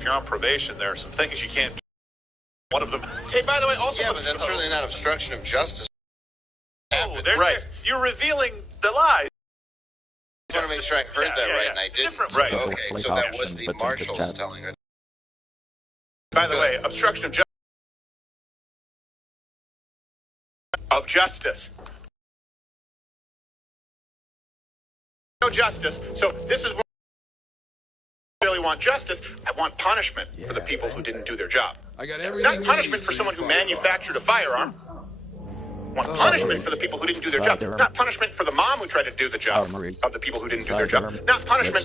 if you're on probation, there are some things you can't do. One of them. Hey, by the way, also. Yeah, but that's certainly not obstruction of justice. Oh, right. You're revealing the lies. I want to make sure I heard that right, and I didn't. Right. Okay, so that was the marshals telling her. By the way, obstruction of justice. No justice. So this is what I really want justice. I want punishment for the people who didn't do their job. I got everything. Not punishment for someone who manufactured a firearm. I want punishment for the people who didn't do their job. Not punishment for the mom who tried to do the job of the people who didn't do their job. Not punishment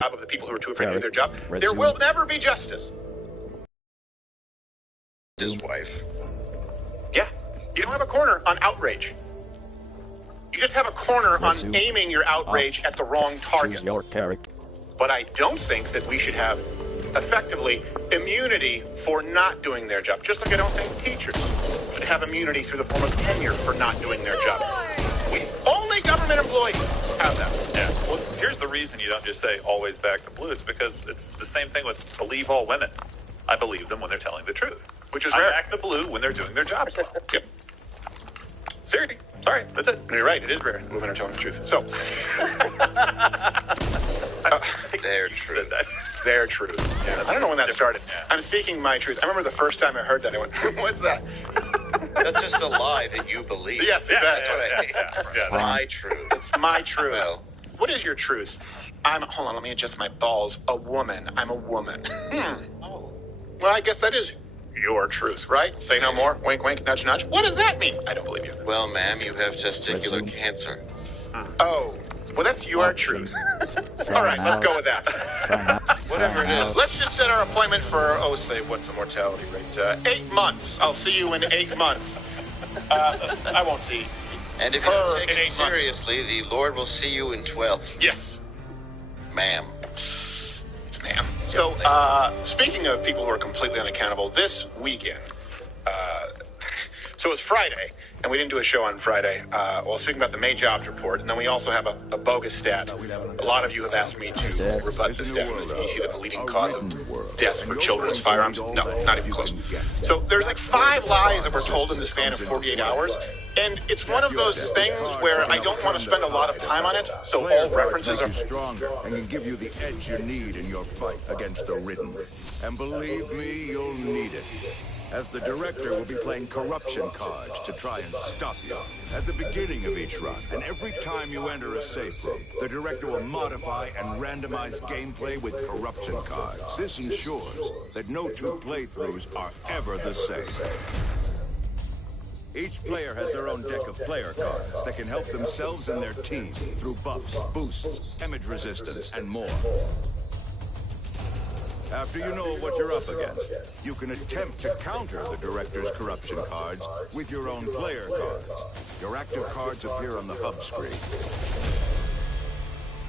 of the people who were too afraid to do their job. There will never be justice. His wife. Yeah. You don't have a corner on outrage. You just have a corner on aiming your outrage at the wrong target. Your character. But I don't think that we should have, effectively, immunity for not doing their job. Just like I don't think teachers should have immunity through the form of tenure for not doing their job. Only government employees have that. Yeah. Well, here's the reason you don't just say always back the blue. It's because it's the same thing with believe all women. I believe them when they're telling the truth. Which is I rare. back the blue when they're doing their jobs well. Yep. Seriously. Sorry, that's it. You're right, it is rare. Women are telling the truth. So. They're true. They're true. Yeah. I don't know when that started. Yeah. I'm speaking my truth. I remember the first time I heard that, I went, what's that? That's just a lie that you believe. Yes, exactly. That's what I mean. It's my truth. It's my truth. Well. What is your truth? Hold on, let me adjust my balls. A woman. I'm a woman. Oh. Well, I guess that is your truth, right? Say no more. Wink, wink, nudge, nudge. What does that mean? I don't believe you. Well, ma'am, you have testicular cancer. Oh. Well, that's your truth. All right, let's go with that. Whatever it is. Let's just set our appointment for, say, what's the mortality rate? 8 months. I'll see you in 8 months. I won't see. And if you don't take in it 8 months. seriously, the Lord will see you in 12. Yes. Ma'am. It's ma'am. So, speaking of people who are completely unaccountable, this weekend, so it's Friday, and we didn't do a show on Friday. Speaking about the May Jobs Report, and then we also have a bogus stat. A lot of you have asked me to rebut this stat. You see that the leading cause of death for children is firearms? No, not even close. So there's like 5 lies that were told in the span of 48 hours, and it's one of those things where I don't want to spend a lot of time on it, so all references are stronger and can give you the edge you need in your fight against the ridden. And believe me, you'll need it, as the director will be playing corruption cards to try and stop you. At the beginning of each run, and every time you enter a safe room, the director will modify and randomize gameplay with corruption cards. This ensures that no 2 playthroughs are ever the same. Each player has their own deck of player cards that can help themselves and their team through buffs, boosts, damage resistance, and more. After you know what you're up against, you can attempt to counter the director's corruption cards with your own player cards. Your active cards appear on the hub screen.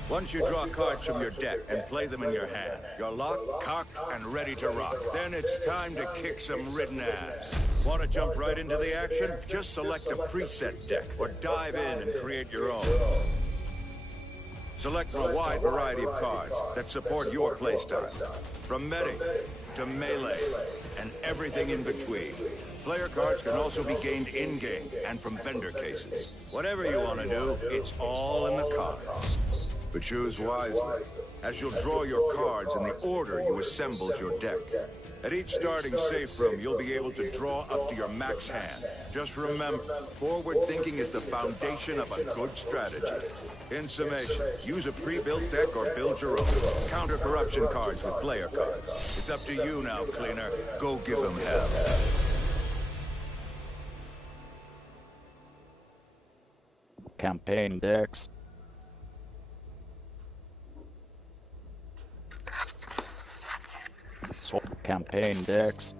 Once you draw cards from your deck and play them in your hand, you're locked, cocked, and ready to rock. Then it's time to kick some ridden ass. Want to jump right into the action? Just select a preset deck or dive in and create your own. Select from a wide variety of cards that support your playstyle. From medic to melee and everything in between. Player cards can also be gained in-game and from vendor cases. Whatever you want to do, it's all in the cards. But choose wisely, as you'll draw your cards in the order you assembled your deck. At each starting safe room, you'll be able to draw up to your max hand. Just remember, forward thinking is the foundation of a good strategy. In summation, use a pre-built deck or build your own. Counter corruption cards with player cards. It's up to you now, Cleaner. Go give them hell. Campaign decks. Campaign decks.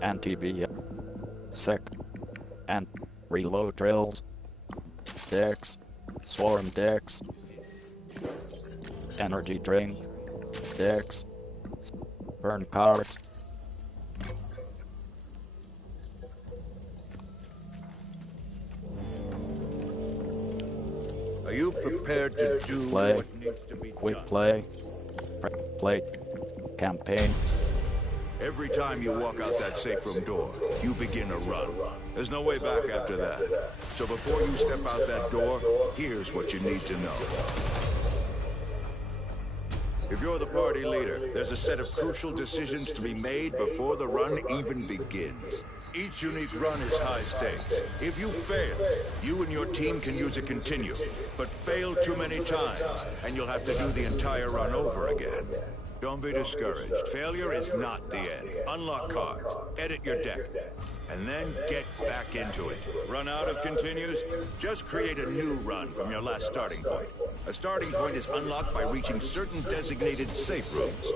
Anti-BM. Sec. And reload drills. Decks. Swarm decks. Energy drink. Decks. Burn cards. Are you prepared prepared to do play, what needs to be quick done. play, play, campaign. Every time you walk out that safe room door, you begin a run. There's no way back after that. So before you step out that door, here's what you need to know. If you're the party leader, there's a set of crucial decisions to be made before the run even begins. Each unique run is high stakes. If you fail, you and your team can use a continue, but fail too many times, and you'll have to do the entire run over again. Don't be discouraged. Failure is not the end. Unlock cards, edit your deck, and then get back into it. Run out of continues? Just create a new run from your last starting point. A starting point is unlocked by reaching certain designated safe rooms.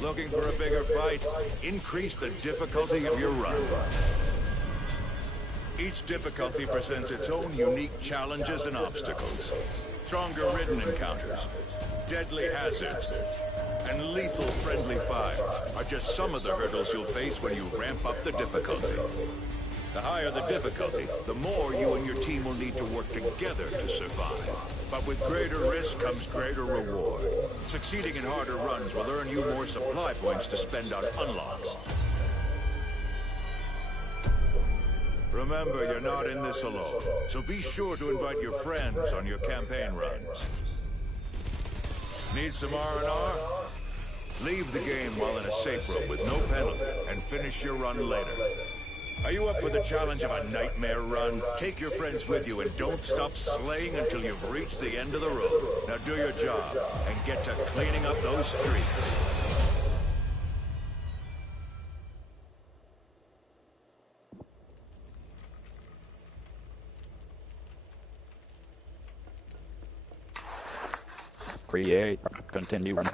Looking for a bigger fight? Increase the difficulty of your run. Each difficulty presents its own unique challenges and obstacles. Stronger ridden encounters, deadly hazards, and lethal friendly fire are just some of the hurdles you'll face when you ramp up the difficulty. The higher the difficulty, the more you and your team will need to work together to survive. But with greater risk comes greater reward. Succeeding in harder runs will earn you more supply points to spend on unlocks. Remember, you're not in this alone, so be sure to invite your friends on your campaign runs. Need some R&R? Leave the game while in a safe room with no penalty and finish your run later. Are you up for the challenge of a nightmare run? Take your friends with you and don't stop slaying until you've reached the end of the road. Now do your job and get to cleaning up those streets. Create, continue run.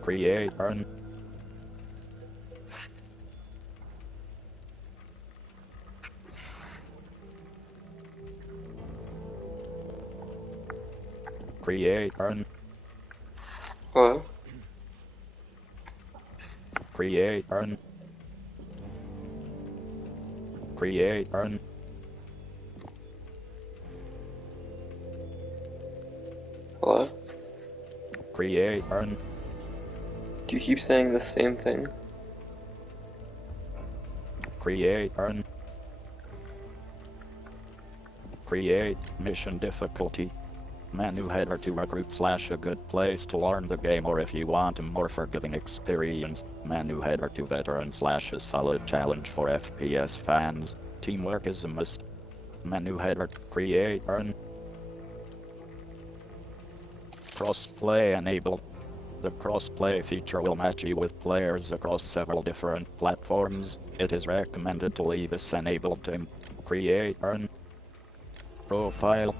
Create run. Create run. What? Create run. Create run. Hello? Create run. Do you keep saying the same thing? Create run. Create mission difficulty. Menu header to recruit / a good place to learn the game, or if you want a more forgiving experience, menu header to veteran / a solid challenge for FPS fans. Teamwork is a must. Menu header, create run. Crossplay enabled. The crossplay feature will match you with players across several different platforms. It is recommended to leave this enabled to create run. Profile.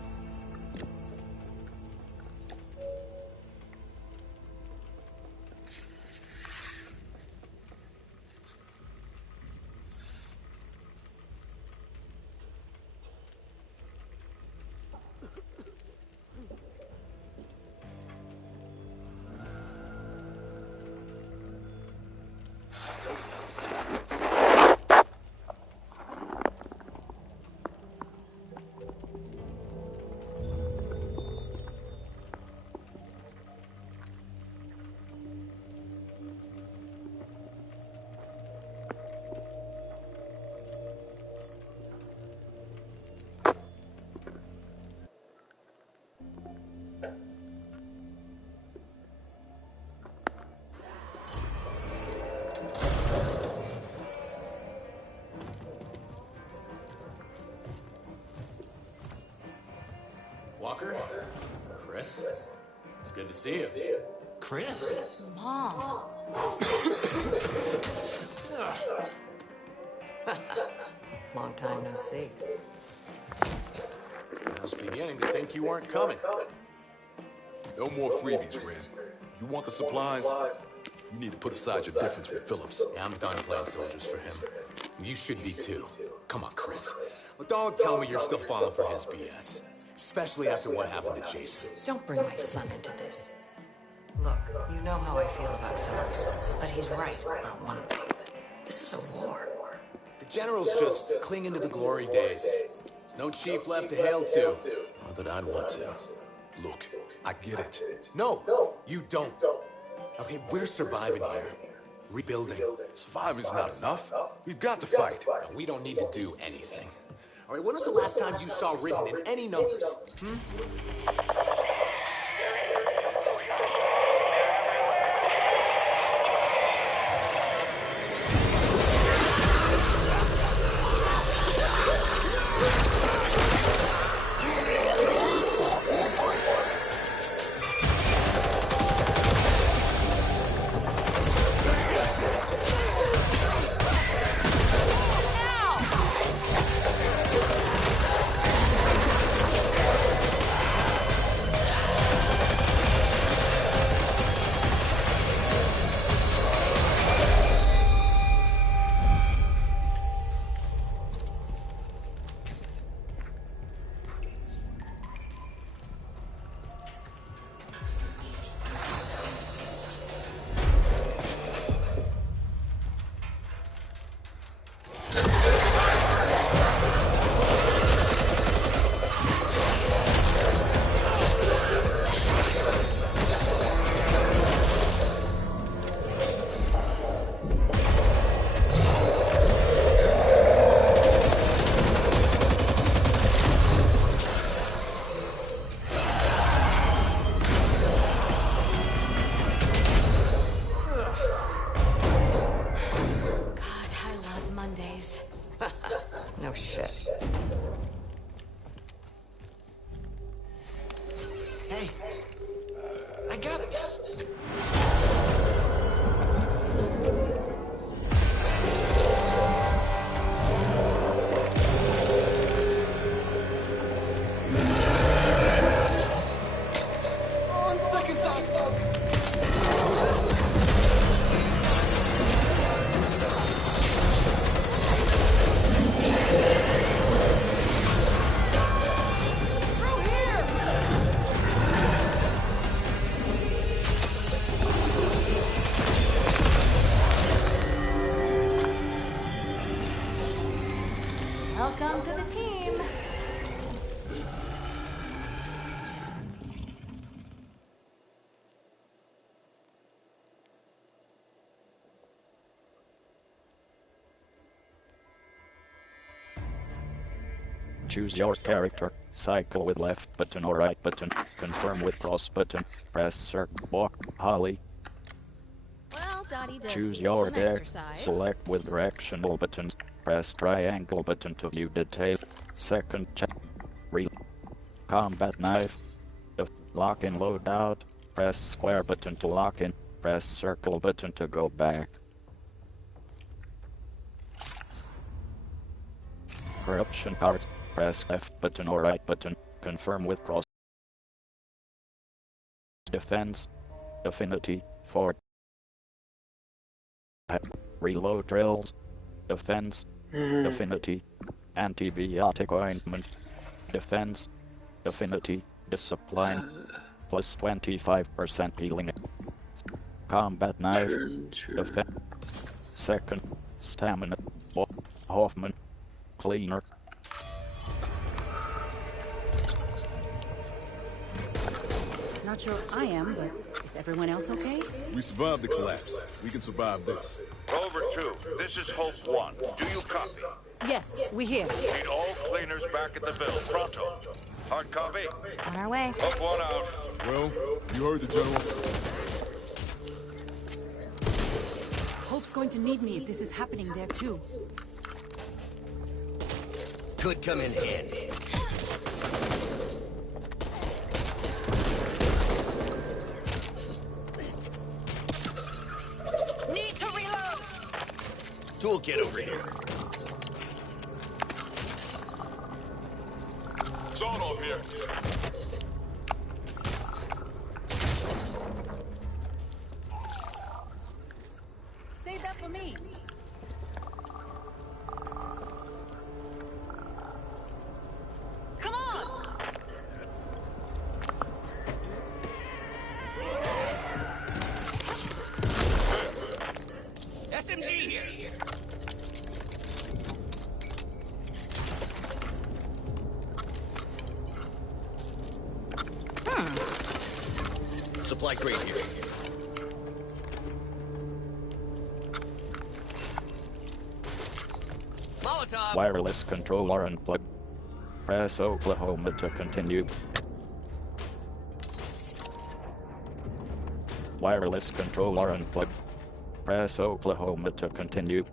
Walker? Chris? It's good to see you. Chris? Mom. Long time no see. I was beginning to think you weren't coming. No more freebies, Ren. You want the supplies? You need to put aside your difference with Phillips. Yeah, I'm done playing soldiers for him. You should be too. Come on, Chris. But don't tell me you're still falling for his BS. Especially after what happened to Jason. Don't bring my son into this. Look, you know how I feel about Phillips, but he's right about one thing. This is a war. The General's just clinging to the glory days. He's No chief left to hail to. Not that I'd want to. Look, I get it. No, you don't. Okay, we're surviving here. Rebuilding. Surviving's not enough. We've got to fight. And we don't need to do anything. All right, when was the last time you saw written in any numbers? No shit. Hey, I got this. On second thought. Welcome to the team. Choose your character. Cycle with left button or right button. Confirm with cross button. Press circle. Walk. Holly. Well, Dottie does Choose need your some deck. exercise. Select with directional buttons. Press triangle button to view detail. Second check. Combat knife. Lock in loadout. Press square button to lock in. Press circle button to go back. Corruption cards. Press left button or right button. Confirm with cross. Defense. Affinity. Fort. Reload drills. Defense. Affinity. Antibiotic ointment. Defense. Affinity. Discipline. Plus 25% healing. Combat knife. Defense. Second. Stamina. Hoffman. Cleaner. Not sure I am, but is everyone else okay? We survived the collapse. We can survive this. Rover 2, this is Hope 1. Do you copy? Yes, we hear. Need all cleaners back at the Ville. Pronto. Hard copy? On our way. Hope 1 out. Well, you heard the general. Hope's going to need me if this is happening there too. Could come in handy. Need to reload! Toolkit over here. Zone over here. Save that for me. Come on! SMG here. Supply crate here. Molotov! Wireless controller unplugged. Press Oklahoma to continue. Wireless controller unplugged. Press Oklahoma to continue.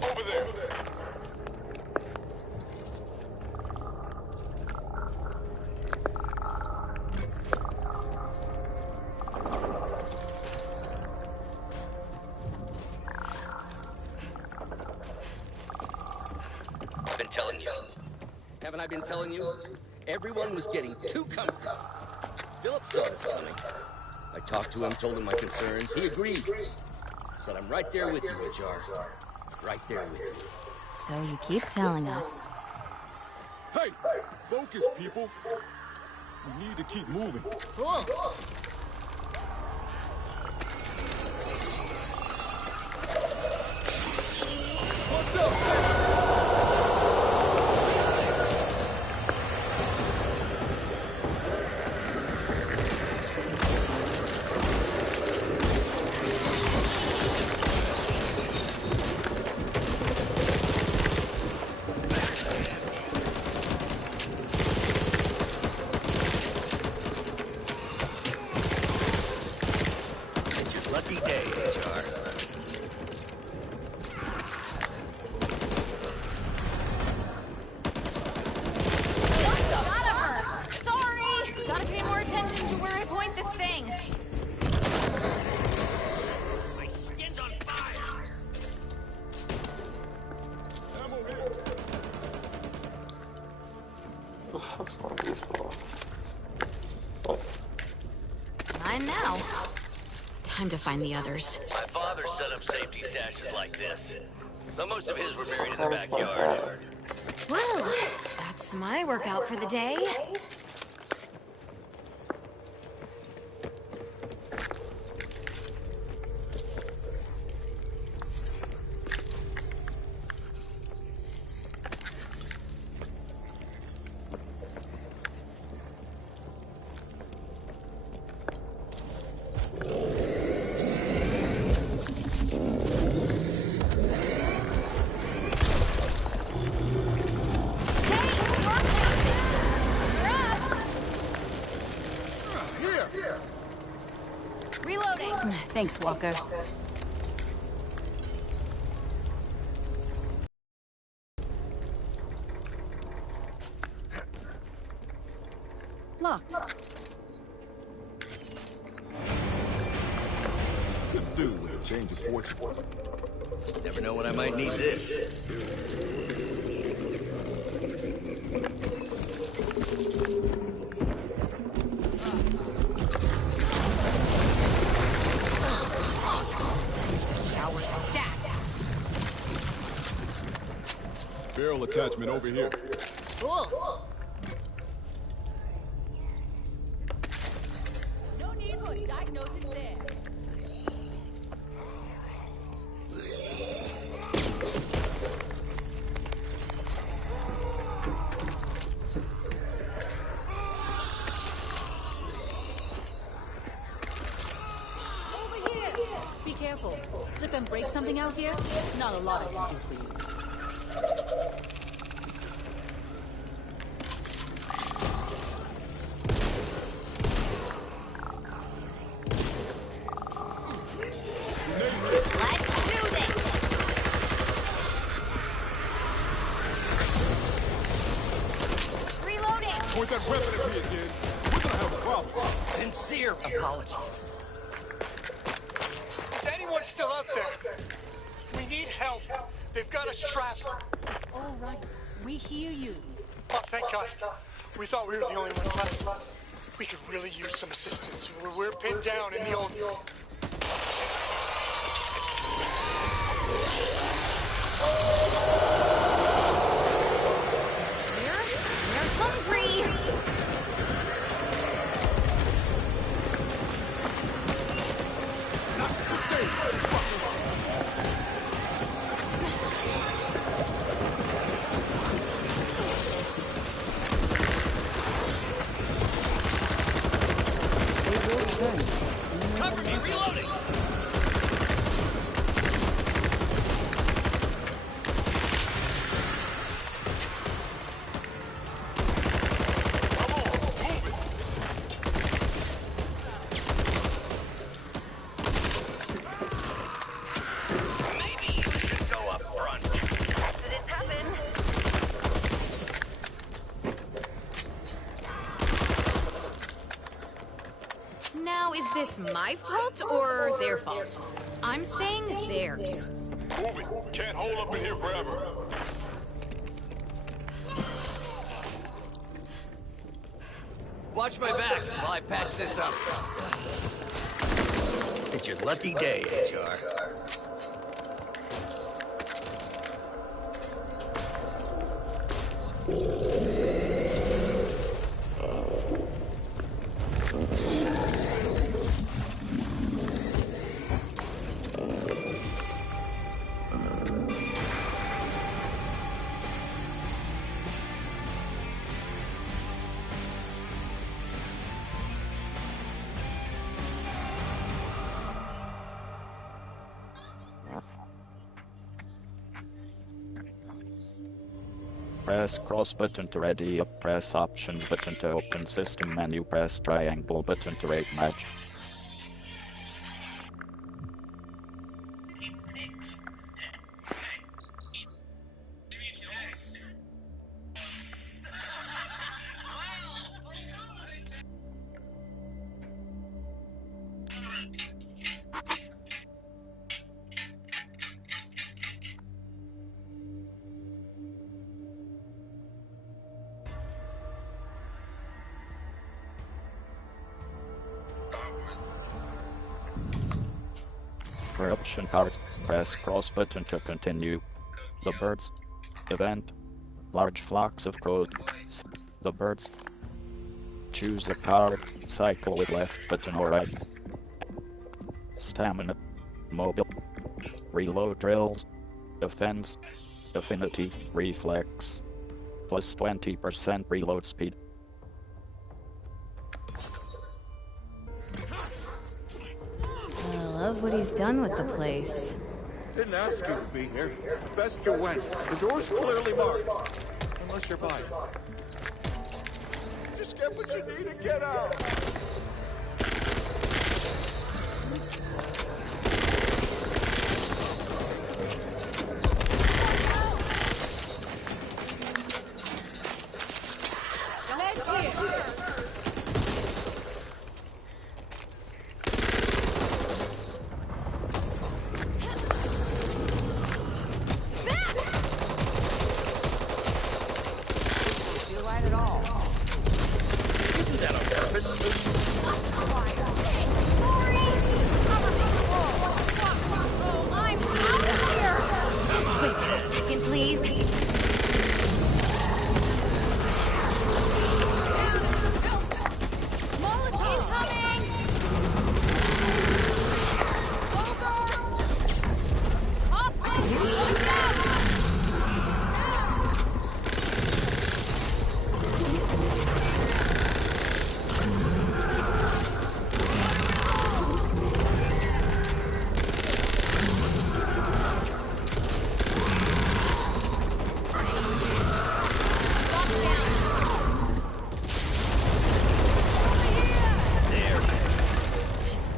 Over there. I've been telling you. Haven't I been telling you? Everyone was getting too comfortable. Philip saw this coming. I talked to him, told him my concerns. He agreed. Said I'm right there with you, HR. Right there with you. So you keep telling us. Hey, focus, people. We need to keep moving. Cool. What's up? It's your lucky day, HR. Gotta hurt. Sorry. Gotta pay more attention to where I point this thing. My skin's on fire! What's wrong with this ball? What? Mine now. Time to find the others. My father set up safety stashes like this. Though most of his were buried in the backyard. Well, that's my workout for the day. Reloading. Thanks, Walker. Locked. Could do with a change of fortune. Never know when I might need this. Shower stat. Barrel attachment over here. Cool. No need for a diagnosis there. Over here! Be careful. Slip and break something out here? Not a lot I can do for you. Let's do this. Reloading. Point that weapon at me again. We're gonna have a problem. Sincere apologies. Is anyone still out there? We need help. They've got us trapped. All right. We hear you. Oh, thank God. We thought we were the only ones left. We could really use some assistance. We're pinned down in the old... We're hungry. return. Cover me, reloading! Now, is this my fault or their fault? I'm saying theirs. Move it. Can't hold up in here forever. Watch my back while I patch this up. It's your lucky day, HR. Press cross button to ready up, press options button to open system menu, press triangle button to rate match. For option cards, press cross button to continue. The birds. Event. Large flocks of code. The birds. Choose a card. Cycle with left button or right. Stamina. Mobile. Reload drills. Defense. Affinity. Reflex. Plus 20% reload speed. I love what he's done with the place. Didn't ask you to be here. Best you went. The door's clearly marked. Unless you're buying. Just get what you need and get out.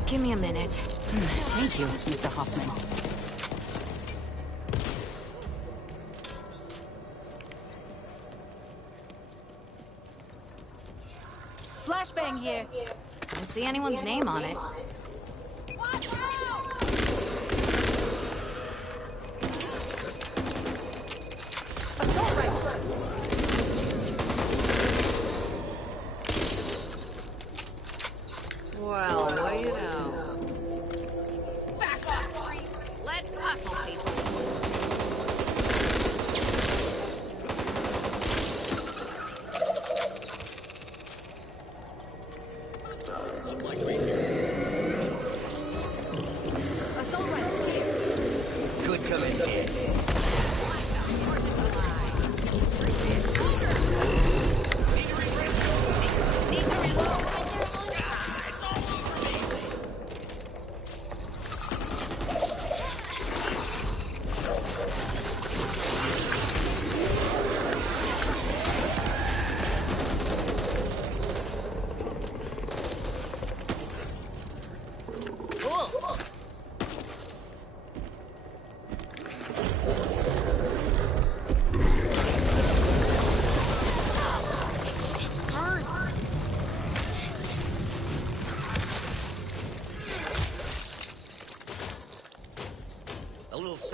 Give me a minute. Thank you, Mr. Hoffman. Flashbang here. Can't see anyone's name on it. Assault rifle. Well, what do you know? Back off, creep. Let's hustle, people. Assault rifle here. Could come in handy.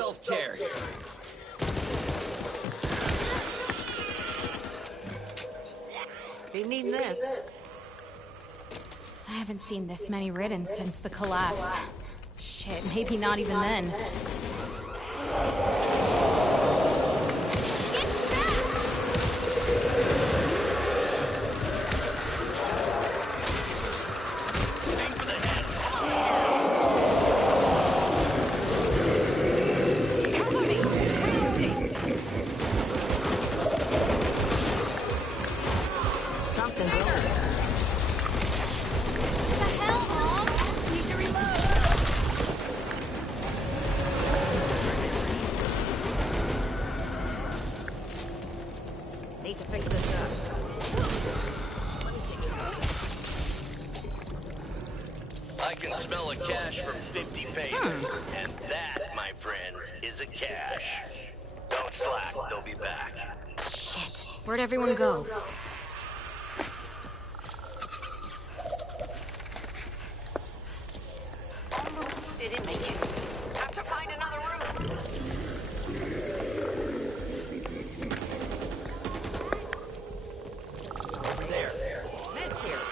self-care. They need this. I haven't seen this many ridden since the collapse. Shit, maybe not even then. Something's over there. The hell, Mom? Need to reload. Need to fix this up. I can smell a cache from 50 pages. And that, my friends, is a cache. Don't slack, they'll be back. Shit. Where'd everyone go? Almost didn't make it. Have to find another room. Over there. Meds here.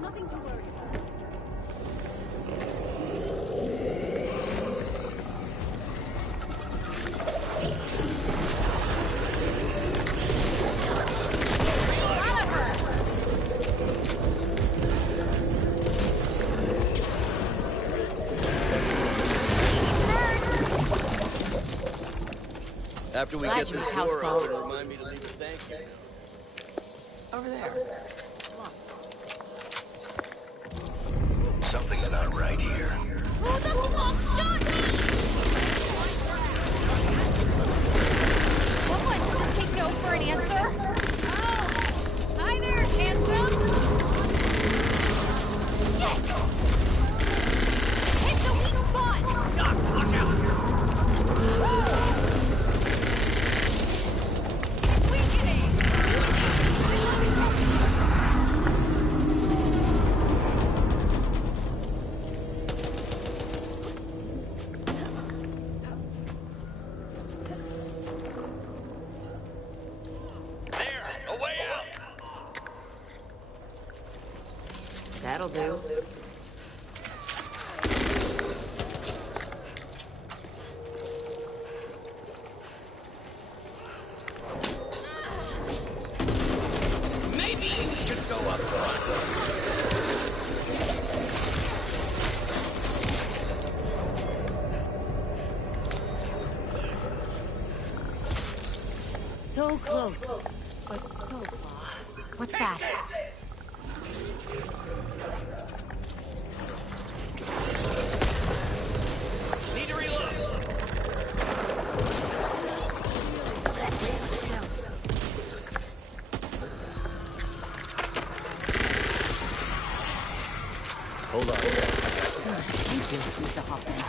Nothing to worry about. After we Glad get you this have house door calls. open, remind me to leave a thank you. Over there. Something's not right here. Who the fuck shot me? Someone to take no for an answer. Oh, hi there, handsome. Shit! Hit the weak spot. Doc, watch out! There, a way out. That'll do. Maybe we should go up front. So close, but so far. What's that? Need to reload. Hold on. Thank you, Mr. Hoffman.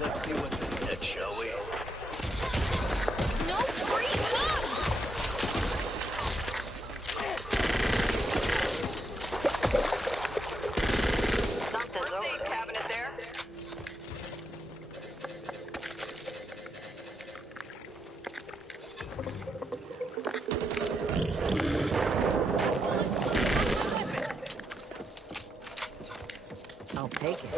Let's see what's ahead, shall we? No free hugs! Something's over there. Cabinet there. I'll take it.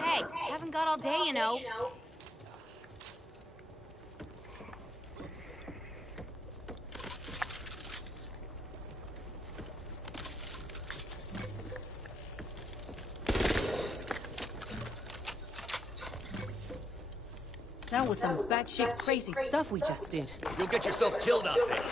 Hey, haven't got all day, you know. That was some batshit crazy stuff we just did. You'll get yourself killed out there.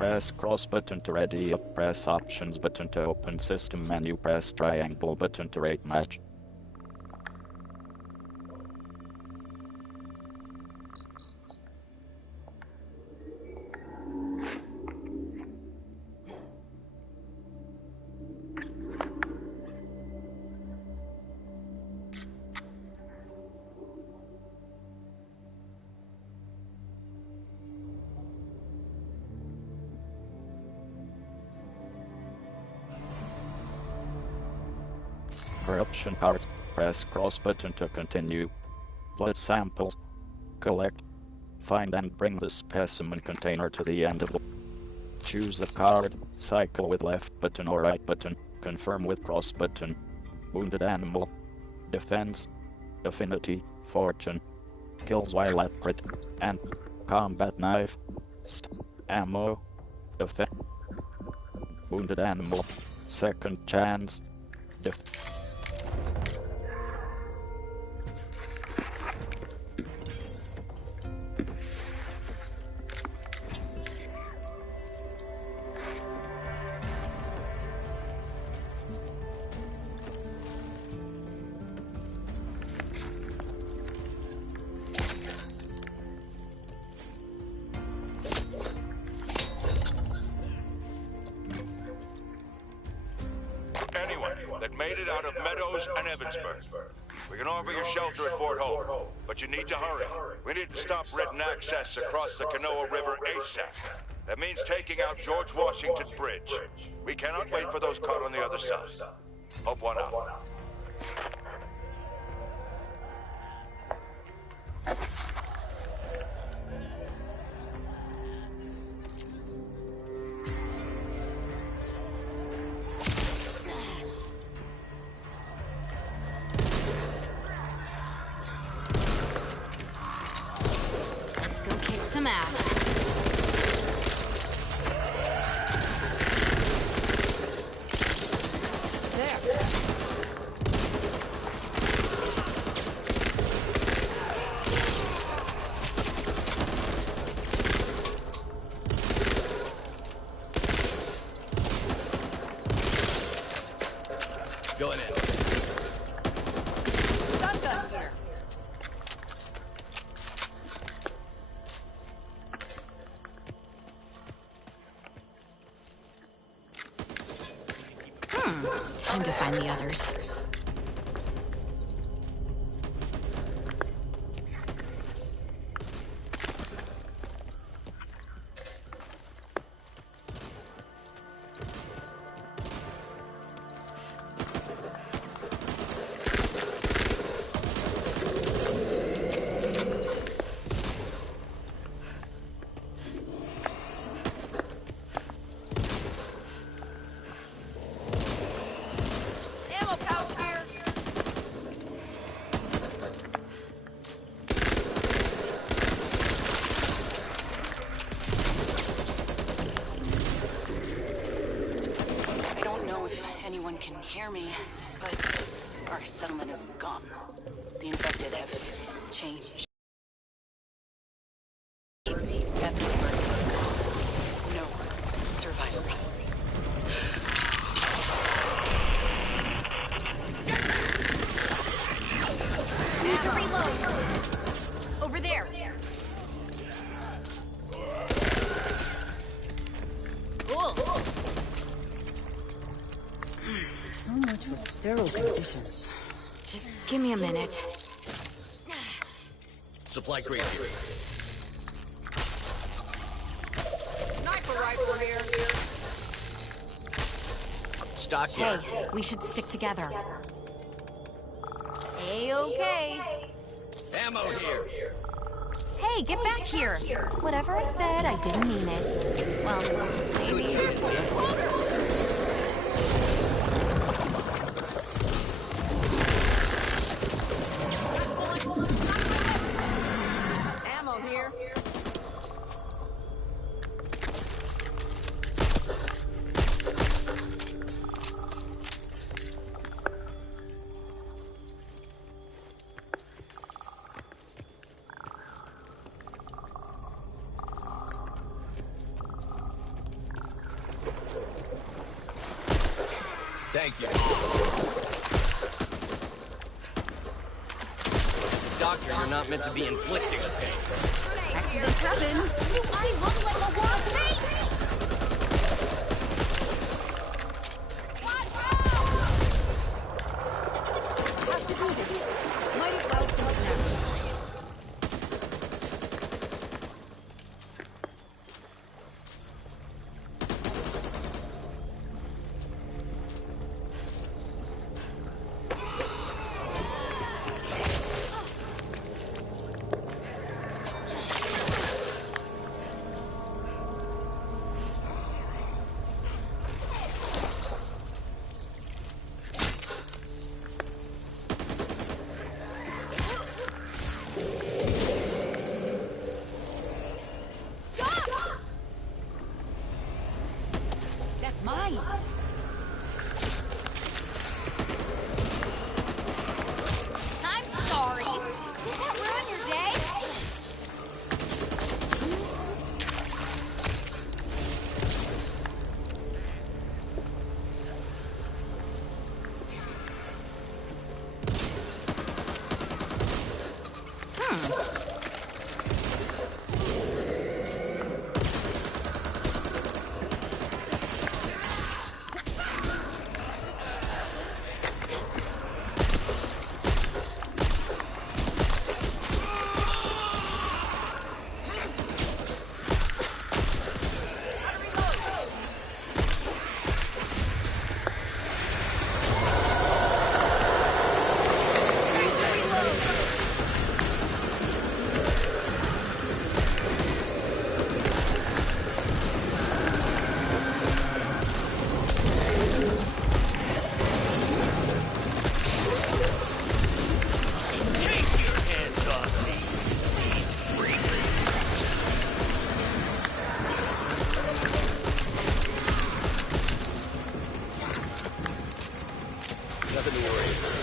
Press cross button to ready up. Press options button to open system menu. Press triangle button to rate match. Corruption cards. Press cross button to continue. Blood samples. Collect. Find and bring the specimen container to the end of the... Choose the card. Cycle with left button or right button. Confirm with cross button. Wounded animal. Defense. Affinity. Fortune. Kills while at crit. And combat knife. Ammo. Effect. Wounded animal. Second chance. Anyone that made it out of Meadows and Evansburg. We can offer you shelter at Fort Hope, but you need to hurry. We need to stop written access across the Canoa River ASAP. That means taking out George Washington Bridge. We cannot wait for those caught on the other side. Hope one out. Some ass. Going in. Shotgun here. Time to find the others. Can hear me, but our settlement is gone. The infected have changed. No survivors. Need to reload. Over there. Cool. So much for sterile conditions. Just give me a minute. Supply crate here. Sniper rifle here. Stock here. Hey, we should stick together. A-okay. Ammo here. Hey, get back here. Whatever I said, I didn't mean it. Well, maybe. Ammo here. Thank you. Doctor, you're not meant to be inflicting pain. Accidents happen. I look like a wild thing! Have to do this. Might as well do it now. That's mine. I'm sorry. Did that ruin your day? Nothing to worry about.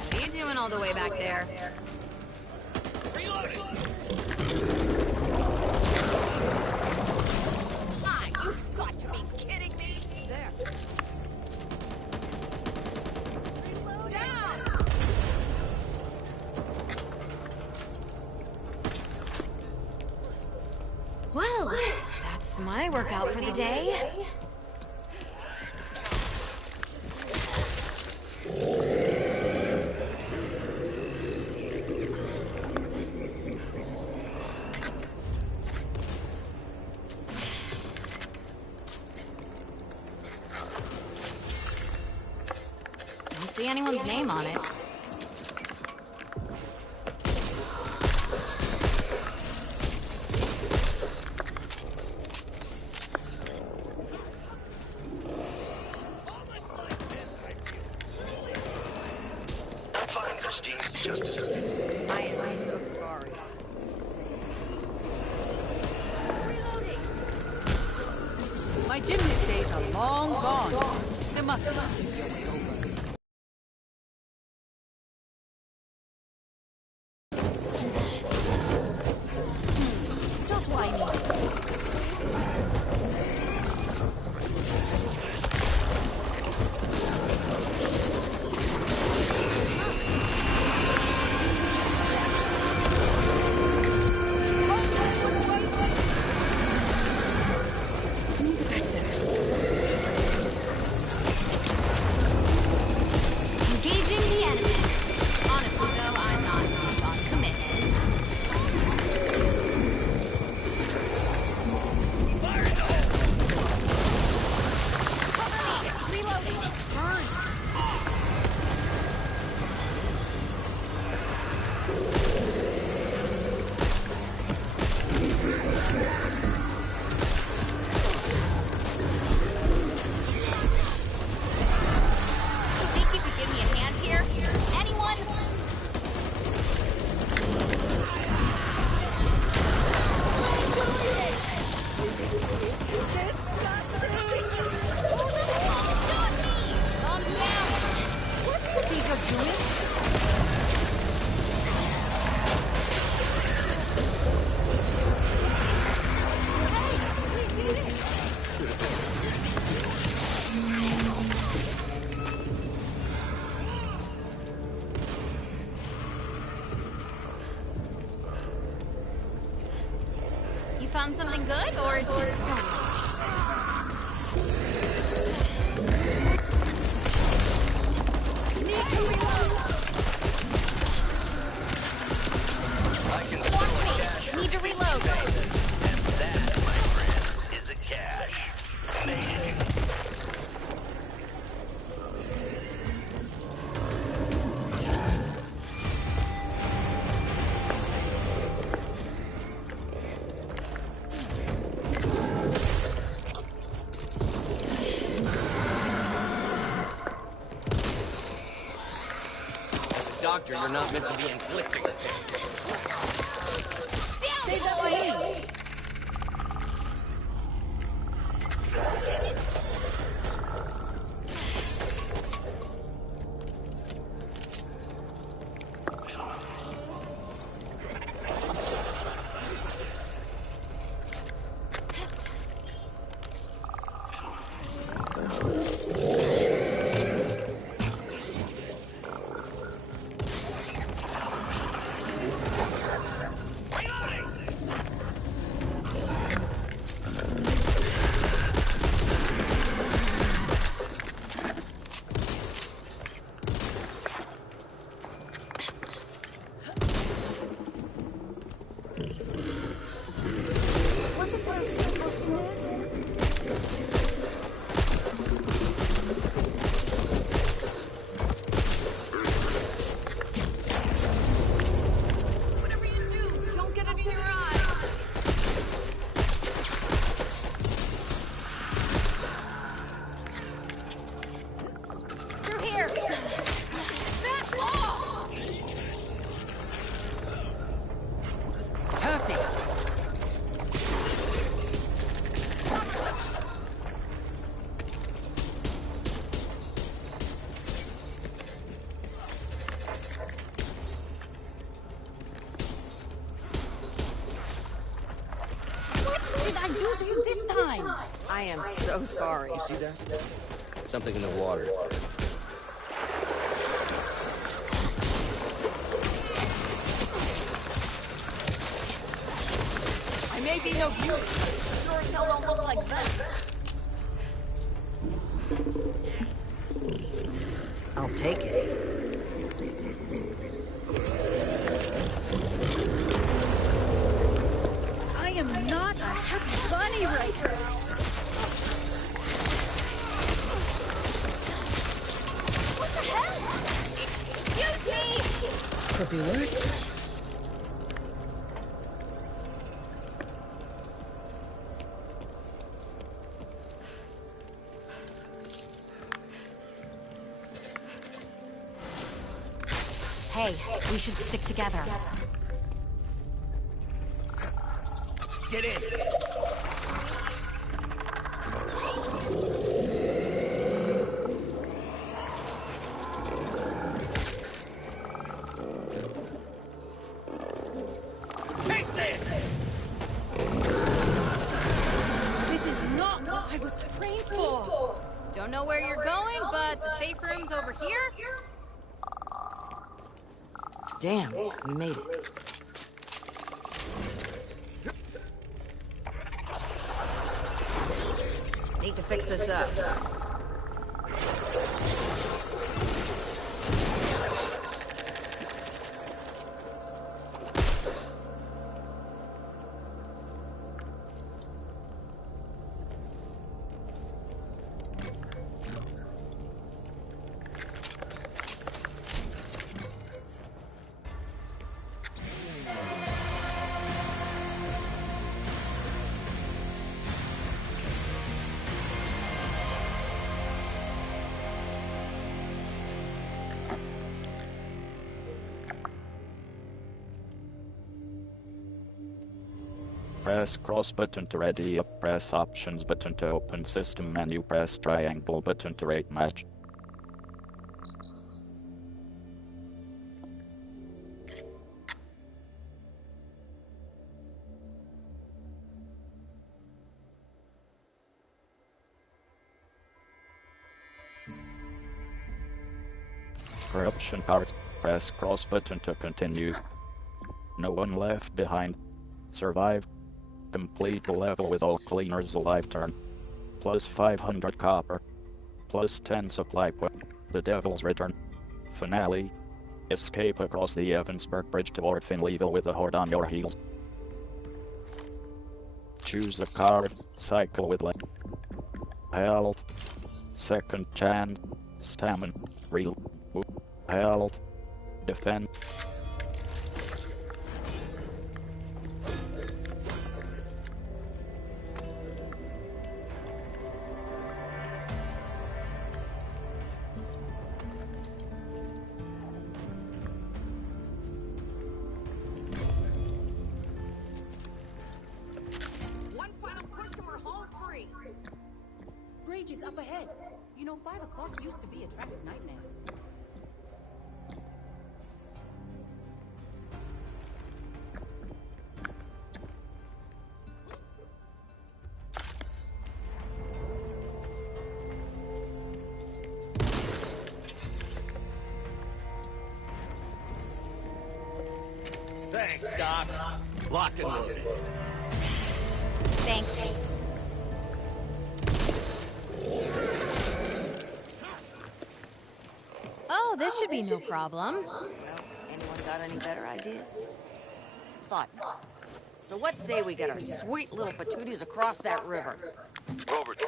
What are you doing all the way back there? Ah, you've got to be kidding me. There. Down. Well, that's my workout for the day. Don't see anyone's name on it. I'm fine, Christine. Just as I am so sorry. Reloading. My gymnast days are long gone. There must be an easier way over. Just why me? I need to patch this. find something good, or just... Need to reload. And that, my friend, is a cache. Made it. Doctor, you're not meant to be inflicting. Down, boy! I am so sorry. You see that? Something in the water. I may be no beauty, but sure as hell don't look like that. I'll take it. I am not a happy bunny right now. Excuse me! Could be worse. Hey, we should stick together. Get in. Take this! This is not what I was trained for. Don't know where you're going, but the safe room's over here. Damn, we made it. Need to fix this up. Press cross button to ready up, press options button to open system menu, press triangle button to rate match. Corruption cards, press cross button to continue. No one left behind. Survive. Complete the level with all cleaners a life turn. Plus 500 copper. Plus 10 supply point. The Devil's Return. Finale. Escape across the Evansburg Bridge to Orphanville with a horde on your heels. Choose a card. Cycle with health. Second chance. Stamina. Real. Health. Defend. One final push and we're home free. Rage is up ahead. You know, 5 o'clock used to be a traffic nightmare. Thanks, Doc. Locked and loaded. Thanks. Oh, this should be no problem. Well, anyone got any better ideas? Thought not. So what say we get our sweet little patooties across that river? Rover 2,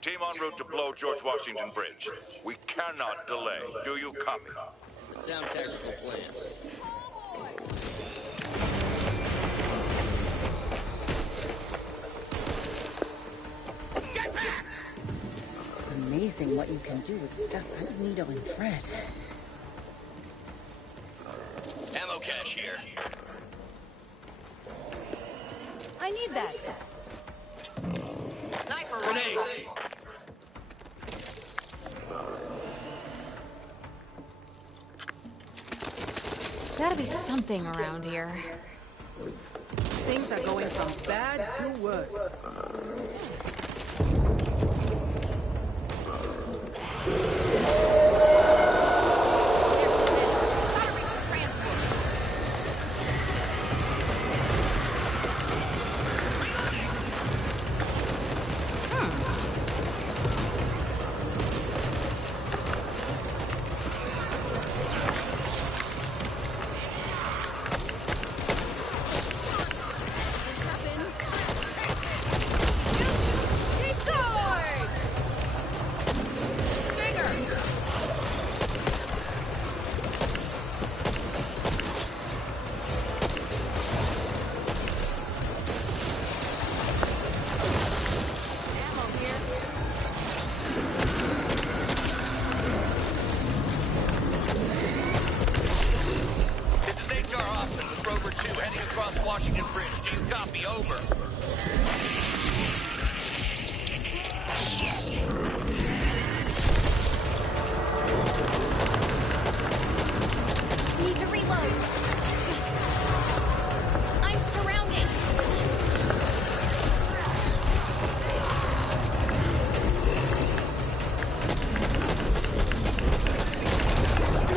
team en route to blow George Washington Bridge. We cannot delay. Do you copy? Sound tactical plan. It's amazing what you can do with just a needle and thread. Ammo cache here. I need that. Sniper Grenade. rifle. Gotta be something around here. Things are going from bad to worse. Washington Bridge. Do you copy? Over. Need to reload. I'm surrounded.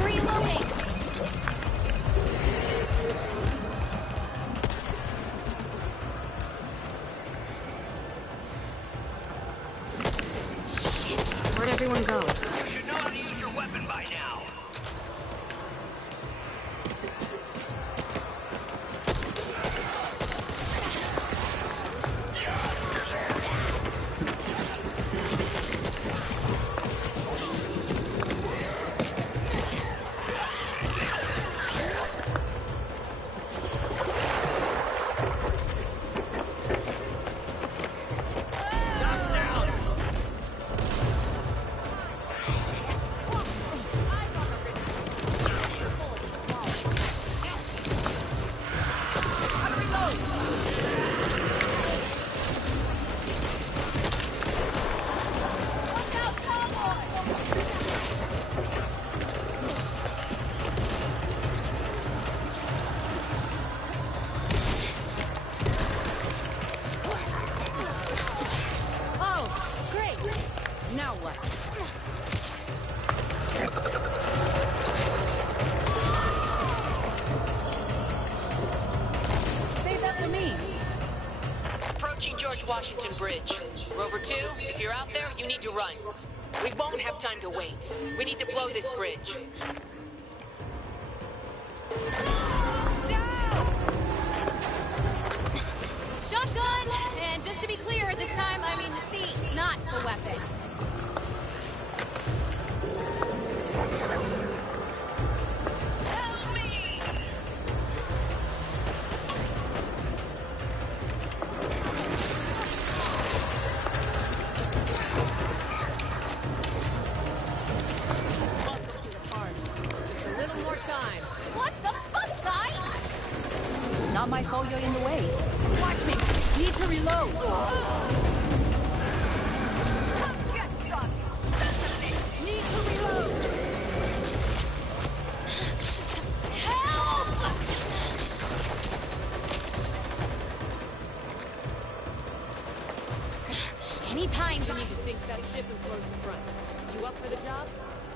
Reloading. Shit. Where'd everyone go? You should know how to use your weapon by now. Oh, great. Now what? Save that for me. bridge. Rover 2, if you're out there, you need to run. We won't have time to wait. We need to blow this bridge. Shotgun! And just to be clear, this time I mean the seat, not the weapon. Not my fault you're in the way. Watch me! Need to reload! Need to reload! Help! Anytime you need to sink that ship and close the front. You up for the job?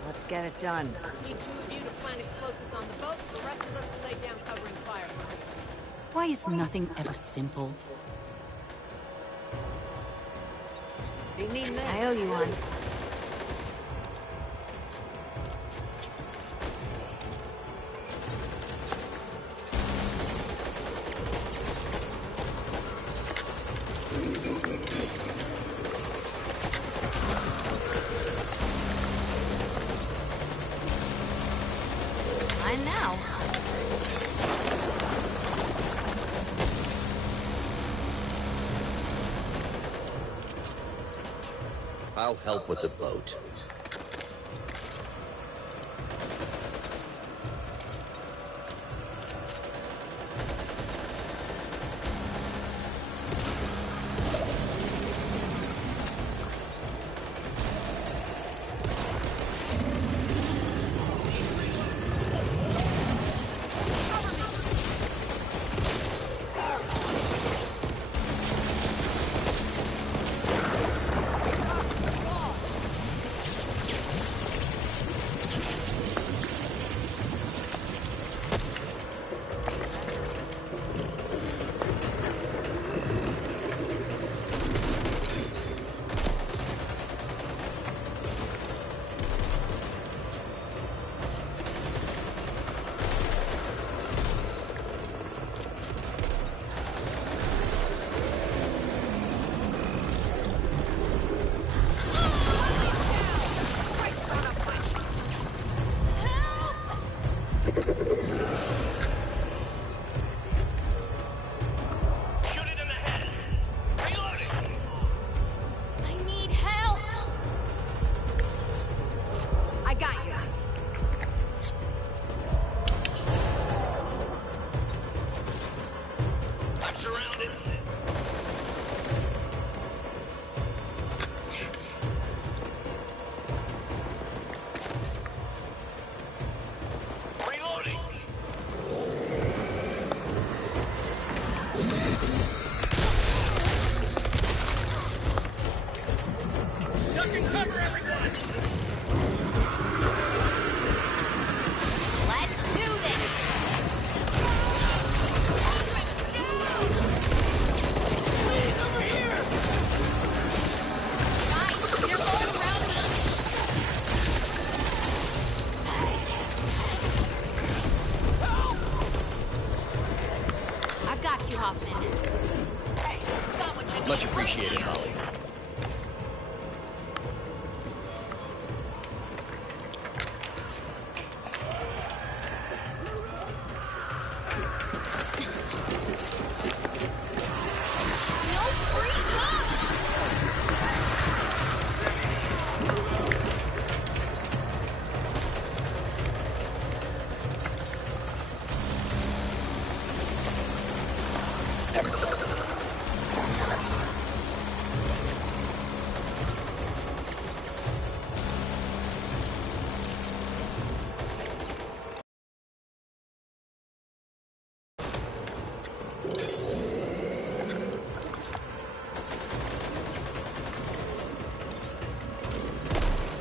Let's get it done. Need 2 of you to plant explosives on the boat. The rest of us will lay down covering fire. Why is nothing ever simple? They need this. I owe you one. I know. I'll help with the boat. Much appreciated, Holly.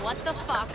What the fuck?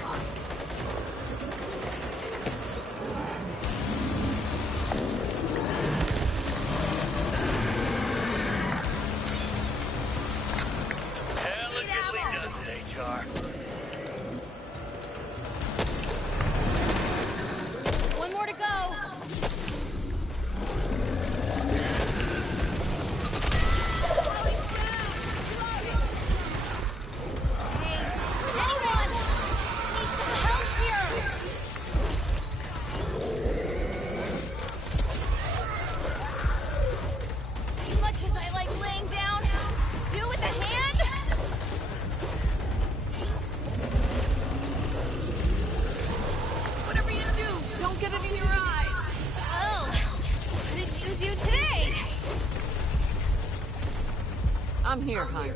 I'm here, hon.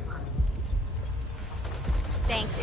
Thanks.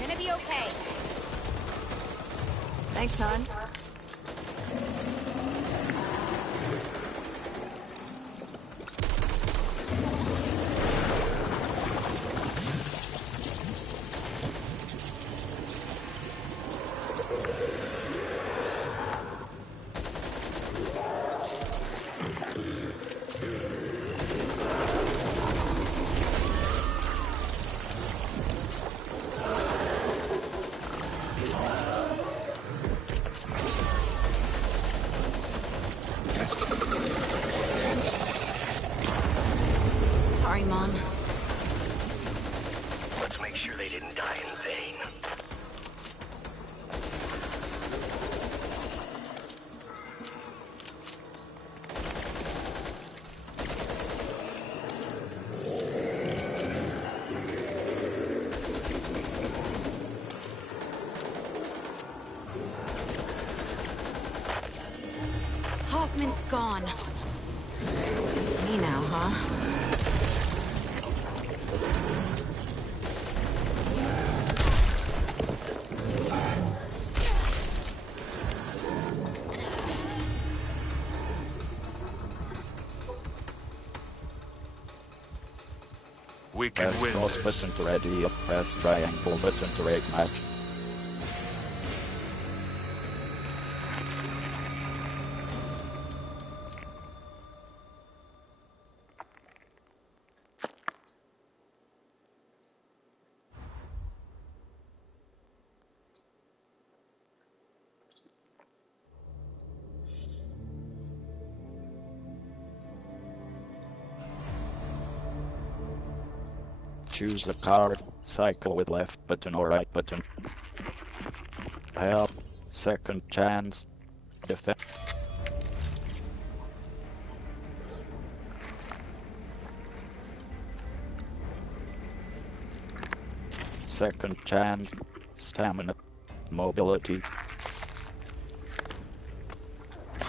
Gonna be okay. Thanks, hon. Sorry, Mom. Let's make sure they didn't die in vain. Hoffman's gone. Just me now, huh? We can Press win cross this. button to ready up. Press triangle button to rate match. Choose a card, cycle with left button or right button. Help, second chance, defense. Second chance, stamina, mobility.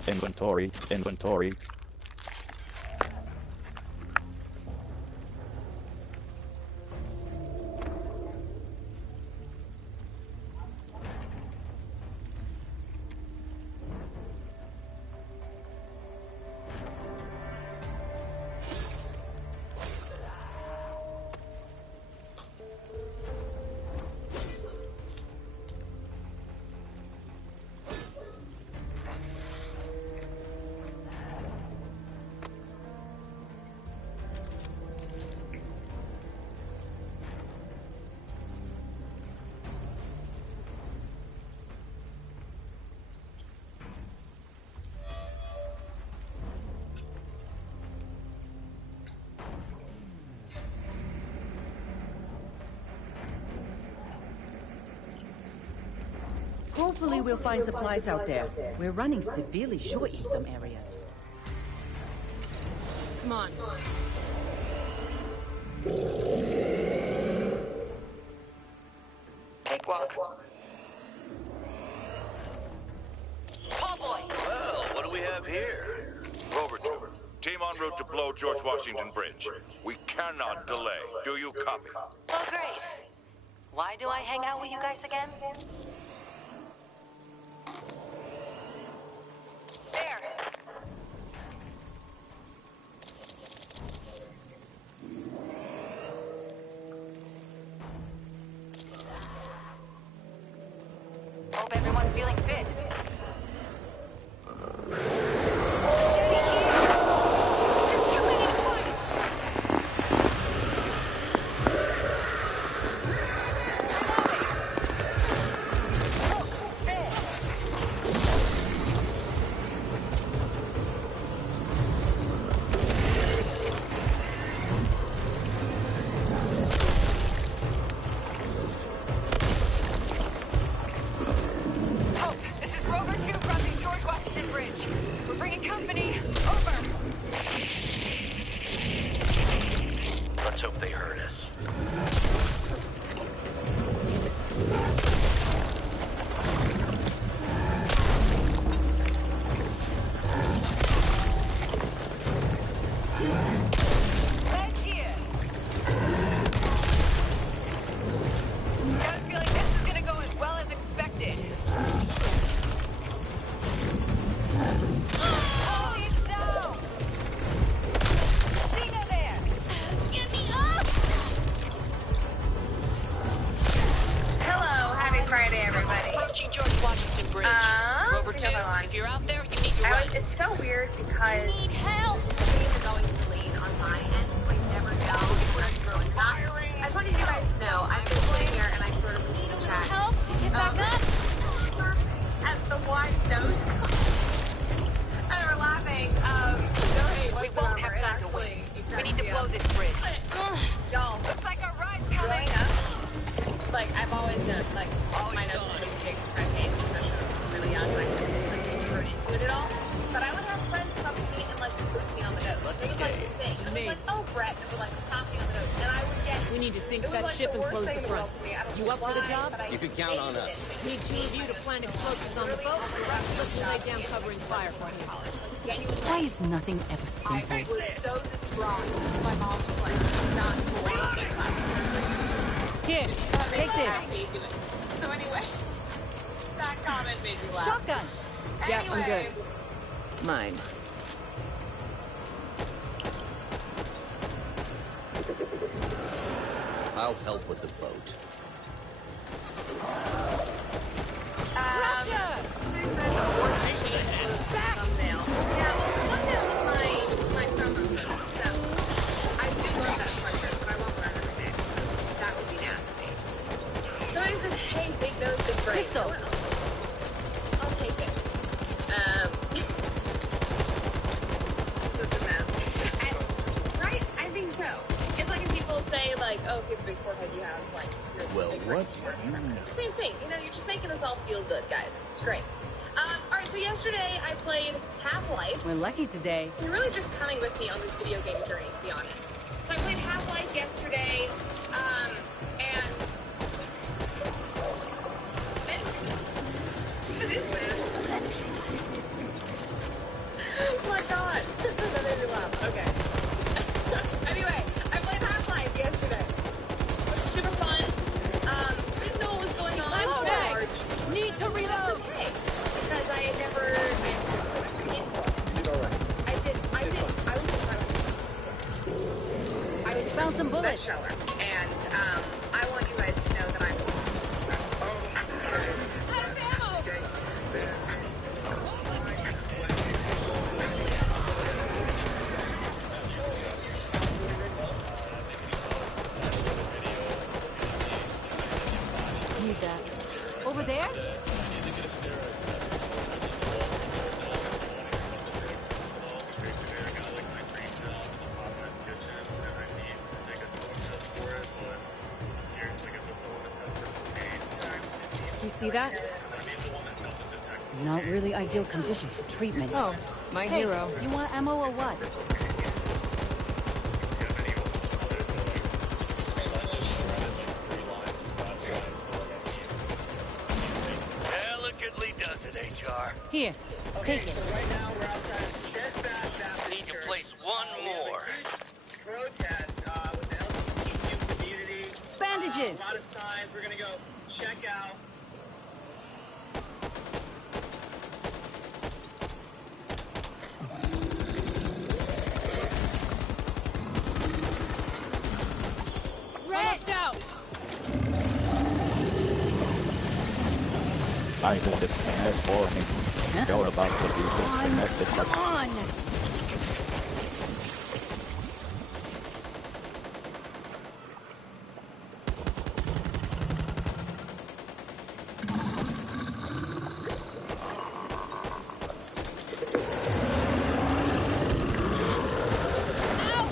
Inventory, inventory. Hopefully we'll find supplies out there. We're running severely short in some areas. Come on. Cakewalk. Well, what do we have here? Rover 2, team en route to blow George Washington Bridge. We cannot delay. Do you copy? Oh, great. Why do I hang out with you guys again? There. Hope everyone's feeling fit. hurt us. Right here. Got a feeling this is gonna go as well as expected. Hold it down. Stinger there. Get me up! Hello, happy Friday, everybody. Approaching George Washington Bridge. Rover 2, if you're out there, you need to run. It's so weird because Need help! things are going to lean on my end, so I never know when I'm throwing back. I just wanted you guys to know I've been sitting here and I sort of need to chat. Help to get back up! At the wide nose. And we're laughing. We won't have time to wait. We need to blow this bridge. Y'all, Looks like our ride's growing coming. up, like, I've always known, like, my nose was really big for my face, especially when I was really young, and I couldn't, like, turn into it at all. But I would have friends come up to me and, like, boot me on the nose. It was, like, the thing. It was like, oh, Brett, and it would, like, pop me on the nose. And I would get... We need to sink it was, that like, ship the and worst close thing the in front. world to me. I don't You know up for the why, job? but I You can count on hated us. it. Need two of you to plant explosives on the boat. Let's lay down covering fire for you. Why is nothing ever simple? I was so distraught. My mom was like, not cool. Here, take this. So anyway, that comment made me laugh. Shotgun. Yeah, I'm Anyway, good. Mine. I'll help with the boat. Russia! thumbnail. Yeah, well, thumbnail is my promo photo. So I do love that sweatshirt, but I won't wear it every day. That would be nasty. Somebody said, hey, big nose, big brain. Crystal. I'll take it. Such a mess. Right? I think so. It's like if people say, like, oh, if you have a big forehead, you have, like, your Well, big what? Same thing. You know, you're just making us all feel good, guys. It's great. Alright, so yesterday I played Half-Life. We're lucky today. You're really just coming with me on this video game journey, to be honest. So I played Half-Life yesterday, and... What is this? Oh my god! That made me laugh. Okay. Anyway, I played Half-Life yesterday. Super fun. Didn't know what was going on. Slow down. Need to That's reload. okay. Because I had never... I was Found some bullets. shower, and I want you guys to know that I'm... Out of ammo! Need that. Over there? Do you see that? Not really ideal conditions for treatment. Oh, my Hey, hero. you want ammo or what? Delicately done today, Jar. Here, take it. Right now we're outside of Steadfast Baptist Need to Church. place one We have a more. huge protest with the LGBTQ community. Bandages. A lot of signs. We're gonna go check out. Almost out! I will disconnect for me. You're about to be disconnected. Come on!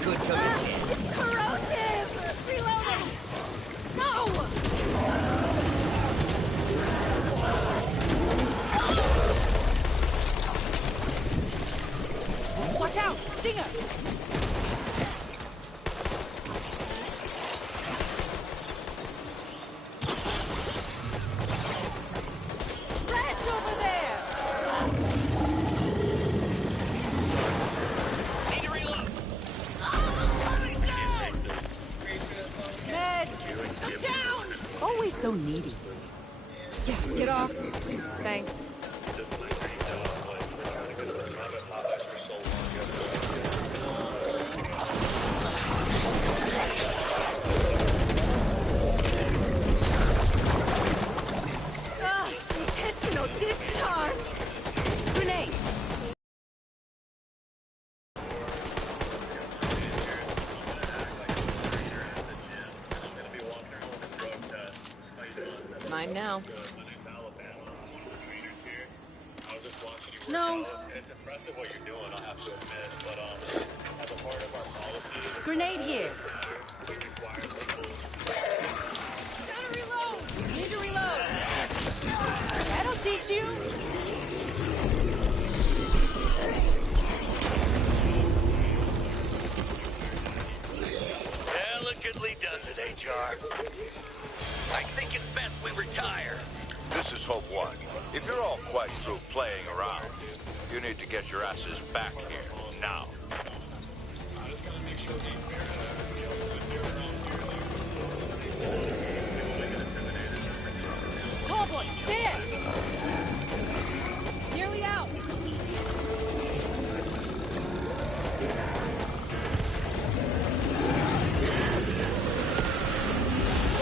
Good job. It's corrosive! Reloading! No! I'm down! Always so needy. Yeah, get off. Thanks. Intestinal discharge! Grenade! Mine now. No. It's impressive what you're doing, I'll have to admit, but as a part of our policy, Grenade here. Gotta reload! Need to reload! That'll teach you. Delicately done today, Jar. I think it's best we retire. This is Hope 1. If you're all quite through playing around, you need to get your asses back here, now. I just gotta make sure they everybody else is in Tall boy, there! Nearly out!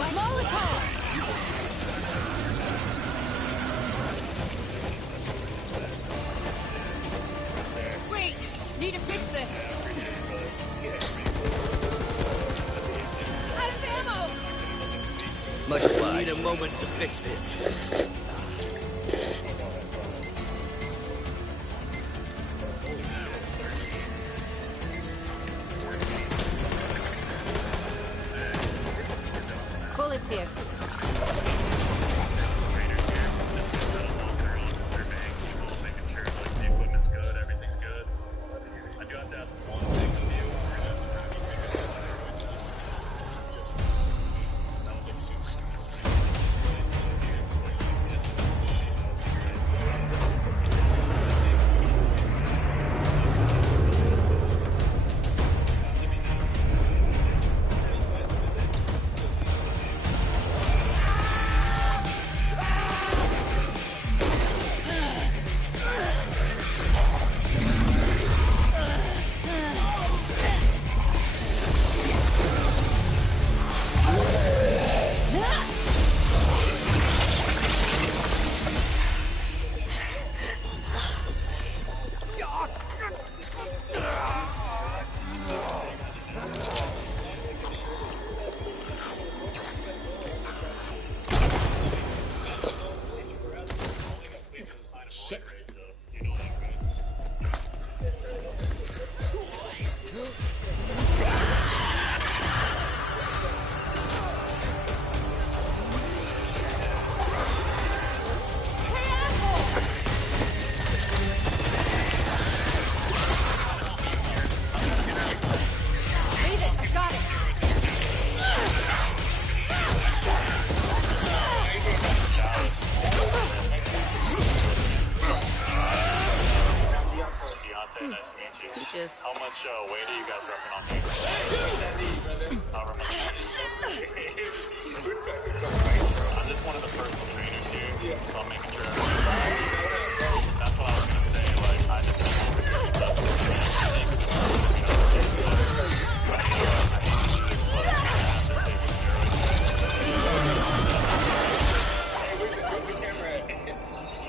Molotov! Wait! Need to fix this! Out of ammo! Much obliged. Need a moment to fix this. Bullets here. Shit. Leave it! I got it! Deontay, nice to meet you. Peaches. How much weight are you guys repping on me? However much. I'm just one of the personal trainers here, so I'm making sure everything's that's what I was gonna say. Like, I just think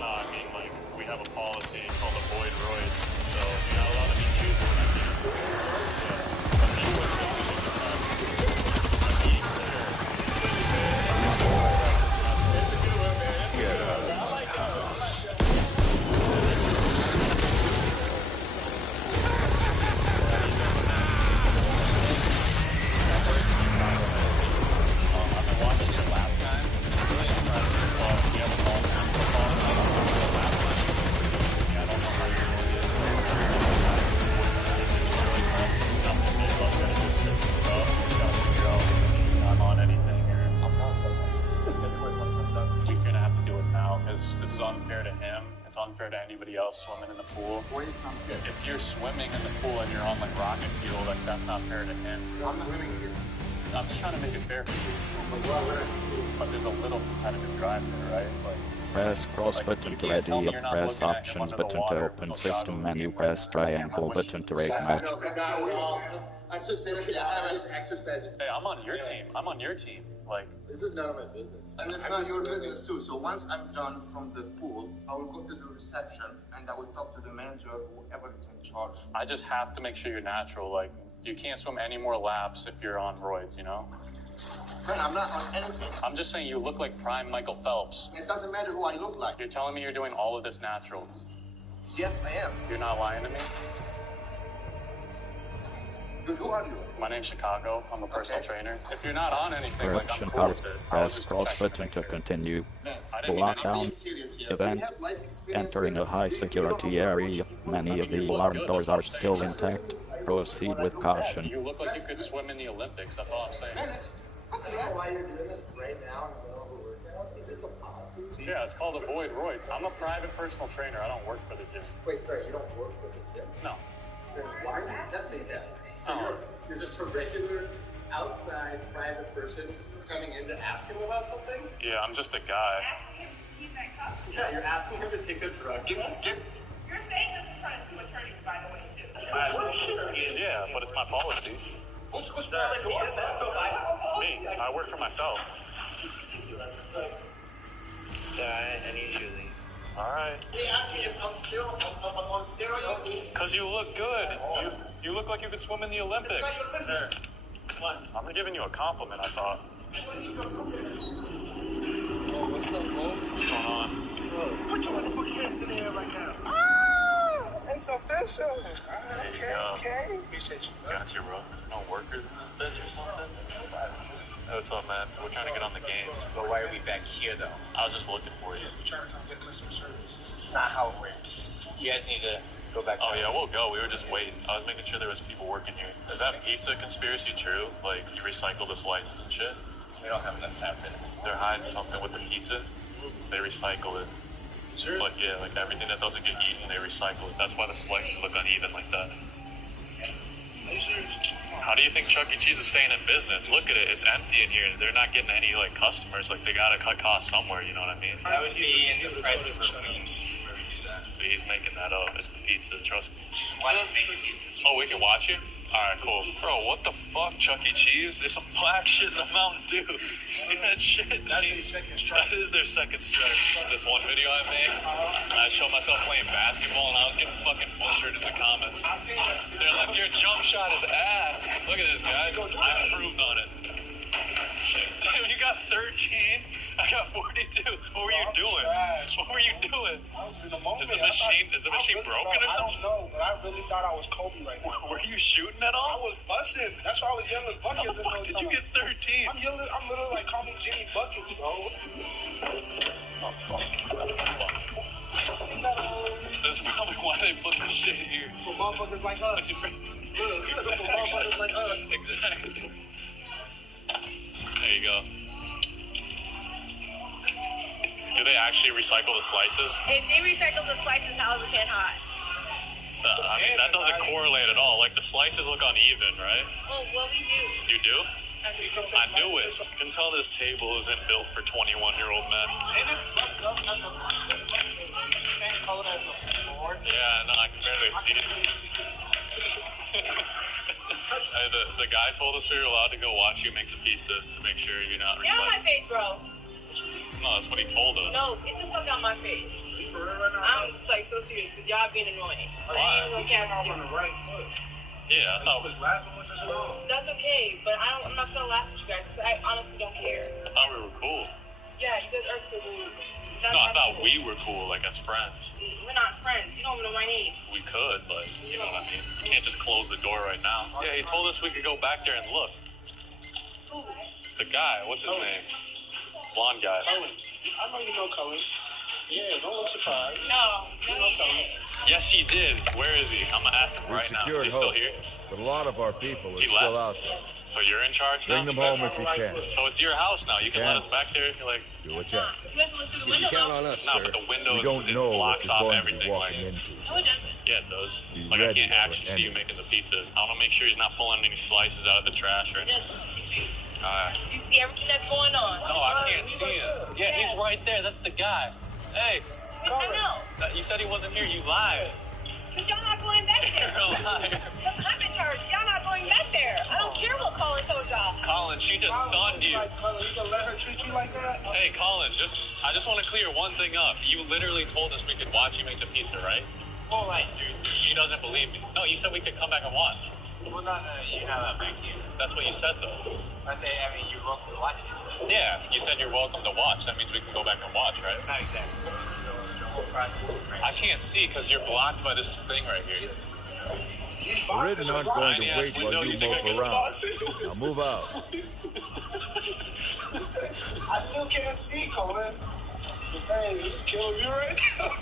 no, I mean, like, we have a policy called avoid roids, so you're not allowed to be choosing when I can. But me, what me, for sure. Get out. I've been watching your lap time. It's really impressive. We have a ball time football. So I don't know your lap times. Yeah, I don't know how your road is. I'm on anything here. We're gonna have to do it now because this is unfair to him. It's unfair to anybody else swimming in the pool. If you're swimming in the pool and you're on like rocket fuel, like that's not fair to him. I'm not swimming here. I'm just trying to make it fair for you. But there's a little competitive drive there, right? Like, Press cross button to ready, press options button to open system menu, press triangle button to rate match. I'm just saying, I'm just exercising. Hey, I'm on your team. I'm on your team. Like, this is none of my business. And it's not your business too. So once I'm done from the pool, I will go to the reception and I will talk to the manager, whoever is in charge. I just have to make sure you're natural. Like, you can't swim any more laps if you're on roids, you know? Man, I'm not on anything. I'm just saying you look like prime Michael Phelps. It doesn't matter who I look like. You're telling me you're doing all of this natural. Yes, I am. You're not lying to me? Dude, who are you? My name's Chicago. I'm a personal trainer. If you're not on anything, like, I'm Correction cool part. with it. Press cross button to continue. Lockdown. Event. Entering a high security area. Many of the alarm doors are still intact. Proceed with caution. You look like you could swim in the Olympics. That's all I'm saying. I don't know why you're doing this right now in the middle of a workout. Is this a policy? Yeah, it's called avoid roids. I'm a private personal trainer. I don't work for the gym. Wait, sorry, you don't work for the gym? No. Then why are you testing that? So you're just a regular outside private person coming in to ask him about something? Yeah, I'm just a guy. Yeah, you're asking him to take a drug test? You're saying this in front of two attorneys, by the way, too. Yeah, but it's my policy. Whose policy is that? Me. I work for myself. I need you to leave. Alright. They asked me if I'm on steroids. Because you look good. You look like you could swim in the Olympics. It's not your business. What? I'm giving you a compliment, I thought. Oh, what's up, bro? What's going on? Put your motherfucking hands in the air right now. It's official. Okay. Appreciate you, bro. Got you, bro. No workers in this bitch or something? Hey, what's up, man? We're trying to get on the games. But why are we back here, though? I was just looking for you. We're trying to come get customer service. It's not how it works. You guys need to go back. Oh, yeah, we'll go. We were just waiting. I was making sure there was people working here. Is that pizza conspiracy true? Like, you recycle the slices and shit? We don't have enough time for that. They're hiding something with the pizza. They recycle it. Sure. Like, yeah, like everything that doesn't get eaten, they recycle it. That's why the slices look uneven like that. Are you serious? How do you think Chuck E. Cheese is staying in business? Look at it. It's empty in here. They're not getting any, like, customers. Like, they gotta cut costs somewhere, you know what I mean? That would be in the price of between. So he's making that up. It's the pizza, trust me. Why not make pizza? Oh, we can watch you? Alright, cool. Bro, what the fuck, Chuck E. Cheese? There's some black shit in the Mountain Dew. You see that shit? That's their second strike. That is their second strike. This one video I made, I showed myself playing basketball and I was getting fucking butchered in the comments. They're like, your jump shot is ass. Look at this, guys. I improved on it. Damn, you got 13? I got 42. What were you doing? What were you doing? I was in the moment. Is the machine broken or something? I don't know, but I really thought I was Kobe right now. Were you shooting at all? I was busting. That's why I was yelling buckets. How the fuck did you get 13? I'm literally like, call me Jimmy Buckets, bro. Oh, fuck. That's probably why they put this shit here. For motherfuckers like us. Look, for motherfuckers like us. Exactly. There you go. Do they actually recycle the slices? If they recycle the slices, how is the can hot? I mean, that doesn't correlate at all. Like, the slices look uneven, right? Well, we do. You do? I knew it. You can tell this table isn't built for 21-year-old men. Same color as the board. Yeah, no, I can barely see it. The guy told us we were allowed to go watch you make the pizza to make sure you're not Get out recycling. my face, bro. No, that's what he told us. No, get the fuck out my face. I'm like so serious because y'all being annoying. Why? I ain't gonna catch you. On the right foot. Yeah, I thought was laughing with us all. That's okay, but I'm not gonna laugh at you guys because I honestly don't care. I thought we were cool. Yeah, you guys are cool. No, I thought we were cool, like as friends. We're not friends. You don't even know my name. We could, but you know what I mean. We can't just close the door right now. Yeah, he told us we could go back there and look. Who? The guy, what's his name? Blonde guy. Cullen. I know you know Cullen. Yeah, don't look surprised. No, he didn't. Yes, he did. Where is he? I'm gonna ask him right now. Is he still here? But a lot of our people are He still left? out there. So you're in charge now? Bring them home if you can. So it's your house now. You can let us back there. You're like, Do what you have to. You guys look through the You window, count though. on us, nah, sir. but the window We don't is know what blocks you're off going to be everything. Like, walking into. No, it doesn't. yeah, it does. Be Like, I ready can't for actually see you anything. making the pizza. I want to make sure he's not pulling any slices out of the trash or It doesn't. You see? You see everything that's going on. No, I can't see him. Yeah, he's right there. That's the guy. Hey. I know. You said he wasn't here. You lied. But y'all not going back there. You're a liar. I'm in charge. Y'all not going back there. I don't care what Colin told y'all. Colin, she just sunned you. Colin, you gonna let her treat you like that? Hey, Colin, I just want to clear one thing up. You literally told us we could watch you make the pizza, right? Well, like, Dude, she doesn't believe me. No, you said we could come back and watch. Well, no, you're not allowed back here. That's what you said, though. I mean, you're welcome to watch this. Yeah, you said you're welcome to watch. That means we can go back and watch, right? Not exactly. The whole process is right. I can't see because you're blocked by this thing right here. The Ridden aren't going to wait while you mope around. Now move out. I still can't see, Colin. Hey, he's killing me right now.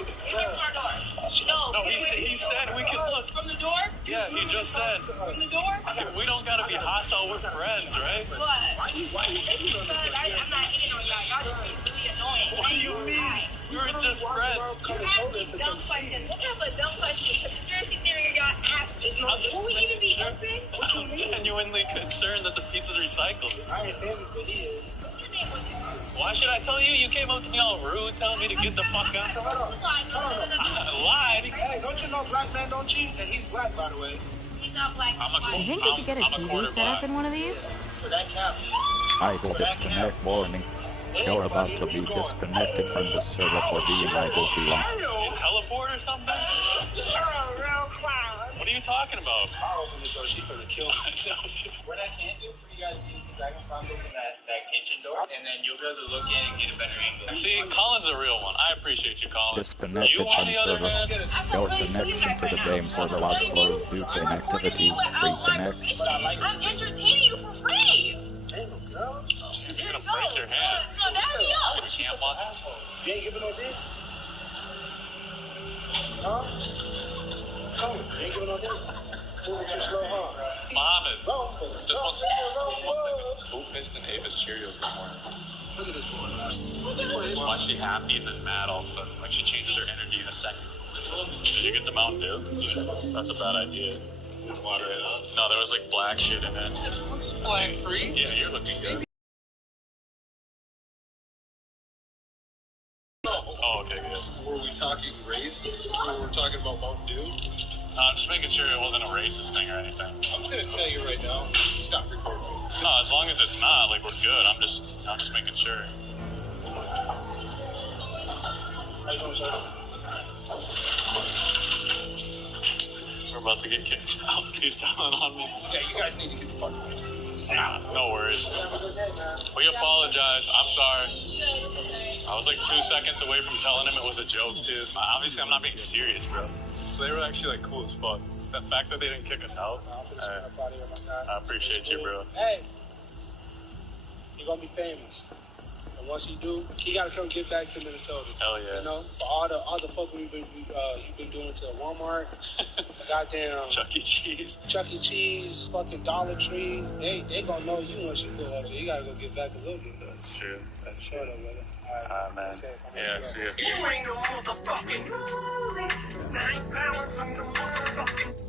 No, he said we could look. From the door? Yeah, he just said. From the door? We don't gotta be hostile. We're friends, right? What? Why you I'm not hitting on y'all. Y'all just be really annoying. What do you mean? We were just friends. You ask these dumb questions. What type of dumb questions? Conspiracy theory y'all asking? Will we even be open? I'm genuinely concerned that the pizza's recycled. I ain't famous, but he is. What's your name? Why should I tell you? You came up to me all rude, telling me to get the fuck out. I lied. Hey, don't you know black men don't cheat? And he's black, by the way. He's not black. You think we could get a TV set up in one of these? So that counts. I will disconnect warning. You're about to be disconnected from the server for being idle too long. You teleport or something? You're a real clown. What are you talking about? I'll open the door. She's gonna kill me. What I can do for you guys is I can probably open that kitchen door, and then you'll be able to look in and get a better angle. See, Colin's a real one. I appreciate you, Colin. Disconnected You, on from the other server. hand, Your connection to the game server was closed due to inactivity. Reconnect. I'm entertaining you for free. you're gonna break your hand. So now you You can't watch. You ain't giving no dick? Huh? Come on, you ain't giving no dick? Move it too slow, huh? Mohammed, just one second. Who pissed in Ava's Cheerios this morning? Look at this boy. Why is she happy and then mad all of a sudden? Like she changes her energy in a second. Did you get the Mountain Dew? That's a bad idea. Water it up. No, there was like black shit in it. It's black free? Yeah, you're looking good. Oh, okay, good. Were we talking race? Were we talking about Mountain Dew? I'm just making sure it wasn't a racist thing or anything. I'm just gonna tell you right now, stop recording. No, as long as it's not, like we're good. I'm just making sure. How you doing, sir? We're about to get kicked out. He's telling on me. Yeah, you guys need to get the fuck out. Nah, no worries. We apologize. I'm sorry. I was like 2 seconds away from telling him it was a joke, too. Obviously, I'm not being serious, bro. They were actually like cool as fuck. The fact that they didn't kick us out, I appreciate you, bro. Hey, you're gonna be famous. And once you do, you gotta come get back to Minnesota. Hell yeah. You know, for all the fuck you've been doing to Walmart, goddamn Chuck E. Cheese, fucking Dollar Trees. They gonna know you once you go up there. You gotta go get back a little bit. That's true. That's true. Shut up, brother. Man. Yeah, see ya. You ain't no motherfucking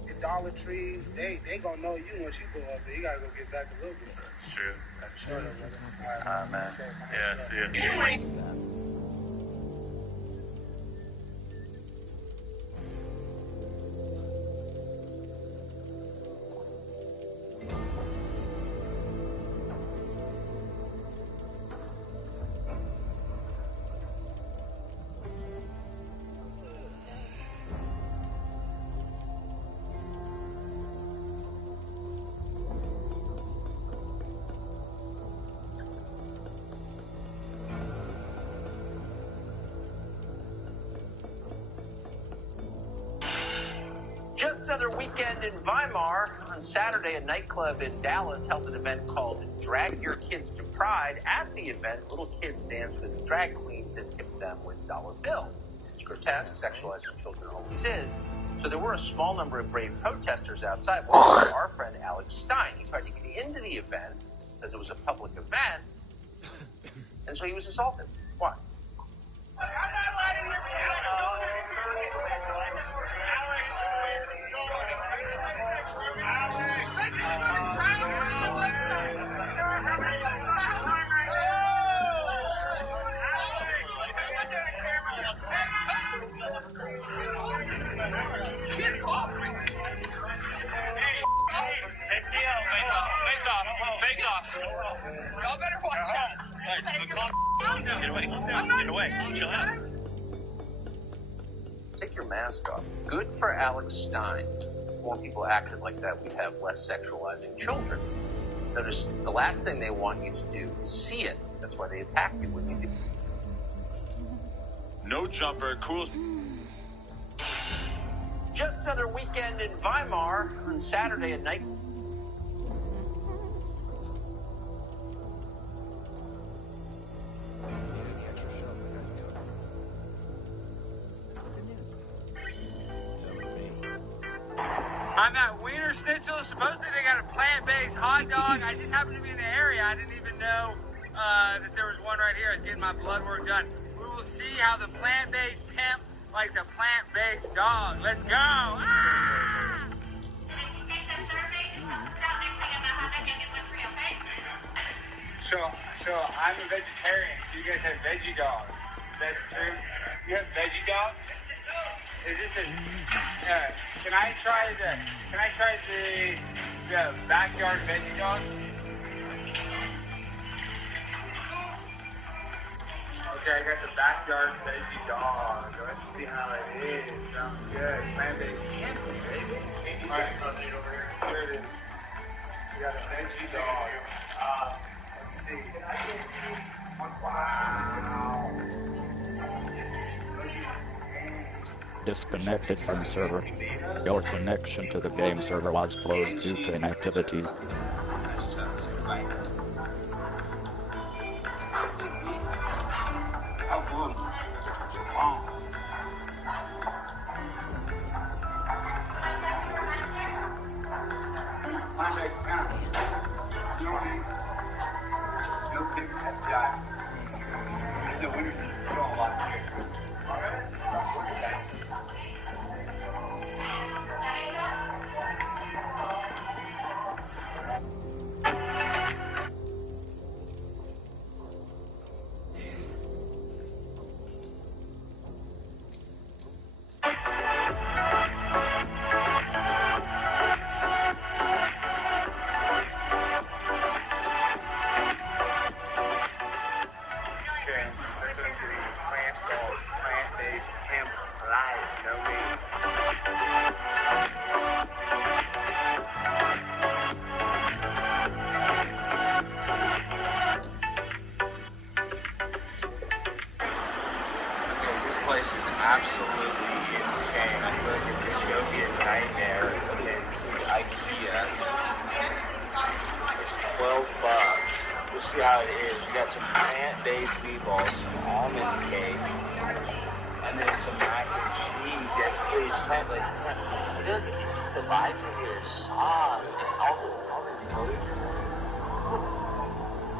the Dollar Trees, they gonna know you once you go up there. You gotta go get back a little bit. That's true. That's true. Shut up, brother. Man. Yeah, see ya. Just another weekend in Weimar. On Saturday, a nightclub in Dallas held an event called Drag Your Kids to Pride. At the event, little kids danced with drag queens and tipped them with dollar bills. It's grotesque, sexualizing children always is. So there were a small number of brave protesters outside. One was our friend Alex Stein. He tried to get into the event because it was a public event, and so he was assaulted. Why? Get away. Get away. Chill out. Take your mask off. Good for Alex Stein. If more people acted like that, we'd have less sexualizing children. Notice the last thing they want you to do is see it. That's why they attack you when you do. No jumper, cool. Just another weekend in Weimar on Saturday at night. I'm at Wiener Schnitzel. Supposedly they got a plant-based hot dog. I just happened to be in the area. I didn't even know that there was one right here. I was getting my blood work done. We will see how the plant-based pimp likes a plant-based dog. Let's go! Ah! So I'm a vegetarian, so you guys have veggie dogs. That's true? You have veggie dogs? Is this a, can I try the backyard veggie dog? Okay, I got the backyard veggie dog. Let's see how it is. Sounds good. Plant-based camping, baby. All right, over here. Here it is. We got a veggie dog. Let's see. Wow. Disconnected from server. Your connection to the game server was closed due to inactivity.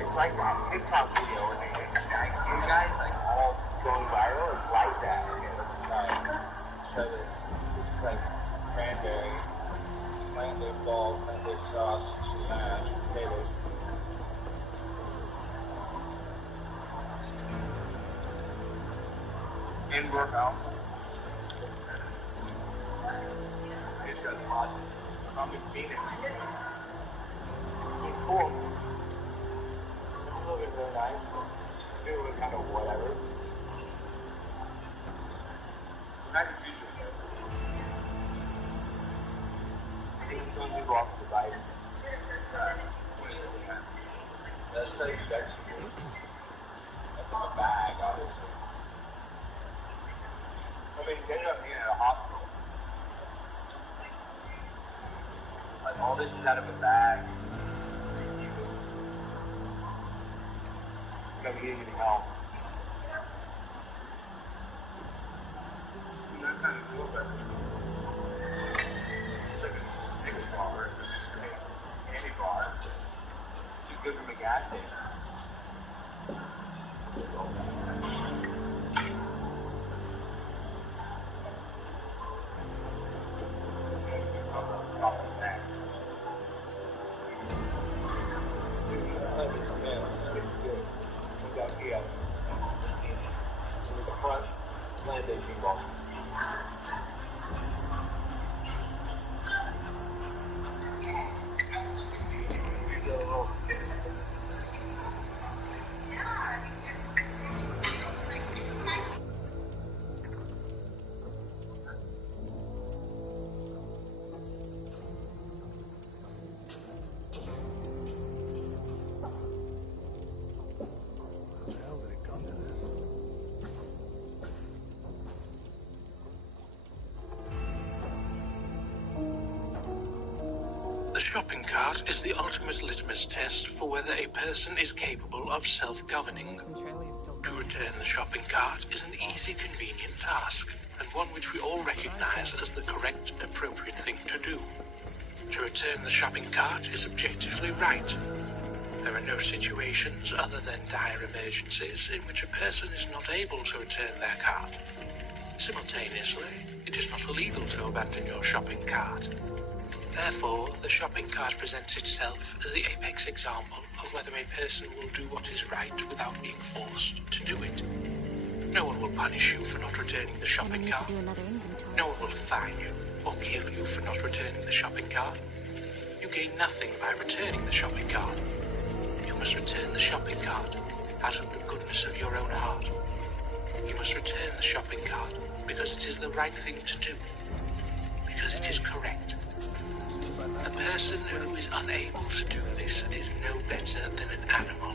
It's like that TikTok video where they make you guys like all going viral. It's like that. Okay, let's try. So this is like cranberry, plant-based ball, plant-based sauce, mashed potatoes. In workout. It's got lots. I'm in Phoenix. It's cool. Really nice. It was kind of whatever. I can use it. I think it's going to go off the bite. Let's say vegetables. That's in a bag, obviously. I mean, they ended up being at a hospital. Like, all this is out of a bag. Never get anything else. That kind of cool, but it's like a 6 bar versus a candy bar. It's just good from a gas station. Fresh plant-based meatball. shopping cart is the ultimate litmus test for whether a person is capable of self-governing. To return the shopping cart is an easy, convenient task, and one which we all recognize as the correct, appropriate thing to do. To return the shopping cart is objectively right. There are no situations other than dire emergencies in which a person is not able to return their cart. Simultaneously, it is not illegal to abandon your shopping cart. Therefore, the shopping cart presents itself as the apex example of whether a person will do what is right without being forced to do it. No one will punish you for not returning the shopping cart. No one will fine you or kill you for not returning the shopping cart. You gain nothing by returning the shopping cart. You must return the shopping cart out of the goodness of your own heart. You must return the shopping cart because it is the right thing to do. Because it is correct. A person who is unable to do this is no better than an animal.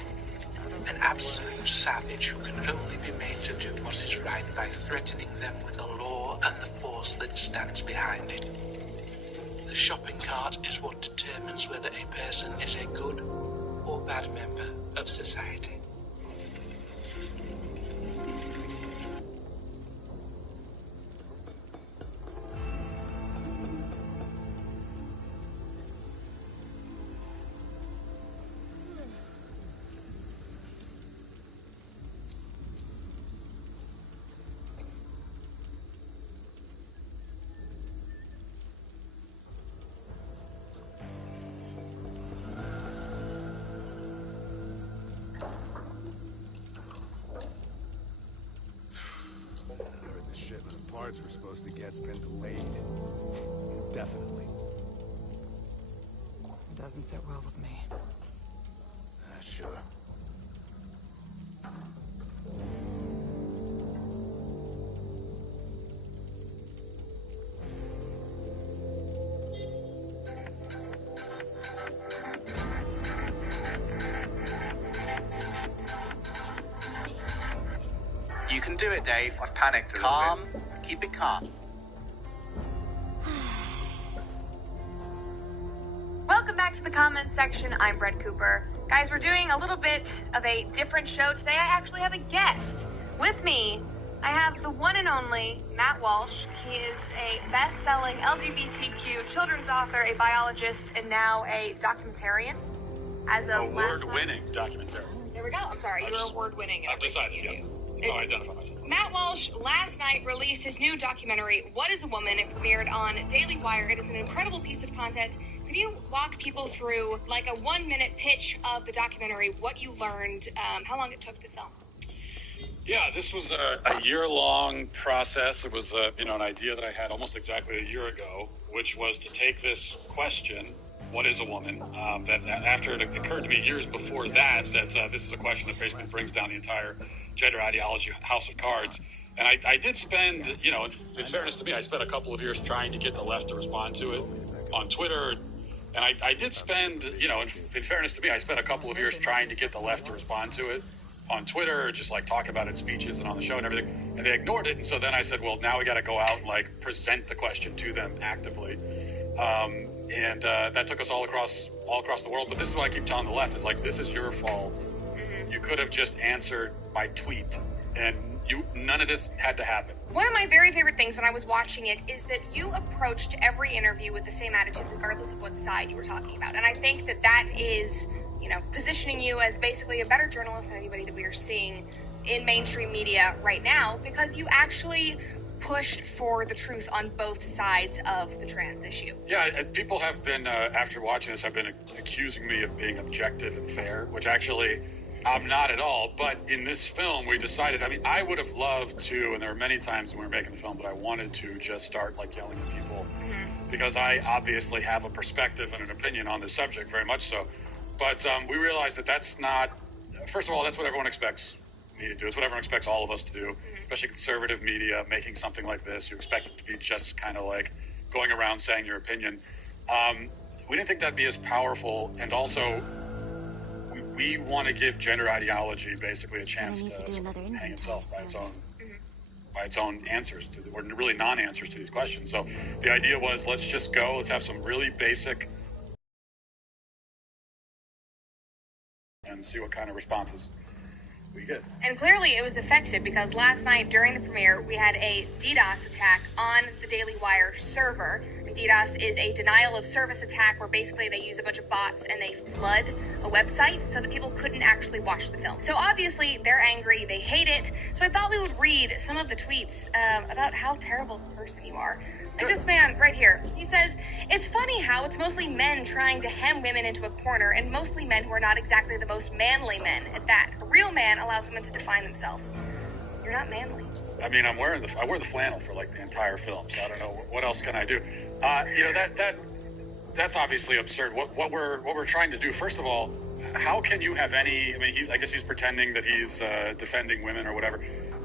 An absolute savage who can only be made to do what is right by threatening them with a law and the force that stands behind it. The shopping cart is what determines whether a person is a good or bad member of society. Parts we're supposed to get's been delayed. Definitely. It doesn't sit well with me. Sure. You can do it, Dave. I panicked a little bit. Keep it calm. Welcome back to the comments section. I'm Brett Cooper. Guys, we're doing a little bit of a different show today. I actually have a guest with me. I have the one and only Matt Walsh. He is a best-selling LGBTQ children's author, a biologist, and now a documentarian. As a award-winning documentarian. There we go. I'm sorry. You're award-winning. I've decided, yeah. That's how I identify myself. Matt Walsh last night released his new documentary, What is a Woman? It premiered on Daily Wire. It is an incredible piece of content. Can you walk people through, like, a 1-minute pitch of the documentary, what you learned, how long it took to film? Yeah, this was a year-long process. It was, an idea that I had almost exactly a year ago, which was to take this question, what is a woman? That after it occurred to me years before that this is a question that basically brings down the entire gender ideology house of cards. And I did spend, in fairness to me, I spent a couple of years trying to get the left to respond to it on Twitter. And I did spend, in fairness to me, I spent a couple of years trying to get the left to respond to it on Twitter, just like talk about it in speeches and on the show and everything. And they ignored it. And so then I said, well, now we got to go out and present the question to them actively. And that took us all across the world. But this is what I keep telling the left is this is your fault. You could have just answered my tweet, and none of this had to happen. One of my very favorite things when I was watching it is that you approached every interview with the same attitude, regardless of what side you were talking about. And I think that is, positioning you as basically a better journalist than anybody that we are seeing in mainstream media right now, because you actually pushed for the truth on both sides of the trans issue. Yeah, people have been, after watching this, have been accusing me of being objective and fair, which actually I'm not at all. But in this film, we decided, I would have loved to, and there were many times when we were making the film, but I wanted to just start yelling at people, because I obviously have a perspective and an opinion on this subject, very much so. But we realized that that's not, first of all, that's what everyone expects me to do. It's what everyone expects all of us to do, especially conservative media, making something like this. You expect it to be just kind of going around saying your opinion. We didn't think that'd be as powerful, and also we want to give gender ideology basically a chance to hang itself by its own answers or really non-answers to these questions. So the idea was, let's just go, let's have some really basic and see what kind of responses we get. And clearly it was effective because last night during the premiere, we had a DDoS attack on the Daily Wire server. And DDoS is a denial of service attack where basically they use a bunch of bots and they flood a website so that people couldn't actually watch the film. So obviously they're angry, they hate it. So I thought we would read some of the tweets about how terrible a person you are. Like this man right here. He says, "It's funny how it's mostly men trying to hem women into a corner and mostly men who are not exactly the most manly men at that. A real man allows women to define themselves. You're not manly." I mean, I wear the flannel for like the entire film, so I don't know what else can I do. That's obviously absurd. What we're trying to do, first of all, how can you have any? I mean, I guess he's pretending that he's defending women or whatever.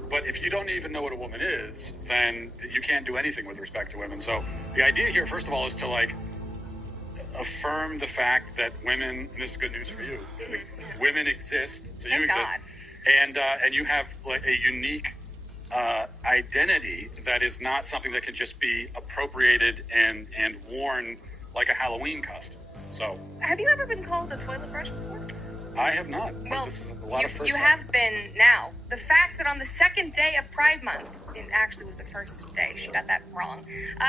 But if you don't even know what a woman is, then you can't do anything with respect to women. So the idea here, first of all, is to like affirm the fact that women, and this is good news for you, women exist, so you exist, and you have like a unique identity that is not something that can just be appropriated and worn like a Halloween costume. So, have you ever been called a toilet brush before? I have not. Well, this is a lot of you have been now. The fact that on the second day of Pride Month, it actually was the first day, she got that wrong,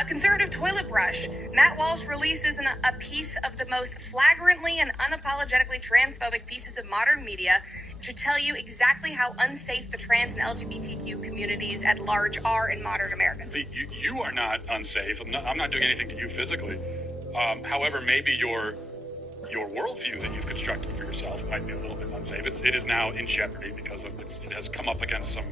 conservative toilet brush, Matt Walsh releases a piece of the most flagrantly and unapologetically transphobic pieces of modern media. It should tell you exactly how unsafe the trans and LGBTQ communities at large are in modern America. See, you are not unsafe. I'm not doing anything to you physically. However, maybe your worldview that you've constructed for yourself might be a little bit unsafe. It is now in jeopardy because of it has come up against some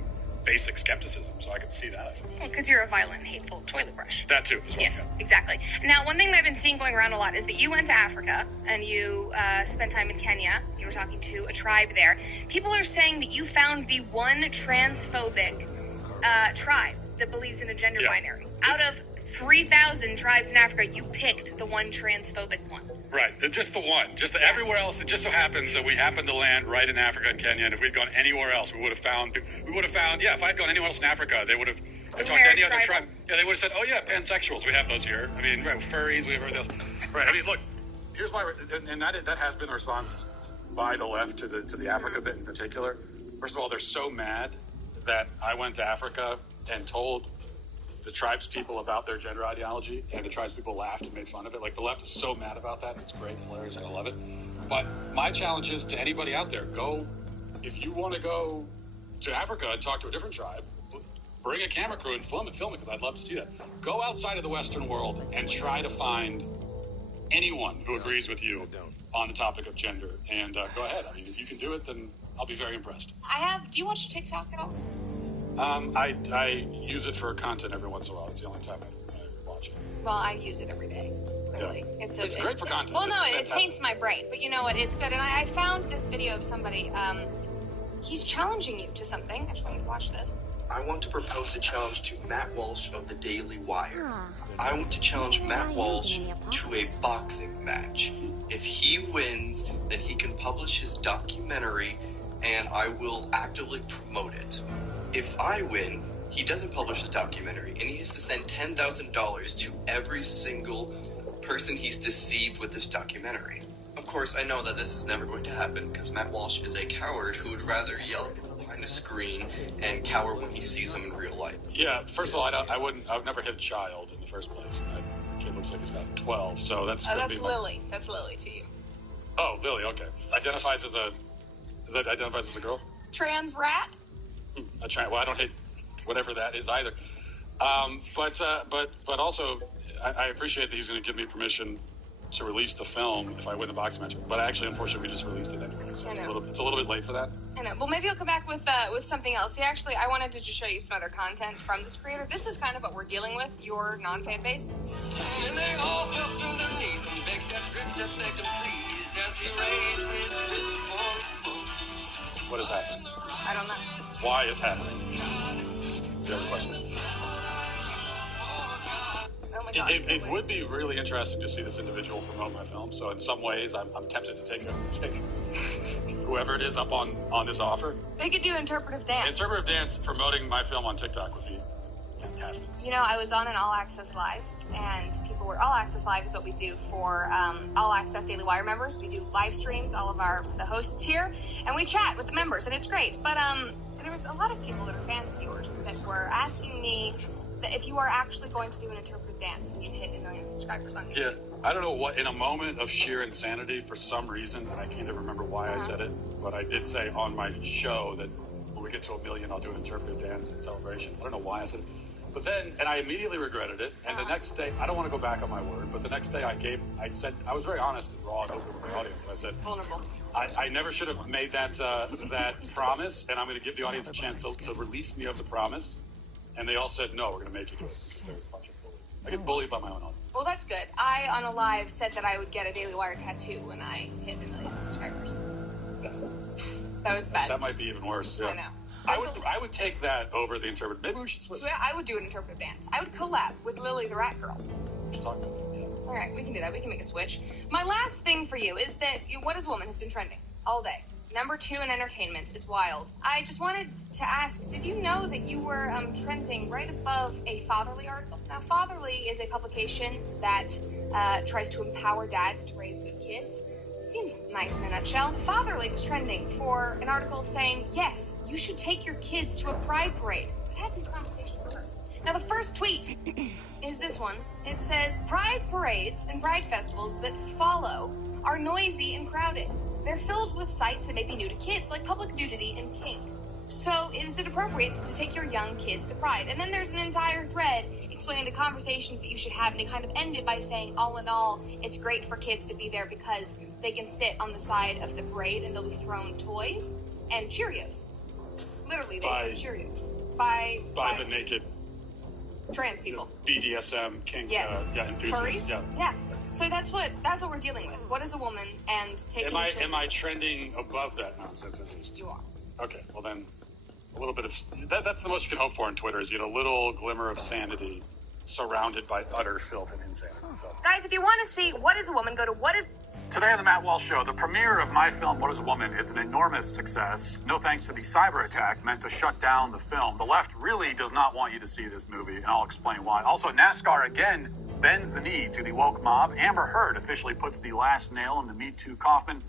basic skepticism, so I can see that. Because you're a violent, hateful toilet brush. That too, as well. Yes, exactly. Now, one thing that I've been seeing going around a lot is that you went to Africa and you spent time in Kenya. You were talking to a tribe there. People are saying that you found the one transphobic tribe that believes in a gender binary. Out of 3,000 tribes in Africa, you picked the one transphobic one. Right, just the one. Everywhere else, it just so happens that we happened to land right in Africa and Kenya, and if we'd gone anywhere else, we would have found, if I'd gone anywhere else in Africa, they would have, I talked to any other tribe, they would have said, oh yeah, pansexuals, we have those here. I mean, right, furries, we have everything else. Right, I mean, look, here's why, and that has been the response by the left to the Africa bit in particular. First of all, they're so mad that I went to Africa and told the tribes people about their gender ideology, and the tribes people laughed and made fun of it. Like, the left is so mad about that. It's great, hilarious, and I love it. But my challenge is to anybody out there, if you want to go to Africa and talk to a different tribe, bring a camera crew and film it, because I'd love to see that. Go outside of the Western world and try to find anyone who agrees with you on the topic of gender, and go ahead. I mean, if you can do it, then I'll be very impressed. Do you watch TikTok at all? I use it for content every once in a while. It's the only time I watch it. Well, I use it every day. Really. Yeah. It's great for content. Well, no, it taints my brain, but you know what? It's good. And I found this video of somebody. He's challenging you to something. I just want you to watch this. I want to propose a challenge to Matt Walsh of the Daily Wire. I want to challenge Matt Walsh to a boxing match. If he wins, then he can publish his documentary, and I will actively promote it. If I win, he doesn't publish the documentary, and he has to send $10,000 to every single person he's deceived with this documentary. Of course, I know that this is never going to happen, because Matt Walsh is a coward who would rather yell behind a screen and cower when he sees them in real life. Yeah, first of all, I would never hit a child in the first place. That kid looks like he's about 12, so that's... that's Lily. That's Lily to you. Oh, Lily, okay. Identifies as a girl? Trans rat? Well, I don't hate whatever that is either. But also, I appreciate that he's going to give me permission to release the film if I win the boxing match. But actually, unfortunately, we just released it anyway, so it's a little bit late for that. I know. Well, maybe you'll come back with something else. See, actually, I wanted to just show you some other content from this creator. This is kind of what we're dealing with, your non-fan base. And they all fell to their knees and begged that drink that they can please as he raised his fist for smoke. What is happening? I don't know. Why is happening? The other question. Oh my God. It would be really interesting to see this individual promote my film. So in some ways, I'm tempted to take whoever it is up on this offer. They could do interpretive dance. Interpretive dance promoting my film on TikTok would be fantastic. You know, I was on an All Access Live and people were All Access Live is what we do for All Access Daily Wire members. We do live streams, all of the hosts here, and we chat with the members, and it's great. But there was a lot of people that are fans of yours that were asking me that if you are actually going to do an interpretive dance when you hit 1 million subscribers on YouTube. Yeah, I don't know what, in a moment of sheer insanity, for some reason, and I can't even remember why I said it, but I did say on my show that when we get to 1 million, I'll do an interpretive dance in celebration. I don't know why I said it. But then, and I immediately regretted it, and the next day, I don't want to go back on my word, but the next day I said, I was very honest and raw and open with the audience, and I said, vulnerable. I never should have made that promise, and I'm going to give the audience a chance to release me of the promise. And they all said, no, we're going to make you do it, because there's a bunch of bullies. I get bullied by my own audience. Well, that's good. I, on a live, said that I would get a Daily Wire tattoo when I hit 1 million subscribers. That was bad. That might be even worse, yeah. I know. I would take that over the interpretive. Maybe we should switch. So I would do an interpretive dance. I would collab with Lily the Rat Girl. All right, we can do that. We can make a switch. My last thing for you is that What is a Woman has been trending all day. Number 2 in entertainment. It's wild. I just wanted to ask, did you know that you were trending right above a Fatherly article? Now, Fatherly is a publication that tries to empower dads to raise good kids. Seems nice in a nutshell. Fatherly was trending for an article saying, yes, you should take your kids to a pride parade. I had these conversations first. Now, the first tweet is this one. It says, pride parades and pride festivals that follow are noisy and crowded. They're filled with sights that may be new to kids, like public nudity and kink. So is it appropriate to take your young kids to Pride? And then there's an entire thread explaining the conversations that you should have, and it kind of ended by saying, all in all, it's great for kids to be there because they can sit on the side of the parade and they'll be thrown toys and Cheerios. Literally, they said Cheerios. By the naked trans people. BDSM, kink, yes. Enthusiasts. Furries? Yeah. So that's what we're dealing with. What is a woman and taking Am I trending above that nonsense at least? You are. Okay, well then, a little bit of... That's the most you can hope for on Twitter, is you get a little glimmer of sanity surrounded by utter filth and insanity. So. Guys, if you want to see What is a Woman, go to What is... Today on the Matt Walsh Show, the premiere of my film, What is a Woman, is an enormous success. No thanks to the cyber attack meant to shut down the film. The left really does not want you to see this movie, and I'll explain why. Also, NASCAR again bends the knee to the woke mob. Amber Heard officially puts the last nail in the Me Too coffin.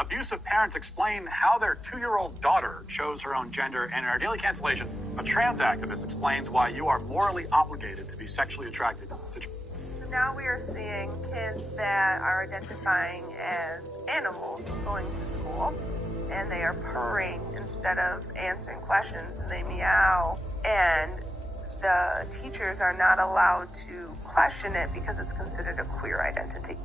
Abusive parents explain how their 2-year-old daughter chose her own gender. And in our daily cancellation, a trans activist explains why you are morally obligated to be sexually attracted to So now we are seeing kids that are identifying as animals going to school, and they are purring instead of answering questions, and they meow. And the teachers are not allowed to question it because it's considered a queer identity.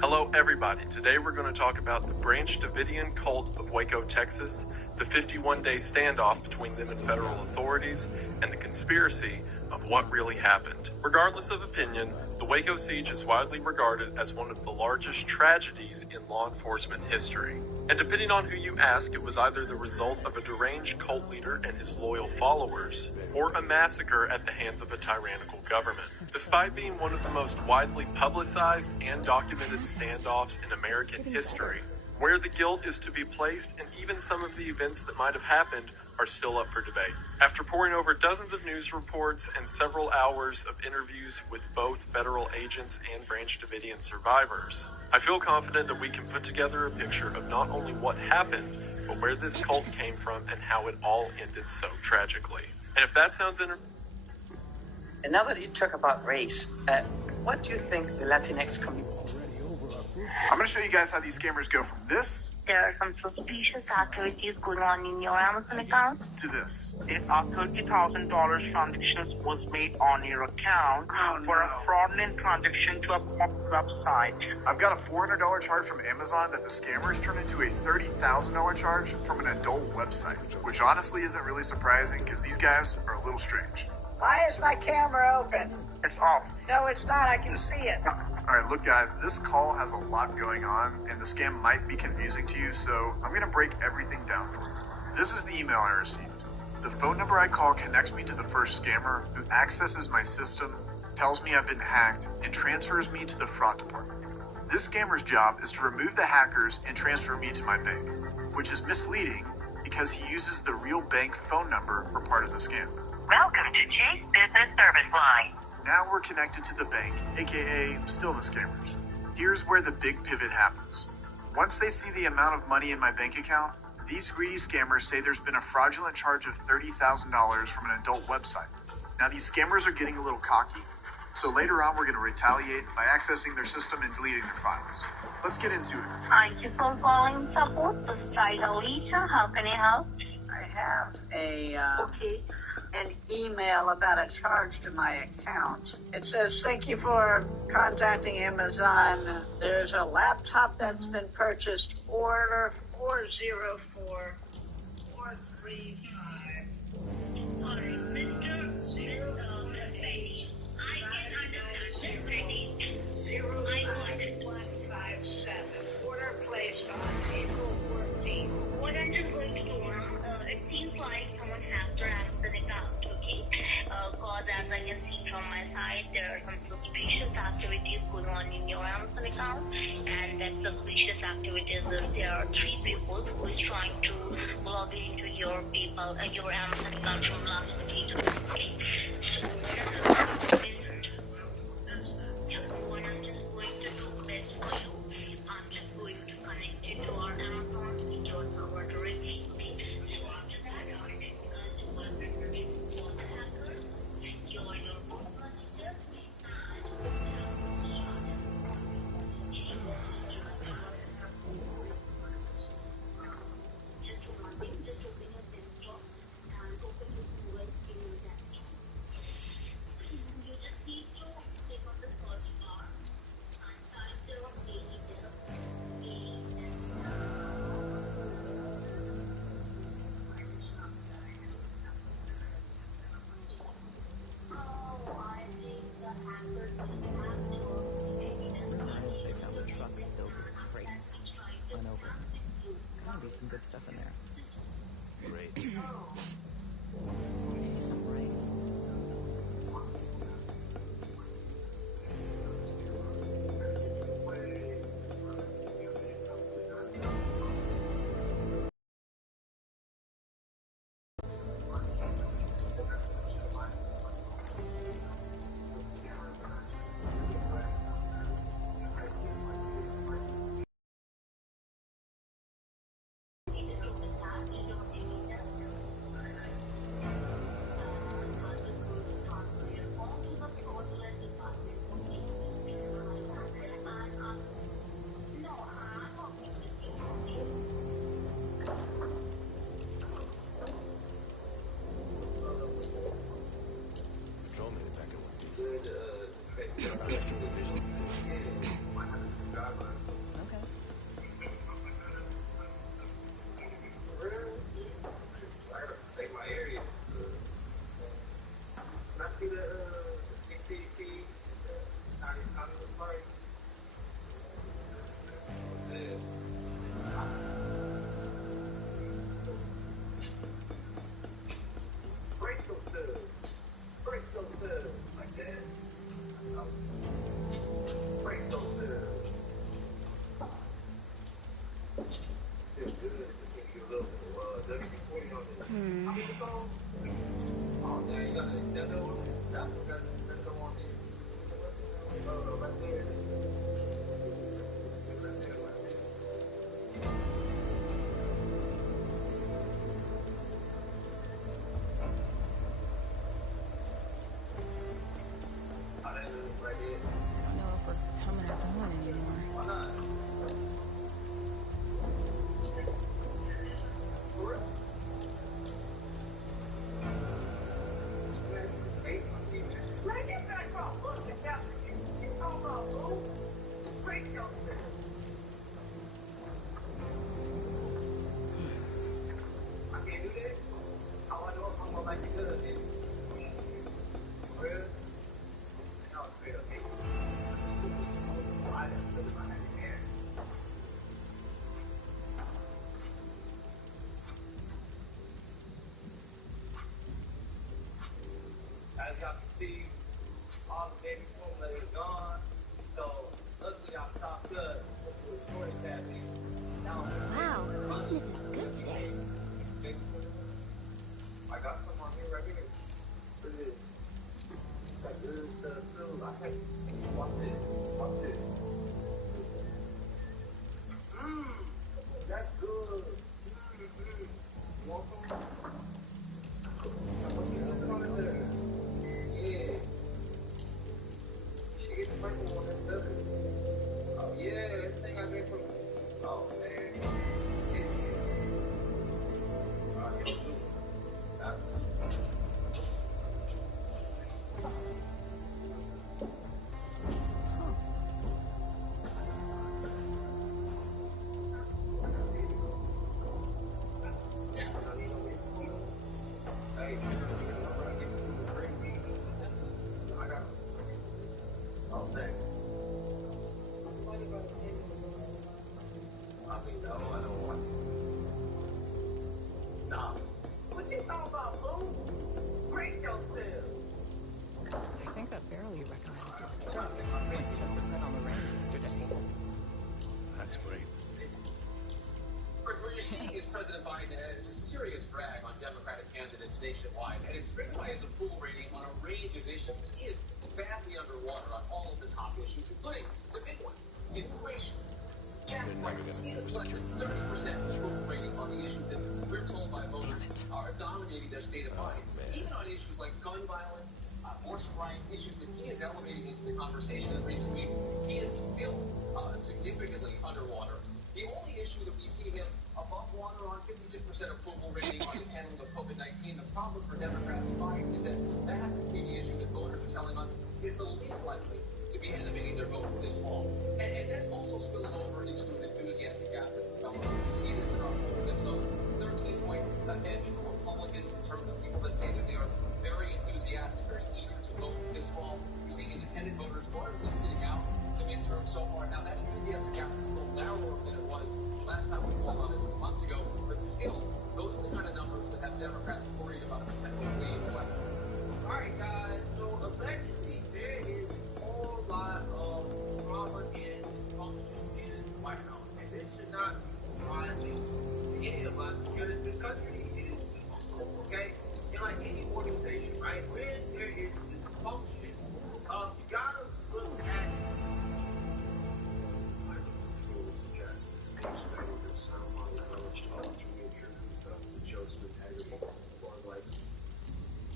Hello, everybody. Today we're going to talk about the Branch Davidian cult of Waco, Texas, the 51-day standoff between them and federal authorities, and the conspiracy of what really happened. Regardless of opinion, the Waco siege is widely regarded as one of the largest tragedies in law enforcement history. And depending on who you ask, it was either the result of a deranged cult leader and his loyal followers, or a massacre at the hands of a tyrannical government. Despite being one of the most widely publicized and documented standoffs in American history, where the guilt is to be placed and even some of the events that might have happened are still up for debate. After poring over dozens of news reports and several hours of interviews with both federal agents and Branch Davidian survivors, I feel confident that we can put together a picture of not only what happened, but where this cult came from and how it all ended so tragically. And if that sounds And now that you talk about race, what do you think the Latinx community... I'm going to show you guys how these scammers go from this... There are some suspicious activities going on in your Amazon account. ...to this. If a $30,000 transaction was made on your account for a fraudulent transaction to a website. I've got a $400 charge from Amazon that the scammers turned into a $30,000 charge from an adult website, which honestly isn't really surprising because these guys are a little strange. Why is my camera open? It's off. No, it's not. I can see it. All right, look, guys, this call has a lot going on, and the scam might be confusing to you, so I'm going to break everything down for you. This is the email I received. The phone number I call connects me to the first scammer, who accesses my system, tells me I've been hacked, and transfers me to the fraud department. This scammer's job is to remove the hackers and transfer me to my bank, which is misleading because he uses the real bank phone number for part of the scam. Welcome to Chase Business Service Line. Now we're connected to the bank, aka still the scammers. Here's where the big pivot happens. Once they see the amount of money in my bank account, these greedy scammers say there's been a fraudulent charge of $30,000 from an adult website. Now these scammers are getting a little cocky, so later on we're going to retaliate by accessing their system and deleting their files. Let's get into it. Thank you for calling support. This is Alicia. How can I help? I have an email about a charge to my account. It says, thank you for contacting Amazon. There's a laptop that's been purchased. Order 404435. Sorry, Mr. 09157. Order placed on April 14th. What I'm just going to do now, it seems like someone has to access the account, okay? Because as I can see from my side, there are some suspicious activities going on in your Amazon account, and that suspicious activities, there are 3 people who is trying to log into your PayPal, your Amazon account from last week, okay? So what I'm just going to do best for you, I'm just going to connect you to our Amazon secure server directly, okay? So after that, I'm going to do a version for the hacker, your phone messages, just open your desktop and open this USB that. You just need to click on the search bar and type your email. They found a truck filled with crates, unopened. Gotta be some good stuff in there. Great. As y'all can see, all the baby formula is gone. So luckily I stocked up with a shortage that week. Wow, business is good today. I got some on here right here. Look at this. got good stuff too. I think, watch this. Watch this. That's good. You want some? What's this something on there? Yeah. She get the purple one, that's better. Oh yeah, everything I get from. Oh man. Yeah. Alright, yeah, blue. What you talking about, Boo? Brace yourself. I think I barely recommended it. Went 10 for 10 on the range yesterday. That's great. What you're seeing is President Biden as a serious drag on Democratic candidates nationwide, and it's driven by his approval rating on a range of issues. He is badly underwater on all of the top issues, including the big ones: inflation, gas prices. He has less than 30% approval rating on the issues that we're told by voters are dominating their state of mind. Even on issues like gun violence, abortion rights, issues that he is elevating into the conversation in recent weeks, he is still significantly underwater. The only issue that we see him above water on, 56% approval rating on his handling of COVID-19, the problem for Democrats and Biden is that that happens to be the issue that voters are telling us is the least likely to be animating their vote this fall. And that's also spilling over into an enthusiastic gap that's developing. We see this in our poll that shows 13-point edge for Republicans in terms of people that say that they are very enthusiastic, very eager to vote this fall. We see independent voters largely sitting out the midterm so far. Now, that enthusiastic gap is a little narrower than it was last time we polled on it 2 months ago, but still, those are the kind of numbers that have Democrats worried about a potential wave election. All right, guys. So allegedly, there is a whole lot of drama and dysfunction in the White House, and this should not be surprising to any of us because this country is dysfunctional. Okay, and like any organization, right? When there is dysfunction, you gotta look at. So what's the title of this video would suggest? This is expanding your sound on the knowledge all through nature himself, which shows some integrity or license.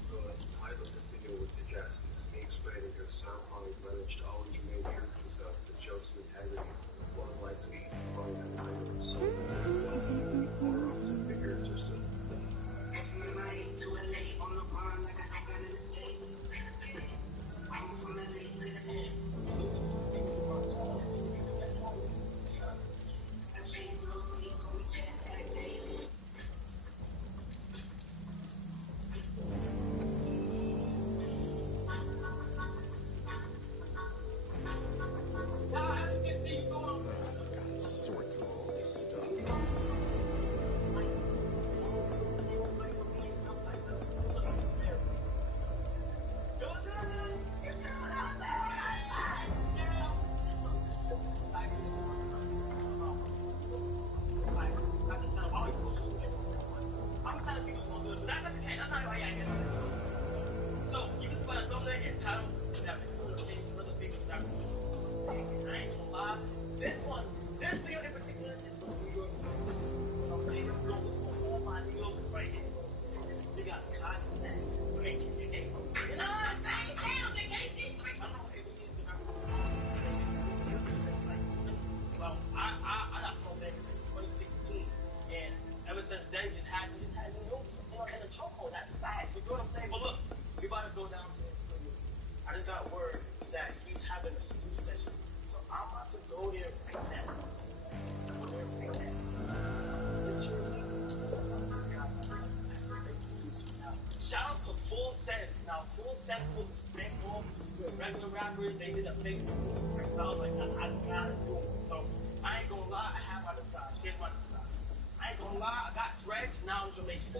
So as the title of this video would suggest, this is me explaining your sound on managed all into nature himself, which shows some integrity or license or integrity. So once the polar opposite figures are still. Sort through all this stuff. So you just want to throw that entitled that another big I ain't gonna lie. This video in particular is from New York. You know what I'm saying? This is for all my New Yorkers right here. They got constant breaking. You know what I'm saying? Damn, they can't see three. I know. Well, I got pulled back in 2016, and ever since then, just had New York, in a chokehold. That's sad. You know what I'm saying? But look, we about to go down to this video. I just got word that he's having a stew session, so I'm about to go there right now. Shout out to Full Send. Now, Full Send was big off with regular rappers. They did a big news. So I was like, I gotta do it. So I ain't gonna lie, I have my disguise. Here's my disguise. I ain't gonna lie, I got dreads. Now I'm Jamaican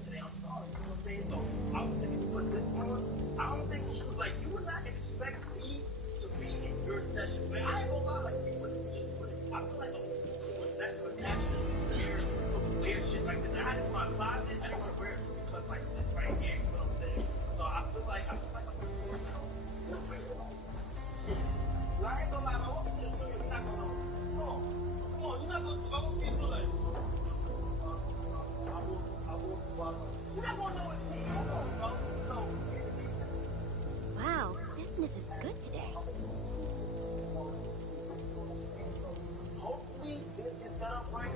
today. I'm sorry. You know what I'm saying? So I was thinking to put this on. I don't think you was like, you would not expect me to be in your session. But I ain't gonna lie, like, you wouldn't just put it. I feel like a was that could actually wear some weird shit like this. I had this in my closet. I didn't want to wear it because like this right here. You know what I'm saying? So I feel like I'm Wow, business is good today. Hopefully, this is set up right.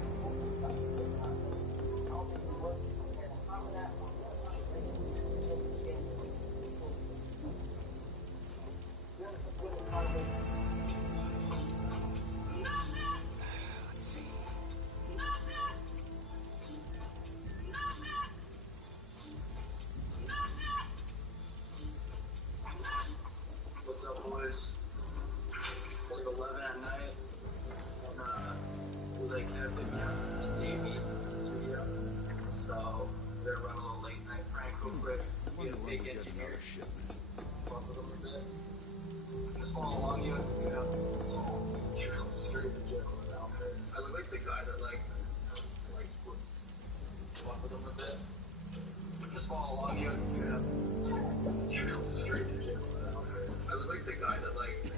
What's up, boys? It's like 11 at night, and we like had a big announcement to the Dave East studio, so we're gonna run a little late night prank real quick. Be a big engineer. Fuck with them a bit. Just follow along, you know, straight to jail without it. I look like the guy that like fuck with them a bit. Just follow along, you know, straight to jail without it. I look like the guy that like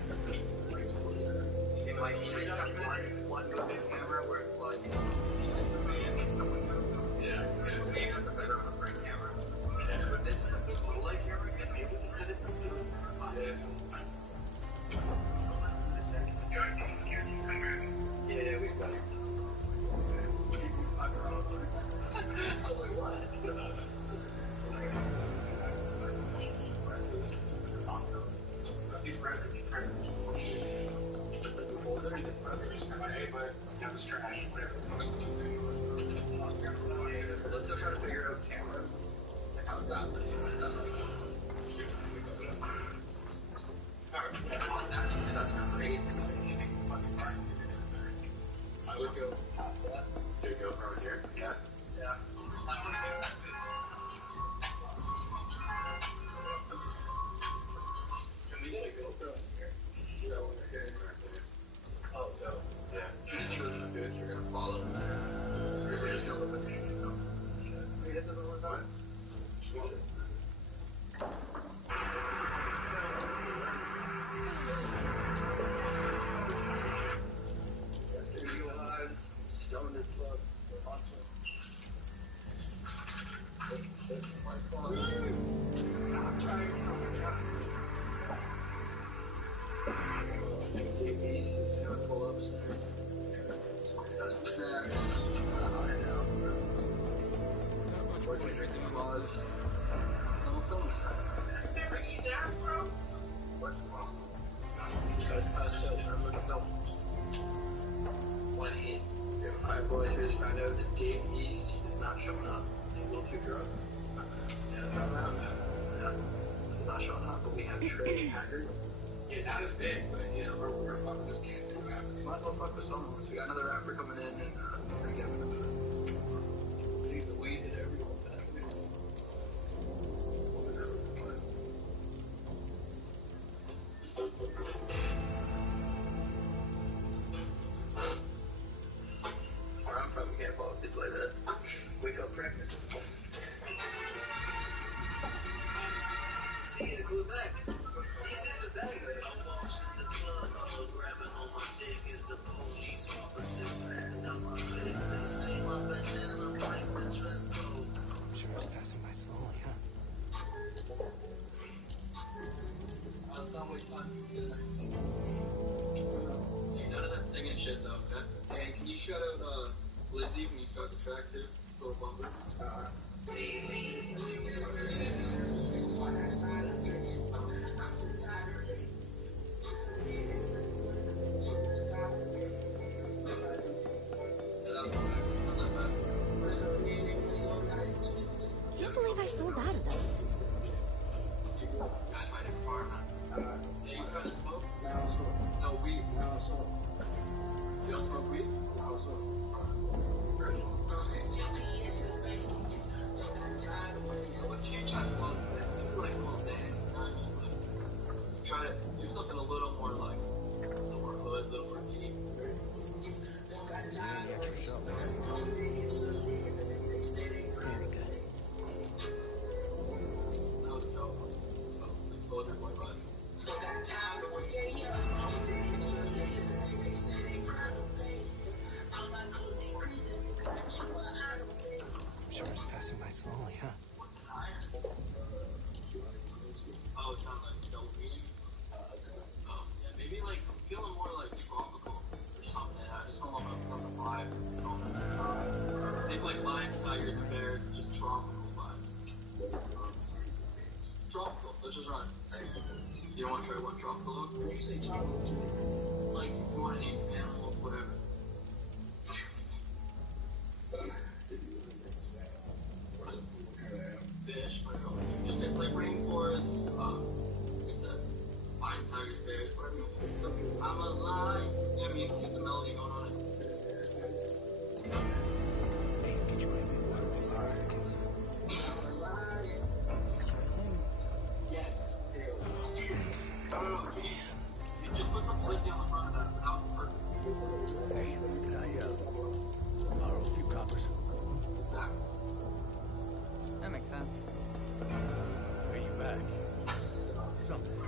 in like he got one moving camera where it's like yeah, he has a better on a front camera. But this little light camera can maybe set it to yeah, we've got it. I was like, what? Trash, whatever. Let's go try to figure out cameras. Like how that that's crazy. I would go top that. So you go over here? Yeah. Yeah. Can we get a GoPro in here? You know, when they're getting right there. Oh, no. Yeah. You just go to the booth, you're gonna follow them there. You're just gonna look at the shooting stuff. Can we hit them one time? Yesterday lives, stoned as fuck. He's just gonna pull up soon. He's got some snacks. I know. Boys gonna drink some claws. And we'll film this time. Never eaten ass, bro. What's wrong? This guy's passed out. I'm gonna film. 1-8. Alright, boys, we just found out that Dave East is not showing up. He's a little too drunk. Yeah, it's not around, man. Yeah. He's not showing up, but we have Trey Haggard. Yeah, not as big, but you know, we're fucking this kid. So might as well fuck with someone. So we got another rapper coming in, and we're gonna get him in the leave the weed in everyone. Where I'm from, we can't fall asleep like that. Wake up pregnant. See you in Quebec. This is the bag, man. Hey, none of that singing shit though, okay? Hey, can you shout out Lizzie when you start the track too? Little bumper. Can't believe I sold out of those. No weed. You don't smoke weed? What you try to smoke? It's too like try to do something a little more like a little more hood, a little more deep. That was dope. Soldier Boy vibe. Nice and lonely, huh? Oh, it's not like no meaning. Yeah, maybe like feeling more like tropical or something. I just don't know about the vibe. Think like lions, tigers, and bears, just tropical vibes. Tropical. Let's just run. You don't want to try one tropical look? When you say tropical, like you want to name some animals, whatever. Fish, just like rainforest, what's that? Lions, tigers, bears, whatever. I'm alive. Yeah, I mean, keep the melody going on. Hey, get your hand in the water next time you get to. Yes. Oh, man. You just put the frizzy on the front of that. That was perfect. Hey, can I borrow a few coppers? Exactly. That makes sense. Pay you back. Something.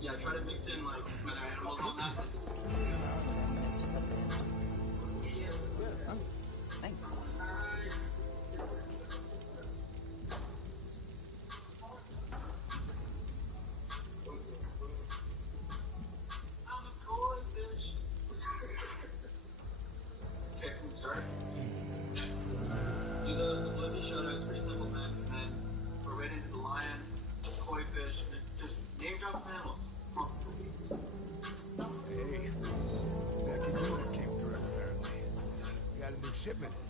Yeah, try to mix in like some other animals on that. Thanks. I'm a koi fish. Okay, can we start? Do the Blippi shout-out. It's pretty simple, man. And then we're right into the lion, koi fish, and just name drop some animals. Come on. Hey, second unit came through, apparently. We got a new shipment in.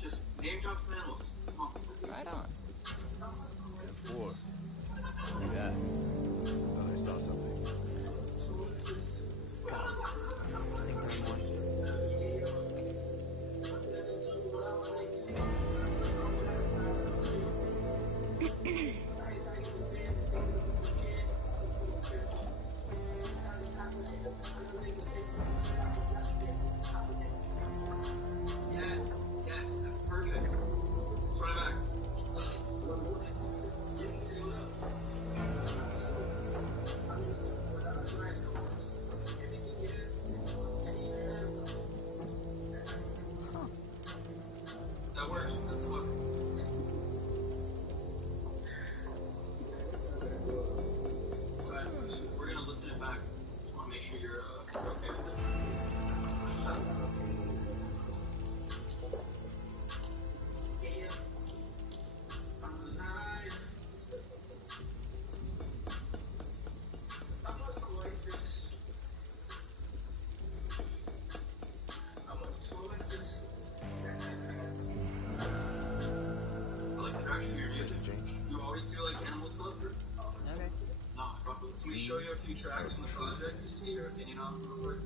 Just name drop some animals. Come on. Right on. 10-4. Yeah. Thought I saw something. Yes, that's perfect. Let's run it back. That works. That's the hook. Alright, we're gonna listen it back. Just want to make sure you're okay with it. I like the direction you're using. You always do like animal stuff? Okay. No, probably. Can we show you a few tracks from the project to see your opinion on them real quick?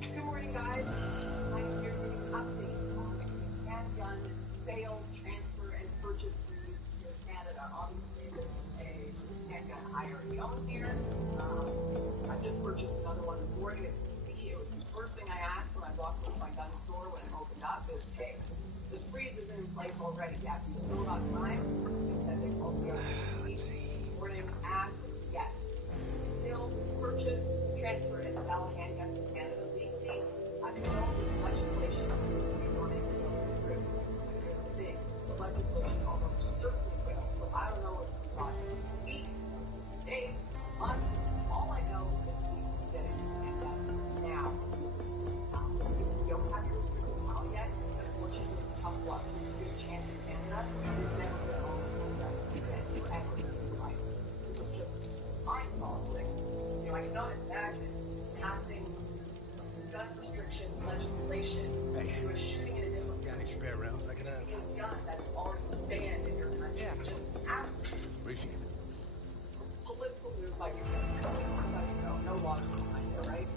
Good morning, guys. I'm here giving updates on handgun sale, transfer, and purchase fees here in Canada. Obviously, there's a handgun IRA on here. I just purchased another one this morning. It's easy. It was the first thing I asked when I walked into my gun store when it opened up is, hey, yeah, if you still got time, they said they called the OCD this morning, asked, yes, still purchase, transfer, and sell handguns in Canada legally until this legislation is on it and goes through. Here's the thing, the legislation almost certainly will. So I don't know if you got a week, days, a month. All I know is we can get it now. You don't have your approval now yet. Unfortunately, it's tough luck. Your chance in Canada, you're never going to own forever in your life. It's just mind boggling. You know, I cannot imagine passing gun restriction legislation. Hey, you are shooting in a different got any spare rounds I can have? a gun that's already banned in your country. Yeah. Just absolutely. Appreciate it. Political move by Trudeau. No logic behind it, right?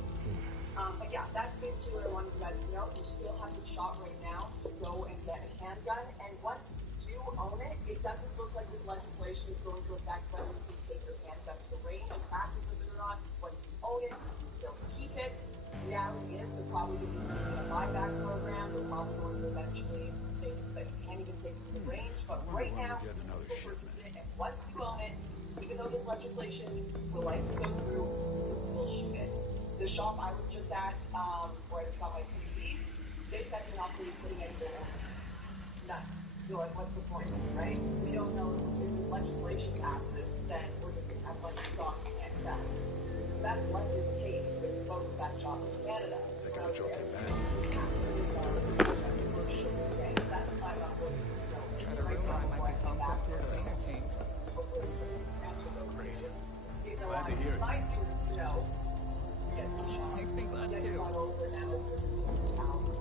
But yeah, that's basically what I wanted you guys to know. You still have the shot right now to go and get a handgun. And once you do own it, it doesn't look like this legislation is going to affect whether you can take your handgun to the range and practice with it or not. Once you own it, you can still keep it. The reality is they're probably going to be doing a buyback program. They're probably going to eventually make it so that you can't even take it to the range. But right now, you can still purchase it. And once you own it, even though this legislation will likely go through, you can still shoot it. The shop I was just at, where I got my CC, they said they're not really putting any more orders. None. So like, what's the point, right? We don't know if this legislation passes, then we're just going to have a bunch of stock we can't sell. So that's likely the case with most of that shops in Canada. Think I'll drop it back. This happened is okay, so that's why I'm not looking to right now before I come back to the change. Hopefully, transfer those. Glad to hear it. My viewers to know. Makes me glad too.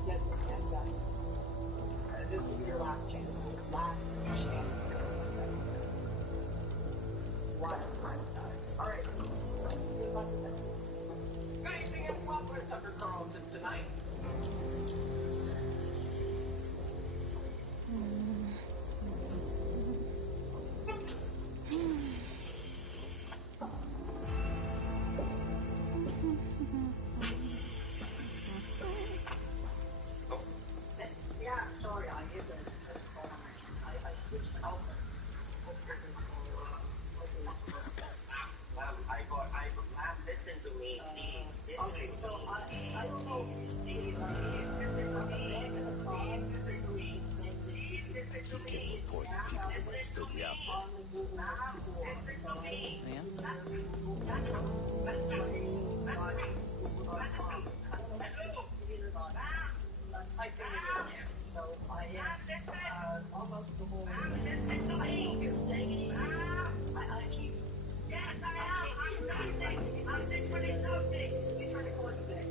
Get some handguns. This will be your last chance. Last chance. Wild crimes, guys. All right. Good luck with that. Good evening and welcome to Tucker Carlson tonight. Sorry, I hit the phone. I switched outlets. Listen to me. Okay, so I don't know if you see You can't report to people who might still be out so I am almost the whole I don't know if you're saying anything. I keep I'm sick for this something. We try to call it back.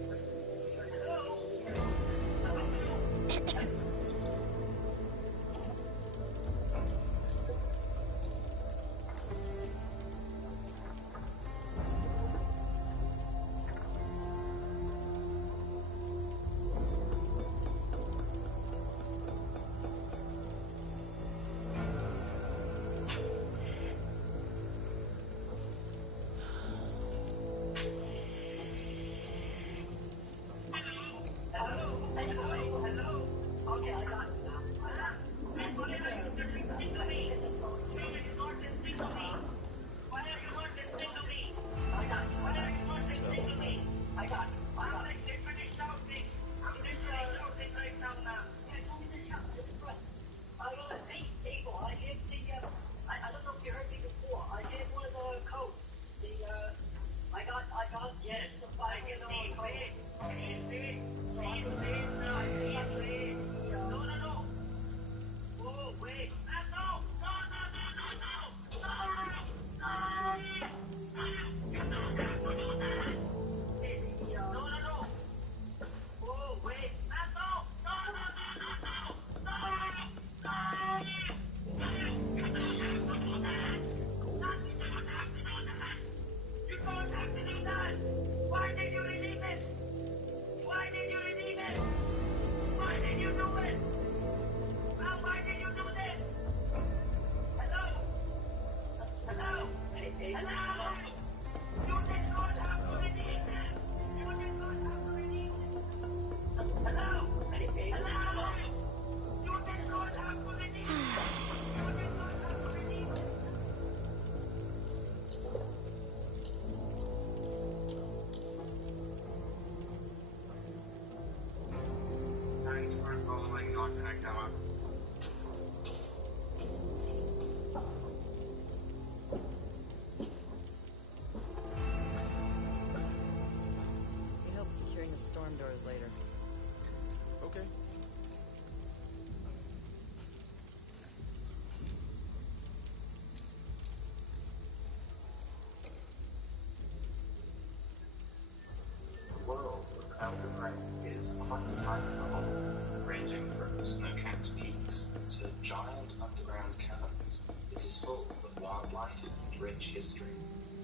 rich history.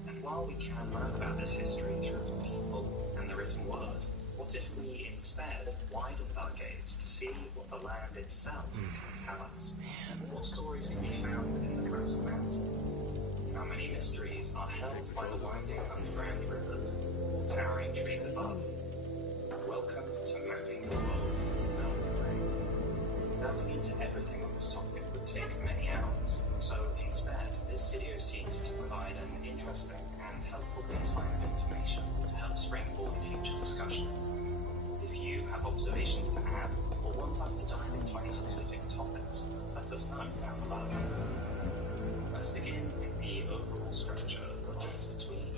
And while we can learn about this history through people and the written word, what if we instead widened our gaze to see what the land itself can tell us? What stories can be found within the frozen mountains? How many mysteries are held by the winding underground rivers, towering trees above? Welcome to Mapping the World in Mountain Brain. Delving into everything on this topic would take many hours, so instead, this video seeks to provide an interesting and helpful baseline of information to help springboard future discussions. If you have observations to add, or want us to dive into any specific topics, let us know down below. Let's begin with the overall structure of the lines between.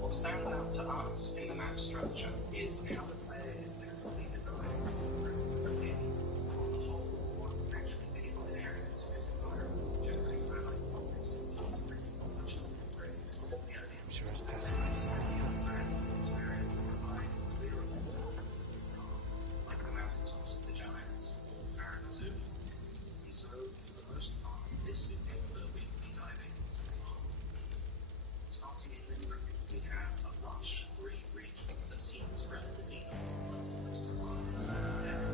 What stands out to us in the map structure is how the player is pensively designed for the rest of the game. On the whole, one actually begins in areas whose environments generate finite topics and tasks, such as the grave, the enemy, I'm sure it's past to areas that provide clear opportunities to paths, like the mountaintops of the Giants or Farron Zoo. And so, for the most part, this is the order we will be diving into the world. Starting in Limerick, we have a lush green region that seems relatively normal and close to lands.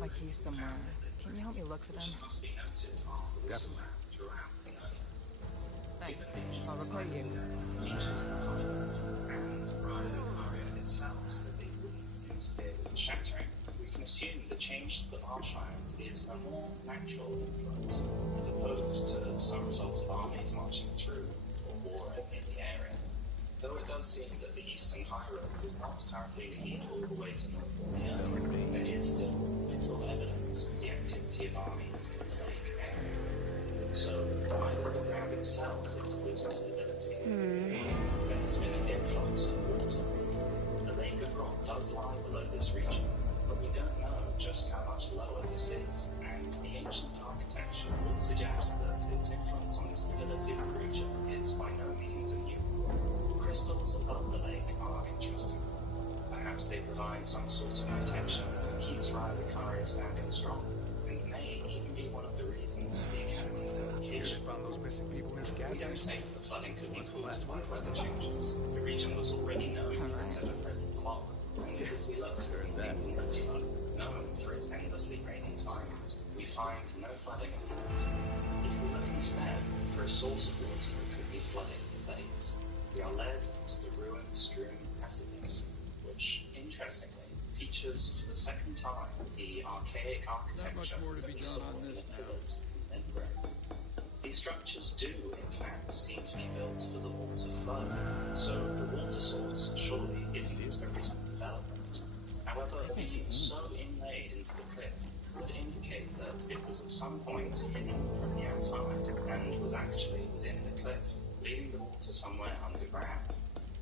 my keys somewhere. Can you help me look for them? Definitely. Thanks. I'll repay you. Features the Highland and Rhino itself, so they wouldn't interfere with the shattering. We can assume the change to the marshland is a more natural influence, as opposed to some result of armies marching through or war in the area. Though it does seem that the Eastern High Road does not currently lead all the way to North Borneo, there is still little evidence of the activity of armies in the lake area. So, either the ground itself is losing stability, or there has been an influx of water. The Lake of Rock does lie below this region, but we don't know just how much lower this is, and the ancient architecture would suggest that its influence on the stability of the region is by no means unusual. The crystals above the lake are interesting. Perhaps they provide some sort of protection that keeps Raya standing strong, and may even be one of the reasons for the Academy's allocation. Found those missing people near the gas We don't station. think the flooding could be caused by weather changes. The region was already known for its ever-present fog, and if we look to the Indian Peninsula, known for its endlessly rainy climate, we find no flooding effect. If we look instead for a source of water that could be flooding the lakes, we are led to the ruin-strewn precipice, which, interestingly, features for the second time the archaic architecture that we saw in the pillars in Edinburgh. These structures do, in fact, seem to be built for the water flow, so the water source surely isn't a recent development. However, being so inlaid into the cliff would indicate that it was at some point hidden from the outside and was actually within the cliff, leaving the water somewhere underground.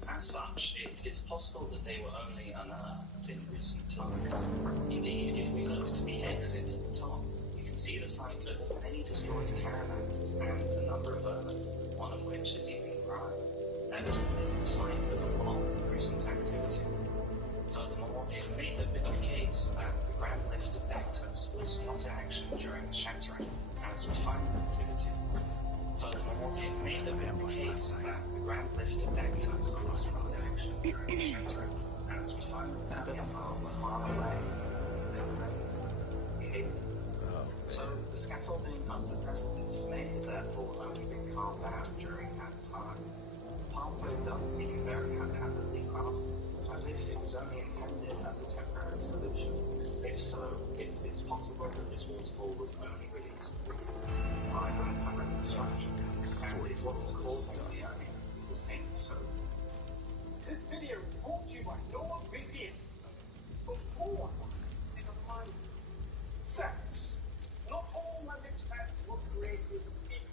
As such, it is possible that they were only unearthed in recent times. Indeed, if we look to the exit at the top, you can see the site of many destroyed caravans and a number of vermin, one of which is even prime, evidently the site of a lot of recent activity. Furthermore, it may have been the case that the Grand Lift of Dectus was not in action during the shattering, as refinement activity. Furthermore, it may have been the case that the Grand Lift of Dectus was not in action during the shattering, as refinement was far away. So the scaffolding up the precipice may have therefore only been carved out during that time. The pathway does seem very haphazardly crafted, as if it was only intended as a temporary solution. If so, it is possible that this waterfall was only released recently by uncovering the structure, and is what is causing the area to sink so. This video is brought to you by NordVPN. But porn is a mind sets. Not all magic sets were created equal.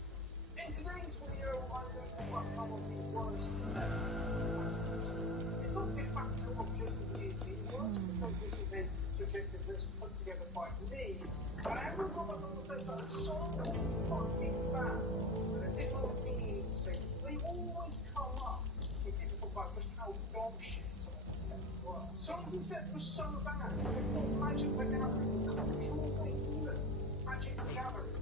In today's video, I'm going to talk about some of the worst sets. It's not de facto objectively worse, because this is a subjective list put together by me. But I am going to talk about some of the sets that are so fucking bad that it will be insane. They always come up if you talk about just how dog shit some of the sets were. Some of the sets were so bad, they thought Magic the Gathering controlling even Magic the Gathering.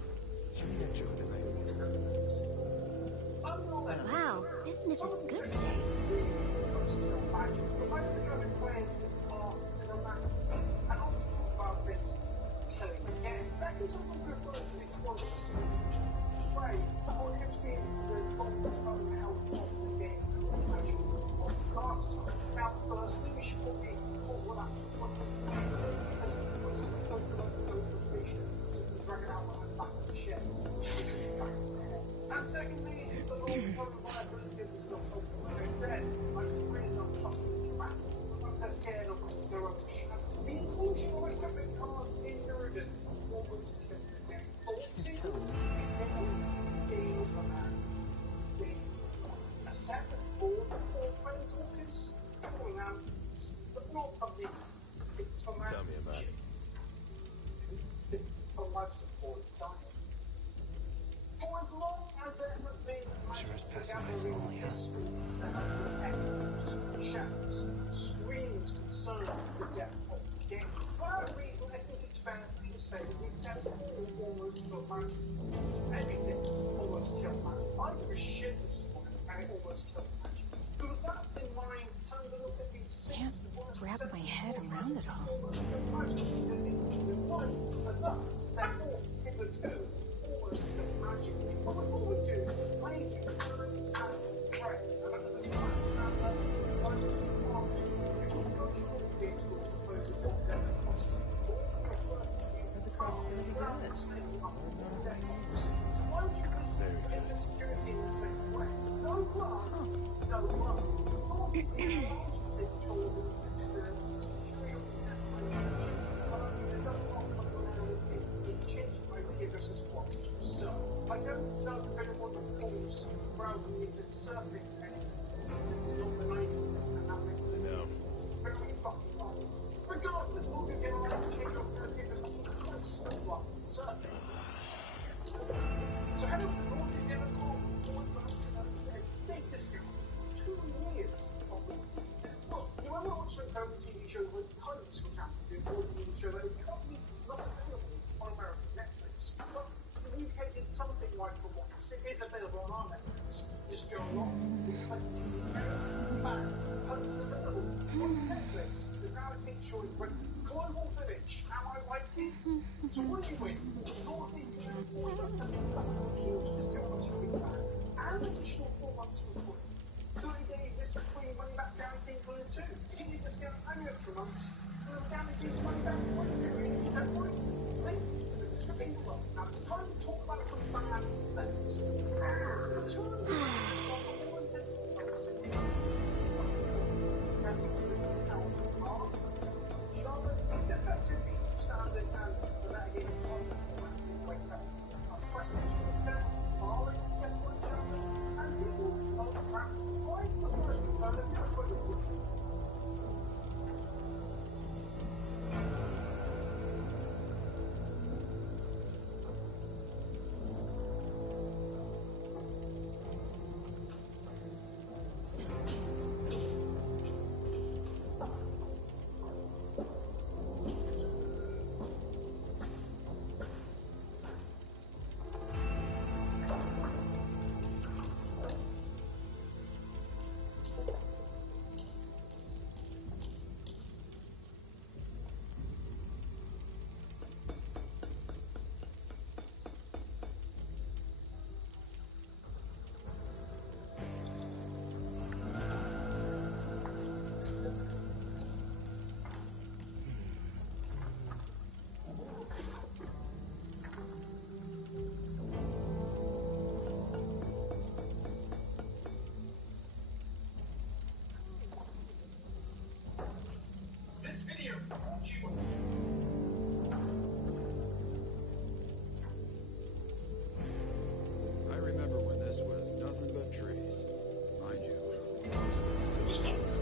Wow, business is good today. Magic the Gathering players are dramatic. And I'll talk about this killing again. Back in some of the first week's was right, or experience the control health of the game of last time. Now, firstly, we should probably talk about what dragging out my back of the ship. And secondly, the long-term viability of the stuff, like I said, I'm really not fucking dramatic. I'm not scared of their own shit. The inclusion of equipment cards in Iridium always kept the game. Forces, games are man. A set that's board for friends walkers, calling out, but not public. It's for man. Tell me about it. It's for life support, it's dying. For as long as there has been chats, screens concerned with the depth of the game. For that reason, I think it's fair to say that the accessible almost killed man. Everything almost killed man. I give a shit this morning, and it almost killed magic. But with that in mind, time to look at the Can't wrap my head around it all. one, and thus, therefore, hitherto, almost magically, what we forward to, waiting, and pray. And at the time, one of the two farmers, it was not sure if they were supposed to walk down the cross. The crop's gonna be good. So why don't you consider business security in the same way? No grant, no love. All the take control of the experiences, security of the information, it doesn't all come around in changing my addresses for so I don't know if anyone calls browsing if it's surfing it's not the 90s and that makes it very fucking hard. Regardless, all you get around to change your address well, surfing. So how do we all get a call? What's last big discount? 2 years of the look, you ever watch a TV show with Pirates, for example, the award TV show that is currently not available on American Netflix. But the UK did something like the one. It is available on our Netflix. Just go along with bang, available on Netflix. The now it's showing Global Village. How I like this. So what do you win? Huge discount on TV back and additional 4 months for free. 30-day risk-free money-back guarantee for the 2. To give you a discount only extra months, there's a guaranteed money-back period. Don't worry. Link in the description below. Now it's time to talk about some bad sex. That's a good account. Charlotte, effectively, standard and the navigating like that. Questions from them, following separate channels, and people of crap. Why is the first return of your equipment? This video brought you. I remember when this was nothing but trees. Mind you, most of it's still trees.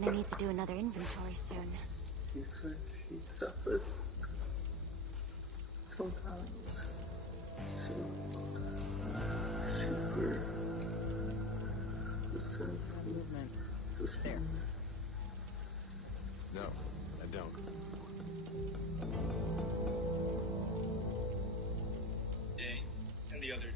Gonna need to do another inventory soon. She suffers sometimes. Super successful. Suspend. No, I don't. Day and the other day.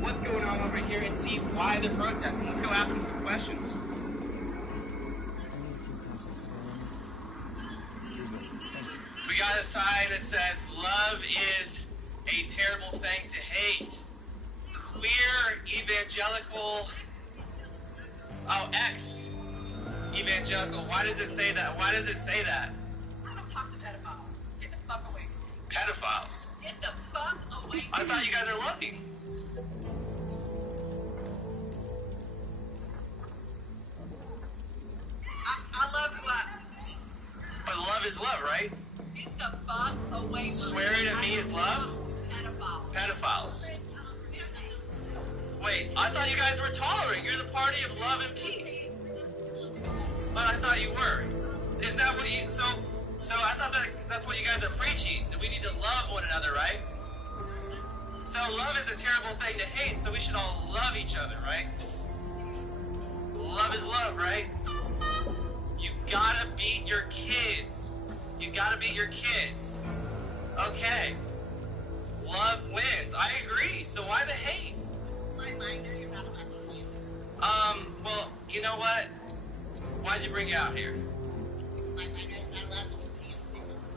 What's going on over here and see why they're protesting. Let's go ask them some questions. We got a sign that says, "Love is a terrible thing to hate." Queer, evangelical, evangelical. Why does it say that? Why does it say that? I don't talk to pedophiles. Get the fuck away. Pedophiles. Get the fuck away. I thought you guys are loving. I love you up. But love is love, right? Get the fuck away from Swearing at me is love? Pedophiles. Wait, I thought you guys were tolerant. You're the party of love and peace. But I thought you were. Isn't that what you... So I thought that's what you guys are preaching. That we need to love one another, right? So love is a terrible thing to hate, so we should all love each other, right? Love is love, right? You gotta beat your kids. You gotta beat your kids. Okay. Love wins. I agree. So why the hate? Well, you know what? Why'd you bring it out here?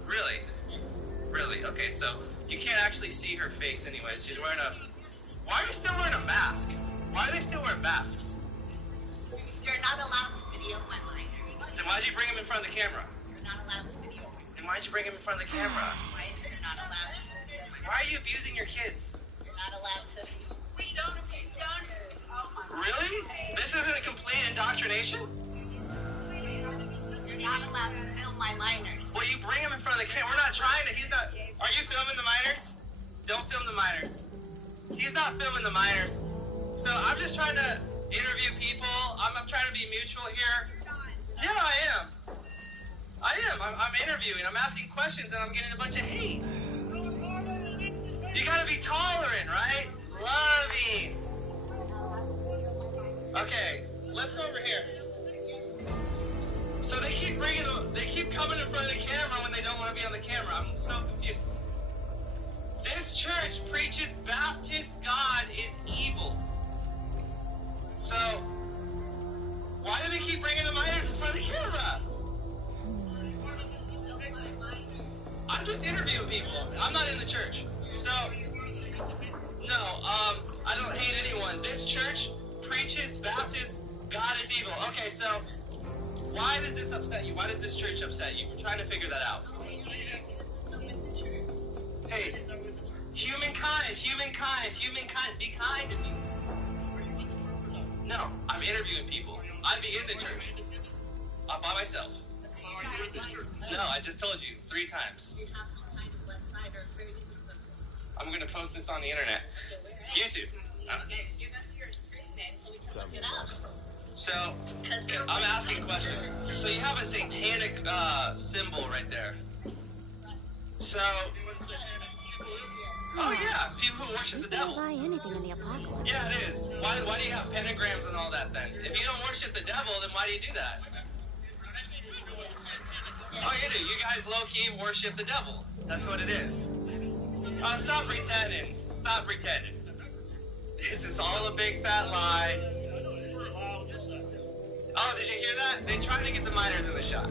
Really? Really? Okay, so you can't actually see her face anyways. She's wearing a... Why are you still wearing a mask? Why are they still wearing masks? You're not allowed to video my minors. Then why'd you bring him in front of the camera? You're not allowed to video. Then why'd you bring him in front of the camera? Why you're not allowed to? Why are you abusing your kids? You're not allowed to. We don't abuse. Don't. Oh my. Really? This isn't a complete indoctrination? You're not allowed to film my minors. Well, you bring him in front of the camera. We're not trying to. He's not. Are you filming the minors? Don't film the minors. He's not filming the minors. So I'm just trying to interview people. I'm trying to be mutual here. Yeah, I am. I'm interviewing. I'm asking questions, and I'm getting a bunch of hate. You gotta be tolerant, right? Loving. Okay, let's go over here. So they keep coming in front of the camera when they don't want to be on the camera. I'm so confused. This church preaches Baptist God is evil. So, why do they keep bringing the minors in front of the camera? I'm just interviewing people. I'm not in the church. So, no, I don't hate anyone. This church preaches Baptist God is evil. Okay, so, why does this upset you? Why does this church upset you? We're trying to figure that out. Hey, humankind, be kind to me. No, I'm interviewing people. I'd be in the church. I'm by myself. No, I just told you 3 times. I'm going to post this on the internet. YouTube. Give us your screen name so we can look it up. So, I'm asking questions. So you have a satanic symbol right there. So, oh yeah, it's people who worship the devil. Buy anything in the apocalypse. Yeah, it is. Why do you have pentagrams and all that then? If you don't worship the devil, then why do you do that? Oh, you do. You guys low-key worship the devil. That's what it is. Stop pretending. Stop pretending. This is all a big fat lie. Oh, did you hear that? They tried to get the minors in the shot.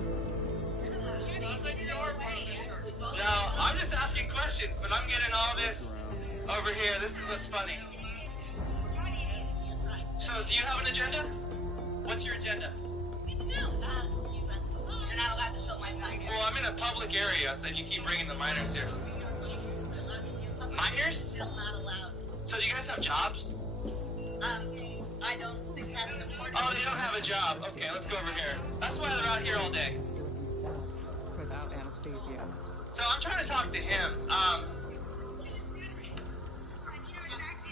No, I'm just asking questions, but I'm getting all this over here. This is what's funny. So, do you have an agenda? What's your agenda? You're not allowed to film my minors. Well, I'm in a public area, so you keep bringing the minors here. Minors? Still not allowed. So, do you guys have jobs? I don't think that's important. Oh, they don't have a job. Okay, let's go over here. That's why they're out here all day. Do it themselves without anesthesia. So I'm trying to talk to him.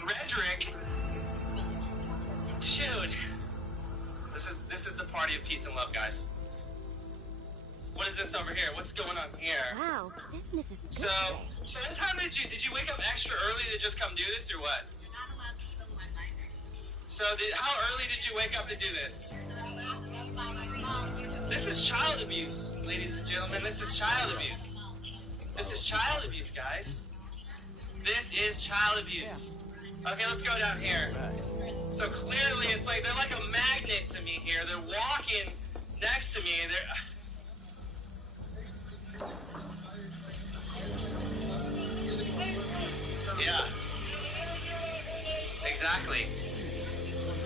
Redrick. Dude. This is the party of peace and love, guys. What is this over here? What's going on here? Wow, business is good So what time did you wake up extra early to just come do this, or what? You're not allowed to film my minors. So how early did you wake up to do this? This is child abuse, ladies and gentlemen. This is child abuse. This is child abuse, guys. This is child abuse. Okay, let's go down here. So clearly, it's like they're like a magnet to me here. They're walking next to me. Yeah. Exactly.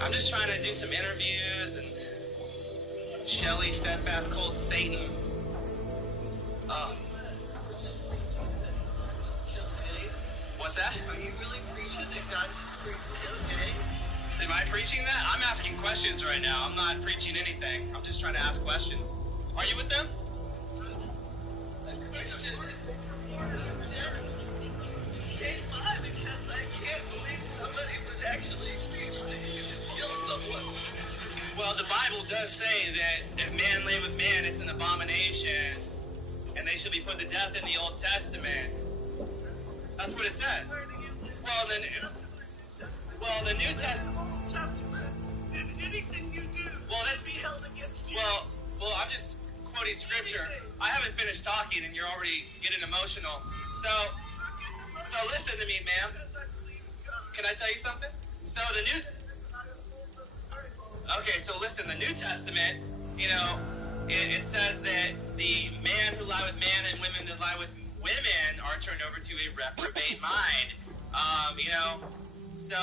I'm just trying to do some interviews and Shelly, Steadfast, Cold Satan. What's that? Are you really preaching that God should kill gays? Am I preaching that? I'm asking questions right now. I'm not preaching anything. I'm just trying to ask questions. Are you with them? A question. Because I can't believe somebody would actually preach that you should kill someone. Well, the Bible does say that if man lay with man, it's an abomination, and they should be put to death in the Old Testament. That's what it says. Well, the New Testament. Anything you do will be held against you. Well, I'm just quoting scripture. I haven't finished talking, and you're already getting emotional. So listen to me, ma'am. Can I tell you something? Okay, so listen, the New Testament, it says that the man who lie with man and women that lie with women are turned over to a reprobate mind. So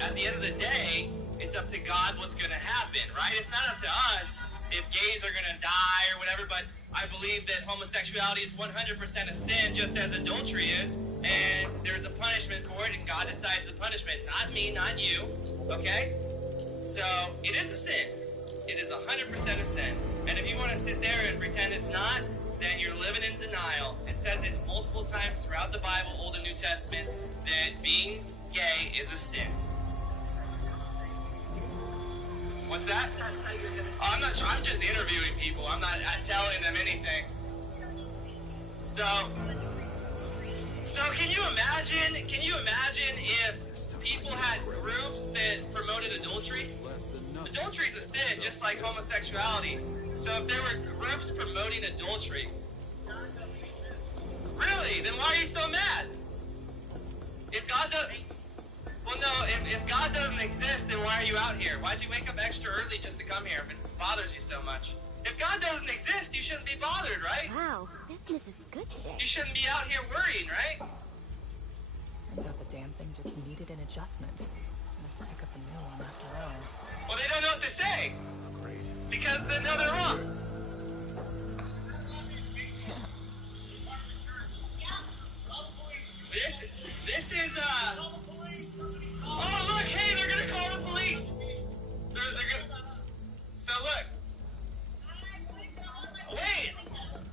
at the end of the day, it's up to God what's going to happen, right? It's not up to us if gays are going to die or whatever, but I believe that homosexuality is 100% a sin, just as adultery is, and there's a punishment for it, and God decides the punishment, not me, not you, okay? So it is a sin. It is 100% a sin. And if you want to sit there and pretend it's not, then you're living in denial. It says it multiple times throughout the Bible, Old and New Testament, that being gay is a sin. What's that? Oh, I'm not sure. I'm just interviewing people. I'm not telling them anything. So can you imagine if people had groups that promoted adultery? Adultery is a sin, just like homosexuality. So if there were groups promoting adultery, really, then why are you so mad? If God doesn't exist, then why are you out here? Why'd you wake up extra early just to come here if it bothers you so much? If God doesn't exist, you shouldn't be bothered, right? Wow, business is good today. You shouldn't be out here worrying, right? Turns out the damn thing just needed an adjustment. I'll have to pick up a new one after all. Well, they don't know what to say. Because they know they're wrong. This is, oh, look, hey, they're gonna call the police. They're gonna, so look. Wait,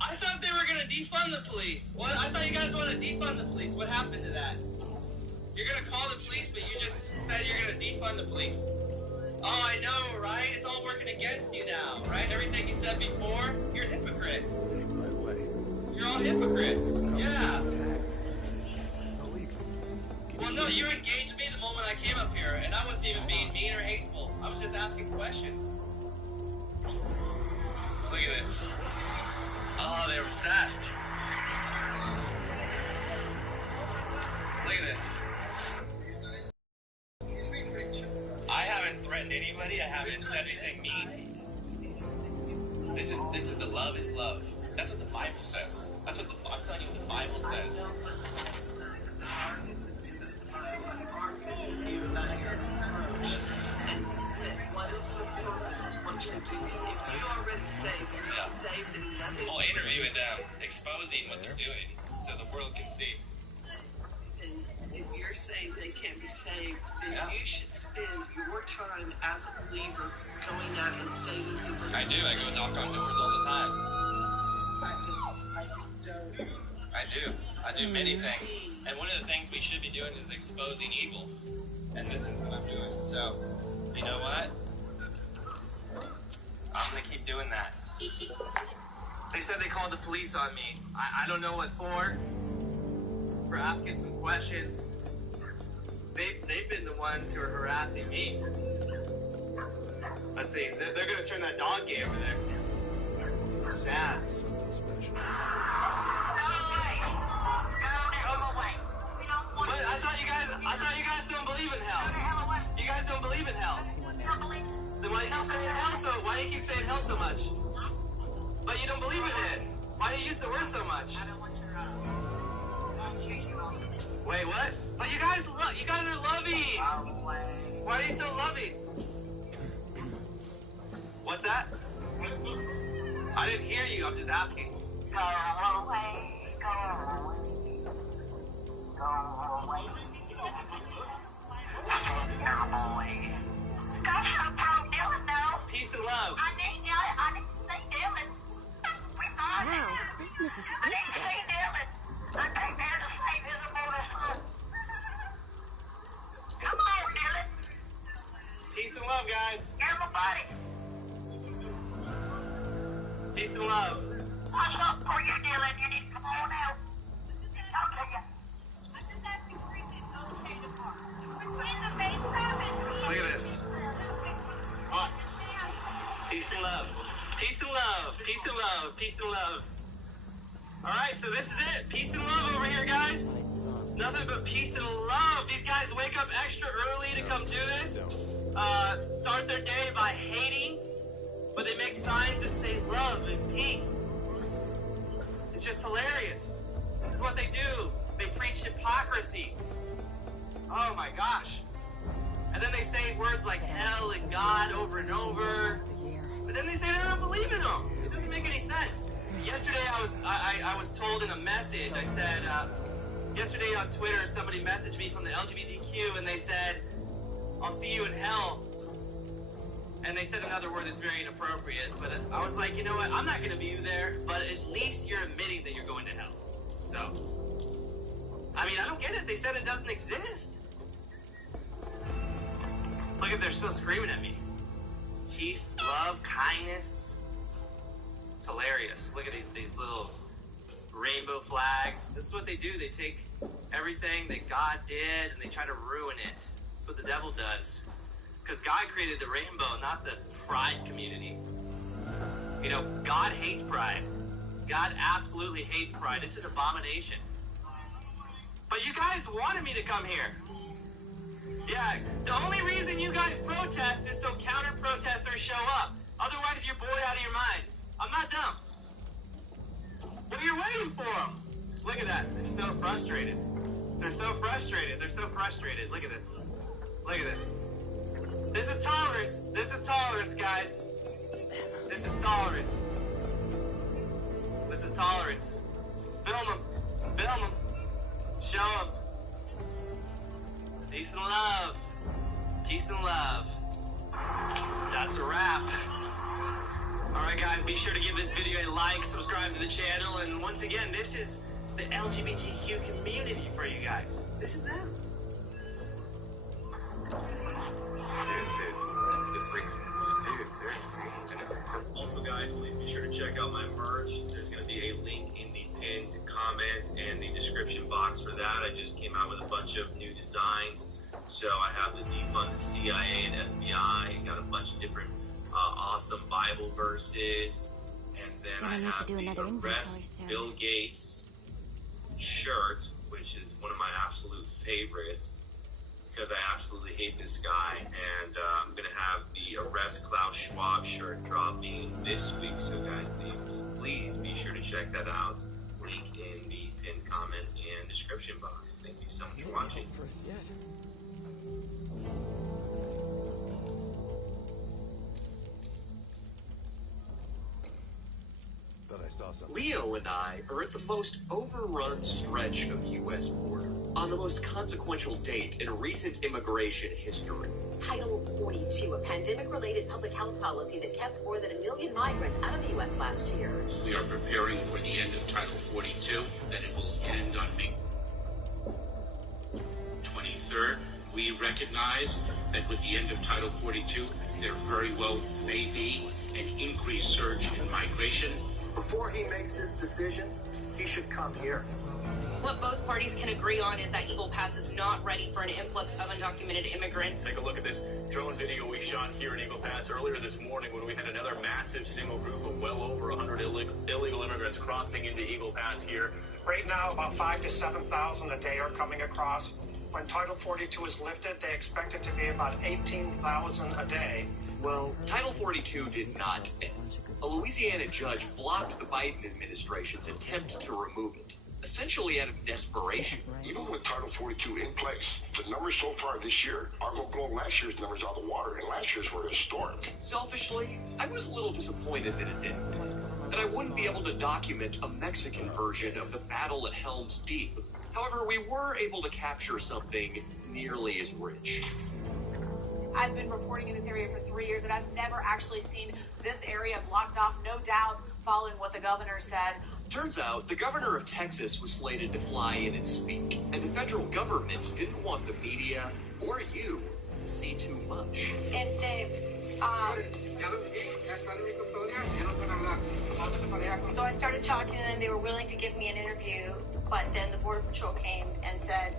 I thought they were gonna defund the police. What? I thought you guys wanted to defund the police. What happened to that? You're gonna call the police, but you just said you're gonna defund the police. Oh, I know, right? It's all working against you now, right? Everything you said before, you're a hypocrite. You're all hypocrites. Yeah. Well, no, you engaged me the moment I came up here, and I wasn't even being mean or hateful. I was just asking questions. Look at this. Oh, they're obsessed. Look at this. I haven't threatened anybody. I haven't said anything mean. This is the love is love. That's what the Bible says. That's what I'm telling you what the Bible says. What is the purpose of what you do? If you already saved, you're saved and nothing. Well, interviewing them, exposing what they're doing, so the world can see. And if you're saying they can't be saved, then you should spend your time as a believer going out and saving people. I do. I go knock on doors all the time. I just don't. I do many things. And one of the things we should be doing is exposing evil. And this is what I'm doing. So, you know what? I'm going to keep doing that. They said they called the police on me. I don't know what for asking some questions. They've been the ones who are harassing me. Let's see. They're going to turn that dog gay over there. Sad. But I thought you guys don't believe in hell. You guys don't believe in hell. Then why do you keep saying hell so much? But you don't believe in it. Why do you use the word so much? Wait, what? But you guys are loving. Why are you so loving? What's that? I didn't hear you. I'm just asking. Go away. Go away. It's peace and love. Wow, business is good today. Come on, Dylan. Peace and love, guys. Everybody. Peace and love. What's up for you, Dylan? You need to come on out. I'll tell you. Look at this. What? Peace and love. Peace and love. Peace and love. Peace and love. All right, so this is it. Peace and love over here, guys. Nothing but peace and love. These guys wake up extra early to come do this. Start their day by hating, but they make signs that say love and peace. It's just hilarious. This is what they do. They preach hypocrisy. Oh my gosh. And then they say words like hell and God over and over. But then they say they don't believe in them. It doesn't make any sense. Yesterday I was told in a message, I said, yesterday on Twitter somebody messaged me from the LGBTQ and they said, I'll see you in hell. And they said another word that's very inappropriate, but I was like, you know what, I'm not going to be there, but at least you're admitting that you're going to hell. So, I mean, I don't get it. They said it doesn't exist. Look at, they're still screaming at me. Peace, love, kindness. It's hilarious. Look at these little rainbow flags. This is what they do. They take everything that God did and they try to ruin it. That's what the devil does. Because God created the rainbow, not the pride community. You know, God hates pride. God absolutely hates pride. It's an abomination. But you guys wanted me to come here. Yeah, the only reason you guys protest is so counter-protesters show up. Otherwise, you're bored out of your mind. I'm not dumb. Well, you're waiting for them. Look at that. They're so frustrated. They're so frustrated. They're so frustrated. Look at this. Look at this. This is tolerance. This is tolerance, guys. This is tolerance. This is tolerance. Film them. Film them. Show them. Peace and love. Peace and love. That's a wrap. Alright guys, be sure to give this video a like, subscribe to the channel, and once again, this is the LGBTQ community for you guys. This is them. Dude, they're insane. Also guys, please be sure to check out my merch. There's going to be a link in the pinned comment and the description box for that. I just came out with a bunch of new designs. So I have the defund the CIA and FBI. Got a bunch of different awesome Bible verses And then Gonna I need to have do the another inventory Arrest soon. Bill Gates shirt, which is one of my absolute favorites because I absolutely hate this guy. And I'm going to have the Arrest Klaus Schwab shirt dropping this week. So guys, please be sure to check that out. Link in the pinned comment and description box. Thank you so much for watching. First yet. I saw something. Leo and I are at the most overrun stretch of U.S. border, on the most consequential date in recent immigration history. Title 42, a pandemic-related public health policy that kept more than 1 million migrants out of the U.S. last year. We are preparing for the end of Title 42, that it will end on May 23rd. We recognize that with the end of Title 42, there very well may be an increased surge in migration. Before he makes this decision, he should come here. What both parties can agree on is that Eagle Pass is not ready for an influx of undocumented immigrants. Take a look at this drone video we shot here in Eagle Pass earlier this morning when we had another massive single group of well over 100 illegal immigrants crossing into Eagle Pass here. Right now, about 5,000 to 7,000 a day are coming across. When Title 42 is lifted, they expect it to be about 18,000 a day. Well, Title 42 did not end. A Louisiana judge blocked the Biden administration's attempt to remove it, essentially out of desperation. Even with Title 42 in place, the numbers so far this year are going to blow last year's numbers out of the water, and last year's were historic. Selfishly, I was a little disappointed that it didn't, that I wouldn't be able to document a Mexican version of the battle at Helm's Deep. However, we were able to capture something nearly as rich. I've been reporting in this area for 3 years, and I've never actually seen this area blocked off, no doubt, following what the governor said. Turns out, the governor of Texas was slated to fly in and speak, and the federal government didn't want the media or you to see too much. So I started talking to them. They were willing to give me an interview, but then the Border Patrol came and said,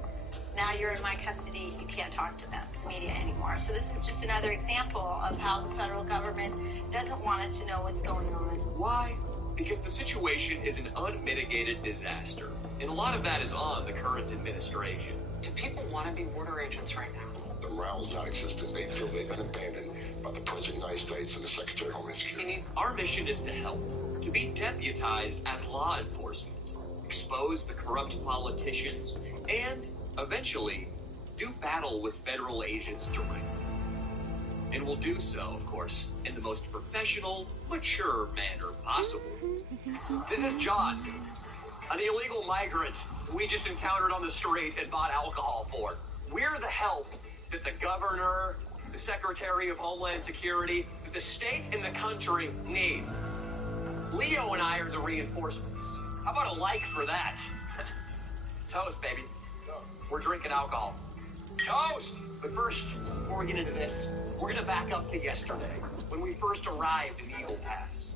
now you're in my custody, you can't talk to the media anymore. So this is just another example of how the federal government doesn't want us to know what's going on. Why? Because the situation is an unmitigated disaster, and a lot of that is on the current administration. Do people want to be border agents right now? The morale is non-existent. They feel they've been abandoned by the President of the United States and the Secretary of Homeland Security. Our mission is to help, to be deputized as law enforcement, expose the corrupt politicians, and eventually do battle with federal agents directly. And we'll do so, of course, in the most professional, mature manner possible. This is John, an illegal migrant we just encountered on the street and bought alcohol for. We're the help that the governor, the Secretary of Homeland Security, that the state and the country need. Leo and I are the reinforcements. How about a like for that? Toast, baby. We're drinking alcohol. Toast! But first, before we get into this, we're going to back up to yesterday, when we first arrived in Eagle Pass.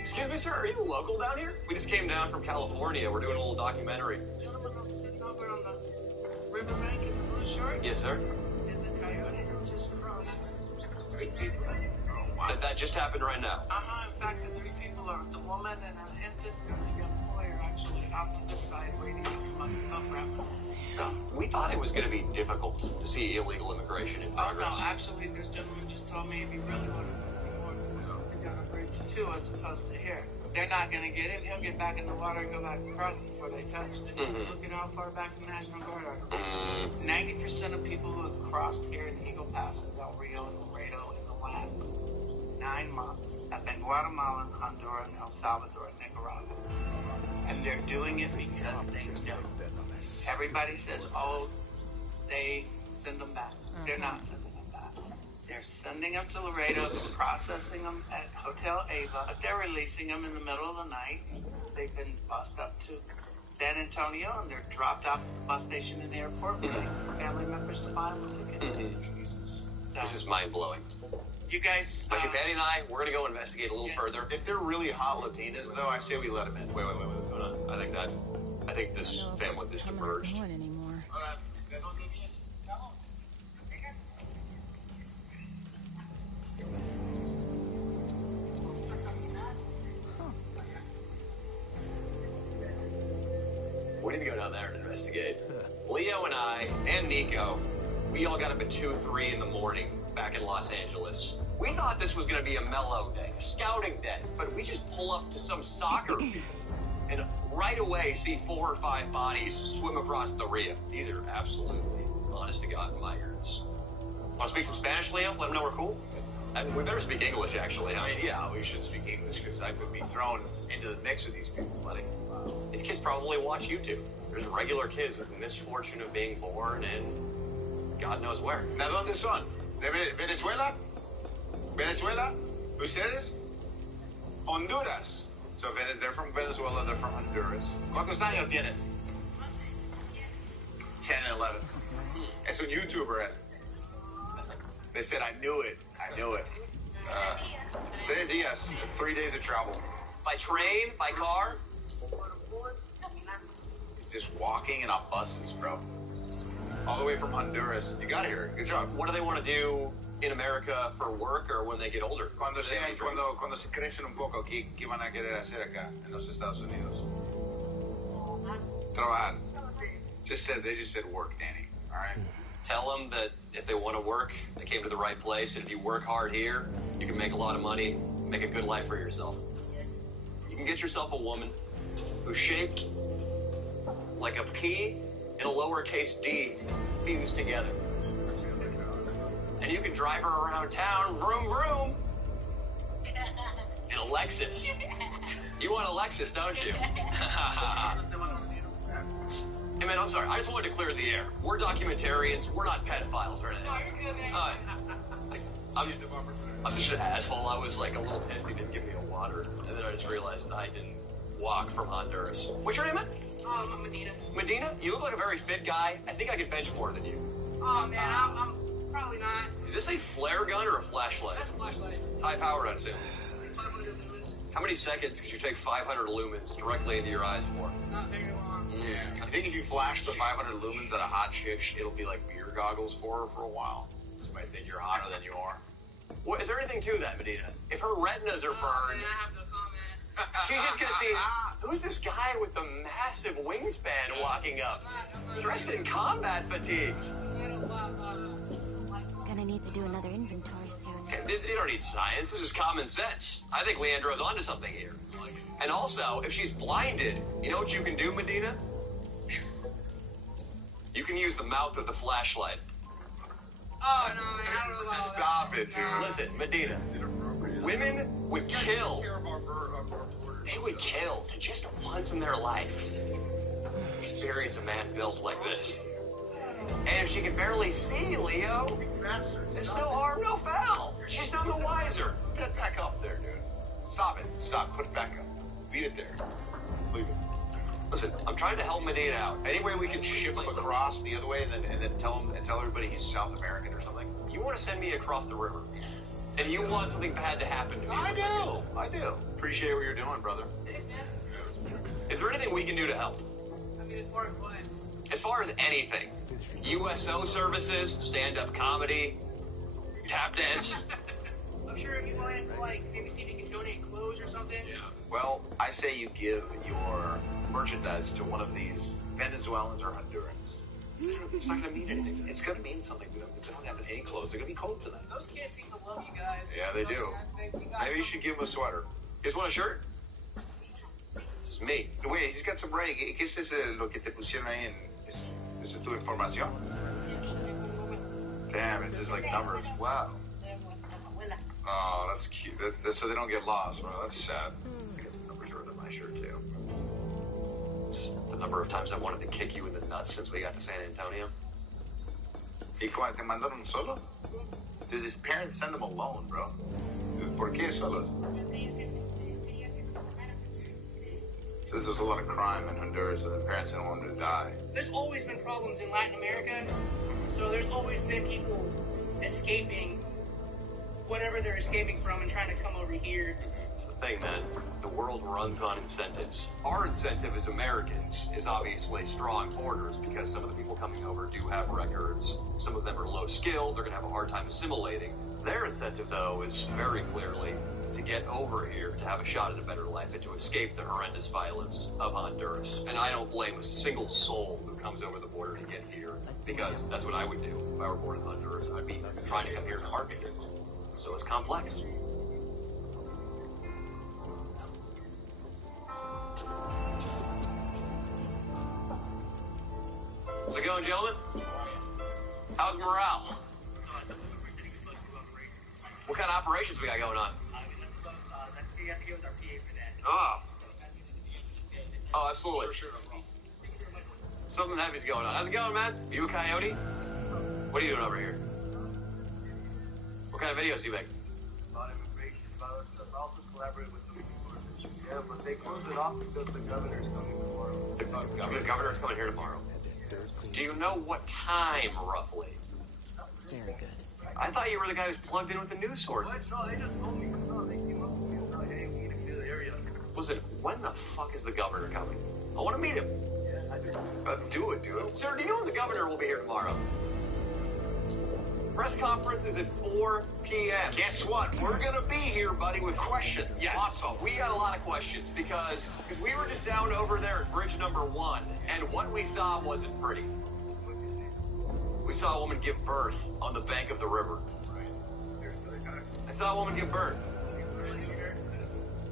Excuse me, sir, are you local down here? We just came down from California. We're doing a little documentary. Gentlemen, I'm sitting over on the riverbank in the Blue Short. Yes, sir. There's a coyote who just crossed. 3 people. That just happened right now. In fact, the 3 people are the woman and an infant and a young boy are actually off to this side waiting to come up rapidly. We thought it was going to be difficult to see illegal immigration in progress. Oh, no, actually, this gentleman just told me if he really wanted to down a bridge 2 as opposed to here. They're not going to get him. He'll get back in the water and go back across before they touch. Look at how far back the National Guard are. 90% of people who have crossed here in Eagle Pass and Del Rio and Laredo in the last 9 months have been Guatemala, Honduras, El Salvador, and Nicaragua. And they're doing it because they know. Everybody says, oh, they send them back. They're not sending them back. They're sending them to Laredo, they're processing them at Hotel Ava, but they're releasing them in the middle of the night. They've been bussed up to San Antonio, and they're dropped off at the bus station in the airport waiting for family members to buy them a ticket. This is mind-blowing. You guys... Patty and I, we're going to go investigate a little further. If they're really hot Latinas, though, I say we let them in. Wait, what's going on? I think this family just converged. Anymore. need to go down there and investigate. Leo and I, and Nico, we all got up at 2-3 in the morning back in Los Angeles. We thought this was going to be a mellow day, a scouting day, but we just pull up to some soccer field and right away see 4 or 5 bodies swim across the Rio. These are absolutely, honest to God, migrants. Want to speak some Spanish, Leo? Let them know we're cool? I mean, we better speak English, actually. I mean, Yeah, we should speak English because I could be thrown into the mix with these people, buddy. these kids probably watch YouTube. There's regular kids with the misfortune of being born in God knows where. ¿De dónde son? ¿De Venezuela? ¿Venezuela? ¿Ustedes? Honduras. So they're from Venezuela, they're from Honduras. ¿Cuántos años tienes? 10 and 11. Es un YouTuber. They said, I knew it. 3 días, 3 days of travel. By train? By car? Just walking and on buses, bro. All the way from Honduras. You got here. Good job. What do they want to do in America for work or when they get older? Cuando se crecen un poco, ¿qué van a querer hacer acá en los Estados Unidos? Trabajar. They just said work, Danny. All right. Tell them that if they want to work, they came to the right place. And if you work hard here, you can make a lot of money, make a good life for yourself. You can get yourself a woman who's shaped like a P and a lowercase d fused together. And you can drive her around town, vroom, vroom, in a Lexus. You want a Lexus, don't you? Hey, man, I'm sorry. I just wanted to clear the air. We're documentarians. We're not pedophiles or anything. I'm just an asshole. I was like a little pissed he didn't give me a water. And then I just realized I didn't walk from Honduras. What's your name, man? Medina. Medina? You look like a very fit guy. I think I could bench more than you. Oh, man, I'm probably not. Is this a flare gun or a flashlight? That's a flashlight. High powered, I'd assume. How many seconds could you take 500 lumens directly into your eyes for? Not very long. Yeah. I think if you flash the 500 lumens at a hot chick, it'll be like beer goggles for her for a while. You might think you're hotter than you are. What, is there anything to that, Medina? If her retinas are burned, Man, I have no comment. she's just gonna see, who's this guy with the massive wingspan walking up, dressed in combat fatigues? Gonna need to do another inventory soon. You don't need science. This is common sense. I think Leandro's onto something here. And also, if she's blinded, you know what you can do, Medina? You can use the mouth of the flashlight. Oh, no, man, I don't know about Stop it, dude. Listen, Medina, women would kill. They would kill to just once in their life experience a man built like this. And if she can barely see, Leo, it's no harm, no foul. She's none the wiser. Get it back up there, dude. Stop it. Stop. Put it back up. Leave it there. Leave it. Listen, I'm trying to help Medina out. Any way we can ship him across the other way and then tell everybody he's South American or something? You want to send me across the river, and you want something bad to happen to me. I do. Appreciate what you're doing, brother. Thanks, man. Is there anything we can do to help? I mean, as far as what? As far as anything. USO services, stand-up comedy, tap dance. I'm sure if you wanted to, like, maybe see if you can donate clothes or something. Yeah. Well, I say you give your merchandise to one of these Venezuelans or Hondurans. It's not going to mean anything. It's going to mean something to them because they don't have any clothes. They're going to be cold to them. Those kids seem to love you guys. Yeah, they do. Maybe you should give them a sweater. You guys want a shirt? This is me. Wait, he's got some writing. ¿Qué es lo que te pusieron ahí en... ¿Esa es tu información? Damn, it says like numbers. Wow. Oh, that's cute. So they don't get lost. Well, that's sad. Because the numbers are under my shirt, too. Just the number of times I wanted to kick you in the nuts since we got to San Antonio. ¿Y cuando te mandaron solo? Did his parents send him alone, bro? ¿Por qué solos? There's a lot of crime in Honduras, and the parents didn't want him to die. There's always been problems in Latin America, so there's always been people escaping whatever they're escaping from and trying to come over here. That's the thing, man. The world runs on incentives. Our incentive as Americans is obviously strong borders because some of the people coming over do have records. Some of them are low skilled. They're going to have a hard time assimilating. Their incentive, though, is very clearly to get over here, to have a shot at a better life, and to escape the horrendous violence of Honduras. And I don't blame a single soul who comes over the border to get here, because that's what I would do if I were born in Honduras. I'd be trying to come here in a heartbeat. So it's complex. How's it going, gentlemen? How's morale? What kind of operations we got going on? Oh, absolutely. Sure. Something heavy's going on. How's it going, man? You a coyote? What are you doing over here? What kind of videos do you make? About immigration, violence, stuff. I also collaborate with some resources. Yeah, but they closed it off because the governor's coming tomorrow. The governor's coming here tomorrow. Do you know what time, roughly? Very good. I thought you were the guy who's plugged in with the news sources. No, they just told me. No, they came up with me and said, hey, we need to clear the area. Listen, when the fuck is the governor coming? I want to meet him. Yeah, I do. Let's do it, dude. Sir, do you know when the governor will be here tomorrow? Press conference is at 4 p.m. Guess what? We're going to be here, buddy, with questions. Yes. Awesome. We got a lot of questions because we were just down over there at bridge number 1, and what we saw wasn't pretty. We saw a woman give birth on the bank of the river. I saw a woman give birth.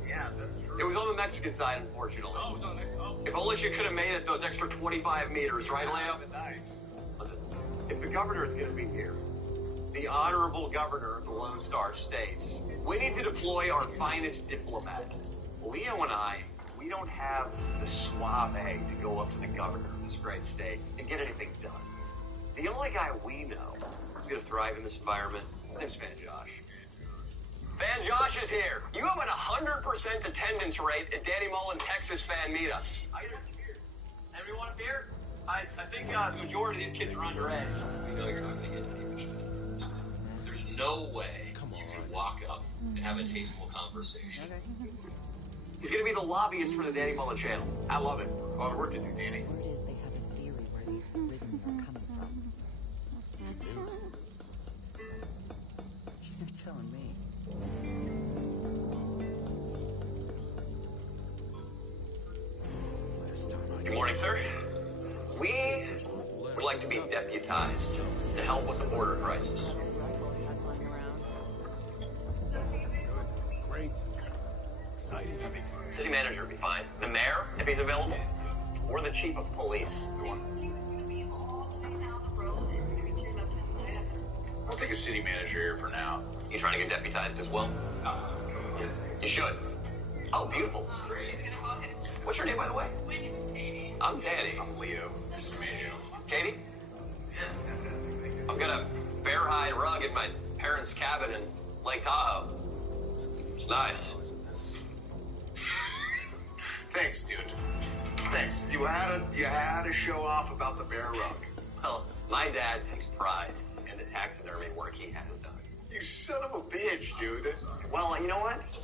Yeah, that's true. It was on the Mexican side, unfortunately. Oh, it was on the Mexican. If only she could have made it those extra 25 meters, right, Leo? Nice. Listen, if the governor is going to be here, the honorable governor of the Lone Star States, we need to deploy our finest diplomat. Leo and I, we don't have the suave to go up to the governor of this great state and get anything done. The only guy we know who's going to thrive in this environment, his name's Van Josh. Van Josh is here. You have an 100% attendance rate at Danny Mullen Texas fan meetups. I get a beer. Everyone a beer? I think the majority of these kids are underage. We know you're not going to get any of it. There's no way you can walk up and have a tasteful conversation. Okay. He's going to be the lobbyist for the Danny Mullen channel. I love it. A lot of work to do, Danny. Word is they have a theory where these forbidden are coming from. You're telling me. Good morning, sir. We would like to be deputized to help with the border crisis. Great. Exciting. City manager would be fine. The mayor, if he's available, or the chief of police. I'll take a city manager here for now. You trying to get deputized as well? You should. Oh, beautiful. What's your name, by the way? I'm Danny. I'm Leo. Nice to meet you. Katie? I've got a bear hide rug in my parents' cabin in Lake Tahoe. It's nice. Thanks, dude. Thanks. You had to show off about the bear rug. Well, my dad takes pride in the taxidermy work he has done. You son of a bitch, dude. Well, you know what?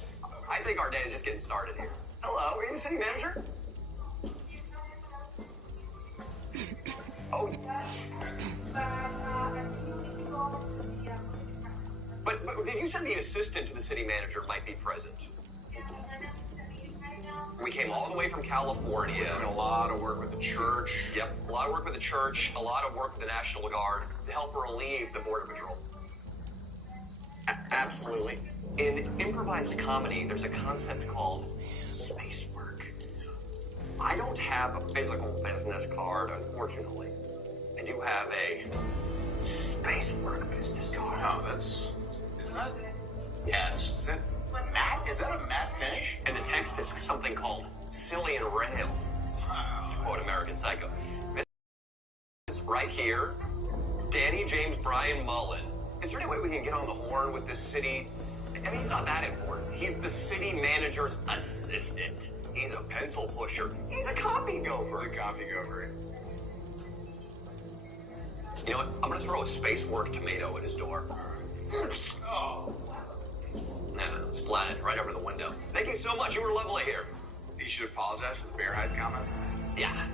I think our day is just getting started here. Hello, are you the city manager? Oh, yes. But you said the assistant to the city manager might be present. We came all the way from California. Doing a lot of work with the church. Yep, a lot of work with the church, a lot of work with the National Guard to help relieve the Border Patrol. Absolutely. In improvised comedy, there's a concept called space work. I don't have a physical business card, unfortunately. I do have a space work business card. Wow, is that? Yes. Is that matte? Is that a matte finish? And the text is something called Silly and Rail. To quote American Psycho. This right here, Danny James Brian Mullen. Is there any way we can get on the horn with this city? I mean, he's not that important. He's the city manager's assistant. He's a pencil pusher. He's a copy gopher. He's a copy gopher. You know what? I'm going to throw a space work tomato at his door. Oh. Nah, splat it right over the window. They so much. You were lovely here. He should apologize for the bear hide comment. Yeah.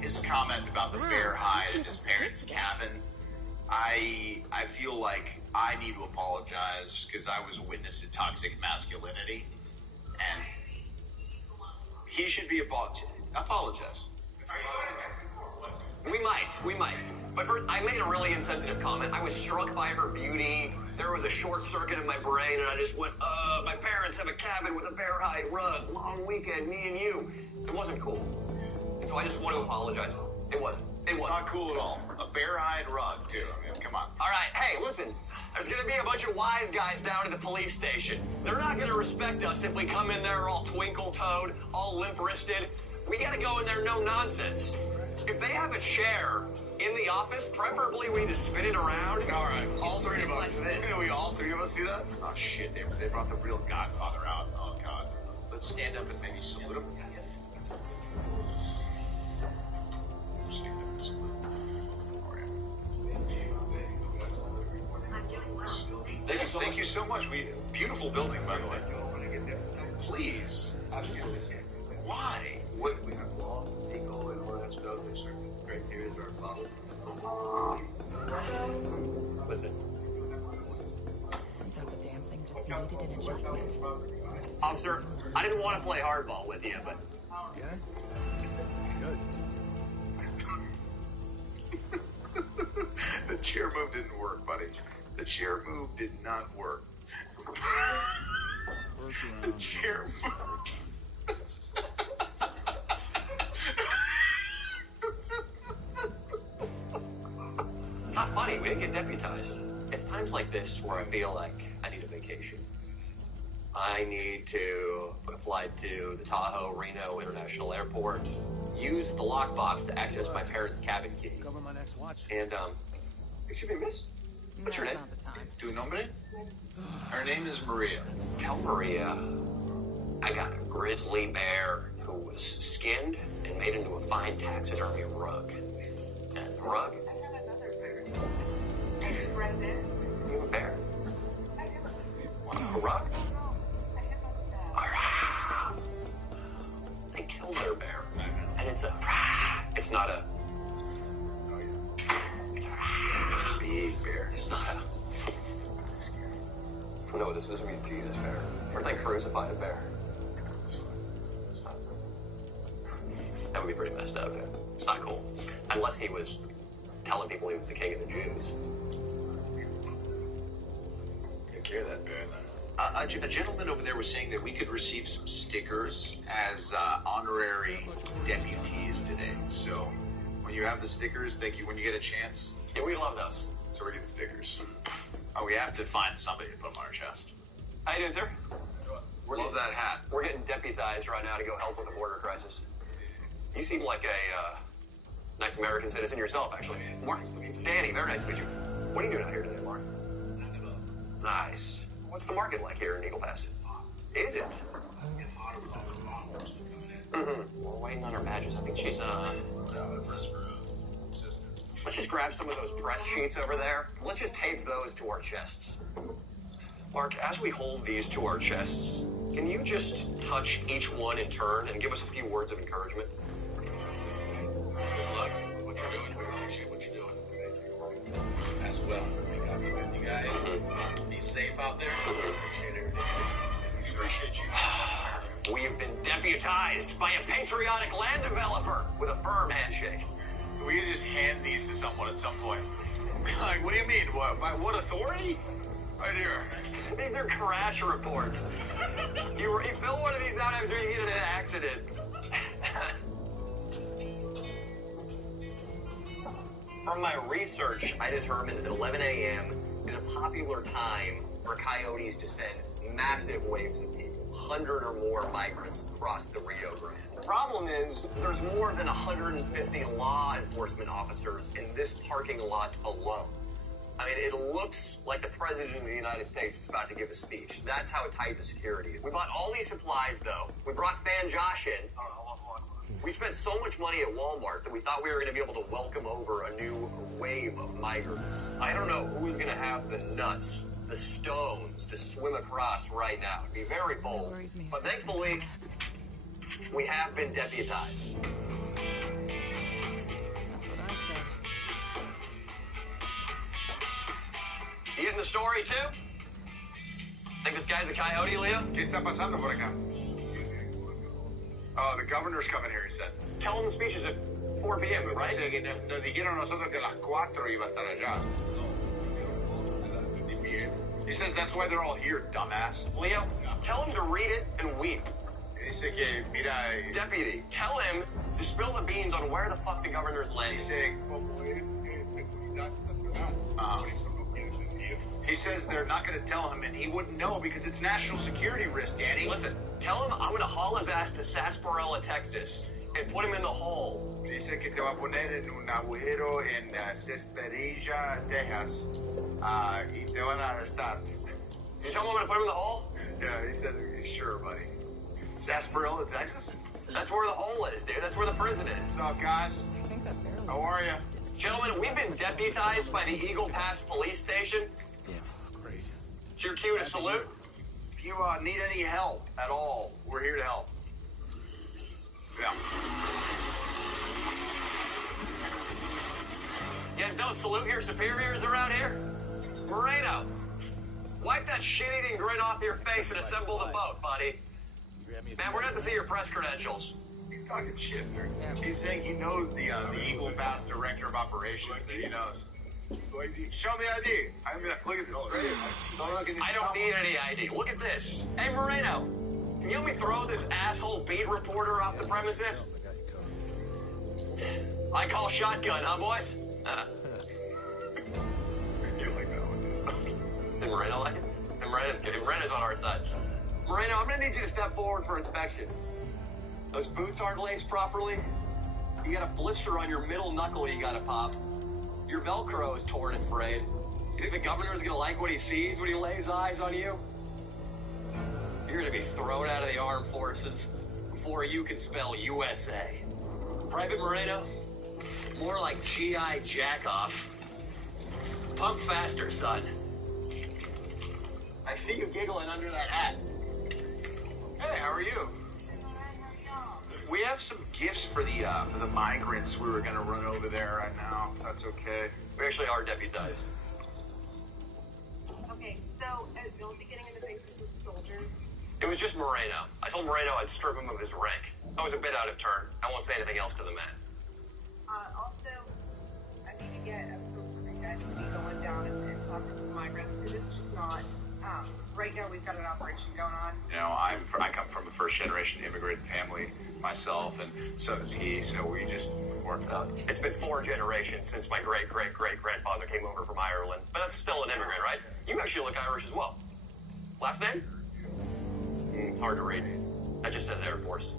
His comment about the bear hide in his parents' cabin, I feel like I need to apologize because I was a witness to toxic masculinity, and he should be apologize. We might. But first, I made a really insensitive comment. I was struck by her beauty. There was a short circuit in my brain, and I just went, my parents have a cabin with a bear hide rug, long weekend, me and you. It wasn't cool. And so I just want to apologize. It wasn't. It's not cool at all. A bear hide rug, too. I mean, come on. All right, hey, listen. There's going to be a bunch of wise guys down at the police station. They're not going to respect us if we come in there all twinkle-toed, all limp-wristed. We got to go in there no nonsense. If they have a chair in the office, preferably we just spin it around. All right, all three of us. Like this. Can we all three of us do that? Oh, shit, they brought the real Godfather out. Oh, God. Let's stand up and maybe salute him. Thank you so much. Beautiful building, by the way. Please. Why? We have law, legal, and all that stuff. There's certain criteria that are followed. Listen. Turns out the damn thing just needed an adjustment. Officer, I didn't want to play hardball with you, but... Yeah? It's good. The chair move didn't work, buddy. The chair move did not work. The chair move. It's not funny. We didn't get deputized. It's times like this where I feel like I need a vacation. I need to book a flight to the Tahoe Reno International Airport, use the lockbox to access my parents' cabin key. Cover my next watch. And, it should be Miss. What's your name? Not the time. Tu nombre? Her name is Maria. Tell Maria I got a grizzly bear who was skinned and made into a fine taxidermy rug. And the rug? You have a bear? A rug? They killed their bear. And it's not a... It's a big bear. It's not a... No, this is a Jesus bear. Or they crucified a bear. It's not... That would be pretty messed up. It's not cool. Unless he was telling people he was the king of the Jews. Take care of that bear, then. A gentleman over there was saying that we could receive some stickers as honorary deputies today. So when you have the stickers, thank you. When you get a chance, yeah, we love those. So we get the stickers. Oh, we have to find somebody to put them on our chest. How you doing, sir? Love that hat. We're getting deputized right now to go help with the border crisis. You seem like a nice American citizen yourself, actually. Mark, Danny, very nice to meet you. What are you doing out here today, Mark? Nice. What's the market like here in Eagle Pass? Is it? We're waiting on her badges. I think she's, Let's just grab some of those press sheets over there. Let's just tape those to our chests. Mark, as we hold these to our chests, can you just touch each one in turn and give us a few words of encouragement? Good luck. What you're doing, we appreciate what you're doing. As well. You guys, be safe out there. Appreciate everything. Appreciate you. We've been deputized by a patriotic land developer with a firm handshake. We can just hand these to someone at some point. Like, what do you mean? What? By what authority? Right here. These are crash reports. You fill one of these out after you get in an accident. From my research, I determined that 11 a.m. is a popular time for coyotes to send massive waves of people. 100 or more migrants across the Rio Grande. The problem is there's more than 150 law enforcement officers in this parking lot alone. I mean, it looks like the President of the United States is about to give a speech. That's how tight the security is. We bought all these supplies, though. We brought Fan Josh in. We spent so much money at Walmart that we thought we were going to be able to welcome over a new wave of migrants. I don't know who's going to have the nuts the stones to swim across right now. It'd be very bold. But thankfully, we have been deputized. That's what I said. You getting the story too? Think this guy's a coyote, Leo? ¿Qué está pasando por acá? Oh, the governor's coming here, he said. Tell him the speech is at 4 p.m., right? Nos dijeron nosotros que a las 4 iba a estar allá. He says that's why they're all here, dumbass. Leo, tell him to read it and weep. Dice que, mira... Deputy, tell him to spill the beans on where the fuck the governor's landing. Dice, como es seguridad nacional. He says they're not going to tell him, and he wouldn't know because it's national security risk, Danny. Listen, tell him I'm going to haul his ass to Sarsaparilla, Texas, and put him in the hole. Dice que te va a poner en un agujero en Sarsaparilla, Texas, y te van a arrestar. You tell him I'm going to put him in the hole? Yeah, he says, sure, buddy. Sarsaparilla, Texas? That's where the hole is, dude. That's where the prison is. What's up, guys? I think that barely. How are you? Gentlemen, we've been deputized by the Eagle Pass Police Station. Yeah, great. It's your cue to salute. If you need any help at all, we're here to help. Yeah. You guys don't salute your superiors around here? Moreno, wipe that shit-eating grin off your face and assemble the boat, buddy. Man, we're going to have to see your press credentials. He's talking shit. He's saying he knows the Eagle Pass Director of Operations, that he knows. Show me ID. I'm going to look at this. I don't need any ID. Look at this. Hey, Moreno, can you help me throw this asshole beat reporter off the premises? I call shotgun, huh, boys? You like that one. Did Moreno like it? And Morena's good. Morena's on our side. Moreno, I'm going to need you to step forward for inspection. Those boots aren't laced properly. You got a blister on your middle knuckle you got to pop. Your Velcro is torn and frayed. You think the governor's going to like what he sees when he lays eyes on you? You're going to be thrown out of the armed forces before you can spell USA. Private Moreno, more like G.I. Jackoff. Pump faster, son. I see you giggling under that hat. Hey, how are you? We have some gifts for the migrants. We were going to run over there right now. That's okay. We actually are deputized. Okay, so you'll be getting in the faces with soldiers. It was just Moreno. I told Moreno I'd strip him of his rank. I was a bit out of turn. I won't say anything else to the man. Also, I need to get a proof for you guys to be going down and talking to the migrants, because it's just not, right now we've got an operation going on. You know, I come from a first-generation immigrant family myself, and so does he, so we just worked out. It's been 4 generations since my great-great-great-grandfather came over from Ireland. But that's still an immigrant, right? You actually look Irish as well. Last name? It's hard to read. That just says Air Force.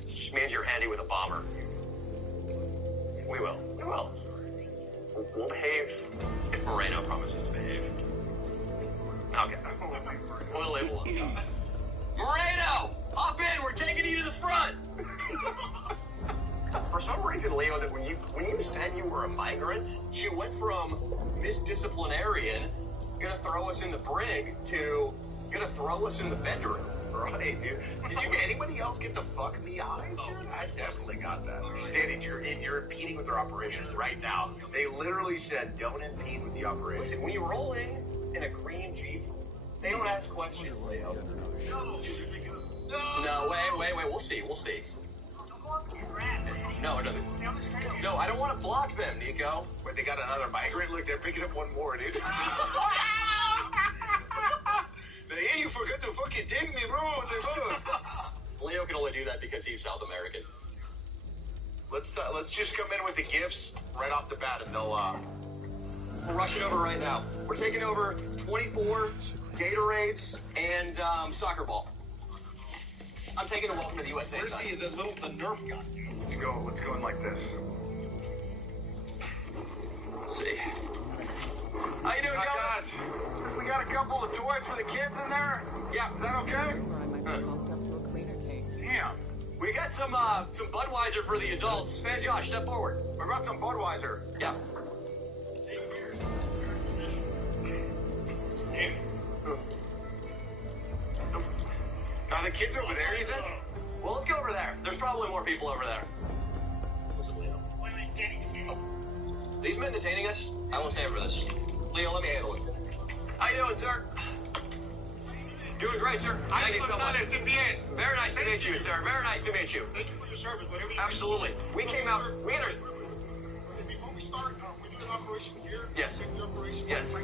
It just means you're handy with a bomber. We will. We will. We'll behave if Moreno promises to behave. Okay. We'll leave alone. Moreno! Hop in! We're taking you to the front! For some reason, Leo, that when you said you were a migrant, you went from Miss Disciplinarian, gonna throw us in the brig, to gonna throw us in the bedroom. Right, dude. Did anybody else get the fuck in the eyes? Oh, I definitely got that. Danny, you're impeding with their operation right now. They literally said, don't impede with the operation. Listen, when you roll in a green Jeep, they don't ask questions, Leo. No, wait. We'll see. No, it doesn't. No, I don't want to block them, Nico. But they got another migrant. Look, they're picking up one more, dude. Hey, you forgot to fucking take me, bro. What the fuck? Leo can only do that because he's South American. Let's just come in with the gifts right off the bat, and they'll We're rushing over right now. We're taking over 24 Gatorades and soccer ball. I'm taking a welcome to the USA. Where's the Nerf gun? Let's go in like this. Let's see. How you doing, guys? We got a couple of toys for the kids in there. Yeah, is that okay? I might be bumped up to a cleaner tank. Damn. We got some Budweiser for the adults. Fan Josh, step forward. What about some Budweiser? Yeah. Damn it. Are the kids over there, you think? Well, let's go over there. There's probably more people over there. These men detaining us, I won't stand for this. Leo, let me handle this. How you doing, sir? Doing great, sir. Thank you so much. Very nice to meet you, sir. Very nice to meet you. Thank you for your service. Whatever you Absolutely. We came out. We entered. Before we start, we do an operation here. Yes. The operation. Yes.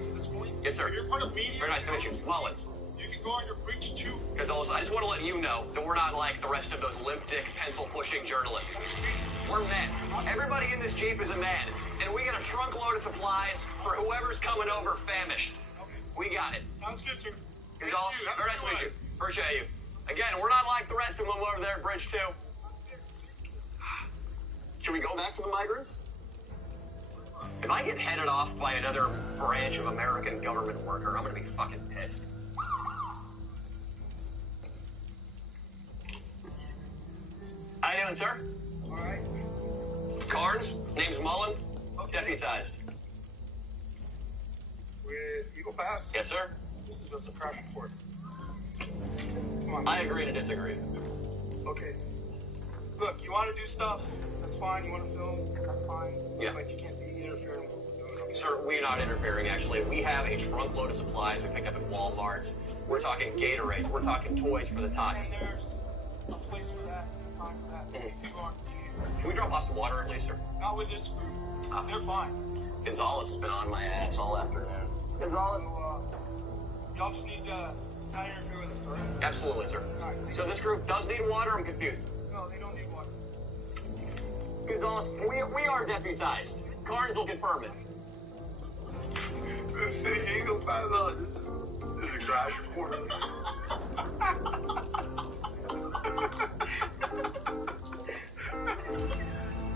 Yes, sir. If you're part of media. Very nice to meet you. Mullins. You can go on your breach too. Gonzalez, I just want to let you know that we're not like the rest of those limp dick, pencil-pushing journalists. We're men. Everybody in this Jeep is a man. And we got a trunk load of supplies for whoever's coming over famished. We got it. Sounds good, sir. Gonzalez, very nice to meet you. Appreciate you. Again, we're not like the rest of them over there at Bridge 2. Should we go back to the migrants? If I get headed off by another branch of American government worker, I'm going to be fucking pissed. How you doing, sir? All right. Carnes, name's Mullen, deputized. With Eagle Pass? Yes, sir. This is just a crash report. Come on. I agree to disagree. Okay. Look, you want to do stuff, that's fine. You want to film, that's fine. Yeah. But you can't be interfering with Sir, we're not interfering, actually. We have a trunk load of supplies we picked up at Walmart's. We're talking Gatorades. We're talking toys for the tots. And there's a place for that, a time for that. You go on. Can we drop off some water at least, sir? Not with this group. They're fine. Gonzalez has been on my ass all afternoon. Gonzalez? So, y'all just need to not interfere with us, all right? Absolutely, sir. All right. So this group does need water? I'm confused. No, they don't need water. Gonzalez, we are deputized. Carnes will confirm it. The city Eagle Pass. This is a crash report.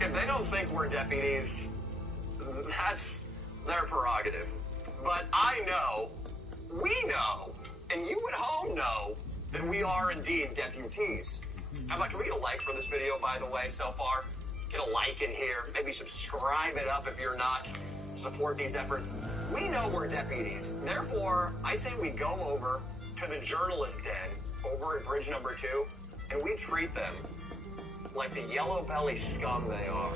If they don't think we're deputies, that's their prerogative. But I know, we know, and you at home know, that we are indeed deputies. How about, can we get a like for this video, by the way, so far? Get a like in here. Maybe subscribe it up if you're not. Support these efforts. We know we're deputies. Therefore, I say we go over to the journalist den over at bridge number 2, and we treat them like the yellow belly scum they are.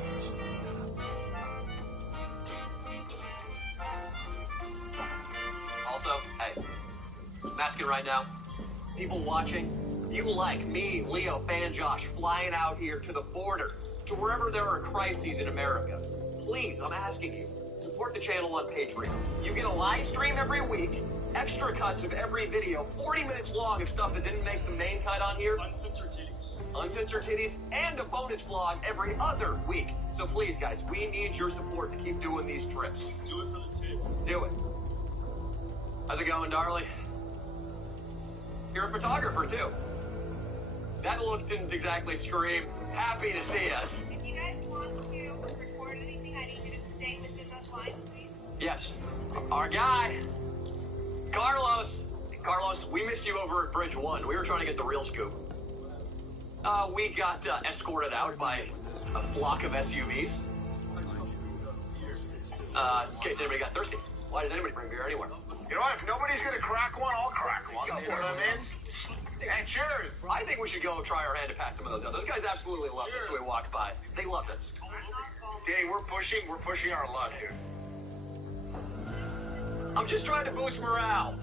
Also, hey, I'm asking right now, people watching, you like me, Leo, Fan Josh, flying out here to the border, to wherever there are crises in America. Please, I'm asking you, support the channel on Patreon. You get a live stream every week, extra cuts of every video, 40 minutes long of stuff that didn't make the main cut on here. Uncensored titties. Uncensored titties, and a bonus vlog every other week. So please, guys, we need your support to keep doing these trips. Do it for the tits. Do it. How's it going, darling? You're a photographer, too. That look didn't exactly scream happy to see us. If you guys want to record anything, I need you to stay within those lines, please. Yes. Our guy, Carlos. Carlos, we missed you over at Bridge 1. We were trying to get the real scoop. We got escorted out by a flock of SUVs. In case anybody got thirsty. Why does anybody bring beer anywhere? You know what? If nobody's gonna crack one, I'll crack one. You know what I mean? And cheers. I think we should go try our hand to pass some of those out. Those guys absolutely loved us when we walked by. They loved us. Danny, we're pushing our luck, dude. I'm just trying to boost morale.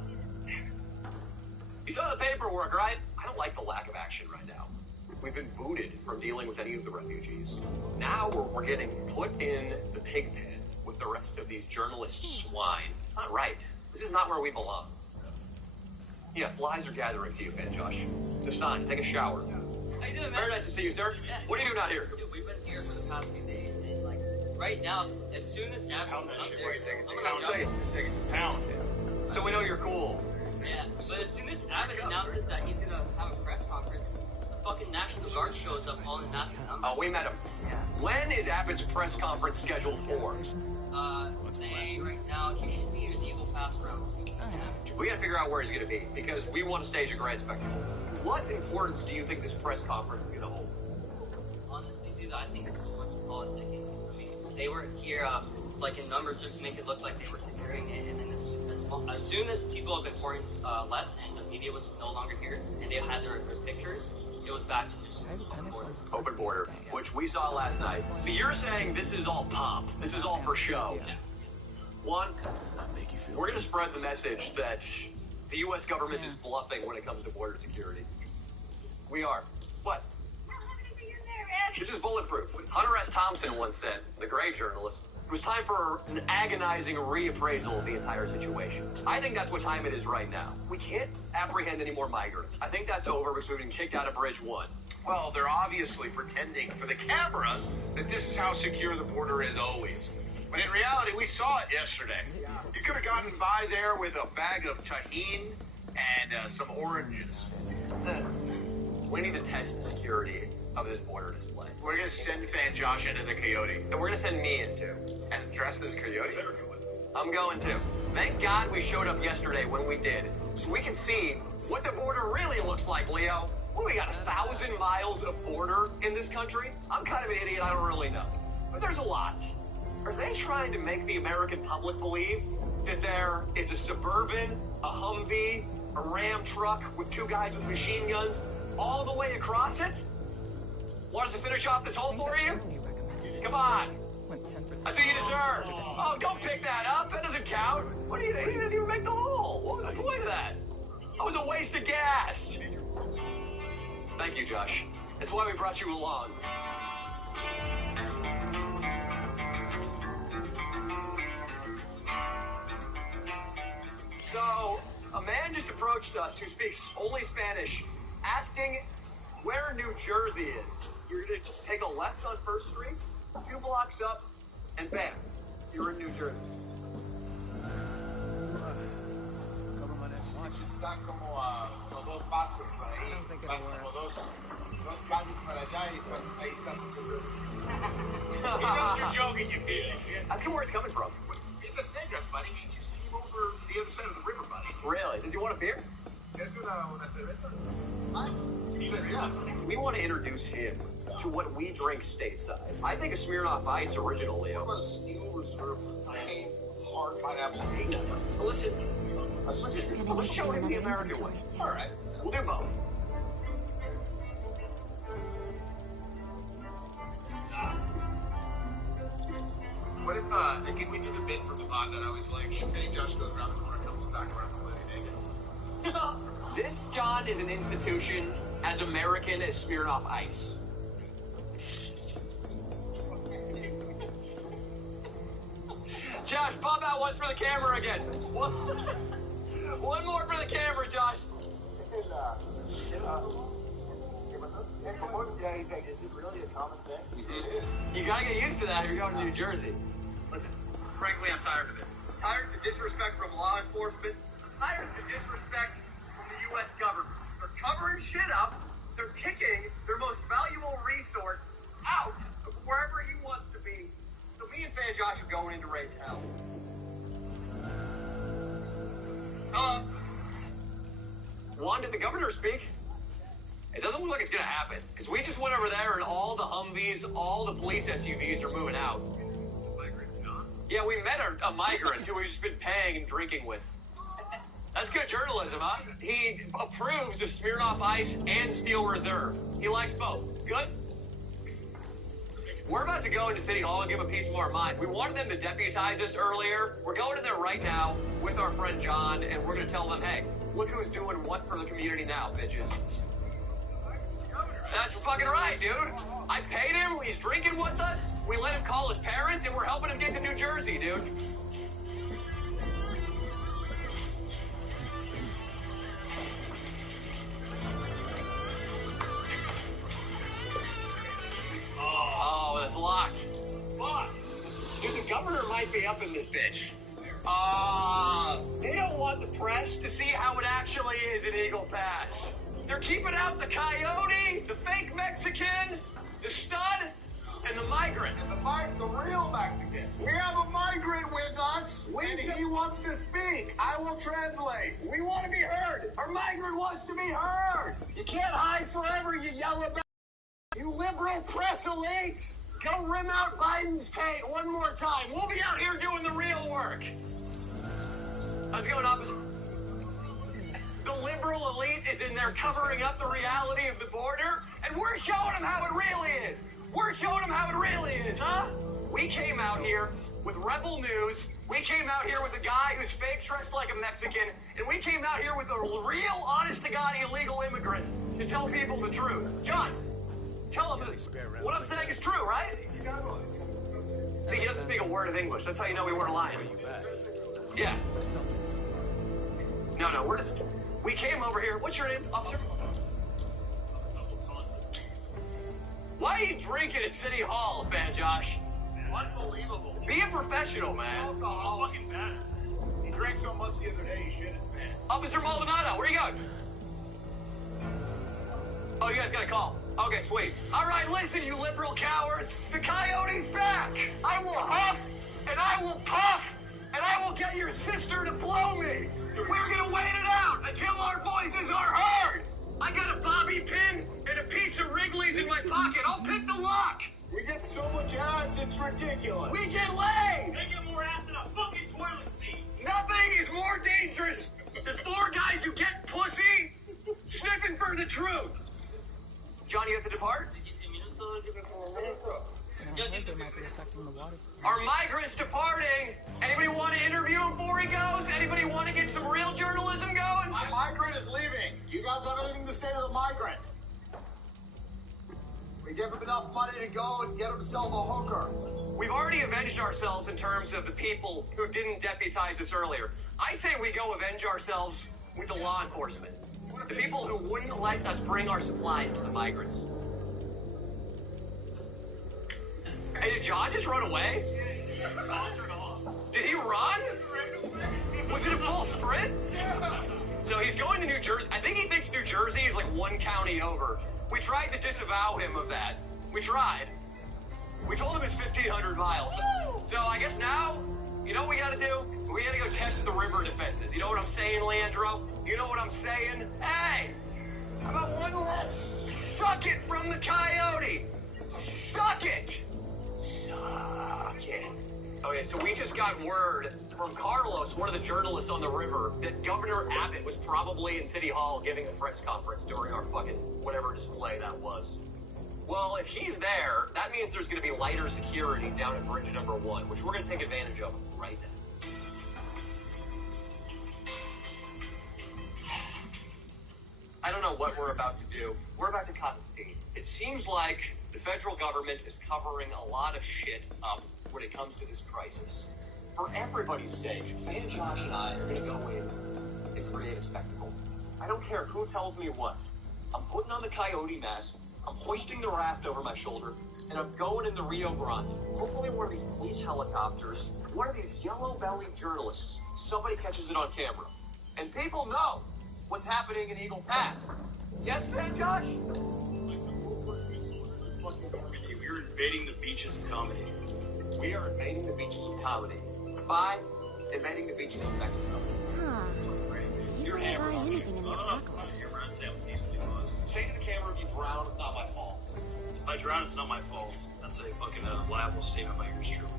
You saw the paperwork, right? I don't like the lack of action right now. We've been booted from dealing with any of the refugees. Now we're getting put in the pig pen with the rest of these journalist swine. It's not right. This is not where we belong. Yeah, flies are gathering to you, Fan Josh. The sun, take a shower. How you doing, man? Very nice to see you, sir. Yeah. What are you doing out here? Dude, we've been here for the past few days, and like right now, as soon as Abby Pound that up shit. there, What do you think? I'm gonna Pound it. This thing is pound. So we know you're cool. Yeah, but as soon as Abbott announces that he's gonna have a press conference, fucking National Guard shows up all in massive numbers. Oh, we met him. Yeah. When is Abbott's press conference scheduled for? Say right now he should be in the Eagle Pass round. We gotta figure out where he's gonna be, because we want to stage a grand spectacle. What importance do you think this press conference is gonna hold? Honestly, dude, I think it's so much politicking. I mean, they were here, like in numbers, just to make it look like they were securing it, and then as as soon as people have been pouring left and the media was no longer here and they had their pictures, it was back to just Open border, which we saw last night. So you're saying this is all pomp. This is all for show. Yeah. One, we're going to spread the message that the U.S. government is bluffing when it comes to border security. We are. What? This is bulletproof. Hunter S. Thompson once said, the Gray journalist, it was time for an agonizing reappraisal of the entire situation. I think that's what time it is right now. We can't apprehend any more migrants. I think that's over because we've been kicked out of Bridge 1. Well, they're obviously pretending for the cameras that this is how secure the border is always. But in reality, we saw it yesterday. You could have gotten by there with a bag of tahini and some oranges. We need to test the security of this border display. We're going to send Fan Josh in as a coyote. And we're going to send me in too. And dressed as a coyote? I'm going to. Thank God we showed up yesterday when we did, so we can see what the border really looks like, Leo. What, we got 1,000 miles of border in this country? I'm kind of an idiot, I don't really know. But there's a lot. Are they trying to make the American public believe that it's a Suburban, a Humvee, a Ram truck with two guys with machine guns all the way across it? Want us to finish off this hole for you? Come on. That's what you deserve. Oh, don't pick that up. That doesn't count. What do you think? He doesn't even make the hole. What was the point of that? That was a waste of gas. Thank you, Josh. That's why we brought you along. So, a man just approached us who speaks only Spanish, asking where New Jersey is. You're going to take a left on 1st Street, 2 blocks up, and bam, you're in New Jersey. Cover my next watch. Están como a unos 2 pasos por ahí. Vas como dos calles para allá y ahí estás en New Jersey. He knows you're joking, you piece of shit. Ask him where it's coming from. In the snake dress, buddy. He just came over the other side of the river, buddy. Really? Does he want a beer? ¿Es una cerveza? He says yes. We want to introduce him to what we drink stateside. I think a Smirnoff Ice original, Leo. What about a Steel Reserve plain hard pineapple hate? Listen, let's show him the American way. All right. We'll do both. What if, can we do the bit from the pod that I always like? Hey, Josh goes around the corner, comes back around completely naked. This, John, is an institution as American as Smirnoff Ice. Josh, pop out once for the camera again. One more for the camera, Josh. Yeah, he's like, is it really a common thing? It is. You gotta get used to that if you're going to New Jersey. Listen, frankly, I'm tired of it. Tired of the disrespect from law enforcement. Tired of the disrespect from the U.S. government. They're covering shit up. They're kicking their most valuable resource out of wherever he wants to be. So me and Fan Josh are going in to raise hell. Hello? Juan, did the governor speak? It doesn't look like it's going to happen, because we just went over there and all the Humvees, all the police SUVs are moving out. Yeah, we met a migrant who we've just been paying and drinking with. That's good journalism, huh? He approves of Smirnoff Ice and Steel Reserve. He likes both. Good? We're about to go into City Hall and give a piece of our mind. We wanted them to deputize us earlier. We're going in there right now with our friend John, and we're going to tell them, hey, look who's doing what for the community now, bitches. That's fucking right, dude. I paid him. He's drinking with us. We let him call his parents, and we're helping him get to New Jersey, dude. Oh, that's locked. Fuck. Dude, the governor might be up in this bitch. They don't want the press to see how it actually is in Eagle Pass. They're keeping out the coyote, the fake Mexican, the stud, and the migrant. And the real Mexican. We have a migrant with us, and he wants to speak. I will translate. We want to be heard. Our migrant wants to be heard. You can't hide forever, you yellow bag. You liberal press elites. Go rim out Biden's tape one more time. We'll be out here doing the real work. How's it going, officer? The liberal elite is in there covering up the reality of the border, and we're showing them how it really is. We're showing them how it really is, huh? We came out here with Rebel News. We came out here with a guy who's fake dressed like a Mexican, and we came out here with a real, honest-to-God illegal immigrant to tell people the truth. John, tell them what I'm saying is true, right? See, he doesn't speak a word of English. That's how you know we weren't lying. Yeah. No, we came over here. What's your name, officer? Why are you drinking at City Hall, Fan Josh? Unbelievable. Be a professional, man. Alcohol. Fucking bad. He drank so much the other day, he shit his pants. Officer Maldonado, where are you going? Oh, you guys got a call. Okay, sweet. All right, listen, you liberal cowards. The coyote's back. I will huff, and I will puff, and I will get your sister to blow me. We're gonna wait it out until our voices are heard. I got a bobby pin and a piece of Wrigley's in my pocket. I'll pick the lock. We get so much ass, it's ridiculous. We get laid. They get more ass than a fucking toilet seat. Nothing is more dangerous than 4 guys who get pussy sniffing for the truth. John, you have to depart? I heard they might be affecting the water supply. Are migrants departing? Anybody want to interview him before he goes? Anybody want to get some real journalism going? My migrant is leaving. Do you guys have anything to say to the migrant? We give him enough money to go and get him to sell the hooker. We've already avenged ourselves in terms of the people who didn't deputize us earlier. I say we go avenge ourselves with the law enforcement. The people who wouldn't let us bring our supplies to the migrants. Hey, did John just run away? Did he run? Was it a full sprint? So he's going to New Jersey. I think he thinks New Jersey is like 1 county over. We tried to disavow him of that. We tried. We told him it's 1,500 miles. So I guess now, you know what we gotta do? We gotta go test the river defenses. You know what I'm saying, Leandro? You know what I'm saying? Hey! How about one less suck it from the coyote? Suck it! Suck it. Okay, so we just got word from Carlos, one of the journalists on the river, that Governor Abbott was probably in City Hall giving a press conference during our fucking whatever display that was. Well, if he's there, that means there's going to be lighter security down at bridge number 1, which we're going to take advantage of right now. I don't know what we're about to do. We're about to cut the scene. It seems like the federal government is covering a lot of shit up when it comes to this crisis. For everybody's sake, Fan Josh and I are going to go in and create a spectacle. I don't care who tells me what. I'm putting on the coyote mask, I'm hoisting the raft over my shoulder, and I'm going in the Rio Grande. Hopefully one of these police helicopters, one of these yellow-bellied journalists, somebody catches it on camera. And people know what's happening in Eagle Pass. Yes, Fan Josh? We're invading the beaches of comedy. We are invading the beaches of comedy by invading the beaches of Mexico. Huh. You can't buy anything in the apocalypse. I'd say I'm decently buzzed. Say to the camera, if you drown, it's not my fault. If I drown, it's not my fault. That's a fucking liable statement by yours truly.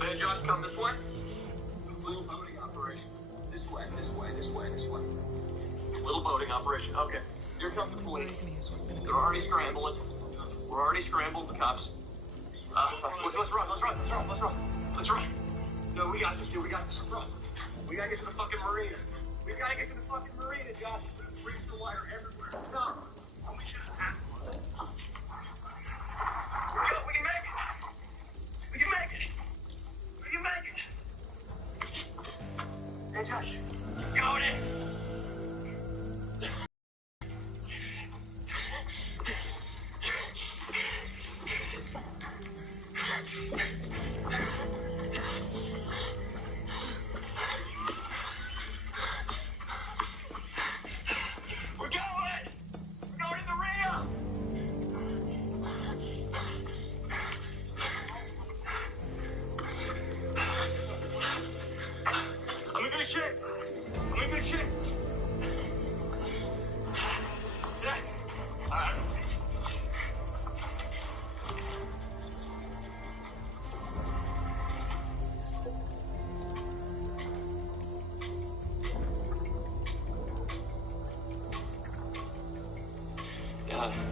Hey, Josh, come this way. Little boating operation. This way, this way, this way, this way. Little boating operation. Okay. Here come the police. They're already scrambling. We're already scrambled the cops. Let's run. Let's run. No, we got this, dude. We got this. Let's run. We gotta get to the fucking marina. We gotta get to the fucking marina, Josh. Bridge the wire everywhere. No. We should attack them. We can make it. We can make it. We can make it. Hey, Josh. Going in. We're going!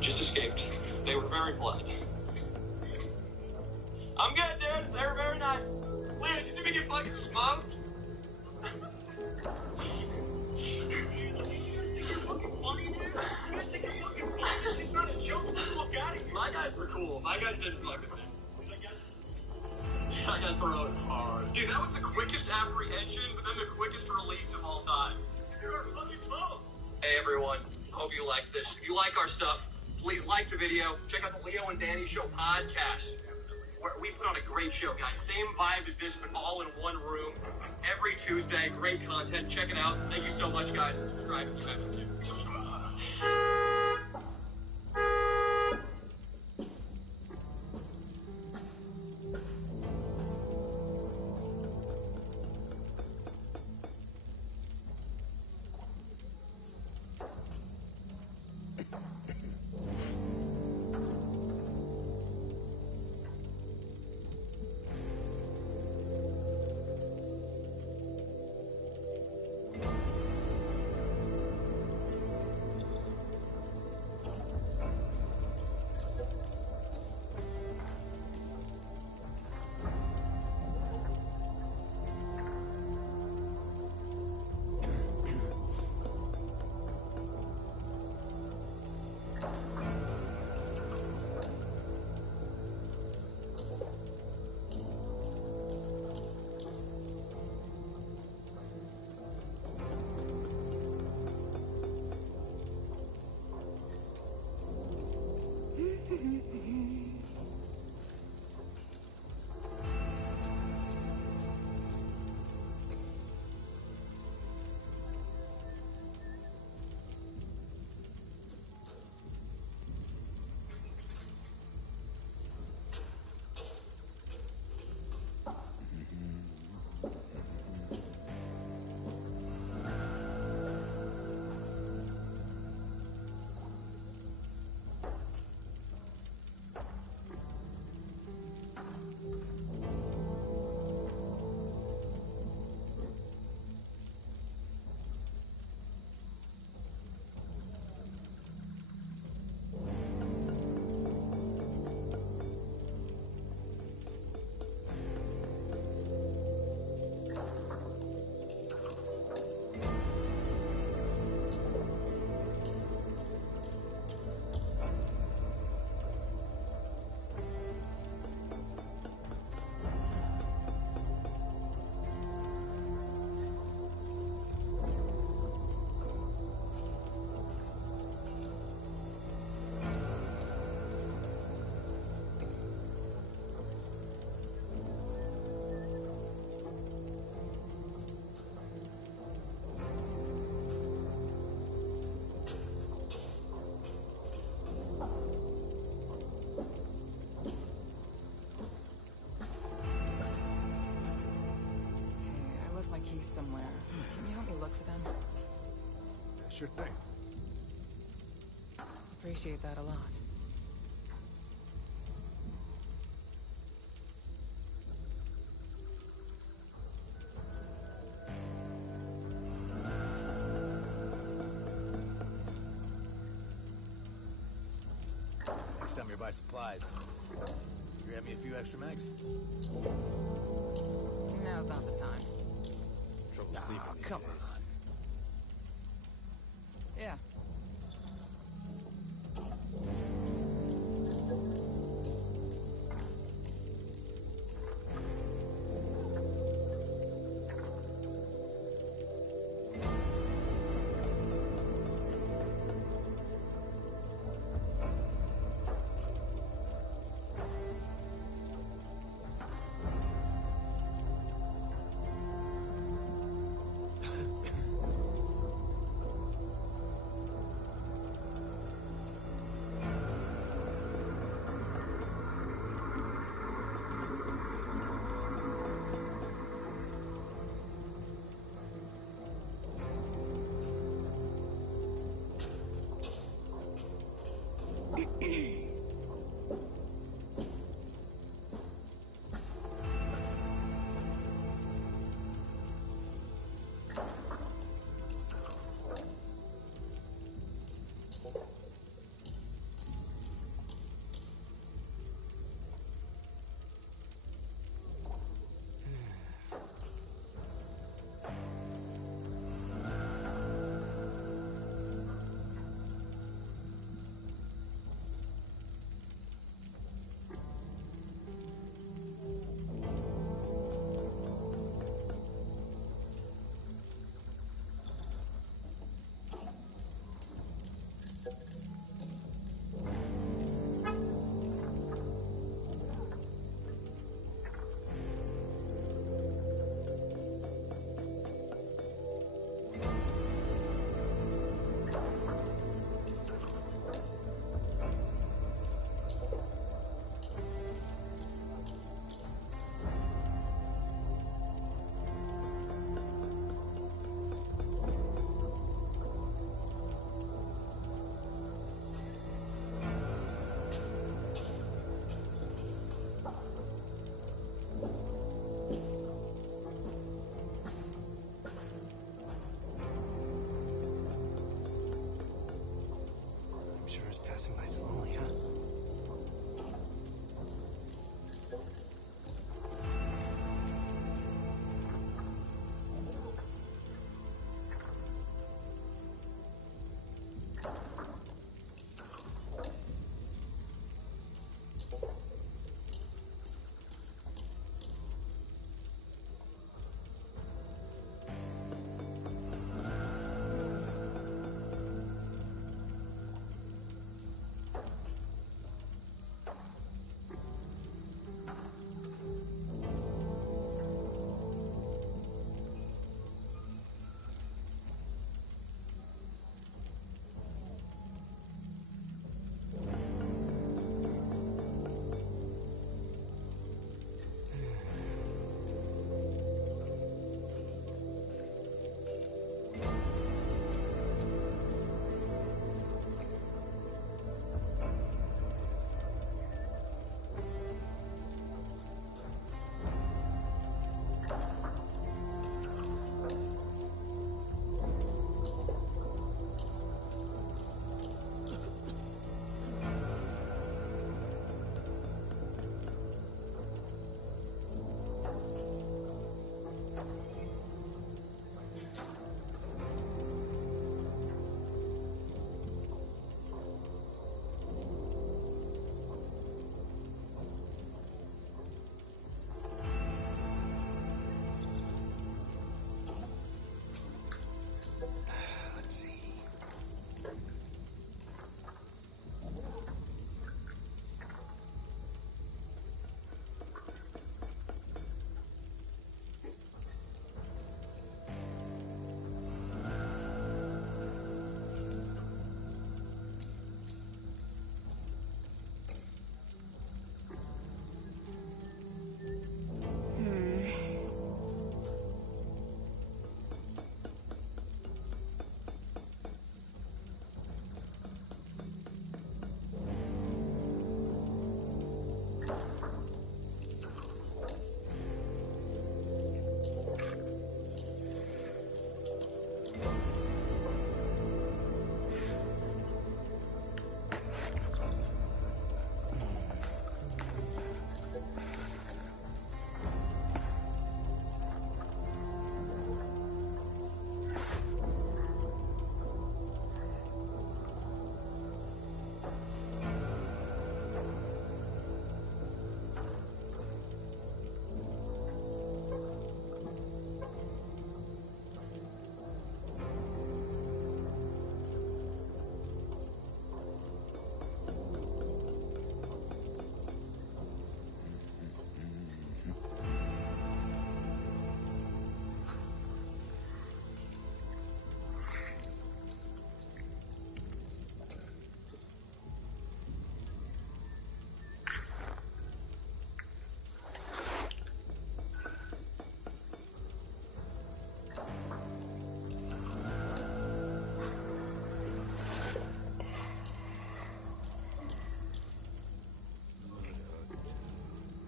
Just escaped. They were very polite. I'm good, dude. They were very nice. Leah, did you see me get fucking smoked? She's not a joke. Look at it. My guys were cool. My guys didn't fucking. I got thrown hard. Dude, that was the quickest apprehension, but then the quickest release of all time. You're a fucking phone. Hey everyone, hope you like this. If you like our stuff, please like the video. Check out the Leo and Danny Show podcast. Where we put on a great show, guys. Same vibe as this, but all in one room. Every Tuesday, great content. Check it out. Thank you so much, guys. And subscribe if you haven't too. Keys somewhere. Can you help me look for them? Sure thing. Appreciate that a lot. Next time you buy supplies, grab me a few extra mags. Now's not the time. Trouble sleeping these come days. on. Yeah. sure is passing by slowly, huh?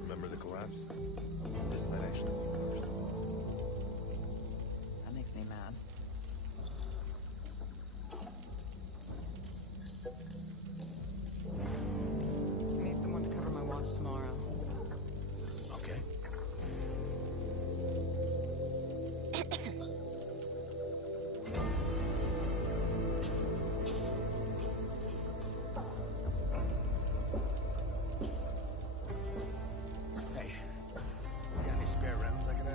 Remember the collapse? This might actually be worse. That makes me mad. I need someone to cover my watch tomorrow. Okay. Hey, got any spare rounds I can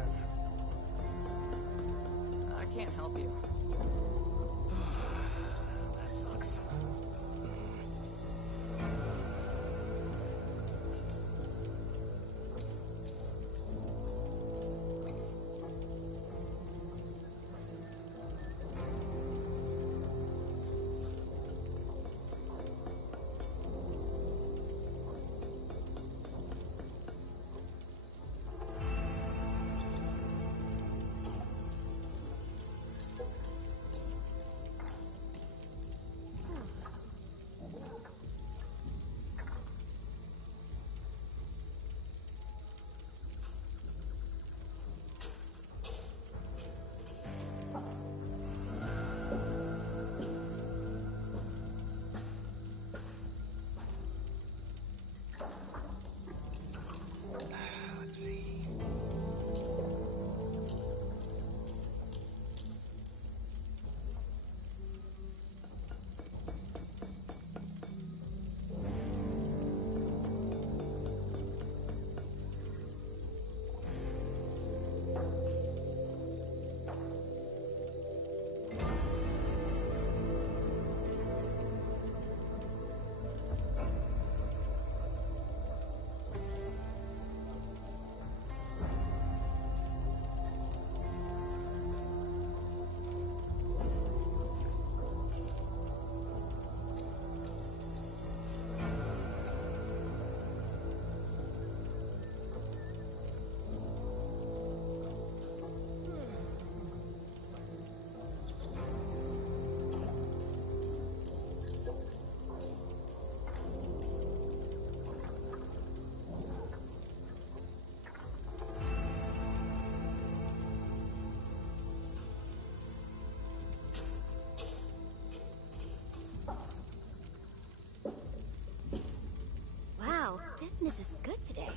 business is good today.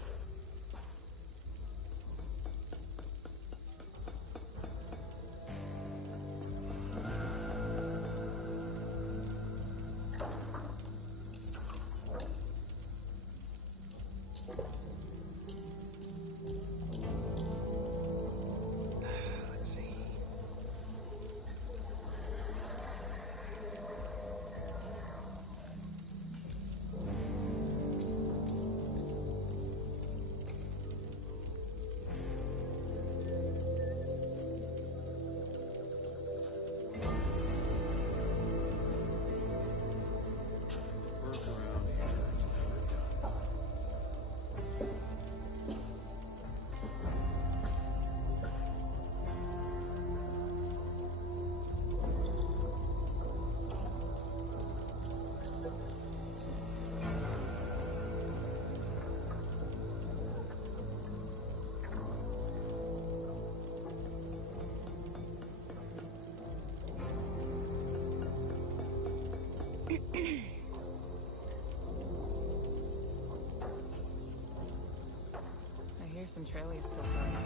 I hear Centralia is still burning.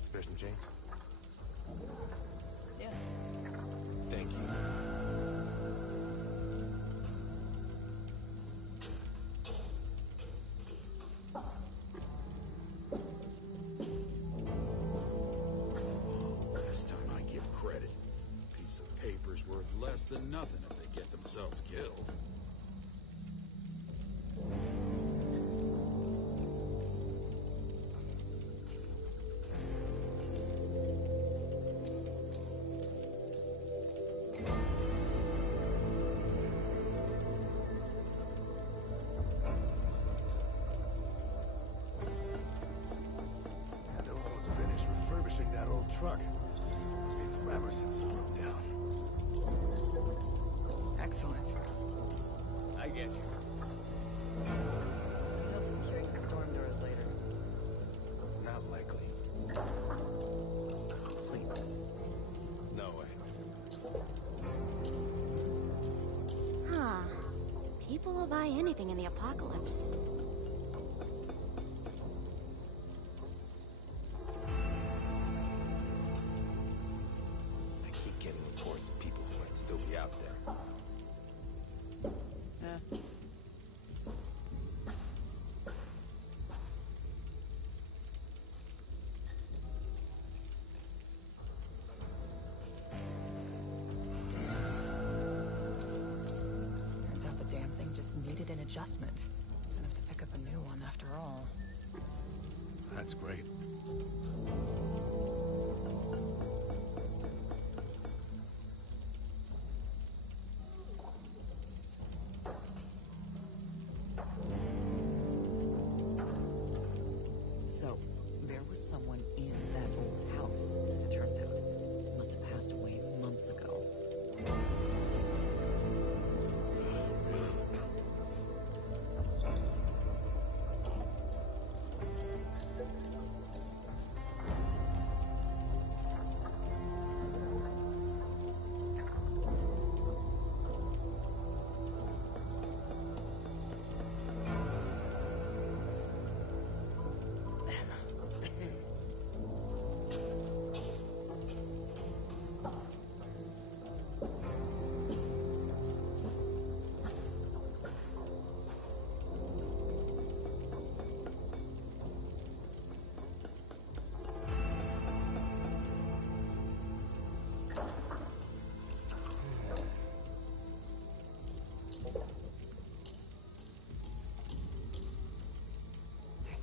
Spare some change? Yeah. Thank you. This time I give credit. A piece of paper's worth less than nothing if they get themselves killed. Yeah, they're almost finished refurbishing that old truck. It's been forever since it broke down. Excellent. I get you. Help securing the storm doors later. Not likely. Please. No way. Huh. People will buy anything in the apocalypse. I keep getting reports of people who might still be out there. Turns out the damn thing just needed an adjustment. Gonna have to pick up a new one after all. That's great.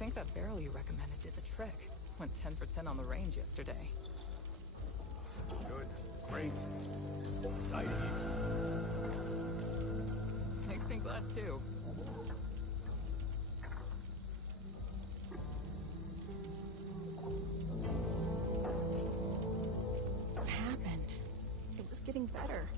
think that barrel you recommended did the trick. Went 10 for 10 on the range yesterday. Good. Great. Exciting. Makes me glad too. What happened? It was getting better.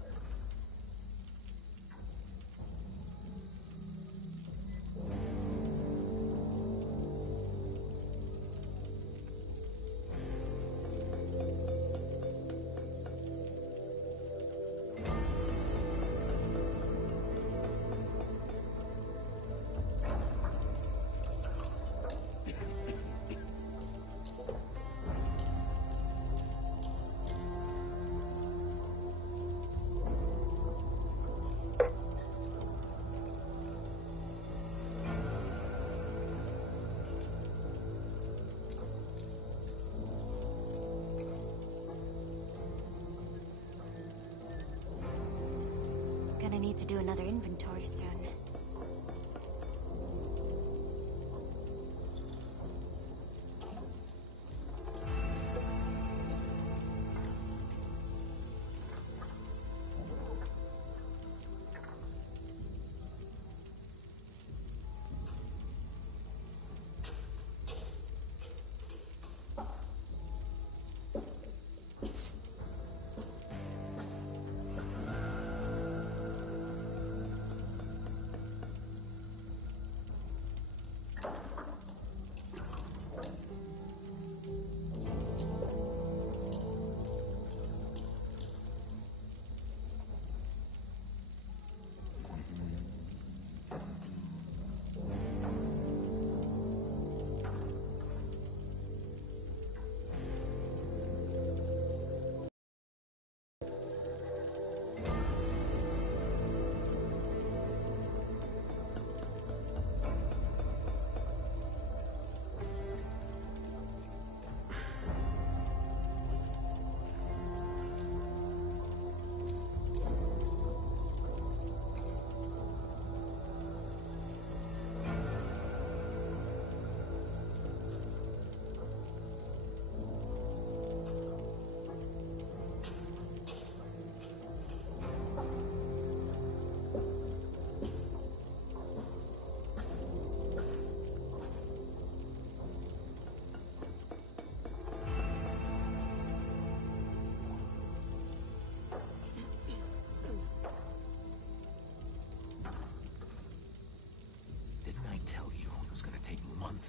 Gonna need to do another inventory soon.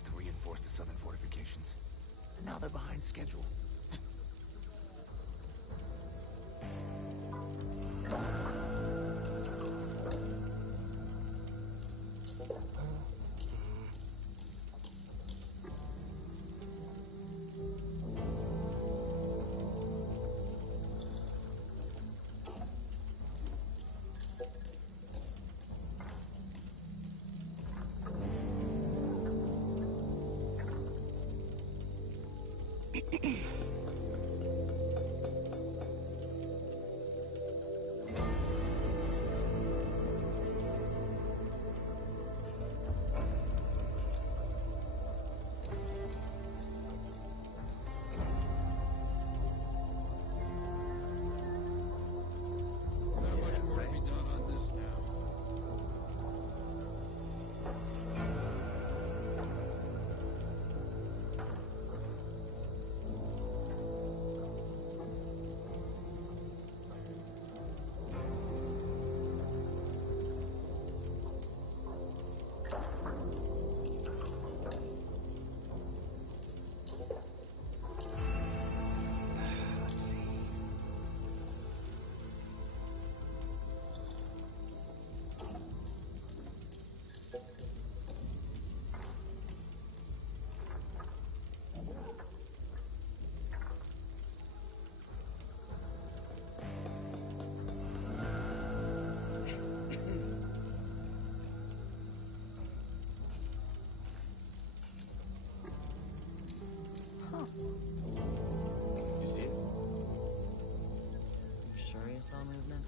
To reinforce the southern fortifications. And now they're behind schedule. You see it? You sure you saw movement?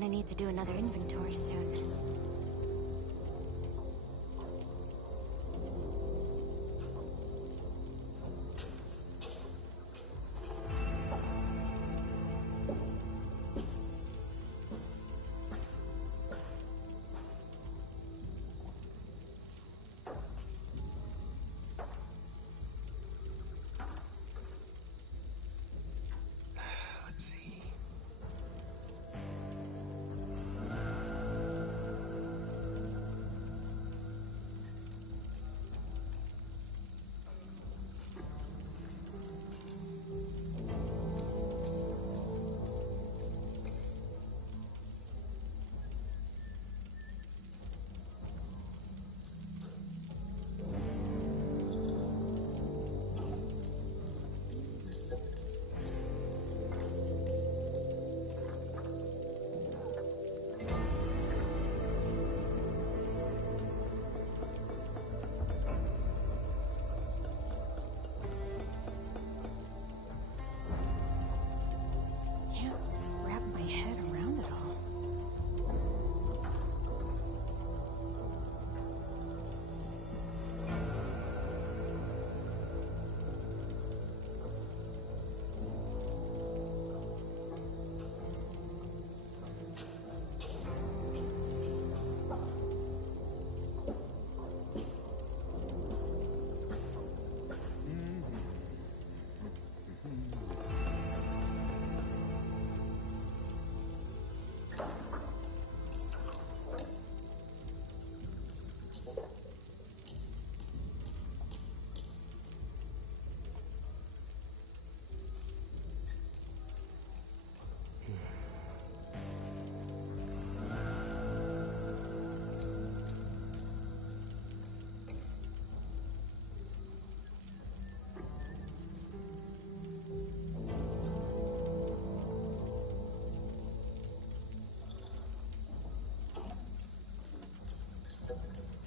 gonna need to do another inventory soon. Let's see. Can't wrap my head around it all.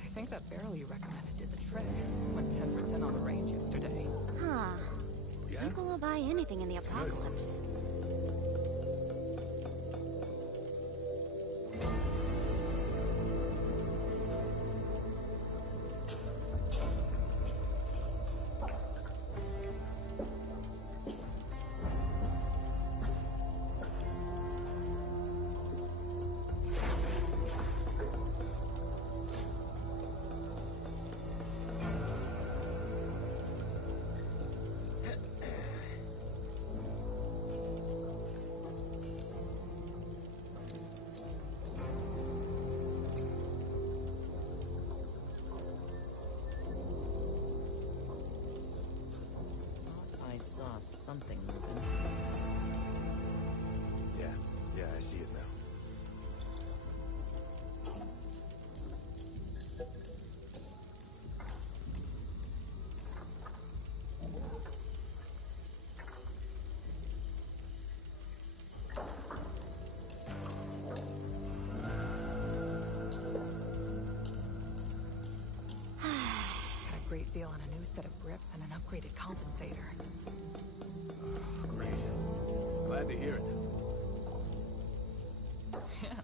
I think that barrel you recommended did the trick. Went 10 for 10 on the range yesterday. Huh. Yeah? People will buy anything in the apocalypse. I saw something moving. Yeah, I see it now. Got a great deal on a new set of grips and an upgraded compensator. Great. Glad to hear it. Yeah.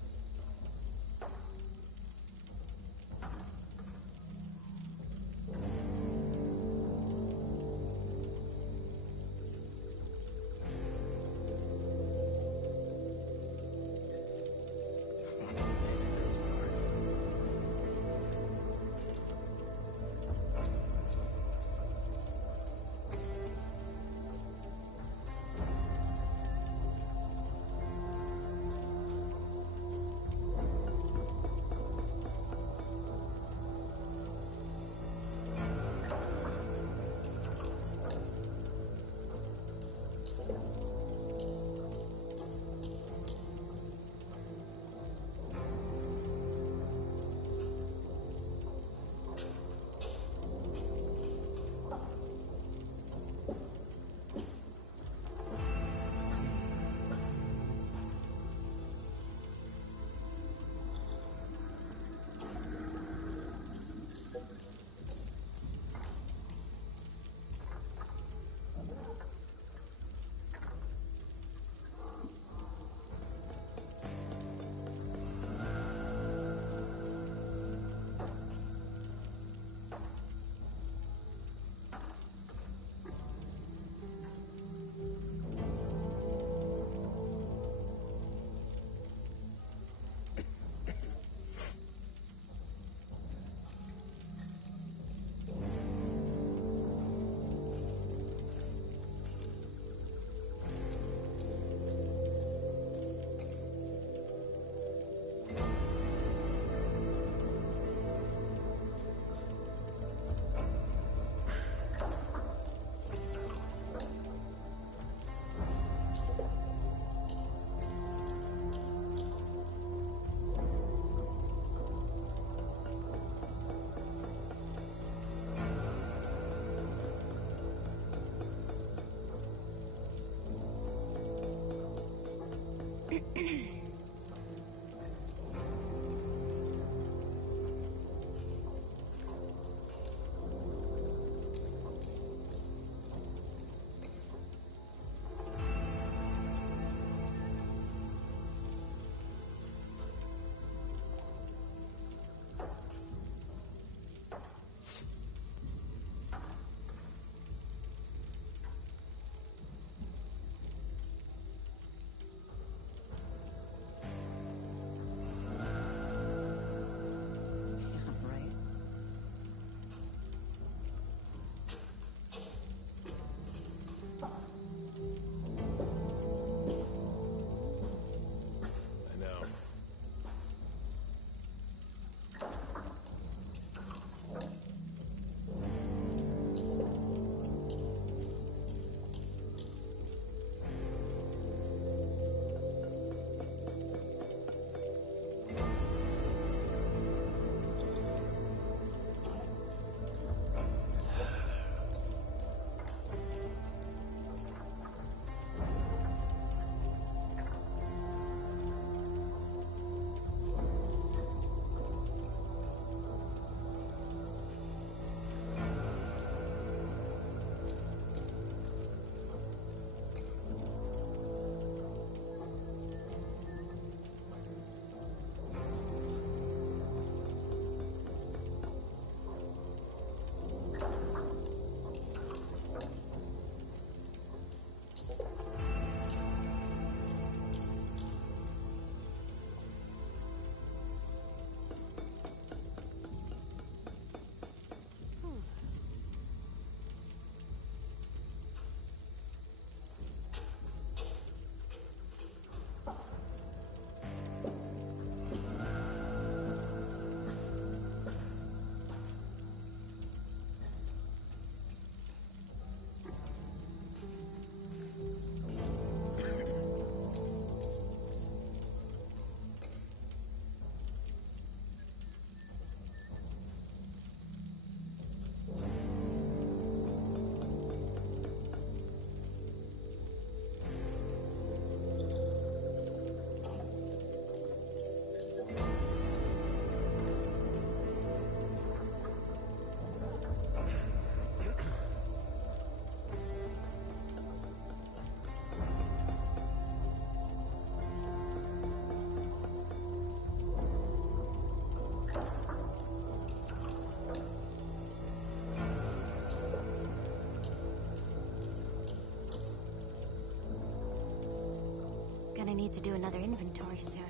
gonna need to do another inventory soon.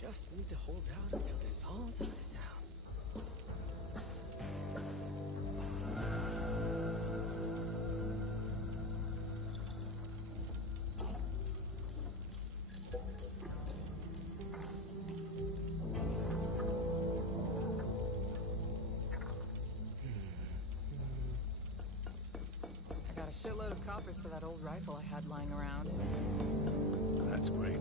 Just need to hold out until this all dies down. I got a shitload of coppers for that old rifle I had lying around. That's great.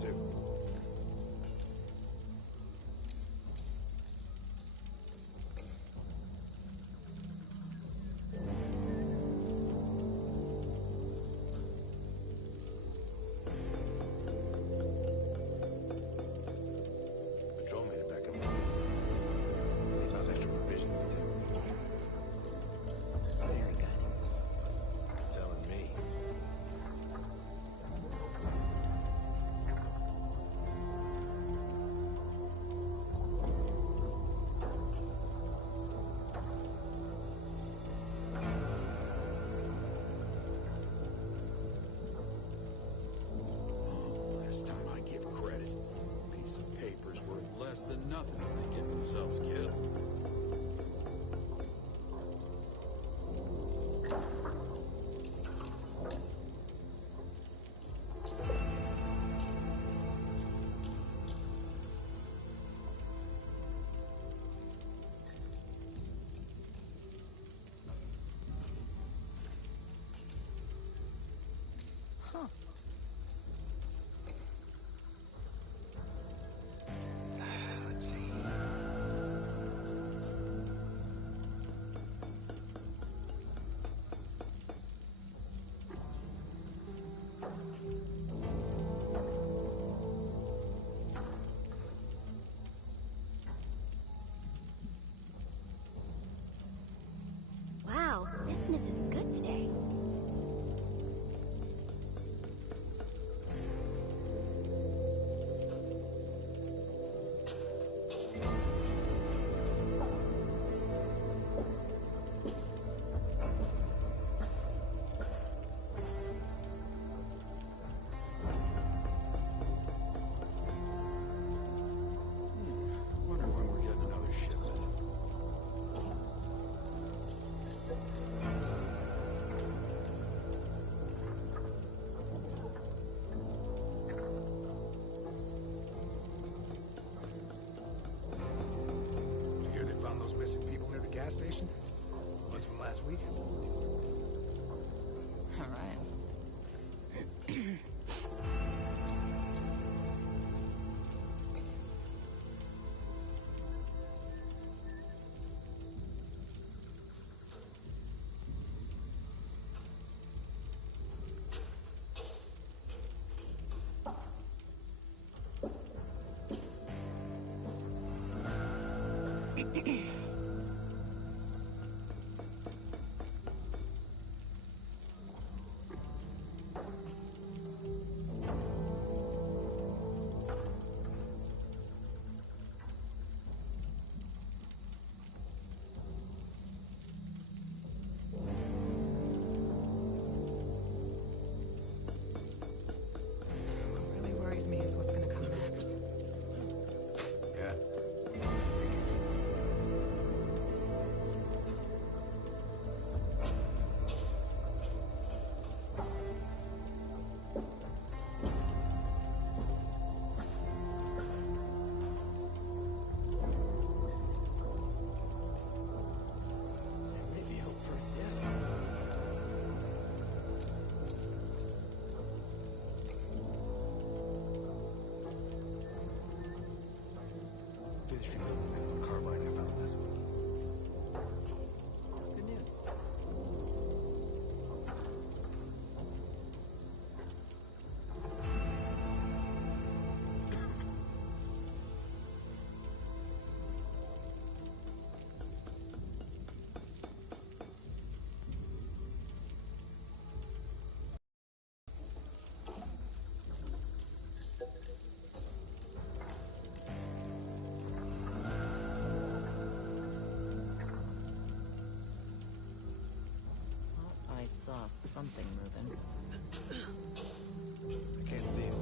Too. Patrol made it back in one piece. And they found extra provisions too. Very good. You're telling me. Last time I give credit, a piece of paper's worth less than nothing if they get themselves killed. Huh. gas station? Ones from last week? All right. What really worries me is what's gonna come next. Yeah. Maybe hope first, yes. Finished rebuilding that old carbine you found last week. Good news. I saw something moving. I can't see him.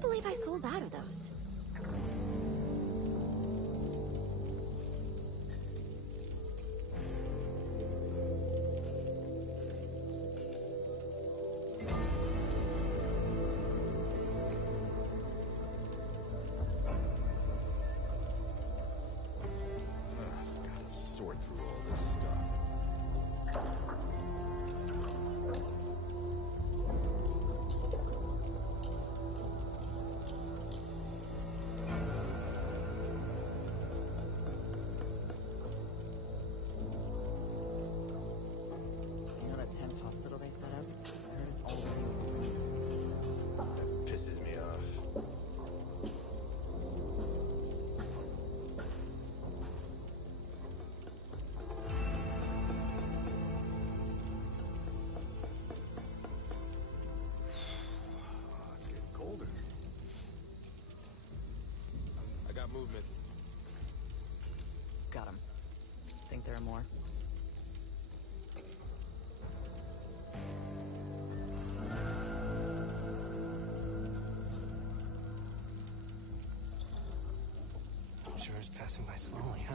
can't believe I sold out of those. Gotta sort through all this stuff. You know that temp hospital they set up? I heard it's already open. That pisses me off. Oh, it's getting colder. I got movement. Got him. Think there are more? Sure is passing by slowly, huh?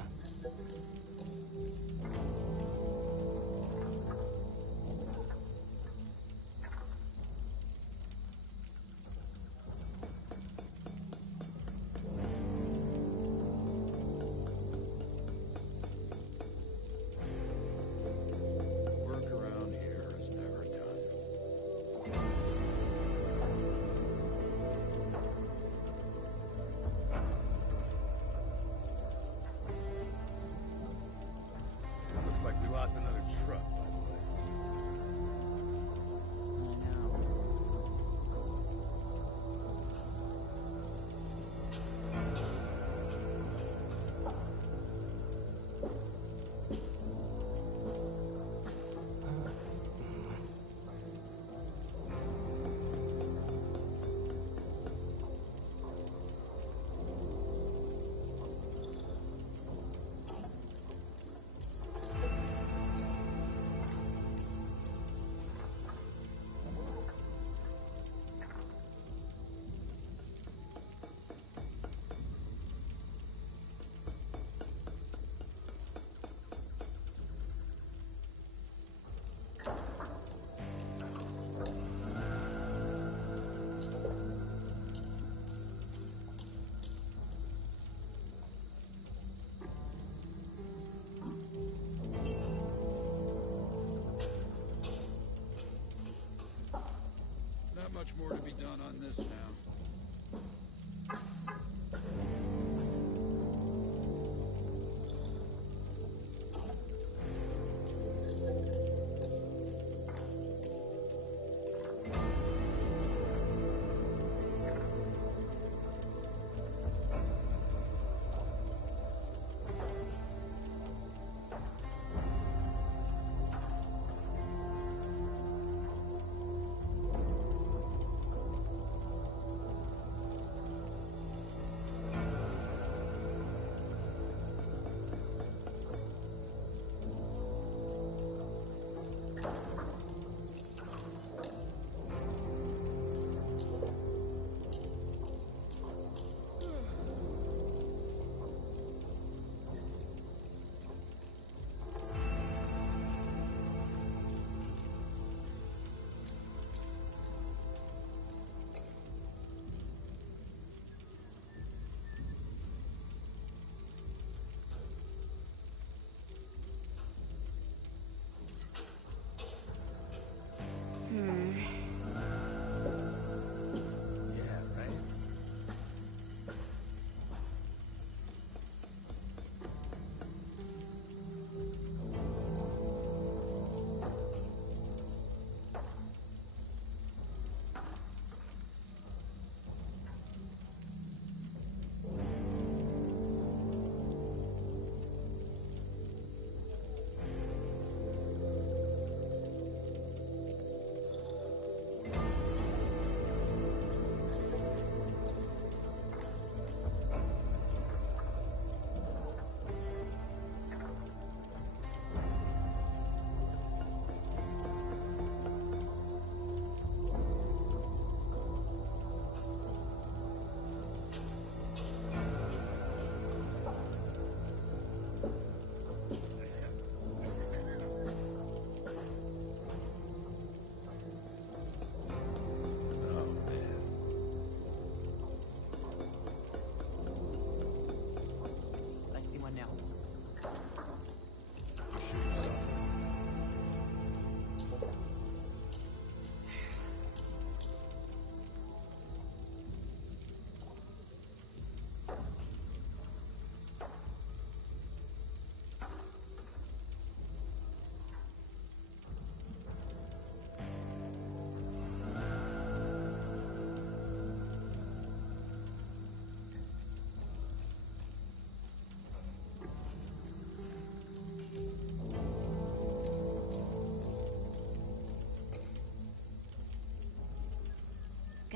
Work around here is never done. Looks like we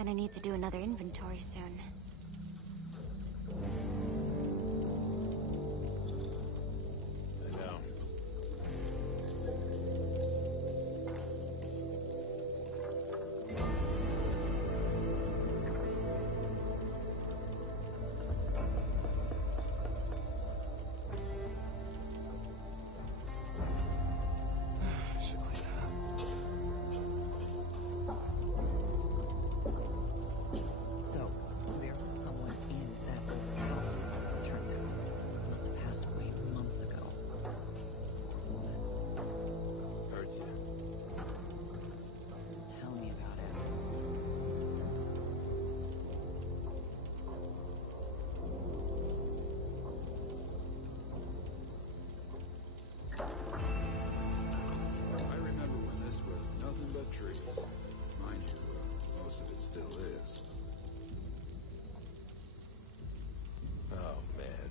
gonna need to do another inventory soon. I know. Should clean that up. So, there was someone in that old house, as it turns out. Must have passed away months ago. Hurts you. Tell me about it. I remember when this was nothing but trees. Mind you, most of it still is. Oh, man.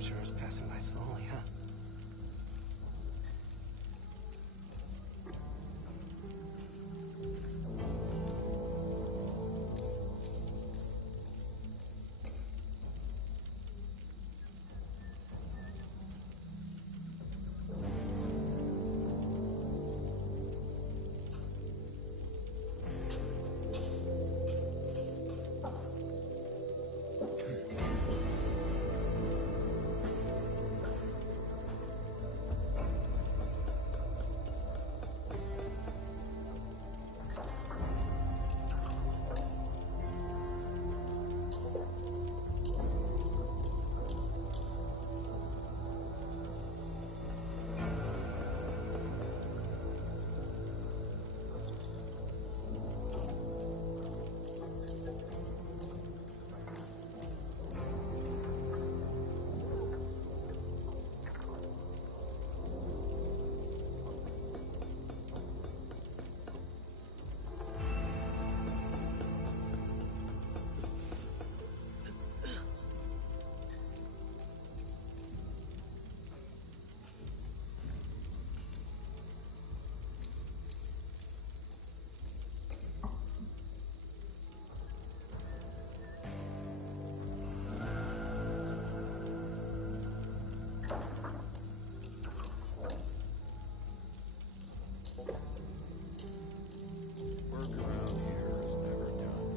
Sure is passing by slowly, huh? Work around here is never done.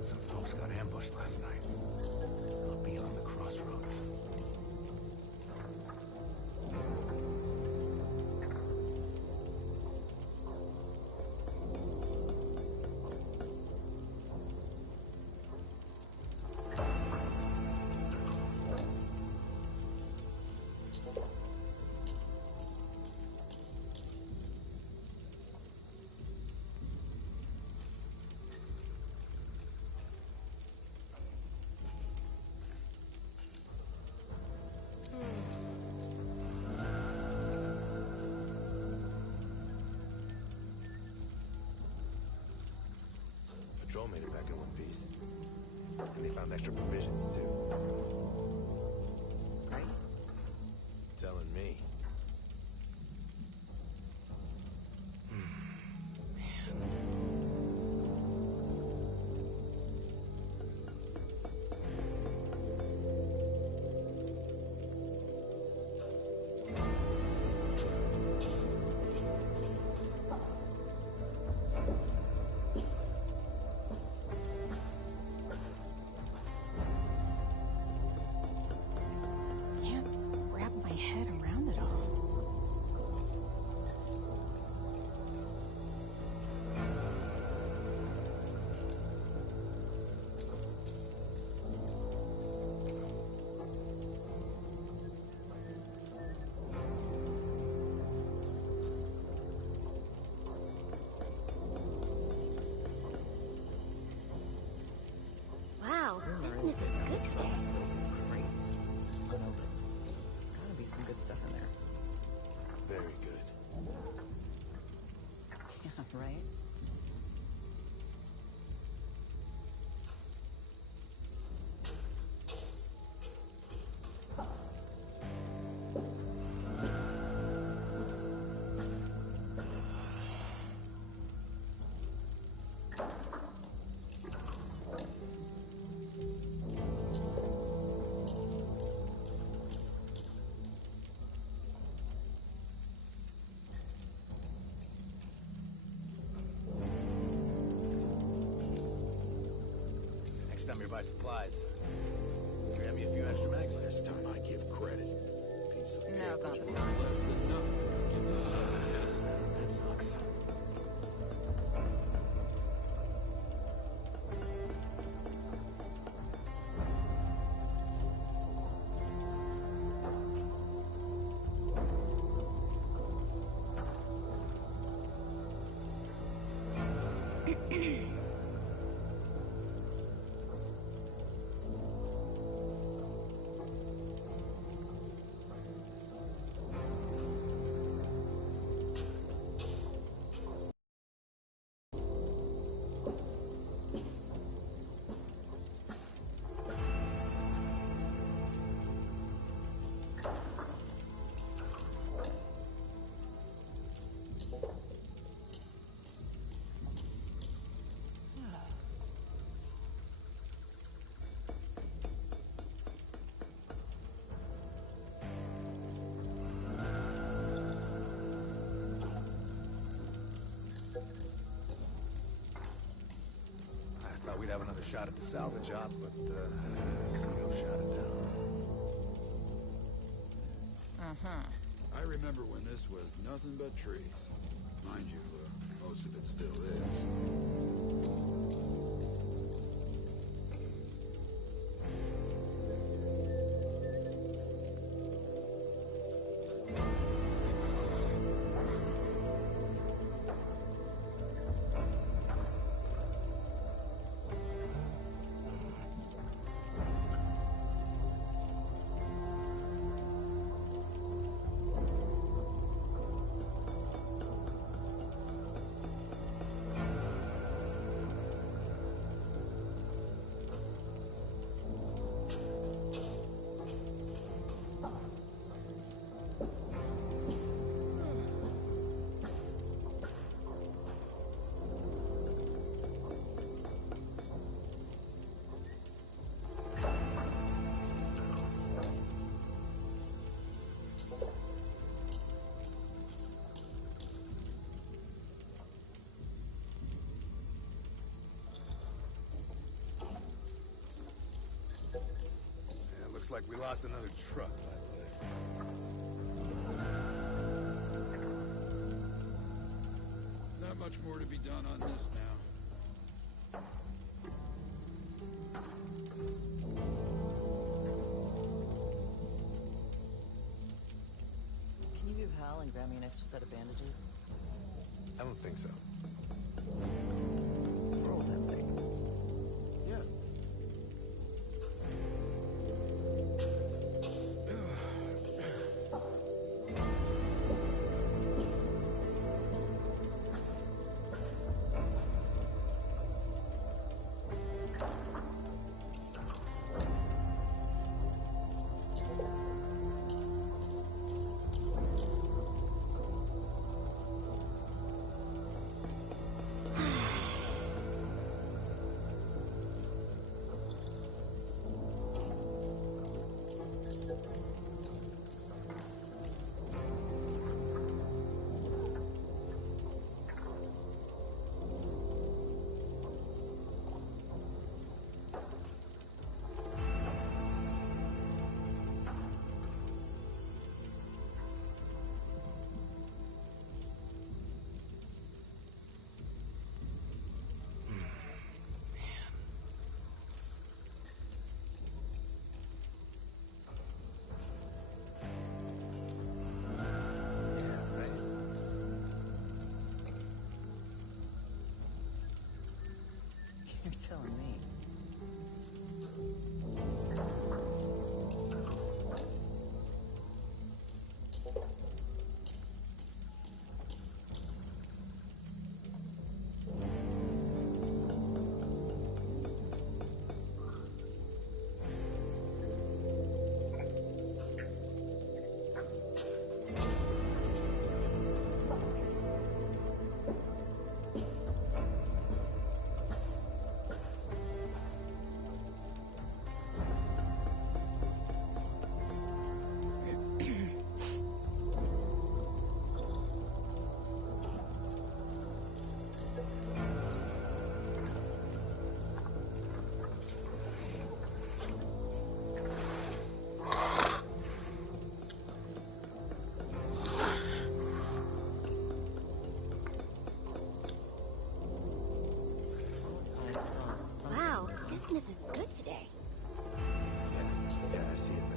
Some folks got ambushed last night. Up beyond the crossroads. Patrol made it back in one piece. And they found extra provisions, too. Right? Telling me. right? Next time you buy supplies, grab me a few extra mags. Last time I give credit. Piece of Now's not paper's the worth time. less than nothing. Give themselves a That sucks. I thought we'd have another shot at the salvage op, but CO shot it down. I remember when this was nothing but trees. Mind you, most of it still is. Looks like we lost another truck, by the way. Not much more to be done on this now. Can you be a pal and grab me an extra set of bandages? I don't think so. For old time's sake. Yeah. You're telling me. Business is good today. Yeah, I see it now.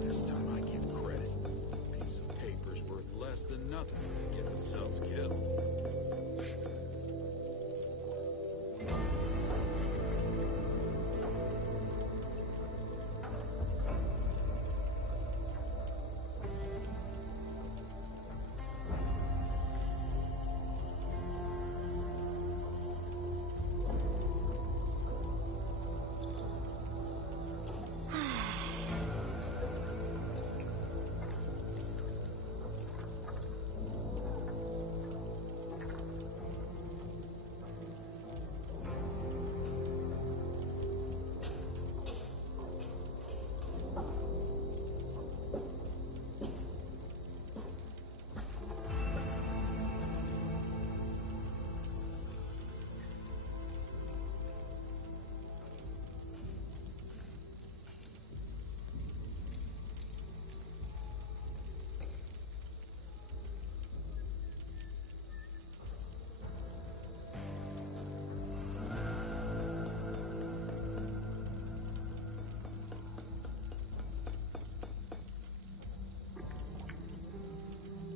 This time I give credit. A piece of paper's worth less than nothing if they get themselves killed.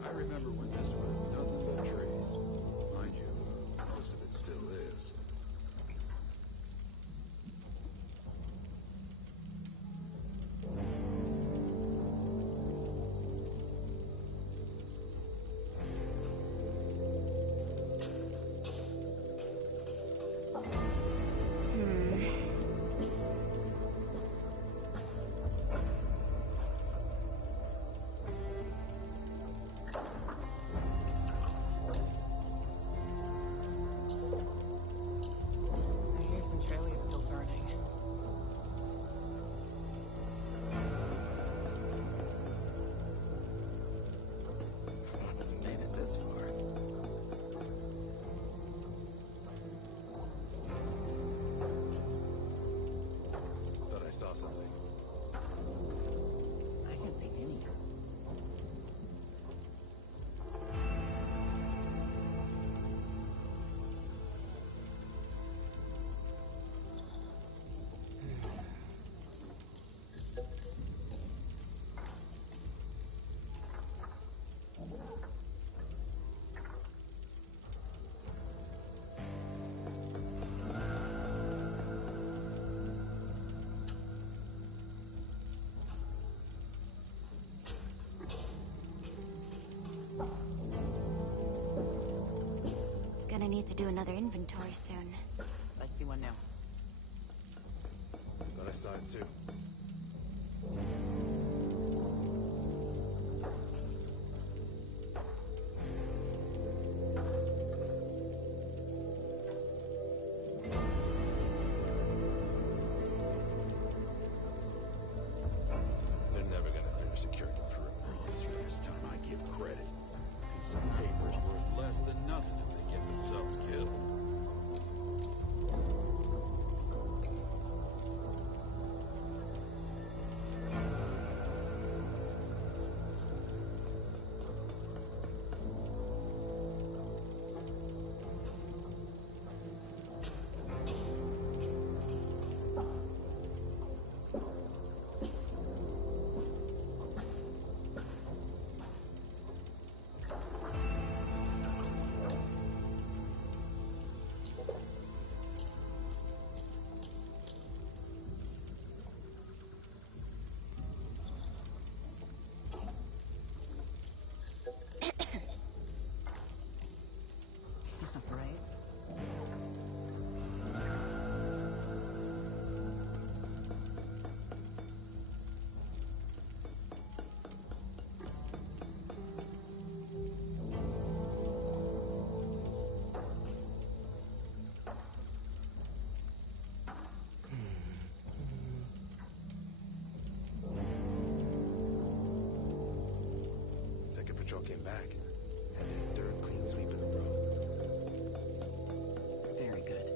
I remember when this was nothing but trees. Mind you, most of it still is. I hear Centralia is still burning. We made it this far. Thought I saw something. I can see any. Gonna need to do another inventory soon. I see one now. Thought I saw it too. They're never gonna finish securing the perimeter. This time I give credit. A piece of paper's worth less than nothing if they get themselves killed. patrol came back. Had their third clean sweep in a row. Very good.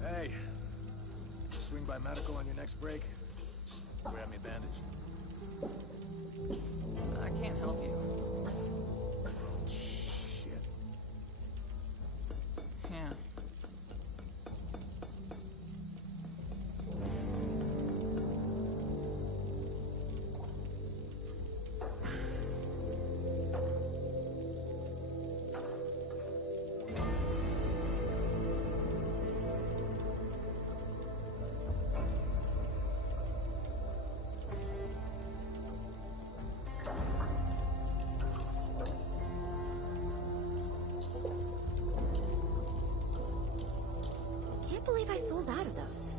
Hey, swing by medical on your next break. Just grab me a bandage. I can't help you. Shit. Yeah. Can't believe I sold out of those.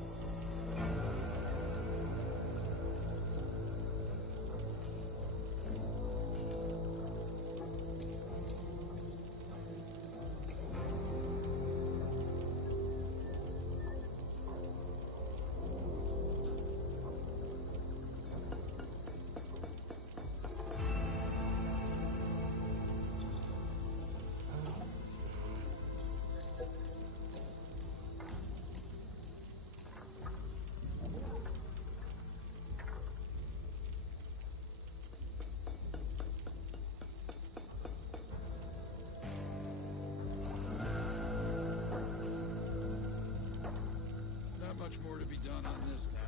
Not much more to be done on this now.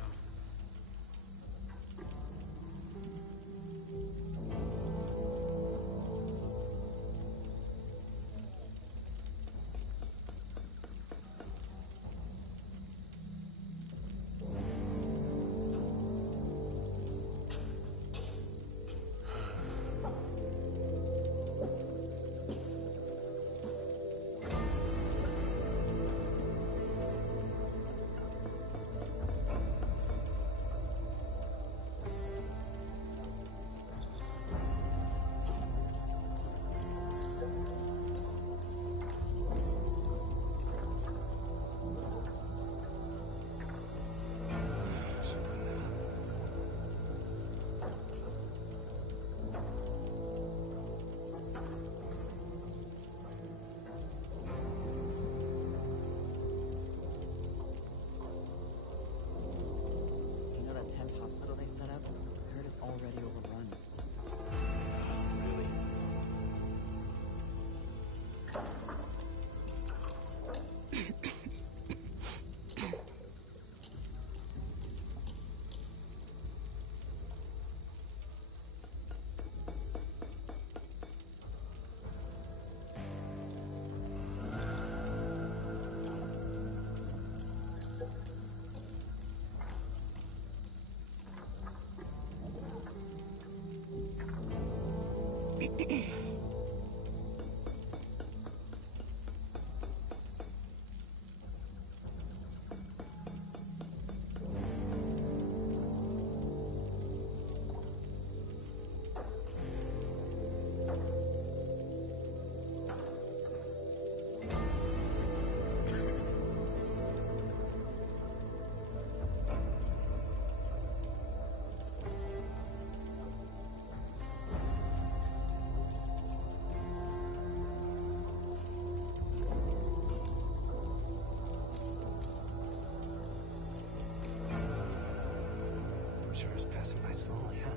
You know that 10th hospital they set up? I heard it's already overrun. Really? I'm sure it's passing my soul, yeah.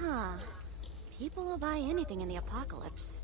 Huh. People will buy anything in the apocalypse.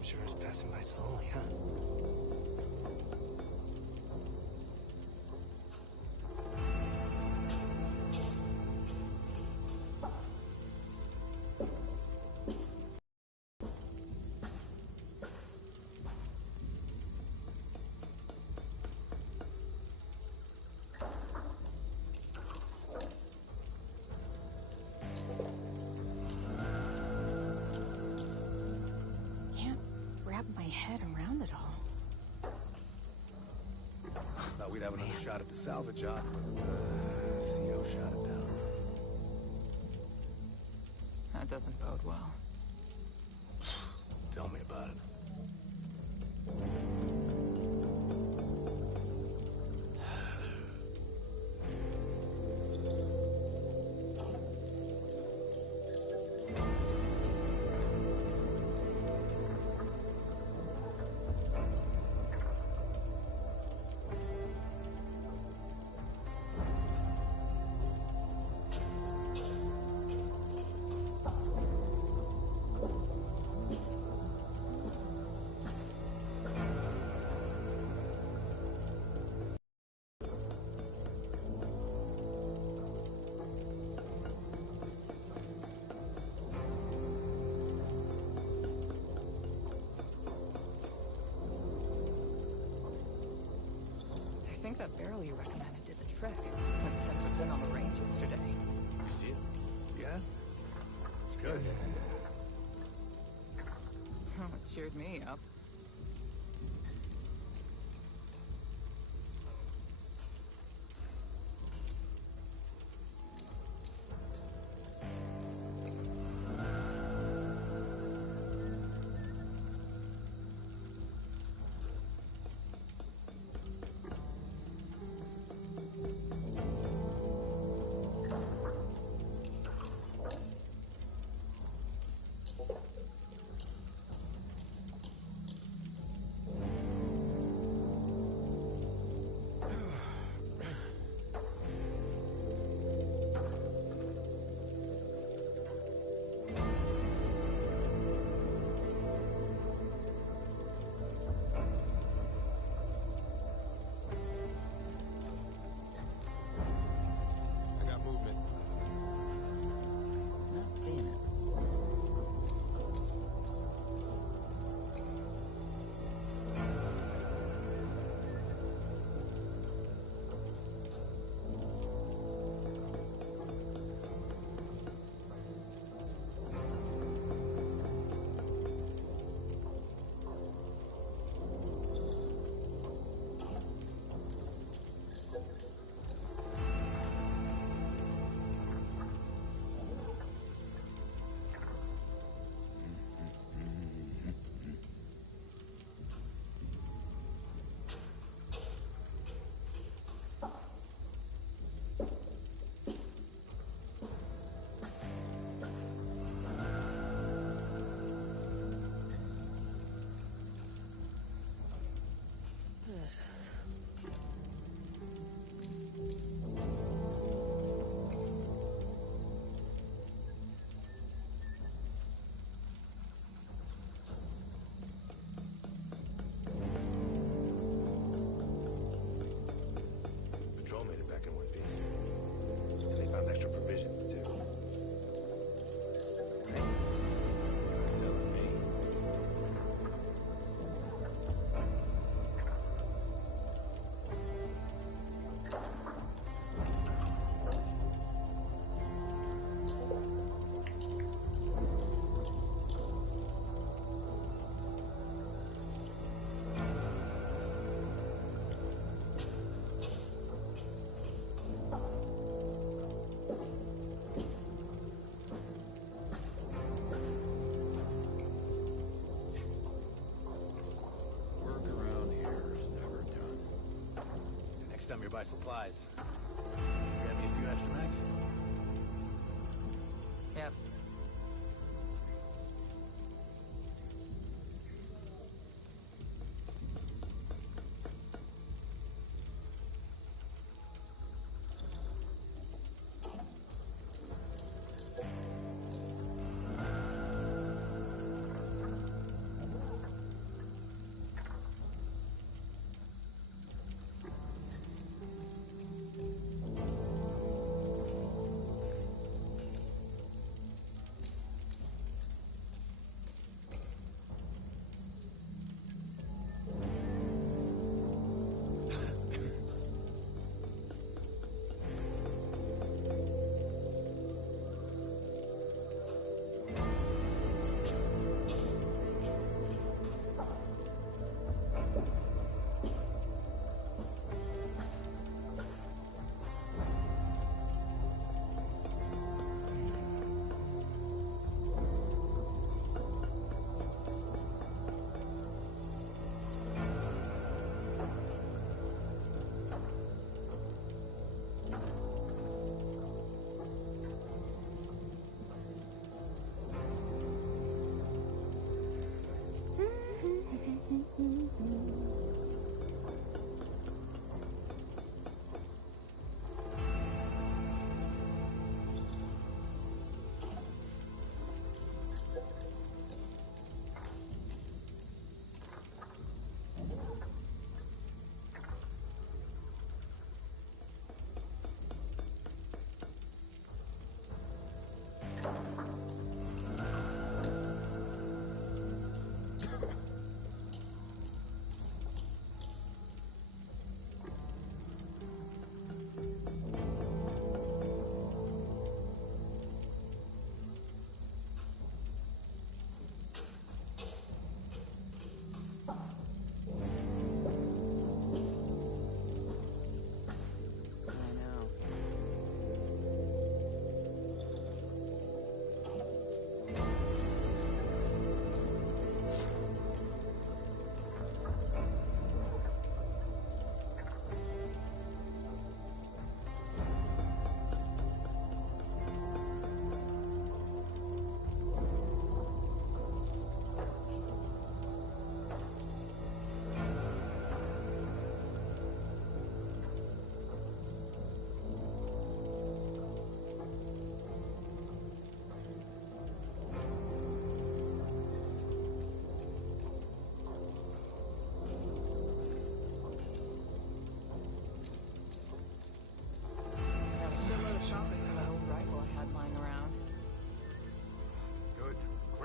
Sure is passing by slowly, huh? Wrap my head around it all. Thought we'd have another shot at the salvage job, but CO shot it down. That doesn't bode well. Tell me about it. I think that barrel you recommended did the trick. Went 10% on the range yesterday. You see it? Yeah? It's good. Oh, it cheered me up. time you buy supplies, grab me a few extra mags. Yep.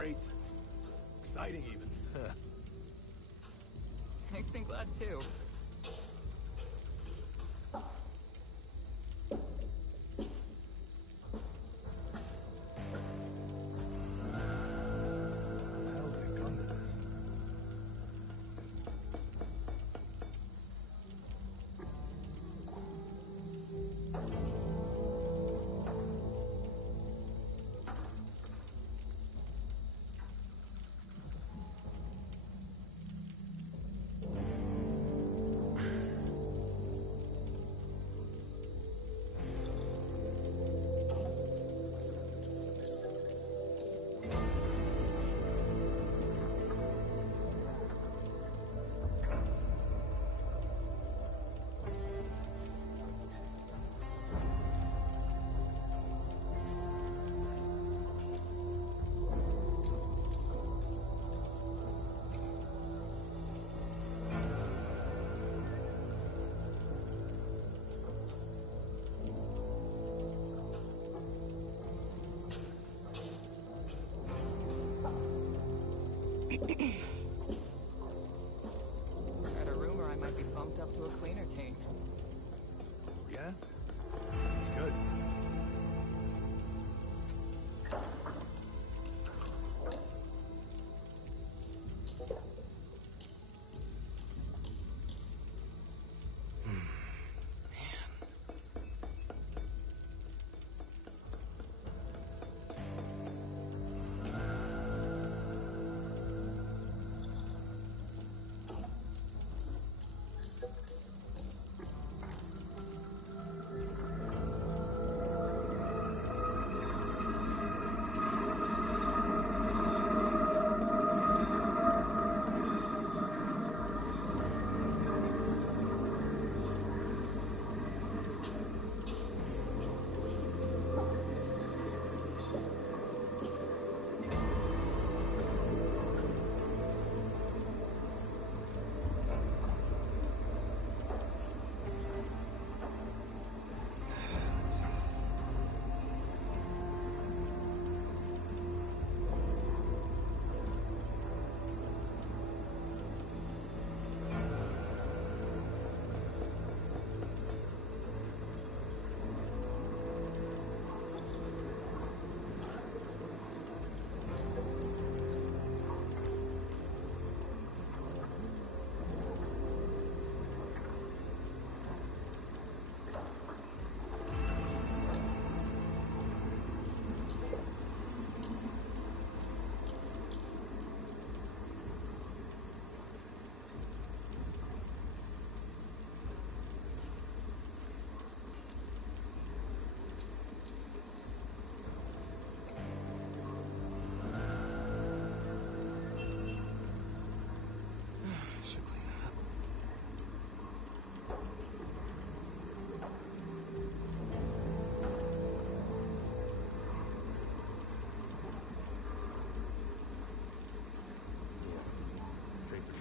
Great. Exciting, even. Makes me glad, too.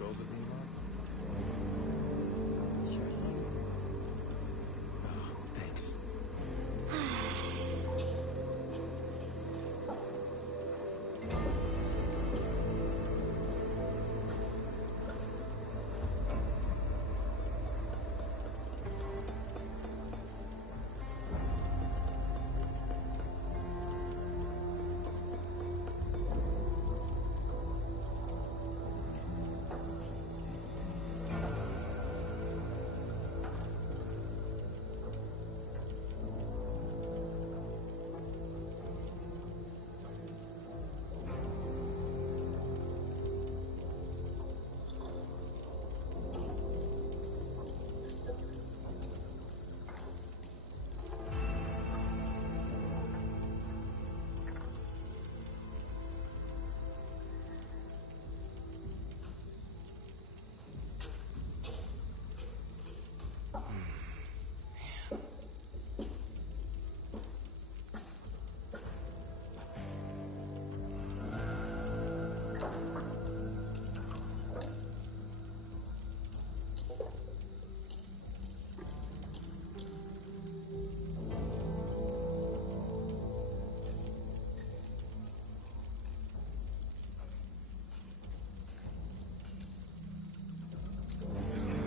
patrols with me, Mark? Sure thing. Oh, thanks.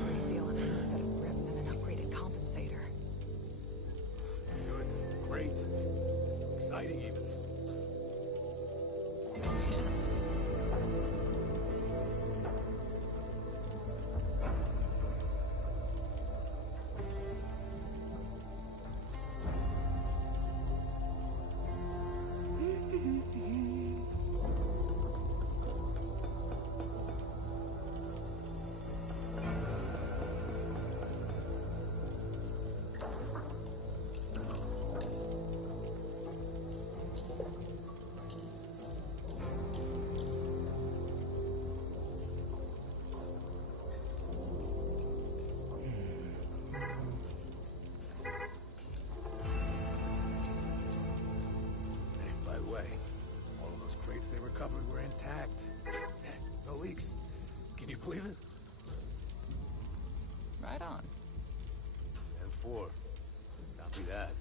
Great deal on a new set of grips and an upgraded compensator. Good. Great. Exciting, even. Hey, by the way, all of those crates they recovered were intact. No leaks. Can you believe it? Right on. M4. Copy that.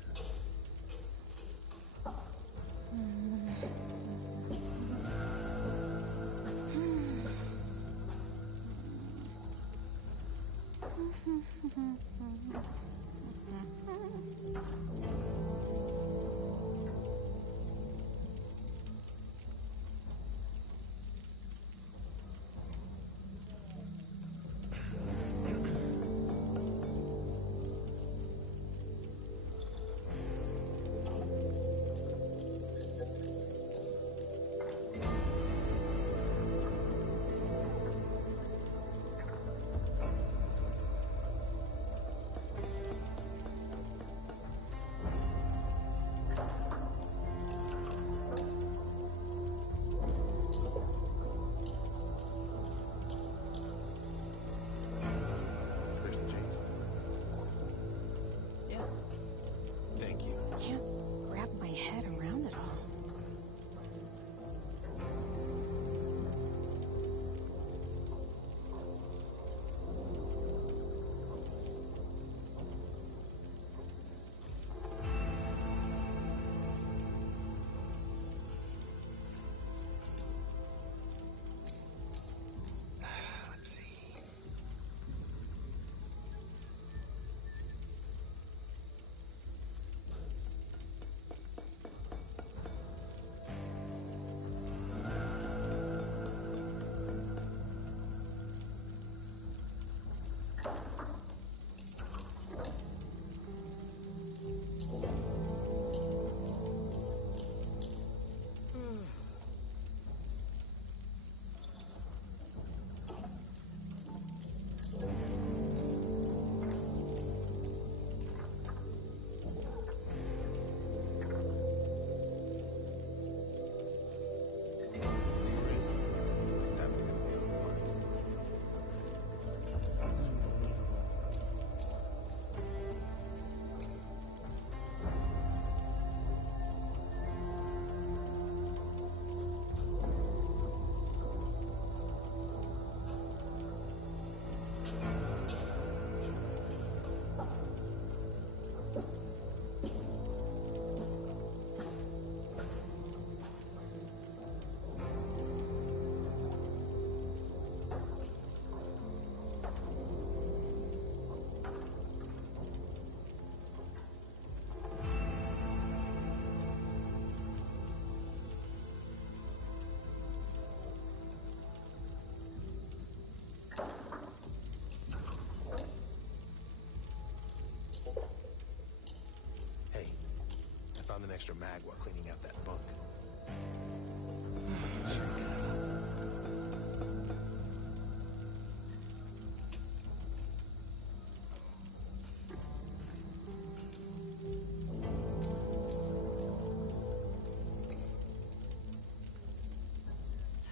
extra mag while cleaning out that bunk.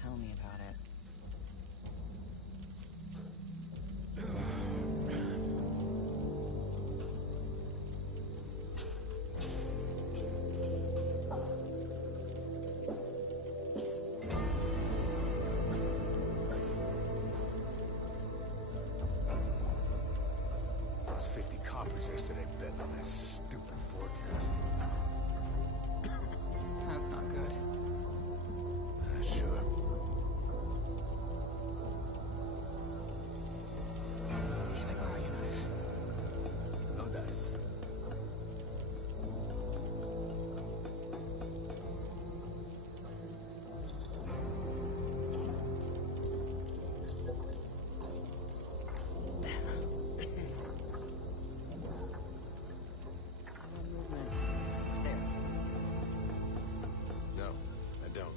Tell me about it. Lost 50 coppers yesterday betting on this stupid forecast. That's not good. Sure. Can I borrow your knife? No dice. Movement. There. No, I don't.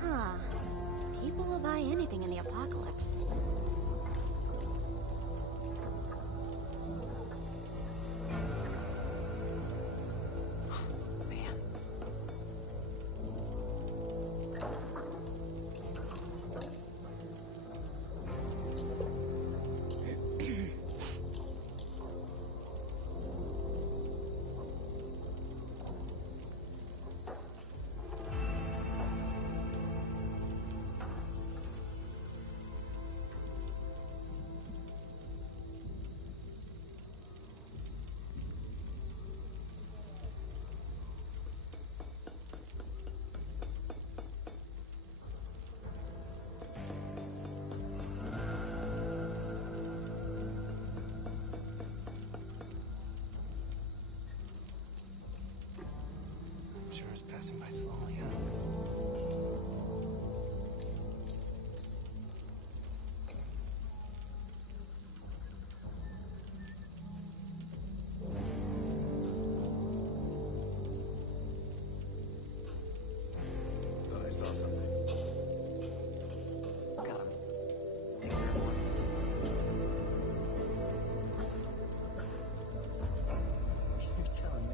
Huh. People will buy anything in the apocalypse. Man. I'm sure it's passing by slowly, huh? Thought I saw something. Got him. Take care of one. You're telling me.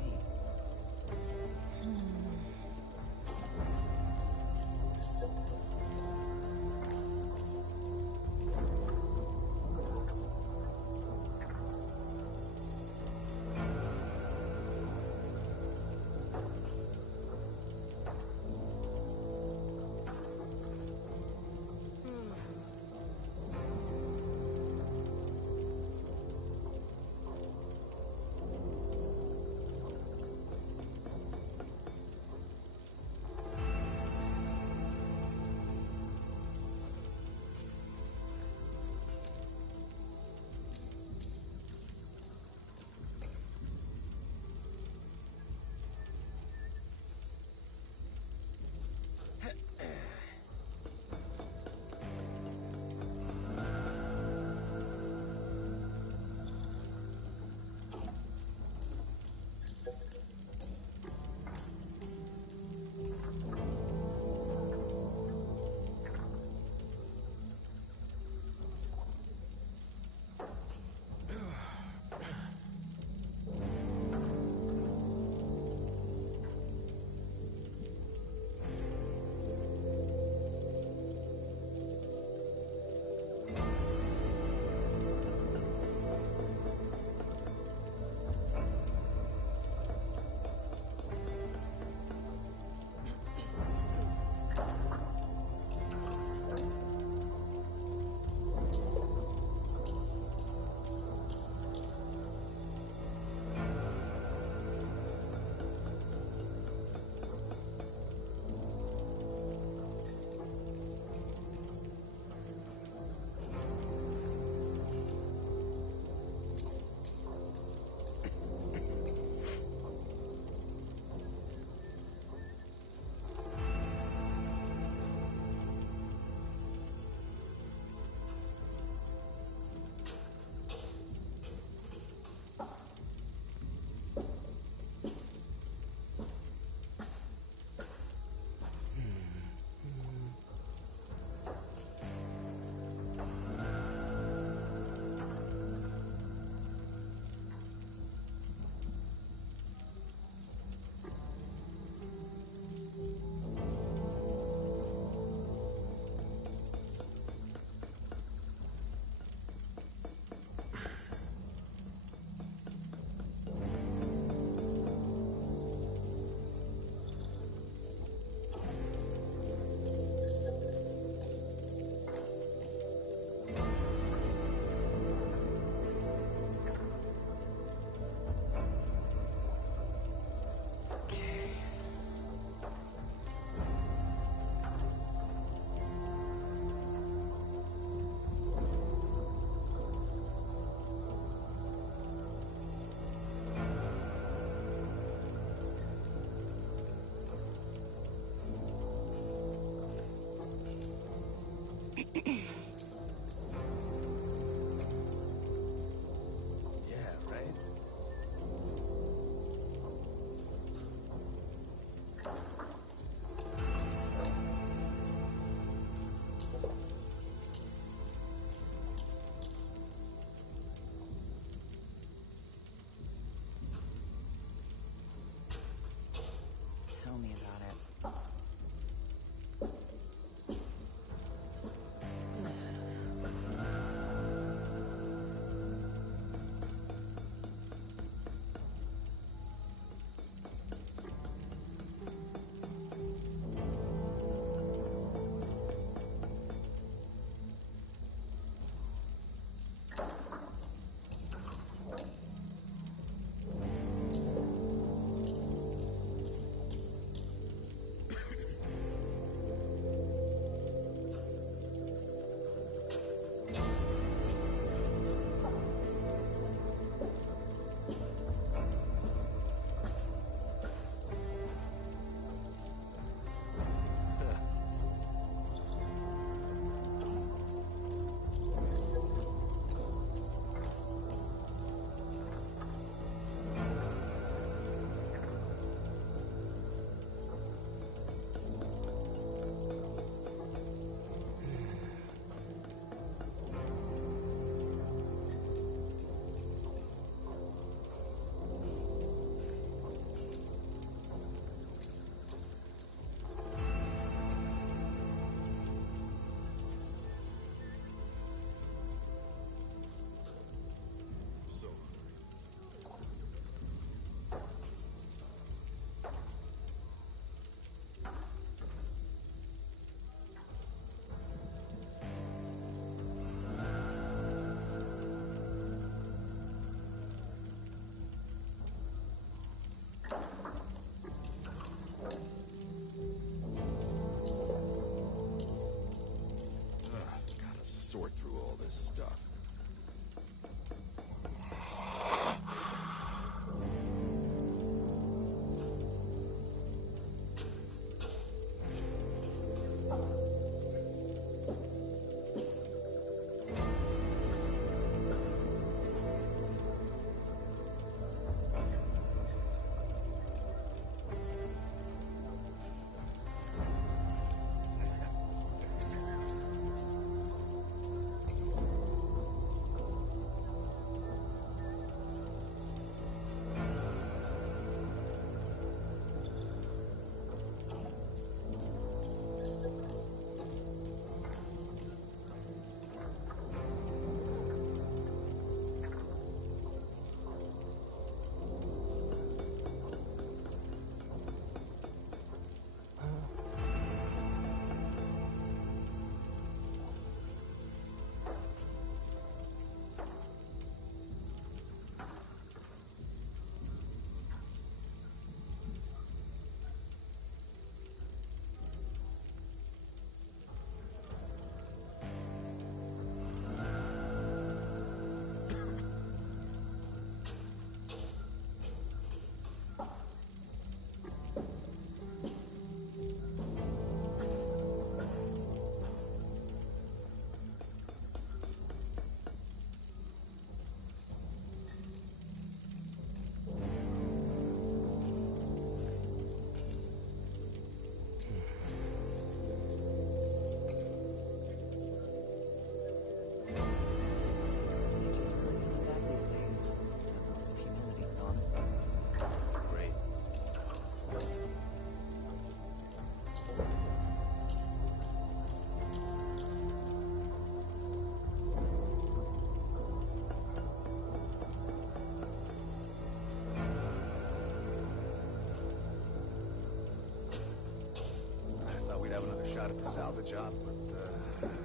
shot at the salvage op, but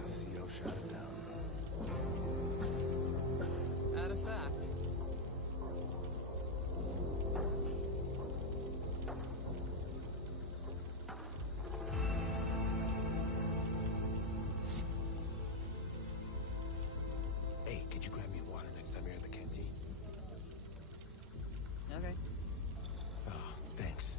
CO shot it down. Add a fact. Hey, could you grab me a water next time you're at the canteen? Okay. Oh, thanks.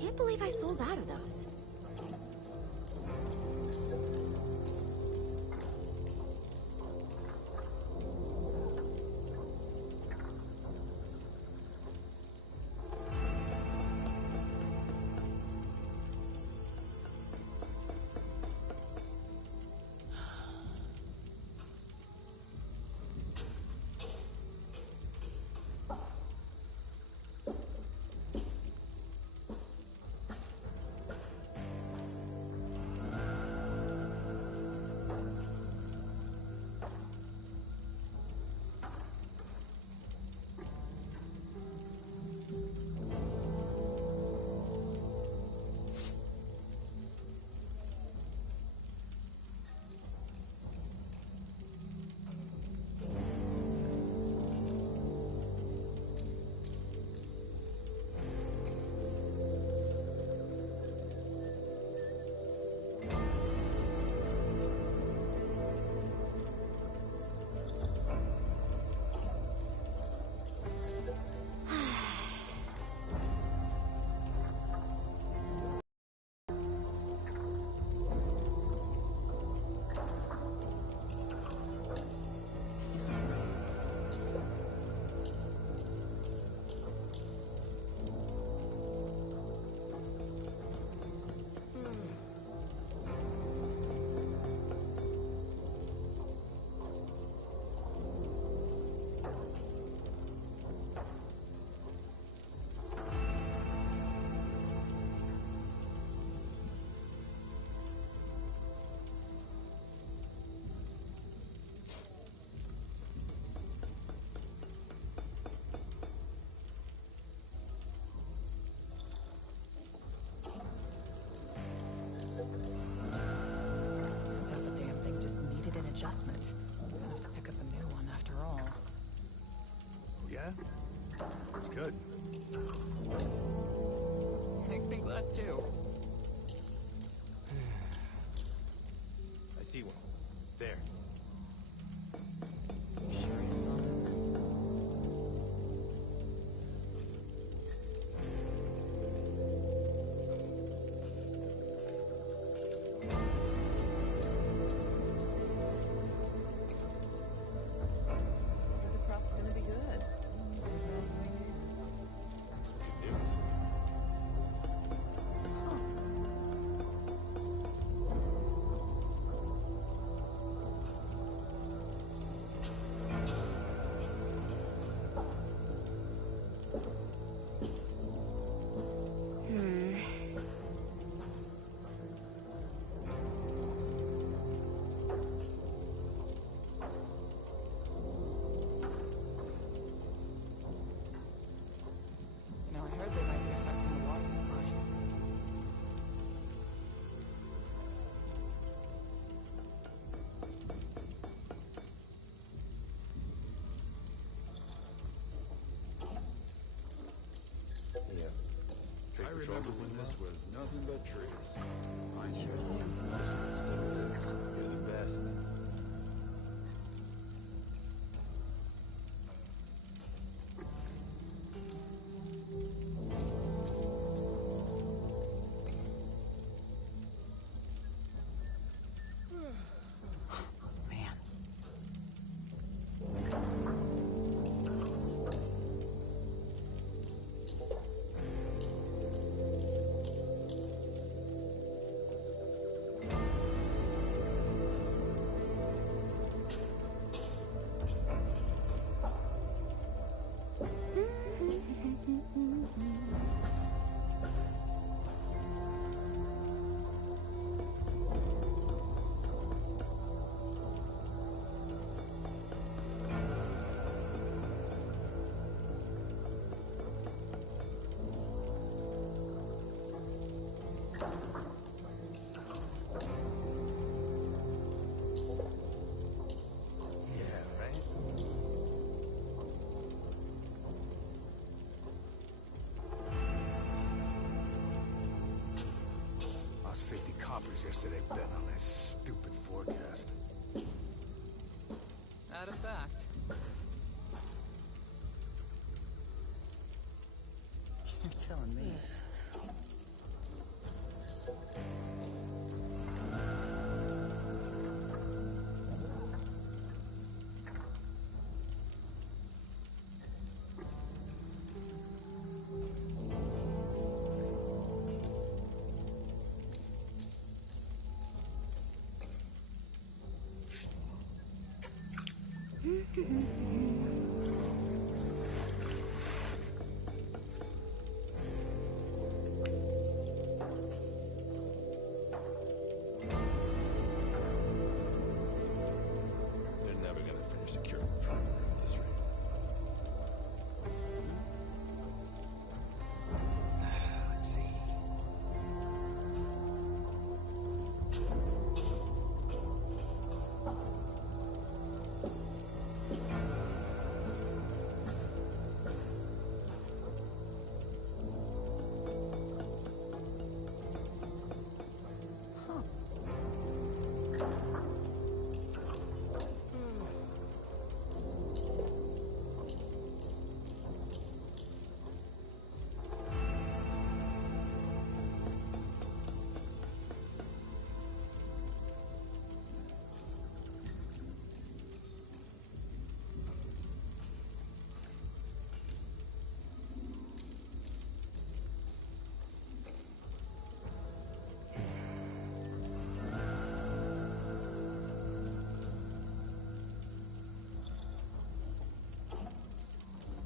Can't believe I sold out of those. Adjustment. Don't have to pick up a new one after all. Oh, yeah? That's good. Makes me glad too. I see one. There. Sure you saw him? Huh. remember when this was nothing but trees. Mind you, most of it still is. You're the best. Man. Yeah, right? Lost 50 coppers yesterday betting on that stupid forecast. Out of fact. You're telling me. They're never gonna finish securing the perimeter at this rate. Let's see.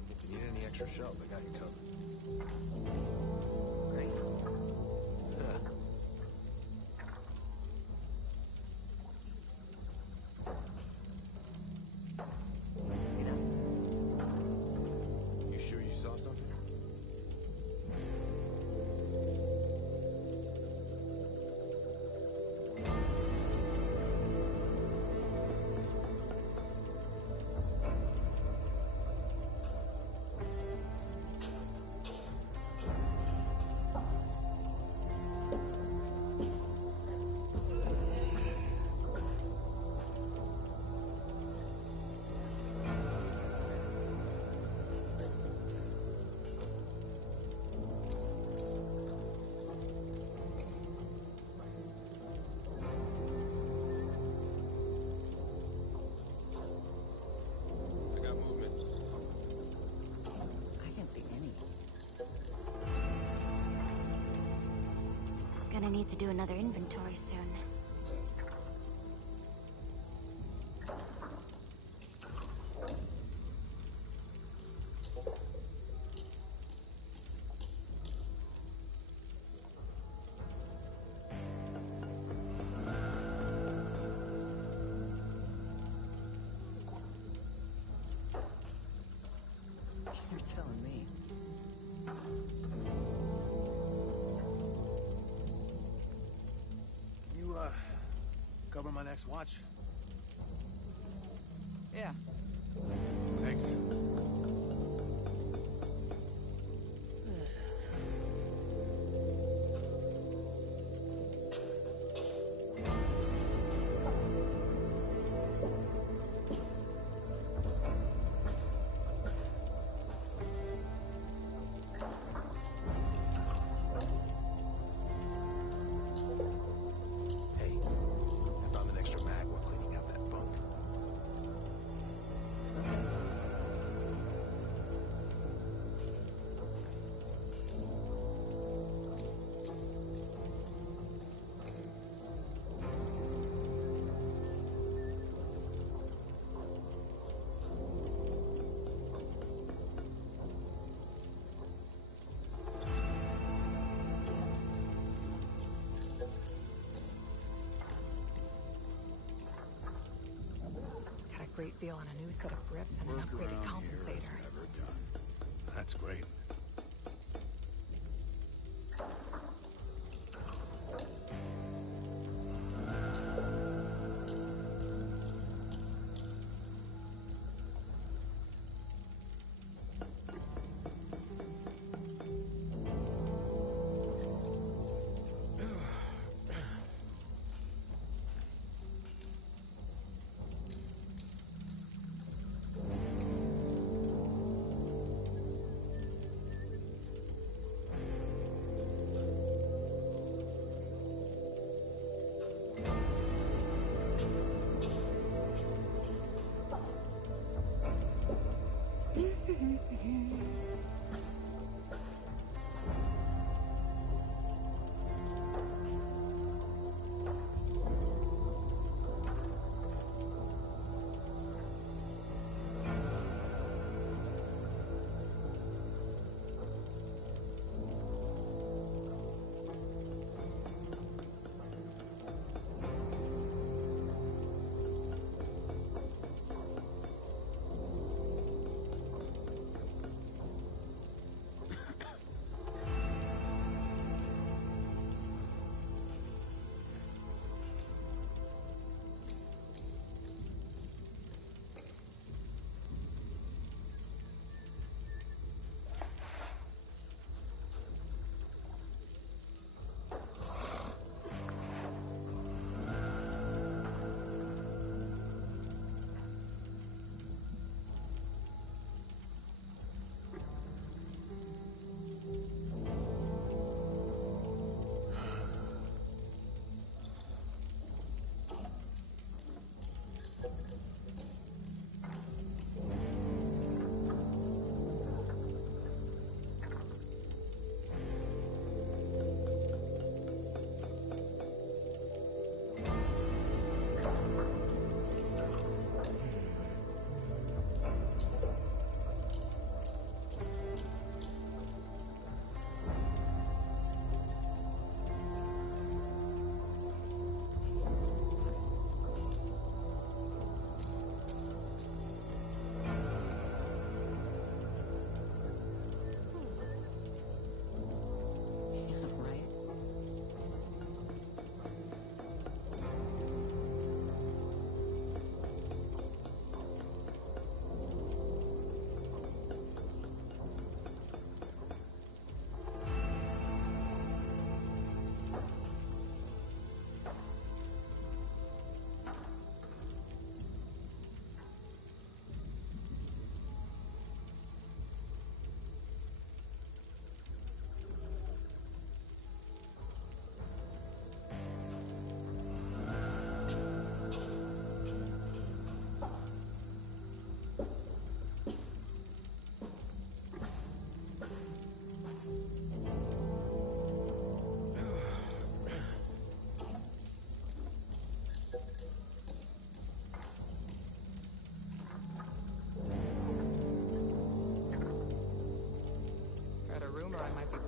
If you need any extra shells, I got you covered. Great. Yeah. See that? You sure you saw something? I got movement. I can't see any. Gonna need to do another inventory soon. You're telling me. Can you, cover my next watch? Yeah. Thanks. great deal on a new set of grips and an Work upgraded around here is compensator. never done. That's great.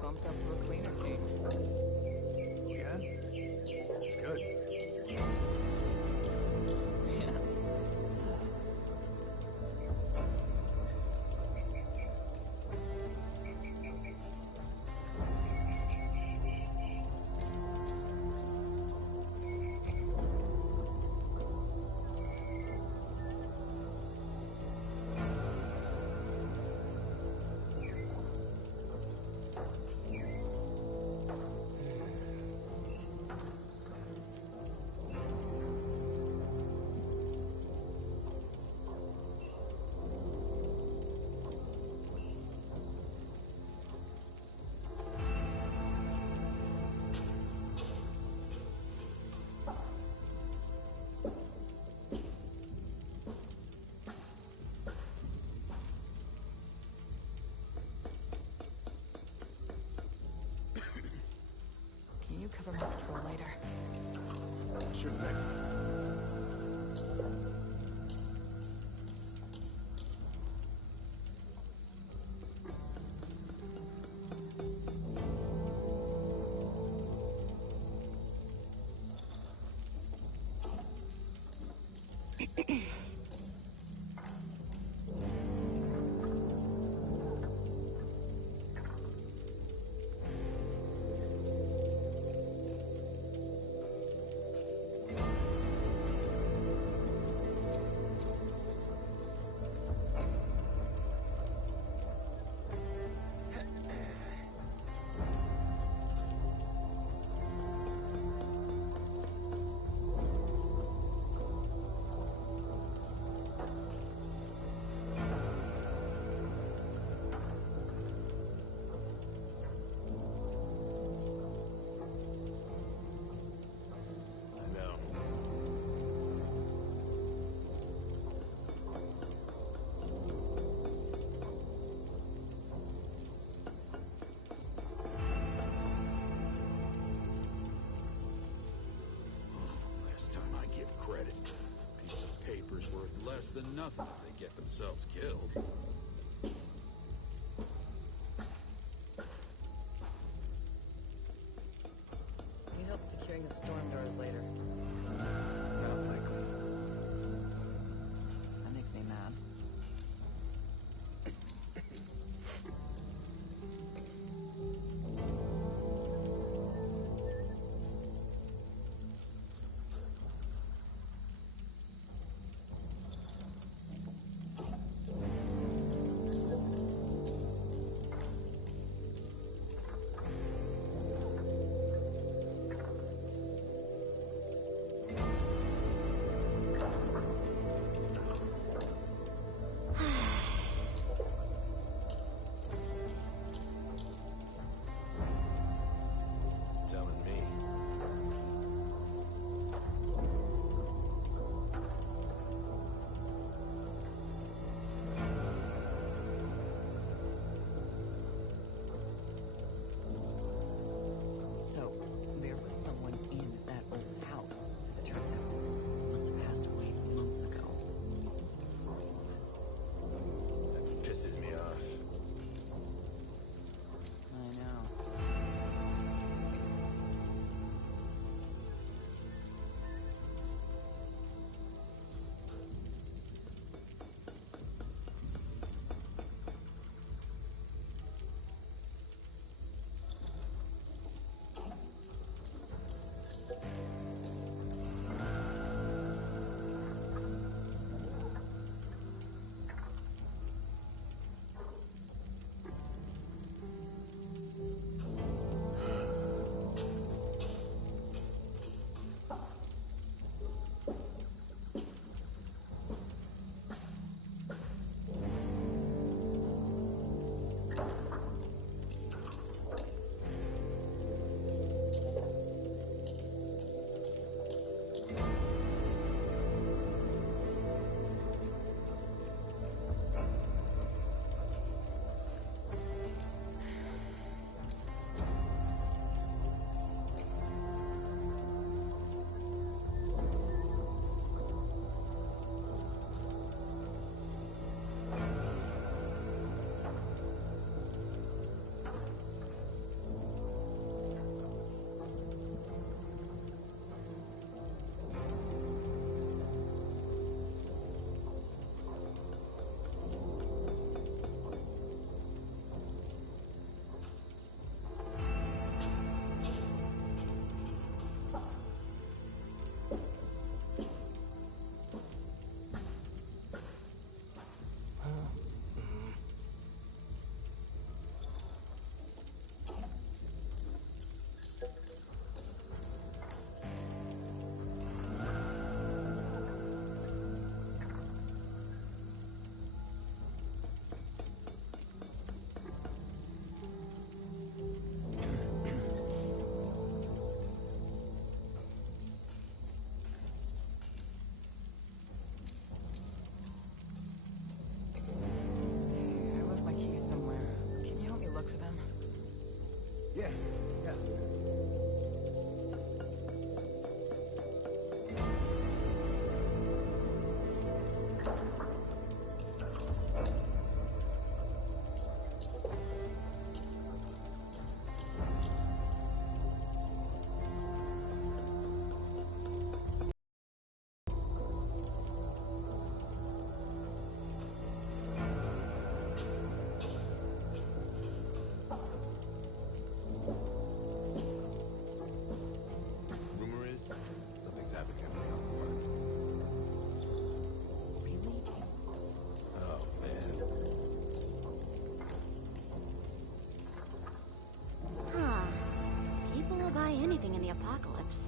bumped up to a cleaner team. Yeah? It's good. Can you cover my patrol later? Sure thing. give credit. A piece of paper's worth less than nothing if they get themselves killed. Need help securing the storm doors later. Yeah, I'll play cool. That makes me mad. Telling me. So, there was someone in that old house, as it turns out. Must have passed away months ago. That pisses me off. I know. I left my keys somewhere. Can you help me look for them? Yeah, yeah. Rumor is something's happening at the park. Really? Oh man. Huh. People will buy anything in the apocalypse.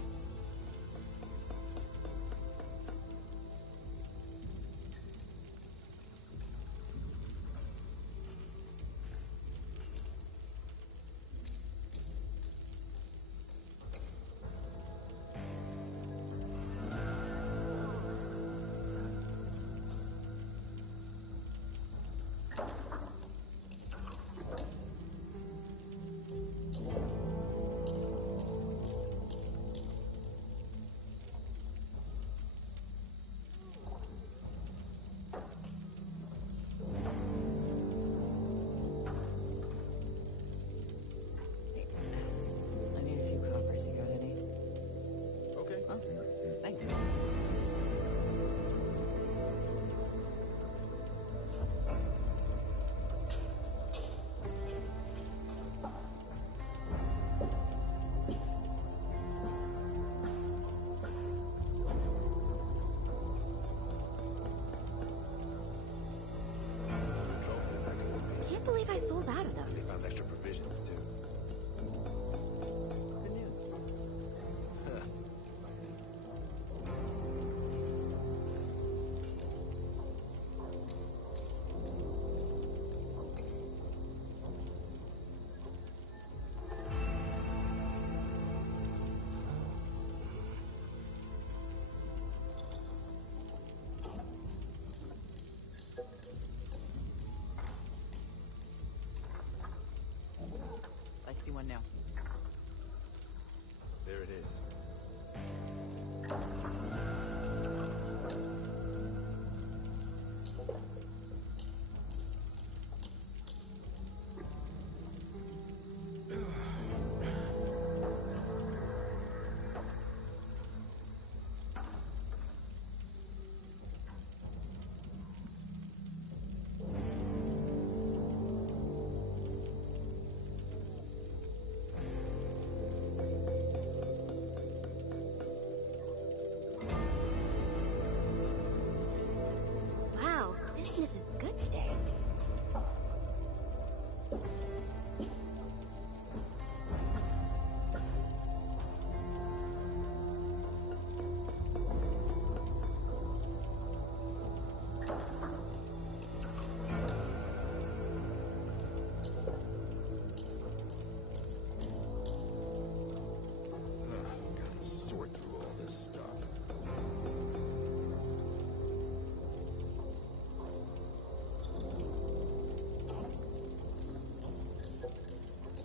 sold out of They those. found extra provisions, too. Good news. I see one now. There it is. Wow, business is good today. Gotta sort through all this stuff.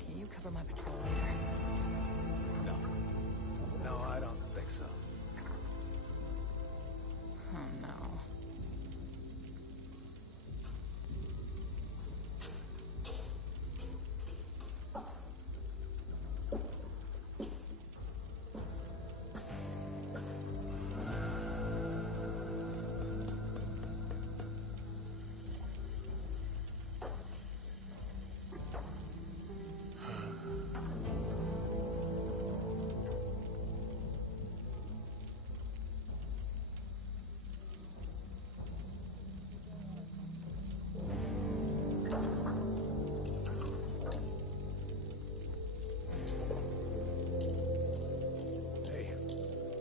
Can you cover my patrol later? No. No, I don't think so. Oh no. Hey,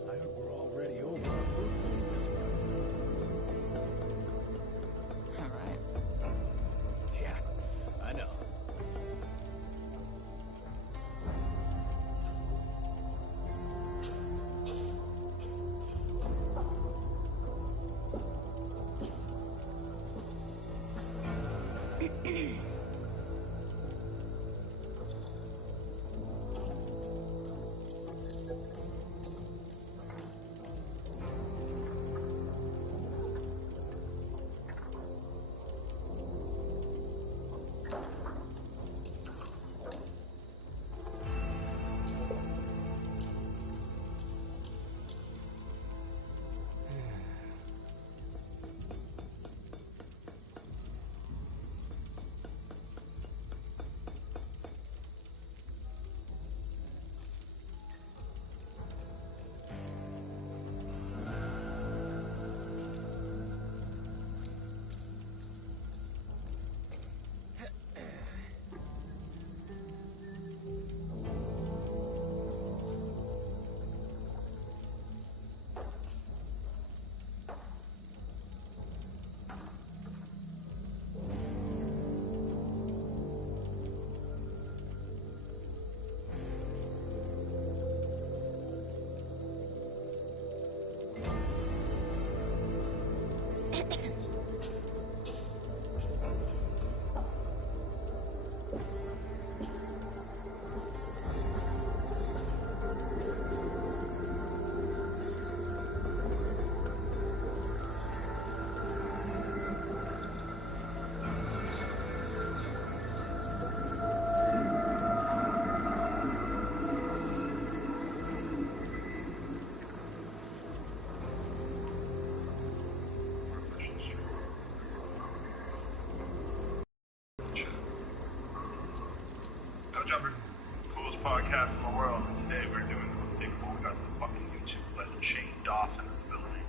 I heard we're already over our food goal this month. All right. Yeah, I know. Jumper, coolest podcast in the world. And today we're doing the unthinkable. We got the fucking YouTube legend Shane Dawson in the building.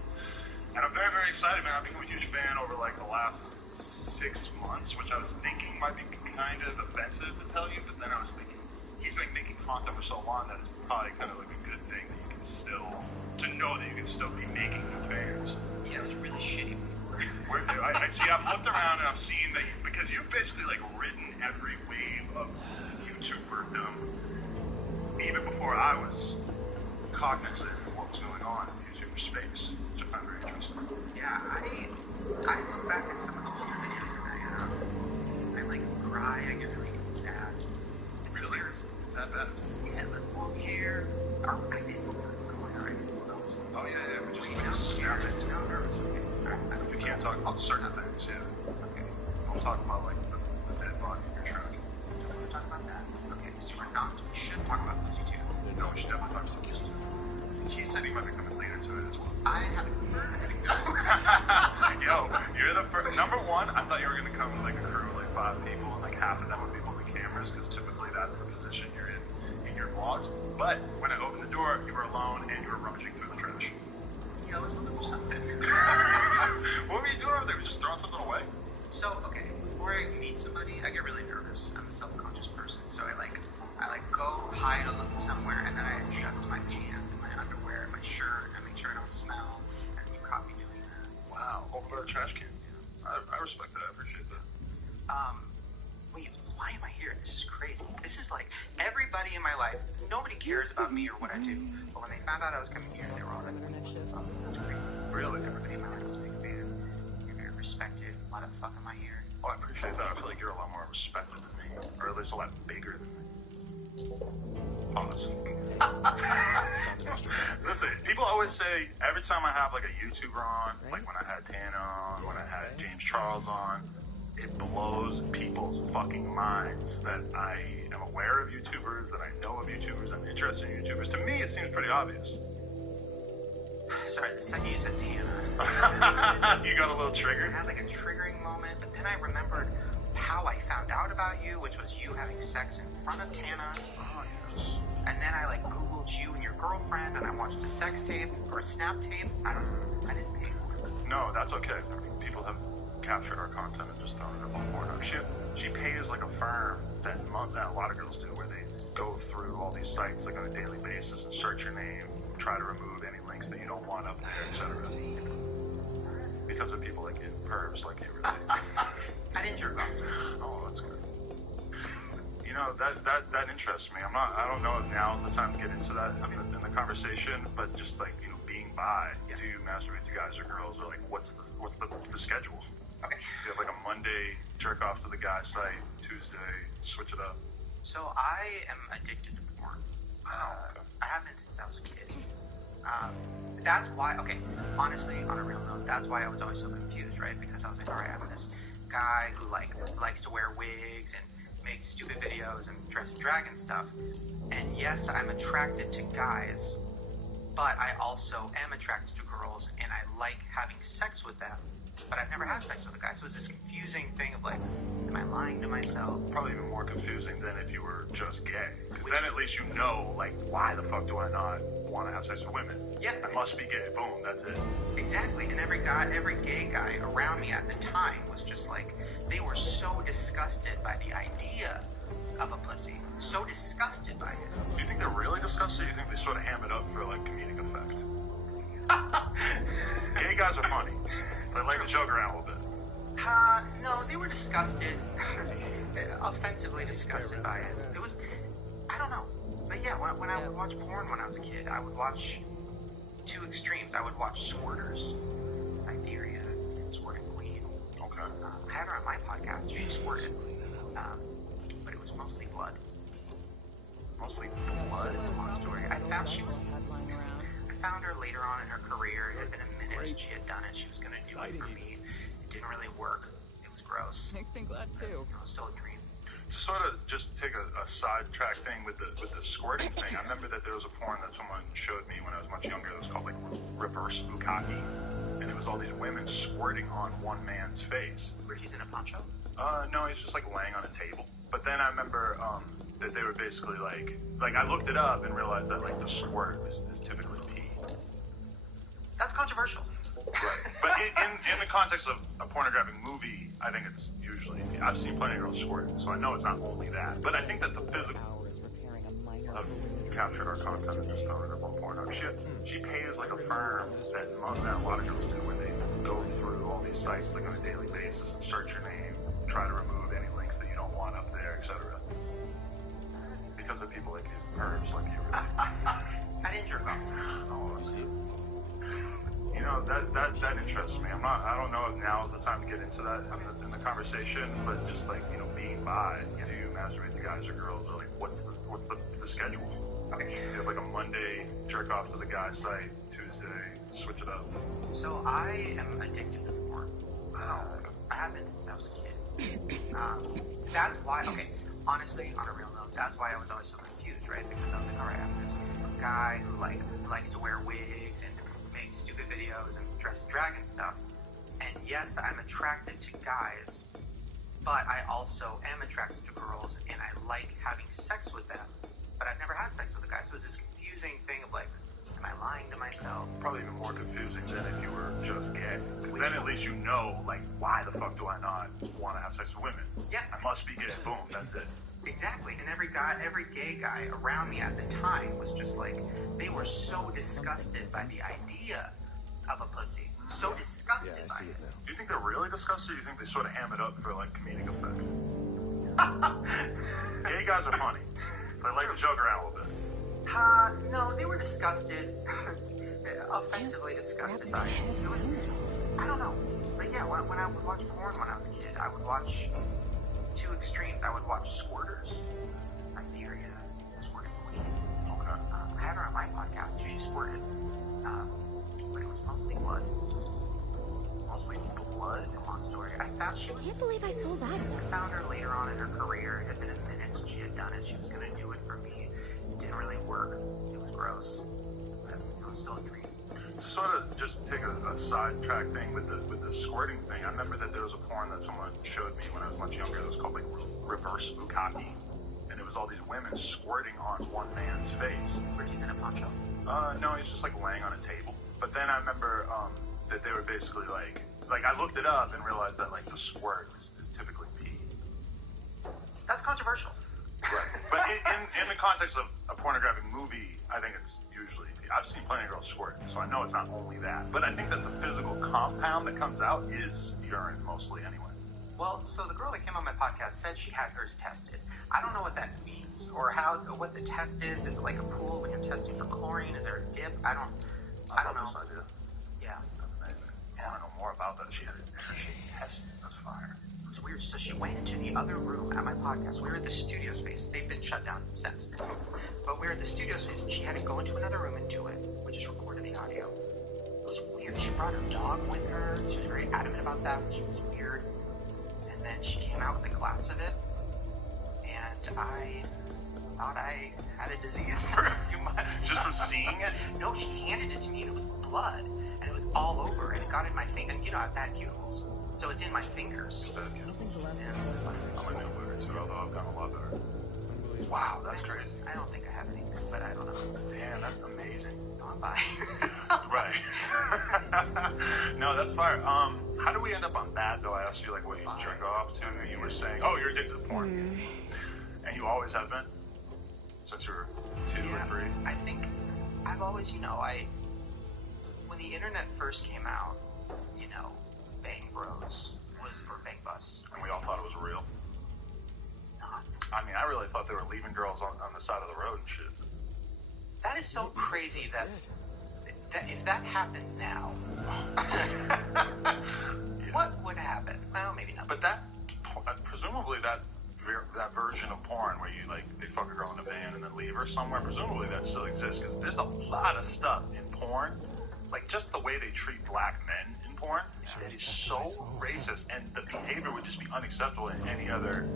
And I'm very, very excited, man. I've become a huge fan over like the last 6 months, which I was thinking might be kind of offensive to tell you, but then I was thinking, he's been making content for so long that it's probably kind of like a good thing that you can still, to know that you can still be making new fans. Yeah, it was really shitty. I see, I've looked around and I've seen that, because you've basically like ridden every wave of YouTuberdom, even before I was cognizant of what was going on in the YouTuber space, which I find very interesting. Yeah, I look back at some of the older videos and I like cry, I get really sad. It's really? embarrassing. It's that bad? Yeah, the long hair. I didn't know where we were going already. Oh yeah, we just like snap it. Now I'm nervous. Okay. We can't talk about certain things, yeah. Okay. I'll talk about like the dead body in your truck. Do we want to talk about that? Okay, so we're not. We should talk about those two. No, we should definitely talk about those two. He said he might be coming later to it as well. I haven't heard anything. Yo, you're the first. Number one, I thought you were gonna come with like a crew of like 5 people, and like half of them would be holding cameras, because typically that's the position you're in your vlogs. But when I opened the door, you were alone and you were rummaging through the trash. Yeah, I was looking for something. What were you doing over there? Were you just throwing something away? So, okay, before I meet somebody, I get really nervous. I'm a self-conscious person, so I go hide a little somewhere, and then I adjust my pants and my underwear and my shirt and make sure I don't smell. And you caught me doing that. Wow, over a trash can. I respect that. I appreciate that. Wait, why am I here? This is crazy. This is like everybody in my life. Nobody cares about me or what I do. But when they found out I was coming here, they were all like, "That's crazy." Really? Everybody in my life is a big fan. You're very respected. A lot of fuck in my ear. Oh, I appreciate that. I feel like you're a lot more respected than me, or at least a lot bigger than me. Pause. Listen, people always say every time I have like a YouTuber on, like when I had Tana on, when I had James Charles on, it blows people's fucking minds that I am aware of YouTubers, that I know of YouTubers, I'm interested in YouTubers. To me, it seems pretty obvious. Sorry, the second you said Tana, you got a little triggered? I had like a triggering moment, but then I remembered how I found out about you, which was you having sex in front of Tana. Oh, yes. And then I like Googled you and your girlfriend, and I watched a sex tape or a snap tape. I didn't pay for it. No, that's okay. People have captured our content and just thrown it up on Pornhub. She pays like a firm that a lot of girls do, where they go through all these sites like on a daily basis and search your name, try to remove any links that you don't want up there, etc. Because of people like you, pervs like you, really. I didn't jerk off. Oh, that's good. You know, that interests me. I don't know if now is the time to get into that in the conversation, but just like, you know, being bi, do you masturbate to guys or girls, or like what's the schedule? Okay. Do you have like a Monday jerk off to the guy site, Tuesday switch it up? So I am addicted to porn. Okay. I have been since I was a kid. That's why, okay, honestly, on a real note, that's why I was always so confused, right? Because I was like, all right, I'm this guy who likes to wear wigs and make stupid videos and dress in drag and stuff. And yes, I'm attracted to guys, but I also am attracted to girls, and I like having sex with them. But I've never had sex with a guy, so it's this confusing thing of like, am I lying to myself? Probably even more confusing than if you were just gay. Because then at least you know, like, why the fuck do I not want to have sex with women? Yeah. I must be gay. Boom, that's it. Exactly. And every gay guy around me at the time was just like, they were so disgusted by the idea of a pussy. So disgusted by it. Do you think they're really disgusted, or do you think they sort of ham it up for, like, comedic effect? Gay guys are funny. They like to joke around a little bit. No, they were disgusted. Offensively disgusted by it. It was, I don't know. But yeah, when I would watch porn when I was a kid, I would watch two extremes. I would watch squirters. Cytheria, Squirting Queen. Okay. I had her on my podcast. She squirted. But it was mostly blood. Mostly blood? It's a long story. I found her later on in her career. It had been a minute since she had done it. She was going to do it for me. It didn't really work. It was gross. Makes me glad too. It was still a dream. To sort of just take a sidetrack thing with the squirting thing, I remember that there was a porn that someone showed me when I was much younger that was called like reverse bukkake, and it was all these women squirting on one man's face. Where he's in a poncho? No, he's just like laying on a table. But then I remember that they were basically like I looked it up and realized that like the squirt is typically pee. That's controversial. Right. But in the context of a pornographic movie, I think it's usually, I've seen plenty of girls squirting, so I know it's not only that. But I think that the physical captured our content and just thrown it up on Pornhub. She pays like a firm that a lot of girls do when they go through all these sites like on a daily basis and search your name, try to remove any links that you don't want up there, etc. Because of people like you, pervs like you. I didn't jerk off. Oh, you know, that interests me. I don't know if now is the time to get into that in the conversation, but just like, you know, being bi, do you masturbate to guys or girls, or like what's the schedule? Okay. You have like a Monday jerk off to the guy site, Tuesday switch it up. So I am addicted to porn. I have been since I was a kid. That's why. Okay, honestly, on a real note, that's why I was always so confused, right? Because I was like, all right, I'm this guy who likes to wear wigs and make stupid videos and dress in drag and stuff. And yes, I'm attracted to guys, but I also am attracted to girls, and I like having sex with them. But I've never had sex with a guy, so it was this confusing thing of like, am I lying to myself? Probably even more confusing than if you were just gay. Because then at least you know, like, why the fuck do I not want to have sex with women? Yeah. I must be gay. Boom, that's it. Exactly. And every gay guy around me at the time was just like, they were so disgusted by the idea of a pussy. So disgusted by it. Do you think they're really disgusted, or do you think they sort of ham it up for, like, comedic effect? Gay guys are funny. They like to joke around a little bit. No, they were disgusted. Offensively disgusted by it. It was, I don't know. But yeah, when I would watch porn when I was a kid, I would watch two extremes. I would watch squirters. Siberia, squirting queen. Okay. I had her on my podcast. She squirted. But it was mostly blood. Mostly blood? It's a long story. I can't believe I sold that. I found her later on in her career. It had been a minute since she had done it. She was going to do it for me. It didn't really work. It was gross. But it was still a dream. To sort of just take a sidetrack thing with the squirting thing, I remember that there was a porn that someone showed me when I was much younger. It was called like reverse bukkake, and it was all these women squirting on one man's face. Were he's in a poncho? No, he's just like laying on a table. But then I remember that they were basically like I looked it up and realized that like the squirt is typically pee. That's controversial. Right. But in the context of a pornographic movie, I think it's usually, I've seen plenty of girls squirt, so I know it's not only that. But I think that the physical compound that comes out is urine mostly anyway. Well, so the girl that came on my podcast said she had hers tested. I don't know what that means, or what the test is. Is it like a pool when you're testing for chlorine? Is there a dip? I don't know. This idea. Yeah. That's amazing. I want to know more about that. She tested. That's fire. It's weird. So she went into the other room at my podcast. We were at the studio space. They've been shut down since. But we were at the studio space, and she had to go into another room and do it. We just recorded the audio. It was weird. She brought her dog with her. She was very adamant about that, which was weird. And then she came out with a glass of it, and I thought I had a disease for a few months. Just from seeing it? No, she handed it to me, and it was blood, and it was all over, and it got in my finger. And you know, I have bad cuticles, so it's in my fingers. I'm a new booger too, although I've gotten a lot better. Wow, that's great. I don't think I have anything, but I don't know. Damn, that's amazing. Not by. Right. No, that's fire. How do we end up on that, though? I asked you, like, what you jerk off to. You were saying, oh, you're addicted to porn. And you always have been? Since you were 2 or 3? I think I've always, when the internet first came out, Bang Bros or Bang Bus. And we all thought it was real. I mean, I really thought they were leaving girls on the side of the road and shit. That is so crazy that if that happened now, what would happen? Well, maybe not. But that, presumably that version of porn where you, like, they fuck a girl in a van and then leave her somewhere, presumably that still exists, because there's a lot of stuff in porn, like just the way they treat black men in porn, that is so racist, and the behavior would just be unacceptable in any other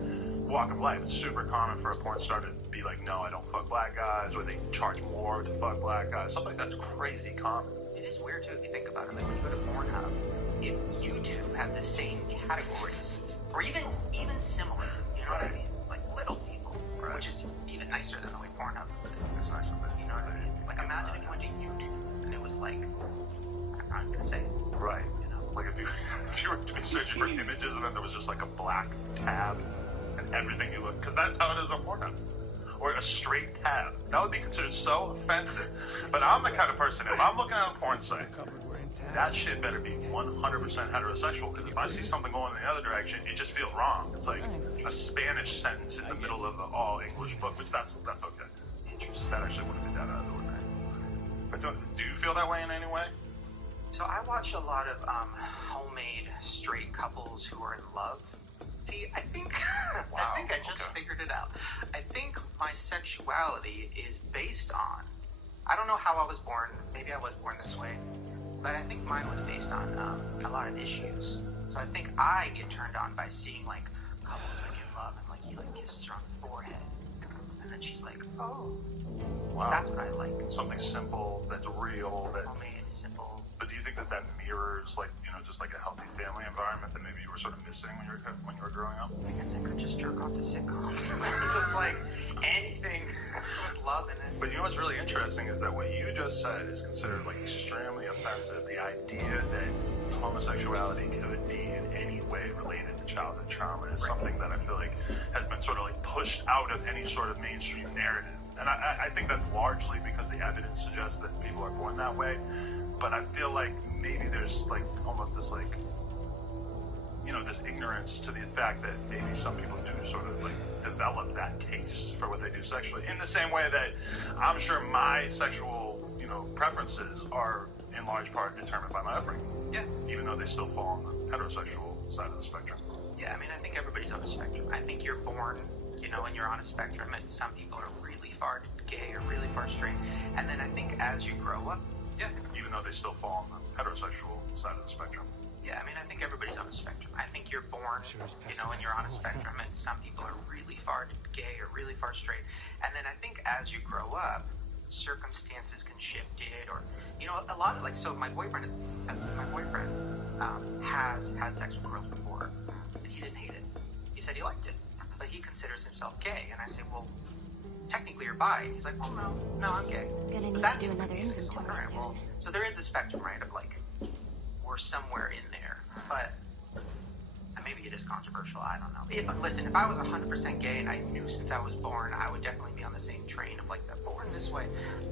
walk of life. It's super common for a porn star to be like, no, I don't fuck black guys, or they charge more to fuck black guys. Something like that's crazy common. It is weird too if you think about it. Like when you go to Pornhub, if you two have the same categories, or even similar, you know what I mean? Like little people, right. Which is even nicer than the way Pornhub is. It's nice of it. You know what I mean? Like imagine if you went to YouTube and it was like, I not gonna say. Right. You know, like if you were to be searching for images and then there was just like a black tab and everything you look, because that's how it is on Pornhub. Or a straight tab. That would be considered so offensive. But I'm the kind of person, if I'm looking at a porn site, that shit better be 100% heterosexual, because if I see something going in the other direction, it just feels wrong. It's like a Spanish sentence in the middle of an all-English book, which that's okay. That actually wouldn't be that out of the ordinary. But do you feel that way in any way? So I watch a lot of homemade straight couples who are in love. See, I think I just figured it out. I think my sexuality is based on, I don't know how I was born, maybe I was born this way, but I think mine was based on a lot of issues. So I think I get turned on by seeing like couples like in love and like he like kisses her on the forehead, and then she's like, oh, wow, that's what I like. Something simple, that's real, that homemade, simple. But do you think that mirrors like, you know, just like a healthy family environment that maybe you were sort of missing when you were growing up? I guess I could just jerk off to sitcoms. Just like anything with love in it. But you know what's really interesting is that what you just said is considered like extremely offensive. The idea that homosexuality could be in any way related to childhood trauma is something that I feel like has been sort of like pushed out of any sort of mainstream narrative. And I think that's largely because the evidence suggests that people are born that way. But I feel like maybe there's like almost this like, you know, this ignorance to the fact that maybe some people do sort of like develop that taste for what they do sexually. In the same way that I'm sure my sexual, you know, preferences are in large part determined by my upbringing. Yeah. Even though they still fall on the heterosexual side of the spectrum. Yeah, I mean, I think everybody's on a spectrum. I think you're born, you know, and you're on a spectrum, and some people are really far gay or really far straight. And then I think as you grow up, yeah. Even though they still fall on the heterosexual side of the spectrum. Yeah, I mean, I think everybody's on a spectrum. I think you're born, you know, and you're on a spectrum, and some people are really far gay or really far straight. And then I think as you grow up, circumstances can shift it, or, you know, a lot of, like, so my boyfriend has had sex with girls before, and he didn't hate it. He said he liked it, but he considers himself gay. And I say, well, technically you're bi. And he's like, well, no, I'm gay. Gonna need to do another inventory soon. Well, so there is a spectrum, right, of like, we're somewhere in there, but maybe it is controversial, I don't know. Listen, if I was 100% gay and I knew since I was born, I would definitely be on the same train of like, that born this way.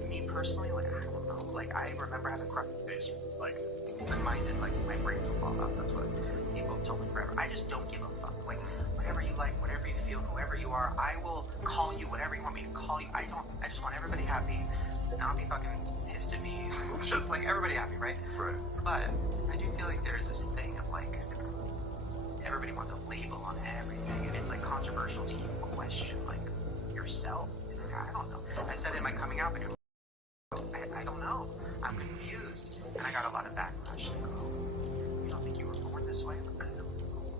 Me personally, like, I don't know, like, I remember having crush face, like, reminded, like, my brain will fall off, that's what people have told me forever. I just don't give a fuck, like, whatever you like, whatever you feel, whoever you are, I will call you whatever you want me to call you. I just want everybody happy, not be fucking pissed at me, just like everybody happy, right? Right. But I do feel like there's this thing of like, everybody wants a label on everything, and it's like controversial to even question like yourself. I don't know. I said in my coming out video, I don't know. I'm confused, and I got a lot of backlash. Like, oh, you don't think you were born this way?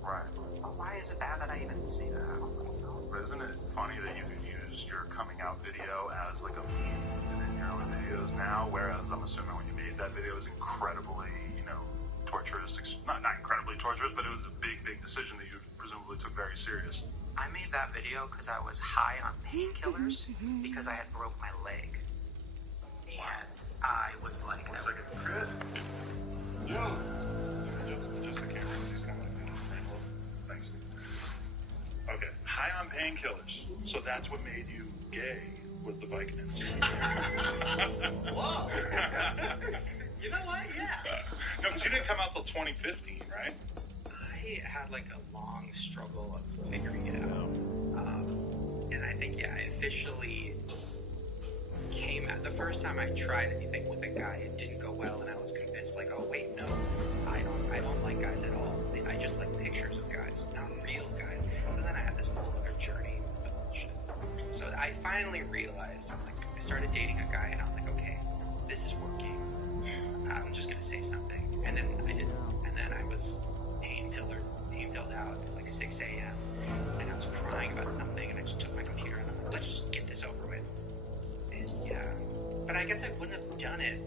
Right. Oh, why is it bad that I even say that? I don't know. But isn't it funny that you can use your coming out video as like a meme in your own videos now, whereas I'm assuming when you made that video it was incredibly, you know, torturous, not incredibly torturous, but it was a big decision that you presumably took very serious. I made that video because I was high on painkillers because I had broke my leg. And I was like... One second. Chris? Yo! Just the camera. Thanks. Okay. High on painkillers. So that's what made you gay, was the Vicodins. Whoa! You know what? Yeah. No, because you didn't come out till 2015, right? I had like a long struggle of figuring it out. And I think, yeah, I officially came out. The first time I tried anything with a guy, it didn't go well, and I was convinced, like, oh, wait, no, I don't like guys at all. I just like pictures of guys, not real guys. So then I had this whole other journey of bullshit. So I finally realized, I started dating a guy, and I was like, okay, this is working. I'm just gonna say something. And then I didn't. And then I was pain-pilled out at like 6 a.m. And I was crying about something, and I just took my computer and I'm like, let's just get this over with. And yeah. But I guess I wouldn't have done it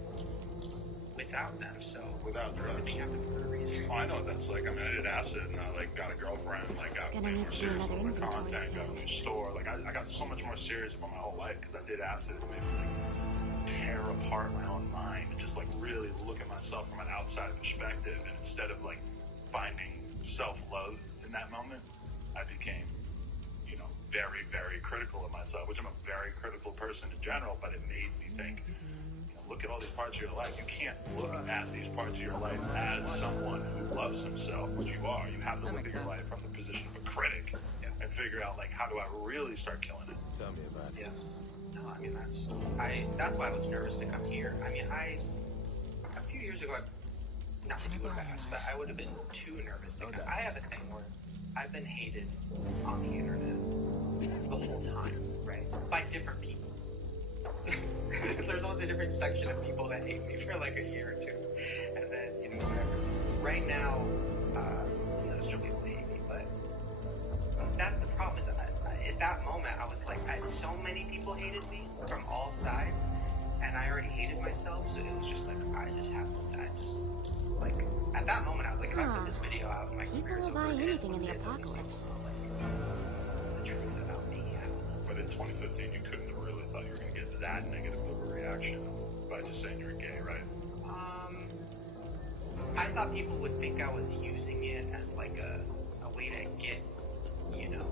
without them, so. Without drugs. Everything happened for a reason. Oh, I know what that's like. I mean, I did acid, and I like got a girlfriend, like got way more serious about my content, got a new store. Like I got so much more serious about my whole life because I did acid. Maybe like tear apart my own mind and just like really look at myself from an outside perspective. And instead of like finding self-love in that moment, I became, you know, very, very critical of myself, which I'm a very critical person in general, but it made me think, you know, look at all these parts of your life. You can't look at these parts of your life as someone who loves himself, which you are. You have to look at your life from the position of a critic and figure out, like, how do I really start killing it? Tell me about it. Yeah. No, I mean, that's why I was nervous to come here. I mean, a few years ago, not to do it fast, but I would have been too nervous to come. I have a thing where I've been hated on the internet the whole time, right? By different people. There's always a different section of people that hate me for like a year or two. And then, you know, whatever. Right now, you know, there's still people that hate me, but that's the problem is at that moment, I was like, so many people hated me from all sides, and I already hated myself, so it was just like, I just, like, at that moment, I was like, if I put this video out, and my career is over, buy anything in the apocalypse. The truth about me, I don't know. But in 2015, you couldn't have really thought you were going to get that negative of a reaction by just saying you're gay, right? I thought people would think I was using it as like a way to get, you know,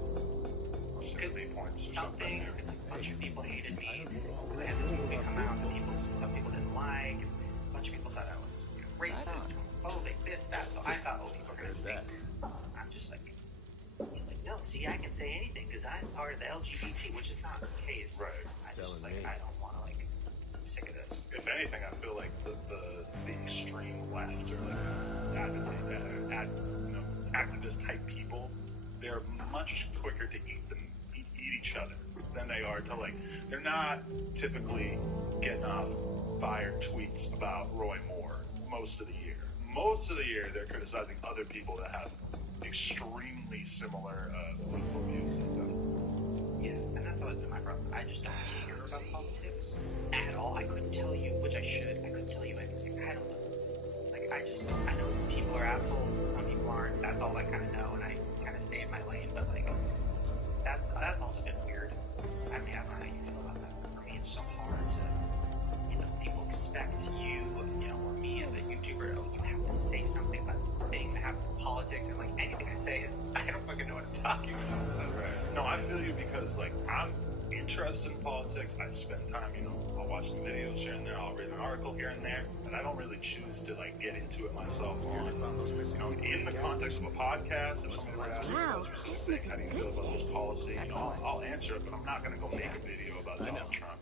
points or something. Because a bunch of people hated me because I had this movie come out that some people didn't like. A bunch of people thought I was, you know, racist, homophobic, this, that. So I thought, oh, people are going to think I'm just like, no, see, I can say anything because I'm part of the LGBT, which is not the case. Right. I just like, I don't want to like, I'm sick of this. If anything, I feel like the extreme left or like activist type people, they're much quicker to eat each other than they are to like. They're not typically getting off fire tweets about Roy Moore most of the year. Most of the year, they're criticizing other people that have extremely similar political views and stuff. Yeah, and that's always been my problem. I just don't care about politics at all. I couldn't tell you, which I should. I couldn't tell you anything. I don't know. Like, I know people are assholes and some people aren't. That's all I kind of know, and I kind of stay in my lane. But like, that's also been weird. I mean, I don't know how you feel about that. But for me, it's so hard to, you know, people expect you, you know, or me as a YouTuber, oh, you have to say something about this thing that happens in politics, and like anything I say is, I don't fucking know what I'm talking about. So, no, I feel you because like I'm interested in politics. I spend time, you know, I'll watch the videos here and there, I'll read an article here and there, but I don't really choose to like get into it myself on, you know, in the context of a podcast. If somebody were asking me about a specific thing, how do you feel about this policy? You know, I'll answer it, but I'm not going to go make a video about Donald Trump.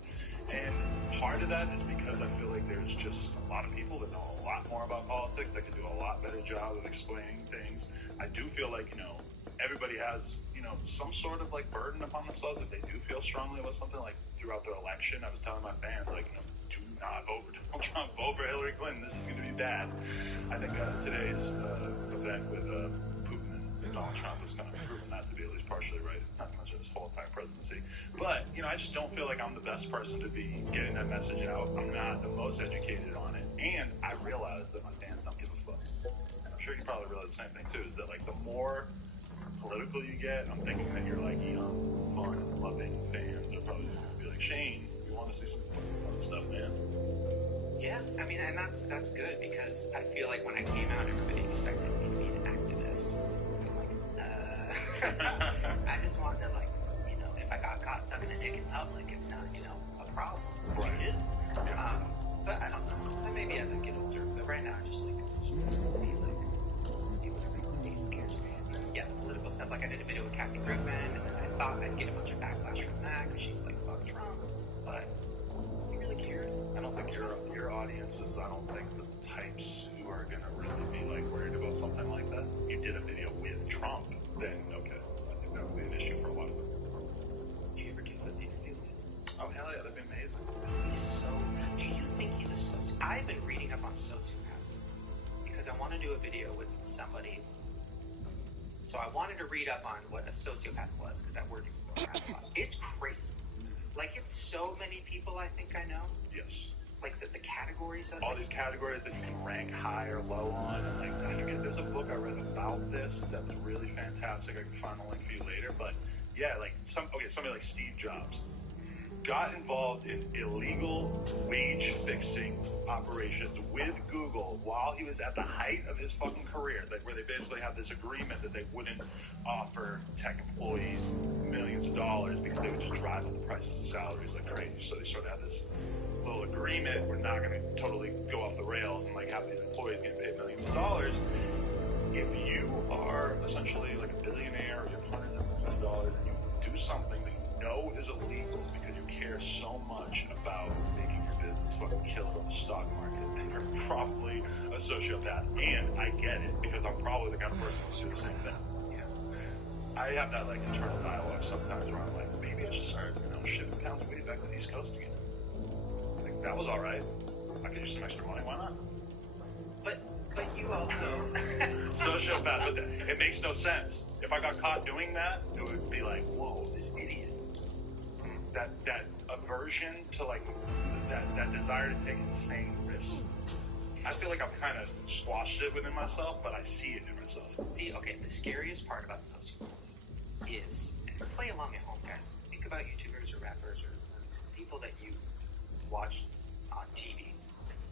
And part of that is because I feel like there's just a lot of people that know a lot more about politics that can do a lot better job of explaining things. I do feel like, you know, everybody has, you know, some sort of like burden upon themselves if they do feel strongly about something. Like throughout the election, I was telling my fans, like, you know, do not vote for Donald Trump, vote for Hillary Clinton. This is going to be bad. I think today's event with Putin and Donald Trump is going to prove that to be at least partially right. Not much of his whole entire presidency. But, you know, I just don't feel like I'm the best person to be getting that message out. I'm not the most educated on it. And I realize that my fans don't give a fuck. And I'm sure you probably realize the same thing too, is that like the more political you get, I'm thinking that you're like young, fun, loving fans are probably just gonna be like, Shane, we want to see some fun stuff, man. Yeah, I mean, and that's good because I feel like when I came out, everybody expected me to be an activist. I just wanted to, like, you know, if I got caught sucking a dick in public, it's not, you know, a problem. Right. It is. But I don't know. Maybe as I get older, but right now, just like, be like, do whatever you need. Who cares? Yeah, political stuff. Like I did a video with Kathy Griffin, and then I thought I'd get a bunch of backlash from that because she's like, fuck Trump. But you really care? I don't think your audiences. I don't think the types who are gonna really be like worried about something like that. You did a video with Trump, then okay, I think that would be an issue for a lot of them. Do you ever do an interview? Oh hell yeah, that'd be amazing. Do you think he's a sociopath? I've been reading up on sociopaths because I want to do a video with somebody. So I wanted to read up on what a sociopath was because that word is thrown around a lot. It's crazy. Like, it's so many people I think I know. Yes. Like the categories of all these categories that you can rank high or low on, and like I forget, there's a book I read about this that was really fantastic. I can find the link for you later, but yeah, like somebody like Steve Jobs. got involved in illegal wage fixing operations with Google while he was at the height of his fucking career, like where they basically have this agreement that they wouldn't offer tech employees millions of dollars because they would just drive up the prices of salaries like crazy. So they sort of have this little agreement. We're not going to totally go off the rails and like have these employees getting paid millions of dollars. If you are essentially like a billionaire or you have hundreds of millions of dollars and you do something that you know is illegal because you care so much about making your business fucking kill it on the stock market, then you're probably a sociopath. And I get it because I'm probably the kind of person who's do the same thing. Yeah. I have that like internal dialogue sometimes where I'm like, maybe I should start, shipping pounds of weed back to the East Coast again. Like that was all right. I could use some extra money. Why not? But you also sociopath. But it makes no sense. If I got caught doing that, it would be like, whoa, this idiot. That aversion to like that desire to take insane risks. I feel like I've kind of squashed it within myself, but I see it in myself. See, okay, the scariest part about sociopaths is, and play along at home, guys. Think about YouTubers or rappers or people that you watch on TV.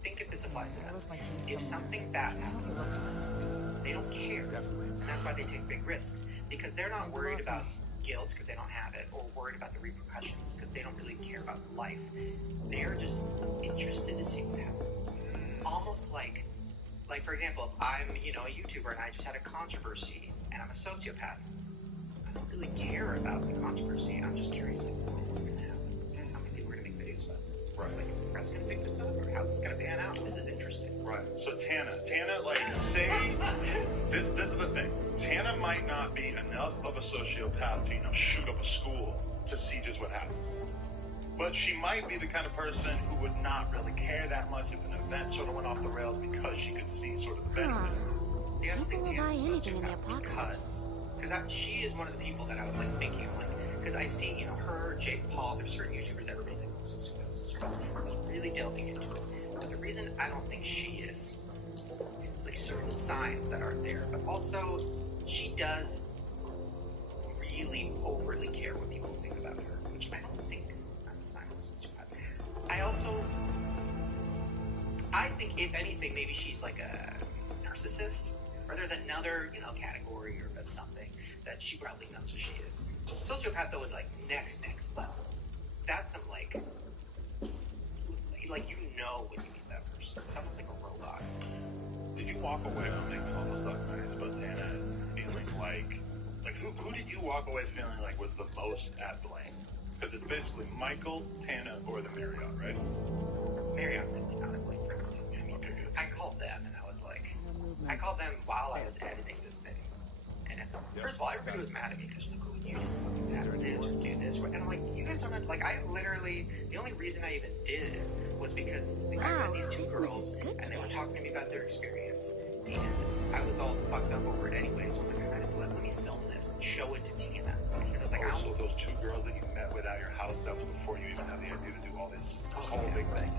Think if this applies to them. If something bad happens, they don't care. Definitely. And that's why they take big risks. Because they're not worried about guilt because they don't have it, or worried about the repercussions because they don't really care about life. They're just interested to see what happens. Almost like for example, if I'm, a YouTuber and I just had a controversy and I'm a sociopath, I don't really care about the controversy. I'm just curious, like, what's going to happen? How many people are going to make videos about this? Right. Like, is the press going to pick this up, or how's this going to pan out? This is interesting. Right. So Tana, like, say, this is the thing. Tana might not be enough of a sociopath to, shoot up a school to see just what happens. But she might be the kind of person who would not really care that much if an event sort of went off the rails because she could see sort of the benefit. See, I don't think People will buy anything in the because she is one of the people that I was like thinking, like, because I see, her, Jake Paul, there's certain YouTubers that are basically sociopaths. I was really delving into it. But the reason I don't think she is, there's like certain signs that aren't there, but also she does really overly care what people think about her, which I don't think that's a sign of a sociopath. I think if anything, maybe she's like a narcissist, or there's another, category or of something that she probably knows what she is. Sociopath though is like next level. That's some like when you meet that person. It's almost like a robot. Did you walk away from making all those documentaries about Tana feeling like who did you walk away feeling like was the most at blame? Because it's basically Michael, Tana, or the Marriott, right? Marriott's definitely not at blame for everything. Okay, good. I called them and I was like, I called them while I was editing this thing. And first of all, everybody was mad at me because look what you do, pass this or do this. And I'm like, you guys don't know, like, I literally, the only reason I even did it was because I met these two girls and they were talking to me about their experience. And I was all fucked up over it anyway, so I'm like, let me film this and show it to Tina. And I was like, so those two girls that you met with at your house, that was before you even had the idea to do all this whole big thing.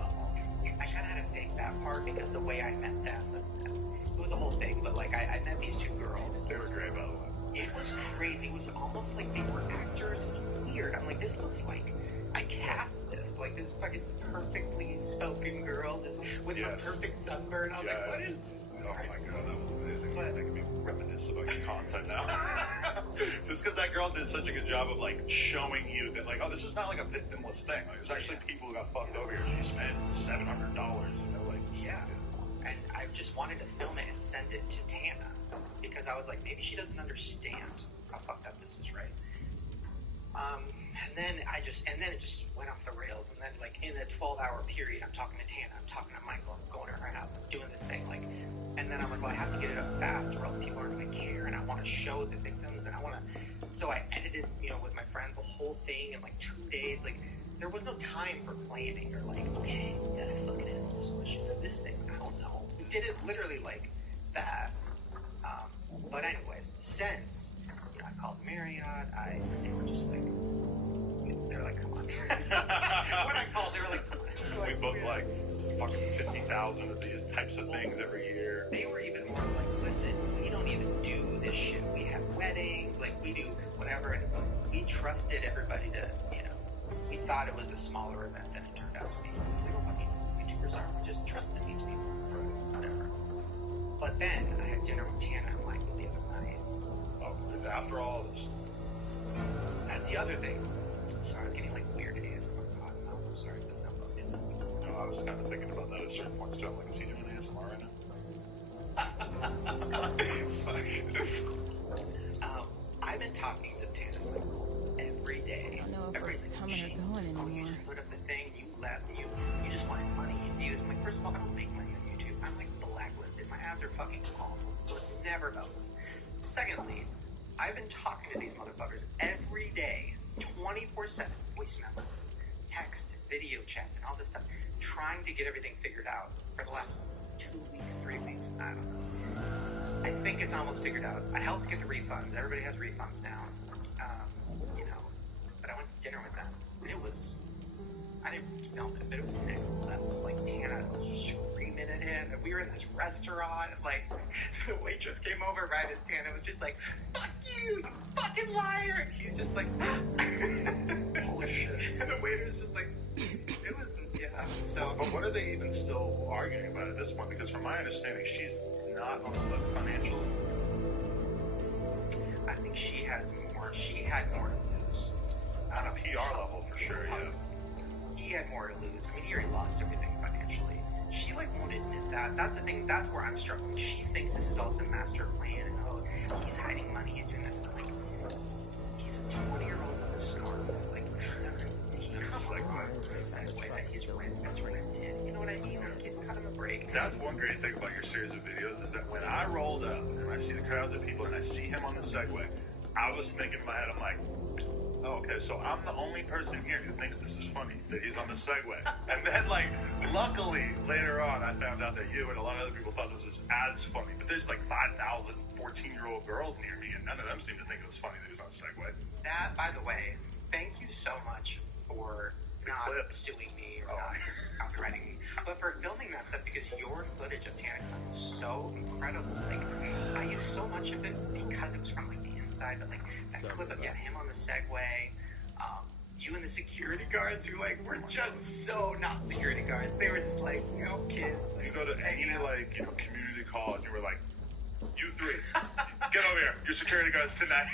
I kind of had to fake that part because the way I met them, it was a whole thing. But like, I met these two girls. They were great, by the way. It was crazy. It was almost like they were actors. It was weird. I'm like, this looks like I cast this. Like this fucking perfectly spoken girl, just with a perfect sunburn. I was like, what is? Oh my god, that was amazing. That can be reminisce about your content now. Just because that girl did such a good job of like showing you that like, oh, this is not like a victimless thing. Like, there's actually people who got fucked over here. She spent $700. And I just wanted to film it and send it to Tana because I was like, maybe she doesn't understand how fucked up this is, right? And then it just went off the rails. And then like in a 12-hour period, I'm talking to Tana, I'm talking to Michael, I'm going to her house, I'm doing this thing, like. And then I'm like, well, I have to get it up fast or else people aren't going to care. And I want to show the victims and I want to. So I edited, with my friend the whole thing in like 2 days. Like, there was no time for planning or like, okay, we gotta fucking ask this question or this thing. I don't know. We did it literally like that. But anyways, since, I called Marriott, they were just like, they're like, come on. When I called, they were like, we booked like fucking 50,000 of these types of things every year. They were even more like, listen, we don't even do this shit. We have weddings, like we do whatever, and we trusted everybody to, we thought it was a smaller event than it turned out to be. We don't fucking YouTubers are. We just trusted these people. Whatever. But then I had dinner with Tana and Michael the other night. Oh, after all this. That's the other thing. So I was getting like weird ASMR. I'm sorry if that sounds like it. No, I was kind of thinking about that at certain points too. I'm like, is he doing ASMR right now? I've been talking to Tana every day. I don't know if we're coming or going anymore. You just put up the thing, you left, you just wanted money and views. I'm like, first of all, I don't make money on YouTube. I'm like blacklisted. My ads are fucking awful, so it's never about me. Secondly, I've been talking to these motherfuckers every day, 24/7, voice memos, text, video chats, and all this stuff, trying to get everything figured out for the last 2 weeks, 3 weeks. I don't know. I think it's almost figured out. I helped get the refunds. Everybody has refunds now. But I went to dinner with them. And it was, I didn't film it, but it was next level. Like, Tana screaming at him. And we were in this restaurant. And, like, the waitress came over right as Tana was just like, fuck you fucking liar. And he's just like, holy shit. And the waiter's just like, it was, yeah. So, but what are they even still arguing about at this point? Because from my understanding, she's not on the financial. I think she had more to lose. On a PR level, for sure, yeah. He had more to lose. I mean, he already lost everything financially. She, like, won't admit that. That's the thing. That's where I'm struggling. She thinks this is all some master plan, and, oh, he's hiding money, he's doing this. But, like, he's a 20-year-old with a scarf. Like, he comes along with the segue that he's that's rented. You know what I mean? Like, cut him a break. That's one great thing about your series of videos is that when I rolled up and I see the crowds of people and I see him on the Segway, I was thinking in my head, I'm like, oh, okay, so I'm the only person here who thinks this is funny, that he's on the Segway. And then, like, luckily, later on, I found out that you and a lot of other people thought this was as funny. But there's like 5,000 14-year-old girls near me, and none of them seem to think it was funny that he was on a Segway. That, by the way, thank you so much for not suing me or not copywriting me, but for filming that stuff, because your footage of TanaCon was so incredible. Like, I used so much of it because it was from, like, the inside, but, like, that clip of him on the Segway, you and the security guards who, like, were just so not security guards. They were just, like, kids. Like, you go to any, like, community college, and you were like, you three, get over here. You're security guards tonight.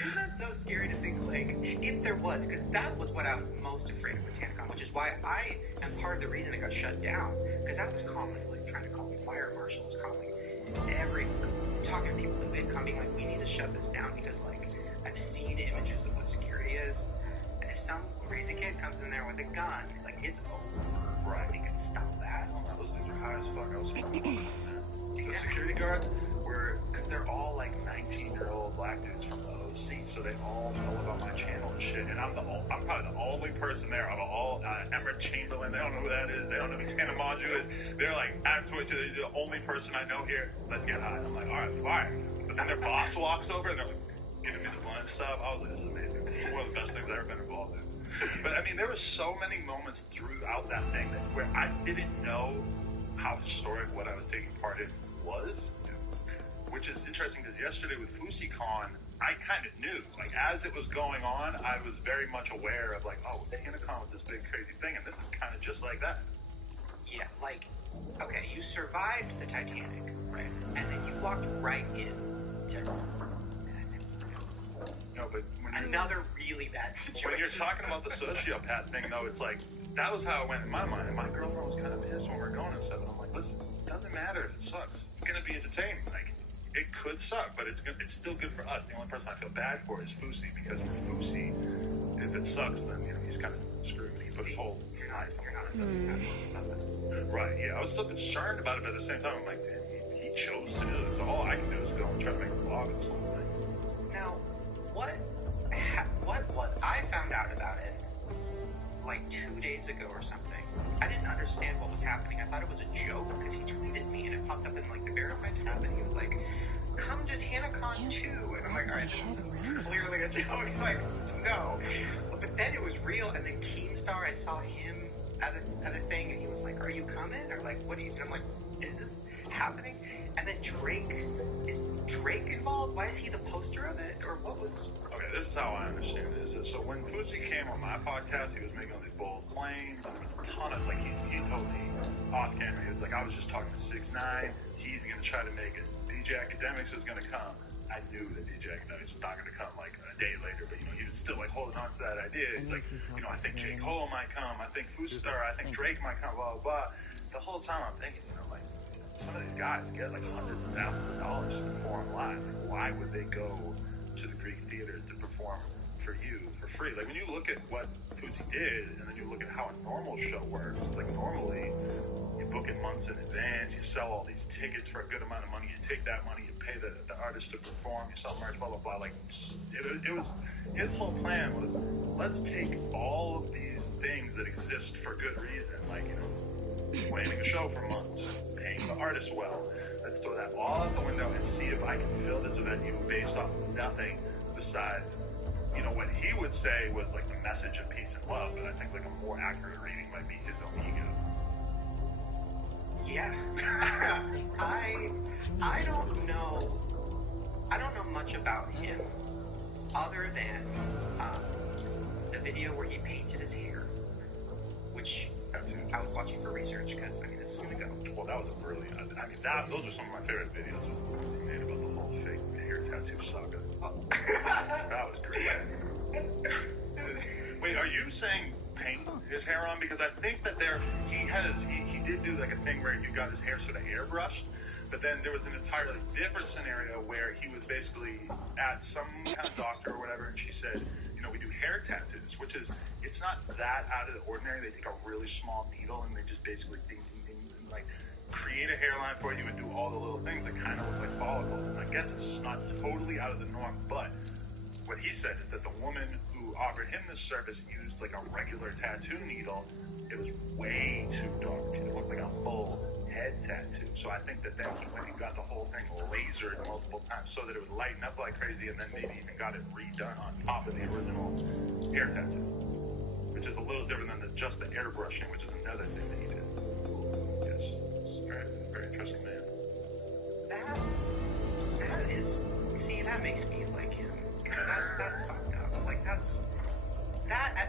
Isn't that so scary to think, like, if there was, because that was what I was most afraid of with TanaCon, which is why I am part of the reason it got shut down, because that was calling, like, trying to call fire marshals, calling talking to people who had come, being like, we need to shut this down, because, like, I've seen images of what security is, and if some crazy kid comes in there with a gun, like, it's over. Right. We can stop that. Oh, those dudes are high as fuck. I was the security guards were, because they're all like 19-year-old black dudes from the OC, so they all know about my channel and shit. And I'm probably the only person there out of all Emmett Chamberlain. They don't know who that is. They don't know who Tana Maju is. They're like, I'm the only person I know here. Let's get high. I'm like, all right, fine. But then their boss walks over and they're like, giving me the blunt and stuff. I was like, this is amazing. This is one of the best things I've ever been involved in. But I mean, there were so many moments throughout that thing where I didn't know how historic what I was taking part in was, which is interesting because yesterday with FusiCon, I kind of knew, like, as it was going on, I was very much aware of, like, oh, TanaCon was this big crazy thing, and this is kind of just like that. Yeah, like, okay, you survived the Titanic, right? And then you walked right in to no, but when another really bad situation. When you're talking about the sociopath thing, though, it's like, that was how it went in my mind. And my girlfriend was kind of pissed when we were going and stuff. And I'm like, listen, it doesn't matter if it sucks. It's going to be entertaining. Like, it could suck, but it's still good for us. The only person I feel bad for is Fusi, because for Fusi, if it sucks, then, he's kind of screwed. He put his whole... You're not a sociopath. Right, yeah. I was still concerned about it, but at the same time, I'm like, he chose to do it. So all I can do is go and try to make a vlog or something. Now, what I found out about it like 2 days ago or something. I didn't understand what was happening. I thought it was a joke because he tweeted me and it popped up in like the verified tab and he was like, come to TanaCon 2. And I'm like, all right, this is clearly a joke. Like, no. But then it was real, and then Keemstar, I saw him at a thing and he was like, are you coming? Or like, what are you doing? I'm like, is this happening? And then Drake, is Drake involved? Why is he the poster of it? Or what was... Okay, this is how I understand it. Is that, so when Fusi came on my podcast, he was making all these bold claims, and there was a ton of, like, he told me off camera, he was like, I was just talking to 6ix9ine, he's going to try to make it. DJ Academics is going to come. I knew that DJ Academics was not going to come, like, a day later, but, you know, he was still, like, holding on to that idea. He's like, you know, I think J. Cole might come, I think Fustar, I think Drake might come, blah, blah, blah. The whole time I'm thinking, you know, like, some of these guys get, like, hundreds of thousands of dollars to perform live. Like, why would they go to the Greek Theater to perform for you for free? Like, when you look at what Fusi did, and then you look at how a normal show works, it's like normally you book it months in advance, you sell all these tickets for a good amount of money, you take that money, you pay the artist to perform, you sell merch, blah, blah, blah. Like, it was, his whole plan was, let's take all of these things that exist for good reason, like, you know, planning a show for months, paying the artist well. Let's throw that all out the window and see if I can fill this venue based off of nothing besides, you know, what he would say was like the message of peace and love, but I think like a more accurate reading might be his own ego. Yeah. I don't know. I don't know much about him other than the video where he painted his hair, which I was watching for research because, I mean, this is going to go. Well, that was brilliant. I mean, those are some of my favorite videos he made about the whole fake hair tattoo saga. Oh. That was great. Wait, are you saying paint his hair on? Because I think that he did do like a thing where you got his hair sort of airbrushed, but then there was an entirely different scenario where he was basically at some kind of doctor or whatever, and she said, you know, we do hair tattoos, which is, it's not that out of the ordinary. They take a really small needle and they just basically ding, ding, ding, and like create a hairline for you and do all the little things that kind of look like follicles. And I guess it's just not totally out of the norm, but what he said is that the woman who offered him this service used like a regular tattoo needle. It was way too dark. It looked like a full head tattoo. So I think that then he went and got the whole thing lasered multiple times so that it would lighten up like crazy, and then maybe even got it redone on top of the original hair tattoo, which is a little different than just the airbrushing, which is another thing that he did. Yes, it's very, very interesting man. That is, see, that makes me like him. That's fucked up. Like, that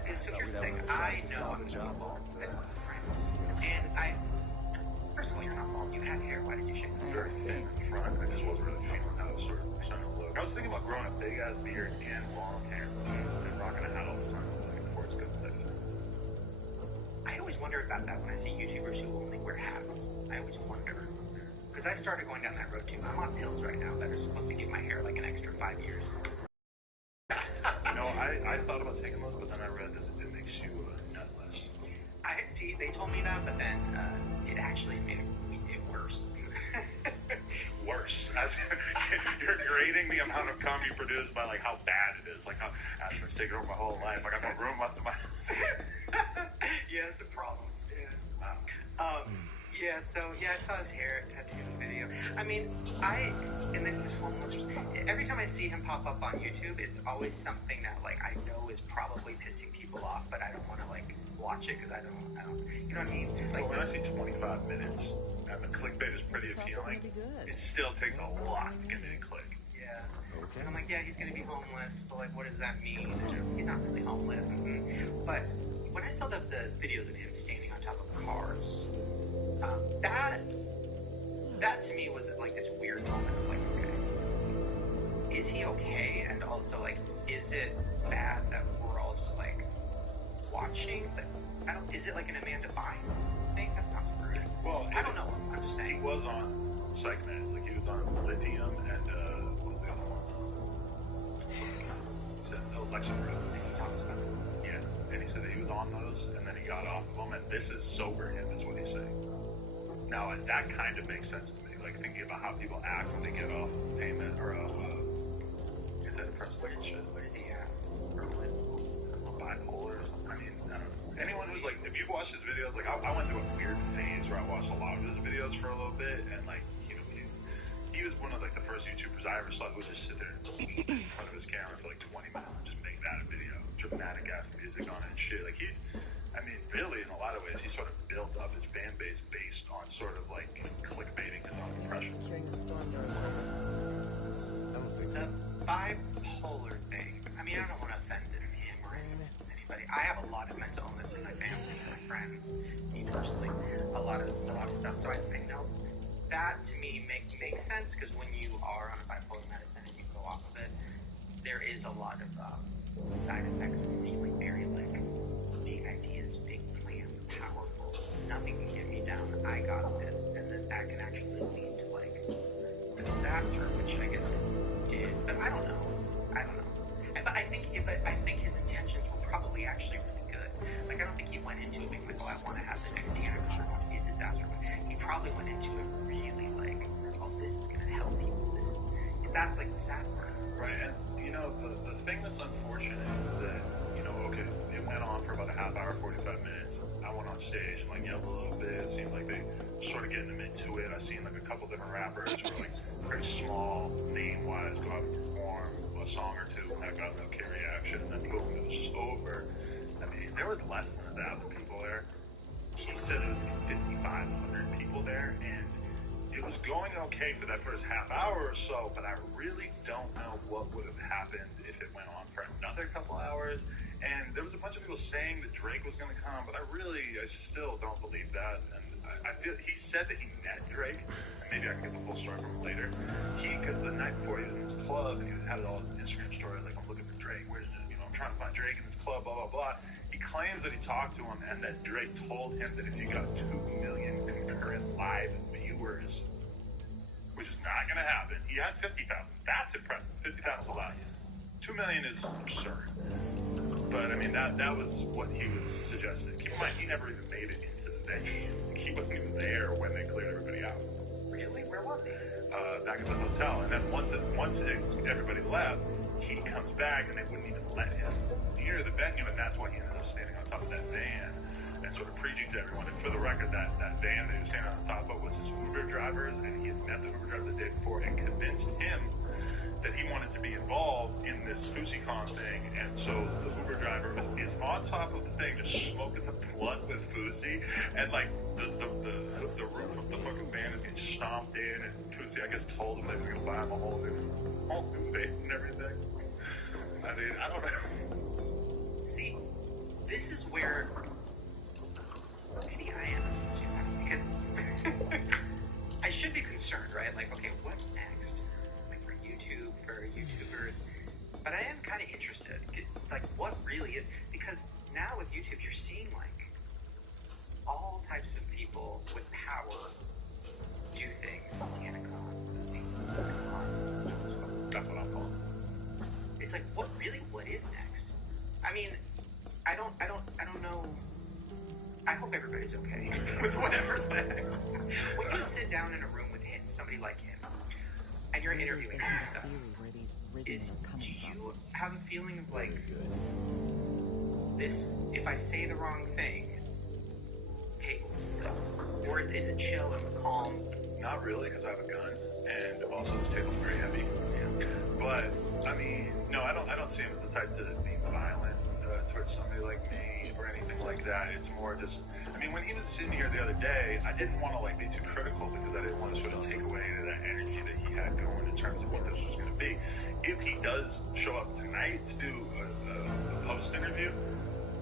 is, so here's the thing, I know I'm involved with friends, and first of all, you're not bald, you had hair, why did you shave it? Very thin in front, I just wasn't really feeling how it sort of look. I was thinking about growing a big ass beard and long hair, and rocking a hat all the time, like, before it's good to fit. I always wonder about that when I see YouTubers who only wear hats. I always wonder. Because I started going down that road too. I'm on pills right now that are supposed to give my hair like an extra 5 years. You know, I thought about taking those, but then I read that it makes you nutless. See, they told me that, but then it actually made it worse. Worse. As you're grading the amount of cum you produce by like how bad it is. Like how it's taken over my whole life. I got no room left in my house. Yeah, it's a problem. Yeah. Yeah, so, yeah, I saw his hair tattoo video. I mean, and then he was homeless. Every time I see him pop up on YouTube, it's always something that, like, I know is probably pissing people off, but I don't want to, like, watch it because I don't, you know what I mean? Like, when I see 25 minutes, and the clickbait is pretty appealing, it still takes a lot to get me to click. Yeah. Okay. And I'm like, yeah, he's going to be homeless, but, like, what does that mean? He's not really homeless. But when I saw the videos of him standing on top of cars, that to me was like this weird moment of like, okay, is he okay? And also like, is it bad that we're all just like watching? Like, is it like an Amanda Bynes thing? That sounds rude. Well, I don't know. I'm just saying. He was on Psych Meds, like he was on Lithium and what was the other one? He said Lexapro. And he talks about it. Yeah, and he said that he was on those and then he got off of them, and this is sober him, is what he's saying. Now, that kind of makes sense to me, like thinking about how people act when they get off payment or antidepressants and shit. What is he at? Bipolar or something. I mean, I don't know. Anyone who's like, if you've watched his videos, like I went through a weird phase where I watched a lot of his videos for a little bit, and like, you know, he was one of like the first YouTubers I ever saw who would just sit there in front of his camera for like 20 minutes and just make that a video, dramatic ass music on it and shit. Like I mean, really, in a lot of ways, he sort of built up his fan base based on sort of like clickbaiting his own depression. Securing a storm door. I don't think so. bipolar thing. I mean, I don't want to offend him or anybody. I have a lot of mental illness in my family, my friends, me personally, a lot of stuff. So I know that to me makes sense, because when you are on a bipolar medicine and you go off of it, there is a lot of side effects of feeling very like big ideas, big plans, powerful. Nothing can get me down. I got this, and then that can actually lead to like a disaster, which I guess it did. But I don't know. But I think his intentions were probably actually really good. Like, I don't think he went into it being like, oh, I want to have the next year, I want to be a disaster. But he probably went into it really like, oh, this is going to help people. That's like the sad part. Right, and you know, the thing that's unfortunate is that, you know, okay, it went on for about a half hour, 45 minutes. I went on stage and like yelled a little bit. It seemed like they sort of getting them into it. I seen like a couple different rappers who were like pretty small, name-wise, go out and perform a song or two, and I got an okay reaction, and then boom, it was just over. I mean, there was less than 1,000 people there. He said it was 5,500 people there, and it was going okay for that first half hour or so, but I really don't know what would have happened if it went on for another couple hours. And there was a bunch of people saying that Drake was going to come, but I still don't believe that. And I feel he said that he met Drake. Maybe I can get the full story from him later. Because the night before he was in this club, he had it all his Instagram story, like, I'm looking for Drake. I'm trying to find Drake in this club, blah, blah, blah. He claims that he talked to him and that Drake told him that if you got 2 million concurrent live viewers, which is not going to happen. He had 50,000. That's impressive. 50,000 is a lot. 2 million is absurd. But I mean, that was what he was suggesting. Keep in mind, he never even made it into the venue. He wasn't even there when they cleared everybody out. Really? Where was he? Back at the hotel. And then once everybody left, he comes back and they wouldn't even let him near the venue, and that's why he ended up standing on top of that van and sort of preaching to everyone. And for the record, that van that he was standing on top of was his Uber drivers, and he had met the Uber driver the day before and convinced him that he wanted to be involved in this FouseyCon thing. And so the Uber driver is on top of the thing, just smoking the plug with Fousey, and like the roof of the fucking van is getting stomped in, and Fousey, I guess, told him they was gonna buy him a whole new vape and everything. I mean, I don't know. See, this is where maybe I am a sociopath, because I should be concerned, right? Like, okay, what's next? Like for YouTube, for YouTubers. But I am kind of interested, like, what really is, because now with YouTube, you're seeing like all types of people with power do things. That's what I'm calling. It's like, what is next? I mean, I don't know. I hope everybody's okay with whatever's next. When you sit down in a room with him, somebody like him, and you're interviewing him and stuff, do you have a feeling of like, this, if I say the wrong thing, it's tables, or is it chill and calm? Not really, because I have a gun, and also this table's very heavy. Yeah. But I mean, no, I don't see him as the type to be violent towards somebody like me or anything like that. It's more just, I mean, when he was sitting here the other day, I didn't want to like be too critical, because I didn't want to sort of take away that energy that he had going in terms of what this was going to be. If he does show up tonight to do a post interview,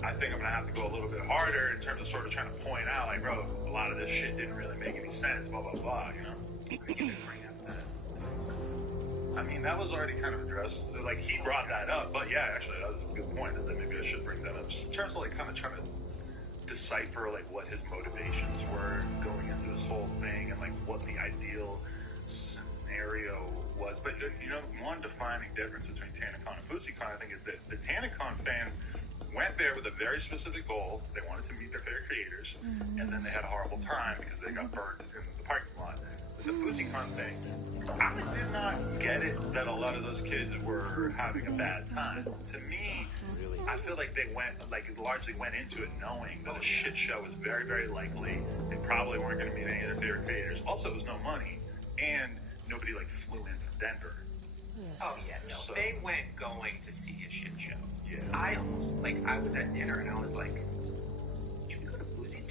I think I'm going to have to go a little bit harder in terms of sort of trying to point out, like, bro, a lot of this shit didn't really make any sense, blah, blah, blah, you know? I mean, that was already kind of addressed. Like, he brought that up, but yeah, actually, that was a good point, that maybe I should bring that up. Just in terms of, like, kind of trying to decipher, like, what his motivations were going into this whole thing, and, like, what the ideal scenario was. But, you know, one defining difference between TanaCon and FouseyCon, I think, is that the TanaCon fans went there with a very specific goal. They wanted to meet their favorite creators, and then they had a horrible time because they got burned in the parking lot. With the FouseyCon thing, I did not get it that a lot of those kids were having a bad time. To me, I feel like they largely went into it knowing that a shit show was very, very likely. They probably weren't going to meet any of their favorite creators. Also, it was no money, and nobody like flew in from Denver. Oh yeah, no, so, they went going to see a shit show. Yeah. I almost, like, I was at dinner and I was like, should we go to Boozy?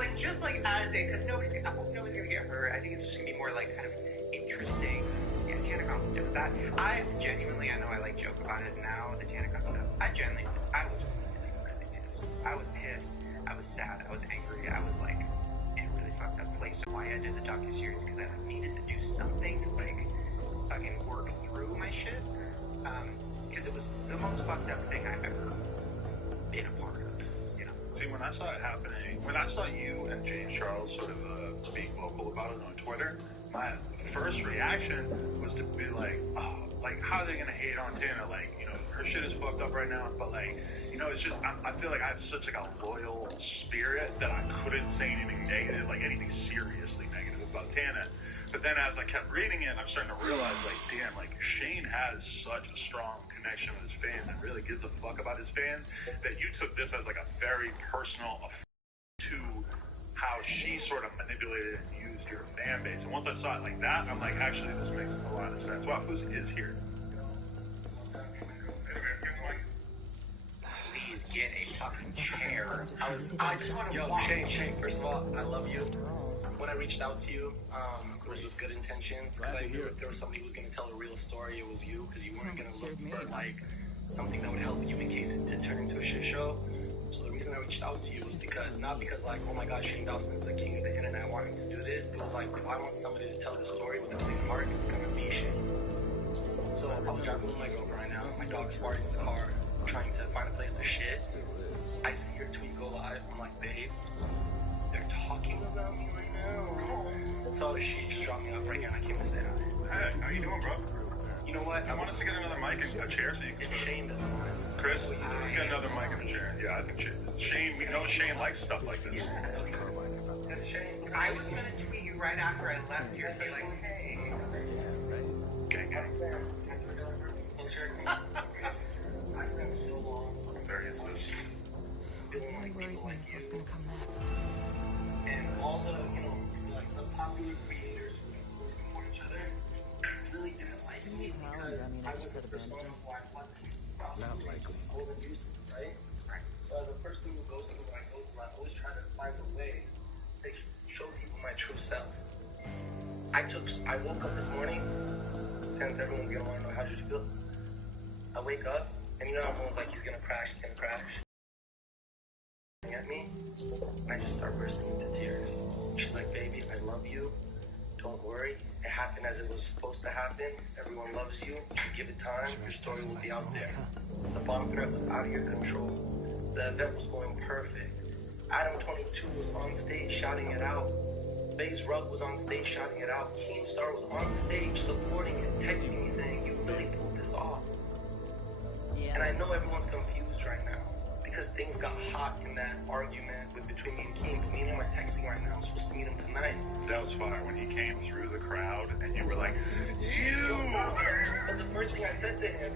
like, just like as a, because I hope nobody's gonna get hurt. I think it's just gonna be more like kind of interesting. Yeah, the TanaCon was different. That I genuinely, I know I like joke about it now, the TanaCon stuff. I was really pissed. I was pissed. I was sad. I was angry. I was like in a really fucked up place. So why I did the docuseries, because I needed to do something to like fucking work through my shit. Because it was the most fucked up thing I've ever been a part of. You know. See, when I saw it happening, when I saw you and James Charles sort of being vocal about it on Twitter, my first reaction was to be like, oh, like, how are they gonna hate on Tana? Like, you know, her shit is fucked up right now, but like, you know, it's just, I feel like I have such like a loyal spirit that I couldn't say anything negative, like anything seriously negative about Tana. But then as I kept reading it, I'm starting to realize, like, damn, like, Shane has such a strong connection with his fans and really gives a fuck about his fans, that you took this as like a very personal to how she sort of manipulated and used your fan base. And once I saw it like that, I'm like, actually, this makes a lot of sense. Wow, who is here? Please get a fucking chair. I just want to Shane, first of all, I love you. When I reached out to you, it was with good intentions, because I knew if there was somebody who was going to tell a real story, it was you, because you weren't going to look for, like, something that would help you in case it did turn into a shit show. So the reason I reached out to you was because, not because, like, oh my god, Shane Dawson is the king of the internet wanting to do this. It was like, if I want somebody to tell the story with a clean heart, it's going to be Shane. So I was driving with my girlfriend right now, my dog's farting in the car, trying to find a place to shit. I see your tweet go live, I'm like, babe, they're talking about me right now. So she just dropped me off right here and I came to say hi. Hey, how you doing, bro? You know what? I want us to get another mic and a chair so you can... If Shane doesn't mind. Chris, let's get another mic and a chair. Yeah, I think Shane, we know Shane likes stuff like this. That's Shane. I was going to tweet you right after I left here, be like, hey. Okay. Thanks for doing I spent so long. I'm very into this. Feeling like Worries me is what's gonna come next. And all the, you know, like the popular creators who support each other really didn't like me because I was a persona who I wasn't. Not likely. I was abusive, right? So as a person who goes through what I go through, I always try to find a way to show people my true self. I woke up this morning, since everyone's gonna wanna know how did you feel. I wake up, and you know everyone's like, he's gonna crash. At me, and I just start bursting into tears. She's like, baby, I love you. Don't worry. It happened as it was supposed to happen. Everyone loves you. Just give it time. Your story will be out there. The bomb threat was out of your control. The event was going perfect. Adam22 was on stage shouting it out. FaZe Rug was on stage shouting it out. Keemstar was on stage supporting it, texting me saying, you really pulled this off. Yeah. And I know everyone's confused right now, because things got hot in that argument between me and Keem. Me and him are texting right now. I'm supposed to meet him tonight. That was fire when he came through the crowd and you were like, you! But the first thing I said to him,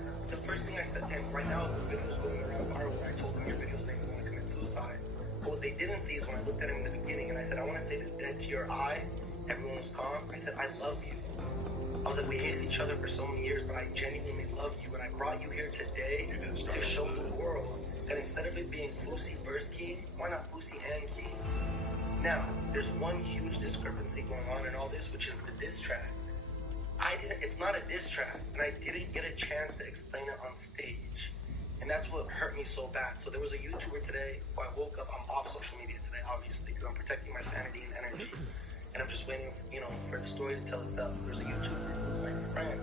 right now, the video's going around viral where I told him your videos made me want to commit suicide. But what they didn't see is when I looked at him in the beginning and I said, I want to say this dead to your eye. Everyone was calm. I said, I love you. I was like, we hated each other for so many years, but I genuinely love you. And I brought you here today to show the world that instead of it being Boosie versus King, why not Boosie and King? Now, there's one huge discrepancy going on in all this, which is the diss track. It's not a diss track, and I didn't get a chance to explain it on stage. And that's what hurt me so bad. So there was a YouTuber today, who I woke up, I'm off social media today, obviously, because I'm protecting my sanity and energy. And I'm just waiting, for the story to tell itself. There's a YouTuber who's my friend,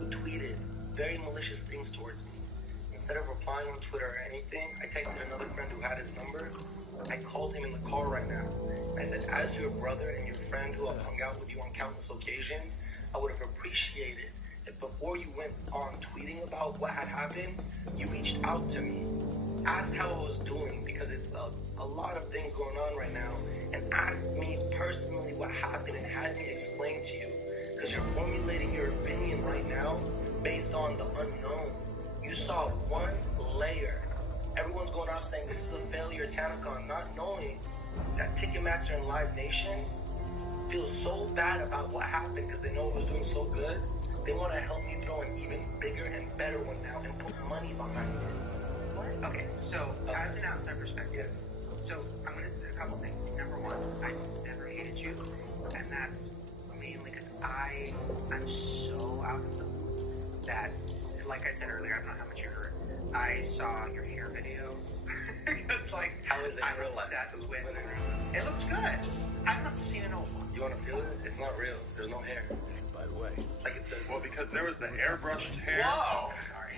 who tweeted very malicious things towards me. Instead of replying on Twitter or anything, I texted another friend who had his number. I called him in the car right now. I said, as your brother and your friend who I've hung out with you on countless occasions, I would have appreciated if before you went on tweeting about what had happened, you reached out to me, asked how I was doing, because it's a lot of things going on right now, and asked me personally what happened and had me explain to you, because you're formulating your opinion right now based on the unknown. You saw one layer. Everyone's going out saying this is a failure at TanaCon, not knowing that Ticketmaster and Live Nation feel so bad about what happened because they know it was doing so good. They want to help you throw an even bigger and better one now and put money behind it. Okay, so as an outside perspective, so I'm going to do a couple things. Number one, I never hated you, and that's mainly because is I'm so out of the loop that, like I said earlier, I don't know how much you heard. I saw your hair video. It's like, how is it I'm in real life? obsessed with it. It looks good. I must have seen an old one. You want to feel it? It's not real. There's no hair. By the way, like it said. Well, because there was the airbrushed hair. Whoa! Sorry.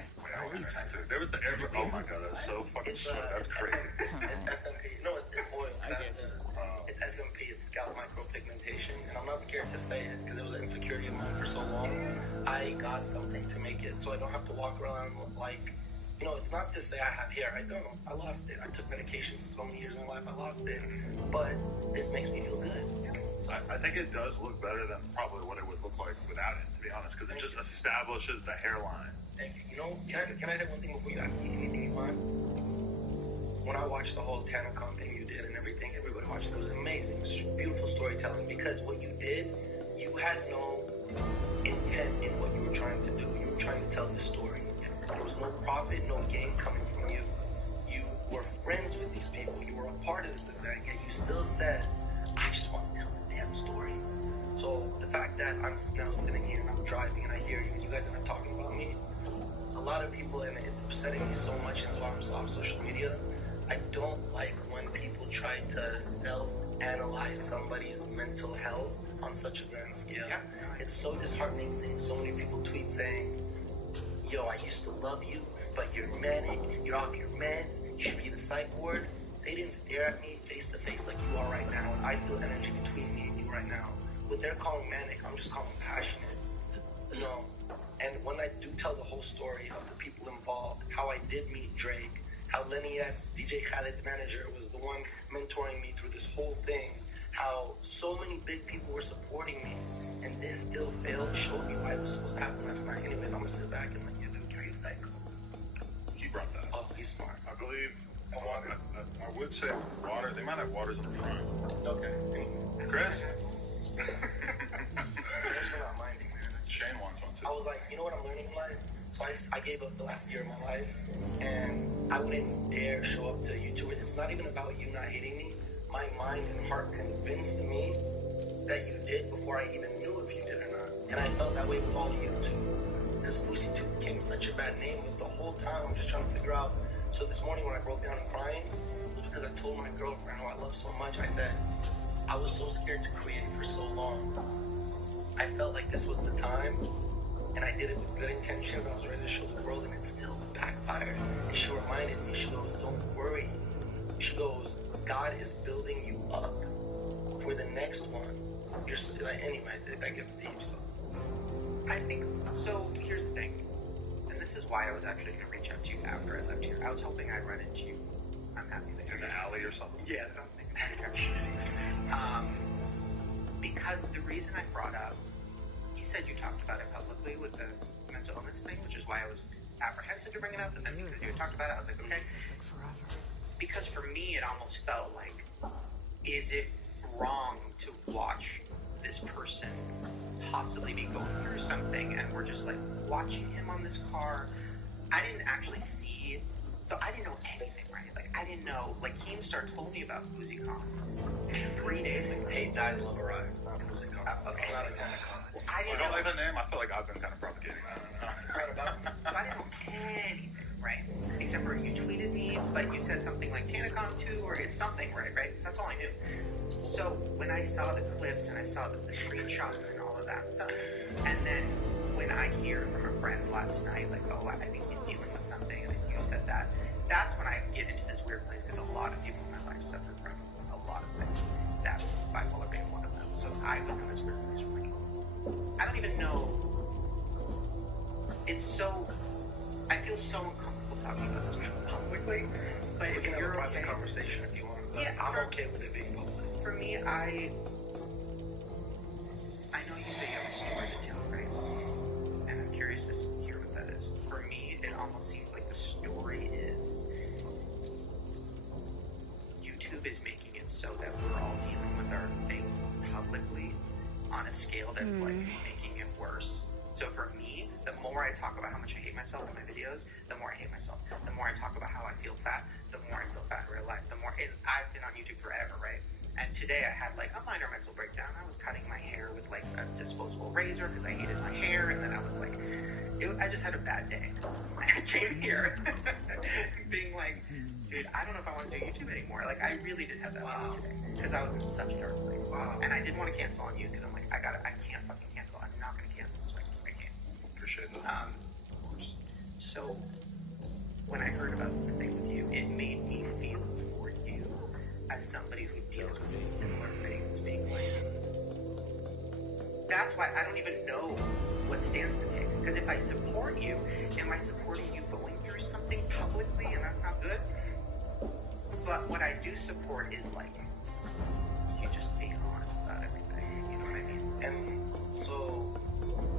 There was the airbrush. Oh my god, that's so fucking sweet. That's crazy. It's SMP. No, it's oil. It's SMP. It's scalp micropigmentation. And I'm not scared to say it because it was an insecurity of mine for so long. I got something to make it so I don't have to walk around like, you know, it's not to say I have hair. I don't. I lost it. I took medications so many years in my life. I lost it. But this makes me feel good. So I think it does look better than probably what it would look like without it, to be honest, because it just establishes the hairline. Thank you. You know, can I say one thing before you ask me anything you want? When I watched the whole TanaCon thing you did and everything, everybody watched it. It was amazing. Beautiful storytelling because what you did, you had no intent in what you were trying to do. You were trying to tell the story. There was no profit, no gain coming from you. You were friends with these people. You were a part of this event, yet you still said, I just want to tell the damn story. So the fact that I'm now sitting here and I'm driving and I hear you and you guys are not talking about me, a lot of people, and it's upsetting me so much, and that's why I'm off social media. I don't like when people try to self-analyze somebody's mental health on such a grand scale. Yeah. It's so disheartening seeing so many people tweet saying, yo, I used to love you, but you're manic, you're off your meds, you should be in a psych ward. They didn't stare at me face to face like you are right now, and I feel energy between me and you right now. What they're calling manic, I'm just calling passionate. You know, and when I do tell the whole story of the people involved, how I did meet Drake, how Lenny S., DJ Khaled's manager, was the one mentoring me through this whole thing, how so many big people were supporting me, and this still failed, showed me why it was supposed to happen last night. Anyways, I'm gonna sit back and let you do what you think. He brought that. Oh, he's smart. I believe, I would say water. They might have waters in the front. Okay. Chris? Thanks for not minding, man. Shane wants one too. I was like, you know what I'm learning in life? So I gave up the last year of my life, and I wouldn't dare show up to YouTubers. It's not even about you not hating me. My mind and heart convinced me that you did before I even knew if you did or not. And I felt that way with all YouTube. This BoosieTube became such a bad name, but the whole time I'm just trying to figure out. So this morning when I broke down and crying, it was because I told my girlfriend who I love so much, I said, I was so scared to create for so long. I felt like this was the time, and I did it with good intentions, and I was ready to show the world, and it still backfires. And she reminded me, she goes, don't worry. She goes, God is building you up for the next one. Anyways, that gets deep, so. I think, so here's the thing, and this is why I was actually going to reach out to you after I left here. I was hoping I'd run into you. I'm happy that you're in the alley or something. Yeah, something. Because the reason I brought up, you said you talked about it publicly with the mental illness thing, which is why I was apprehensive to bring it up, and then because you had talked about it, I was like, okay. Because for me, it almost felt like, is it wrong to watch this person possibly be going through something, and we're just like watching him on this car? I didn't actually see, so I didn't know anything, right? Like, I didn't know, like, Keemstar told me about BoosieCon 3 days ago. Paid Guys Love Arrives, not BoosieCon. Okay. It's not a TanaCon. Well, I didn't don't know. like the name. I feel like I've been kind of propagating that. I didn't know anything, right? Except for you tweeted me, but you said something like TanaCon 2 or it's something, right? That's all I knew. So when I saw the clips and I saw the screenshots and all of that stuff, and then when I hear from a friend last night, like, oh, I think he's dealing with something, and then you said that, that's when I get into this weird place, because a lot of people in my life suffer from a lot of things, that bipolar being one of them. So I was in this weird place where, like, I don't even know, it's so, I feel so uncomfortable talking about this publicly, but we can have you're a private okay. conversation if you want. Yeah, I'm okay with it being public. For me, I know you say you have a story to tell, right? And I'm curious to hear what that is. For me, it almost seems like the story is YouTube is making it so that we're all dealing with our things publicly on a scale that's like making it worse. So for me, the more I talk about how much I hate myself in my videos, the more I hate myself. The more I talk about how I feel fat, the more I feel fat in real life. The more, I've been on YouTube forever, right? And today I had like a minor mental breakdown. I was cutting my hair with like a disposable razor because I hated my hair, and then I was like, I just had a bad day. I came here being like, dude, I don't know if I want to do YouTube anymore. Like, I really did have that thought today because I was in such a dark place. And I didn't want to cancel on you because I'm like, I can't fucking cancel. I'm not going to cancel, so I can't. Appreciate that. So when I heard about the thing with you, it made me feel for you as somebody who deals with similar things, being like, that's why I don't even know what stance to take. Because if I support you, am I supporting you going through something publicly, and that's not good? But what I do support is like you just being honest about everything. You know what I mean? And so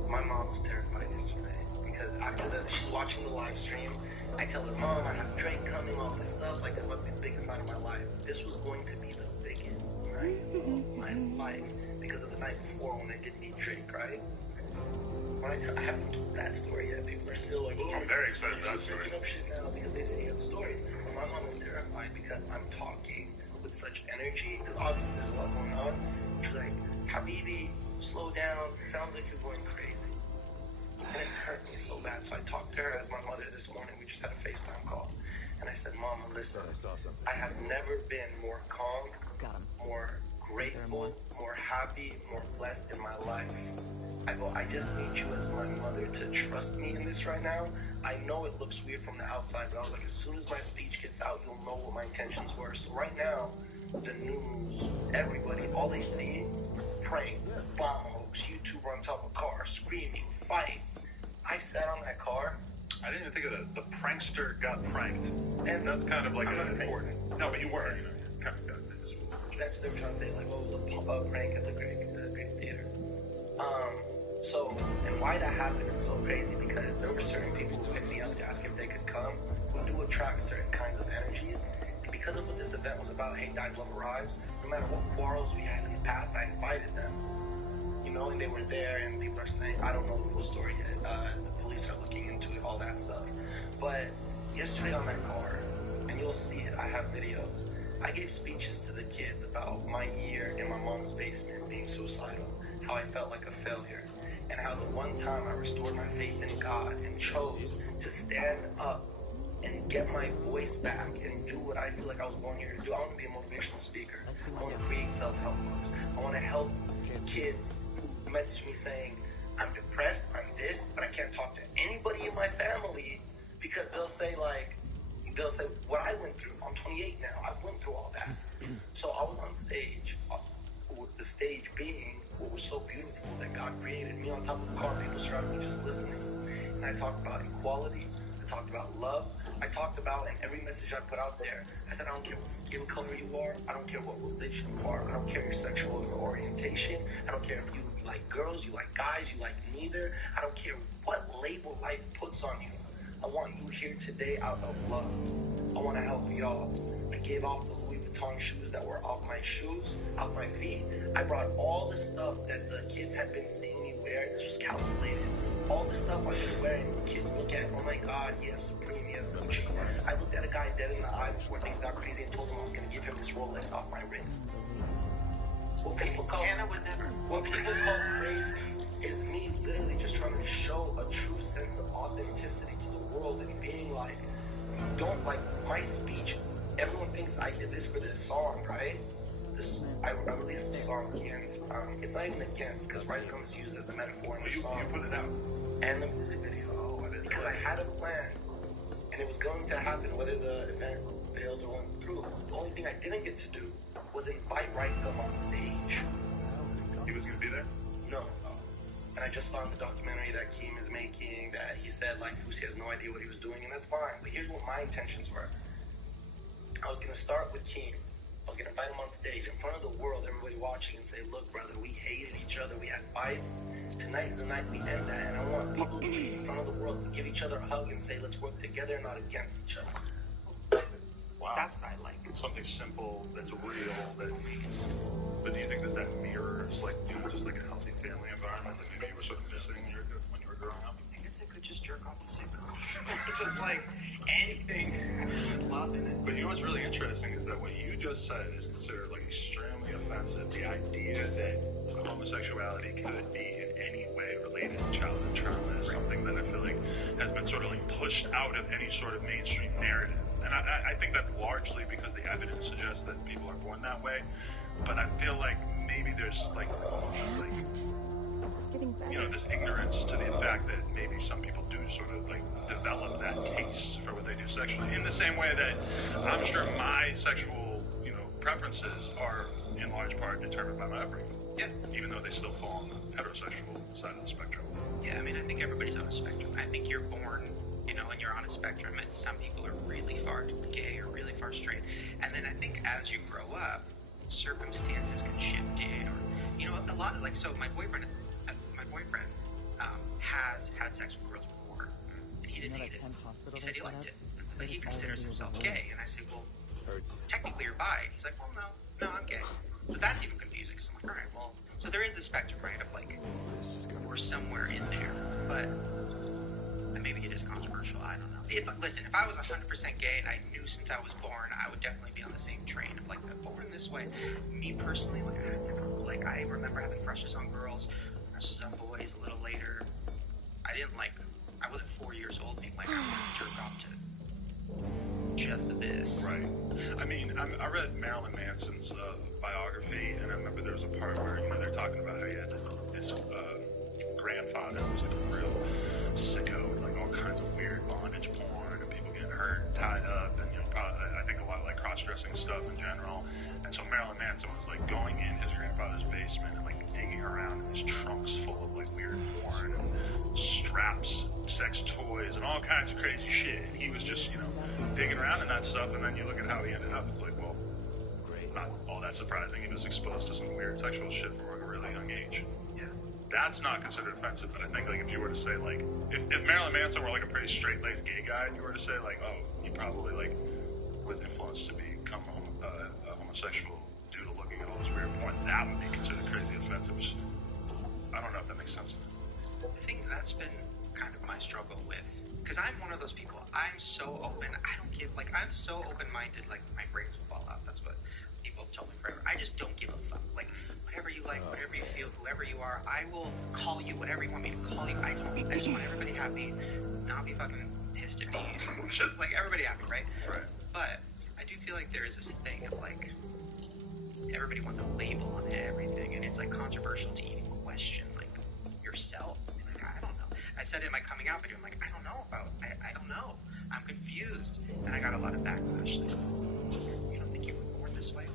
my mom was terrified yesterday because after she's watching the live stream. I tell her, Mom, I have Drake coming, all this stuff. Like, this might be the biggest night of my life. This was going to be the biggest night of my life because of the night before when I did meet Drake, right? When I haven't told that story yet. People are still like, I'm very excited about that story. Making up shit now because they didn't hear the story. But my mom is terrified because I'm talking with such energy because obviously there's a lot going on. She's like, Habibi, slow down. It sounds like you're going crazy. And it hurt me so bad. So I talked to her as my mother this morning. We just had a FaceTime call. And I said, Mama, listen, I have never been more calm, more grateful, more happy, more blessed in my life. I go, I just need you as my mother to trust me in this right now. I know it looks weird from the outside, but I was like, as soon as my speech gets out, you'll know what my intentions were. So right now, the news, everybody, all they see, prank, bomb hoax, YouTuber on top of a car, screaming, fight. I sat on that car. I didn't even think of that. The prankster got pranked. And that's kind of like an important... No, but you were, you know, you kind of got it. That's what they were trying to say, like, what was a pop-up prank at the Greek Theater. So, and why that happened is so crazy because there were certain people who hit me up to ask if they could come who do attract certain kinds of energies. And because of what this event was about, Hey Guys Love Arrives, no matter what quarrels we had in the past, I invited them. You know, and they were there, and people are saying, I don't know the full story yet. The police are looking into it, all that stuff. But yesterday on that car, and you'll see it, I have videos. I gave speeches to the kids about my year in my mom's basement being suicidal, how I felt like a failure, and how the one time I restored my faith in God and chose to stand up and get my voice back and do what I feel like I was born here to do. I want to be a motivational speaker. I want to create self-help books. I want to help kids who message me saying, I'm depressed, I'm this, but I can't talk to anybody in my family because they'll say what I went through. I'm 28 now. I went through all that. So I was on stage, with the stage being what was so beautiful that God created. Me on top of the car, people surrounding me just listening. And I talked about equality. I talked about love. I talked about, in every message I put out there, I said, I don't care what skin color you are. I don't care what religion you are. I don't care your sexual orientation. I don't care if you like girls, you like guys, you like neither. I don't care what label life puts on you. I want you here today out of love. I want to help y'all. I gave off the Louis Vuitton shoes that were off my shoes, off my feet. I brought all the stuff that the kids had been seeing me wear. This was calculated. All the stuff I've been wearing, kids look at, oh my God, he has Supreme, he has Gucci. I looked at a guy dead in the eye before things got crazy and told him I was going to give him this Rolex off my wrist. What people call crazy is me literally just trying to show a true sense of authenticity to the world and being like, don't like my speech. Everyone thinks I did this for this song, right? I released a song against, it's not even against, because racism is used as a metaphor in the song. You put it out. And the music video. Because I had a plan, and it was going to happen whether the event failed or went through. The only thing I didn't get to do was invite Ricegum on stage. He was going to be there? No. And I just saw in the documentary that Keem is making that he said, like, Fusi has no idea what he was doing, and that's fine. But here's what my intentions were. I was going to start with Keem. I was going to invite him on stage in front of the world, everybody watching, and say, look, brother, we hated each other. We had fights. Tonight is the night we end that, and I want people to be in front of the world to give each other a hug and say, let's work together, not against each other. Wow. That's what I like. Something simple, that's real, that means. But do you think that mirrors, like, just like a healthy family environment that maybe you were sort of missing when you were growing up? I think it's a good just jerk off to sick girls. Just like anything with love in it. But you know what's really interesting is that what you just said is considered like extremely offensive. The idea that homosexuality could be in any way related to childhood trauma is something that I feel like has been sort of like pushed out of any sort of mainstream narrative. And I think that's largely because the evidence suggests that people are born that way. But I feel like maybe there's like almost this like, you know, this ignorance to the fact that maybe some people do sort of like develop that taste for what they do sexually. In the same way that I'm sure my sexual, you know, preferences are in large part determined by my upbringing. Yeah. Even though they still fall on the heterosexual side of the spectrum. Yeah, I mean, I think everybody's on a spectrum. I think you're born, you know, and you're on a spectrum, and some people are really far gay or really far straight. And then I think as you grow up, circumstances can shift in, or, you know, a lot of, like, so my boyfriend has had sex with girls before, and he didn't hate it. He said he liked it, but he considers himself gay. And I say, well, technically you're bi. He's like, well, no, I'm gay. So that's even confusing, because I'm like, all right, well, so there is a spectrum, right, of like, we're somewhere in there, but and maybe it is controversial, I don't know. If I was 100% gay and I knew since I was born, I would definitely be on the same train of like, born this way. Me personally, I remember having crushes on girls, crushes on boys a little later. I wasn't 4 years old being like, I want to jerk off to just this. Right. I mean, I read Marilyn Manson's biography, and I remember there was a part where, you know, they're talking about how he had this grandfather who was like a real sicko with like all kinds of weird bondage porn and people getting hurt and tied up, and, you know, probably, I think a lot of like cross-dressing stuff in general. And so Marilyn Manson was like going in his grandfather's basement and like digging around in his trunks full of like weird porn and straps, sex toys, and all kinds of crazy shit. And he was just, you know, digging around in that stuff, and then you look at how he ended up. It's like, well, not all that surprising. He was exposed to some weird sexual shit from a really young age. Yeah. That's not considered offensive, but I think like if you were to say like, if Marilyn Manson were like a pretty straight-laced gay guy, and you were to say like, oh, he probably like was influenced to become a homosexual due to looking at all this weird porn, that would be considered crazy offensive. I don't know if that makes sense. I think that's been kind of my struggle with, because I'm one of those people, I'm so open, I'm so open-minded, like, my brains will fall out, that's what people have told me forever. I just don't give a fuck, like, whatever you like, whatever you feel, whoever you are, I will call you whatever you want me to call you. I just want everybody happy, not be fucking pissed at me, just like, everybody happy, right? Right. But I do feel like there is this thing of, like, everybody wants a label on everything, and it's, like, controversial to even question, like, yourself. Like, I don't know. I said it in my coming out video, I'm like, I don't know. I'm confused. And I got a lot of backlash. Like, you don't think you were born this way?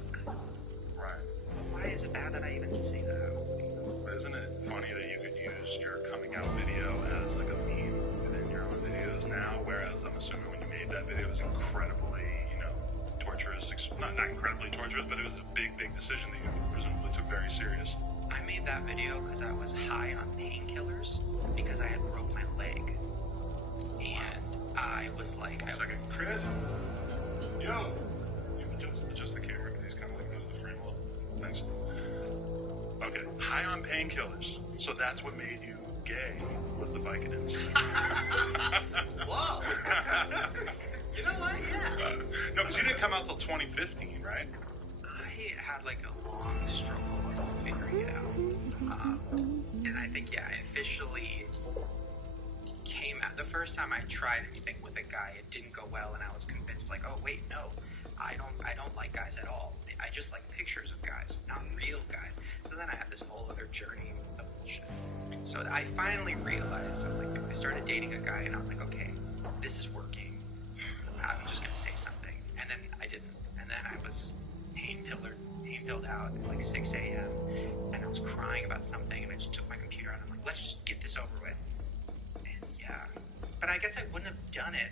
Right. Why is it bad that I even say that? But isn't it funny that you could use your coming out video as like a meme within your own videos now, whereas I'm assuming when you made that video it was incredibly, you know, torturous, not incredibly torturous, but it was a big decision that you presumably took very serious. I made that video because I was high on painkillers because I had broke my leg. And I was like... Second, Chris? Yo! You adjust the camera because he's kind of like moving the frame a little. Thanks. Okay, high on painkillers. So that's what made you gay, was the Vicodins. Whoa! You know what? Yeah. No, because you didn't come out till 2015, right? I had like a long struggle of figuring it out. And I think, yeah, I officially came out. The first time I tried anything with a guy, it didn't go well, and I was convinced, like, oh, wait, no, I don't like guys at all. I just like pictures of guys, not real guys. So then I had this whole other journey of bullshit. So I finally realized, I was like, I started dating a guy, and I was like, okay, this is working. I'm just going to say something. And then I didn't. And then I was pain-pilled out at like 6 a.m. And I was crying about something, and I just took my computer out, and I'm like, let's just get this over with. And yeah. But I guess I wouldn't have done it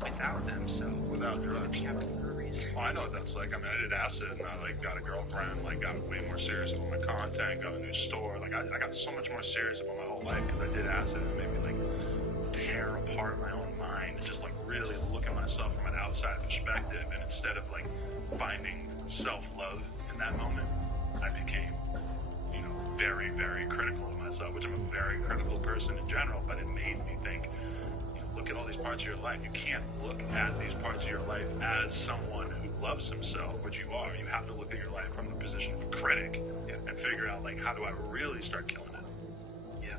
without them, so... Without drugs. For a reason. Well, I know what that's like. I mean, I did acid, and I, like, got a girlfriend, like, got way more serious about my content, got a new store. Like, I got so much more serious about my whole life because I did acid, and it made me, like, tear apart my own mind and just, like, really look at myself from an outside perspective. And instead of, like, finding self-love in that moment, I became, you know, very, very critical of myself, which I'm a very critical person in general, but it made me think, look at all these parts of your life. You can't look at these parts of your life as someone who loves himself, which you are. You have to look at your life from the position of a critic and figure out, like, how do I really start killing it? Yeah.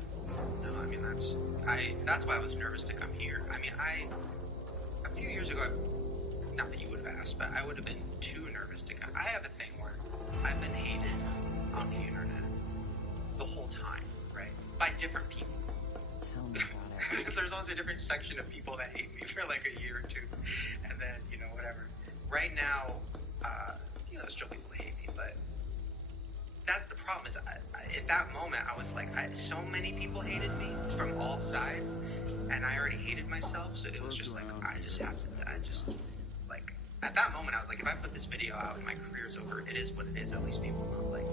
No, I mean, that's why I was nervous to come here. I mean, a few years ago, not that you would have asked, but I would have been too nervous to come. I have a thing where I've been hated on the internet the whole time, right? By different people. Tell me about it. There's always a different section of people that hate me for like a year or two, and then, whatever. Right now, still people hate me, but that's the problem is at that moment, I was like, so many people hated me from all sides, and I already hated myself, so it was just like, at that moment, I was like, if I put this video out and my career's over, it is what it is. At least people know, like,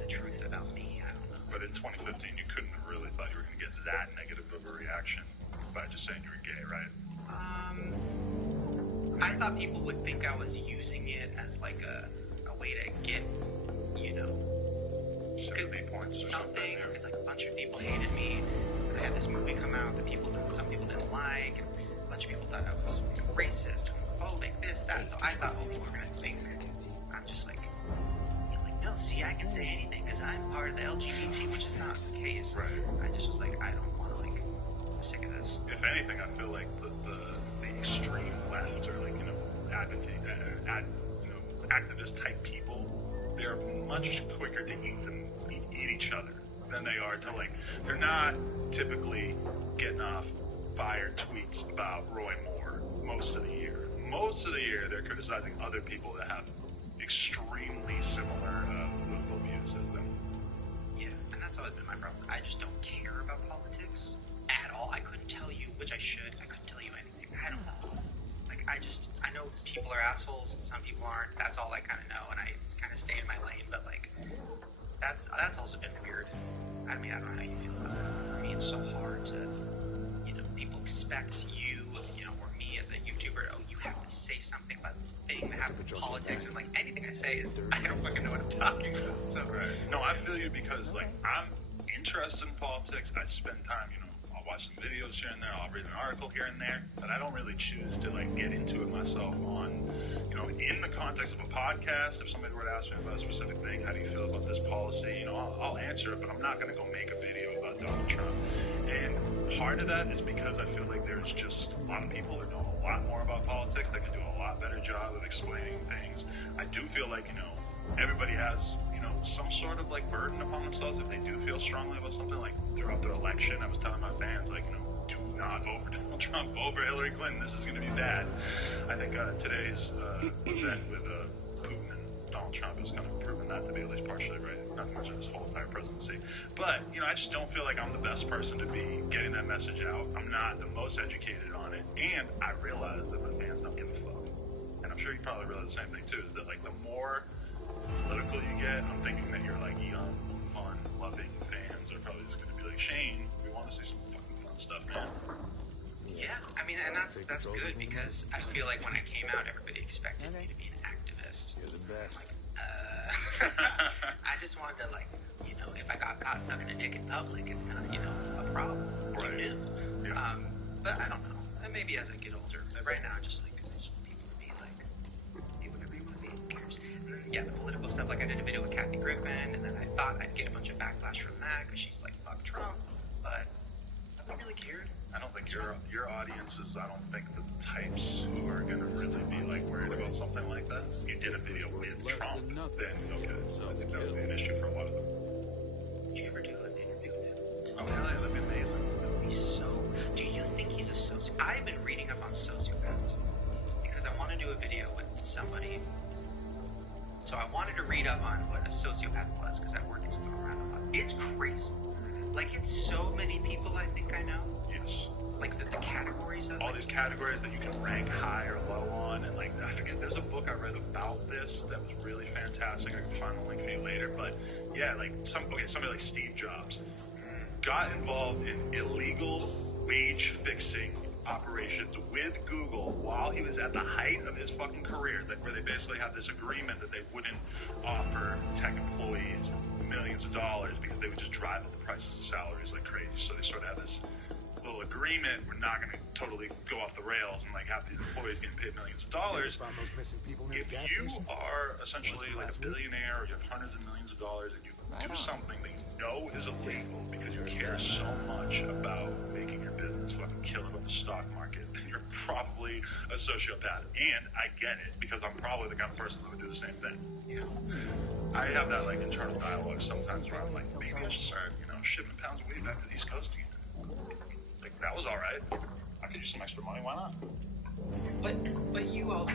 the truth about me. I don't know. But in 2015, you couldn't have really thought you were going to get that negative of a reaction by just saying you were gay, right? I thought people would think I was using it as, like, a way to get, sympathy points or something. Because, like, a bunch of people hated me because I had this movie come out that some people didn't like, and a bunch of people thought I was racist, homophobic, this, that. So I thought, people were going to think I'm just like, no, see, I can say anything because I'm part of the LGBT, which is not the case. Right. I just was like, I don't want to, like, I'm sick of this. If anything, I feel like the extreme left, or like, activist type people, they're much quicker to eat each other than they are to, like, they're not typically getting off fire tweets about Roy Moore most of the year. Most of the year, they're criticizing other people that have extremely similar political views as them. Yeah, and that's always been my problem. I just don't care about politics at all. I couldn't tell you, which I should. I couldn't tell you anything. I don't know. Like, I know people are assholes and some people aren't. That's all I kind of know, and I kind of stay in my lane. But, like, that's also been weird. I mean, I don't know how you feel about it. For me, it's so hard to, people expect you, or me as a YouTuber, you have to say something about this thing that happens in politics, and, like, anything I say is, I don't fucking know what I'm talking about. So, right. No, I feel you because, like, I'm interested in politics. I spend time, I'll watch some videos here and there, I'll read an article here and there, but I don't really choose to, like, get into it myself on, in the context of a podcast. If somebody were to ask me about a specific thing, how do you feel about this policy, I'll answer it, but I'm not going to go make a video about Donald Trump. And part of that is because I feel like there's just a lot of people that know a lot more about politics that can do a lot better job of explaining things. I do feel like, everybody has, some sort of, like, burden upon themselves if they do feel strongly about something. Like, throughout the election, I was telling my fans, like, do not vote for Donald Trump, vote for Hillary Clinton. This is going to be bad. I think today's event with Putin and Donald Trump is kind of proven that to be at least partially right, not to mention his whole entire presidency. But, I just don't feel like I'm the best person to be getting that message out. I'm not the most educated on it, and I realize that my fans don't give a fuck. And I'm sure you probably realize the same thing, too, is that, like, the more political you get, I'm thinking that you're, like, young, fun, loving fans are probably just going to be like, Shane, we want to see some fucking fun stuff, man. Yeah, I mean, and that's good because I feel like when I came out, everybody expected me to be an activist. You're the best. I just wanted to, like, if I got caught sucking a dick in public, it's not, a problem. Right. Yeah. But I don't know. And maybe as I get older. But right now, just, like, I just want people to be, like, be whatever you want to be. Who cares? And then, yeah, the political stuff, like, I did a video with Kathy Griffin, and then I thought I'd get a bunch of backlash from that because she's like, fuck Trump. But I don't really cared. I don't think your audience is, I don't think, the types who are going to really be, like, worried about something like that. You did a video with Trump, then, okay, so I think that would be an issue for a lot of them. Did you ever do an interview with him? Oh, hell yeah, that'd be amazing. Do you think he's a sociopath? I've been reading up on sociopaths because I want to do a video with somebody. So I wanted to read up on what a sociopath was because that word gets thrown around a lot. It's crazy. Like, it's so many people I think I know. Yes. Like, the categories of all these categories that you can rank high or low on, and, like, I forget, there's a book I read about this that was really fantastic. I can find the link for you later, but yeah, like, somebody like Steve Jobs got involved in illegal wage fixing operations with Google while he was at the height of his fucking career, like where they basically had this agreement that they wouldn't offer tech employees millions of dollars because they would just drive up the prices of salaries like crazy. So they sort of had this little agreement. We're not going to totally go off the rails and like have these employees getting paid millions of dollars. If you are essentially like a billionaire or you have hundreds of millions of dollars and you do something that you know is illegal because you care so much about making your business fucking kill it on the stock market, then you're probably a sociopath. And I get it because I'm probably the kind of person that would do the same thing. Yeah. I have that like internal dialogue sometimes where I'm like, maybe I should start, shipping pounds of weed back to the East Coast again. Like that was all right. I could use some extra money. Why not? But you also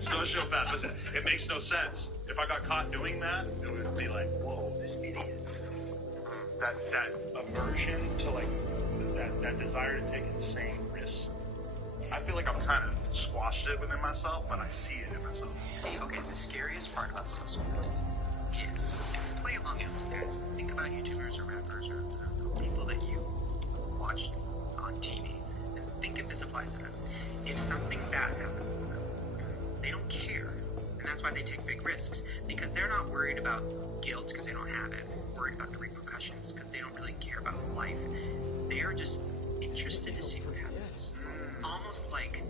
sociopath. Listen, it makes no sense. If I got caught doing that, it would be like, whoa, this idiot. That aversion to like that desire to take insane risks. I feel like I've kind of squashed it within myself, but I see it in myself. See, okay, the scariest part about sociopaths is play along it. Think about YouTubers or rappers or people that you watch on TV, and think if this applies to them. If something bad happens to them, they don't care, and that's why they take big risks, because they're not worried about guilt because they don't have it, or worried about the repercussions because they don't really care about life. They are just interested to see what happens. Almost like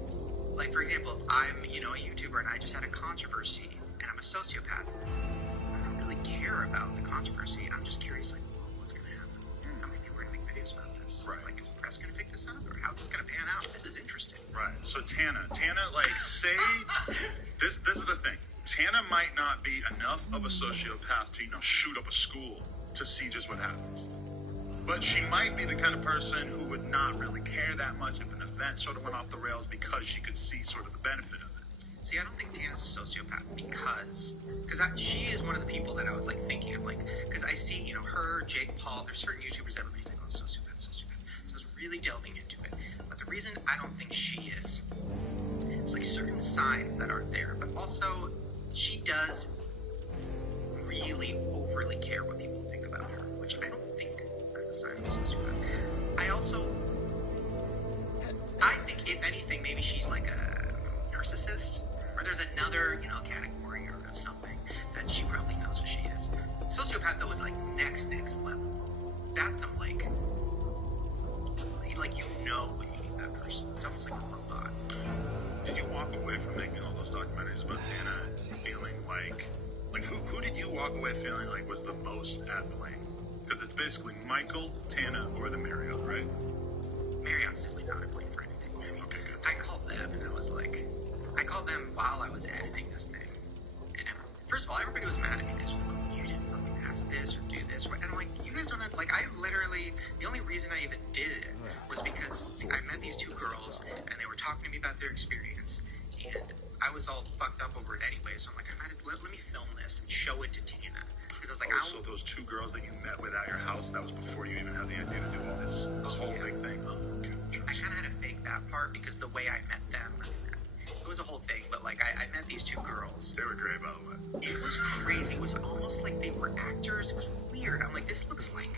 for example, if I'm, a YouTuber and I just had a controversy and I'm a sociopath, I don't really care about the controversy. I'm just curious, like, well, what's going to happen? How many people are going to make videos about this? Right. Like, is the press going to pick this up, or how's this going to pan out? This is interesting. Right. So Tana, like, say this is the thing. Tana might not be enough of a sociopath to, shoot up a school to see just what happens. But she might be the kind of person who would not really care that much if an event sort of went off the rails because she could see sort of the benefit of it. See, I don't think Tana's a sociopath because she is one of the people that I was like thinking of, like, because I see, her, Jake Paul, there's certain YouTubers, everybody's like, oh, sociopath. So I was really delving into it. But the reason I don't think she is, there's like certain signs that aren't there, but also she does really overly care what people think about her, which I don't think that's a sign of a sociopath. I think if anything, maybe she's like a narcissist, or there's another, category or of something that she probably knows what she is. Sociopath, though, is like next level. That's some like when you meet that person. It's almost like a robot. Did you walk away from making all those documentaries about Tana feeling like who did you walk away feeling like was the most at blame? Because it's basically Michael, Tana, or the Marriott, right? Marriott's simply not at blame for anything. Okay, good. I called them, and I called them while I was editing this thing. And first of all, everybody was mad at me. They were like, you didn't fucking ask this or do this. And I'm like, you guys don't have, I literally, the only reason I even did it was because I met these two girls, and they were talking to me about their experience, and I was all fucked up over it anyway, so I'm like, let me film this and show it to Tana. Because I was like, so those two girls that you met with at your house, that was before you even had the idea to do all this whole big thing. Oh, okay. I kind of had to fake that part because the way I met them, it was a whole thing, but I met these two girls. They were great, by the way. It was crazy. It was almost like they were actors. It was weird. I'm like, this looks like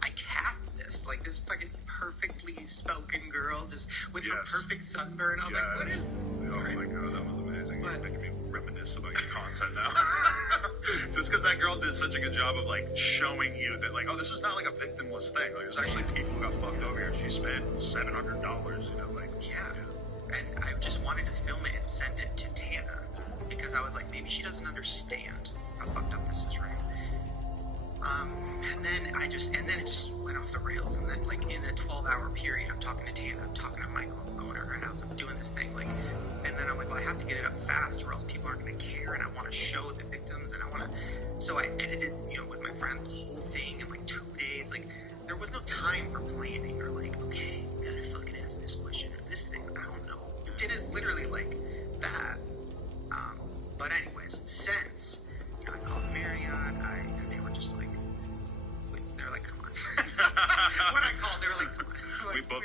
I cast this. Like this fucking perfectly spoken girl just with her perfect sunburn. I was like, what is this? Oh my god, that was amazing. You're making me reminisce about your content now. Just because that girl did such a good job of showing you that oh, this is not like a victimless thing. There's actually people who got fucked over here. She spent $700, Yeah. And I just wanted to film it and send it to Tana because I was like, maybe she doesn't understand how fucked up this is, right? And then it just went off the rails. And then in a 12-hour period, I'm talking to Tana, I'm talking to Michael, I'm going to her house, I'm doing this thing, and then I'm like, well, I have to get it up fast or else people aren't going to care, and I want to show the victims, and I want to, so I edited, with my friend, the whole thing in 2 days. There was no time for planning or okay, we gotta fucking ask this question or this thing, I don't know. We did it literally like that. But anyways, since, I called Marriott, and they were just they're like, come on. When I called, they were like, come on. We book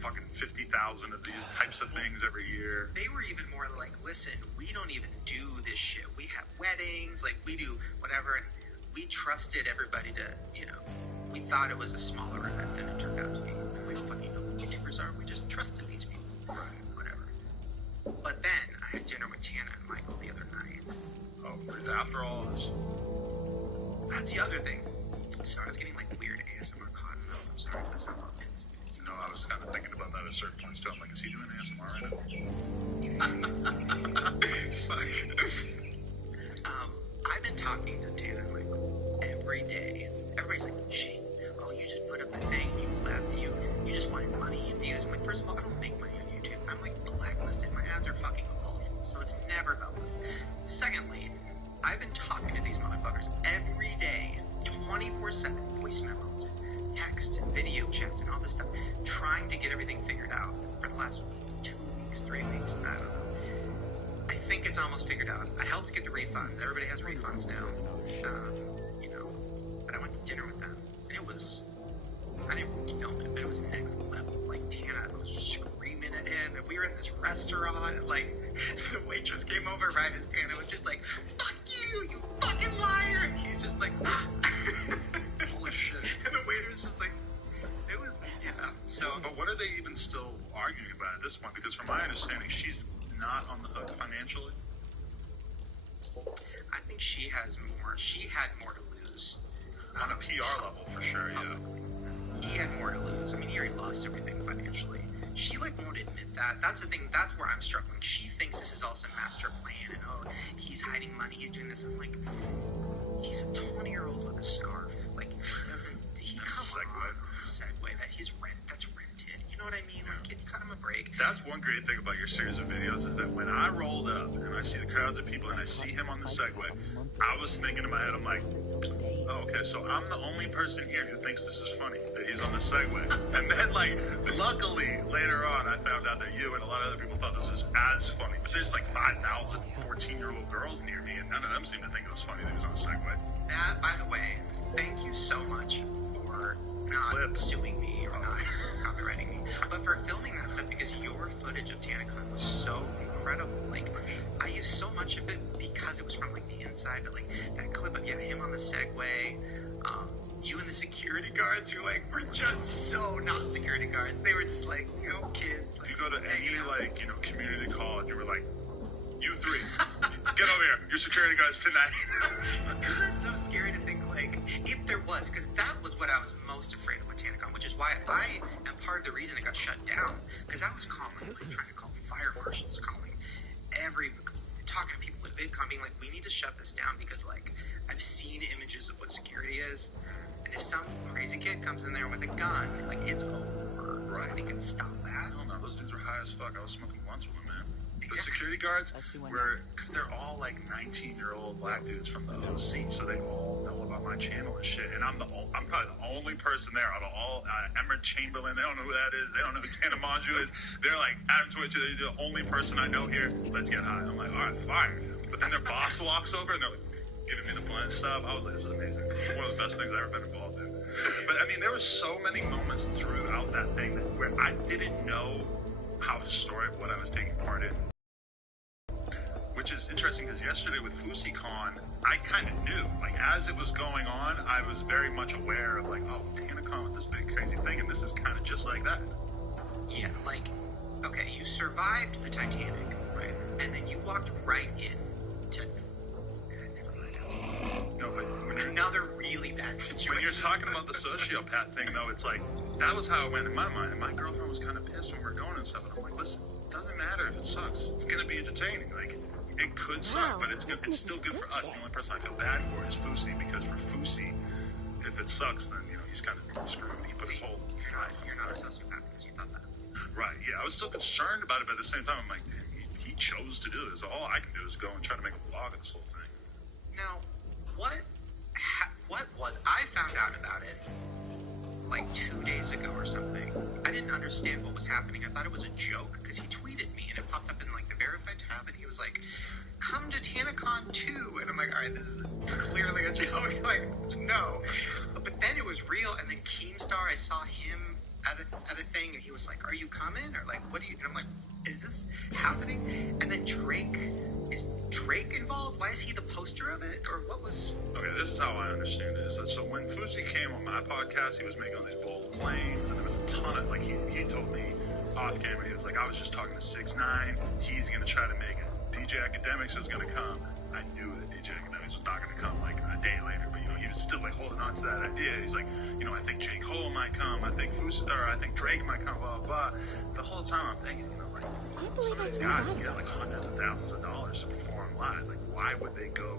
fucking 50,000 of these types of things every year. They were even more like, listen, we don't even do this shit. We have weddings, we do whatever, and we trusted everybody to, we thought it was a smaller event than it turned out to be. I'm like, fucking YouTubers are. We just trusted these people. Whatever. But then I had dinner with Tana and Michael the other night. Oh, after all this. That's the other thing. Sorry, I was getting like weird ASMR cotton mouth. I'm sorry, that sounds all pins. No, I was kind of thinking about that at certain points too. I'm like, is he doing ASMR right now? I've been talking to Tana and Michael every day. Everybody's like, Shane, oh, you just put up a thing, you just wanted money and views. I'm like, first of all, I don't make money on YouTube. I'm like blacklisted. My ads are fucking awful, so it's never about them. Secondly, I've been talking to these motherfuckers every day, 24/7, voice memos, text, and video chats, and all this stuff, trying to get everything figured out for the last 2 weeks, 3 weeks, I don't know. I think it's almost figured out. I helped get the refunds. Everybody has refunds now. But I went to dinner with them, and it was, I didn't film it, but it was next level. Like, Tana was screaming at him, and we were in this restaurant, and like, the waitress came over right as Tana was just like, fuck you fucking liar! And he's just like, ah. Holy shit. And the waiter's just like, it was, so. But what are they even still arguing about at this point? Because from my understanding, she's not on the hook financially. I think she had more to lose. On a PR level, for sure, yeah. He had more to lose. I mean, he already lost everything financially. She, like, won't admit that. That's the thing. That's where I'm struggling. She thinks this is all some master plan, and, oh, he's hiding money, he's doing this. I'm like, he's a 20-year-old with a scarf. Like, he comes on a Segway that's rented. You know what I mean? Like, can you cut him a break? That's one great thing about your series of videos is that when I rolled up and I see the crowds of people and I see him on the Segway, I was thinking in my head, I'm like, oh, okay, so I'm the only person here who thinks this is funny, that he's on the Segway. And then, like, luckily, later on, I found out that you and a lot of other people thought this was as funny. But there's like 5,000 14-year-old girls near me, and none of them seem to think it was funny that he was on the Segway. By the way, thank you so much for not suing me or not copywriting me, but for filming that stuff, because your footage of TanaCon was so incredible. Like, I used so much of it because it was from like the inside, but like that clip of him on the Segway, you and the security guards who like were just so not security guards. They were just like, kids. Like, you go to any like, community college, you were like, you three, get over here. You're security guards tonight. It's so scary to think, like, if there was, because that was what I was most afraid of with TanaCon, which is why I am part of the reason it got shut down, because I was calling, like, trying to call fire marshals, talking to people at VidCon, being like, we need to shut this down, because, like, I've seen images of what security is, and if some crazy kid comes in there with a gun, like, it's over. Right. They can stop that. Hell no, those dudes were high as fuck. I was smoking blunts with them, man. The security guards were, because they're all like 19-year-old black dudes from the OC, so they all know about my channel and shit. And I'm probably the only person there out of all. Emmett Chamberlain, they don't know who that is. They don't know who Tana Mongeau is. They're like, Adam Twitch, they're the only person I know here. Let's get high. I'm like, all right, fire. But then their boss walks over and they're like, giving me the blunt and stuff. I was like, this is amazing. This is one of the best things I've ever been involved in. But I mean, there were so many moments throughout that thing where I didn't know how historic what I was taking part in. Which is interesting because yesterday with FusiCon, I kind of knew. Like, as it was going on, I was very much aware of, like, oh, TanaCon was this big crazy thing, and this is kind of just like that. Yeah, like, okay, you survived the Titanic, right? And then you walked right in to another really bad situation. When you're talking about the sociopath thing, though, it's like, that was how it went in my mind. And my girlfriend was kind of pissed when we were going and stuff. And I'm like, listen, it doesn't matter if it sucks. It's going to be entertaining. Like, it could suck, but it's good. It's still good for us. The only person I feel bad for is Fusi, because for Fusi, if it sucks, then, he's kind of screwed. He put his whole life. You're not a sociopath because you thought that. Right, yeah. I was still concerned about it, but at the same time, I'm like, damn, he chose to do this. All I can do is go and try to make a vlog of this whole thing. Now, what was, I found out about it like 2 days ago or something. I didn't understand what was happening. I thought it was a joke because he tweeted me and it popped up in like the verified tab and he was like, come to TanaCon 2. And I'm like, all right, this is clearly a joke. Like, no. But then it was real. And then Keemstar, I saw him at a thing and he was like, are you coming? Or like, what are you? And I'm like, is this happening? And then is Drake involved? Why is he the poster of it? Or what was... Okay, this is how I understand it. Is that so when Fusi came on my podcast, he was making all these bold planes, and there was a ton of, like, he told me off camera, he was like, I was just talking to 6ix9ine, he's gonna try to make it. DJ Academics is gonna come. I knew that DJ Academics was not gonna come like a day later, but he was still like holding on to that idea. He's like, I think J. Cole might come, I think I think Drake might come, blah, blah, blah. The whole time I'm thinking, like, some of these guys get like hundreds of thousands of dollars to perform live. Like, why would they go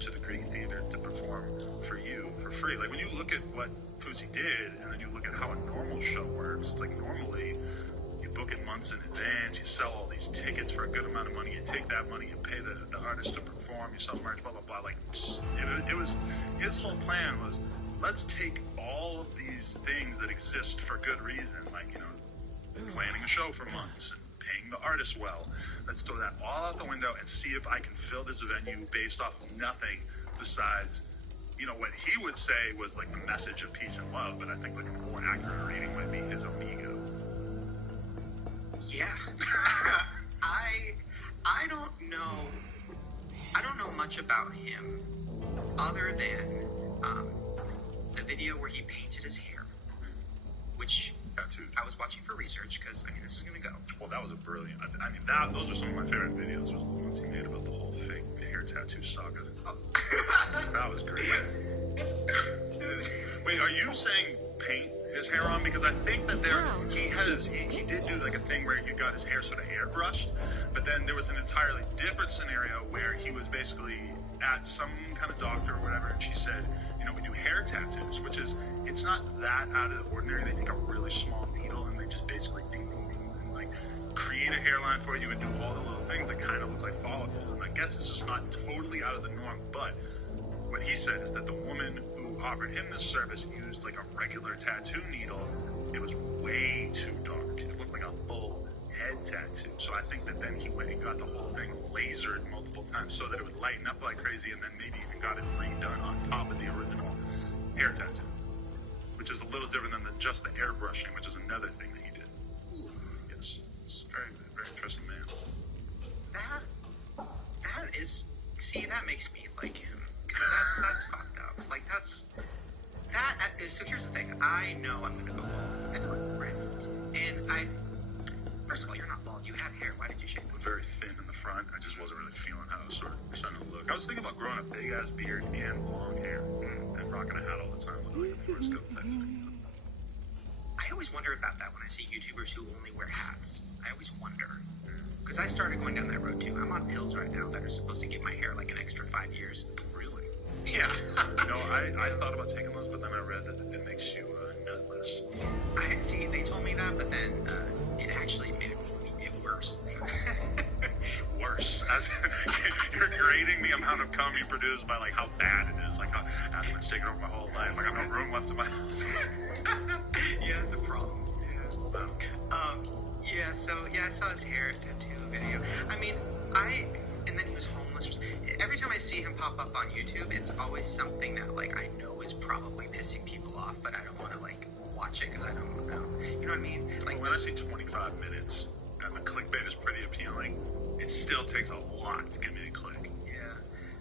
to the Greek Theater to perform for you for free? Like, when you look at what Fousey did, and then you look at how a normal show works, it's like normally you book it months in advance, you sell all these tickets for a good amount of money, you take that money, you pay the artist to perform, you sell merch, blah, blah, blah. Like, it was, his whole plan was, let's take all of these things that exist for good reason, like, planning a show for months and paying the artist well. Let's throw that all out the window and see if I can fill this venue based off of nothing besides, what he would say was like the message of peace and love, but I think like a more accurate reading might be his amigo. Yeah. I don't know much about him other than the video where he painted his hair, which I was watching for research because this is gonna go. Well, that was a brilliant. Those are some of my favorite videos. Was the ones he made about the whole fake hair tattoo saga. Oh. That was great. Wait, are you saying paint his hair on? Because I think that he did do like a thing where he got his hair sort of airbrushed, but then there was an entirely different scenario where he was basically at some kind of doctor or whatever, and she said, we do hair tattoos, which is, it's not that out of the ordinary. They take a really small needle and they just basically ding, ding, ding, and like create a hairline for you and do all the little things that kind of look like follicles. And I guess it's just not totally out of the norm, but what he said is that the woman who offered him this service used like a regular tattoo needle. It was way too dark. It looked like a full head tattoo. So I think that then he went and got the whole thing lasered multiple times so that it would lighten up like crazy, and then maybe even got it redone on top of the original hair tattoo, which is a little different than just the airbrushing, which is another thing that he did. Yes, it's very, very interesting man. That is, see, that makes me like him. That's fucked up. Like, so here's the thing. I know I'm gonna go bald. I know I'm red. And first of all, you're not bald. You have hair. Why did you shave it? Very thin in the front. I just wasn't really feeling how it was sort of starting to look. I was thinking about growing a big ass beard and long hair and rocking a hat all the time with like a Forrest Gump type thing. I always wonder about that when I see YouTubers who only wear hats. I always wonder. Because I started going down that road too. I'm on pills right now that are supposed to give my hair like an extra 5 years. Really? Yeah. I thought about taking those, but then I read that it makes you nutless. See, they told me that, but then it actually made it worse. Worse? You're grading the amount of cum you produce by like how bad it is. Like how it's taken over my whole life. Like I have no room left in my house. Yeah, it's a problem. Yeah. I saw his hair tattoo video. And then he was homeless. Every time I see him pop up on YouTube, it's always something that like I know is probably pissing people off, but I don't want to like watch it because I don't know. You know what I mean? Like when I see 25 minutes and the clickbait is pretty appealing, it still takes a lot to get me to click. Yeah,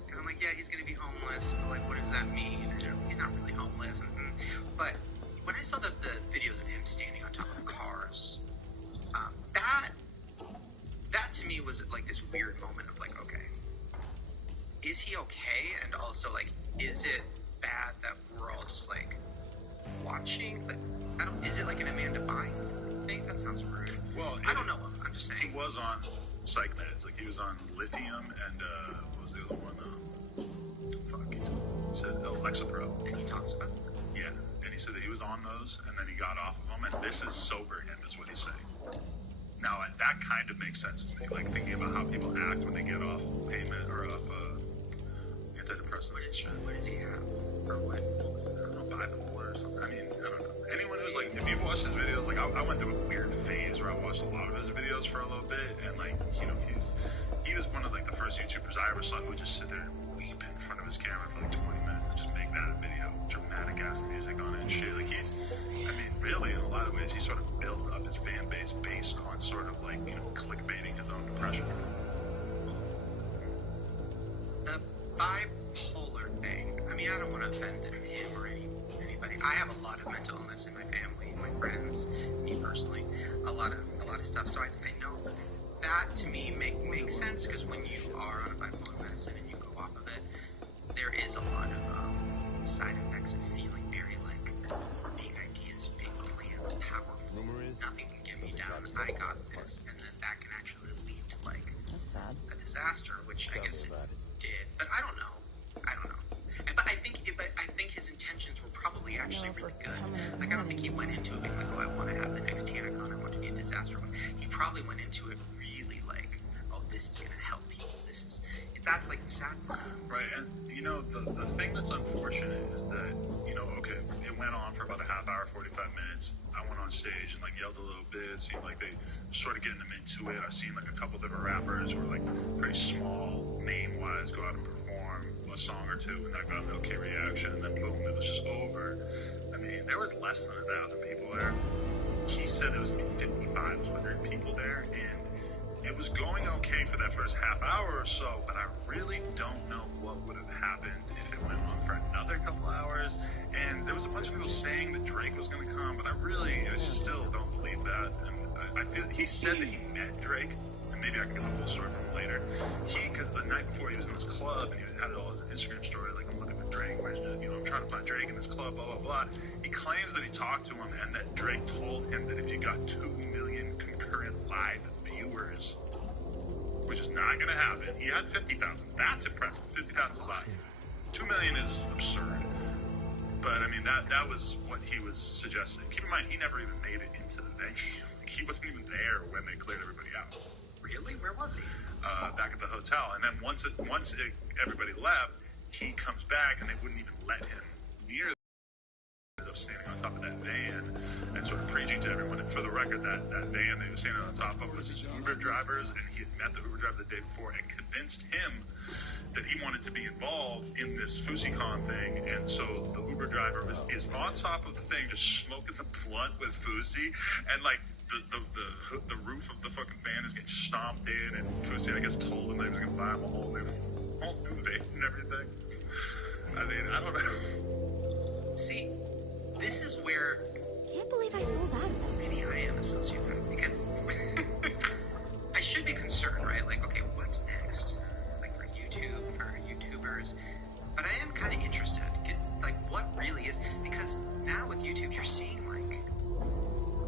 because I'm like, yeah, he's gonna be homeless. But, like, what does that mean? He's not really homeless. But when I saw the videos of him standing on top of cars, that to me was like this weird moment of like, okay, is he okay? And also like, is it bad that we're all just like watching? Like, is it like an Amanda Bynes thing? That sounds rude. Well, I don't know. I'm just saying. He was on psych meds. Like he was on lithium and what was the other one? He said Lexapro. And he talks about it. Yeah, and he said that he was on those and then he got off of them, and this is sober him, is what he's saying. Now, that kind of makes sense to me, like thinking about how people act when they get off payment or off antidepressants. What does he have? Or what was it? I don't know, bipolar or something. I don't know. Anyone who's like, if you've watched his videos, like I went through a weird phase where I watched a lot of his videos for a little bit, and like, he was one of like the first YouTubers I ever saw who would just sit there and weep in front of his camera for like 20 minutes and just make that video, dramatic ass music on it and shit. Like really, in a lot of ways, he sort of built up his fan base based on sort of like, clickbaiting his own depression. The bipolar thing, I don't want to offend him or anybody. I have a lot of mental illness in my family. my friends, me personally, a lot of stuff. So I know that to me makes sense, because when you are on a bipolar medicine and you go off of it, there is a lot of side effects of feeling very like big ideas, big plans, powerful. Nothing can get me down. I got this, and then that can actually lead to like a disaster, which I guess it did. But I don't know. But I think his intentions were probably actually really good. Like, I don't think he went into it being like, oh, I want to have the next TanaCon, I want to be a disaster one. He probably went into it really like, oh, this is going to help people. That's like the sad part. Right, and you know, the thing that's unfortunate is that, you know, okay, it went on for about a half hour, 45 minutes. I went on stage and like yelled a little bit. It seemed like they were sort of getting them into it. I seen like a couple different rappers who were like pretty small, name-wise, go out and perform a song or two, and I got an okay reaction, and then boom, it was just over. I mean, there was less than 1,000 people there. He said there was 5,500 people there, and it was going okay for that first half hour or so, but I really don't know what would have happened if it went on for another couple hours. And there was a bunch of people saying that Drake was going to come, but I still don't believe that. And I feel he said that he met Drake, and maybe I can get the full story from him later. Because the night before he was in this club, and he had it all as an Instagram story, like, I'm looking for Drake, I'm trying to find Drake in this club, blah, blah, blah. He claims that he talked to him, and that Drake told him that if you got 2 million concurrent live viewers, which is not going to happen. He had 50,000. That's impressive. 50,000 is a lot. 2 million is absurd. But I mean, that was what he was suggesting. Keep in mind, he never even made it into the venue. He wasn't even there when they cleared everybody out. Really? Where was he? Back at the hotel. And then once everybody left, he comes back, and they wouldn't even let him near of standing on top of that van and sort of preaching to everyone. And for the record, that van that he was standing on top of was his Uber drivers, and he had met the Uber driver the day before and convinced him that he wanted to be involved in this FouseyCon thing. And so the Uber driver is on top of the thing, just smoking the blunt with Fousey, and like the roof of the fucking van is getting stomped in, and Fousey, I guess, told him that he was going to buy him a whole new vape and everything. I mean, I don't know. See, this is where... Can't believe I sold out of those. Maybe I am a sociopath, because I should be concerned, right? Like, okay, what's next? Like, for YouTube, for YouTubers. But I am kind of interested. Like, what really is... Because now with YouTube, you're seeing, like,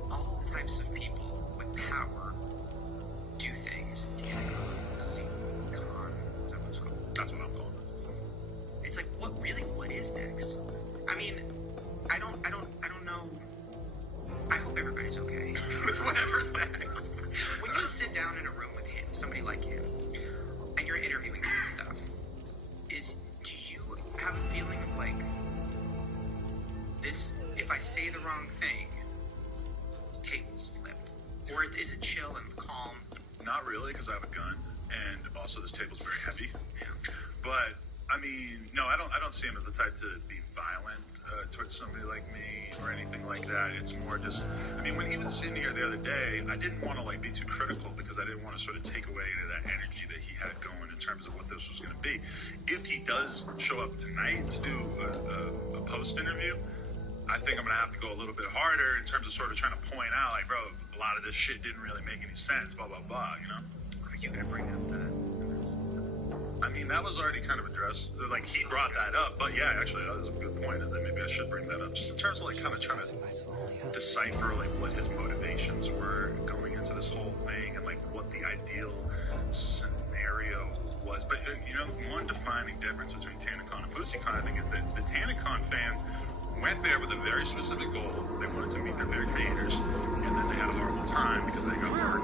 all types of people with power do things. That's what I'm calling it. It's like, what is next? I mean, I don't know. I hope everybody's okay with whatever's next. When you sit down in a room with him, somebody like him, and you're interviewing him and stuff, do you have a feeling of like, this, if I say the wrong thing, this table's flipped? Or is it chill and calm? Not really, because I have a gun, and also this table's very heavy. Yeah. But I mean, no, I don't see him as the type to be violent towards somebody like me or anything like that. It's more just, I mean, when he was in here the other day, I didn't want to like be too critical, because I didn't want to sort of take away any of that energy that he had going in terms of what this was going to be. If he does show up tonight to do a post interview, I think I'm going to have to go a little bit harder in terms of sort of trying to point out, like, bro, a lot of this shit didn't really make any sense, blah, blah, blah, you know? Are you going to bring up the I mean, that was already kind of addressed. Like, he brought that up, but yeah, actually, that was a good point, is that maybe I should bring that up, just in terms of, like, kind of trying to decipher, like, what his motivations were going into this whole thing, and, like, what the ideal scenario was. But, you know, one defining difference between TanaCon and FouseyCon, I think, is that the TanaCon fans went there with a very specific goal. They wanted to meet their favorite creators, and then they had a horrible time because they got hurt.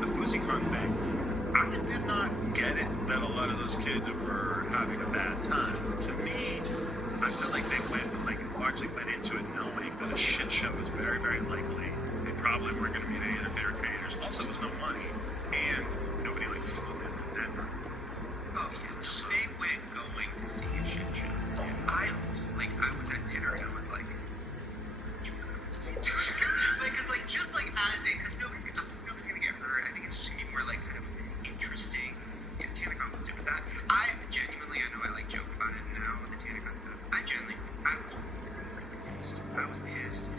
The FouseyCon thing, I did not get it that a lot of those kids were having a bad time. To me, I feel like they largely went into it knowing that a shit show was very, very likely. They probably weren't going to meet any of their favorite creators. Also, there was no money, and nobody like flew in Denver. Oh yeah, so they went going to see a shit show. I was at dinner and I was like, just like as a, because nobody's gonna get hurt. I think it's just gonna be more like kind of interesting. Yeah, TanaCon was doing that. I know I like joke about it now, the TanaCon stuff. I was pissed.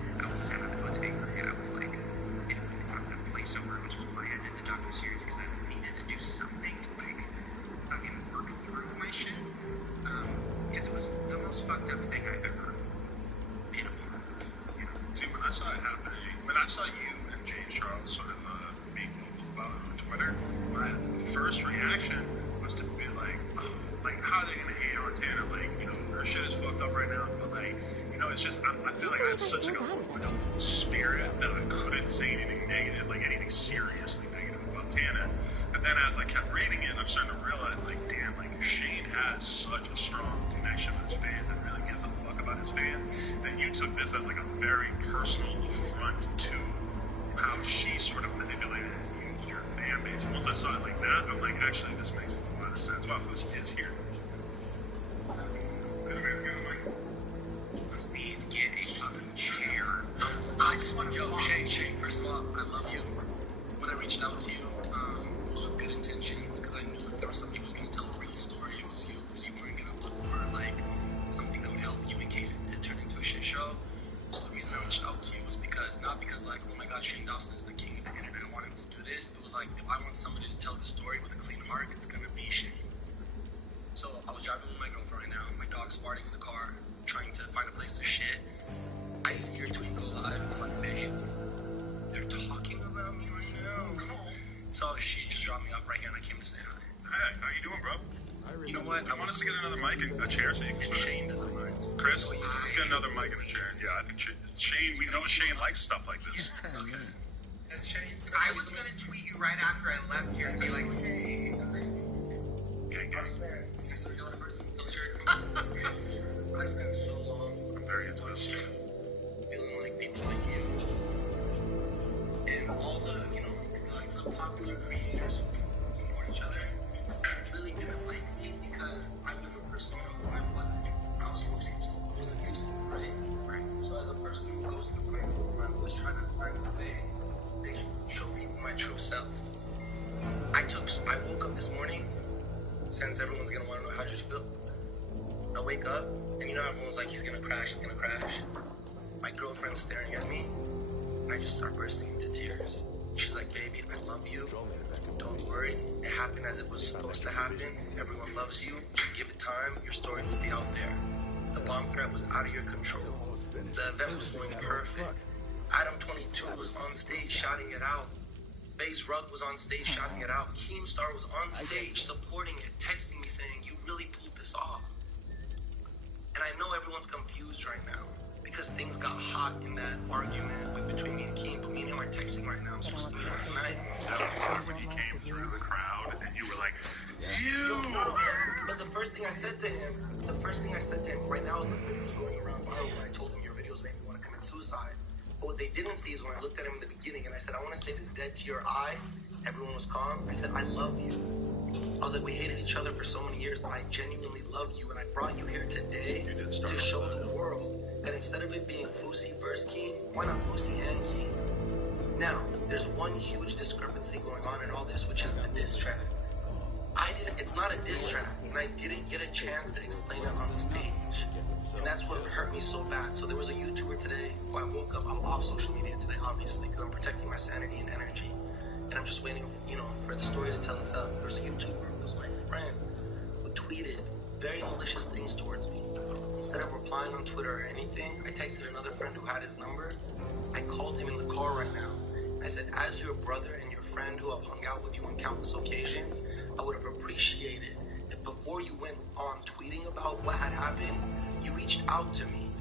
laying the hate on Tana, like, you know, her shit is fucked up right now, but like, you know, it's just, I feel like I have such like a spirit that I couldn't say anything negative, like anything seriously negative about Tana. And then as I kept reading it, I'm starting to realize, like, damn, like Shane has such a strong connection with his fans and really gives a fuck about his fans, that you took this as like a very personal affront to how she sort of manipulated and used your fan base. And once I saw it like that, I'm like, actually, this makes a lot of sense. Wow, Fusi is here. Please get a fucking chair. I just want to. Yo, Shane, first of all, I love you. When I reached out to you, it was with good intentions, because I knew if there was somebody who was going to tell a real story, it was you, because you weren't going to look for, like, something that would help you in case it did turn into a shit show. So the reason I reached out to you was because, not because, like, oh my god, Shane Dawson is the king of the internet, I want him to do this. It was like, if I want somebody to tell the story with a clean heart, it's going to be Shane. So I was driving with my girlfriend right now, my dog's farting in the car, trying to find a place to shit. I see your tweet go live, it's like, babe, they're talking about me right now. So she just dropped me off right here and I came to say hi. Hey, how you doing, bro? You know what? I want us to get another mic and a chair so you can. Shane doesn't mind. Chris, let's get another mic and a chair. Yeah, I think Shane. We know Shane likes stuff like this. Okay. That's Shane. I was gonna tweet you right after I left here and be like, hey. I spent so long. I'm very into this. Feeling like people like you and all the, you know, like the popular creators who support each other really didn't like me because I was a persona who I wasn't. I was forcing to. I was abusive, right? Right. So as a person who goes through grief, I'm always trying to find a way to show people my true self. I woke up this morning, since everyone's gonna want to know how did you feel. I wake up, and you know everyone's like, he's gonna crash. My girlfriend's staring at me, and I just start bursting into tears. She's like, baby, I love you. Don't worry. It happened as it was supposed to happen. Everyone loves you. Just give it time. Your story will be out there. The bomb threat was out of your control. The event was going perfect. Adam 22 was on stage shouting it out. Baze Rug was on stage shouting it out. Keemstar was on stage supporting it, texting me saying, you really pulled this off. And I know everyone's confused right now because things got hot in that argument between me and Keem, but me and him are texting right now. I'm supposed to meet him tonight. When he came through the crowd and you were like, But the first thing I said to him right now, the video's going around viral when I told him your videos made me want to commit suicide. But what they didn't see is when I looked at him in the beginning and I said, I want to say this dead to your eye. Everyone was calm. I said, I love you. I was like, we hated each other for so many years, but I genuinely love you, and I brought you here today to show the world that instead of it being Fusi versus King, why not Fusi and King? Now, there's one huge discrepancy going on in all this, which is the diss track. It's not a diss track, and I didn't get a chance to explain it on stage. And that's what hurt me so bad. So there was a YouTuber today who I woke up, I'm off social media today, obviously, because I'm protecting my sanity and energy. And I'm just waiting, for the story to tell itself. There was a YouTuber who was my friend who tweeted very malicious things towards me. Instead of replying on Twitter or anything, I texted another friend who had his number. I called him in the car right now. I said, as your brother and your friend who I've hung out with you on countless occasions, I would have appreciated if before you went on tweeting about what had happened, you reached out to me,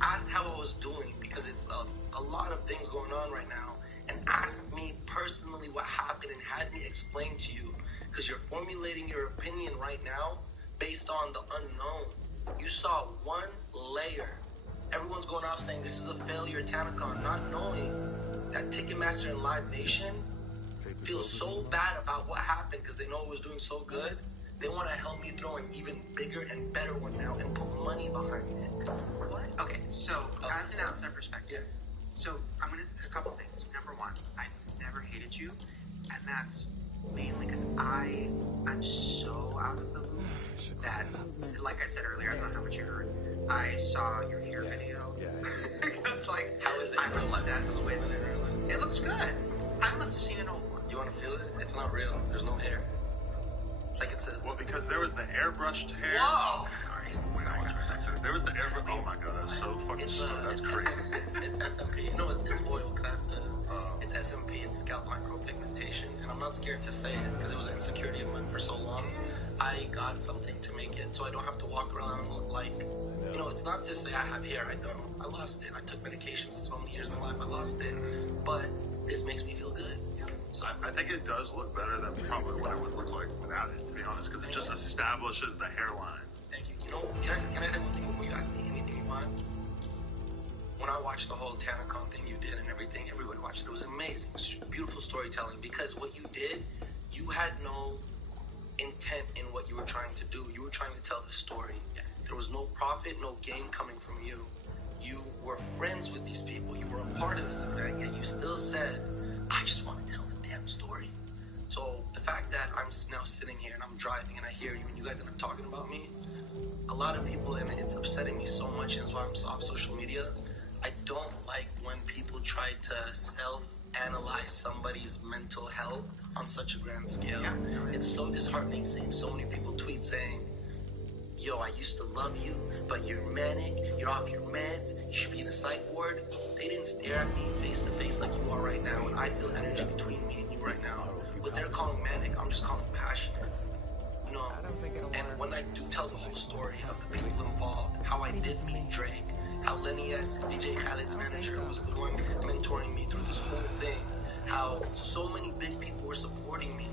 asked how I was doing, because it's a lot of things going on right now, and asked me personally what happened and had me explain to you, because you're formulating your opinion right now based on the unknown. You saw one layer. Everyone's going out saying this is a failure at TanaCon, not knowing that Ticketmaster and Live Nation feel so bad about what happened because they know it was doing so good. They want to help me throw an even bigger and better one now and put money behind it. What? Okay, so as an outside perspective, so I'm gonna a couple things. Number one, I never hated you, and that's mainly because I'm so out of the loop that, like I said earlier, I don't know how much you heard. I saw your hair video. Yeah. Because how is it? I'm obsessed with it. It looks good. I must have seen an old one. You want to feel it? It's not real. There's no hair. Well, because there was the airbrushed hair. Whoa! Sorry. There was the airbrush. Oh my god, that's so fucking slow. That's crazy. It's SMP. No, it's oil because I have it's SMP. It's scalp micropigmentation, and I'm not scared to say it because it was an insecurity of mine for so long. I got something to make it so I don't have to walk around like, you know, it's not just say I have hair. I don't. I lost it. I took medications so many years of my life. I lost it. But this makes me feel good. So I think it does look better than probably what it would look like without it, to be honest, because it just establishes the hairline. Thank you. You know, can I say one thing before you ask me anything you want? When I watched the whole TanaCon thing you did and everything, everybody watched it. It was amazing. Beautiful storytelling. Because what you did, you had no intent in what you were trying to do. You were trying to tell the story. There was no profit, no gain coming from you. You were friends with these people. You were a part of this event, yet you still said, I just want to tell the damn story. So the fact that I'm now sitting here and I'm driving and I hear you and you guys end up talking about me, a lot of people, and it's upsetting me so much, and that's why I'm off social media. I don't like when people try to self-analyze somebody's mental health on such a grand scale. It's so disheartening seeing so many people tweet saying, yo, I used to love you, but you're manic, you're off your meds, you should be in a psych ward. They didn't stare at me face to face like you are right now, and I feel energy between me and you right now. What they're calling manic, I'm just calling passionate. You know, and when I do tell the whole story of the people involved, how I did meet Drake, how Lenny S, DJ Khaled's manager, was the one mentoring me through this whole thing, how so many big people were supporting me,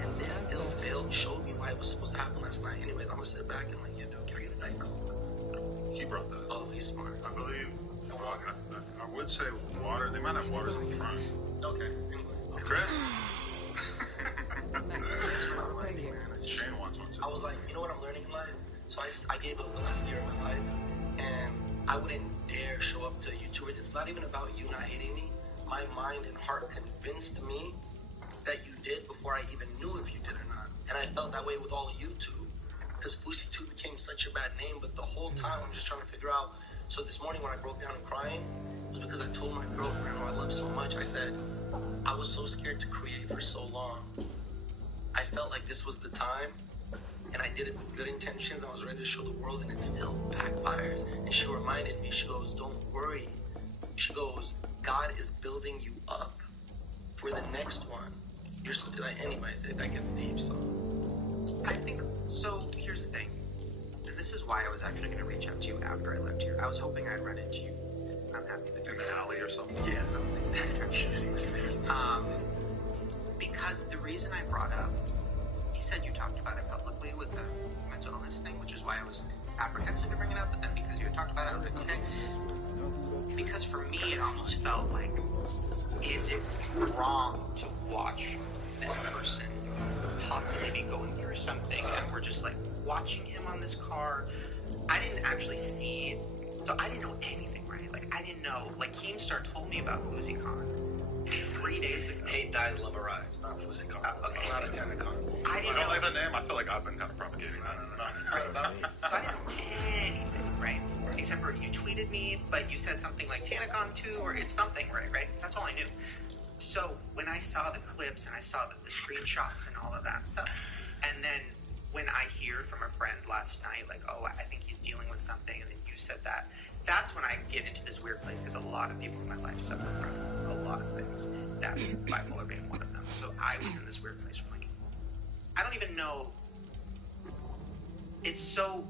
and this still failed, showed me why it was supposed to happen last night. Anyways, I'm gonna sit back and let you do give you the night call. He brought that. Oh, he's smart. I believe. I would say water. They might have waters in the front. Okay. Chris? Shane wants one too. I was like, you know what I'm learning in life? So I gave up the last year of my life, and I wouldn't dare show up to YouTubers. It's not even about you not hating me. My mind and heart convinced me that you did before I even knew if you did or not. And I felt that way with all of YouTube, because Boosie 2 became such a bad name, but the whole time I'm just trying to figure out. So this morning when I broke down and crying, it was because I told my girlfriend who I love so much, I said, I was so scared to create for so long. I felt like this was the time, and I did it with good intentions. I was ready to show the world, and it still backfires. And she reminded me, she goes, don't worry. She goes, God is building you up for the next one. You're like, anyways, that gets deep, so. I think, so here's the thing. And this is why I was actually going to reach out to you after I left here. I was hoping I'd run into you. I'm happy that in the alley or something. Yeah, something like that. You should have seen his face. Because the reason I brought up, he said you talked about it publicly with the mental illness thing, which is why I was apprehensive to bring it up, but then because you had talked about it, I was like, okay. Because for me, it almost felt like, is it wrong to watch this person possibly be going through something, and we're just like watching him on this car? I didn't actually see, so I didn't know anything, right? Like, I didn't know, like, Keemstar told me about Uzi-Con 3 days ago. Hate Dies, Love Arrives, not Uzi-Con. Okay. It's not a TanaCon. I didn't know. Like the name, I feel like I've been kind of propagating that. So I didn't know anything, right? Except for you tweeted me, but you said something like TanaCon 2, or it's something, right? That's all I knew. So when I saw the clips and I saw the screenshots and all of that stuff, and then when I hear from a friend last night, like, oh, I think he's dealing with something, and then you said that, that's when I get into this weird place, because a lot of people in my life suffer from a lot of things, that bipolar being one of them. So I was in this weird place from, like, I don't even know, it's so,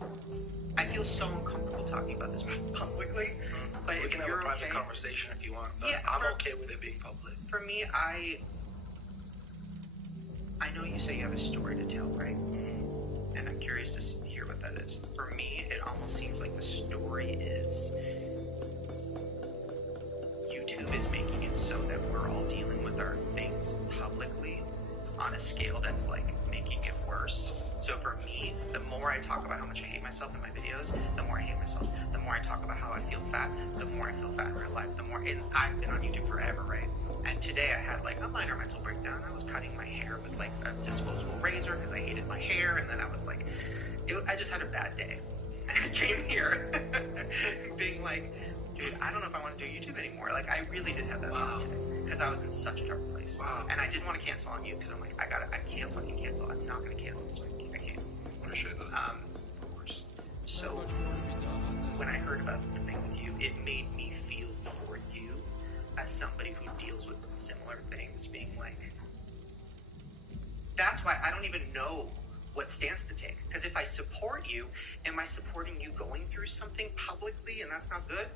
I feel so uncomfortable talking about this publicly, but we if can have you're a private okay, conversation if you want. Yeah, I'm okay with it being public. For me, I know you say you have a story to tell, right? And I'm curious to hear what that is. For me, it almost seems like the story is YouTube is making it so that we're all dealing with our things publicly on a scale that's like making it worse. So for me, the more I talk about how much I hate myself in my videos, the more I hate myself. The more I talk about how I feel fat, the more I feel fat in real life. The more, and I've been on YouTube forever, right? And today I had like a minor mental breakdown. I was cutting my hair with like a disposable razor because I hated my hair, and then I was like, I just had a bad day. And I came here being like, dude, I don't know if I want to do YouTube anymore. Like, I really did have that thought today because I was in such a dark place. And I didn't want to cancel on you because I'm like, I can't fucking cancel. I'm not going to cancel, so I can't. Appreciate that. Of course. So when I heard about the thing with you, it made me feel for you as somebody who deals with similar things, being like, that's why I don't even know what stance to take. Because if I support you, am I supporting you going through something publicly, and that's not good?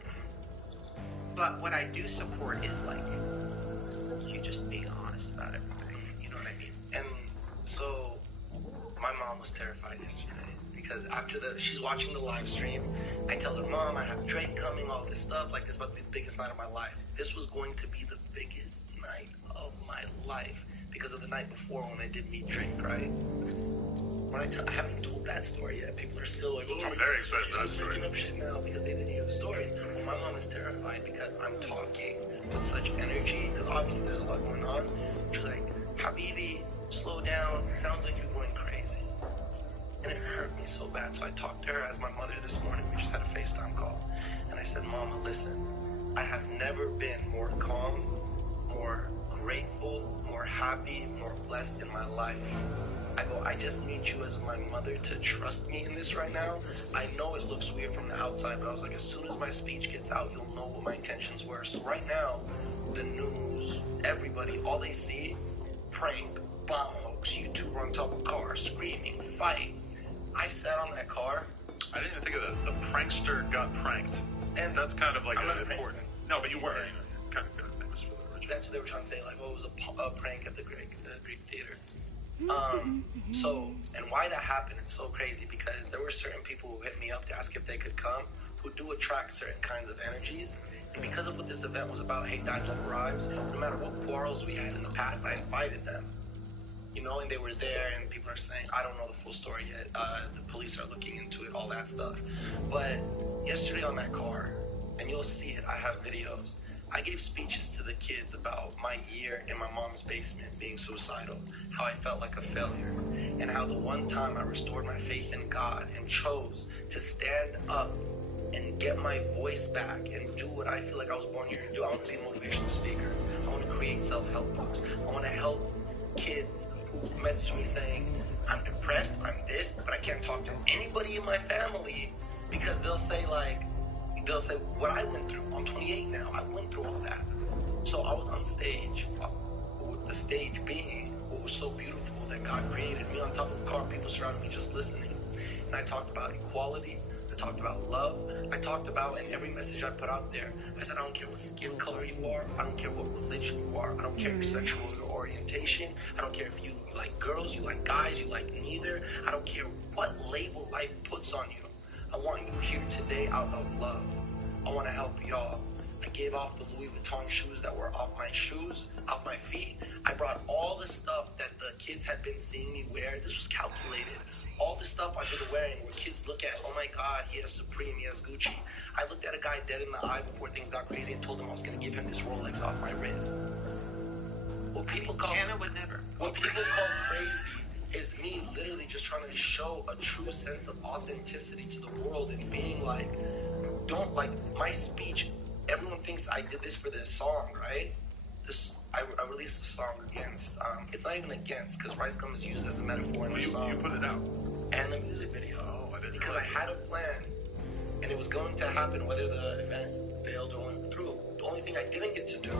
But what I do support is like you just being honest about everything. You know what I mean? And so my mom was terrified yesterday because after she's watching the live stream. I tell her, Mom, I have Drake coming, all this stuff. Like, this is about to be the biggest night of my life. This was going to be the biggest night of my life because of the night before when I did meet Drake, right? When I haven't even told that story yet. People are still like, I'm very excited for that story. Making up shit now because they didn't hear the story. Well, my mom is terrified because I'm talking with such energy because obviously there's a lot going on. She's like, Habibi, slow down. It sounds like you're going crazy. And it hurt me so bad. So I talked to her as my mother this morning. We just had a FaceTime call. And I said, Mama, listen, I have never been more calm, more grateful, more happy, more blessed in my life. I go, I just need you as my mother to trust me in this right now. I know it looks weird from the outside, but I was like, as soon as my speech gets out, you'll know what my intentions were. So right now, the news, everybody, all they see, prank, bomb hoax, YouTuber on top of car, screaming, fight. I sat on that car. I didn't even think of that. The prankster got pranked. And that's kind of like I'm an not a important. prankster. No, but you were. Kind of famous for the original. That's what they were trying to say, like, oh, it was a prank at the Greek theater. And why that happened, it's so crazy because there were certain people who hit me up to ask if they could come who do attract certain kinds of energies. And because of what this event was about, hey guys, love arrives, no matter what quarrels we had in the past, I invited them. You know, and they were there, and people are saying, I don't know the full story yet. The police are looking into it, all that stuff. But yesterday on that car, and you'll see it, I have videos. I gave speeches to the kids about my year in my mom's basement being suicidal, how I felt like a failure, and how the one time I restored my faith in God and chose to stand up and get my voice back and do what I feel like I was born here to do. I want to be a motivational speaker. I want to create self-help books. I want to help kids who message me saying, I'm depressed, I'm this, but I can't talk to anybody in my family because they'll say what I went through. I'm 28 now. I went through all that. So I was on stage, with the stage being what was so beautiful that God created me on top of the car, people surrounding me just listening. And I talked about equality. I talked about love. I talked about, in every message I put out there, I said, I don't care what skin color you are. I don't care what religion you are. I don't care your sexual orientation. I don't care if you like girls, you like guys, you like neither. I don't care what label life puts on you. I want you here today out of love. I want to help y'all. I gave off the Louis Vuitton shoes that were off my feet. I brought all the stuff that the kids had been seeing me wear. This was calculated. All the stuff I've been wearing where kids look at, oh my God, he has Supreme, he has Gucci. I looked at a guy dead in the eye before things got crazy and told him I was going to give him this Rolex off my wrist. What people call crazy is me literally just trying to show a true sense of authenticity to the world and being like, don't like my speech. Everyone thinks I did this for this song, right? I released a song against. It's not even against because Rice Gum is used as a metaphor in the song. You put it out. And the music video. Oh, I didn't. Because I had a plan, and it was going to happen whether the event failed or went through. The only thing I didn't get to do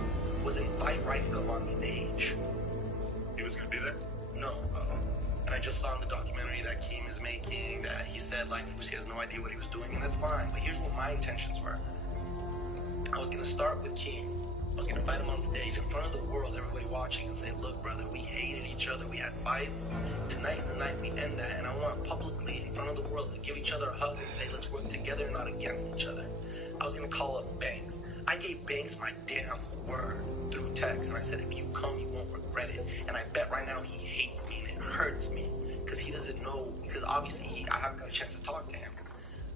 was invite Rice Gum on stage. He was gonna be there? No. And I just saw in the documentary that Keem is making that he said like he has no idea what he was doing, and that's fine. But here's what my intentions were. I was gonna start with Keem. I was gonna invite him on stage in front of the world, everybody watching, and say, look, brother, we hated each other, we had fights. Tonight is the night we end that, and I want publicly in front of the world to give each other a hug and say, let's work together, not against each other. I was gonna call up Banks. I gave Banks my damn word through text, and I said, if you come, you won't regret it. And I bet right now he hates me, and it hurts me, because he doesn't know, because obviously I haven't got a chance to talk to him.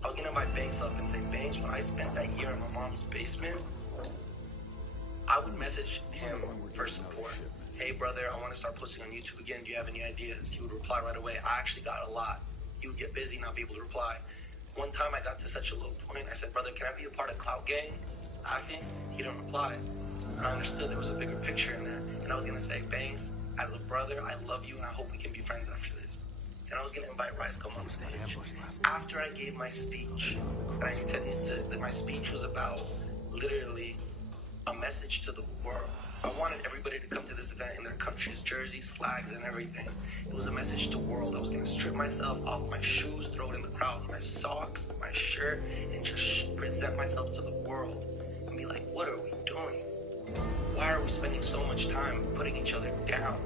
I was gonna invite Banks up and say, Banks, when I spent that year in my mom's basement, I would message him for support. Hey brother, I want to start posting on YouTube again. Do you have any ideas? He would reply right away. I actually got a lot. He would get busy, not be able to reply. One time I got to such a low point, I said, brother, can I be a part of Clout Gang? He didn't reply. And I understood there was a bigger picture in that. And I was going to say, Banks, as a brother, I love you and I hope we can be friends after this. And I was going to invite Rice Gum on stage. After I gave my speech, and I intended to, that my speech was about literally a message to the world I wanted everybody to come to this event in their country's jerseys, flags, and everything. It was a message to the world. I was gonna strip myself off my shoes, throw it in the crowd, my socks, my shirt, and just present myself to the world and be like, what are we doing? Why are we spending so much time putting each other down?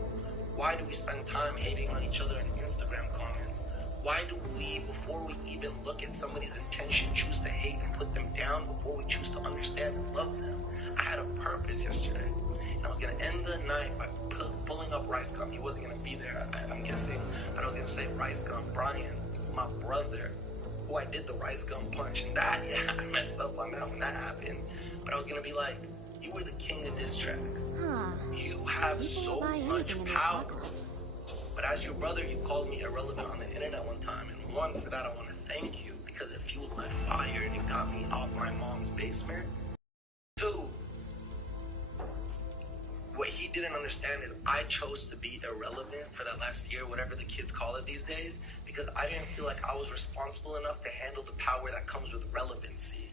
Why do we spend time hating on each other in Instagram comments? Why do we, before we even look at somebody's intention, choose to hate and put them down before we choose to understand and love them? I had a purpose yesterday, and I was going to end the night by pulling up Rice Gum. He wasn't going to be there, I'm guessing, but I was going to say Rice Gum. Brian, my brother, who I did the Rice Gum punch, and that, yeah, I messed up on that when that happened. But I was going to be like, you were the king of diss tracks. You have so much power. But as your brother, you called me irrelevant on the internet one time. And one, for that I want to thank you, because it fueled my fire and it got me off my mom's basement. Two, what he didn't understand is I chose to be irrelevant for that last year, whatever the kids call it these days, because I didn't feel like I was responsible enough to handle the power that comes with relevancy.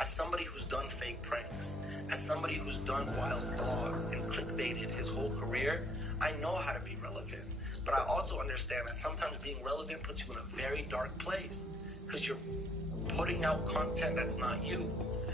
As somebody who's done fake pranks, as somebody who's done wild blogs and clickbaited his whole career, I know how to be relevant. But I also understand that sometimes being relevant puts you in a very dark place, because you're putting out content that's not you.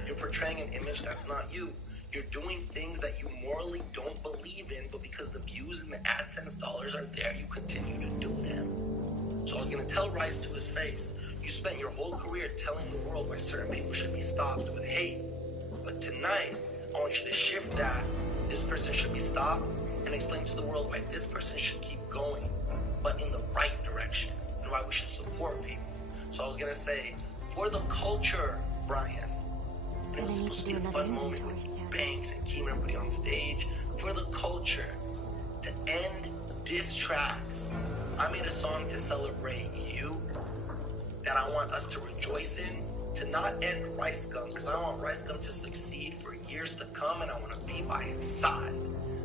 You're portraying an image that's not you. You're doing things that you morally don't believe in, but because the views and the AdSense dollars are there, you continue to do them. So I was going to tell Rice to his face, you spent your whole career telling the world why certain people should be stopped with hate. But tonight, I want you to shift that. This person should be stopped, and explain to the world why this person should keep going, but in the right direction, and why we should support people. So I was going to say, for the culture, Brian, and it was supposed to be a fun moment with Banks and Keem and everybody on stage, for the culture, to end diss tracks. I made a song to celebrate you, that I want us to rejoice in, to not end Rice Gum, because I want Rice Gum to succeed for years to come, and I want to be by his side.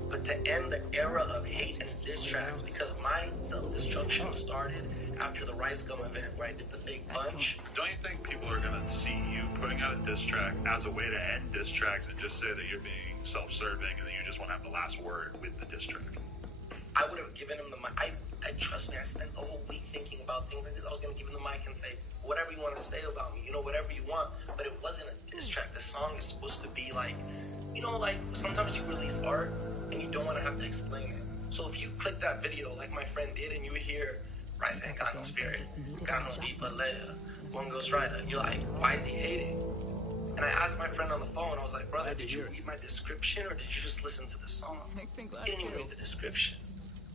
But to end the era of hate and diss tracks, because my self-destruction started after the Rice Gum event where I did the fake punch. Don't you think people are going to see you putting out a diss track as a way to end diss tracks and just say that you're being self-serving and that you just want to have the last word with the diss track? I would have given him the mic. I trust me, I spent the whole week thinking about things like this. I was going to give him the mic and say, whatever you want to say about me, whatever you want. But it wasn't a diss track. The song is supposed to be like, like sometimes you release art and you don't want to have to explain it. So if you click that video like my friend did and you hear Rice ain't got no spirit, got no deep layer, one Ghost Rider, you're like, why is he hating? And I asked my friend on the phone, I was like, brother, did you read my description or did you just listen to the song? He didn't even read the description.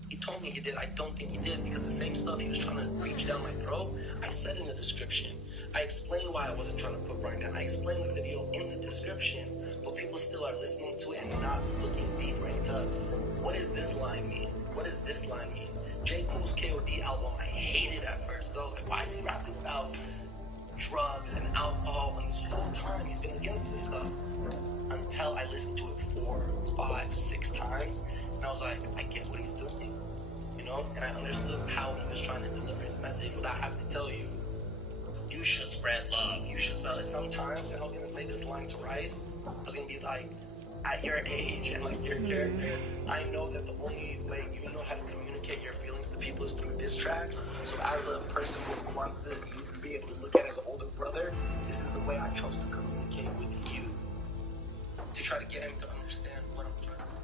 He told me he did. I don't think he did, because the same stuff he was trying to reach down my throat, I said in the description. I explained why I wasn't trying to put Brian down. I explained the video in the description, but people still are listening to it and not looking deeper into what does this line mean? What does this line mean? J. Cole's KOD album, I hated at first. I was like, why is he rapping about drugs and alcohol? And this whole time he's been against this stuff. Until I listened to it 4, 5, 6 times, and I was like, I get what he's doing. And I understood how he was trying to deliver his message without having to tell you, you should spread love, you should spell it. Sometimes, and I was going to say this line to Rice, I was going to be like, at your age and like your character, I know that the only way you know how to communicate your feelings to people is through diss tracks. So as a person who wants to be able to look at as an older brother, this is the way I chose to communicate with you, to try to get him to understand what I'm trying to say.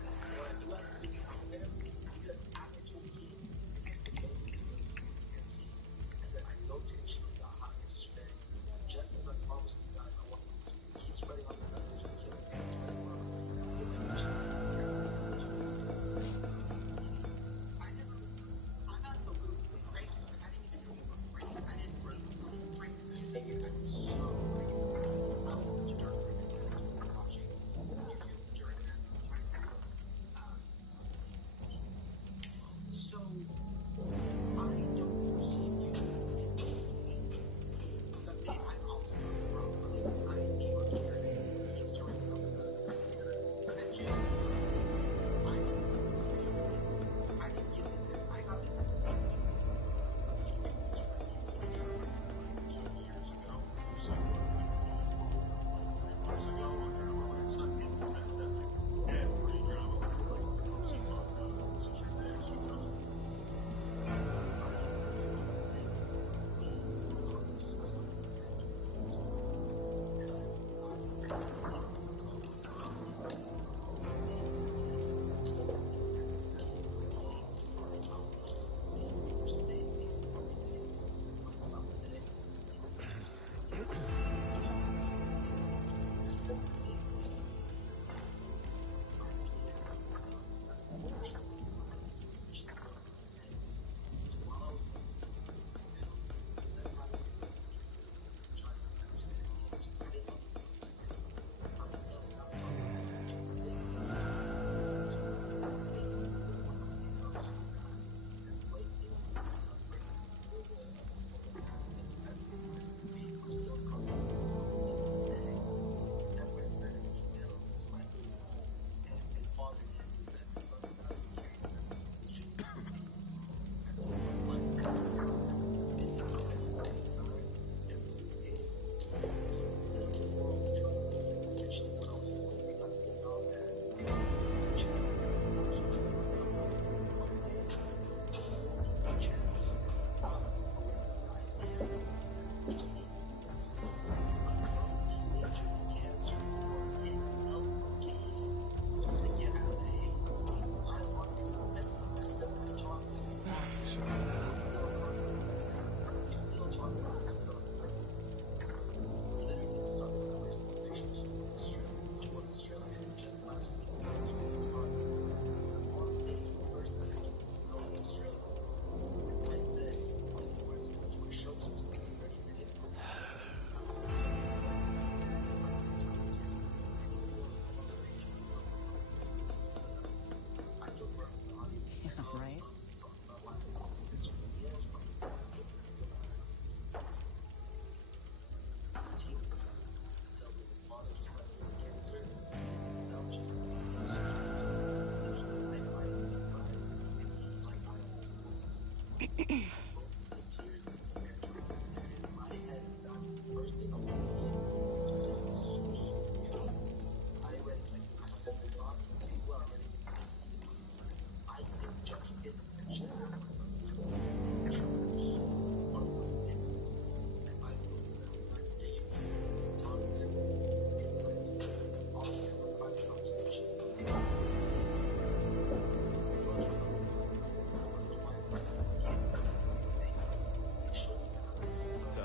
Tell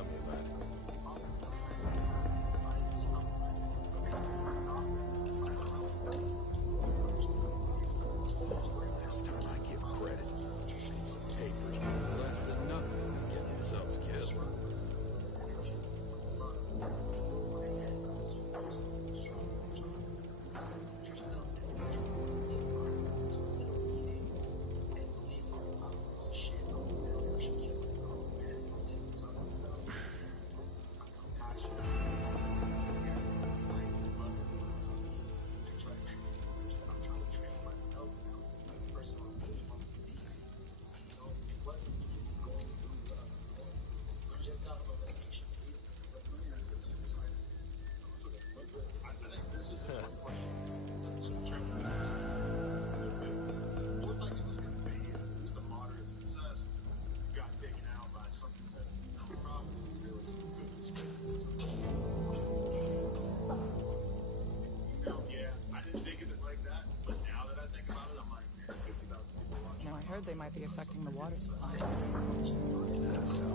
me about it. Last time I give credit, these papers were less than nothing to get themselves killed. Now, I heard they might be affecting the water supply. That's so.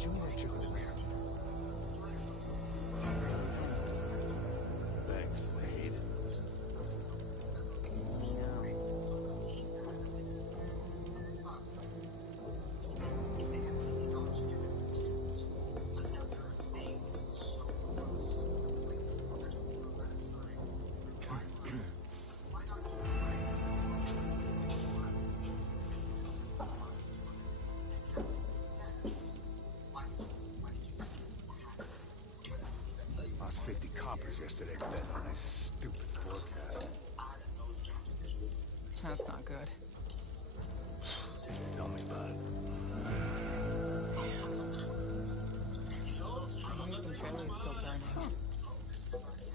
Show me that trick with the mirror. Thanks, Wade. Lost 50 coppers yesterday betting on this stupid forecast. That's not good. Tell me about it. Maybe some trailer is still burning.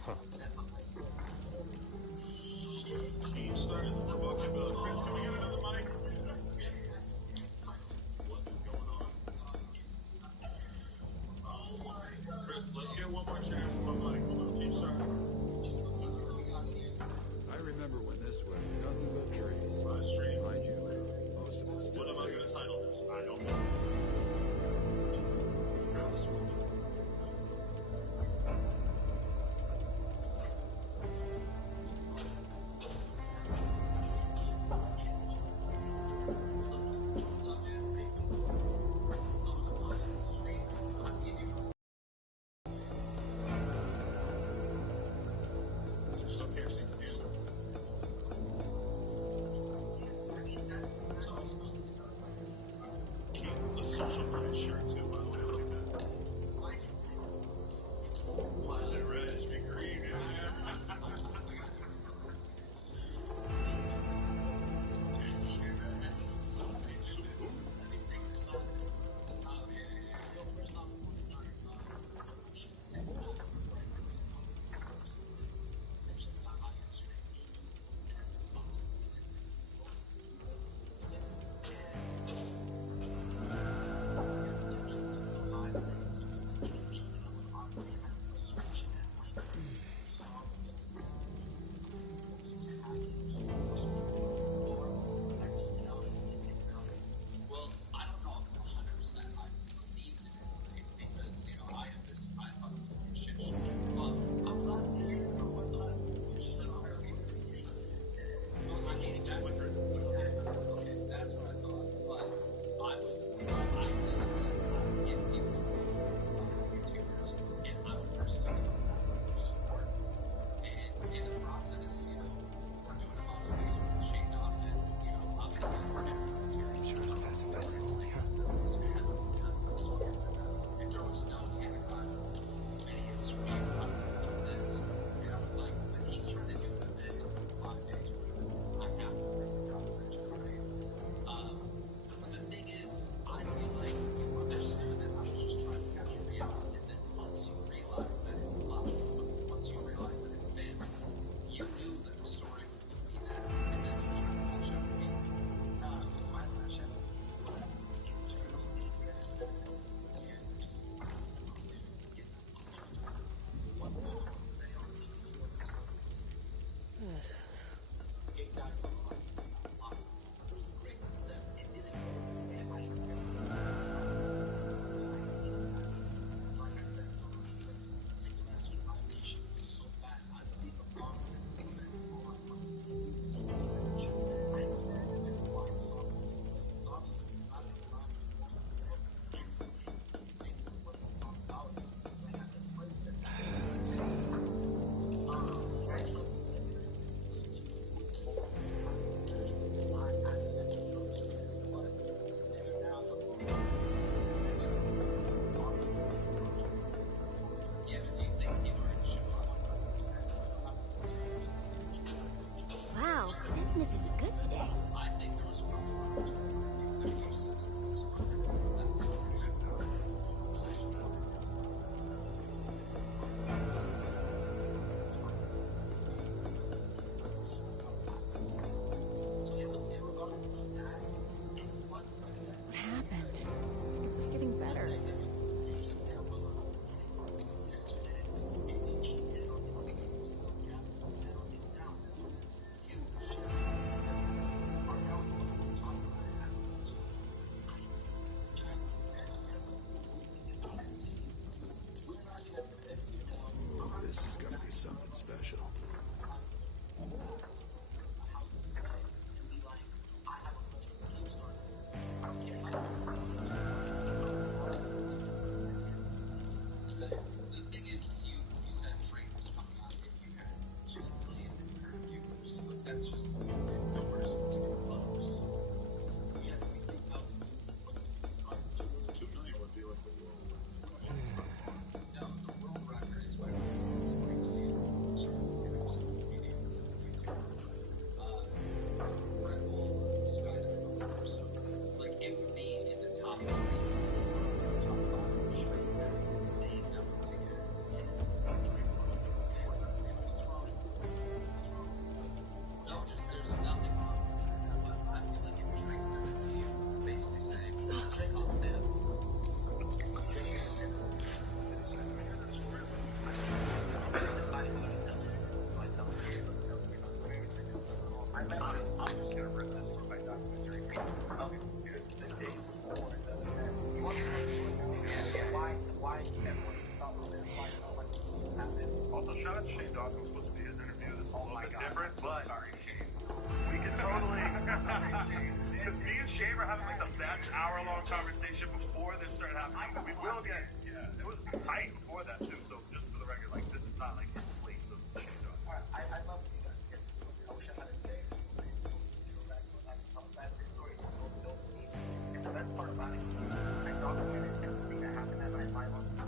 Huh. I remember when this was nothing but trees. Mind you, most of it still is. I don't know. shout out to Shane Dawson. Was supposed to be his interview. This is a little bit different, so but sorry, Shane. we can totally. Because me and Shane were having like the best hour-long conversation before this started happening. We will get. Yeah, it was tight before that too. So just for the record, like this is not like his place of Shane Dawson. I love you guys get to it. I wish I had a day or something to go back and talk about this story. Is so dope to me. And the best part about it is I documented everything that happened at night live on TV.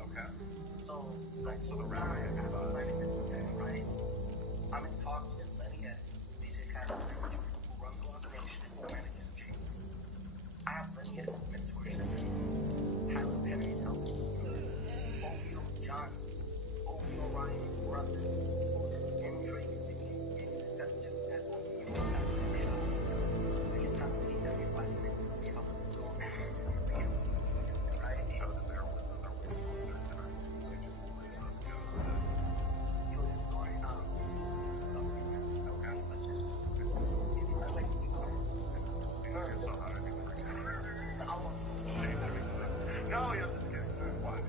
Okay. So, so the round after writing this event, right? I'm in talks with Lenny S, DJ Khaled, who runs the organization, and managers Chase. I have Lenny S mentorship, Tyler Perry's help, OVO John, OVO Ryan's brother, and Drake speaking in this step 2 at OVO after the show. So he's telling me every 5 minutes to see how it's going. Right? No, you're just kidding. Why?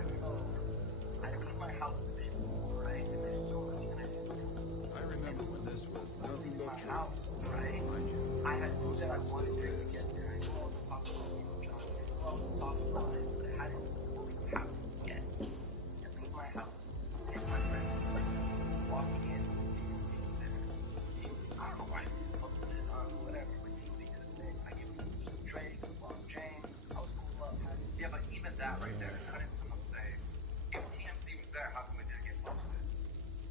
I leave my house today, right? And there's so much energy. I remember when this was nothing but my house, right? I had moved that I wanted to get there. I know all the talk about John. I know all the talk about this, but it hadn't fully happened yet. I leave my house, take my friends, walking in, TNT there. TNT, I don't know why I posted it on whatever, but TNT did a thing. I gave a message to Drake, LeBron James. I was cool up. Yeah, but even that right there, couldn't someone say, if TMZ was there, how come it didn't get posted?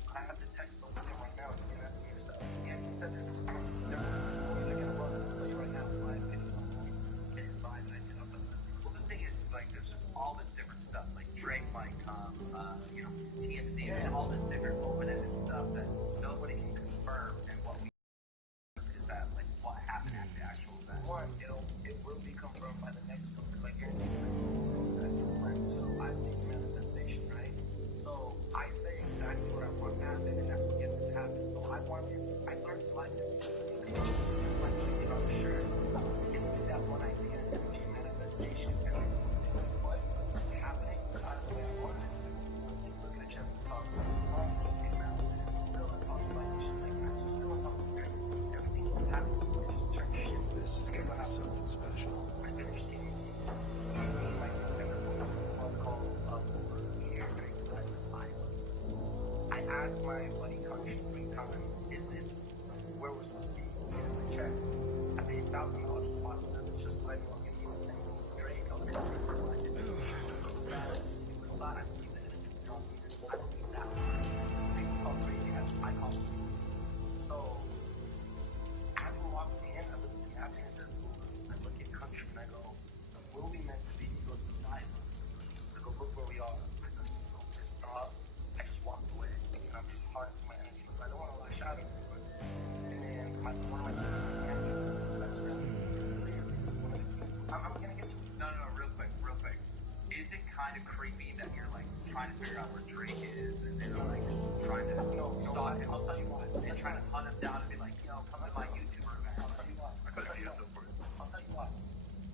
I have the text over there right now. You can ask me yourself. Yeah, he said there's a story. There's a story that can run. I'll tell you right now. My opinion on just get inside and I did. I'll tell you this. Well, the thing is, like, there's just all this different stuff. Like, Drake might come, TMZ, there's all this different open-ended stuff that nobody can confirm. And what we is that, like, what happened at the actual event. One, it will be confirmed by the next one, because I guarantee the next one will know exactly what's planned. So I think manifestation, right? So I say exactly what I want to happen, and that's what gets to happen. So I started like this. Like thinking on sure. If we that one idea, energy manifestation, every single thing, what is happening, not the way I want it. Just look at a chance to talk about the songs that came out. Still a talk about issues like that. So still a talk about drinks. Everything's happening. It just turned shit. This is gonna be something special. I finished TNT. Like one call up over here. I asked my buddy Country 3 times, is this where we're supposed to be? He doesn't check. I paid $1,000 for bottle service just because I knew I was going to be in the same room with Drake. I was going to be like, it was bad. I believe that it is wrong. I believe that. They call crazy as I call it. So, as we're walking in, I look at the caption and says, I look at Country and I go, where are we meant to be? He goes, I go, look where we are. I got so pissed off. I just walked away. And I'm just harnessing my energy because I don't want to lash out at anyone. And then one of my team managers, that's really I'm going to get to it. No, real quick. Is it kind of creepy that you're, like, trying to figure out where Drake is, and they're, like, trying to stalk him? I'll tell you why. They're trying to hunt him down and be like, come to my YouTuber event. I'll tell you why. I'll tell you why.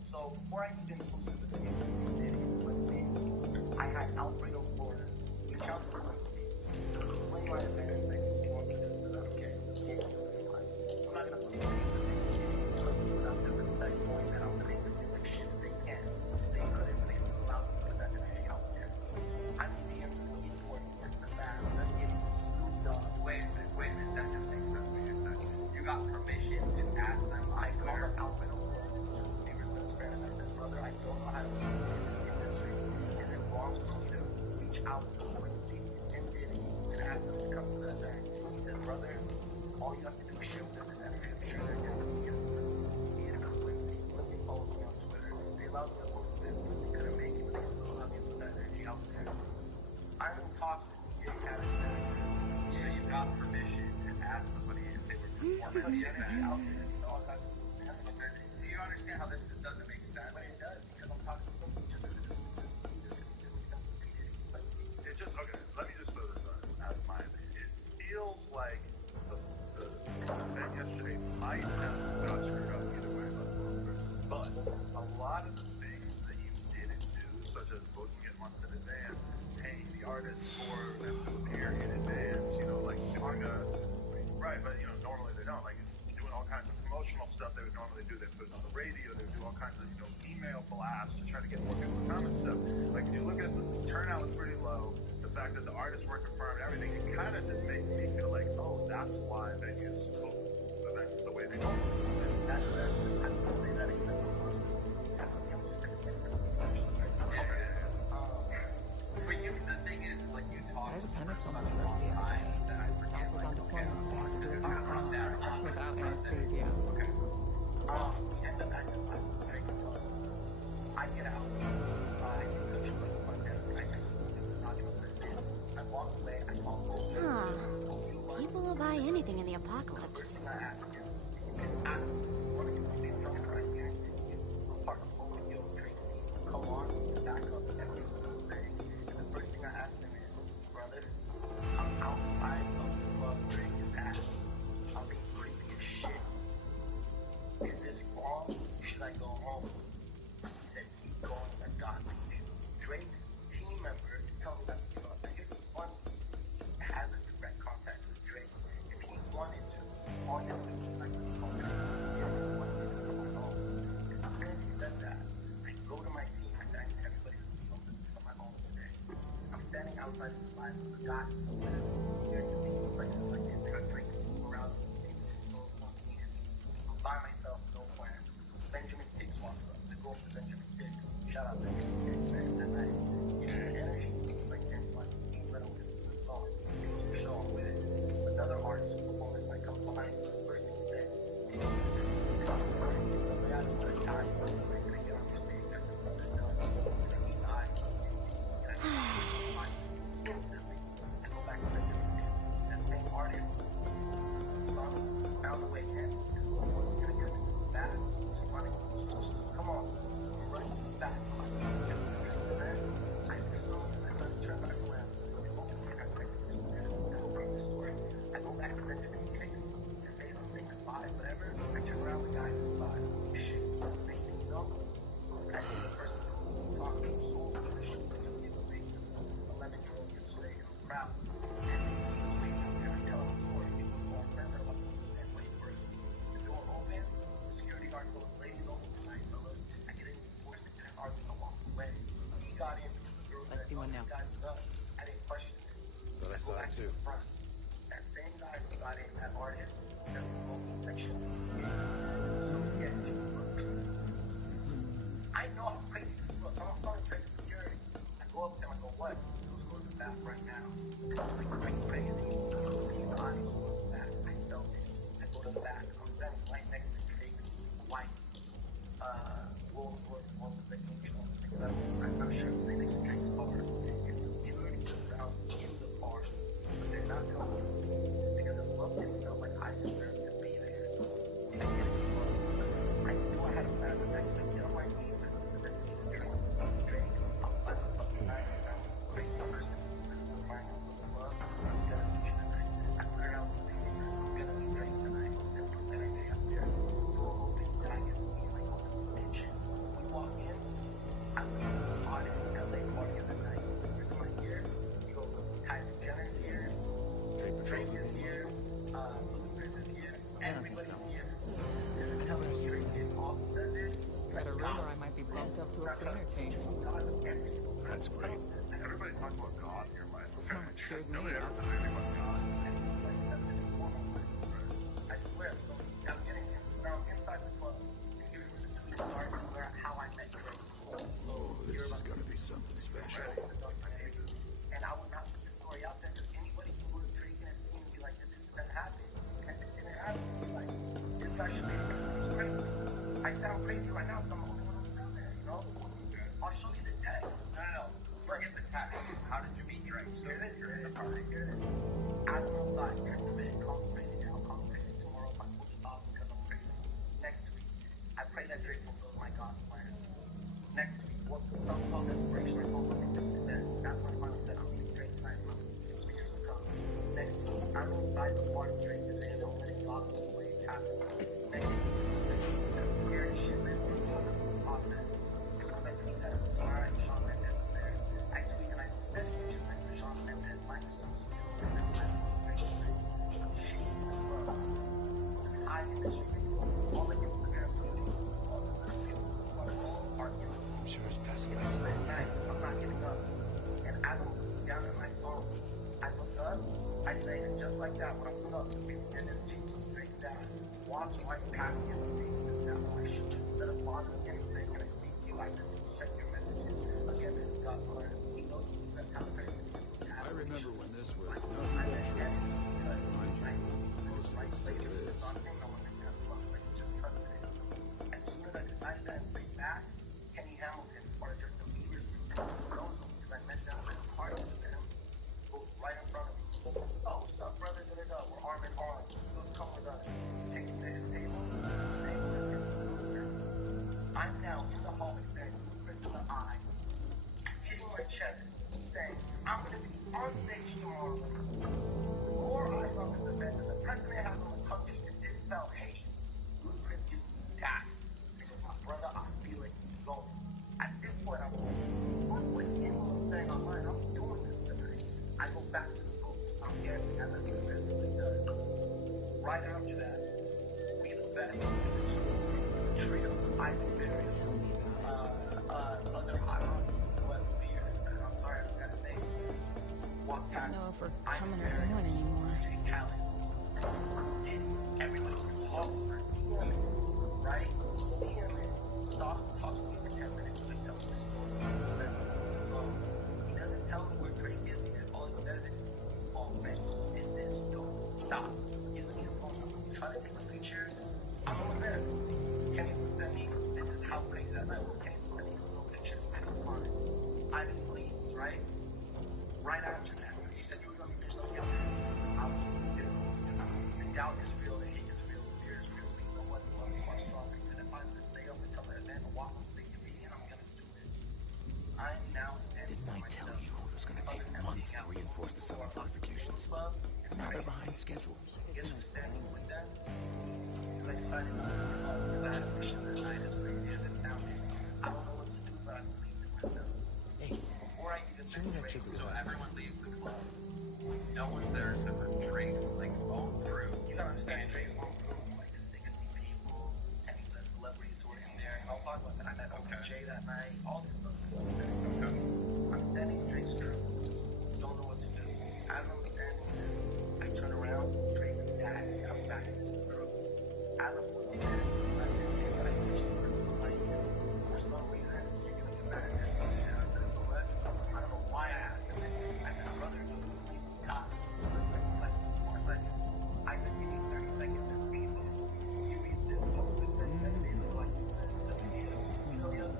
So, before I even posted the video, let's see, I had Alfredo Flores reach out to Quincy, explain why his parents say he wants to do this, okay? I'm not going to post anything to Quincy without the respect knowing that I'm going to make them do the shit if they can. They couldn't, but they still allowed me to put that energy out there. I'm DMs to the keyboard, this and that, I'm getting snooped up. Wait a minute, that doesn't make sense what you said. You got permission to ask them. I called up Alfredo Flores, who's just a neighborhood best friend, and I said, brother, I don't know how to do this industry. Is it wrong for me to reach out to Quincy and Diddy and ask them to come to the event? He said, brother, all you have to do is share with them this energy. I'm sure they're going to be getting Quincy. He is a Quincy. Quincy follows me on Twitter. They allowed me to post the event. Quincy couldn't make it, but they still allowed me to put that energy out there. I'm in talks with DJ Khaled. So you got permission to ask somebody if they were performing the event out there. Do you understand how this doesn't make sense? But it does, because I'm talking to Quincy just because it doesn't make sense to me. It doesn't make sense to me. Quincy. It just, okay, let me just throw this out of my opinion. It feels like the event yesterday might have got screwed up either way, but a lot of the things that you didn't do artists for them to appear in advance, you know, like manga, right, but you know, normally they don't, like doing all kinds of promotional stuff they would normally do. They put it on the radio, they would do all kinds of, you know, email blasts to try to get more people to come and stuff. Like if you look at the turnout was pretty low, the fact that the artists weren't confirmed, everything, it kind of just makes me feel like, oh, that's why venues book events the way they normally do. That's I would say that except for you, the thing is, like you talked His appendix almost burst the other day. Doc was on deployment, so they had to do it themselves without anesthesia. we end up at the drinks club. I get out. I see the truck in front desk. I just was not going to listen. I walk away. I call home. People will buy anything in the apocalypse. First thing I ask him, ask him this. You want to get something drunk, I guarantee you. I'm part of the Yo Drinks team. Come on, back up everything I'm saying. And the first thing I ask him is, brother, I'm outside of the club drinking his ass. I'm being creepy as shit. Is this wrong? Should I go home? He said, keep going, let God lead you. Drake's team member is telling me that, you know, here's the funny. He has a direct contact with Drake. If he wanted to, all he had to do was like, as soon as he said that, I go to my team. I said, I need everybody to do this on my own today. I'm standing outside of the line with a guy who literally scared to be in places like this. There are Drake's team around me. I'm by myself, no plan. Benjamin Hicks walks up. I go up to Benjamin Hicks. Shout out Benjamin Hicks, man. That night, energy was like him, so I can't let him listen to the song. It was the show, I'm with it. Another artist who performs like come behind me. First thing he said, he said, he's the guy who's gonna die. He's like, can I get on your stage after the brother's done? He's like, he died. And I instantly, I go back to Benjamin Hicks. That same artist, saw me, found a way in. Back, running, come on, running back. So then, I started to turn back around. I go back to Benjamin Hicks to say something, goodbye, whatever. I turn around, the guy's inside. Shit, next thing you know, I see the person talking so much. Just gave a big 11-year-old yesterday in the crowd. And he was waiting out there to tell him a story. He was more friendly about the same way for us. The door opens. Security guard goes, ladies only tonight, fellas. I get in before security guard to walk away. He got in because the girl said, oh, this guy's done. I didn't question it. But I saw it too. That same guy who got in, that artist, was in the smoking section. So sketchy. I know how crazy this was. I'm on Drake security. I go up to him, I go, what? He goes, go to the back right now. I was like, crazy. I was in the audio, go to the back. I felt it. I go to the back. I'm standing right next to white Rolls Royce, one of the angels. I'm not sure if they next to Drake's car. It's security around in the bars, but they're not coming because it looked and felt like I deserved to be there. I knew I had a plan the next day. Get on my knees and the message to Drake. Outside of the club tonight, you sound like a crazy person. This is the final of the club. I'm gonna meet you tonight. I cleared out the papers. I'm gonna meet Drake tonight. And put energy up there. I get to be like on the bitch. We walk in, I'm in the audience in LA party of the night. Where's my gear? You go, Kylie Jenner's here, Drake is here, Ludacris is here, everybody's here. Tell me Drake is all who says it. Got a rumor I might be bumped up to a trainer team. That's great. Everybody talks about God here, Mike. Sure, Nobody ever said anything about God. I swear, so I'm getting him. So now I'm inside the club. And here's where the tweet started, where how I met Drake. Oh, this is gonna be something special. And I would not put this story out there because anybody can go to Drake and his team and be like, this is gonna happen. And it didn't happen. Like, this guy should be crazy. I sound crazy right now because I'm the only one around there, you know? I'll show you the text. No. Forget the text. How did you meet Drake? Here it is. Here it is. Here it is. I'm outside. Drake was in. Call me crazy now. Call me crazy tomorrow if I pull this off because I'm crazy. Next week, I pray that Drake fulfills my God's plan. Next week, what the self-love desperation I call looking for success. That's when I finally said I'm meeting Drake tonight. I'm going to see for years to come. Next week, I'm inside the party Drake is in. I'm letting God know the way it's happening. Next week, this is that scary shit that's been causing me to process. Because I tweet that, alright, Sean Mendes is there. I tweet and I post that picture. I said, Sean sure is passing by Late slowly. night, I'm not getting up. And I look down at my phone. I look up, I say it just like that when I'm stuck. And then Jesus breaks down, walks right past me and takes this down my shoe. Instead of bothering him and saying, can I speak to you? I said, check your messages. Again, this is God's word. He knows that's how the person is. I remember when this was nothing but trees. Mind you, most of it still is. As soon as I decided that and say back, Kenny Hamilton, or just immediately knows him because I met down at a party with him, goes right in front of me. Oh, what's up, brother? We're arm in arm. Let's come with us. Takes me to his table. I'm now in the hall staring Chris in the eye, hitting my chest, saying, I'm going to be on stage tomorrow. More eyes on this event than the president has on the country to dispel hate. Chris gives me that. Because my brother, I feel like he's going. At this point, I'm like, what was anyone saying online? I'm doing this tonight. I go back to the booth. I'm dancing as I really does. Right after that, we the best trios, Ivan Barry, other hot wet beer. I'm sorry, I forgot his name. Walk I past don't know if we're coming or going anymore. Everybody talks right? Talks to me for 10 minutes and tells me the story. So he doesn't tell me we're pretty busy. All he says is, oh man, did this, don't stop. Gives me his phone number. Try to take a picture. I'm over there. Kenny looks at me. This is how crazy that night was. Kenny looks at me with no picture. I don't want it. Ivan leaves, right? Right after that, you said you were going to do something else. I was, the doubt is real, the hate is real, the fear is real. We know what is much stronger. And if I'm going to stay up until the event and walk on the convenience, I'm going to do it. I'm now standing. Didn't I tell you it was going to take months to reinforce the southern fortifications? Now they're behind schedule. Guess who's standing with them? Because I decided not to give up because I had a mission that night, as crazy as it sounded. I don't know what to do, but I believe in myself. Hey, before I even show me that chip. so everyone leaves the club. No one's there except for Drake's like phone crew. You gotta understand, Drake's phone crew was like 60 people, and the celebrities who were in there. And I'll talk about that. I met Jay that night. All this stuff. I'm standing in Drake's crew. Don't know what to do. As I'm standing there, I turn around. Drake's dad is coming back into the crew. As I'm looking at him, I just say that I wish he was like for some reason you're gonna get mad at him. And I said, so what? I don't know why I asked him. I said, brother, God. For a second. I said, give me 30 seconds to read this. You read this post that says 7 days ago, like, you know,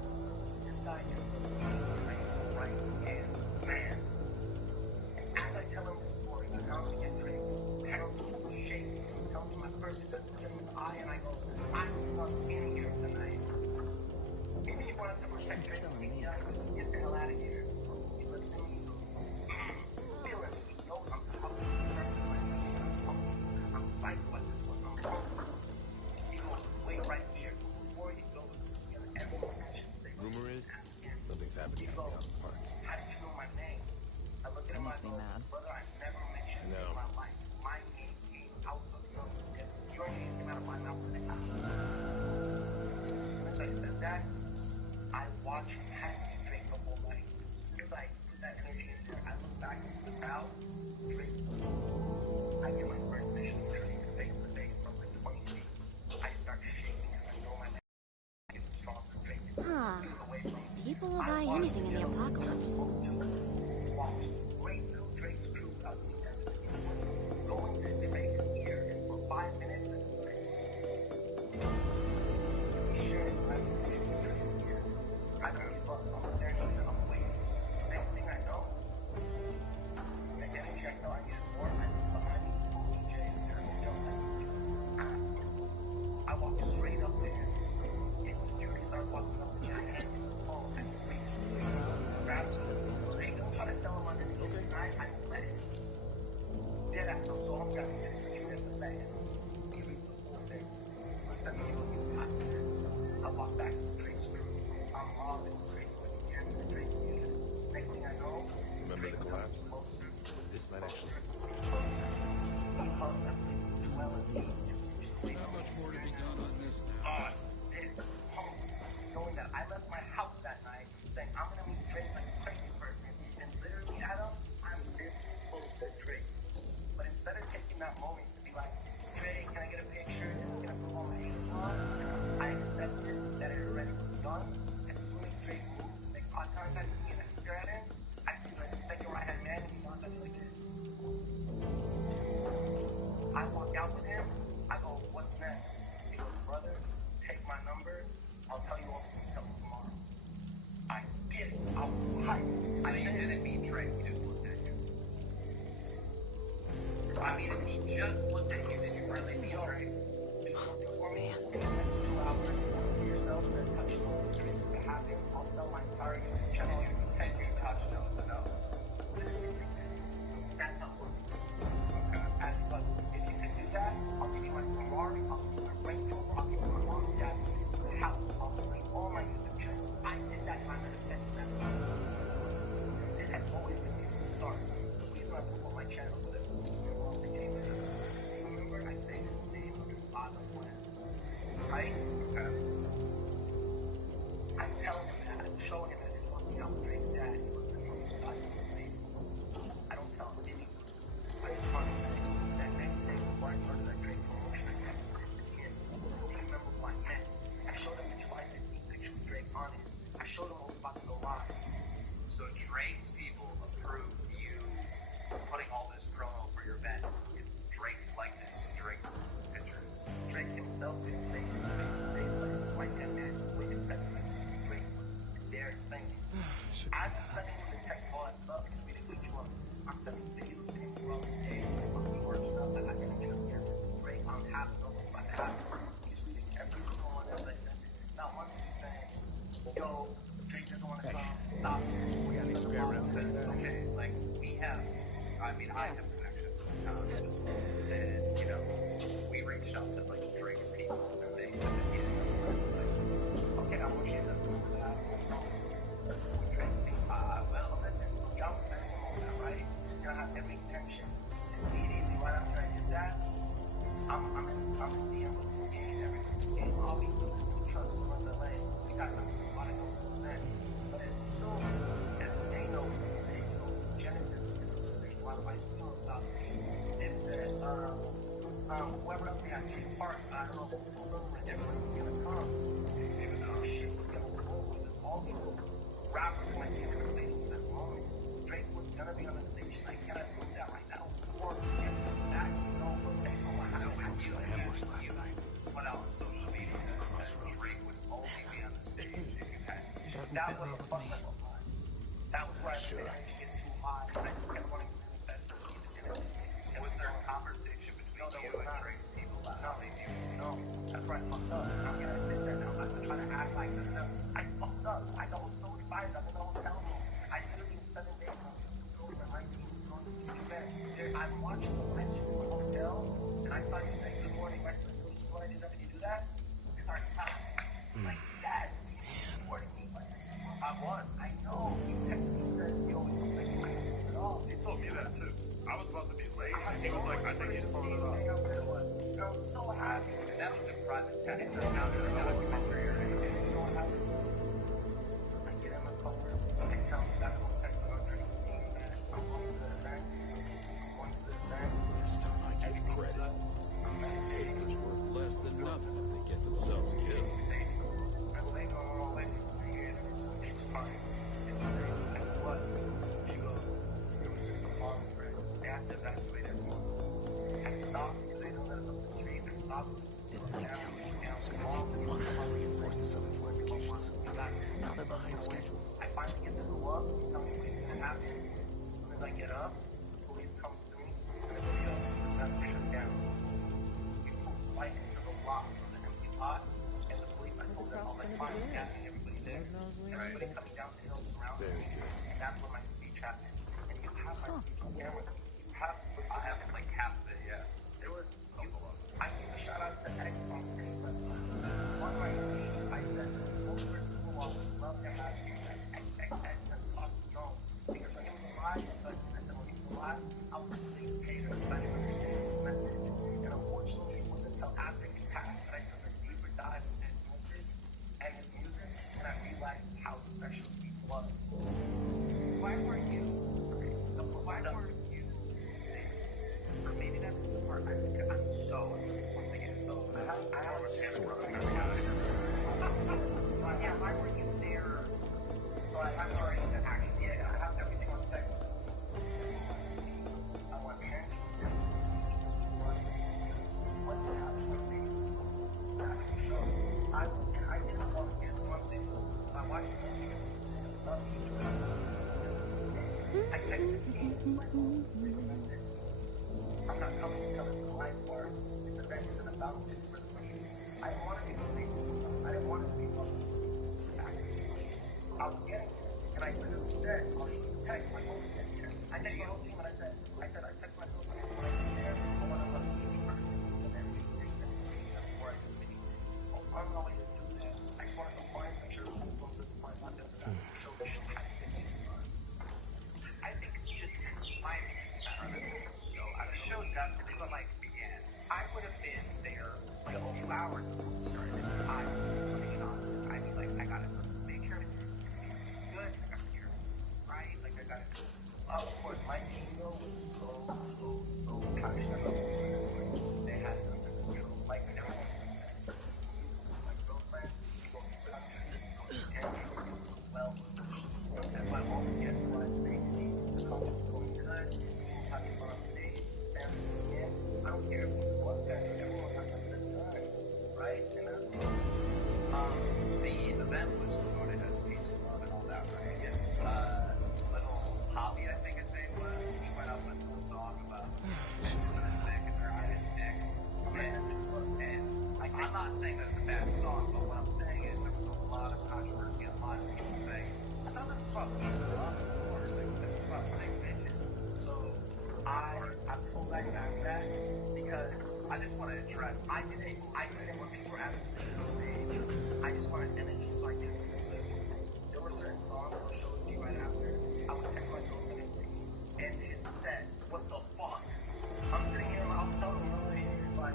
this guy is the right hand man. And as I tell him the story, I how to get drinks, hands shake, tell me my purpose, I look him in the eye, and I go, I snuck in here tonight. Maybe he wanted to protect Drake from me. I was get the hell out of here. He looks at me, he's feeling it. He knows I'm talking to him. I'm psyched like this one. I'm hungry. He goes, wait right here. Before he goes, everyone should say, rumor is something's happening out in the park. how did you know my name? I look at him, I go, brother, I never mentioned it in my life. My name came out of your mouth. Your name came out of my mouth. As soon as I said that, I watched him have to drink the whole night. As soon as I put that energy in there, I look back into the crowd, drinks. I get my first mission to drink face to face from like 20 feet. I start shaking because I know my name is stronger drinking. People will buy anything in the apocalypse. Walks great little Drake's crew out of the desert. Going to Drake's ear, and for 5 minutes, this is like, he's sharing my mistake with Drake's ear. I don't give up. I'm staring at him. I'm waiting. Next thing I know, the energy I know I needed more. I look behind me, DJ, and there's no ask him. I walk straight up there. His security starts walking up to me. I hand him the phone. I grabs him. They don't try to sell him underneath. just looked at you. Did you really be alright? Do something for me in the next 2 hours for yourself that touch those things that happen. I'll tell my entire YouTube channel you can 10 new touchdowns to know. That's not working. Okay. As such, if you can do that, I'll give you my Ferrari, I'll give you my Range Rover, I'll give you my mom and dad, the house, I'll give you all my YouTube channel. I did that time at a test that this has always been the start. So the reason I put on my channel with it, remember I say his name of his father plan. Right? Okay. I tell him that, I show him that he wants to help Drake's dad, he looks at me on the side of his face. I don't tell him anything. I just want to say that next day before I started that Drake promotion, I texted him, the team member who I met. I showed him the July 15th picture with Drake on it. I showed him what was about to go live. So Drake's people approved you putting all this promo for your event in Drake's likeness and Drake's pictures. Drake himself didn't say it face-to-face, but his right hand man with his text message to Drake and they're saying it. I'm sending him the text all that stuff because we didn't each one. I'm sending videos to him throughout the day. I'm charging up that I can just get Drake on half of them, but half of them. He's reading every single one as I send it. Not once is he saying, yo, Drake doesn't want to come, stop. We got any spare rounds? Okay, like we have, I mean, I have connections with towns as well. And, you know, we reached out to like Drake's people and they said that he like, okay, I want you to do that. Drake's team, well, listen, y'all sending all that, right? You're gonna have every tension. Immediately right after I did that, I'm in DM with the game and everything. And obviously, the two trucks is on delay. We got something a lot of going on. But as soon as they know this thing, you know, Genesis is going to say, why do I feel about it? It said, whoever else we had, Jay Park, I don't know who and everybody was going to come. Even though shit was going to roll with us. All these rappers in my team were waiting for that moment. Drake was going to be on the stage. I cannot do that right now. Or get back, no, based on my house. Folks got ambushed last night. Put out on social media that Drake would only be on the stage if you had. Doesn't That sit was well a with fuck me. up of mine. That was where I was trying to get too high. I just kept wanting to do the best for me. And was there a conversation between you and Drake's people about how they view you? No, that's where I fucked up. I'm gonna admit that now. I'm trying to act like this. I fucked up. I got so excited. I'm in the hotel room. I literally in 7 days I'm going to my team is going to see you guys. I'm watching the match in the hotel, and I saw you saying good morning right to the news. What I did, did you do that? You started clapping. Like, that's supporting me. Like, I won. I know. You texted me and said, yo, it looks like you might have pulled it off. He told me that too. I was about to be late. He was like, I think he's pulling it off. I was so happy. And that was in private text. Now there's no commentary or anything. You know what happened? I get in my car, I tell him back home, text on Drake's team that I'm going to the event. I'm going to the event. This time I give you credit. These papers worth less than nothing if they get themselves killed. I'm waiting on all waiting for you. It's fine. It's great. And what? She goes, it was just a long trip. They have to evacuate everyone. I stopped because they don't let us up the street. I stopped. Didn't I tell you it was going to take months to reinforce the southern fortifications? Now they're behind schedule. I finally get to go up. You tell me what's going to happen. As soon as I get up, the police comes to me. And they go, yo, that's shut down. We pull right into the lock of the empty lot. And the police, I told them, I was like, fine, yeah, everybody there. Everybody coming down the hill surrounding me. And that's when my speech happened. And you have my speech on camera. You have, I have like half of it, yeah. there was, I gave a shout out to X on stage, but on my feed, I said, most person who I would love to have X and talk to Joe. Because when he was alive, it's like, I said, when he was alive, I was completely catered because I didn't understand his message. And unfortunately, it wasn't until after he passed that I took a deeper dive into his message and his music, and I realized how special he was. Why weren't you? Why weren't you? Or maybe that's the part I'm so I have a yeah, why weren't you there? So I'm already in the action. Yeah, I have everything on text. I want parents to what happened with me. So I didn't want to get one thing. So I watched the movie. I texted Keith. I I'm not coming to tell it the life part. This event isn't about this for the person. I didn't want to be the same. I didn't want it to be public. I was getting it, and I literally said, I'll shoot the text my whole team. I texted my whole team, and I said, I text my whole team, when I get there, I want to let the TV first, and then we can take them before I do anything. I'm not going to do that. I just want to find, make sure the whole process is fine, not just that. Show the shit. I think you just, my opinion, the show definitely, but like, again, I would have been there like a few hours before we started. I was putting it on. I'd be like, I gotta make sure everything's good. I gotta hear it right. Like, I gotta. Of course, my team though was so passionate about it. They had the, like, everyone. My girlfriend, well, and my mom, guess what? Safety, the college is going good. Having fun on stage, and I don't care if it's one guy, everyone has a good time, right? And that's the event was promoted as peace and love and all that, right? And little Hobby, I think his name was, he went up with a song about and dick and their eye and dick. And I'm not saying that it's a bad song, but what I'm saying is there was a lot of controversy online. People saying, I thought this was about peace and love, or like, this is about big bitches. So I'm told back that because I just want to address. I didn't when people were asking me to stage. I just wanted energy, so I didn't. There were certain songs I'll show you right after. I would text my girlfriend and his set. What the fuck? I'm sitting here in my hotel room, and like,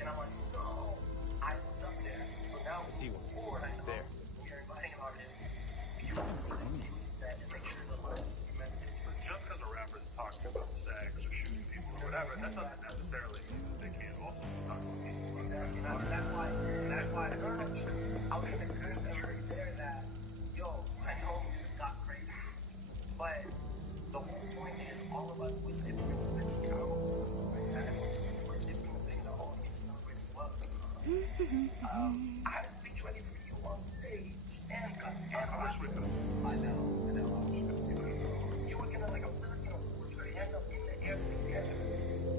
and I'm like, no, I was up there. So now moving forward, I know you're inviting an artist. You can see any set and make sure the lines you message. Just because a rapper's talking about sex or shooting people or whatever, that doesn't necessarily mean that they can't also talk about people. Exactly. That's why I was in the commentary there that, yo, I know this got crazy, but the whole point is all of us with different things. We're different things that all these celebrate as well. I had a speech ready for you on stage, and I wish we could. I know. You were gonna like a Filipino, put your hand up in the air together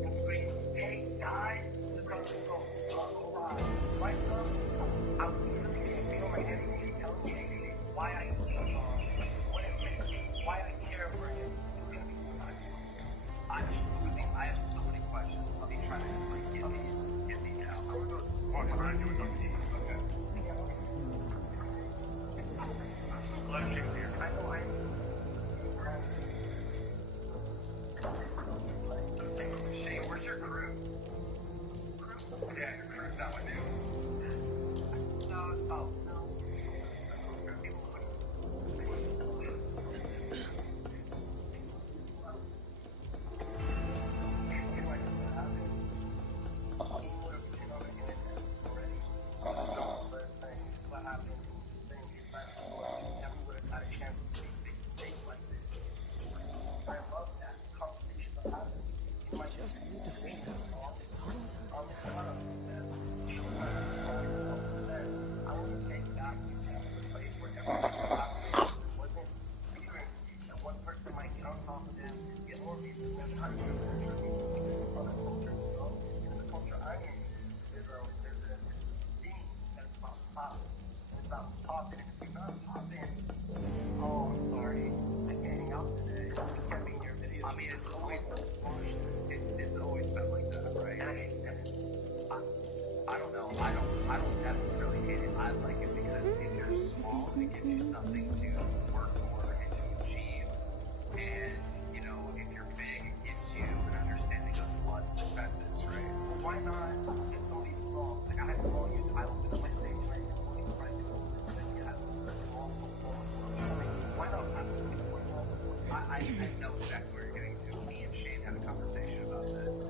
and scream, "Hey guys!" The crowd would go, right now, I was literally gonna feel my enemies telling me why I do this song, what it meant, why I care for it. It's gonna be society. I'm losing. I have so many questions. Let me try to just like get these out. I'm gonna go. Okay. I'm so glad you're here. I know I am. Shane, where's your crew? Yeah, your crew's not with you. No. What happened? Never would have had a chance to speak face to face like this. I love that conversation that happened. It might just need to be I want to take back the place where everything wasn't fearing that one person might get on top of them, get more views, and then other culture, in the culture I'm in, there's a thing that's about pop. It's about popping. If you're not popping, oh, I'm sorry, I can't hang out today. You can't be in your video. I mean, it's always it's always been like that, right? I don't know. I don't necessarily hate it. I like it because if you're small, it gives you something to work for and to achieve. And you know, if you're big, it gives you an understanding of what success is, right? Well, why not? If somebody's small, like I had small youth, I opened up my stage right now. You have a small performance. Why not? I know exactly where you're getting to. Me and Shane had a conversation about this.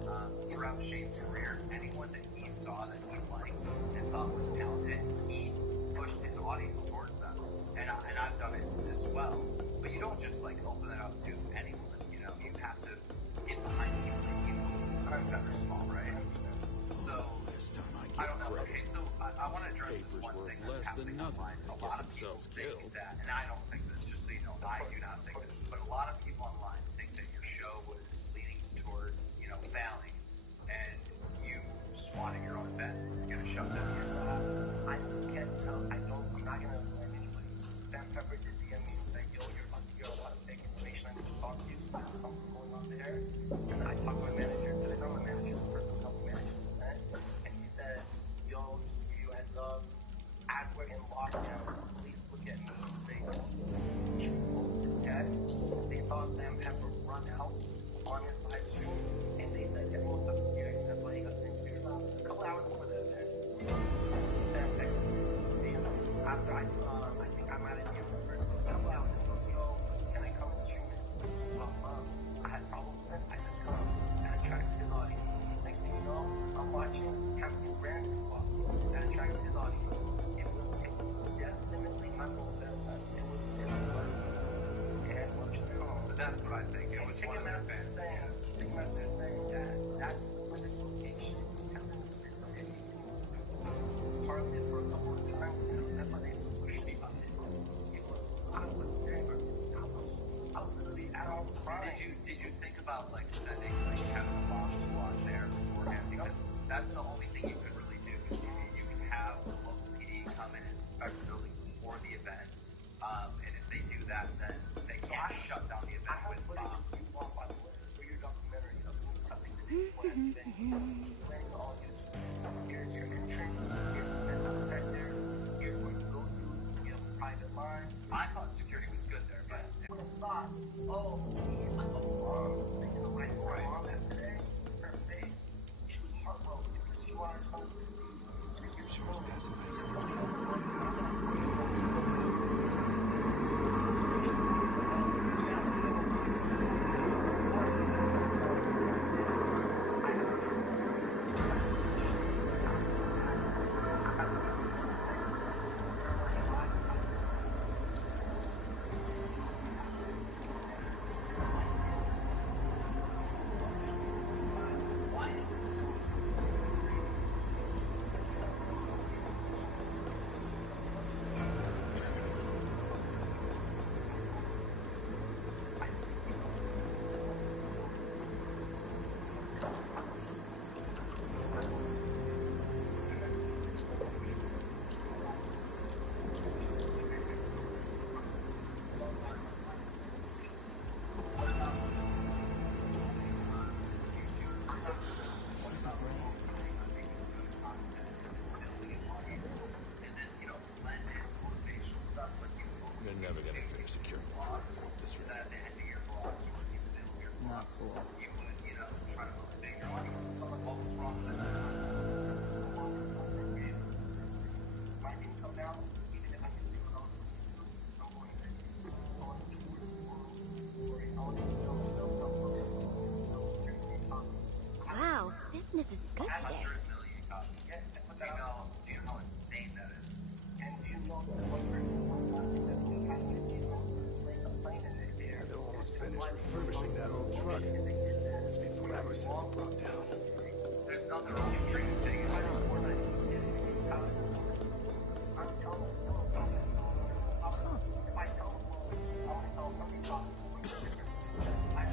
Throughout Shane's career, anyone that he saw that he liked and thought was talented, he pushed his audience towards them. And I've done it as well. But you don't just like open it up to anyone. You know, you have to get behind people that are small, right? So I don't know. Okay, so I want to address this one thing that's happening online. A lot of people think that, and I don't think this. Just so you know, I do not think this, but a lot of people online think that your show was leaning towards failing, and you swatting your own event, you're gonna shut down your I can't tell. I'm not gonna blame anybody. Sam Pepper did DM me and say, "Yo, you're about to hear a lot of fake information. I need to talk to you. So there's something going on there." And I talked to my manager because I know my manager is the person who helped manage this event, and he said, "Yo, just to give you a heads up, as we're in lockdown, police look at me and say, you posted text. They saw Sam Pepper run out on his live stream, and they said everyone got scared, and that's why he got scared. A couple hours before the event, Sam texted me, and after I think I might have given the first couple hours, he goes, "Yo, can I come and stream it?" So, I had problems with it. I said, "Come," and it tracks his audience. Next thing you know, I'm watching Captain Brand walk, and it tracks his audience. It was definitely my fault that it was and what you know. But that's what I think. It was one of the fans. Ticketmaster is saying that that's the specific location. Targeted it for a couple of times. That's why they pushed me on it. I was literally out crying. Did you think about like sending like having a bomb squad there beforehand? Because that's the only thing you could really do. Is you can have the local PD come in and inspect the building before the event. And if they do that, then they can't shut down the event with bombs. You want by the way for your documentary of something that they want to spend explaining to all you. Here's your entrance. Here's the vendors. Here's where you go to. You have a private line. I thought security was good there, but I would have thought, oh, he's like a mom thinking the right for mom that day. Her face, she was heartbroken because she wanted her son to succeed. Sure is passing by You're never gonna finish securing this room. Not cool. try to motivate your audience. What was wrong with that? My income now, even if I can do it all, I'm going to story. I want to Wow, business is good today. Do you know how insane that is? And do you know that one person that we had to bring a plane in the air? They're almost finished refurbishing that old truck. It's been forever since it broke down. There's nothing wrong with treating things like Fortnite. I'm telling them, if I tell them, I want to sell $100. I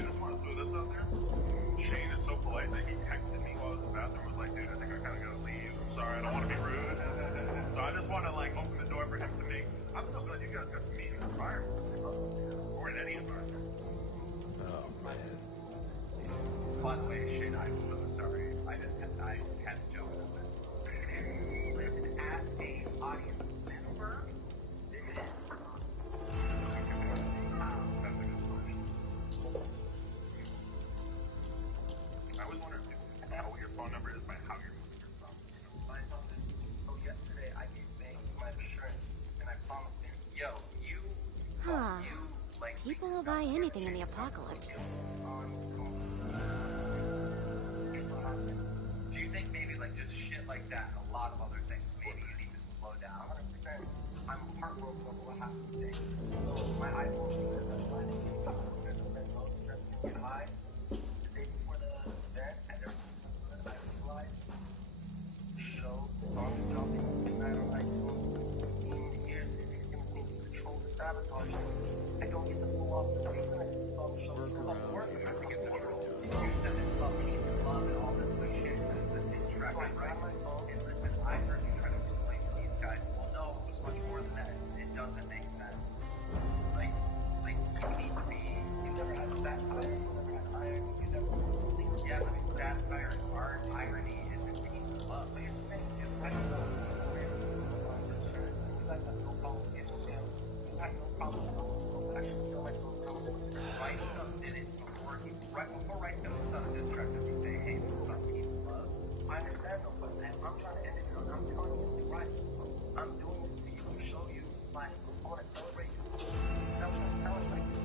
just want to throw this out there. Shane is so polite that he texted me while I was in the bathroom. Was like, dude, I think I kind of gotta leave. I'm sorry, I don't want to be rude. So I just want to like open the door for him to make. I'm so glad you guys got to meet in an environment, or in any environment. Oh man. By the way, Shane, I'm so sorry. I had to joke on this. Listen, as a audience member, this is I was wondering what your phone number is by how you're moving your phone. So yesterday I gave Banks my insurance, and I promised him, yo, you. Huh. People will buy anything in the apocalypse. Do you think maybe like just shit like that and a lot of other things, maybe you need to slow down? 100%. I'm heartbroken over what happened today. So my iPhone because that's why they came out. There's no red nose, stress can get high. The day before the event, and everything was good, I realized the show, the song is dropping, and I don't like here's his instinct to control the sabotage. I don't get to pull off the reason I saw on the show. Work Of around course, here. I have to get the troll. You said this about peace and love and all this good shit, and it's a diss track on Rice. And listen, I heard you try to explain to these guys, well, no, it was much more than that. It doesn't make sense. Like, you need to be, you never had satire, you never had irony, you never, yeah, but satire and art, irony isn't peace and love. But here's the thing, if I don't know, you guys have no problem with it, you have no problem with it. I just feel like no problem with it. Rice did it before Rice got put on a diss track, does he say, hey, this is about peace and love? I understand though, but man, I'm trying to end it, I'm telling you, you're right. I'm doing this for you to show you, like, I want to celebrate you. And I'm trying to tell us, like, this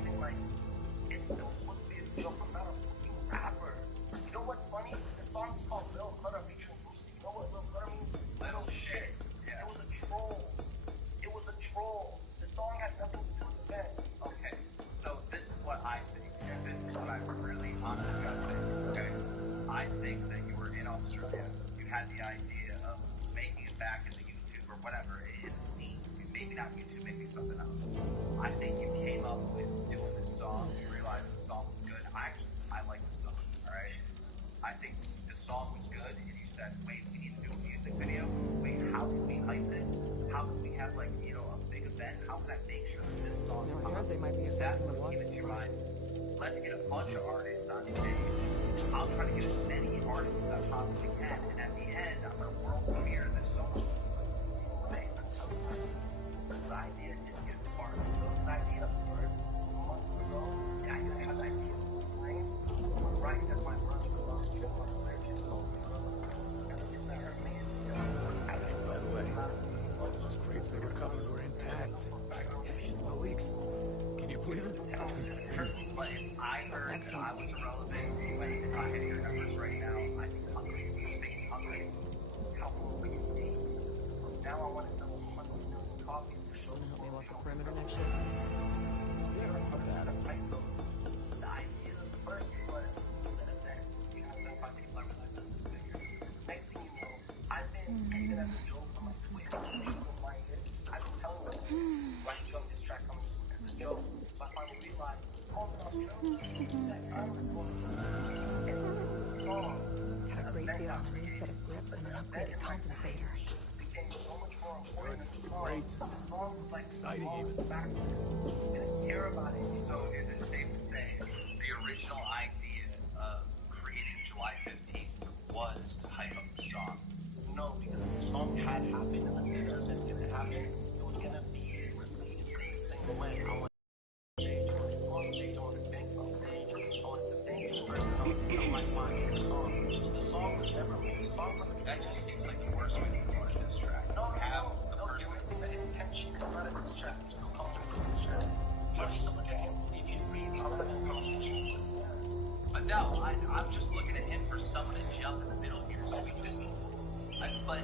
isn't like, it's still supposed to be a joke about a fucking rapper. You know what's funny? The song is called Lil Cutter featuring Lucy. You know what Lil Cutter means? Little shit. Yeah. It was a troll. It was a troll. The song had nothing to do with the band. Okay, so this is what I think, and this is what I really honestly think, okay? I think that you were in Australia, you had the idea of making it back into YouTube or whatever, in the scene, maybe not YouTube, maybe something else. I think you came up with doing this song, you realized the song was good. I like the song, alright? I think the song was good, and you said, wait, we need to do a music video. Wait, how can we hype this? How can we have, like, you know, a big event? How can I make sure that this song pops? They might be That affecting the would ones. keep in your mind. Let's get a bunch of artists on stage. I'll try to get as many artists as I possibly can, and at the end, I'm gonna world premiere this song. Right? The idea is to get sparked. So the idea for months ago, I had an idea of playing Rice as my brother. By the way, all those crates they recovered were intact. No leaks. Can you believe it? I heard that I was irrelevant, but I hit your numbers right now. I think hungry. Speaking hungry, how cool would you be? Now I want to sell 100 million copies to show them. Help me walk the perimeter next year. The idea first was an event. You know, 75 people are next thing you know, I've been even as a joke on my Twitter. I've been telling them, right, yo, this track coming soon as a joke. So I finally realized, oh, Got a great deal on a new set of grips and an upgraded compensator. Great. Exciting even. Hear about it. So is it safe to say the original idea of creating July 15th was to hype up the song? No, because if the song had happened in the theater and didn't happen, it was going to be released in a single way. I want stage, I want to dance on stage, I want to thank each person, I want to tell my mind the song. The song was never made. The song from the that just seems like the worst way to record this track. No, you're missing the intention. It's not a diss track. You're still calling it a diss track. You don't need to look at him and see if he agrees. I'll have a conversation with him. But no, I'm just looking at him for someone to jump in the middle here. So we just, but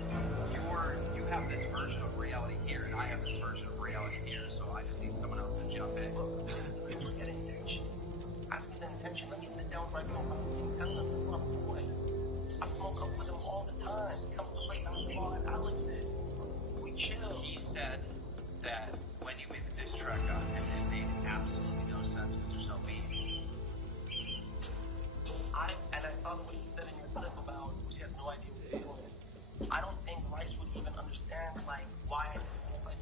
you have this version of reality here, and I have this version of reality here. So I just need someone else to jump in. Look at intention. Ask me the intention. Let me sit down with my phone and tell them this is my boy. I smoke up with him all the time. He comes to play basketball at Alex's. We chill. He said that when you made the diss track on him, it made absolutely no sense because there's no beat. I saw the way he said in your clip about he has no idea what he's doing. I don't think Rice would even understand like why I did this like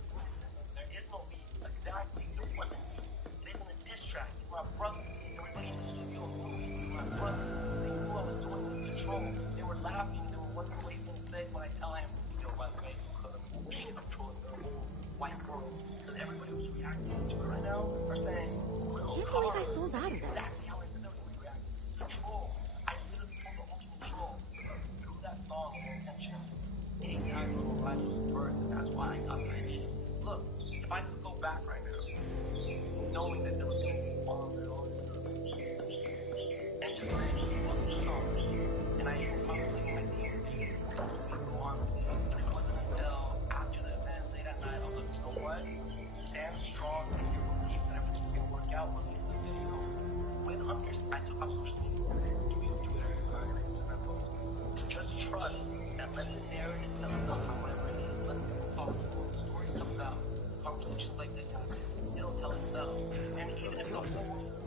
there is no beat. Exactly. There wasn't beat. It isn't a diss track. He's my brother. Everybody in the studio knew my brother. They knew I was doing this to troll. They were laughing. They were wondering what he's gonna say when I tell him, yo, by the way, shit, I'm trolling the whole white world. Because everybody who's reacting to it right now are saying, I can't believe I sold out of those. exactly how I said that we react. This is a troll. I literally pulled the ultimate troll through that song and intention. Any guy little Rice was birthed, and that's why I got that shit. Look, if I could go back right now, knowing that there was going to be all that, and just say, fuck the song, and I even probably my team would go on with it. It wasn't until after the event, late at night, I was like, you know what? Stand strong in your belief that everything's going to work out. Release the video. With I took off social media today, Twitter, and Instagram post. Just trust that let the narrative tell itself however it is. Let people talk before the story comes out. Conversations like this happen. It'll tell itself. And even if the whole reason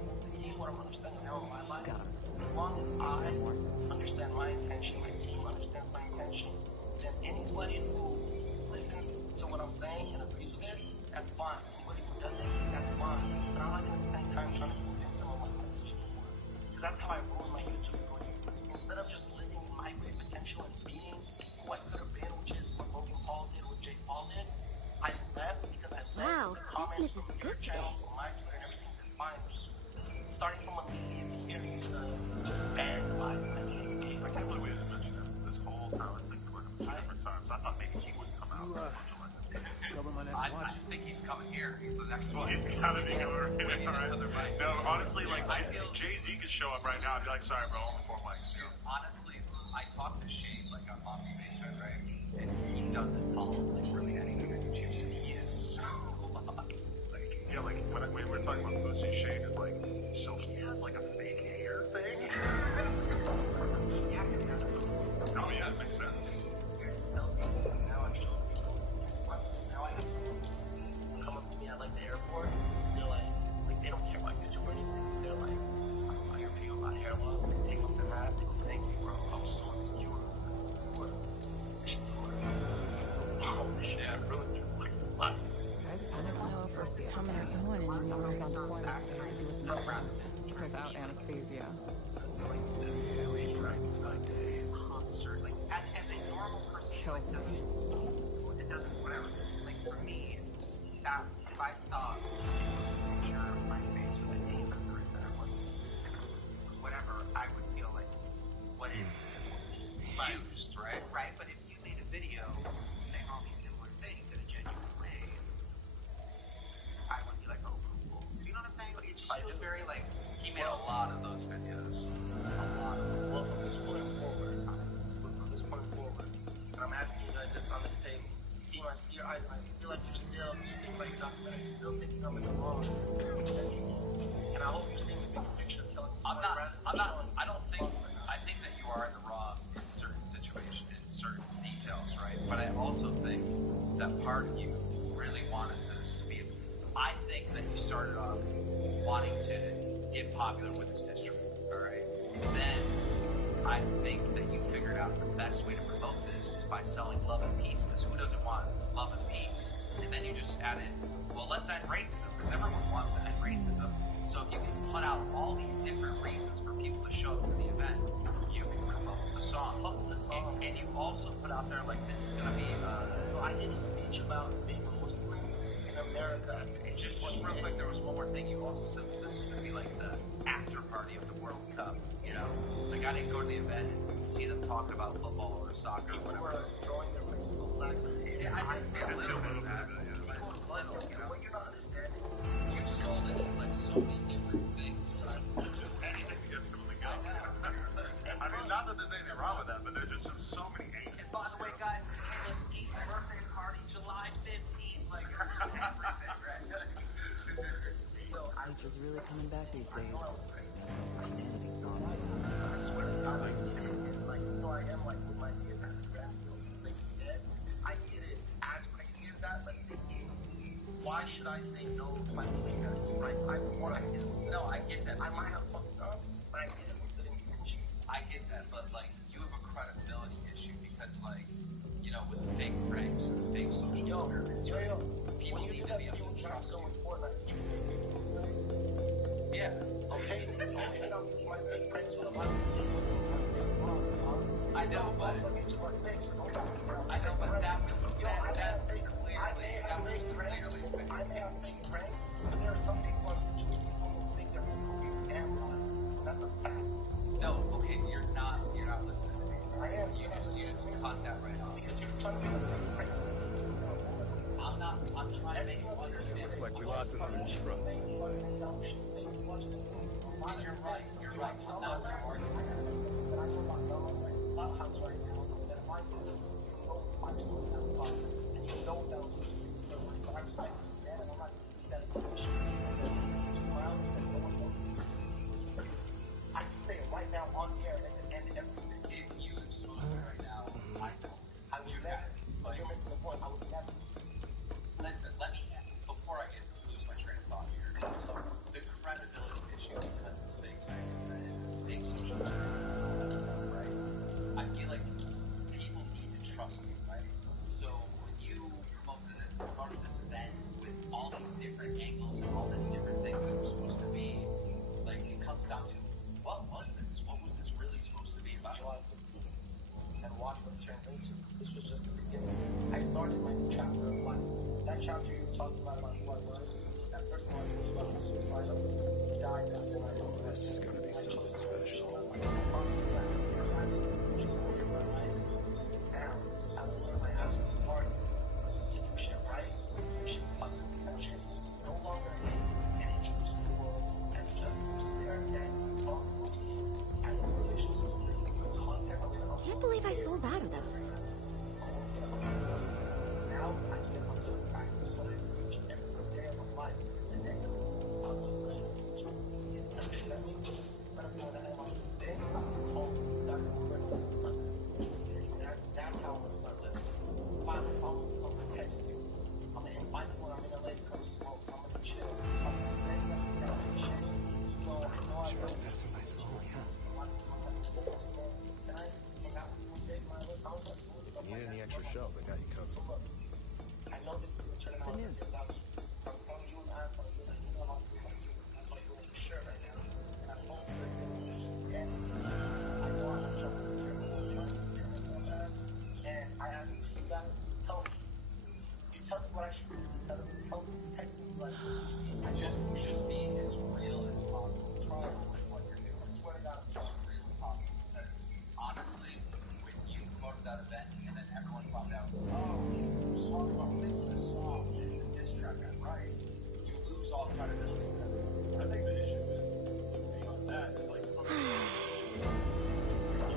that's fine. Anybody who does anything, that's fine. But I'm not gonna spend time trying to convince them of my message anymore. Because that's how I roll my YouTube career. Instead of just living in my great potential and being who I could have been, which is what Logan Paul did, what Jake Paul did, I left because I left Wow, the comments business is from your good channel, today. from my Twitter, and everything combined. Starting from when he is here, he used to vandalize my TV. I can't believe we didn't mention him this whole time. I was thinking about him 2 different times. I thought maybe he wouldn't come out. Cover my next watch. I think he's coming here. He's the next one. He's gotta be over here. We need another mic. No, honestly, like, I feel Jay-Z could show up right now and be like, sorry, bro, only 4 mics. You know? Honestly, I talked to Shane, like, on Mom's Basement, right? And he doesn't follow, like, really anything on YouTube, so he is so lost. Like, yeah, like, when we were talking about Lucy, Shane is like, so he has, like, a fake hair thing? Oh, yeah, it makes sense. Come up to me at like the airport, they're like they don't care about YouTube or anything. They're like, I saw your video about hair loss. They take off their hat. They go, thank you, bro. I was so insecure. Yeah, really. What? Guys, I need to know if we're coming or going, and your numbers on deployment to do with these things without anesthesia. Really brightens my day. Concert, like as a normal person, Kills me. it doesn't, whatever. Like for me, that if I saw a picture of my face with a name under it that I wasn't, whatever, I would feel like, what is this? used, right? Right, but if you made a video saying all these similar things in a genuine way, I would be like, oh, cool. You know what I'm saying? Like, it just feels very like, He made a lot of those videos. a lot of them. Well, from this point forward, and I'm asking you guys this on this table. I see your eyes and I feel like you're still, you think about your documentary, still thinking I'm in the wrong. And I hope you're seeing the bigger picture of telling the story. I think that you are in the wrong in certain situations, in certain details, right? But I also think that part of you really wanted this to be, I think that you started off wanting to get popular with this district, alright? Then, I think that you figured out the best way to promote this is by selling love and peace, because who doesn't want love and peace? And then you just added, well, let's end racism, because everyone wants to end racism. So if you can put out all these different reasons for people to show up to the event, you can promote the song. And you also put out there, like, this is going to be, I did a speech about being a Muslim in America. Just real quick, there was one more thing. You also said that this is going to be like the after party of the World Cup, you know? Like, I didn't go to the event and see them talking about football or soccer or whatever. Throwing their racial flags. Yeah, I did see a little bit of that. What you're not understanding, You sold it as, like, so many different things. Just anything to get people to go. I mean, not that there's anything wrong with that, but there's just so many angles. And by the way, guys, it's Kayla's 8th birthday party, July 15th. Like, it's just everything, right? Which is really coming back these days. Most humanity's gone. I swear to God, like, you know, I am like with my ideas as a graphic since they were dead. I did it as crazy as that, like thinking, why should I say no to my beliefs? Right? I get that. I might have fucked up, but I did it with good intention. I get that, but, like, you have a credibility issue because, like, you know, with fake pranks and fake social experiments, right? People need to be able to trust you. Yeah. Okay. I know, but that was clearly. I may have fake pranks, but there are some people on YouTube who think they're cocaine and lies. That's a fact. No, okay, you're not listening to me. I am. You just cut that right off. Because you're trying to be like pranks. I'm trying to make you understand. Looks like we lost another truck. You're right. I'm not arguing. I can say it right now on the air and end everything. If you expose it right now, I know. I would never. But you're missing the point. I would never. Listen, let me, before I lose my train of thought here, so the credibility issue is because of the big things and big social experiments and all that stuff, right? I feel like people need to trust you, right? So when these different things that were supposed to be, like, it comes down to, what was this? What was this really supposed to be about? And watch what it turns into. This was just the beginning. I started my new chapter of life. That chapter you were talking about who I was, that person I told you about was suicidal, died as an idol. This is gonna be something special. Can't believe I sold out of those. Now I can practice what I preach every day of my life. Today, I'm instead of going ahead on today, that's how I'm gonna start living. I'm gonna text you. I'm gonna invite you when I'm in LA to come smoke. I'm gonna chill. I'm gonna chill. So I know I Sure, it's passing by slowly, huh? If you need any extra shelves, I got you covered. I know this is turning out. I'm telling you, I'm telling you, you know how to do it. That's why you're for sure right now. And I'm hoping that you'll understand. I know I'm jumping and I ask you, you gotta help me. You tell me what I should do. Help me text me like I just be as real as possible. Try with what you're doing. I swear to God, I'm just real as possible. Because honestly, when you promoted that event and then everyone found out, oh, he was talking about mixing a song and this track got rights, you lose all credibility. I think the issue is beyond that is like, you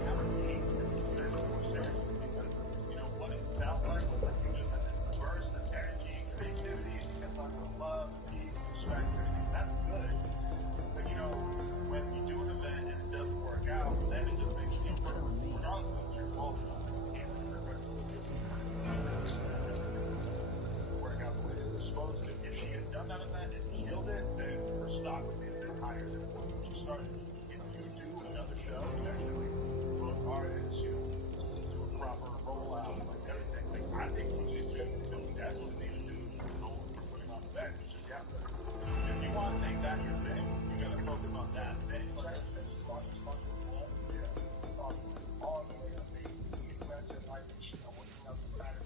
have to take it more seriously because, you know, what it felt like was like you just had this burst of energy, creativity, and you kept talking about love, peace, respect, everything. That's good. But, you know, when you do an event and it doesn't work out, then it just makes you feel regardless of your fault. Work out the way it was supposed to. If she had done that event and killed it, then her stock would be a bit higher than it was when she started. If you do another show and actually book artists, you know, do a proper rollout, like everything, like I think that's what they need to do for putting on events. It's just, yeah, if you want to make that your thing, you gotta focus on that thing. Like I said, you start all the way up, you rest your life and shit, working out the matter.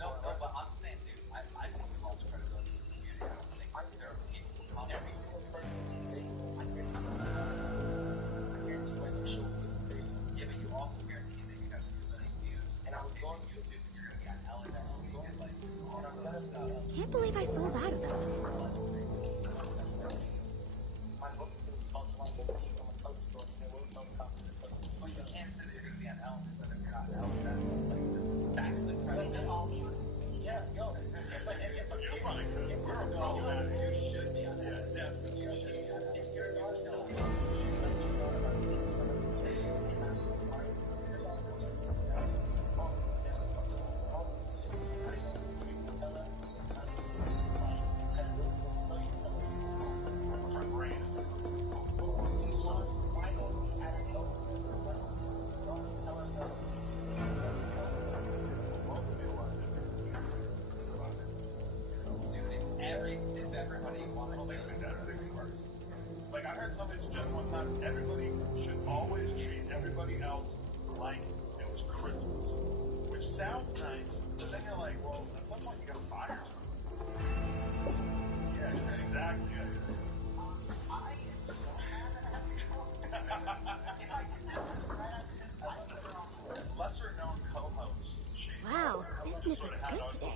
No, but I'm saying, dude, I think we lost credibility in the community. I don't think there are people who come every single person who say, I guarantee when the show will stay. Yeah, but you also guarantee that you have 2 million views. And I was going to YouTube, and you're gonna be on Ellen next week, and like this all that stuff. Can't believe I sold out of those. My book is going to talk about the week. I'm going to tell the story. And we'll tell the confidence. But you can't say that you're going to be on Ellen instead of you're not Ellen. That's like back to the credit. Yeah, yo. You probably could. We're a pro at it. You should be on that. Yeah, definitely. You should be on that. If you're not Ellen, if everybody wanted to make everything worse. Like I heard somebody suggest one time, everybody should always treat everybody else like it was Christmas, which sounds nice, but then you're like, well, at some point you gotta fire someone. Yeah, exactly. Yeah. Lesser known co-host. Wow, business is good today.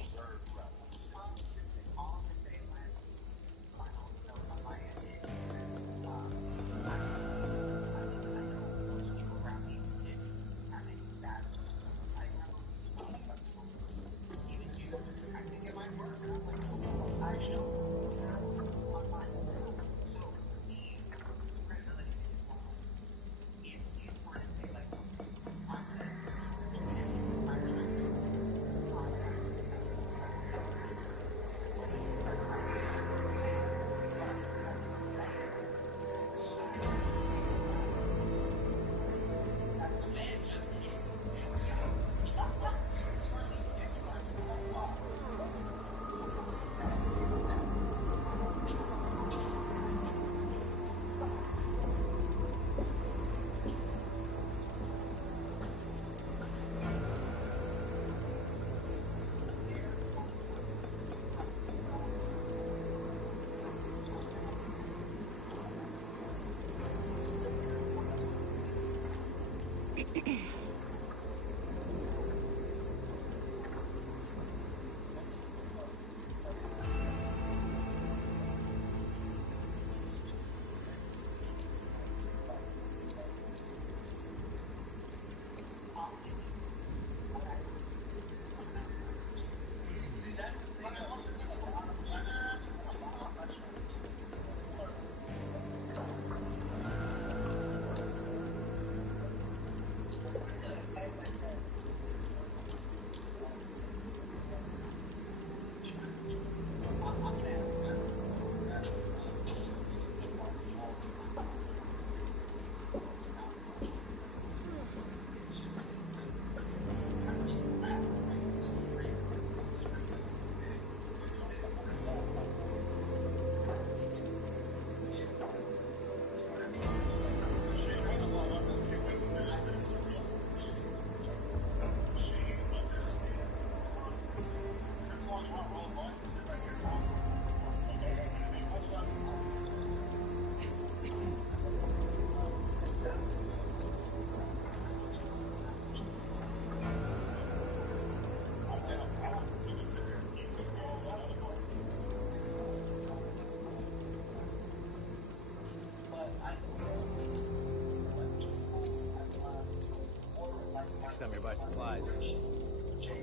Next time you buy supplies,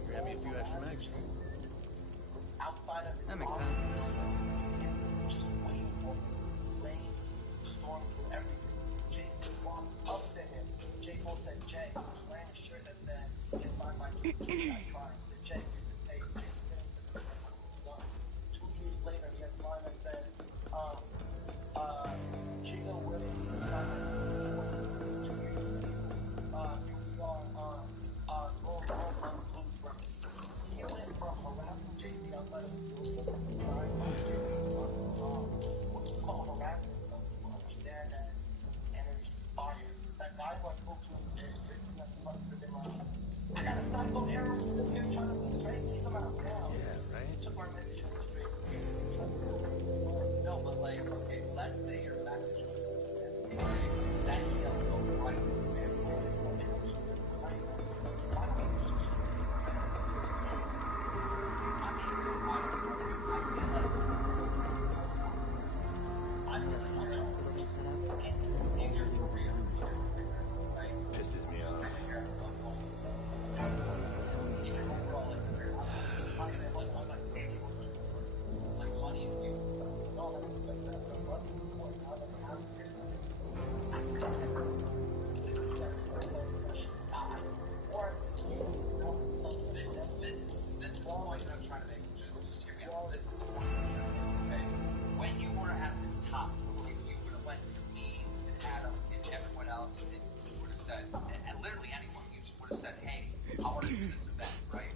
grab me a few extra mags. Outside of That makes sense. just waiting for rain, storm, everything. Jason walked up to him. J4 said, Jay, he was wearing a shirt that said, inside my kids, I cried. He said, Jay, you can take it. 2 years later, he has a line that says, Chico will sign my sister 2 years later. We are going on Blues Brothers. He went from harassing Jay-Z outside of the building to the side of Jay-Z on the song. What you call harassment, some people understand as energy, fire. That guy who I spoke to is Dixon, that's the fucking been like, I got a cycle error with him trying to be Drake, kick him out now. Yeah, right? He took my message from Drake. No, but like, okay, let's say your message was that yells go right in this man. Pisses me off. This point I'm trying to make, just hear me out. This is the point. Okay? When you were at the top, if you would have went to me and Adam and everyone else, and you would have said, and literally anyone, you just would have said, hey, I want to do this event, right?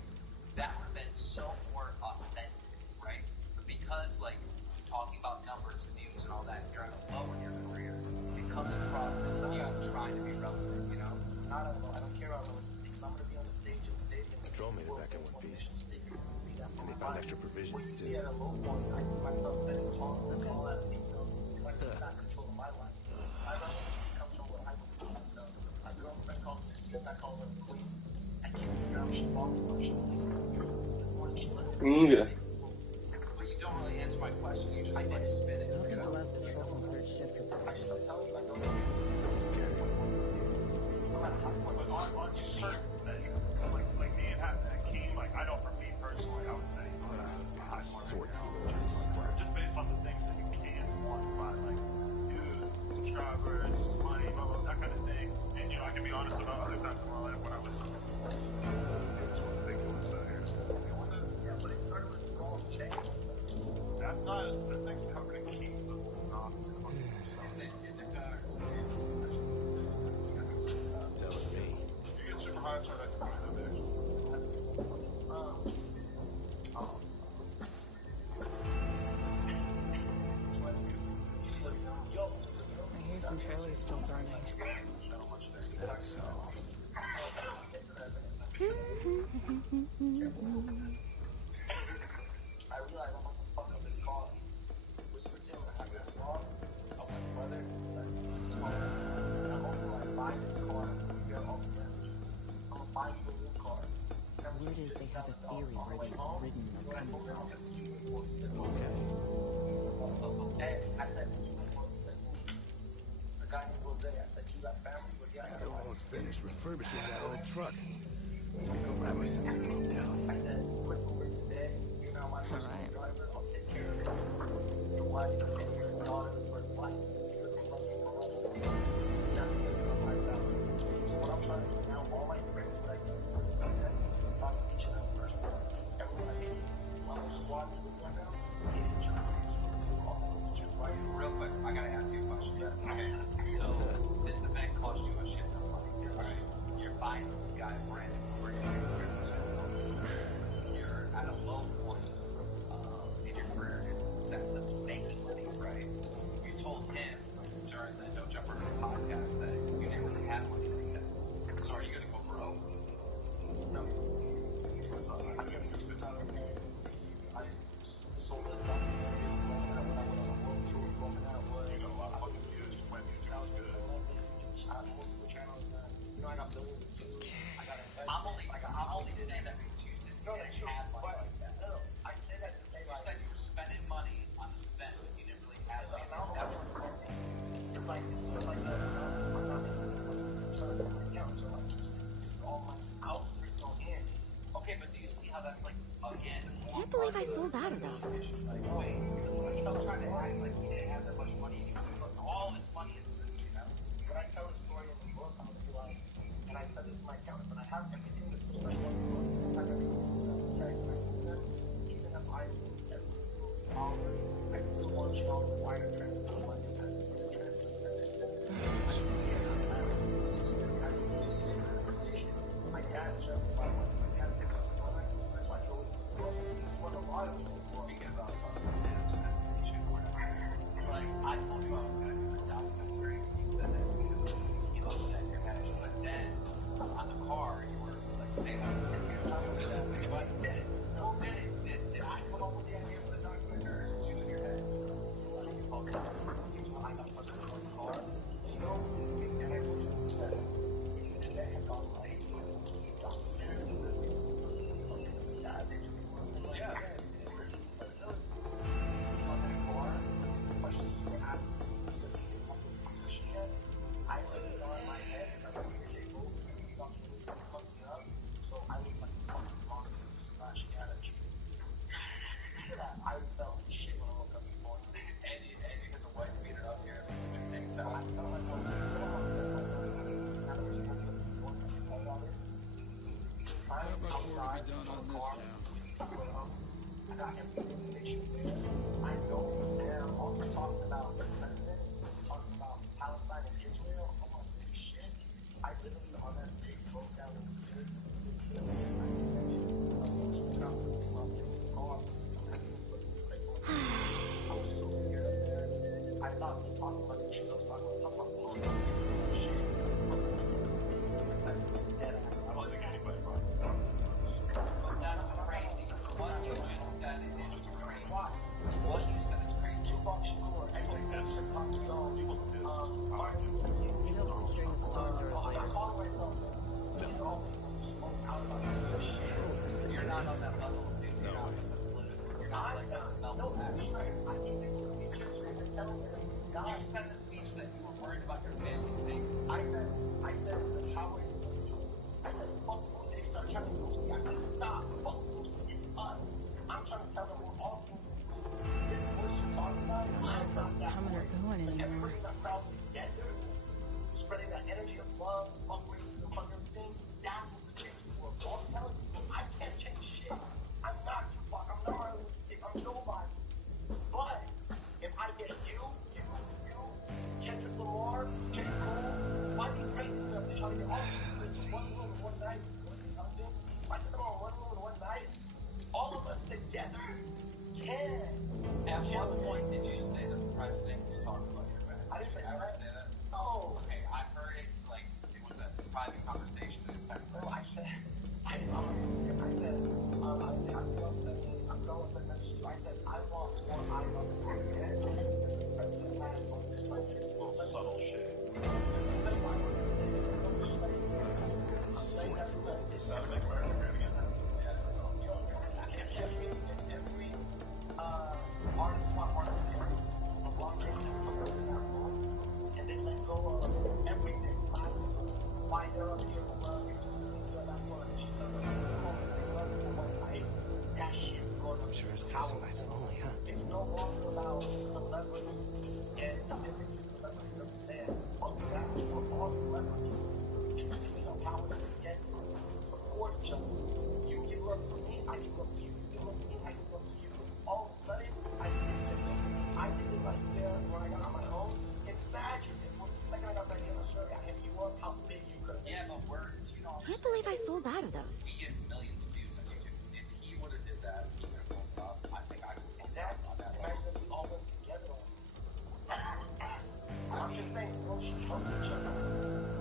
That would have been so more authentic, right? But because, like, talking about numbers and views and all that, you're at a low in your career, it comes across as you trying to be relevant, you know? Not at all. I don't care about what you think. I'm going to be on the stage in the stadium. Patrol made it back in one piece. And they found extra provisions, too. See, at a low point, I see myself spending all that detail. It's like it's not control of my life. My life comes from what I believe in myself. My girlfriend calls me, I call her queen. I can't figure out she falls on she this morning she let Yeah. But you don't really answer my question. You just like spin it. I don't think the last patrol on third shift could be. I just don't tell you, I don't know. But on certain things, like me and Hakeem, like I know for me personally, I would say high sort just based on the things that you can quantify, like views, subscribers, money, blah, blah, that kind of thing. And you know, I can be honest about other times in my life when I was ridiculous. Yeah, but it started with small change. That's not the thing's covered in keys, but not Telling me. you get super high, so that can put it in there. I hear some trailers still burning. That's so. I realized I'm going to fuck up this car. Whisper to him, I have a car. I want my brother. And I'm going to like buy this car. You're all together. I'm going to buy you a new car. Word is they have a theory where these ridden are coming from. Okay. And I said, he said, the guy named Jose, I said, you got family? But yeah, I got They're almost finished refurbishing that old truck. It's been over ever since it broke down. I said, quick Uber today. You're now my personal driver. I'll take care of it. Your wife, your daughter, your wife. Because I'm fucking for us. Now he's going to do my salary. So what I'm trying to do now, all my friends, like, talk to each other first. Everyone I hate. My whole squad is with right now. Hate each other. Real quick, I gotta ask you a question. Okay. So this event cost you a shit ton of money, right? You're buying this guy brand new. You're at a low point in your career in the sense of making money, right? You told him during the No Jumper podcast that you didn't really have money like that. So are you gonna go broke? No. I'm gonna just sit down and I sold it down. You got a lot of fucking views. My views are good. I got billions of views. I got how that's like, again, Can't believe I sold out of those. like, wait, he's also trying to act like he didn't have that much money and he put all his money into this, you know? When I tell the story in the book, I'm gonna be like, and I said this to my accountants, and I have everything that's so special in the book, I have everything that even if I lose every single dollar, I still want you all to wire transfer money as a transfer. My dad just about my dad picked up his phone. That's why he always won a lot of people. Speaking about transportation or whatever, like I told you I was going to do a documentary. You said that you looked at your match, but then on the car you were like saying that since you were talking about that, but did it? No, did it? Did I come up with the idea for the documentary? Or you in your head? Like, okay, you lined up with the car. You know, and I wish it was better. Even if that had gone right. Not much more to be done on this now. I got everything stationed there. I know there. I'm also talking about the president, talking about Palestine and Israel. I want to say shit. I literally on that stage broke down the I was so scared up there. I thought he talked about the shit. I was talking about politics and shit. Precisely. Dead ass. I don't think anybody brought it up. But that's crazy. What you just said is crazy. Why? What you said is crazy. Tupac Shakur. I think that's the concept. People do this. You know, securing the storm doors later. I call myself these are all people who smoke out about this shit. You're not on that level, dude. You're not like that. No, I think it was me just telling them. You said the speech that you were worried about your family's safety. I said the power is Lucy. I said, fuck Lucy. They start trying to Lucy. I said, stop. Fuck Lucy. It's us. I'm trying to tell them we're all things. This bullshit talking about it. I'm not that coming or going anymore. Everybody's not proud together. Spreading that energy of love, fuck racism, fuck everything. That's what will change the world. Don't tell you, I can't change shit. I'm not Tupac. I'm not Martin Luther King. I'm nobody. But if I get you, Kendrick Lamar, J. Cole, why be crazy enough to try to get all of this one room in one night? If I get them all in one room in one night, all of us together can. At what point did you say that the president was talking about your back? I didn't say that. Oh, okay. I heard it like it was a private conversation. No, I said, I didn't talk about it. I said, I feel upset. I'm going to message you. I said, I want more eyes on the same head. The president has on this country. Subtle shit. Artists want art a long time and they let go of everything classism. Why they're up here for love, just because he's doing that for a shit of one night. That shit's going to Sure is passing by slowly, huh? It's no longer about celebrity and different celebrities of men. Fuck that, we're all celebrities. Choose to use our power to get support each other. You give love to me, I give love to you. You give love to me, I give love to you. All of a sudden, I did this idea when I got on my own. It's magic. The second I got back in Australia, I hit you up how big you could. Yeah, but Can't believe I sold out of those. He gets millions of views on YouTube. If he would have did that, he would have blown up. I think I would have exactly on that. Imagine if we all went together. I'm just saying, we should help each other.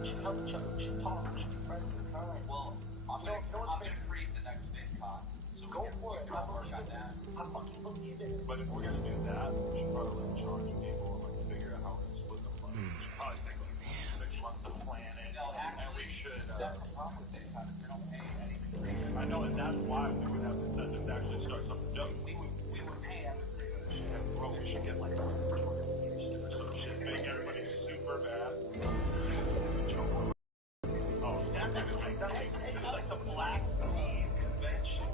We should help each other. We should talk. We should be friends with kind. Well, I'm gonna create the next big con. So go for it. I work on that. I fucking believe it. But if we're gonna do that, we should probably charge people and like figure out how we're gonna split the money. We should probably take like 6 months to plan it. No, actually, and we should. That's the problem with big con. They don't pay anything. I know, and that's why we would have incentive to actually start something new. We would pay everything. Yeah, bro, we should get like some shit, make everybody super bad. Oh, like the Black Sea Convention.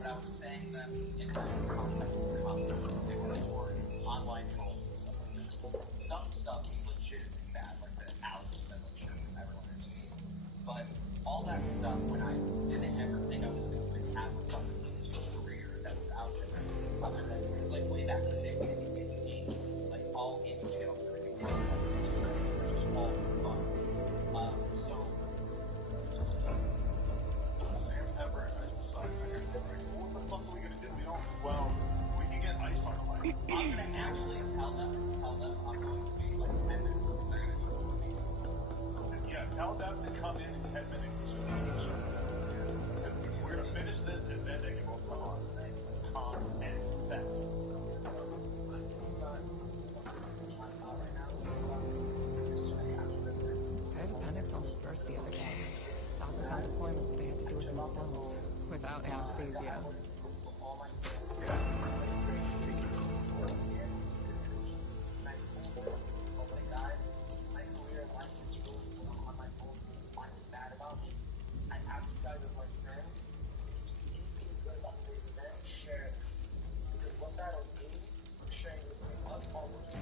but I was saying them in the context of conflict. They were for online trolls and stuff like that. Some stuff was legitimately bad, like the Alex Miller shit that everyone had seen. But all that stuff, when I didn't ever think I was going to have a fucking career that was out there, other than it was like way back in the day when indie, like all indie channels were making this was all fun. So Sam Pepper and I decided, what the fuck are we gonna do? We don't. Well, we can get ice on the mic. I'm gonna actually tell them I'm going to be like 10 minutes because they're gonna do it with me. Yeah, tell them to come in 10 minutes. We're gonna finish this and then they can both come on. And fast. Guy's appendix almost burst the other day. Doctors on deployment, so they had to do it themselves, without anesthesia.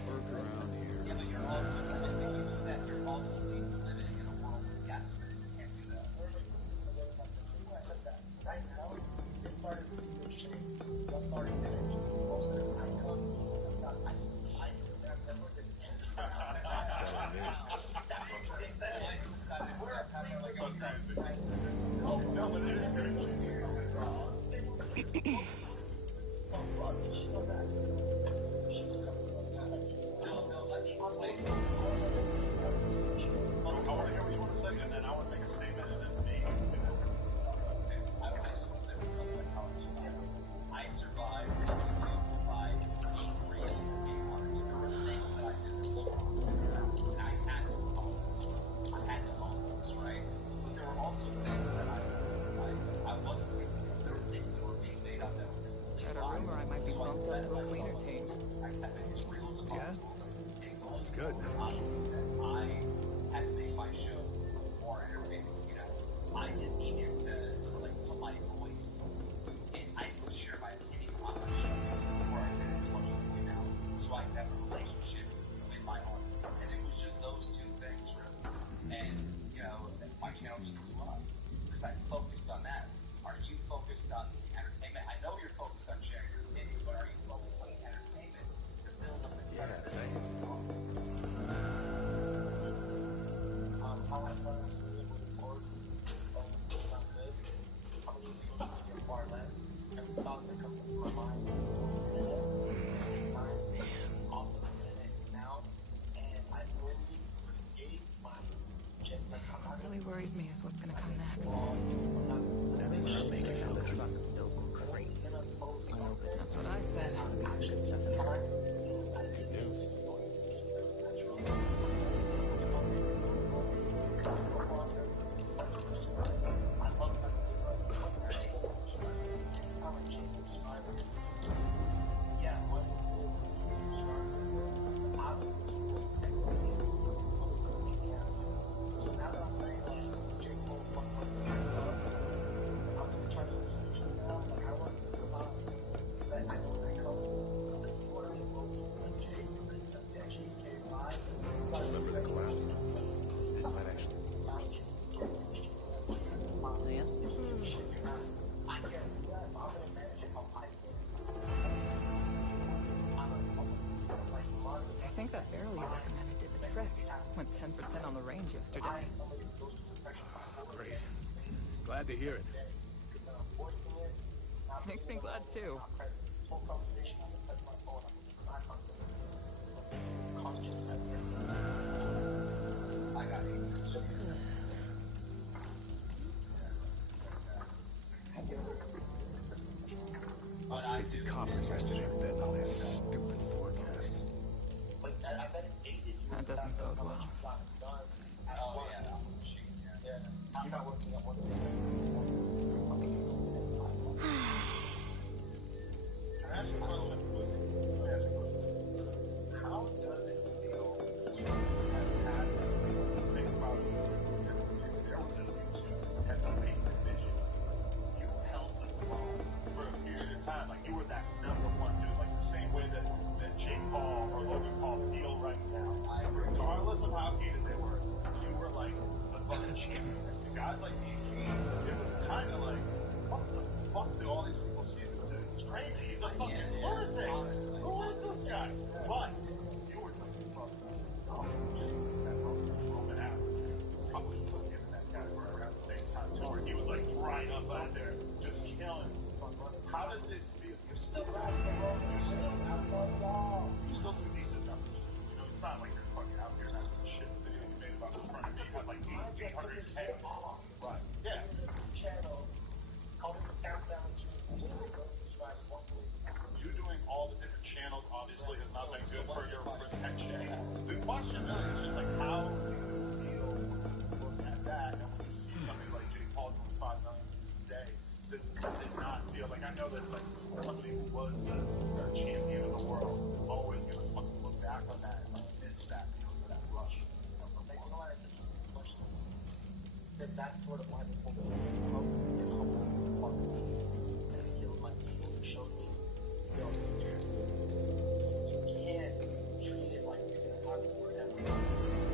Work around here. Yeah, but you're also living in a world with gas. You can't do that. Right now, it started just started most of the icon got ice beside it. Sam Pepper didn't they said ice beside it. We're having like oh no, but it's very cheap. No, let me explain. I want to hear what you want to say, and then I want to make a statement, and then me. I just want to say I survived by being free and being honest. There were things that I did and I had to own this. I had to own this, right? But there were also things that I wasn't thinking of. There were things that were being made up that were completely Got a rumor I might be bumped up to a cleaner team. I kept it as real as possible. That's good. I had to make my show more entertaining, you know. I didn't need it to like put my voice in. I would share my opinion on my show before I did it as much as I do now. So I could have a relationship with my audience. And it was just those two things, really. And, you know, my channel just blew up because I focused on that. Are you focused on the entertainment? I know you're focused on sharing your opinion, but are you focused on the entertainment to build up the how I thought I was really looking forward to not good. I'm using social media far less. Every thought that comes into my mind is off of the minute now. And I really gave my What really worries me is what's gonna come next. That means I'll make you feel good. Great. That's what I said. There'll be some good stuff in there. Good news. Remember the collapse? This might actually I think that barely recommended did the trick. Went 10% on the range yesterday. Great. Glad to hear it. Makes me glad too. Lost 50 coppers yesterday betting on this stupid forecast. That doesn't bode well. How does it feel to have had a big problem with your vision? You held the throne for a guys like me, it was kind of like, what the fuck do all these people see this dude? It's crazy. He's a fucking lunatic. Who is this guy? But you were just fucking Roman average. Probably put him in that category around the same time too, where he was like right up out there, just killing. How does it feel? You're still out the law. You're still out the law. You still do decent numbers. You know, it's not like you're fucking out here having shit that you made about this front of me. You have like 800K. Right. Yeah. Channel. You doing all the different channels obviously has not been good for your retention. The question really is just like how do you feel looking at that, and when you see somebody like Jake Paul doing 5 million a day, does it not feel like, I know that like somebody who was the champion of the world always gonna fucking look back on that and like miss that, you know, for that rush. That's sort of why this whole thing came up and it feels like people showed me, you know, you can't treat it like you're gonna have it forever.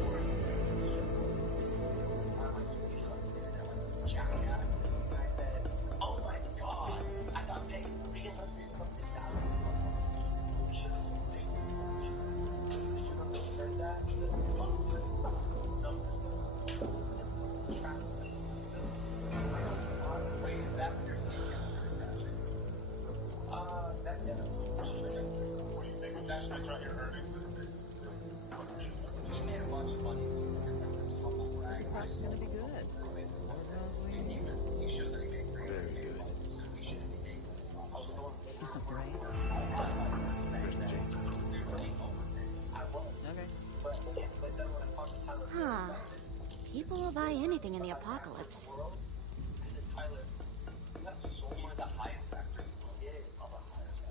Or the time I took these on the internet like jackass, and I said, oh my god, I got paid $300-something. We should have been paying this much. Did you understand that? I said, no. Wait, is that what you're seeing yesterday, crashing? That what do you think of that? I try your earnings. He made a bunch of money, so this humble brag. It's gonna be good. He showed that he made $300K, so we shouldn't be making this much. Oh, so Right. Okay. But then when I talked to Tyler, Huh. People will buy anything in the apocalypse. I said, Tyler, you have so much. He's the highest actor. Yeah, I'm the highest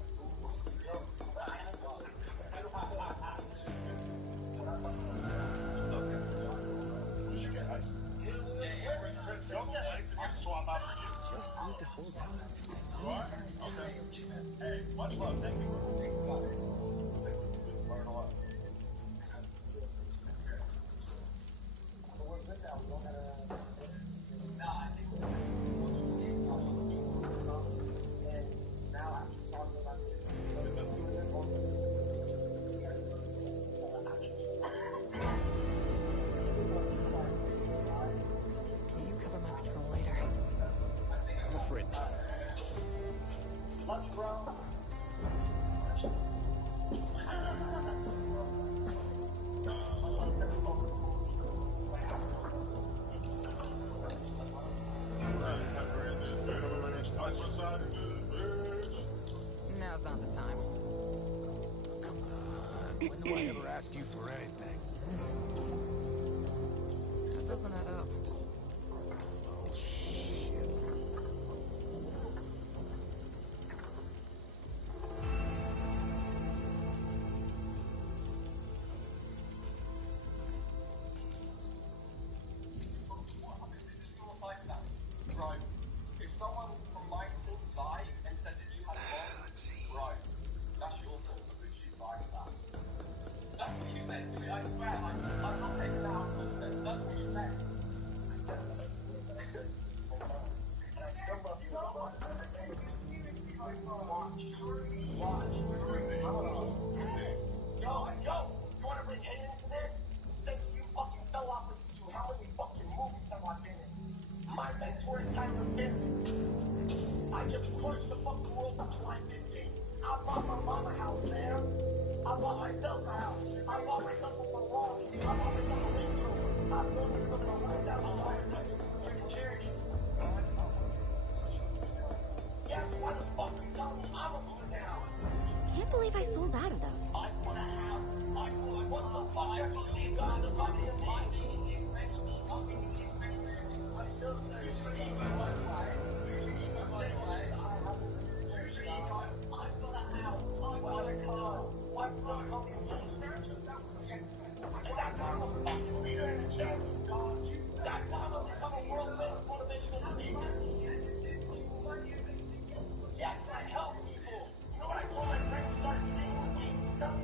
We should get ice. Don't get ice and we'll swap out for you. Just need to hold out until the sun turns down. Okay. Hey, much love. Thank you. Learn a lot. You cover my patrol later. I'm afraid not. Love you, bro. Now's not the time. Come on. When do I ever ask you for anything? That doesn't add up. Oh, shit. Right. If someone from my team lied and said that you had a bomb, right, that's your fault because you lied that. That's what you said to me, I swear. I'm not taking that out of context. That's what you said. I said, and I still love you. Watch. Yo, you want to bring Hayden into this? Since you fucking fell off with you, how many fucking movies have I been in? My mentor is Tyler Perry. I just crushed the fucking world with July 15. I bought my mama a house, man. I bought myself a house. I bought myself a Ferrari. I bought myself a Range Rover. I bought myself a ride down the line for charity. Yes, why the fuck are you telling me I'm a loser now? Can't believe I sold out of those. I want a house. What the fuck? I believe God is fucking in my meeting. I still say you should eat my wife. You should eat my wife. You should eat my wife. I've got a house. I want a car. My brother told me to spiritual stuff. And that guy was a fucking leader in the church. That guy will become a world motivational speaker. Yes, I help people. You know what I told my friend who started staying with me? Tell me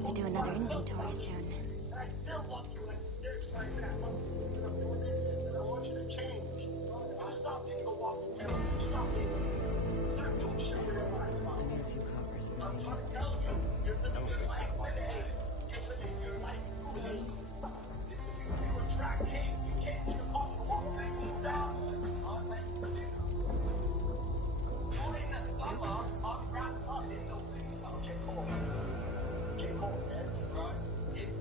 need to do another inventory soon. I still love you, and I can stare at you like that. I'm doing it, and I want you to change. Stop being a walking hell. Stop doing shit with your life. I'm trying to tell you, you're living your life by the head. You're living your life through hate. Listen, you attract hate. You can't be a part of the world that you down. During the summer, I'm wrapped up in those things. I'm J. Cole. J. Cole, yes, right? It's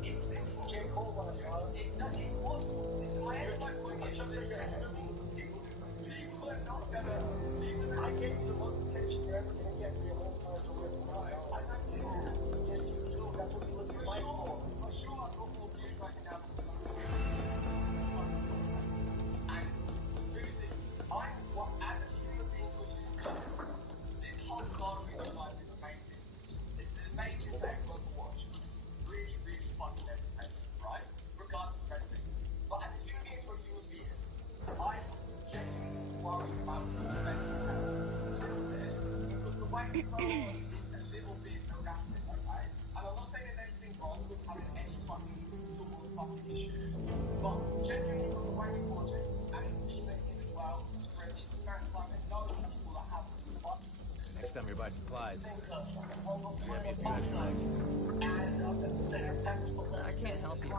J. Cole, what I'm doing. It's nothing more. It's my head. I'm just saying you're ahead of me. I gave you the most attention you're ever going to get for your whole time to live. I do. Yes, you do. That's what you live your life for. For sure, I'll go for years right now. What as a human being was this whole story of life is amazing. It's an amazing thing to watch. Really, really fucking entertaining, right? Regardless of anything. But as a human being or human being, I genuinely worry about the effect of that. Because the way we grow is a little bit erratic, okay? And I'm not saying there's anything wrong with having any fucking sort of fucking issues, but genuinely from the way we watch it, and it's feeling in as well, for at least the first time, and know people that have Next time you buy supplies, grab me a few extra eggs. I can't help you.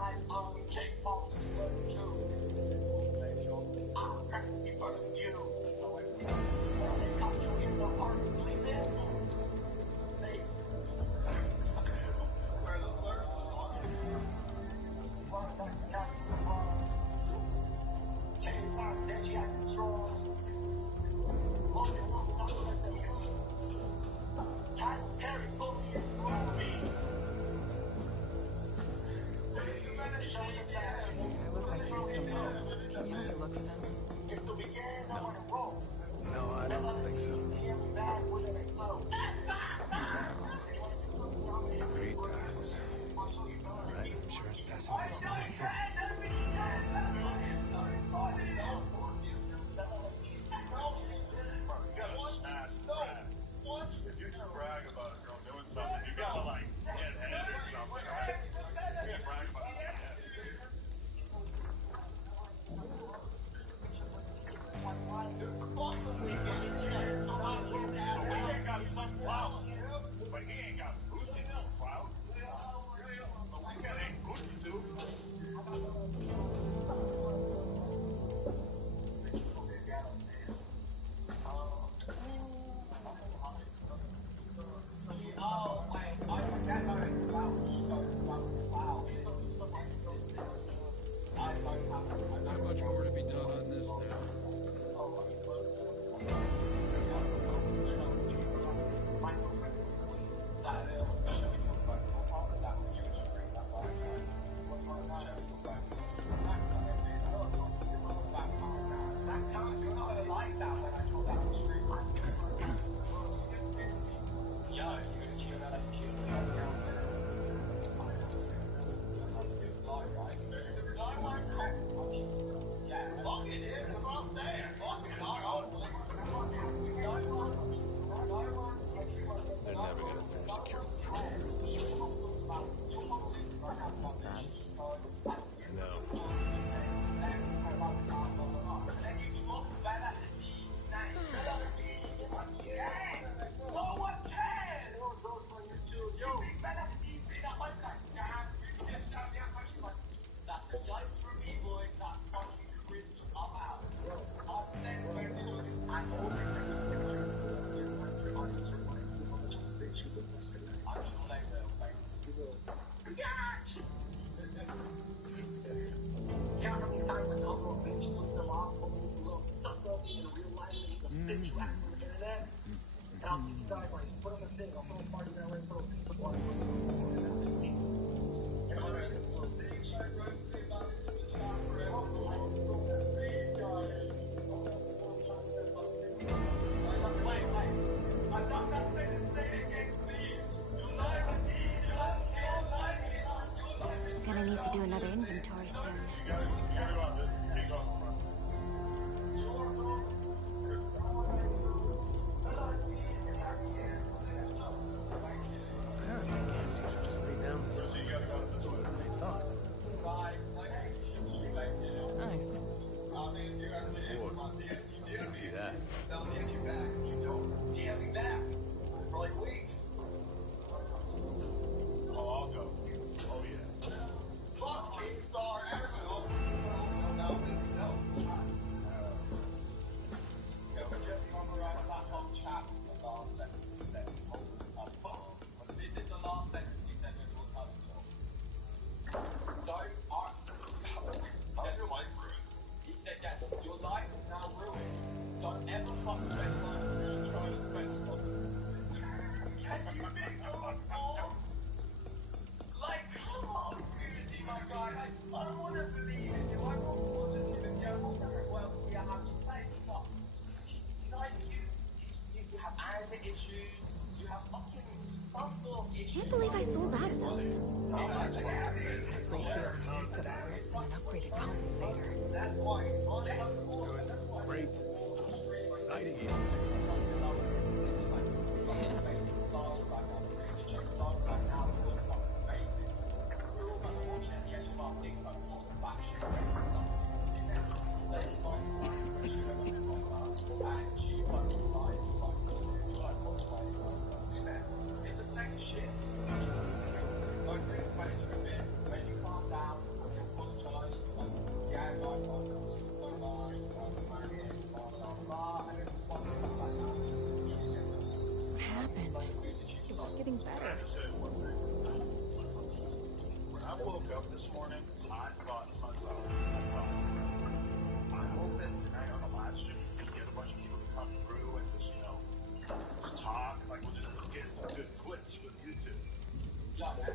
No, I don't think so. Great times. Alright, I'm sure it's passing by slowly. Not much more to be done on this now. They're never gonna finish securing the perimeter at this rate. I know. Gonna need to do another inventory soon. I guess you should just read down this Nice. They'll DM you back. You don't DM me back for like weeks. Oh, I'll go. Oh, yeah. Fuck Kingstar, everyone. No. Can we just summarize that whole chat with the last sentence he said? This is the last sentence he said when he was up to. How's your life ruined? He said, yes, your life is now ruined. Don't ever fucking spend time really trying to spend Can you be normal? Like, come on, Goosey, my guy. I want to believe in you. I want positivity. I want to have wealthy, a happy place. But, like, you have anger issues. You have fucking some sort of issue. Can't believe I sold out of those. Great deal on most of it works in an upgraded compensator. That's why it's on it. Great. Exciting. What happened? It was getting better. When I woke up this morning, I thought to myself, I'm hoping tonight on the live stream, just get a bunch of people to come through and just, just talk. Like, we'll just get some good clips with YouTube.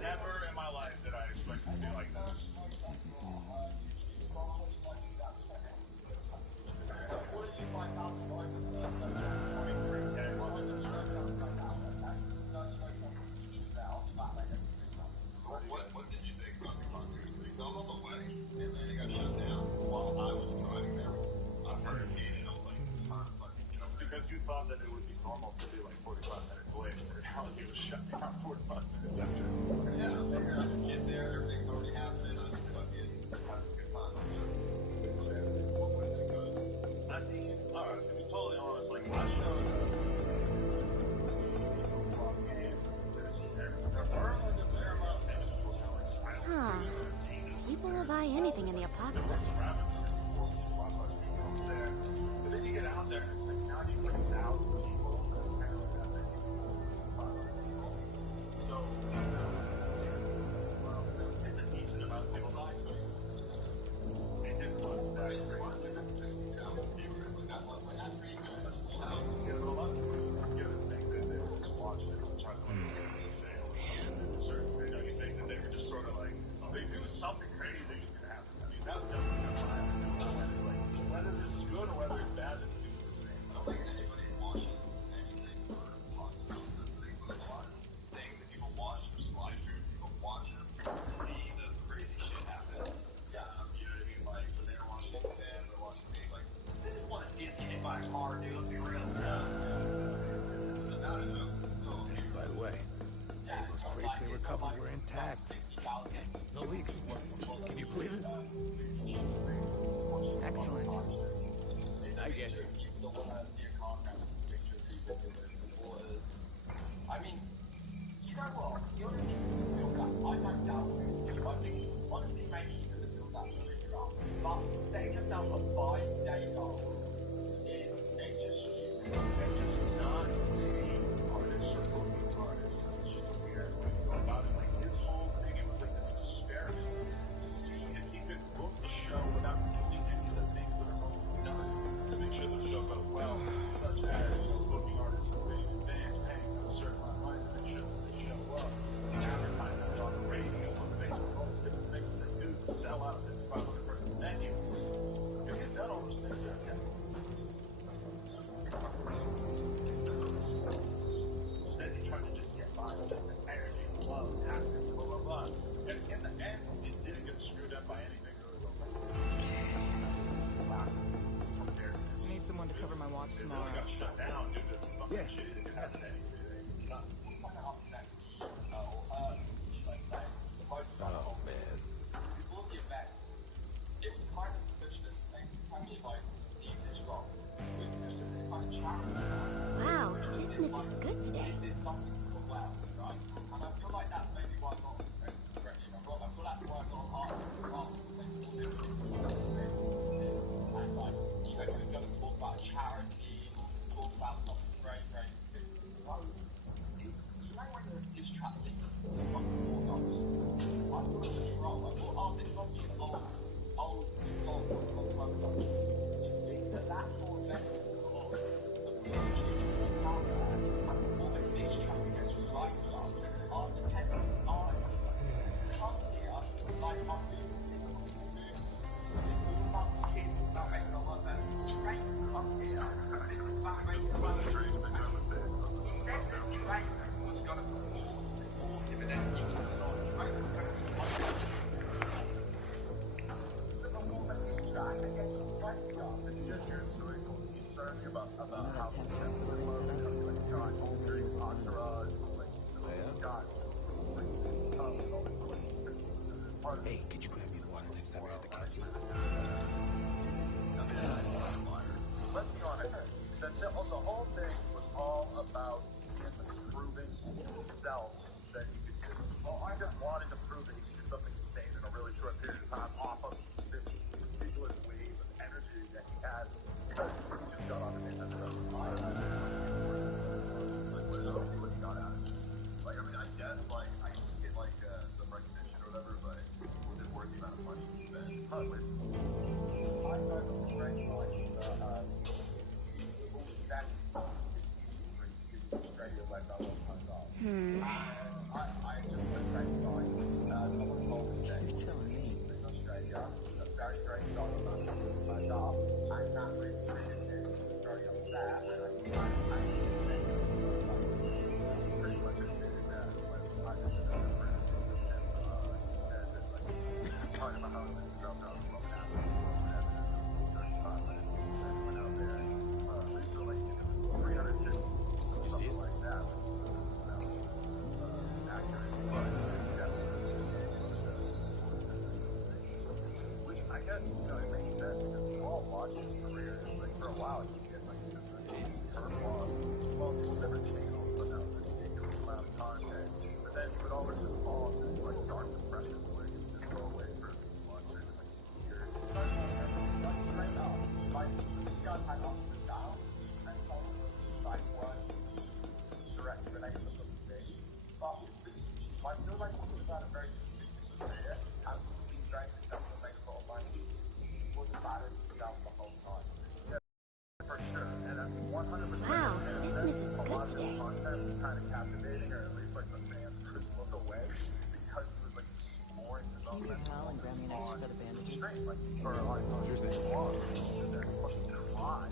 Never in my life did I expect it to be like this. What did you think about the concert? I was on the way, and then it got shut down while I was driving there. I heard it, and I was like, because you thought that it would be normal to be like 45 minutes late, but now it was shut down 45 minutes after it's yeah, I figured I'd just get there, everything's already happening, I'd fucking have a good time. What would it go? I mean, to be totally honest, like, my show is Huh. People will buy anything in the apocalypse. But then you get out there and it's like 93,000 people. So it's a decent amount of people. They didn't want that. They wanted 60,000 people. That's pretty good. But a lot of people get to think that they were just watching it and trying to fail. You think that they were just sort of like, they knew something crazy was going to happen. I mean, that was definitely my mind. It's like, whether this is good or whether it's bad, it's the same. I don't think anybody watches anything for positive. But a lot of things that people watch, there's live streams, people watch them to see the crazy shit happen. Yeah, you know what I mean? Like, when they're watching Sam, they're watching me, like, they just want to see it get hit by a car, dude. Let's be real. I don't know. Still. By the way, those crates they recovered were intact. No leaks. Can you believe it? Excellent. I get you. I mean, you know what? You're going to feel that. I don't doubt it. I think, honestly, maybe you could have filled that really wrong. But setting yourself up 5 days old it's just stupid. It's just not a artist or looking artist. It's just weird when you go about it. Like, his whole thing, it was like this experiment to see if he could book the show without doing any of the things that are normally done to make sure the show goes well, such as, booking artists and paying in advance, paying for a certain amount of money to make sure that they show up, and advertising it on the radio, on Facebook, all the different things that they do to sell out a 5,500 person venue. If you've done all those things, yeah. Instead, he tried to just get by with different energy, love, happiness, blah, blah, blah. And in the end, it didn't get screwed up by anything really well. Need someone to cover my watch tomorrow. It really got shut down due to something shitty that happened anyway. Hey, could you grab me water next time you're at the canteen? Let's be honest. The whole thing was all about him proving himself that he could do. Well, I just wanted to prove that he could do something insane in a really short period of time off of this ridiculous wave of energy that he had because he just got on the internet. What he got out of it. Like, I mean, I guess, like, I get, like, some recognition or whatever, but was it worth the amount of money he spent? Probably. I know the great, like, I just went back to someone told me that in Australia, a very great dog turned up, and that really treated him very upset, and I pretty much admitted that when I was in the prison, he said that, like, talking about how he dropped out of love and went out there, recently, 350, something like that. Which I guess, it makes sense because we all watch his career. Like, for a while, he gets like her loss, multiple different channels, put out this ridiculous amount of content. But then he would always just fall into like dark depression where he would just go away for a few months or like years. Like right now, like he got high ups and downs, and some of them like one direct related to the stage. But I feel like he was at a very consistent career, and he drank himself to make a lot of money. He wasn't bad at himself the whole time. Yeah, for sure. And that's 100%. Wow, business is good today. Content was kind of captivating, or at least like the fans couldn't look away because he was like exploring his own mental Hal and grab me an extra set of bandages? like, for like, sure thing. Sit there and fucking cry.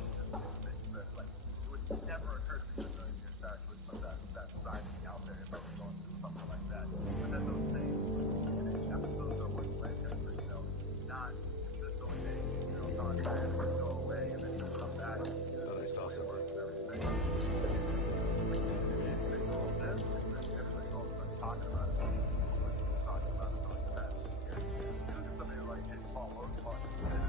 Like, it would never occur to me that you're actually put that side of me out there if I was going through something like that. But then those same episodes are what led him to, not consistently make, content or go away and then just come back. Thought I saw something. Everybody's all talking about it. Talking about it for like the past year. You look at somebody like Paul Oakenfoss, they're,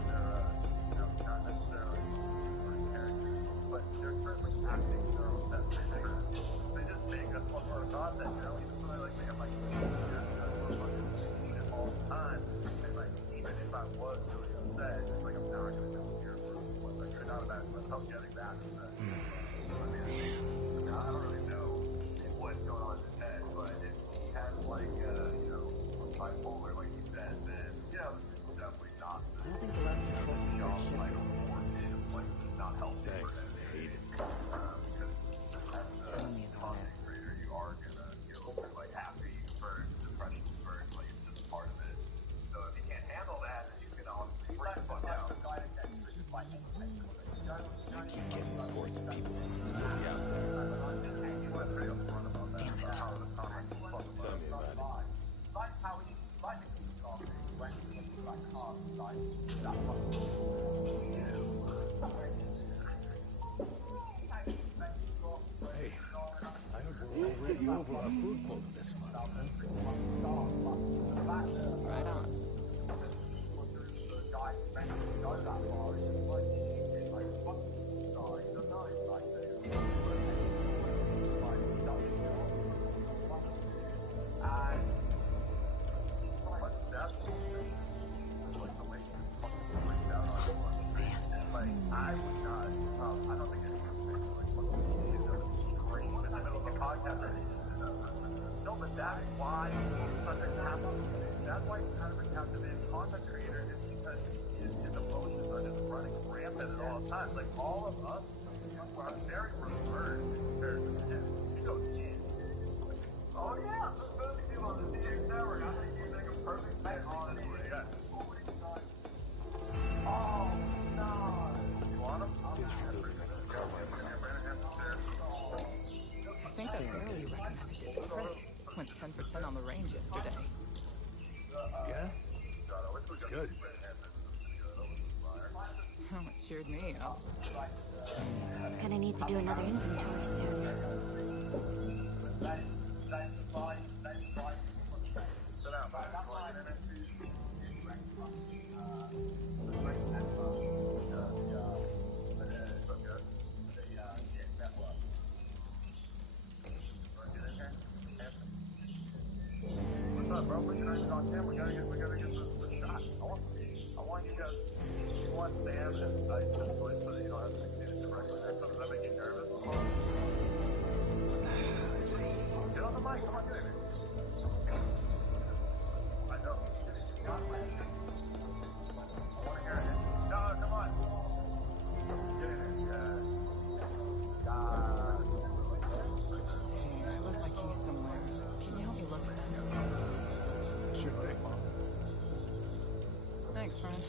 not necessarily super characters, but they're certainly acting their own best interests. They just make us one more thought that, even somebody like me, I'm like, all the time. And like, even if I was really upset, it's like I'm not going to go here for what I could not imagine myself getting that. I don't really know what's going on in his head, but if he has like, bipolar, like he said, then, this is definitely not the job title for him. Like, this is not healthy for him. I hate it. Because as a content creator, you are gonna go through like happy spurts, depression spurts, like it's just part of it. So if you can't handle that, then you can honestly break the fuck out. You keep getting reports of people who can still be out there. Damn it. Tell me about it. Like how he like to keep talking when he was like that Hey, I heard we're already over our food quota this month, huh? Right on. I would not, I don't think anyone would fucking see it scream in the middle of a podcast or anything. No, but that's why he's such a captivating, that's why he's kind of a captivating content creator, is because his emotions are just running rampant at all times. Like, all of us are very reserved compared to him. He goes in. Oh yeah, let's both do on the CX network. I think you make a perfect fit, honestly. Yes. Oh, no. I think I barely recommended it. Great. Went 10 for 10 on the range yesterday. Yeah? It's good. Oh, it cheered me up. Gonna need to do another inventory soon. What's up, bro? We're gonna get on camera. We gotta get the shot. I want you guys. You want Sam and I just so that you don't have to succeed it directly. Does that make you nervous? Let's see. Get on the mic. Come on, get in here. I know. I want to hear it. No, come on. Get in here. Hey, I left my keys somewhere. Can you help me look for them? Sure thing. Thanks, friend.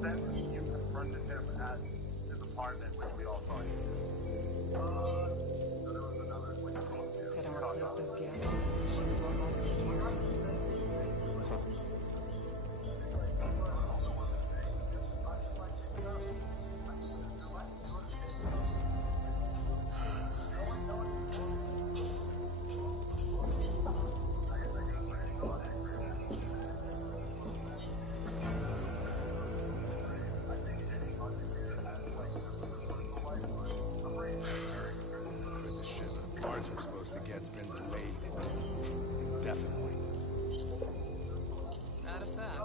Since you confronted him at his apartment, which we all saw you do. There was another. Gotta replace those gaskets. Machines won't last a year. The shipment of parts we're supposed to get's been delayed. Indefinitely. Not a fact.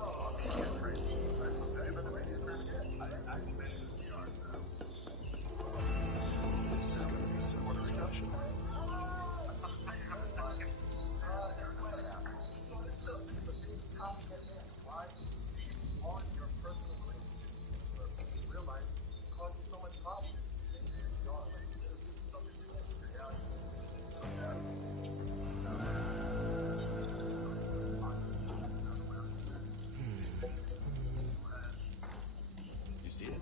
This is gonna be something special. You see it?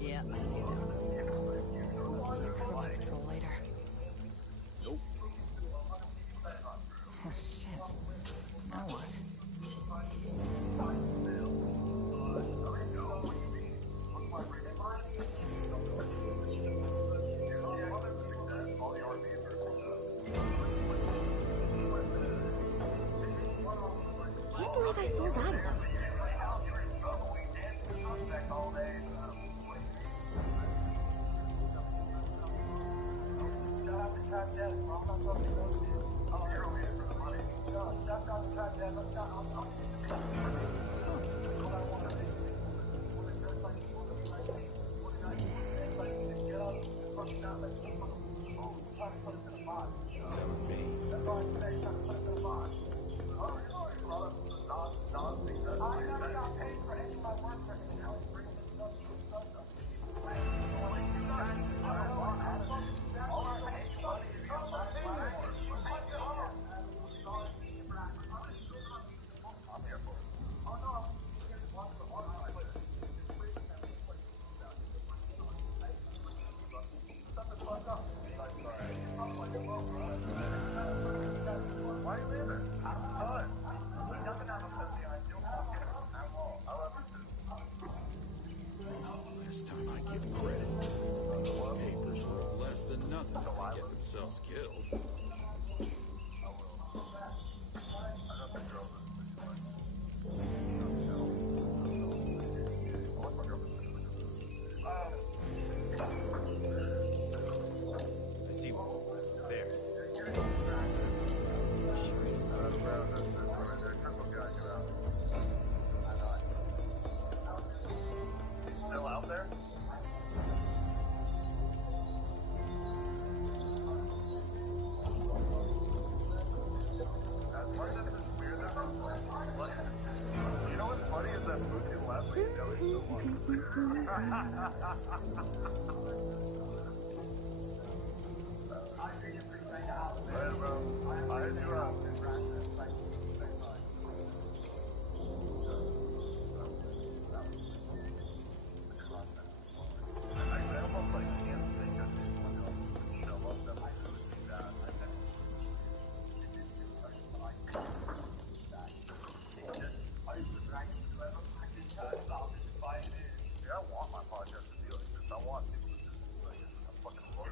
Yeah, I see it. You'll cover my patrol later. Nope. Oh, shit. Now what? Can't believe I sold out of those. Telling me. Why are you leaving? I'm done. He doesn't have a pussy. I feel fucking at all. I love him too. This time I give credit. These papers worth less than nothing if they get themselves killed. I see one. There.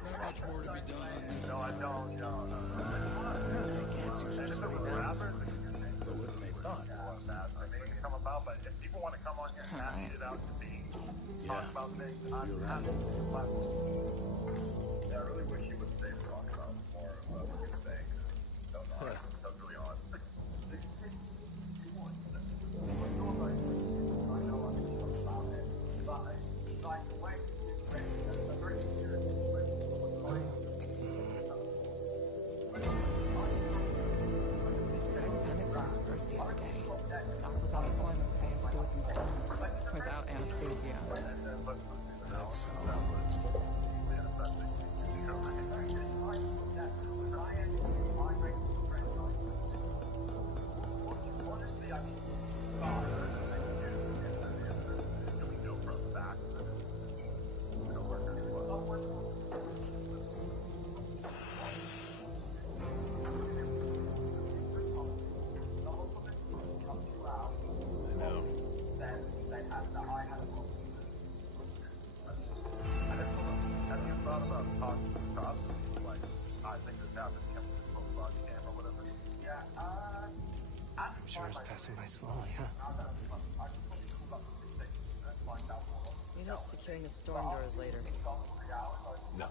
Not much more to be done on this. No, I don't. No. I guess you should just wait down this month. Go with what they thought. I mean, come about, but if people want to come on here and hash it out to be talk about things, I'm happy to do the platform. Yeah, I really wish you would say talk about more of what you're saying. That was really odd. Guy's appendix almost burst the other day. Doc was on appointment, so they had to do it themselves, without anesthesia. That's Have you thought about talking to cops? Like, I think this happened. Can we just post on camera or whatever? I'm sure it's passing by slowly, huh? Need help securing the storm doors later. no.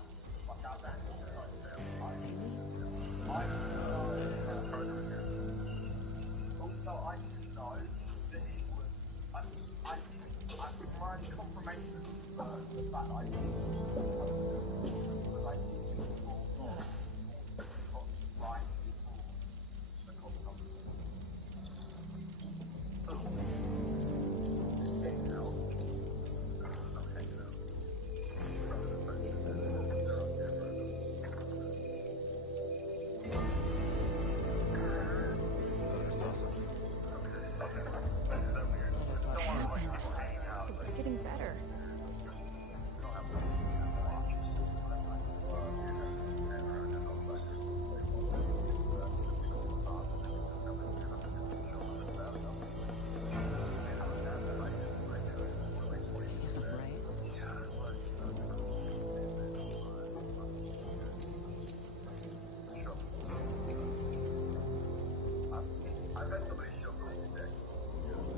I saw something. It's getting better. I've had somebody show me a stick.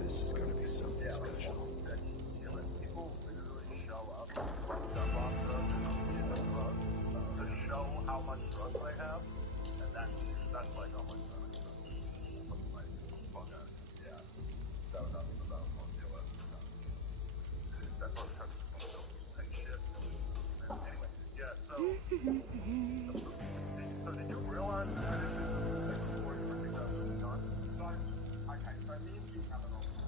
This is going to be something special. People literally show up, dump off drugs, to show how much drugs they have, and that's like, oh my god. Like, fuck out. Yeah. That was one deal. That's what take shit. Anyway, yeah, so did you realize that this is before you were thinking about John? Okay, so me and you have an office.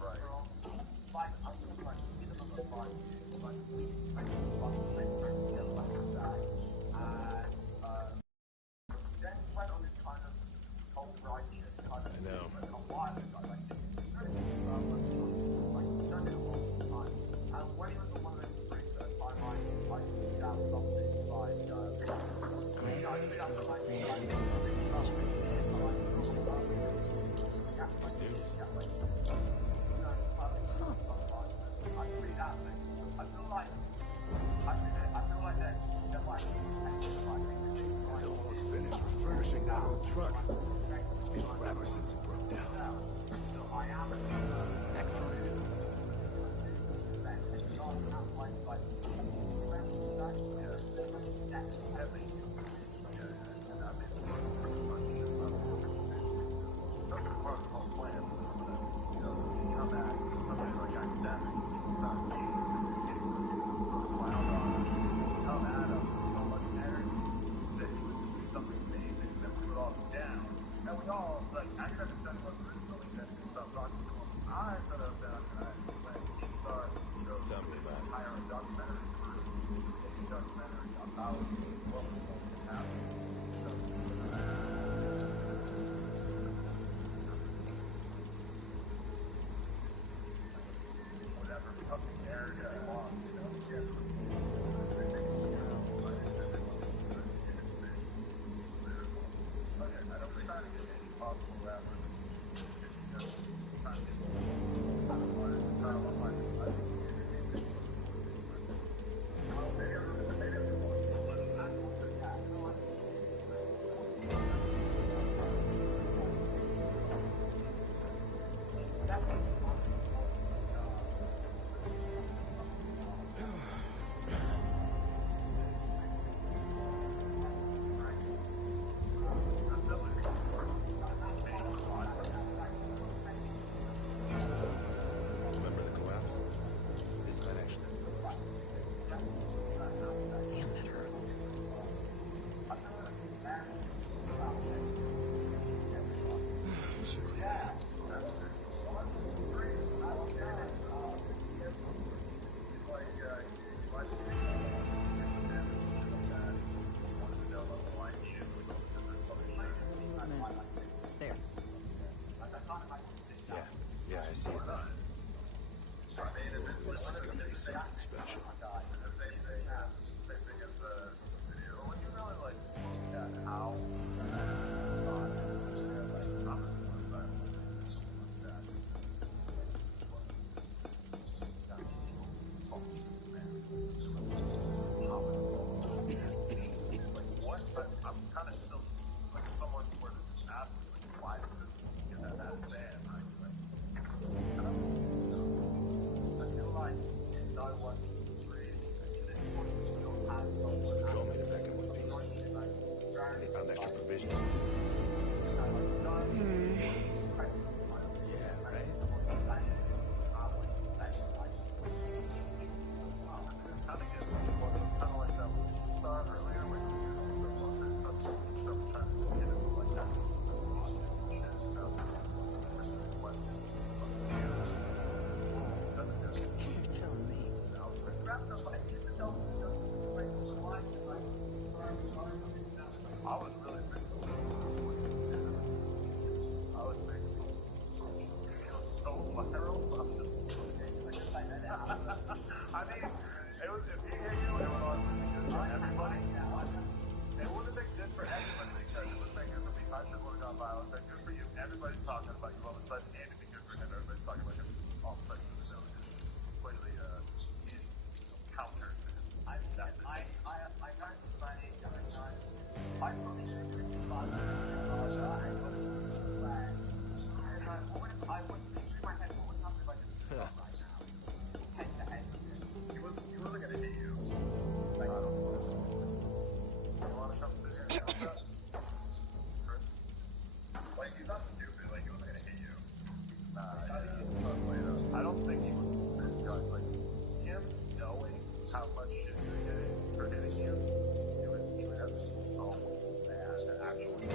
Right. Like, I'm talking like minimum of 5 years. Like, I just want to make friends together like that. And, then we went on this kind of whole righteous kind of like a while ago. Like, you don't do it all the time. And when he was on one of those research, I tweeted out something like, I tweeted out They're almost finished refurbishing that old truck. It's been forever since it broke down. Excellent. Something amazing that put off down. Remember the collapse? This might actually be worse. Damn, that hurts. There. Yeah, I see it now. This is gonna be something special. Patrol made it back in one piece. And they found extra provisions too. Yeah, right? Tell me. I mean, it was, if he hit you, it would honestly be good for everybody. It would have been good for everybody because it would make good for me. I should have gone violent. But good for you. Everybody's talking about you all of a sudden, and it'd be good for him. Everybody's talking about him all of a sudden. So it's completely counter. I don't think he was like him knowing how much shit you're getting for hitting you. He would have so bad to actually.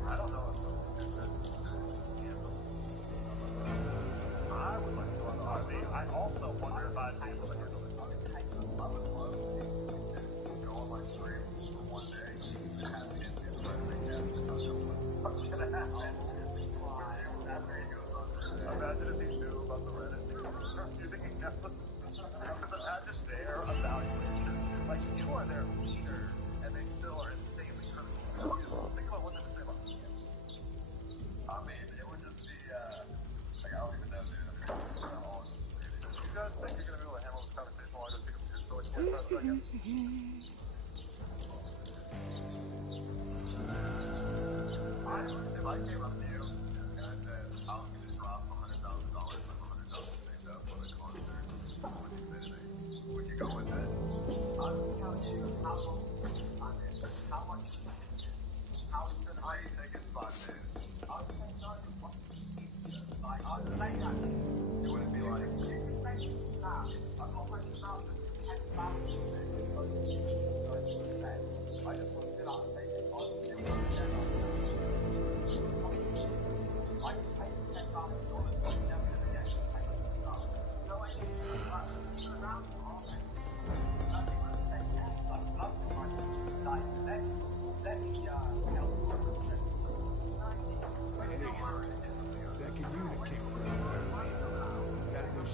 I don't know if I would like to run the RV. I also wonder if I'd be able to handle it. I would love to see go on my streams for one day and have him get what's going to happen after he goes on. Imagine if he knew about the Reddit. Do you think he knows? Imagine their evaluation. Like, you are their leader, and they still are insanely critical. Think about what they say about you. I mean, it would just be, like, I don't even know, dude. I mean, it's all just weird. Do you guys think you're going to be able to handle this conversation while I go take a piss for like 45 seconds? If I came up to you and I said, I'll give you drop $100,000 with $100,000 saved up for the concert, what would you say to me? Would you go with it? I would tell you how long I'm in, how much how it's been 3 tickets, 5 days. I would say no, like, I would say that. It wouldn't be like, you can say that. I've got $100,000, $10,000 I just want to get out and take it on. I can pay $10,000, but I'm never going to get $10,000. No, I can't.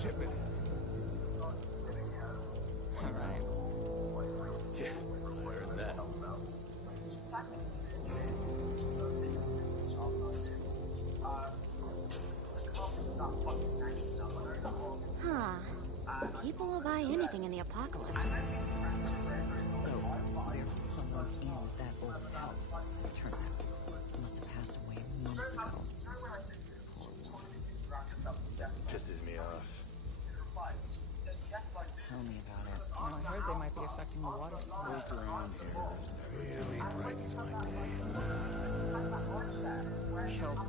shipment in. Alright. Yeah, I heard that. Huh. People will buy anything in the apocalypse. So, there was someone in that old house, as it turns out. He must have passed away months ago. Pisses me off. Tell me about it. I heard they might be affecting the water supply. Look around here. Really brightens my day. Kills me.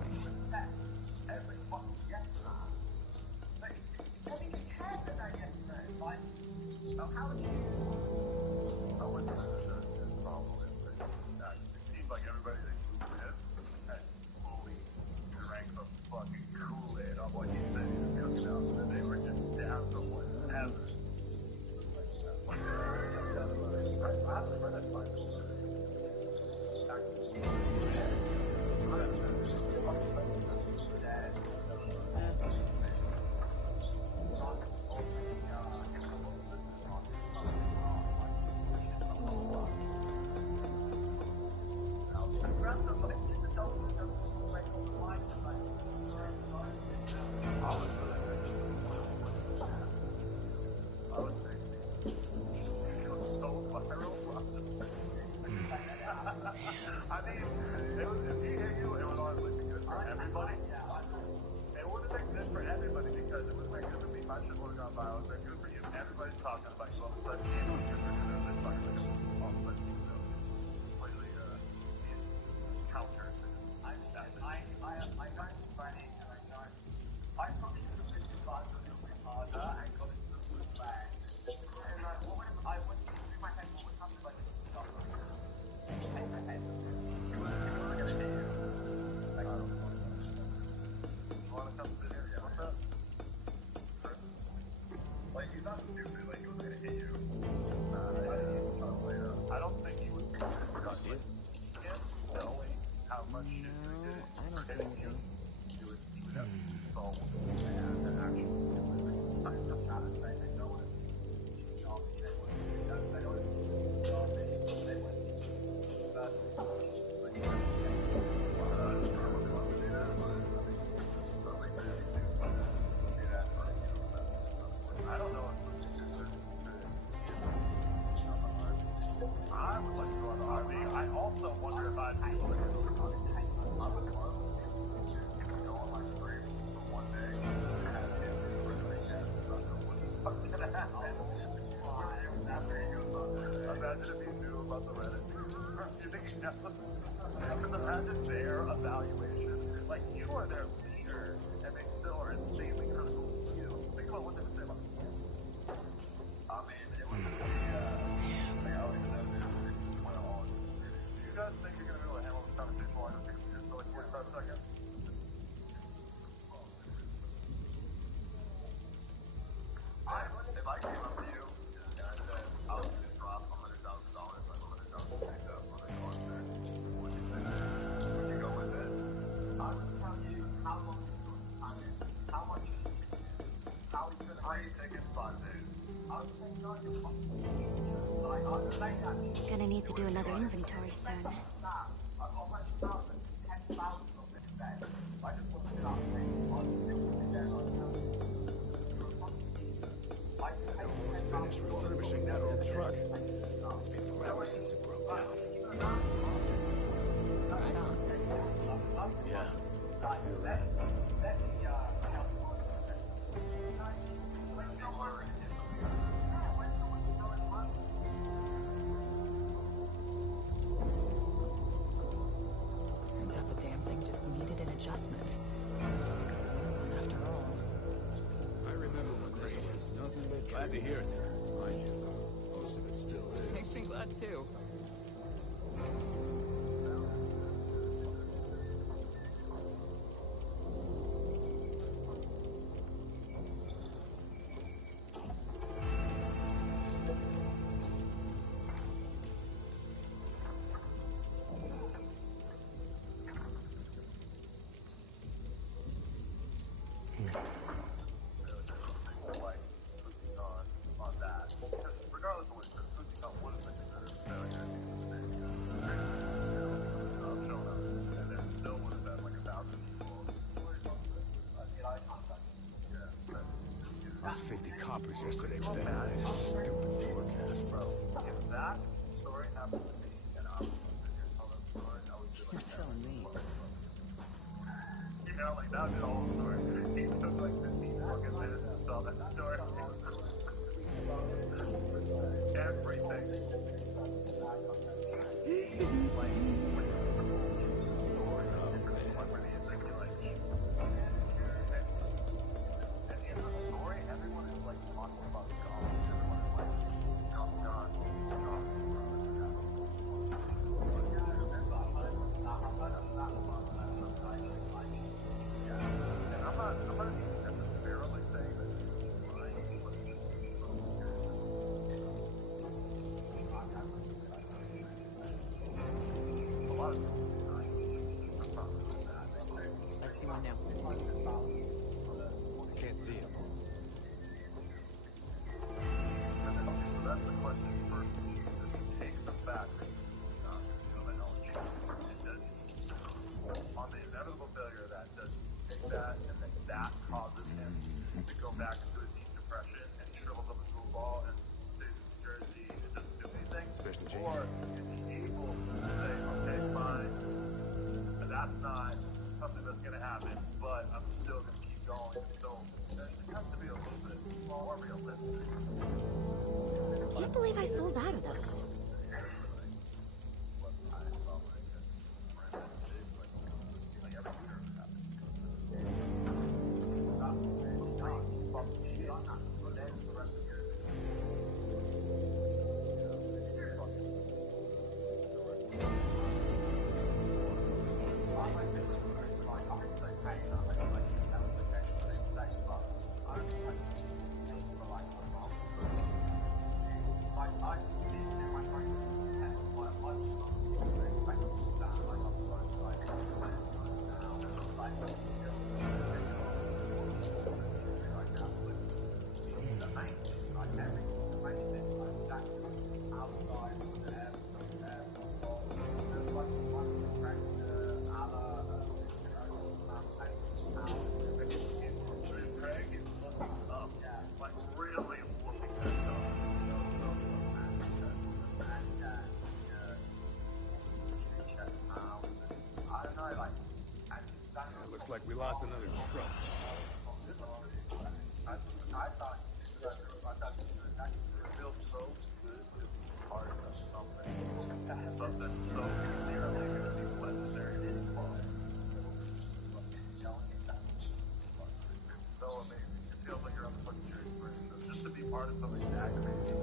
It seemed like everybody that you with had fully drank the fucking Kool-Aid on what he said he was cooking out, and they were just down to whatever. I mean, if he hit you, it would honestly be good for everybody. It would have been good for everybody because it would have been good for me. My shit would have gone viral. It would have been good for you. Everybody's talking about you all of a sudden. It would have been good for them. All of a sudden, completely counter. I got it funny, and I probably could have been smart a little bit harder and got it to the good bag. And I went through my head, what would happen like this? Like, he's not stupid, like, he was gonna hit you. I don't think he would be see it? Him knowing how much shit you did, I don't see anything. you would have to be so mad and actually do it. I'm not saying they know it. They I don't know if I would like to go on the army. I also wonder if I'd be able to go on the army. I would love to see if you go on my stream for one day and have him really guess what's gonna happen. After he goes on there. Imagine if he knew about the Reddit. You think he knows? Because imagine their evaluation. Like, you are their leader, and they still are insanely critical of you. Think about what they would say about you. I mean, it would just be, like, I don't even know if they went on. Do you guys think you're going to be able to handle this conversation while I just take for like 45 seconds? If I came up to you and I said, I was going to drop $100,000 like $100,000 on a concert, would you say that? Would you go with it? I would tell you how long it's going to time in, how much is it, how are you going to pay tickets 5 days? I would say no, you're fucking like, I would make that. Gonna need to do another inventory soon. I've got much thousand, 10,000 of it in bed. I just want to get up and I'm still with the dead on Almost finished refurbishing that old truck. It's been forever since it broke down. Yeah, I feel that. Turns out the damn thing just needed an adjustment. After all. I remember when this was nothing but Glad to hear it. Mind you, most of it still is. Makes me glad too. Lost 50 coppers yesterday with that stupid forecast. Bro, if that story happened to me and I was sitting here telling that story, I would be like, You're telling me. You know, like, that would be the whole story. It took like 15 fucking minutes to tell that story. Everything. I see one now. I can't see him. So that's the question first. Does he take the fact that that knowledge and does he, on the inevitable failure of that, does he take that and then that causes him to go back into a deep depression and he shrivels up into a ball and stays in New Jersey and doesn't do anything? Special G. Or is he able to say, okay, fine, but that's not something that's going to happen, but I'm still going to keep going. So it has to be a little bit more realistic. Can't believe I sold out of those. Looks like we lost another truck. I thought it feels so good to be part of something so clearly going to be legendary. It's so amazing. It feels like you're on the fucking train for it. So just to be part of something that crazy.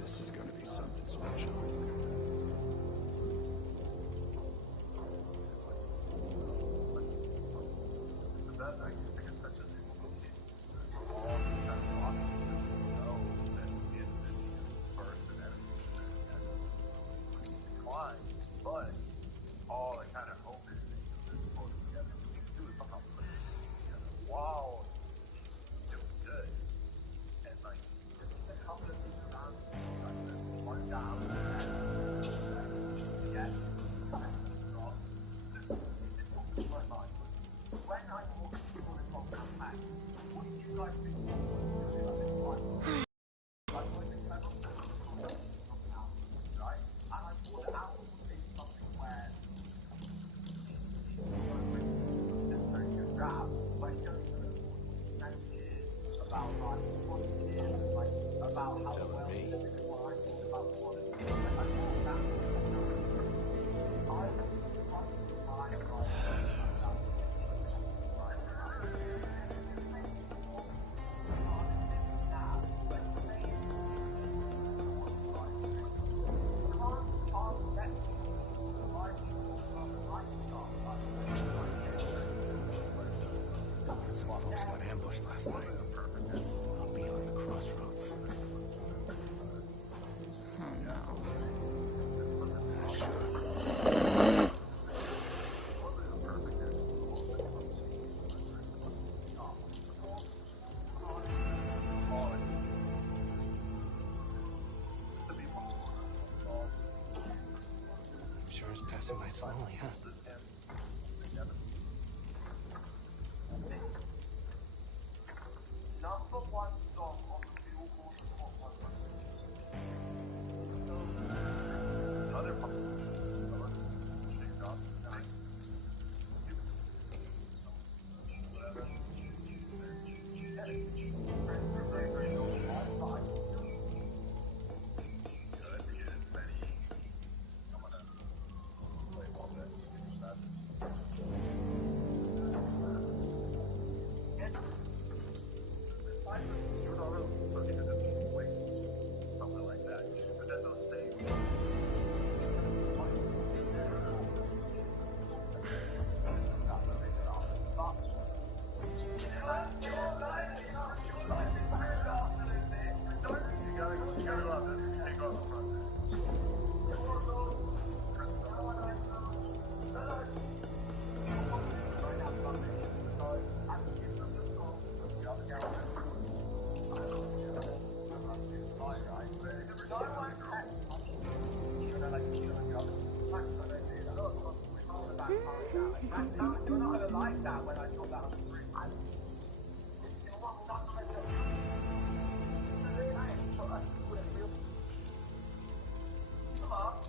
This is going to be something special. But all I kind of hope is that you just pull it together. You can do it somehow put it together while doing good. And like, the confidence is around like this one down. Yeah. When I walk through the top campaign, what do you guys think? Some folks got ambushed last night. I'll be on the crossroads. Oh no. Sure. Sure is passing by slowly, huh? Number one song on the Billboard Hot 100. Other something like that. But then they'll say you're not gonna like that when I talk about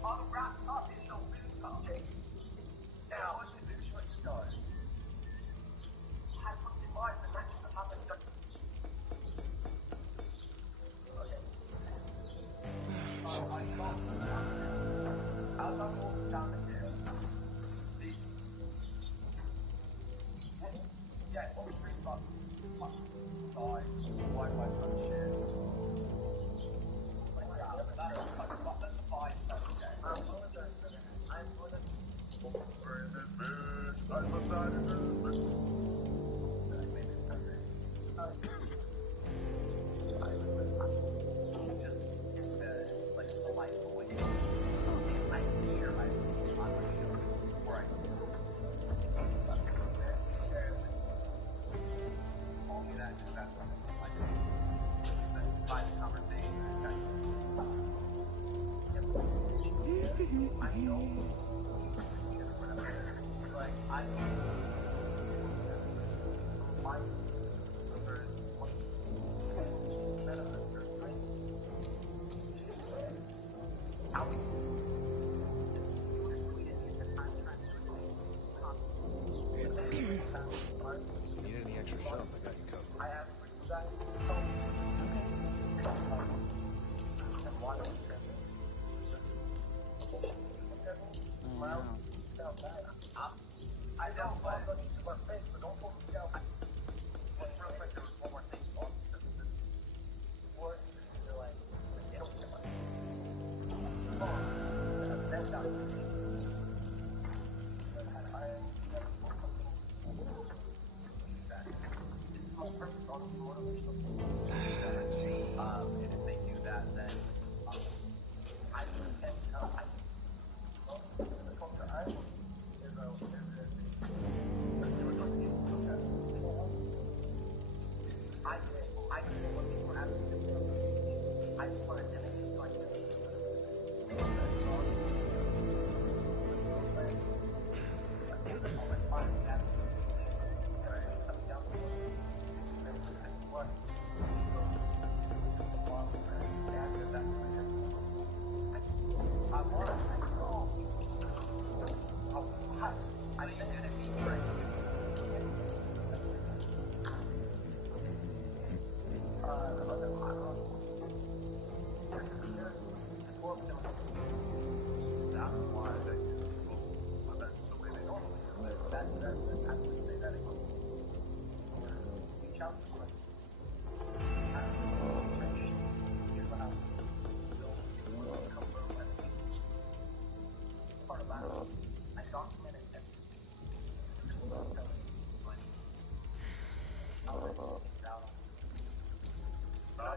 I'm wrapped up in your winter. Now, what's the big switch guys? Had 25 and that's the other stuff. I can't. As I'm walking down the hill, these. Yeah, on the street, but side, Wi-Fi kind of shit. Like that. That's the five stuff, okay? Need any extra shelves? I got you covered. I asked for you guys. And why don't you I don't want to go to my face, so don't hold me down. Just real quick, there was one more thing. What? You're like, they don't get money. That's not this is my purpose on the motivational. Let's see. And if they do that, then I can't tell. I get what people are asking me. I just want to edit it so I can listen to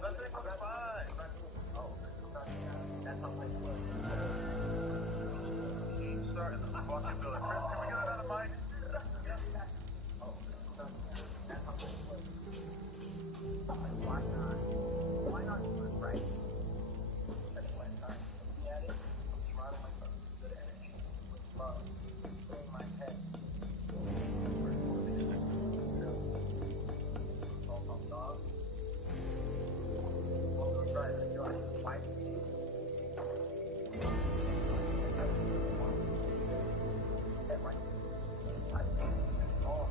Nothing was fine. Oh, that's how life was. Starting the fucking building. Chris, can we get another mic? Oh, that's how life was. Why not? Why not do it right? That's why I'm trying to look at it. I'm surrounding myself with good energy, with love, in my head. It's all about love. Well, we're trying to do it. Why do you? That right inside of me is all.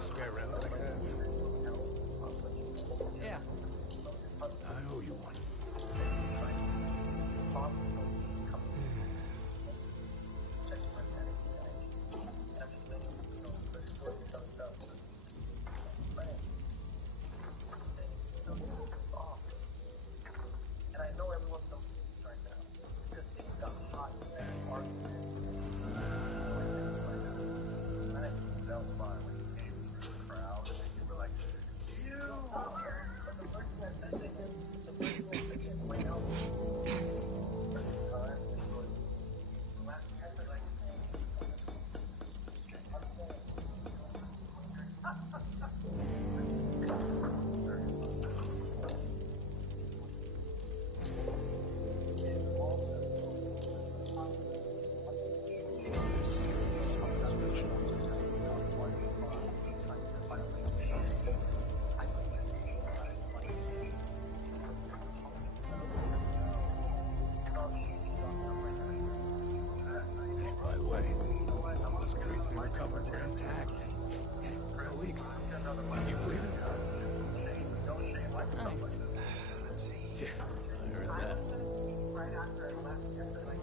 Spare rounds like that? Yeah. I owe you one. And I know everyone's confused right now because things got hot in that argument. And I felt fine when you came through the crowd and you were like, you! But the first thing I said to him, the first thing I said to him right now, last answer, like, This is gonna be something special. By the way, all those crates they recovered were intact. No leaks. Can you believe it? Nice. Yeah, I heard that. right after I left, after like,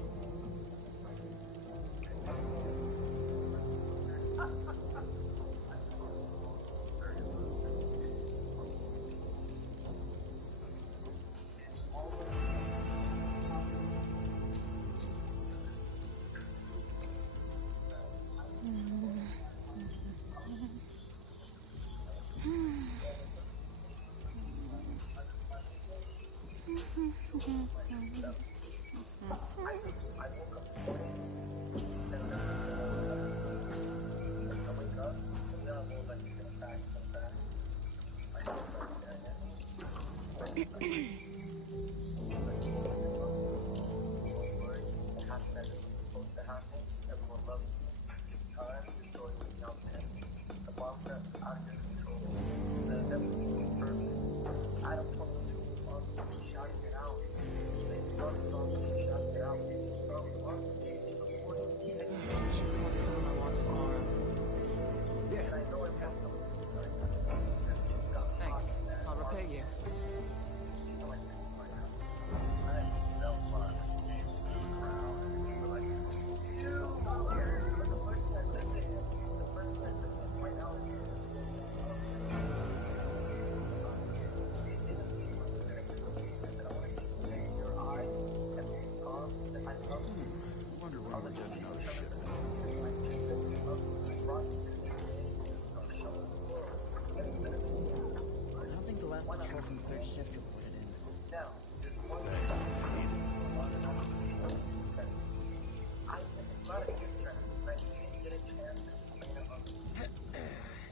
Thanks. I'll repay you. Wonder when we're getting another shipment. I don't think the last patrol from third shift reported in.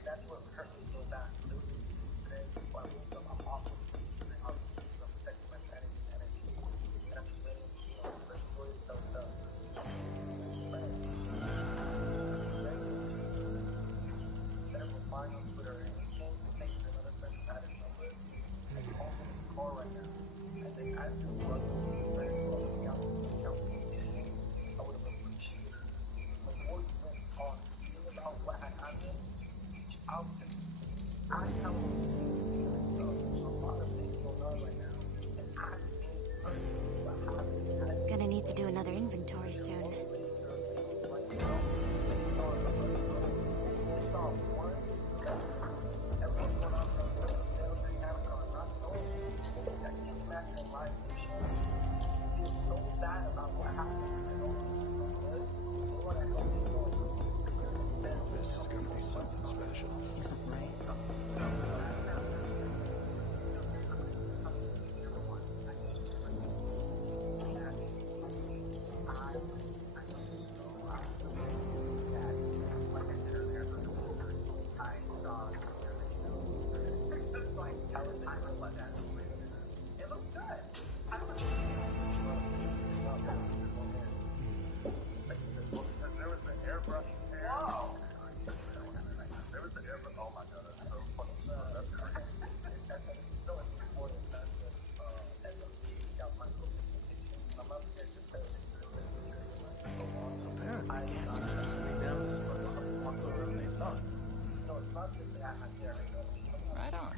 That's what hurt me so bad. There was a today, so I woke up, I'm off of and I'm protecting my sanity and energy. And I'm just waiting, for the story to tell stuff. Instead of replying on Twitter or anything, thanks to another friend who had his number, I called him in the car right now. And another inventory soon. This is gonna be something special. Apparently, gas users way down this month. Lower than they thought. Right on.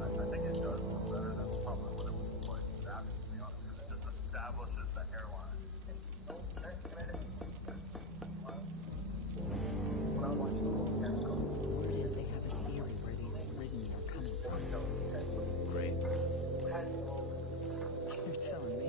I think it does look better than probably what it would look like without it, to be honest, because it just establishes the hairline. Word is they have a theory where these ridden are coming from. Great. You're telling me.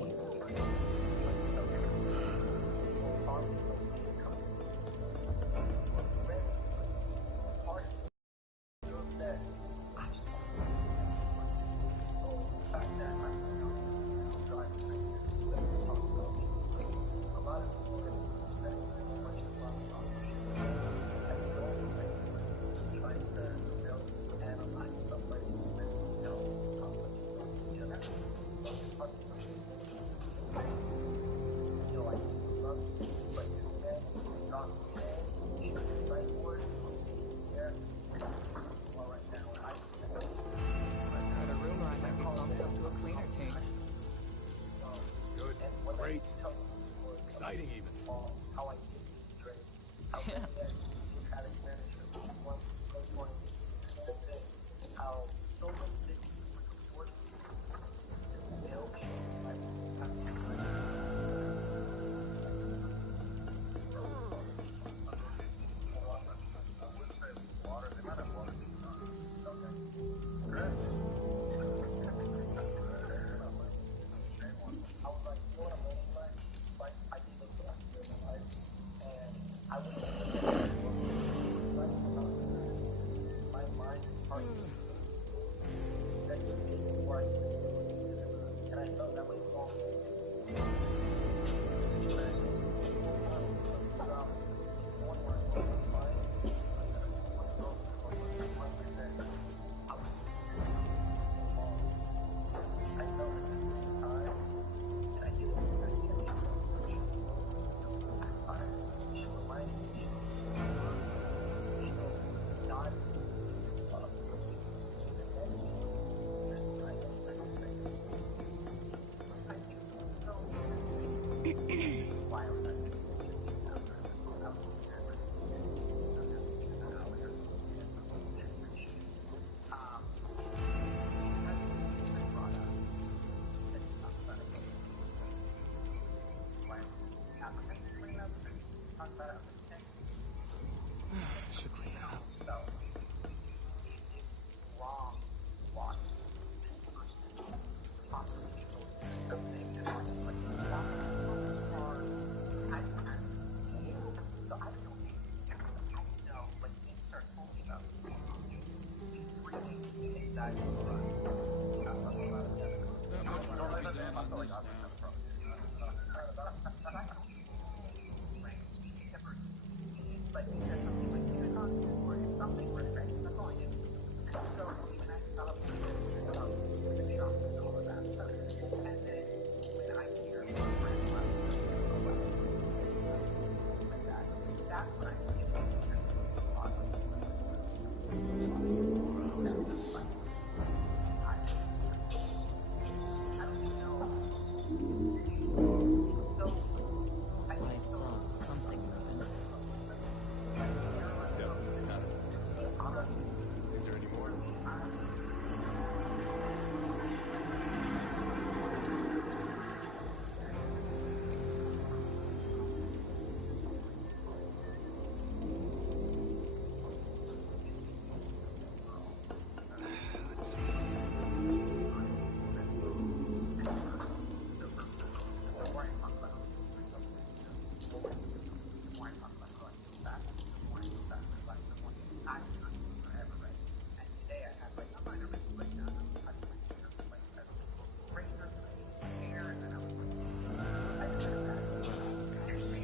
Thanks.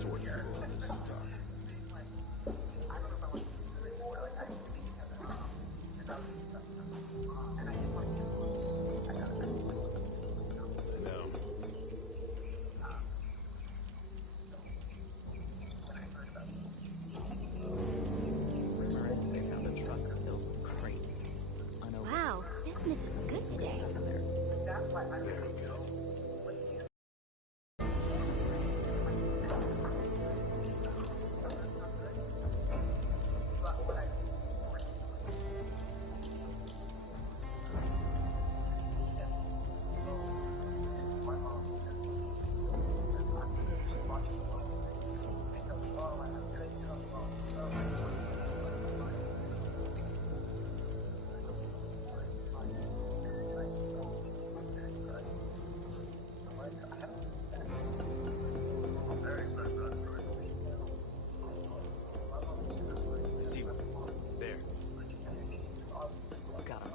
Sort through all this stuff. No. Rumor is they found a truck filled with crates. Wow, business is good today. See, there. Got him.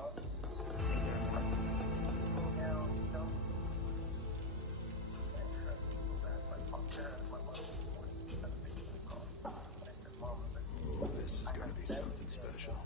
Oh, this is gonna be something special.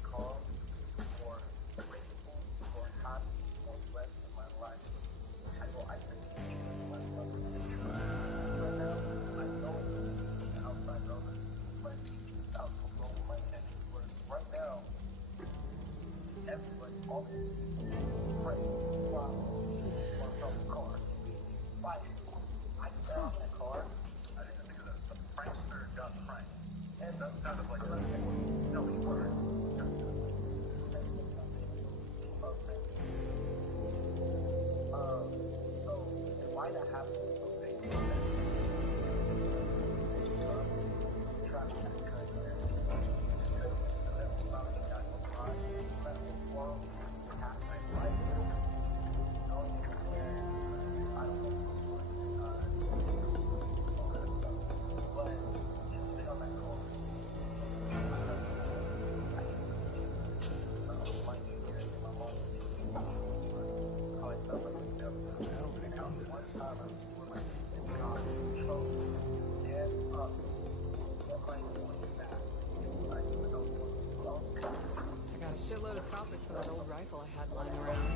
I got a shitload of copies for that old rifle I had lying around.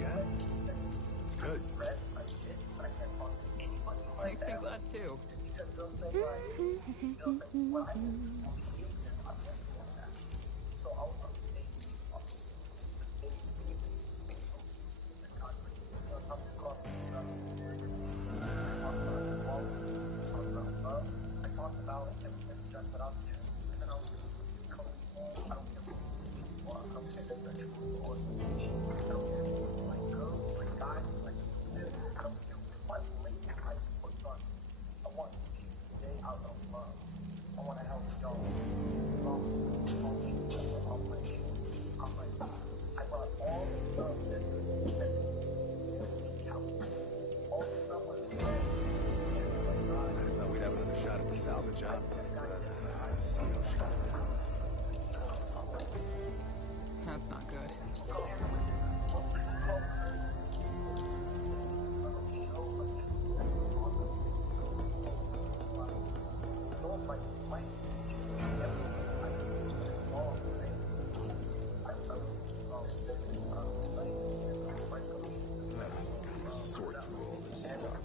Yeah? It's good. Makes me glad too. I thought we'd have another shot at the salvage job, but CEO shut it down. That's not good. Sort through all this stuff.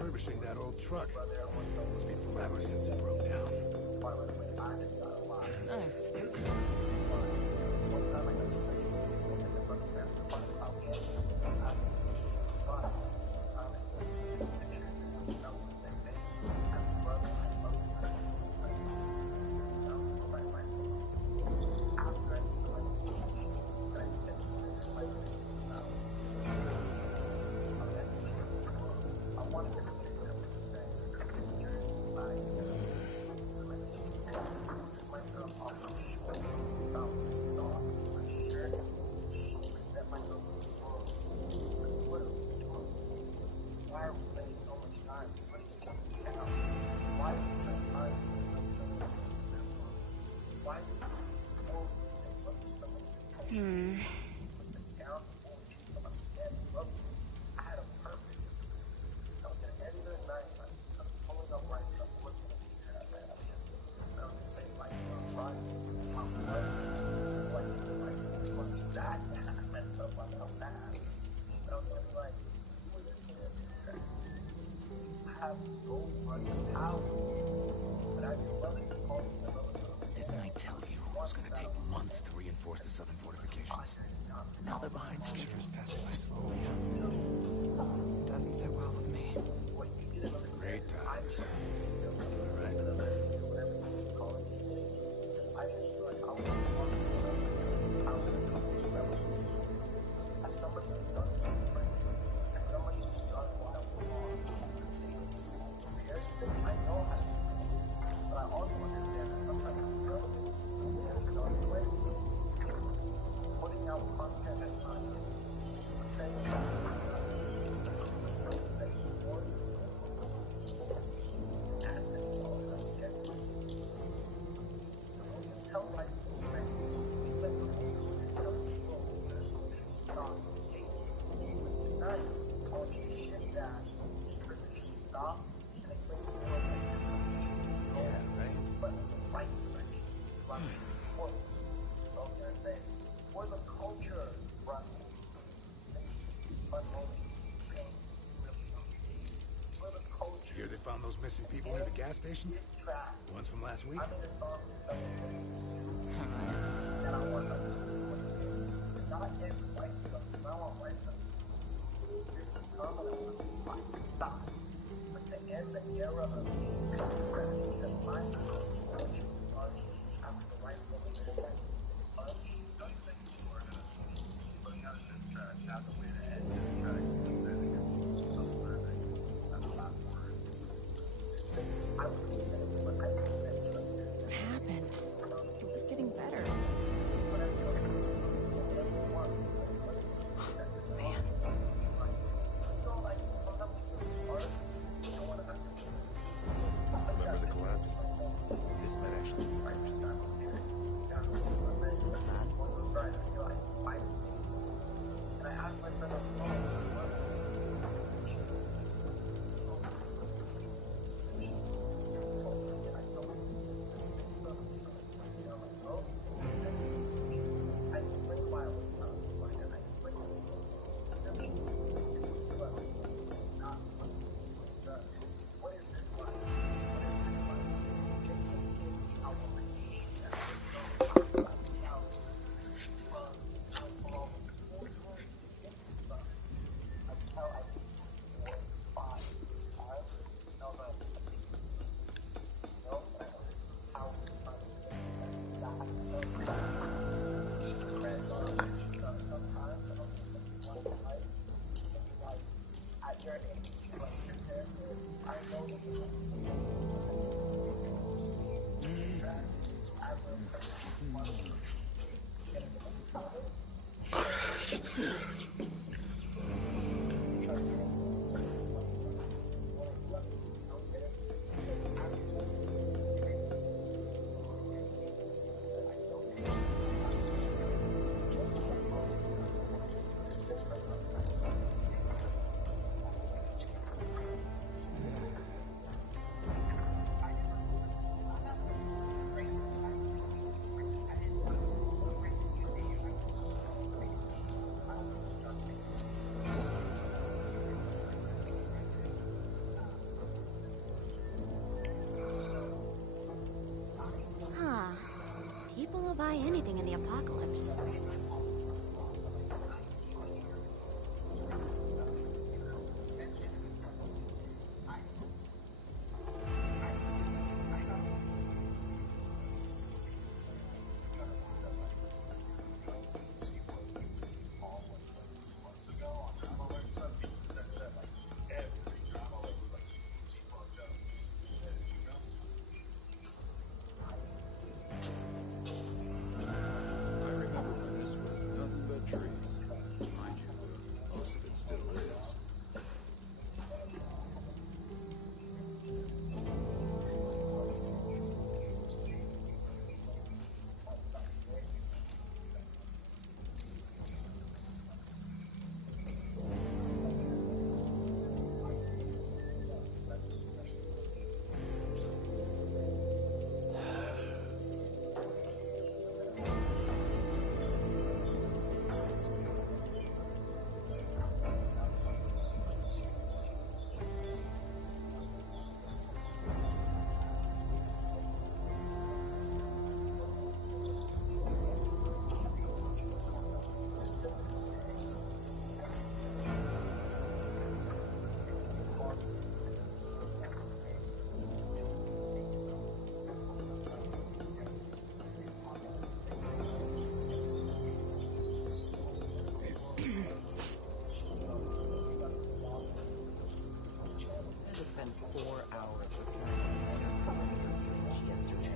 refurbishing that old truck. It's been forever since it broke down. Nice. Didn't I tell you it was gonna take months to reinforce the southern fortifications? Now they're behind schedule. Passing by slowly. Doesn't sit well with me. Great times. All right. Hear they found those missing people near the gas station? The ones from last week? What happened? It was getting better. Man. Remember the collapse? This might actually be worse. That's sad. buy anything in the apocalypse. Spent 4 hours with yesterday.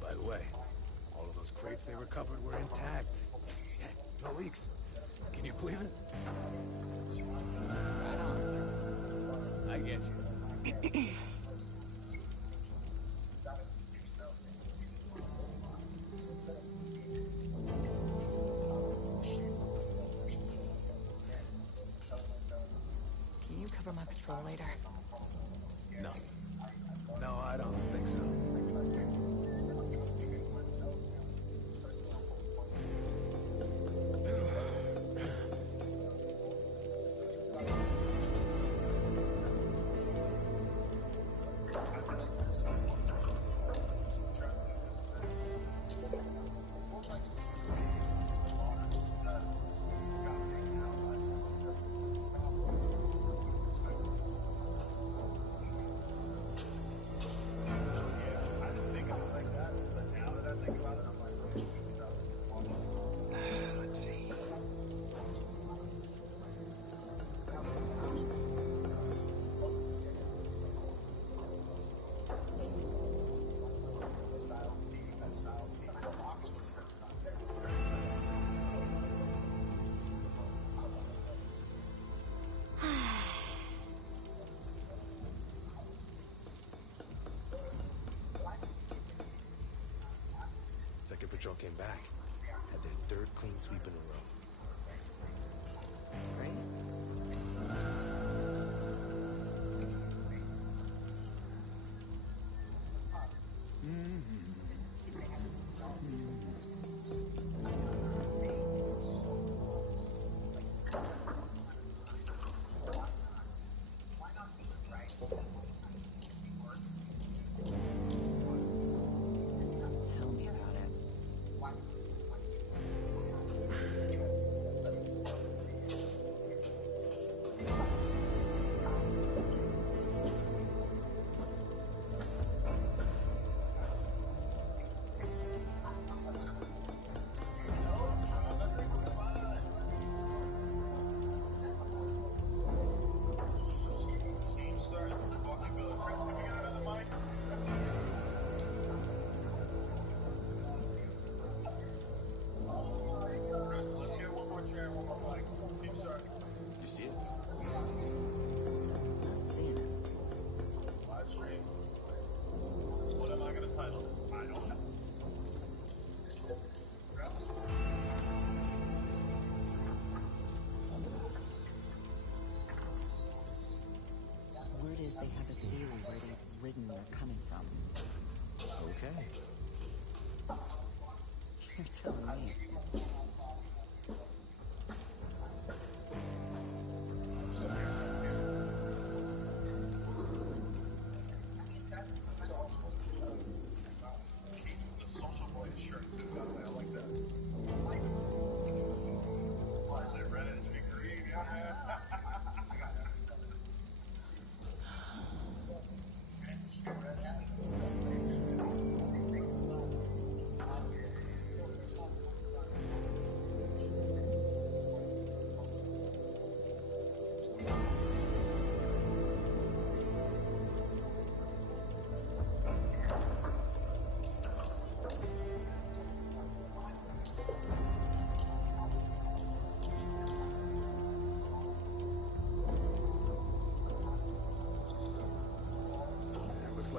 By the way, all of those crates they recovered were intact. Yeah, no leaks. Can you believe it? I get you. Can you cover my patrol later? No. No, I don't think so. Second patrol came back. Had their third clean sweep in a row. Right?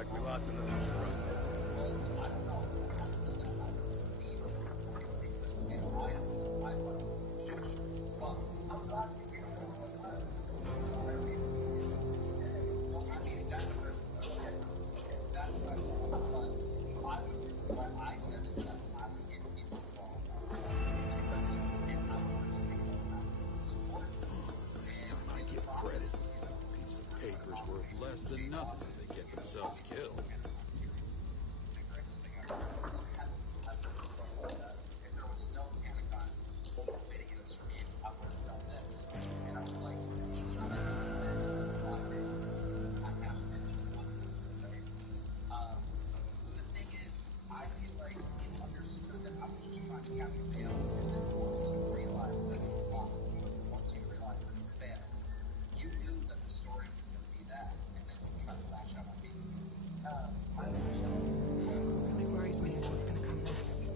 like we lost another truck. This time I give credit. A piece of paper's worth less than nothing if they get themselves killed. What really worries me is what's gonna come next.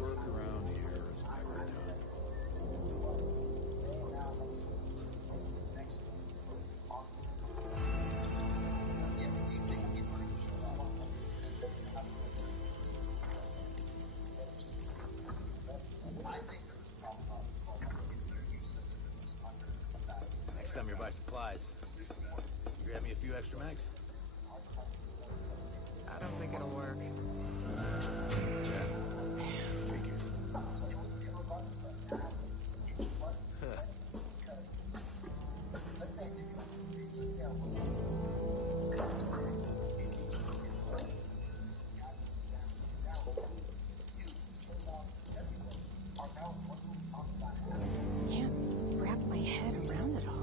Work around here is never done. Next time you buy supplies, you grab me a few extra mags? I don't think it'll work. Figures. Can't wrap my head around it all.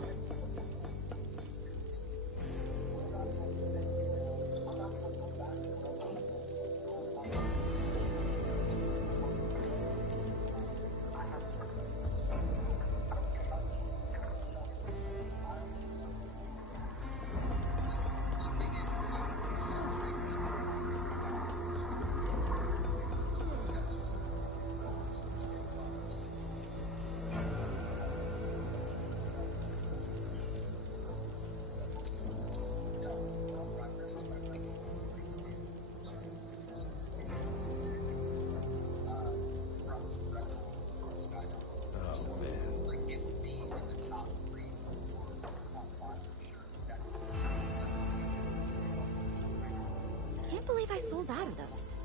Oh, man. Can't believe I sold out of those.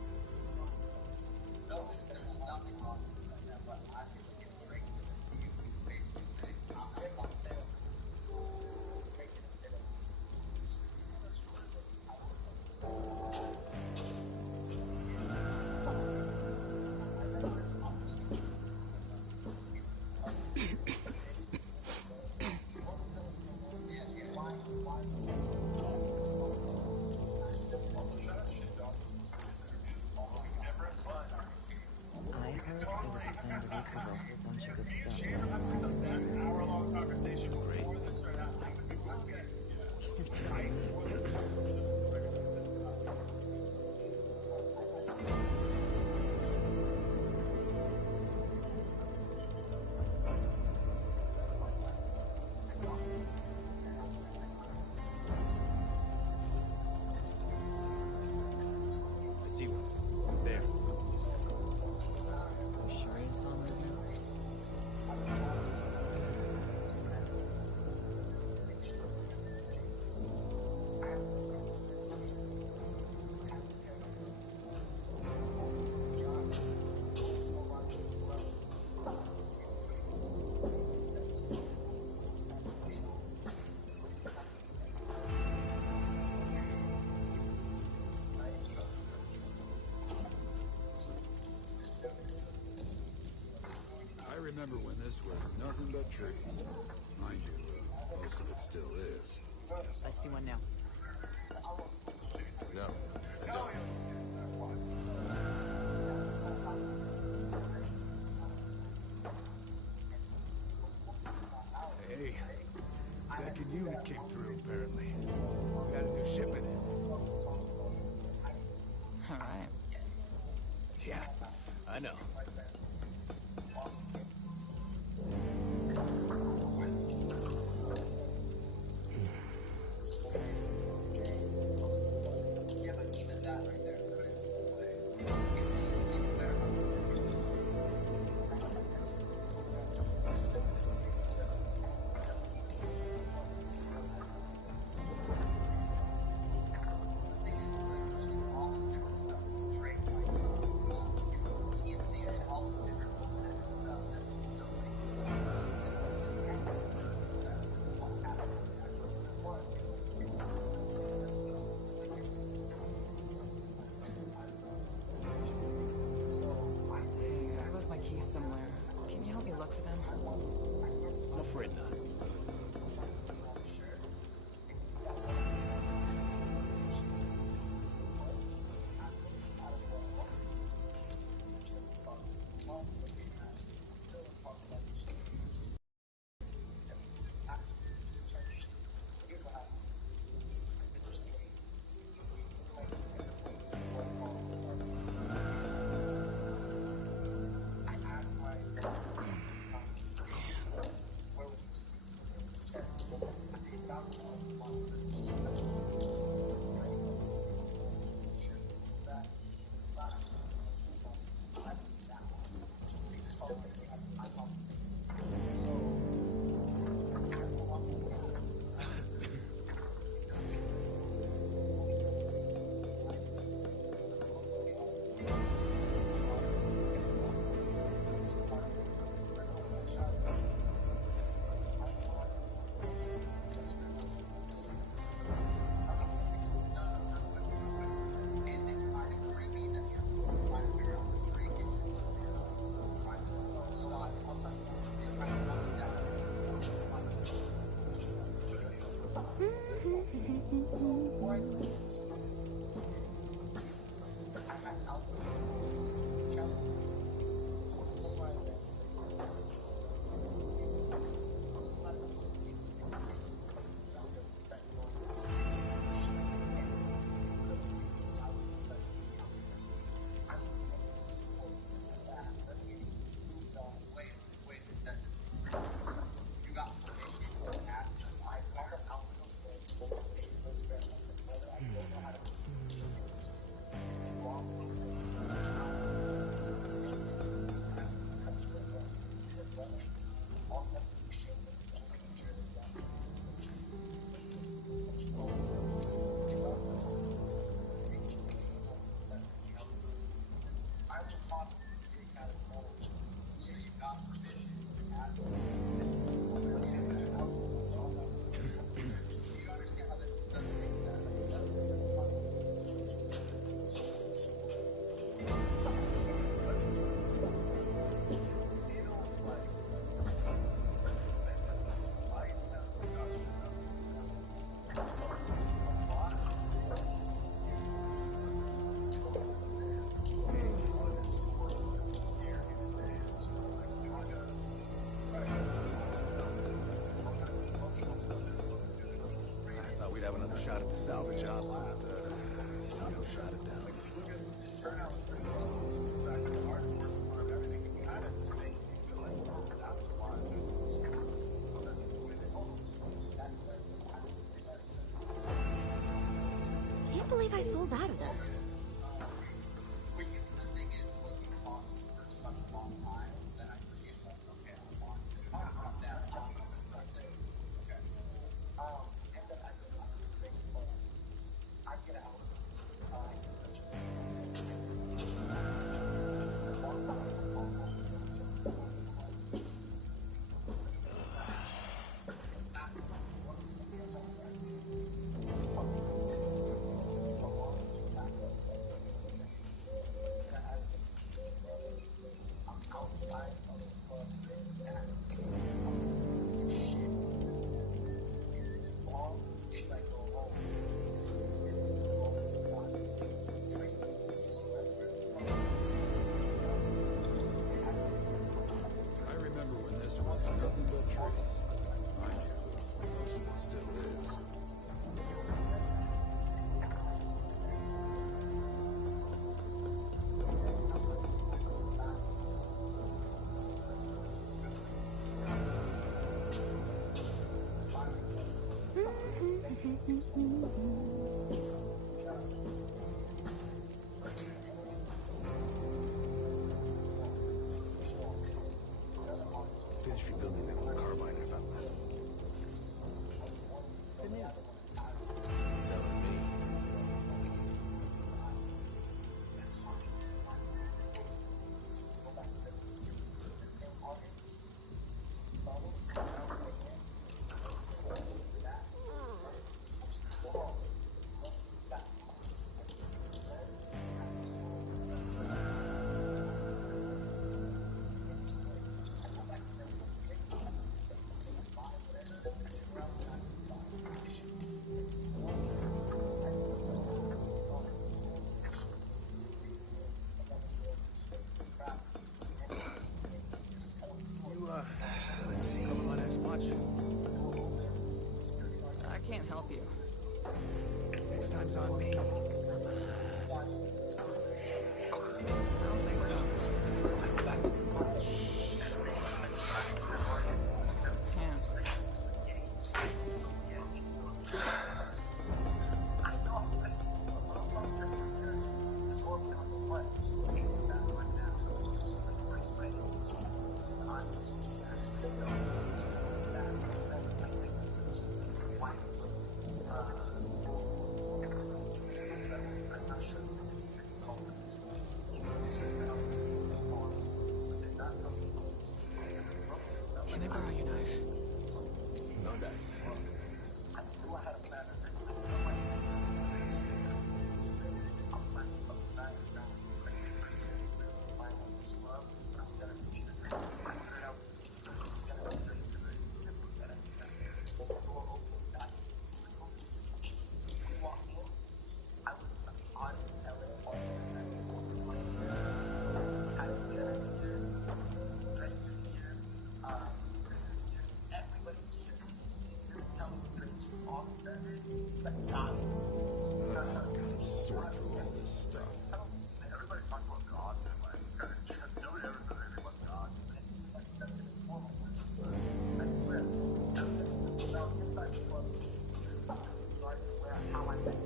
I heard there was a plan to recover a whole bunch of good stuff. Hour-long conversation before this started happening. this was nothing but trees. Mind you, most of it still is. I see one now. No, I don't. Hey, second unit came through, apparently. We got a new shipment in. All right. Yeah, I know. Keys somewhere. Can you help me look for them? I'm afraid not. We'd have another shot at the salvage job, but CO shot it down. Can't believe I sold out of those. Finish rebuilding that old carbine I found last week. Good news. Telling me. Let's see. Coming on X-Watch. I can't help you. Next time's on me. I don't think so. Can't. Can I borrow your knife? No dice. Sort through all this stuff. Everybody talks about God, and like, it's kind of just nobody ever says anything about God. I swear, inside the club, how I met you.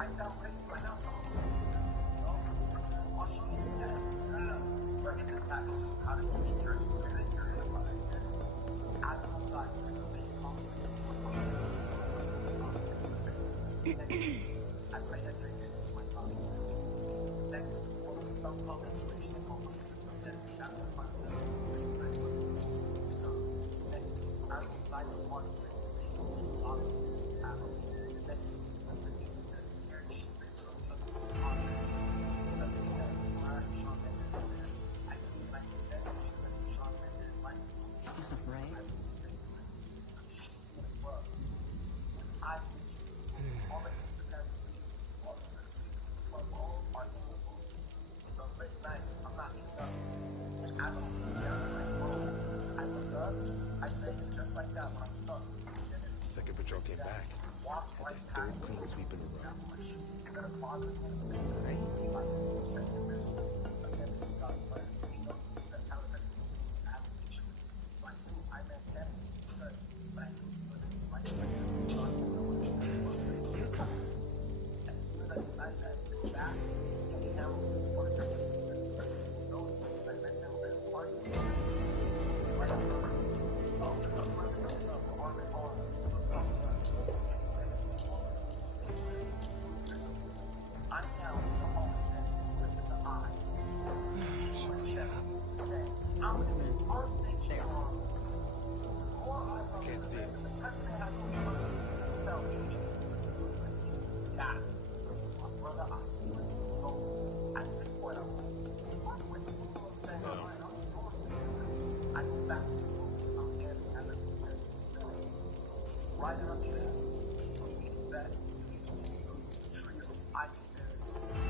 I sound crazy right now. I'll show you the test. We're in the text. How to keep your spirit in your life. As a God, to the way I pray that drink is my God. Next week, we'll do some love inspiration and hope. Next week, I will find them. Next week, I will fly the water. Next week, Second patrol came back. Had their third clean sweep in a row. Can't see it.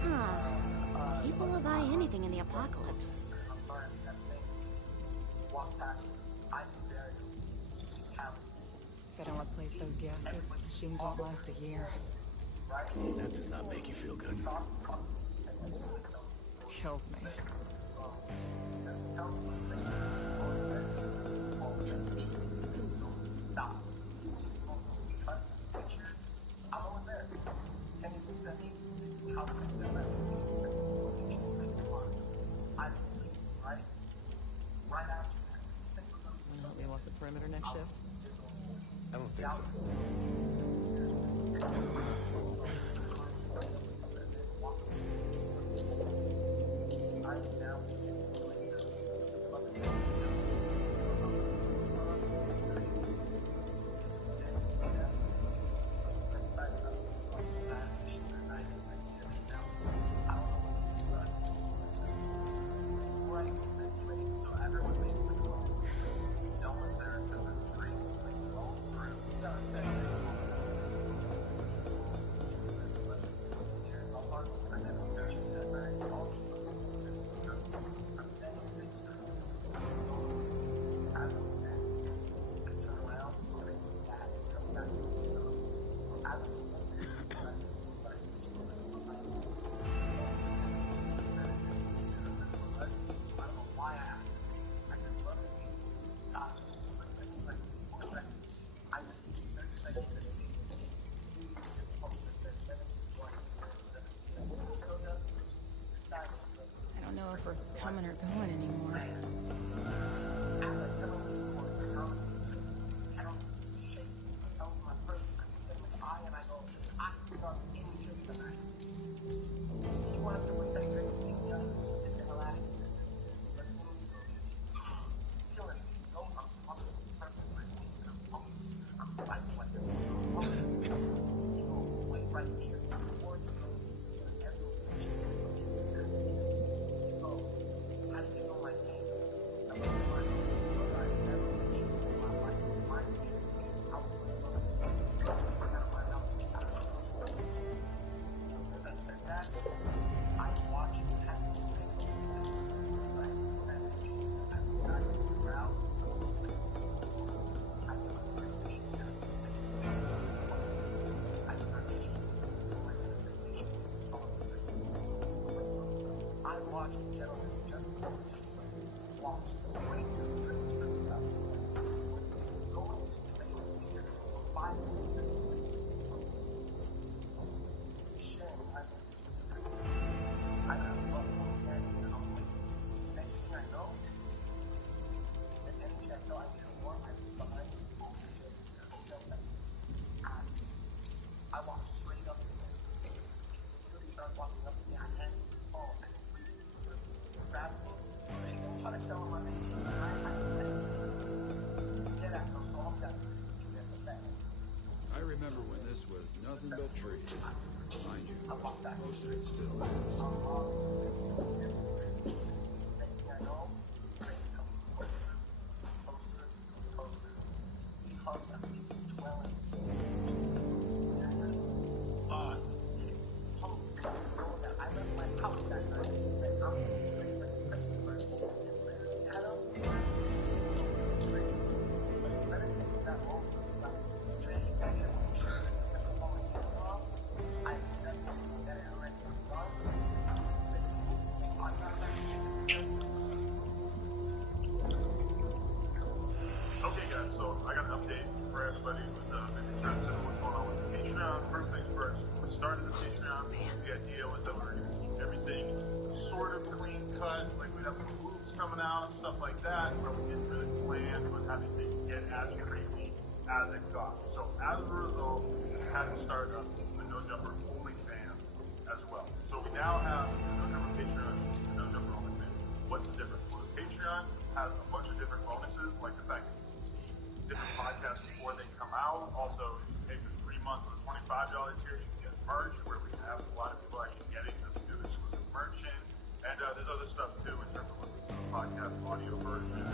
Huh. People will buy anything in the apocalypse. If I don't replace those gaskets, machines won't last a year. That does not make you feel good. Kills me. Wanna help me walk the perimeter next shift? I don't think so. I don't know if we're coming or going anymore. I remember when this was nothing but trees. Mind you, most of it still is. Okay, guys, so I got an update for everybody who's maybe interested in what's going on with the Patreon. First things first, we started the Patreon. The idea was that we were going to keep everything sort of clean cut, like we'd have some moves coming out, stuff like that, but we didn't really plan on having things get as crazy as it got. So as a result, we had to start up the No Jumper OnlyFans as well. So we now have the No Jumper Patreon, the No Jumper OnlyFans. What's the difference? Well, the Patreon has a bunch of different bonuses, like the fact that you can see different podcasts before they come out. Also, you can pay for 3 months of the $25 tier, you can get merch, where we have a lot of people actually getting this new exclusive merch in. And there's other stuff too in terms of the podcast audio version,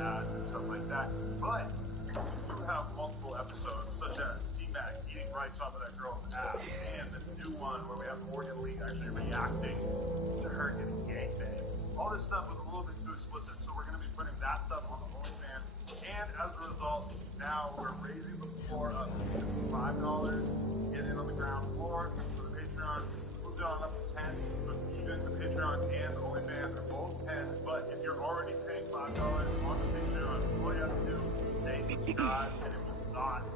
ads and stuff like that. But we do have multiple episodes, such as C-Mac eating rice off of that girl's ass, and the new one where we have Morgan Lee actually reacting to her getting gangbanged. All this stuff was a little bit too explicit, so we're going to be putting that stuff on the OnlyFans. And as a result, now we're raising the floor up to $5. If get in on the ground floor for the Patreon. Moved on up to 10, but even the Patreon and the OnlyFans are both 10. But if you're already paying $5 on the Patreon, all you have to do is stay subscribed, and it will not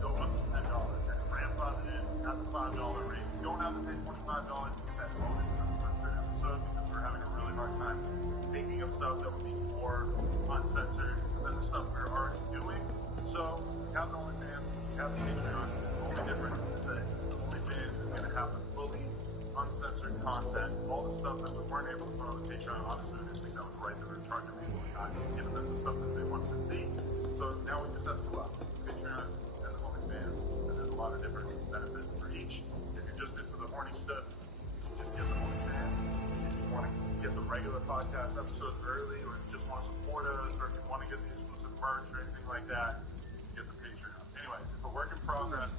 go up to $10. And grandfather in at the $5 rate. You don't have to pay $25 to get that bonus uncensored episode because we're having a really hard time thinking of stuff that would be more uncensored than the stuff we're already doing. So, we have the OnlyFans, we have the Patreon. The only difference is that the OnlyFans is going to have the fully uncensored content. All the stuff that we weren't able to put on the Patreon, obviously we didn't think that was right that we were charging people and not giving them the stuff that they wanted to see. So now we just have two options, the Patreon and the OnlyFans. And there's a lot of different benefits for each. If you're just into the horny stuff, just get the OnlyFans. If you want to get the regular podcast episodes early, or you just want to support us, or if you want to get the exclusive merch or anything like that, get the Patreon. Anyway, it's a work in progress.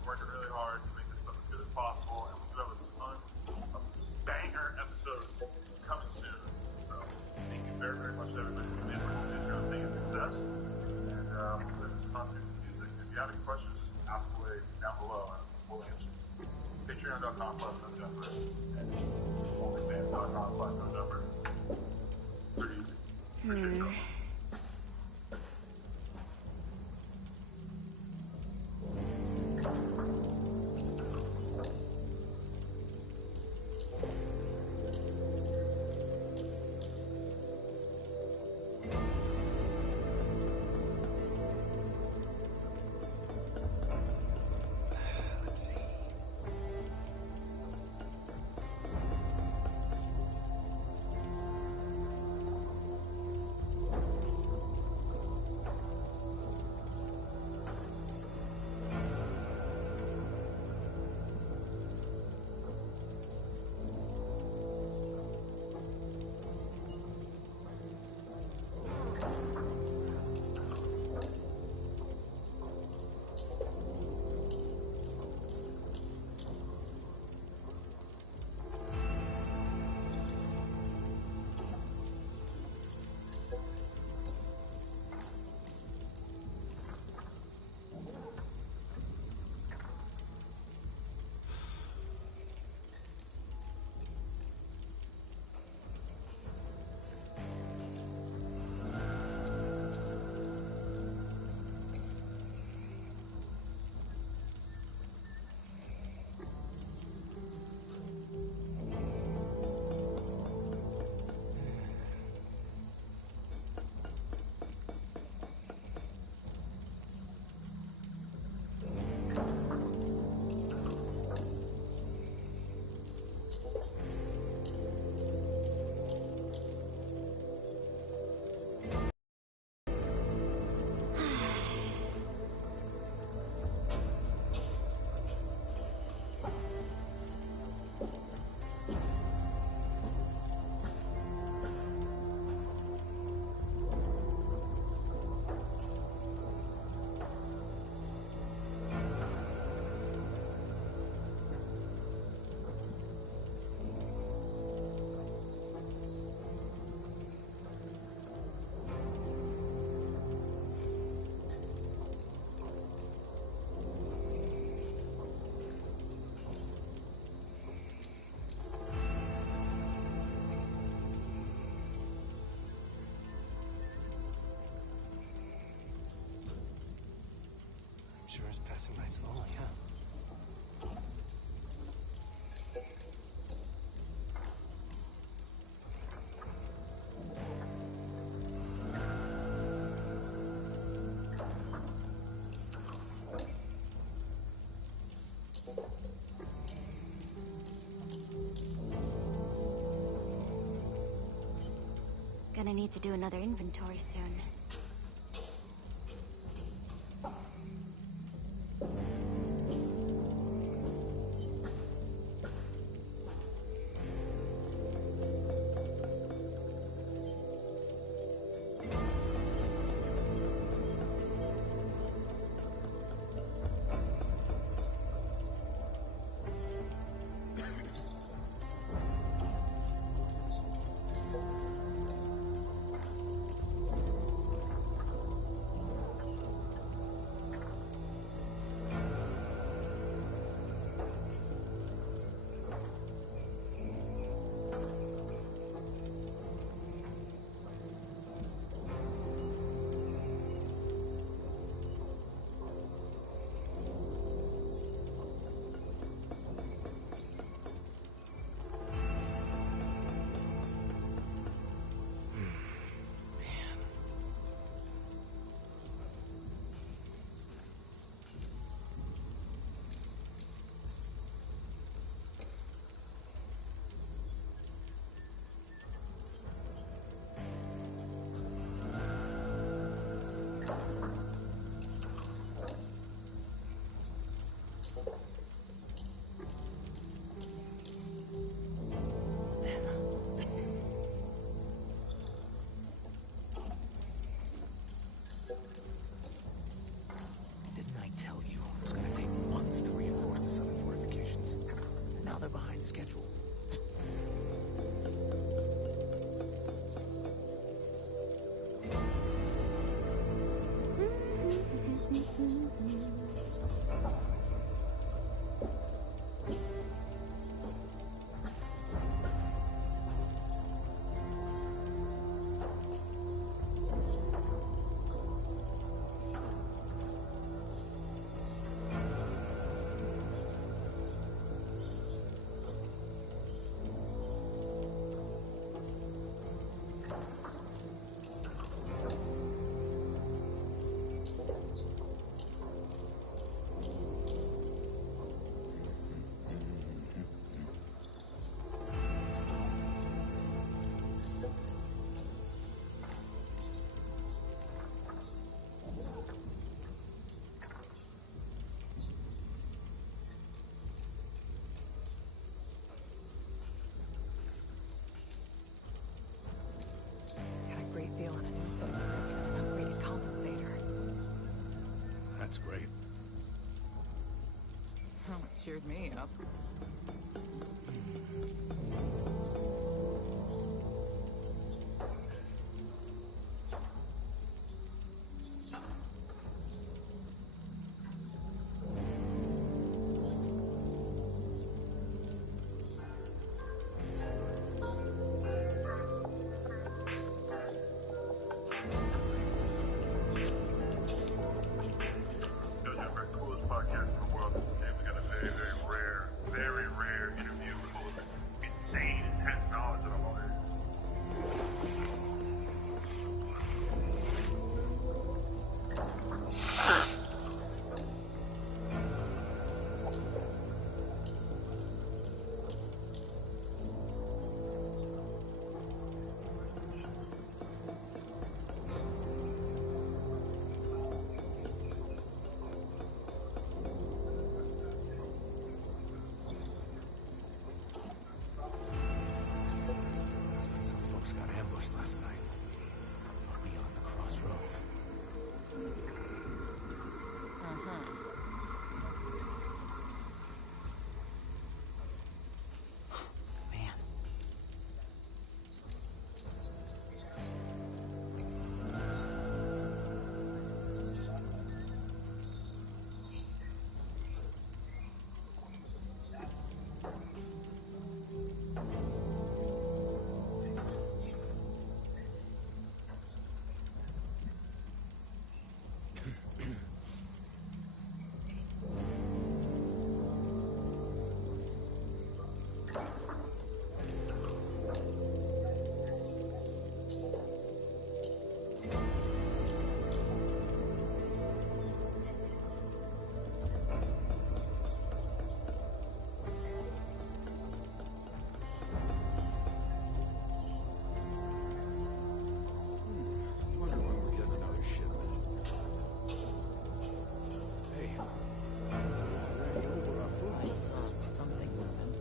We're working really hard to make this stuff as good as possible, and we do have a ton of banger episodes coming soon. So thank you very, very much to everybody who made the Patreon thing a success. And we'll just continue with music. If you have any questions, just ask away down below, and we'll answer. Patreon.com/NoJumper and OnlyFans.com/NoJumper. Pretty easy. Appreciate you. Sure is passing by slowly, huh? Gonna need to do another inventory soon. behind schedule. Deal on a new submarine and an upgraded compensator. That's great. Oh, it cheered me up. Some folks got ambushed last night. Beyond the crossroads. Man. Wonder when we're getting another shipment. Hey, we're already over our food. I saw something moving.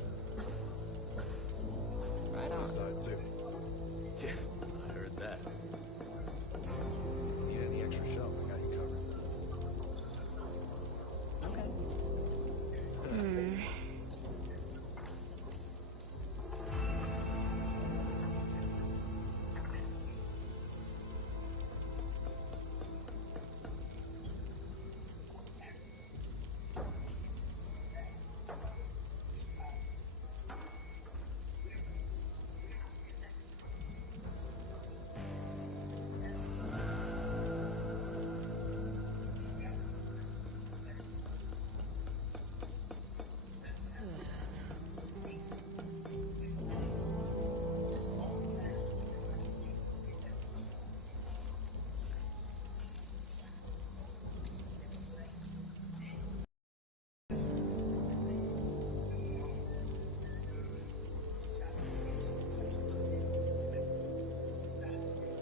Right on. Side too. Yeah, I heard that. Need any extra shells? I got you covered.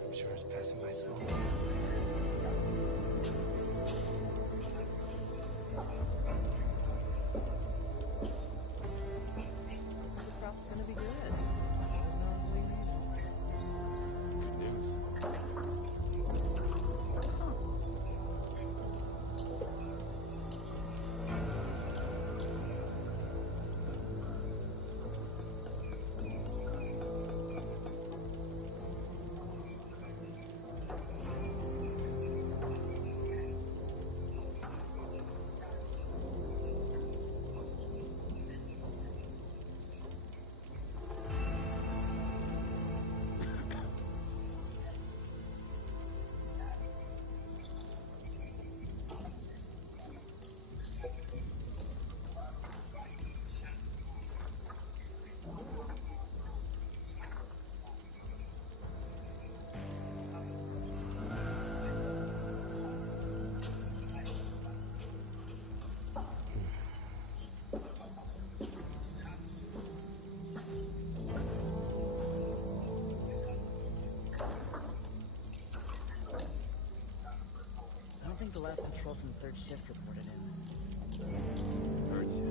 I'm sure it's passing by slowly. The crop's gonna be good. call from third shift reported in. Hurts you.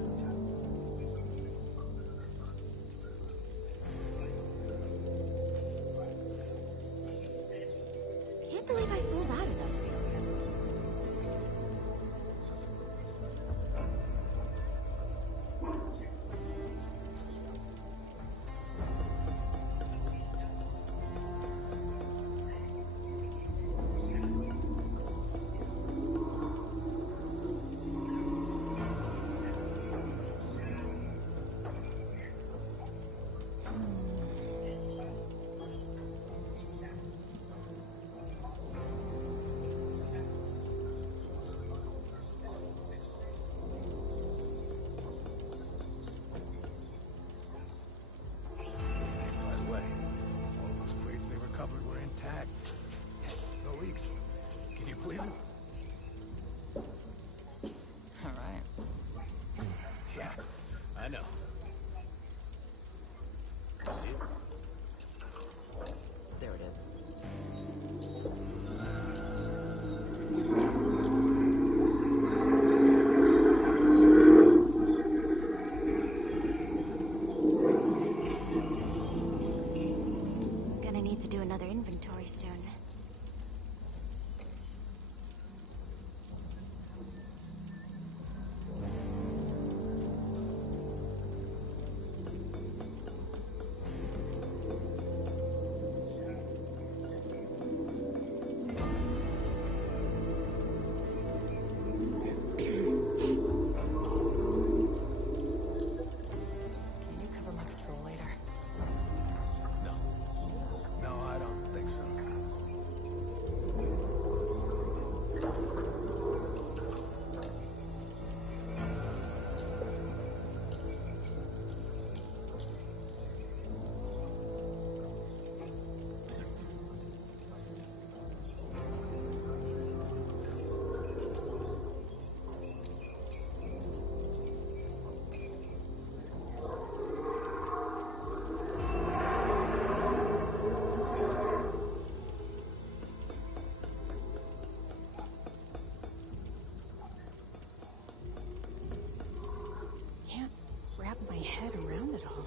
Can't believe I sold out of those. They recovered were intact. No leaks. Can you believe it? All right. Yeah, I know. See it? There it is. Gonna need to do another inventory soon. Can you cover my patrol later? No, I don't think so. Can't wrap my head around it all.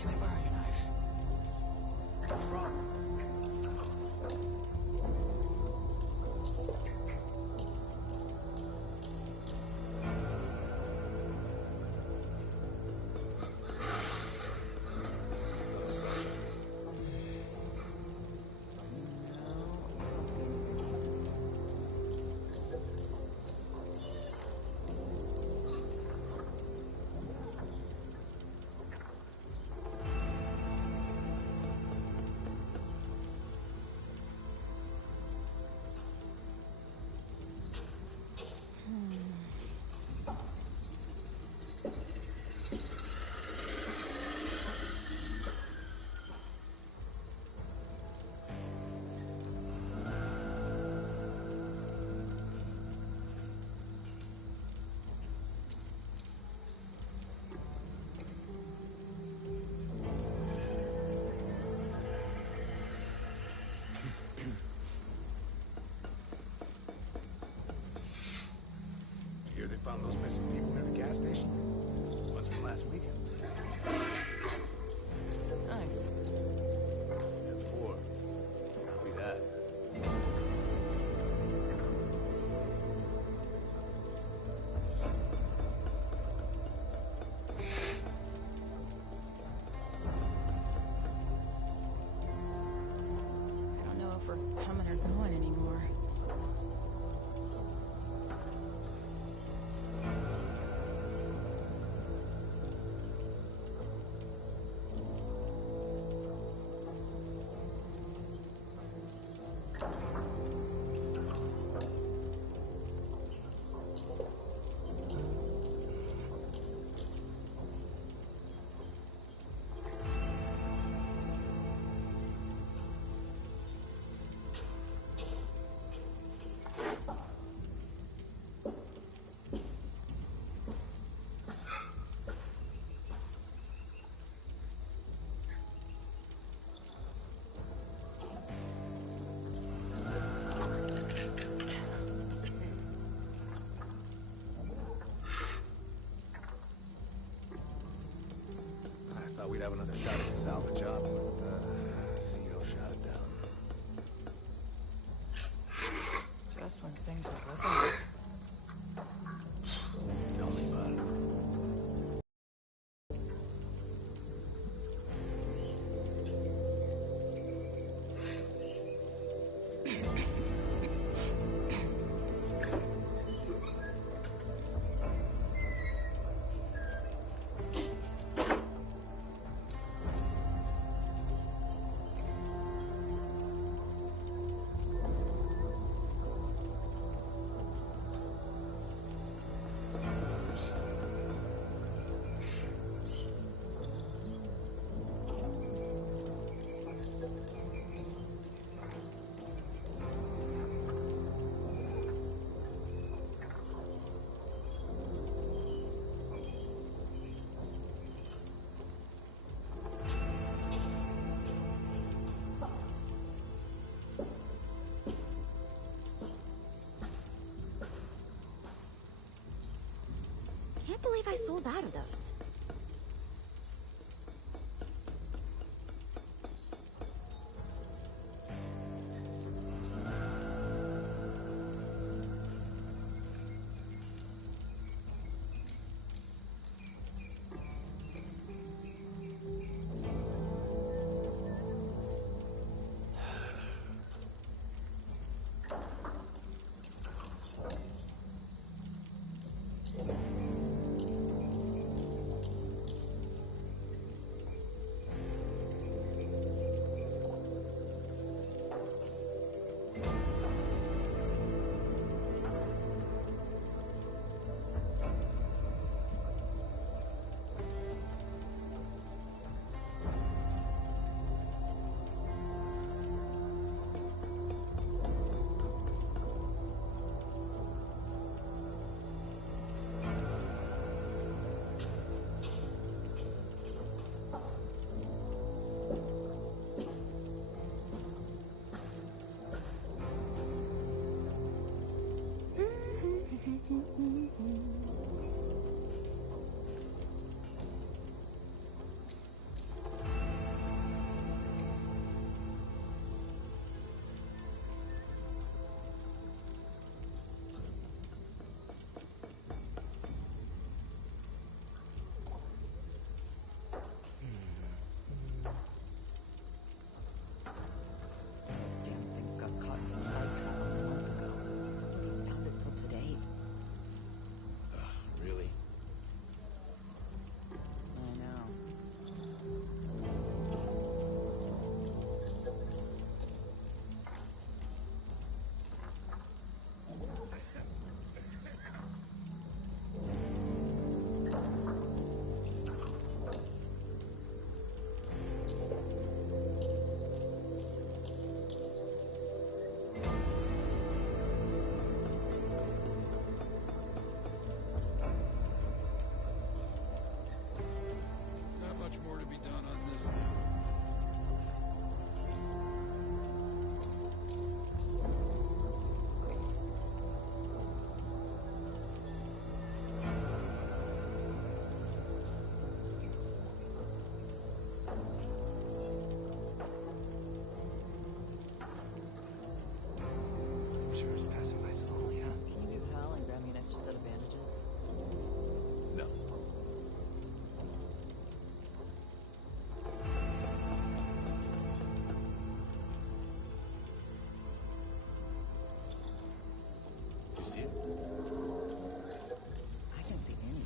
Can I borrow your knife? What's wrong? Here they found those missing people near the gas station? Ones from last week? Nice. Yeah, 4. Copy that. I don't know if we're coming or going anymore. I thought we'd have another shot at the salvage job, but CO shot it down. Just when things were looking. Tell me about it. Can't believe I sold out of those. more to be done on this. Sure is passing by slowly, huh? Can you be a pal and grab me an extra set of bandages? No. You see it? I can see any.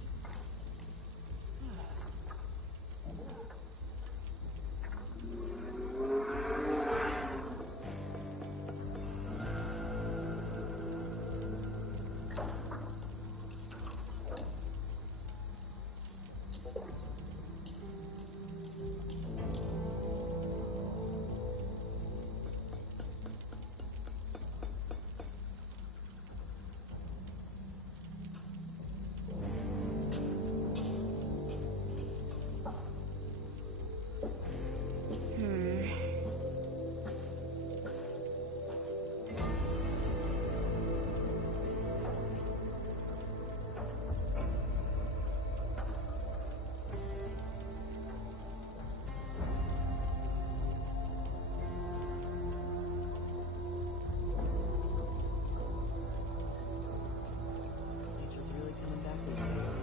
Nature's really coming back these days.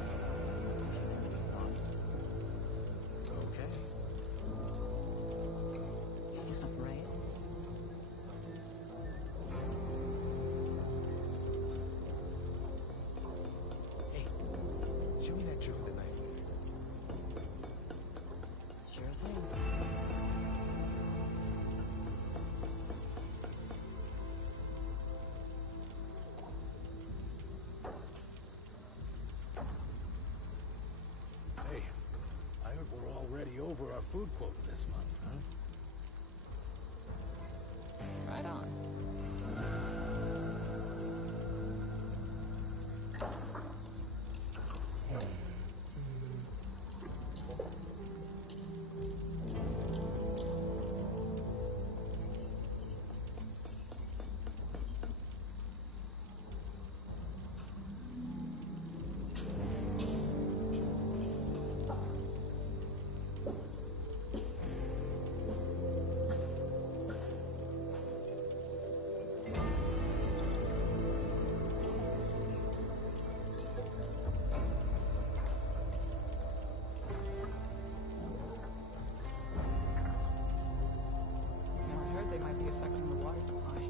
Most of humanity's gone. Okay. Yeah, right? Hey, show me that trick with the knife later. Sure thing. Hey, I heard we're already over our food quota this month, huh? Right on. Now I heard they might be affecting the water supply.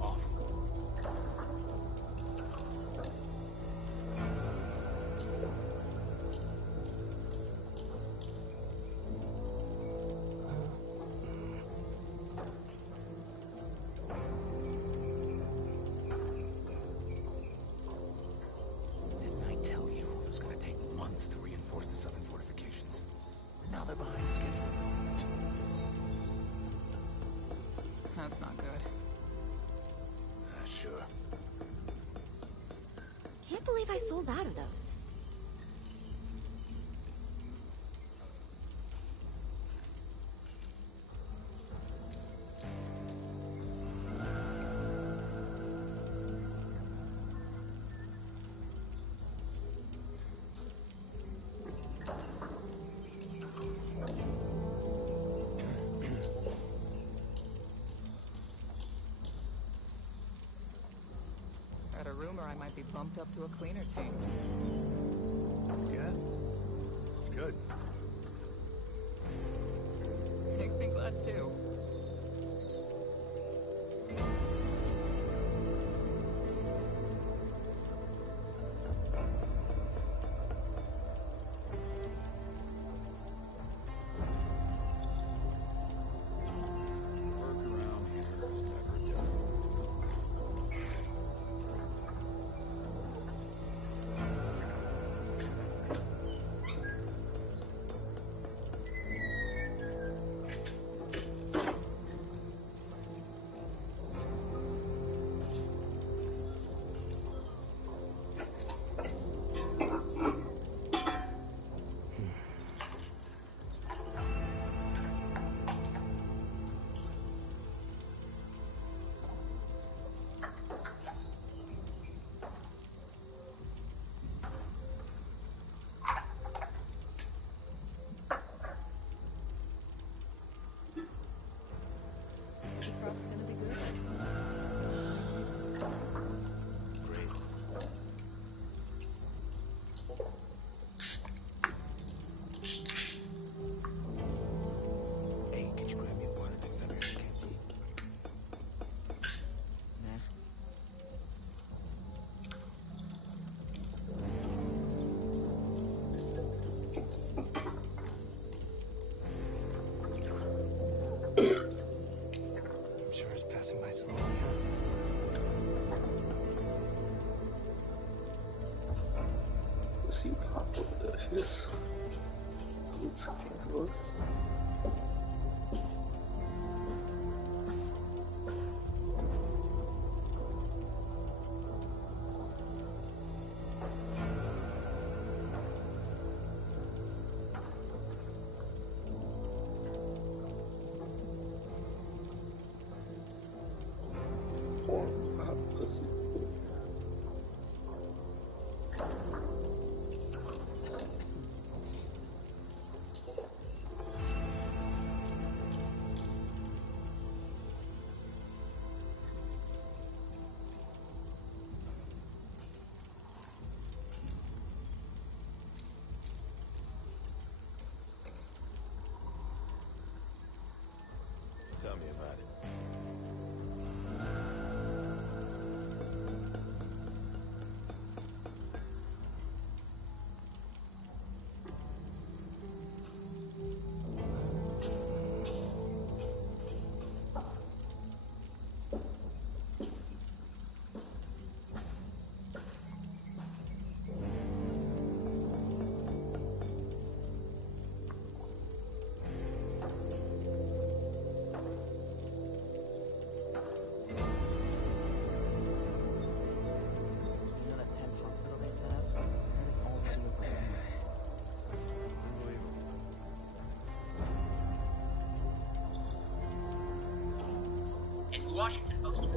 Awful. Didn't I tell you it was gonna take months to reinforce the southern fortifications? Now they're behind schedule. That's not good. Sure. Can't believe I sold out of those. Heard a rumor I might be bumped up to a cleaner tank. Yeah? It's good. Makes me glad too. Work around here is never done. crop's gonna be good. Great. Hey, could you grab me a water next time you're at the canteen? Nah. I'm sure it's passing by slowly. See pop over there. Yes. It's close. Pussy. Tell me about it. You know that 10th hospital they set up? That is already overrun. Unbelievable. It's the Washington Post.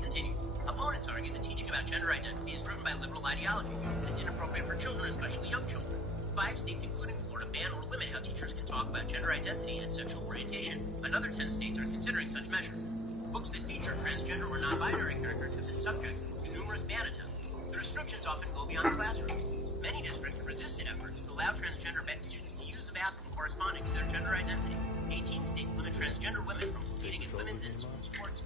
Continues. Opponents argue that teaching about gender identity is driven by liberal ideology and is inappropriate for children, especially young children. 5 states, including Florida, ban or limit how teachers can talk about gender identity and sexual orientation. Another 10 states are considering such measures. Books that feature transgender or non-binary characters have been subject to numerous ban attempts. The restrictions often go beyond classrooms. Many districts have resisted efforts to allow transgender men students to use the bathroom corresponding to their gender identity. 18 states limit transgender women from competing in women's and school sports.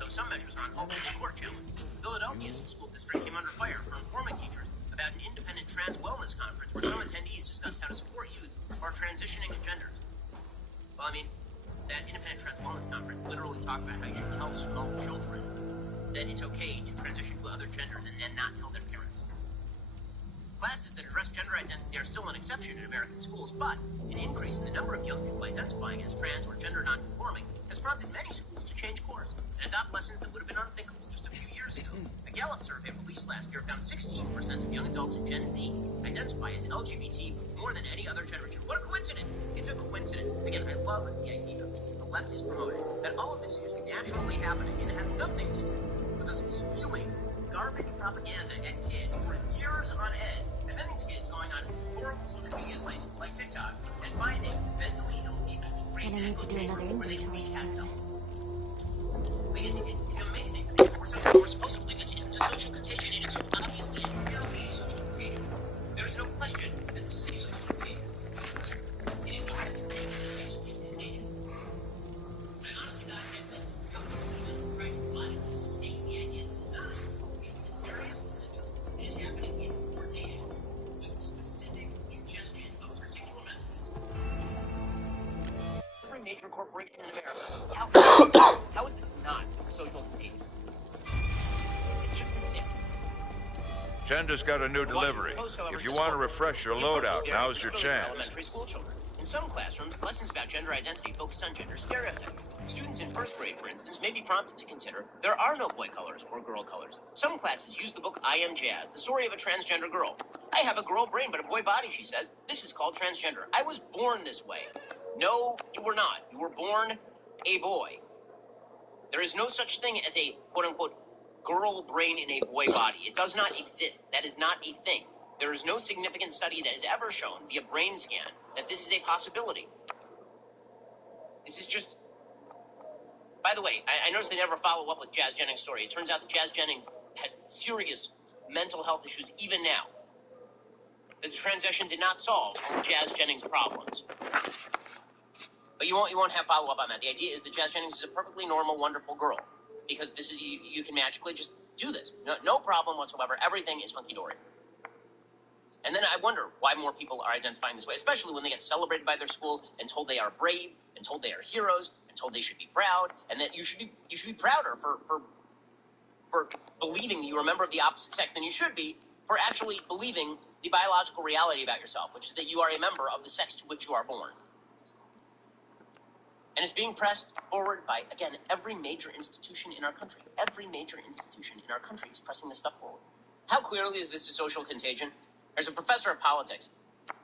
Though some measures are on hold in court challenge, Philadelphia's school district came under fire for informing teachers about an independent trans wellness conference where some attendees discussed how to support youth who are transitioning in genders. Well, I mean, that independent trans wellness conference literally talked about how you should tell small children that it's okay to transition to other genders and then not tell their parents. Classes that address gender identity are still an exception in American schools, but an increase in the number of young people identifying as trans or gender non-conforming has prompted many schools to change course and adopt lessons that would have been unthinkable just a few years ago. A Gallup survey released last year found 16% of young adults in Gen Z identify as LGBT more than any other generation. What a coincidence! It's a coincidence. Again, I love the idea the left is promoting that all of this is just naturally happening and it has nothing to do with us spewing garbage propaganda at kids for years on end, and then these kids going on horrible social media sites like TikTok and finding mentally ill people to create an echo chamber where they can be at someone. Like, it's amazing to me. We're supposed to believe this isn't a social contagion, and it's obviously and clearly a social contagion. There's no question that this is a social contagion. It is not a social contagion. I honestly got to admit, I'm trying to logically sustain the idea this is not a social contagion. It's area specific. It is happening in coordination with specific ingestion of particular messages. Every major corporation in America. How is this not a social contagion? It's just insane. Gender's got a new delivery. If you want to refresh your loadout, now's your chance. Elementary school children. In some classrooms, lessons about gender identity focus on gender stereotypes. Students in first grade, for instance, may be prompted to consider there are no boy colors or girl colors. Some classes use the book I Am Jazz, the story of a transgender girl. I have a girl brain but a boy body, she says. This is called transgender. I was born this way. No, you were not. You were born a boy. There is no such thing as a quote-unquote girl brain in a boy body. It does not exist. That is not a thing. There is no significant study that has ever shown via brain scan that this is a possibility. This is just By the way, I noticed they never follow up with Jazz Jennings' story. It turns out that Jazz Jennings has serious mental health issues even now. That the transition did not solve Jazz Jennings' problems. But you won't have follow-up on that. The idea is that Jazz Jennings is a perfectly normal, wonderful girl. Because this is, you can magically just do this. No problem whatsoever. Everything is hunky-dory. And then I wonder why more people are identifying this way, especially when they get celebrated by their school and told they are brave, and told they are heroes, and told they should be proud, and that you should be prouder for believing you're a member of the opposite sex than you should be for actually believing the biological reality about yourself, which is that you are a member of the sex to which you are born. And it's being pressed forward by, again, every major institution in our country. Every major institution in our country is pressing this stuff forward. How clearly is this a social contagion? There's a professor of politics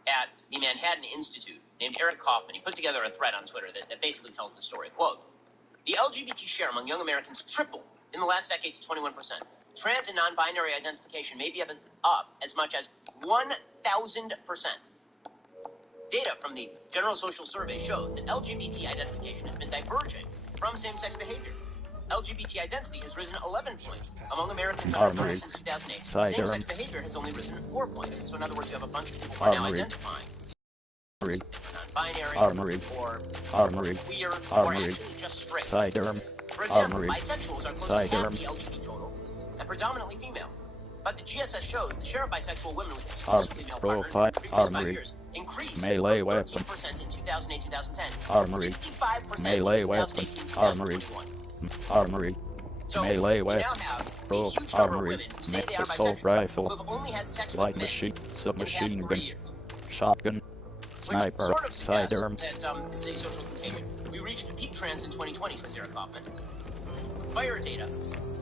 at the Manhattan Institute named Eric Kaufman. He put together a thread on Twitter that basically tells the story. Quote, the LGBT share among young Americans tripled in the last decade to 21%. Trans and non-binary identification may be up as much as 1,000%. Data from the General Social Survey shows that LGBT identification has been diverging from same-sex behavior. LGBT identity has risen 11 points among Americans under 30 since 2008. Same-sex behavior has only risen 4 points. So in other words, you have a bunch of people who are now identifying non-binary or queer or actually just straight. For example, bisexuals are close to half the LGBT total and predominantly female. But the GSS shows the share of bisexual women with exclusively male partners in the previous 5 years increased from 13% in 2008-2010 to 55% in 2018-2021. So we now have a huge number of women who say they are bisexual who have only had sex with men in the past 3 years. Shotgun, sniper, which sort of suggests sidearm. that this is a social contagion. We reached peak trends in 2020, says Eric Kaufman. Fire data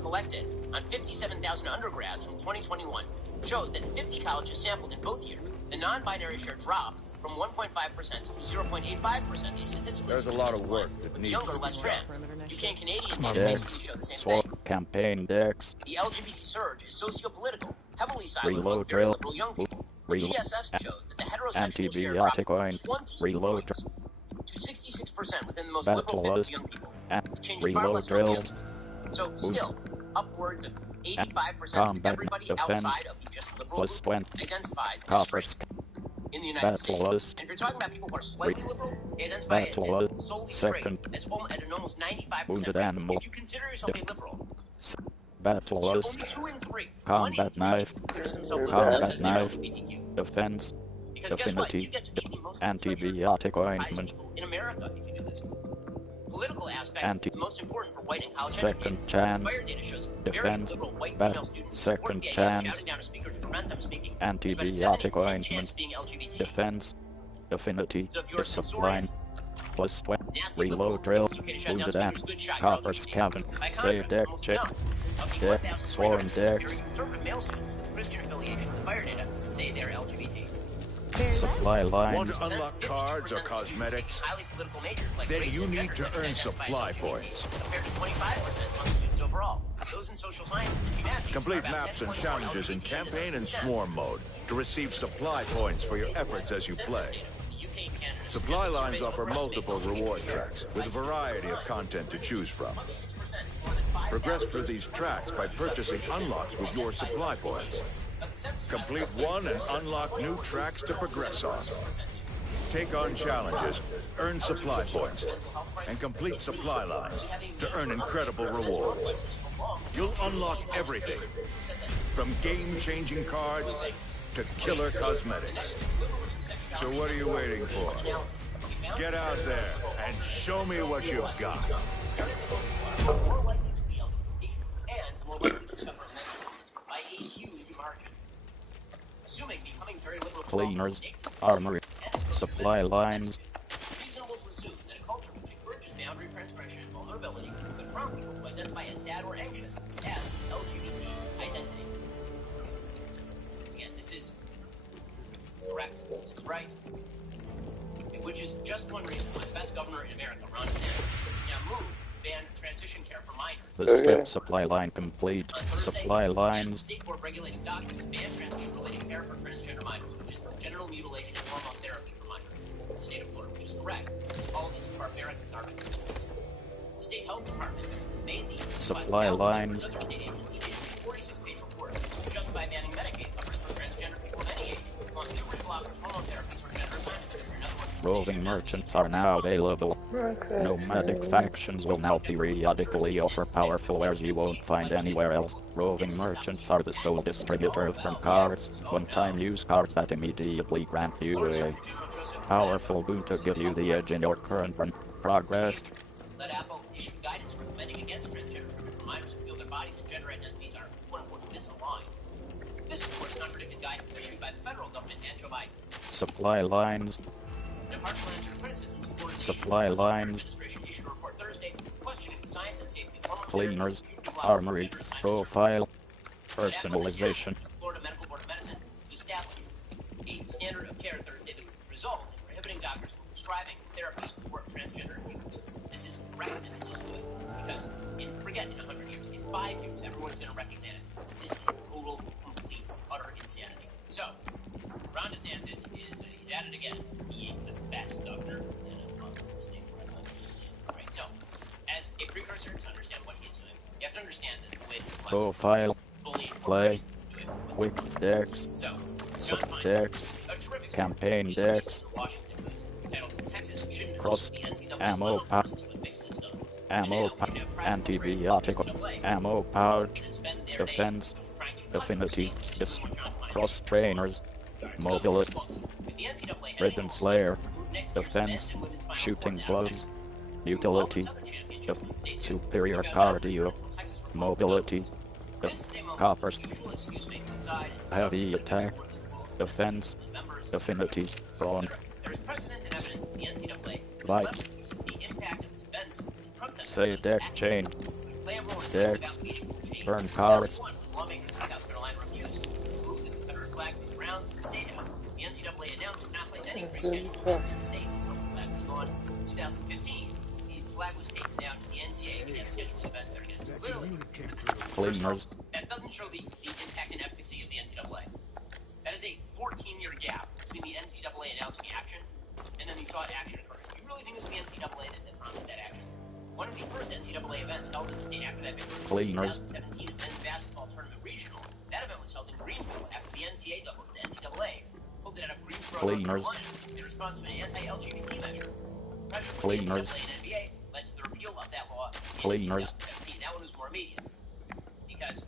collected on 57,000 undergrads from 2021 shows that in 50 colleges sampled in both years, the non-binary share dropped from 1.5% to 0.85%. These statistically There's a lot of work that with needs younger, to be less done. trans. UK and Canadian data Dex, basically show the same SWAT thing. campaign Dex, The LGBT surge is socio-political, heavily siloed reload among very drill, liberal young people. The GSS shows that the heterosexual share antibiotic dropped ointment, 20 reload points to 66% within the most battle liberal fifth of list, young people. and It changed far reload less among the drills, others. So still, upwards of 85% of combat everybody defense, outside of the just liberal plus group 20, identifies as copper straight in the United States. battle And list, if you're talking about people who are slightly liberal, they identify battle as list, solely straight, second, as at an almost 95% wounded rate. animal, If you consider yourself a liberal, battle list, only 2 in 3, 1 in combat 3 knife, considers themselves liberal and combat says they're knife, LGBTQ. defense, Because guess what? You affinity, get to be the most antibiotic ointment, people in America if you do this. Political aspect is the most important for white and college educated. second chance, Fire data shows very defense, liberal white female students supports second the idea of chance, shouting down a speaker to prevent them speaking. antibiotic chance ointment, of being LGBT. defense, affinity, So if you're discipline, censorious, plus 20, nasty reload liberal, drill, it's okay to shut down wounded speakers, and good shot, you're copper LGBT. cabin, By save contrast, deck, almost check, none of the deck, sworn 1,360 decks, very conservative male students with Christian affiliation in the fire data say they're LGBT. supply lines, Want to unlock cards or cosmetics? Highly political majors like Then race you and need gender to earn identify as supply LGBT, points. compared to 25% among students overall. Those in social sciences and humanities Complete are about maps 10 and points more challenges in LGBT campaign and than swarm mode to receive supply points for your efforts as you play. Supply lines offer multiple reward tracks with a variety of content to choose from. Progress through these tracks by purchasing unlocks with your supply points. Complete one and unlock new tracks to progress on. Take on challenges, earn supply points, and complete supply lines to earn incredible rewards. You'll unlock everything, from game-changing cards to killer cosmetics. So what are you waiting for? Get out there and show me what you've got. more likely to be LGBT and more likely to suffer mental illness by a huge margin. Assuming becoming very liberal cleaners, armory, supply lines, reasonable to assume that a culture which encourages boundary transgression and vulnerability could prompt people to identify as sad or anxious as LGBT identity. Again, this is correct. This is right. Which is just one reason why the best governor in America, Ron DeSantis, now moved to ban transition care for minors. the supply line complete, supply The lines, state board regulating doctors ban transition-related care for transgender minors, which is genital mutilation and hormone therapy for minors in the state of Florida, which is correct. All of this is barbaric garbage. The state health department made the Supply lines. another state agency issued a 46-page report to justify banning Medicaid coverage for transgender people of any age, among puberty blockers, hormone therapies, or gender assignment surgery. In other words, Roving merchants are now available. Nomadic factions will now periodically offer powerful wares you won't find anywhere else. Roving merchants are the sole distributor of burn cards, one-time use cards that immediately grant you a powerful boon to give you the edge in your current run. Progress. Let Apple issue guidance recommending against transgender treatment for minors who feel their bodies and gender identities are quote-unquote misaligned. This, of course, contradicted guidance issued by the federal government and Joe Biden. Supply lines. In a partial answer to criticisms, Florida's Supply lines. administration issued a report Thursday questioning the science and safety of hormone Cleaners. therapies, Armory. Profile. Personalization. the Florida Medical Board of Medicine to establish a standard of care Thursday that would result in prohibiting doctors from prescribing therapies for transgender humans. This is correct and this is good because forget in 100 years, in 5 years, everyone's going to recognize this is total, complete, utter insanity. So, Ron DeSantis he's at it again. He ain't the best governor in a state. Right? So, as a precursor to understand what he's doing, you have to understand that with Profile. Play. Quick decks. Subdecks. Campaign decks. Cross. Ammo pouch. Ammo pouch. Antibiotic. Ammo pouch. Defense. Affinity. Cross trainers. Mobility. Ribbon Slayer. Defense. Shooting gloves. Utility. Superior cardio. Mobility. Coppers. Heavy attack. Defense. Affinity. Brawn. Light. Say deck chain. Decks. Burn cards. The NCAA announced it would not place any rescheduled games in the state until the flag was gone. In 2015, the flag was taken down. The NCAA began scheduling events that are against it. Clearly, that doesn't show the impact and efficacy of the NCAA. That is a 14-year gap between the NCAA announcing action and then the sought action occurring. Do you really think it was the NCAA that prompted that action? One of the first NCAA events held in the state after that victory was the 2017 men's basketball tournament regional. That event was held in Greenville after the NCAA pulled it out of Greensboro, North Carolina, in response to an anti-LGBT measure. Pressure from the NCAA and NBA led to the repeal of that law in 2017. That one was more immediate. Because,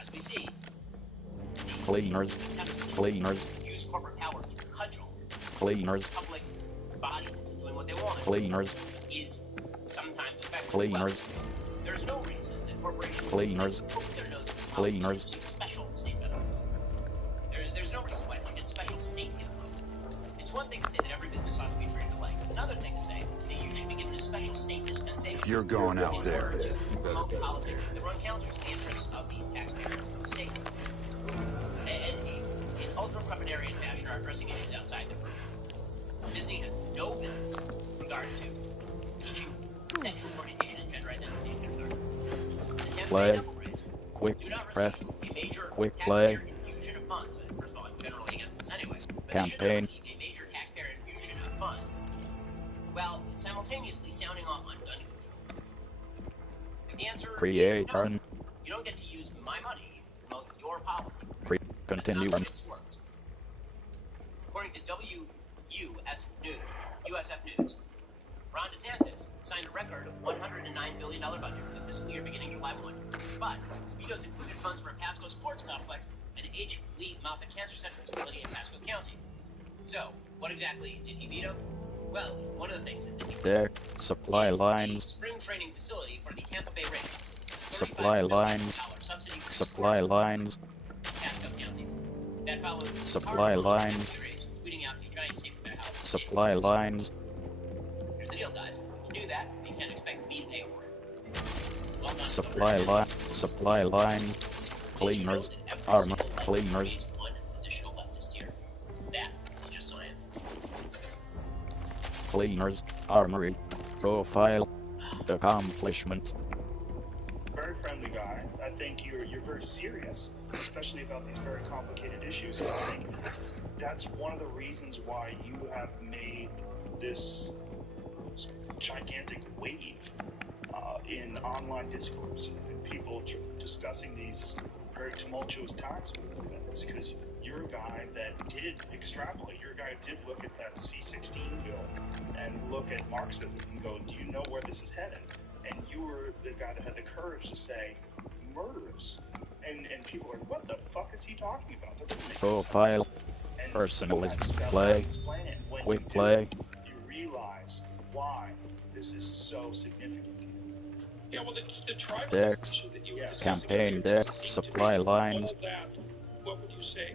as we see, use corporate power to cudgel public bodies into doing what they want is sometimes effective. There's no reason that corporations use special state benefits. There's no reason why they should get special state influence. It's one thing to say that every business ought to be treated alike. It's another thing to say that you should be given a special state dispensation. You're going out there. To promote politics that run counter to the interests of the taxpayers of the state. And in ultra-preparatory fashion are addressing issues outside the room. Disney has no business with regard to teaching sexual orientation and gender identity in kindergarten. Play. Quick press. Quick play. Infusion of funds. First of all, I'm generally against this anyway. But Campaign. they should receive a major taxpayer infusion of funds while simultaneously sounding off on gun control. The answer is no. You don't get to use my money to promote your policy. Continue. According to USF News, Ron DeSantis signed a record $109 billion budget for the fiscal year beginning July 1. But its vetoes included funds for a Pasco sports complex and H. Lee Moffitt Cancer Center facility in Pasco County. So, what exactly did he veto? Well, one of the things that he Deck, supply lines. Spring training facility for the Tampa Bay Rays. Supply lines. Supply lines. Pasco County. That followed Supply lines. tweeting out the giant statement about how Supply lines. Here's the deal, guys. If you do that, you can't expect me to pay for it. Well done, Supply line. Supply lines. Cleaners. Armor. Cleaners. One additional leftist here. That is just science. Cleaners. Armory. Profile. Accomplishments. Very friendly guy. I think you're very serious, especially about these very complicated issues. And I think that's one of the reasons why you have made this gigantic wave in online discourse and people discussing these very tumultuous times with this, because you're a guy that did extrapolate. You're a guy who did look at that C-16 bill and look at Marxism and go, do you know where this is headed? And you were the guy that had the courage to say, murders. And people are, what the fuck is he talking about? That doesn't make Profile, sense. personalist, play, quick play. You realize why this is so significant. Yeah, well, the tribalism Decks, issue that you were campaign decks, supply lines. all that, what would you say,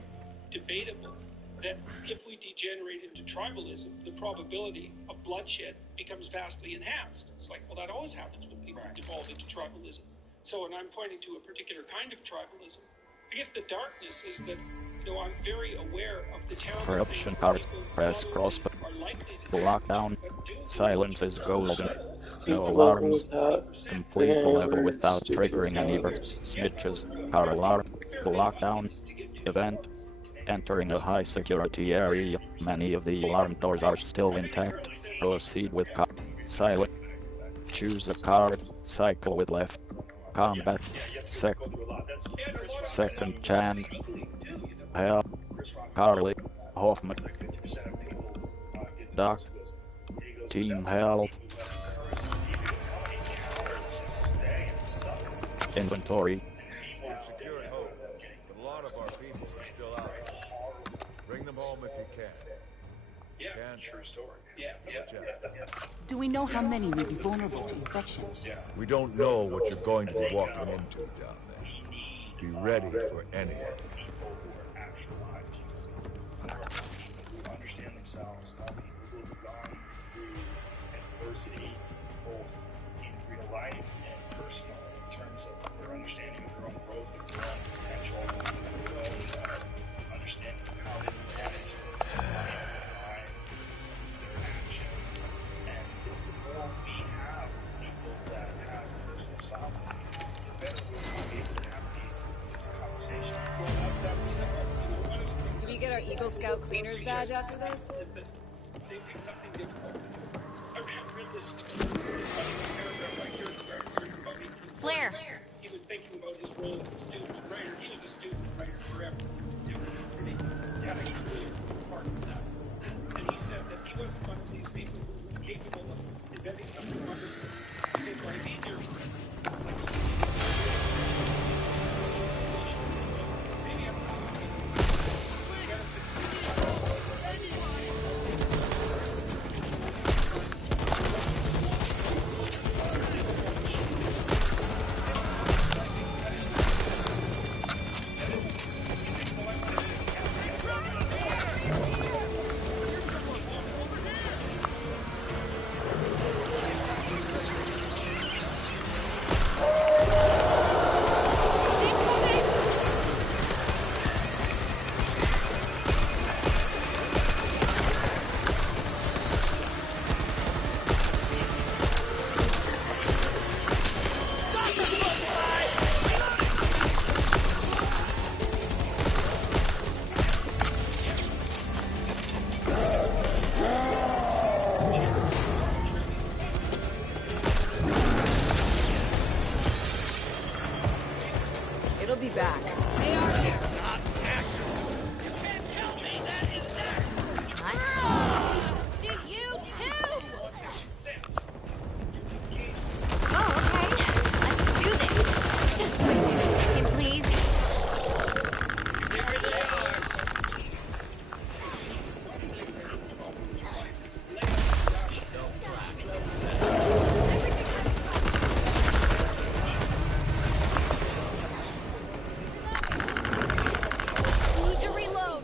debatable, that if we degenerate into tribalism, the probability of bloodshed becomes vastly enhanced. It's like, well, that always happens when people devolve into tribalism. So, and I'm pointing to a particular kind of tribalism. I guess the darkness is that, you know, I'm very aware of the terrible Corruption things cards, people press cross, are likely to lockdown, silence is golden. No People alarms, without complete the level without stupid triggering any jobs. snitches, car alarm, lockdown, event, entering a high security area, many of the alarm doors are still intact, proceed with car, silent, choose a card, cycle with left, combat, second chance, hell, Carly, Hoffman, Doc, team health, inventory, We've secured Hope, but a lot of our people are still out there. Bring them home if you can. Yeah, true story. Yeah. Do we know how many may be vulnerable to infection? We don't know what you're going to be walking into down there. Be ready for anything. Who understand themselves, all people who have gone through adversity, both in real life and personal, in terms of their understanding of their own growth, of their own potential, their own understanding of how they manage their life behind their actions. And the more we have people that have personal sovereignty, the better we'll be able to have these conversations. Do we get our Eagle Scout cleaner's badge after this? They pick something difficult. I read this funny paragraph right here about 18. Flair. He was thinking about his role as a student writer. He was a student writer forever. Yeah, he was really part of that. And he said that he wasn't one of these people who was capable of inventing something wonderful. It's life easier for him. Maybe I'm not. It'll be back. To you too! Oh, okay. Let's do this. Just wait a second, please. Need to reload.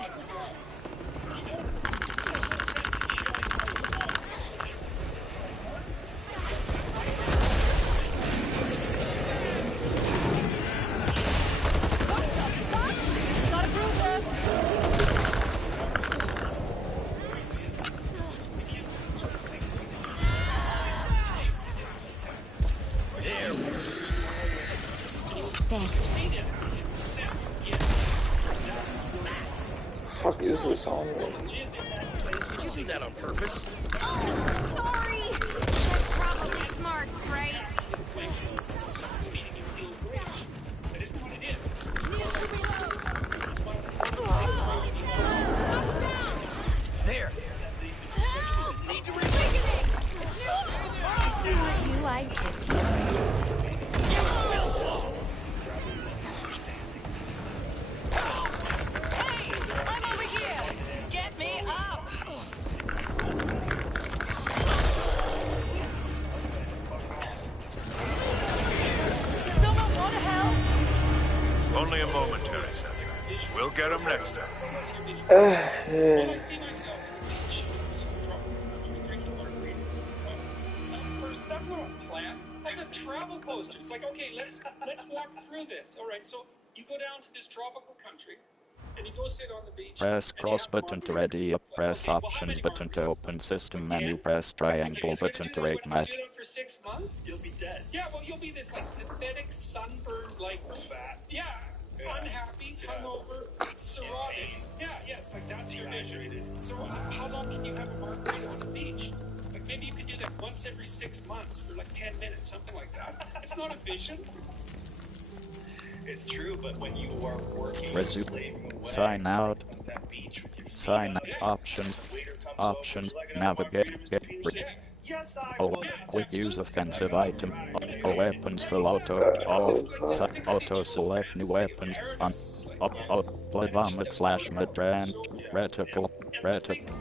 Got a bruiser! Thanks. Fuck is this on me? Did you do that on purpose? Oh, sorry! That's probably smart, right? side kiss here. Hey, I'm over here. Get me up. Someone want to help? Only a momentary setback. We'll get them next time. Well, I see myself on the beach in some tropical country drinking margaritas. First, that's not a plan. That's a travel poster. It's like, okay, let's walk through this. All right, so you go down to this tropical country, and you go sit on the beach. Press cross button to ready up. Press options button to open system menu. Press triangle button to rate match. Do it for 6 months? You'll be dead. Yeah, well, you'll be this like pathetic, sunburned, like fat. Yeah. Unhappy, hungover, cirrhotic. Yeah, it's like that's your vision. So how long can you have a margarita on the beach? Like maybe you could do that once every 6 months for like 10 minutes, something like that. It's not a vision. It's true, but when you are working, Resume. Sign out. Sign options. Navigate. Yes, I Quick use offensive item. All weapons full auto. Auto select new weapons. On. Blood vomit / madran. Reticle. Reticle.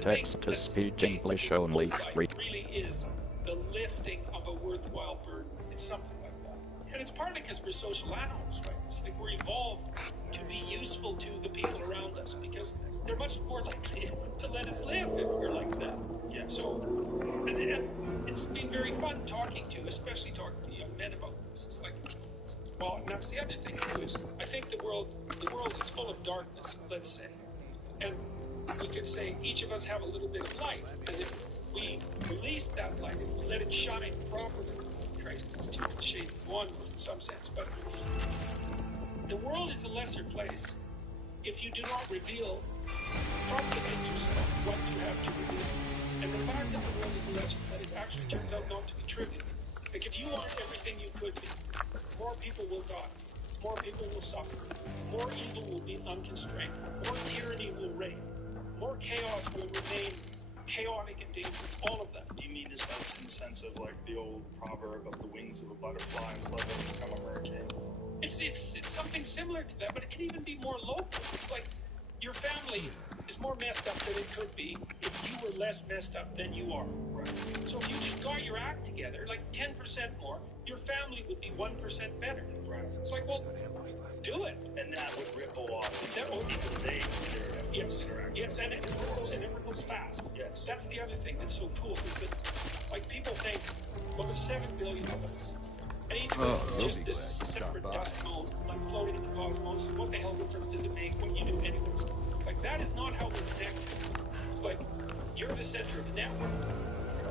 Text to speech English only. Really is the lifting of a worthwhile burden. It's something like that. And it's partly because we're social animals, right? It's like we're evolved to be useful to the people around us because they're much more likely to let us live if we're like that. Yeah, so and it's been very fun talking to, especially talking to young men about this. It's like, well, and that's the other thing too, is I think the world is full of darkness, let's say. And we could say each of us have a little bit of light, and if we release that light, if we let it shine properly, Christ, it's too cliche to go on in some sense, but the world is a lesser place if you do not reveal properly to yourself what you have to reveal. And the fact that the world is a lesser place actually turns out not to be trivial. Like if you are everything you could be, more people will die, more people will suffer, more evil will be unconstrained, more tyranny will reign, more chaos will remain chaotic and dangerous, all of that. Do you mean this in the sense of like the old proverb of the wings of a butterfly and blood will become a hurricane? It's something similar to that, but it can even be more local. It's like your family is more messed up than it could be if you were less messed up than you are. Right. So if you just got your act together, like 10% more, your family would be 1% better. Right. It's like, well, do it. And that would ripple off people today. Yes, and it goes fast. Yes. That's the other thing that's so cool, is that, like, people think, well, there's 7 billion of us. And each of us is just this separate dust mote, like floating in the cosmos. What the hell difference does it make what you do anyways? Like, that is not how we're connected. It's like, you're the center of the network,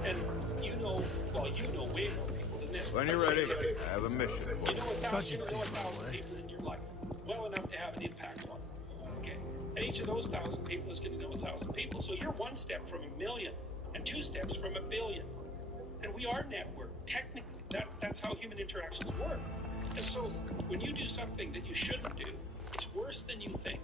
and you know way more people than this. When you're ready, I have a mission for you. You know 1,000 people in your life, well enough to have an impact on them. Okay? And each of those 1,000 people is going to know 1,000 people. So you're one step from 1 million, and 2 steps from 1 billion. And we are networked, technically. That's how human interactions work. And so when you do something that you shouldn't do, it's worse than you think.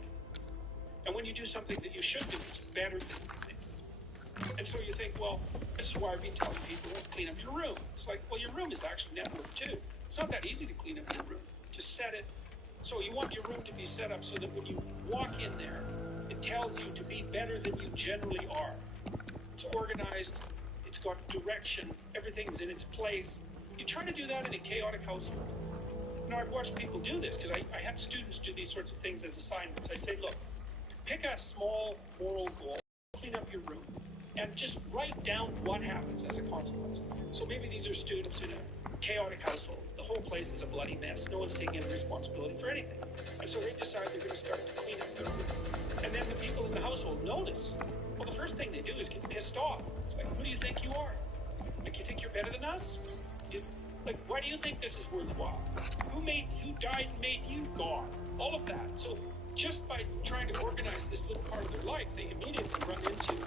And when you do something that you should do, it's better than you think. And so you think, well, this is why I've been telling people, clean up your room. It's like, well, your room is actually networked too. It's not that easy to clean up your room. Just set it. So you want your room to be set up so that when you walk in there, it tells you to be better than you generally are. It's organized. It's got direction. Everything's in its place. You try to do that in a chaotic household. Now, I've watched people do this because I had students do these sorts of things as assignments. I'd say, look, pick a small moral goal, clean up your room, and just write down what happens as a consequence. So maybe these are students in a chaotic household. The whole place is a bloody mess. No one's taking any responsibility for anything. And so they decide they're going to start to clean up their room. And then the people in the household notice. Well, the first thing they do is get pissed off. It's like, who do you think you are? Like, you think you're better than us? Like, why do you think this is worthwhile? Who died and made you God? All of that. So just by trying to organize this little part of their life, they immediately run into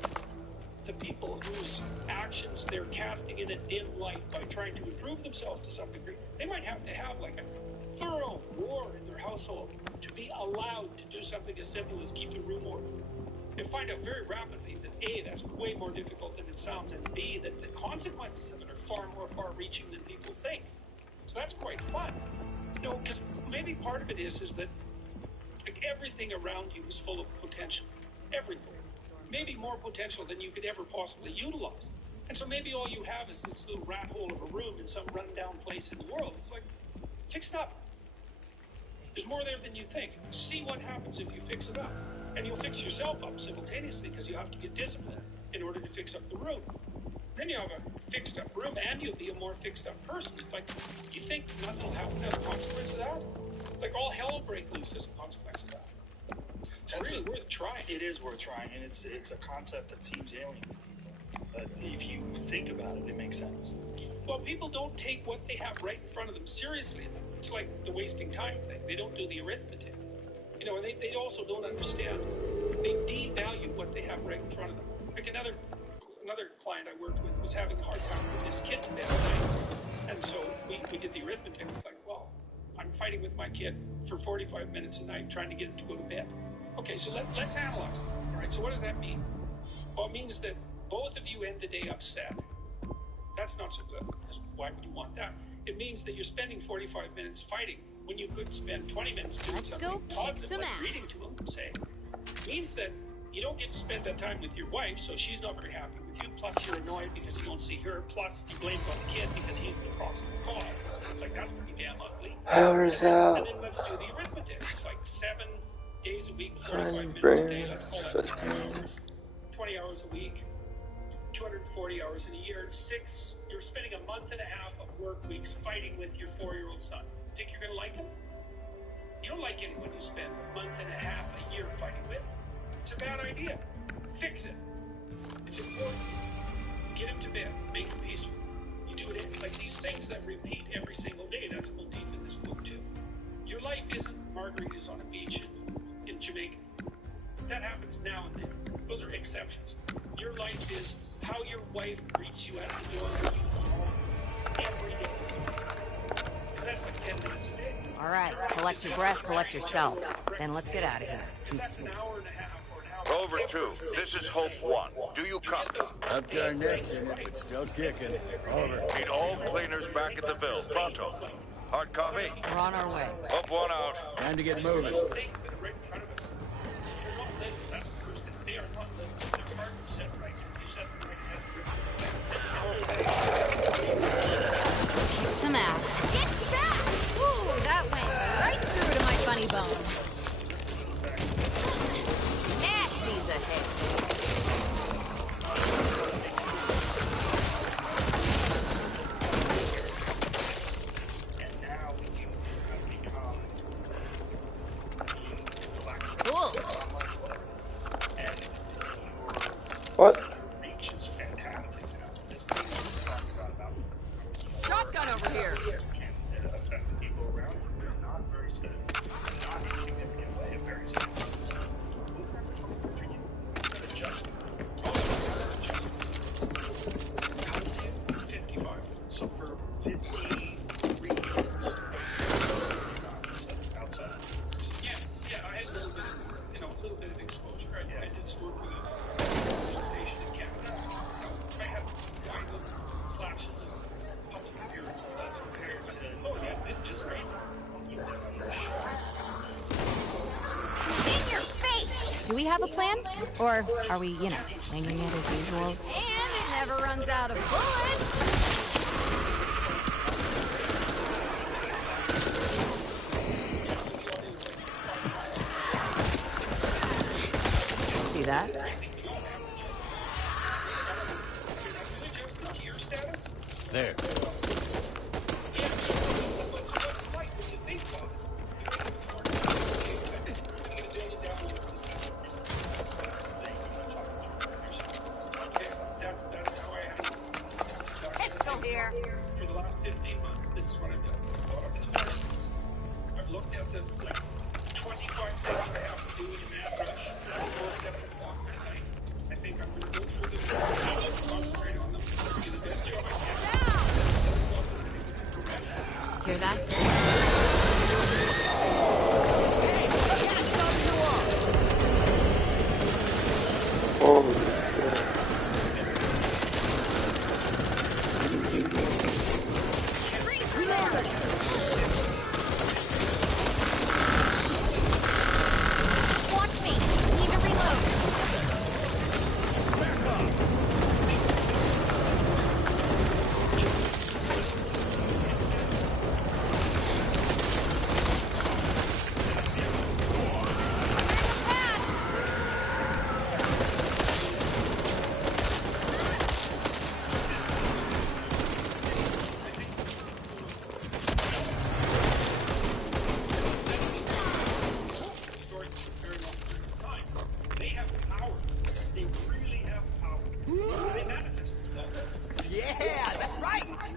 the people whose actions they're casting in a dim light by trying to improve themselves to some degree. They might have to have like a thorough war in their household to be allowed to do something as simple as keep the room ordered. They find out very rapidly that A, that's way more difficult than it sounds, and B, that the consequences of it are far more far-reaching than people think. So that's quite fun. You know, because maybe part of it is that like everything around you is full of potential. Everything. Maybe more potential than you could ever possibly utilize. And so maybe all you have is this little rat hole of a room in some rundown place in the world. It's like, fix it up. There's more there than you think. See what happens if you fix it up. And you'll fix yourself up simultaneously because you have to get disciplined in order to fix up the room. Then you have a fixed up room and you'll be a more fixed up person. It's like, you think nothing will happen as a consequence of that? Like all hell will break loose as a consequence of that. It's really worth trying. It is worth trying, and it's a concept that seems alien. But if you think about it, it makes sense. Well, people don't take what they have right in front of them seriously. It's like the wasting time thing. They don't do the arithmetic. You know, and they also don't understand. They devalue what they have right in front of them. Like another client I worked with was having a hard time with his kid to bed at night. And so we did the arithmetic. It's like, well, I'm fighting with my kid for 45 minutes a night trying to get him to go to bed. Okay, so let's analyze that. All right, so what does that mean? Well, it means that both of you end the day upset. That's not so good. Why would you want that? It means that you're spending 45 minutes fighting when you could spend 20 minutes doing something positive, like reading to them, say. It means that you don't get to spend that time with your wife, so she's not very happy with you. Plus, you're annoyed because you don't see her. Plus, you blame it on the kid because he's the proximate cause. It's like, that's pretty damn ugly. Powers out. And then let's do the arithmetic. It's like 7 days a week, 45 minutes a day. Let's call that 20 hours. 20 hours a week. 240 hours in a year. 6, you're spending a month and a half of work weeks fighting with your 4-year-old son. Think you're going to like him? You don't like anyone you spend a month and a half a year fighting with. It's a bad idea. Fix it. It's important. Get him to bed. Make him peaceful. You do it like these things that repeat every single day. That's a motif in this book too. Your life isn't margaritas on a beach in Jamaica. That happens now and then. Those are exceptions. Your life is how your wife greets you at the door when you come home every day. And that's like 10 minutes a day. All right, collect your breath, collect yourself. Then let's get out of here. That's an hour and a half or an hour. Rover 2, this is Hope 1. Do you copy? Up to our necks in it, but still kicking. Over. Need all cleaners back at the Ville. Pronto. Hard copy? We're on our way. Hope 1 out. Time to get moving. Kick some ass. Get back! Ooh, that went right through to my funny bone. Nasty's ahead. Cool. What? Shotgun over here. So for 53 Yeah, I had a little bit of exposure. I did some work with a station in Canada. I had wide open flashes of public appearance that compared to, oh yeah, this is crazy. In your face! Do we have a plan? Or are we, winging it as usual? And it never runs out of bullets! See that? There. Pistol here. For the last 15 months, this is what I've done. Go up in the morning. I've looked at the 25 things I have to do in a mad rush. Until 7 o'clock at night. I think I'm going to go through them, concentrate on them, do the best job I can. Hear that? Holy shit.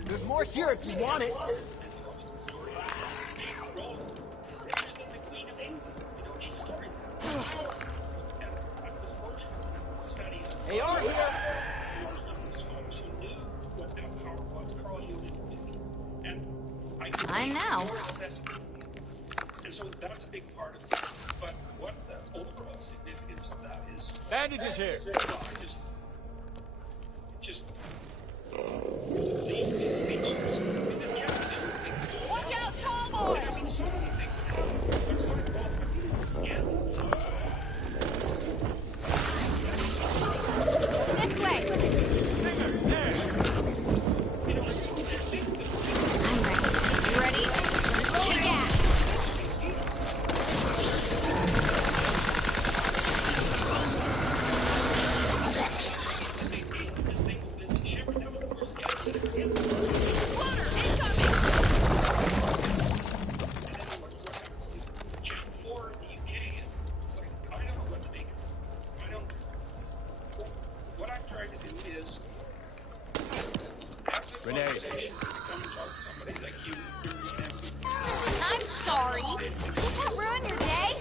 There's more here if you want it. AR here. Mine now. And so that's a big part of it. But what the overall significance of that is... Bandages here. Just leave me speechless. I mean, this can't be Watch out, tall boy! I mean, so many things about it. There's one involved. I mean, it's scandalous. This way. I'm ready. You ready? Load the gas. What I'm trying to do is Grenade. I'm sorry. Did that ruin your day?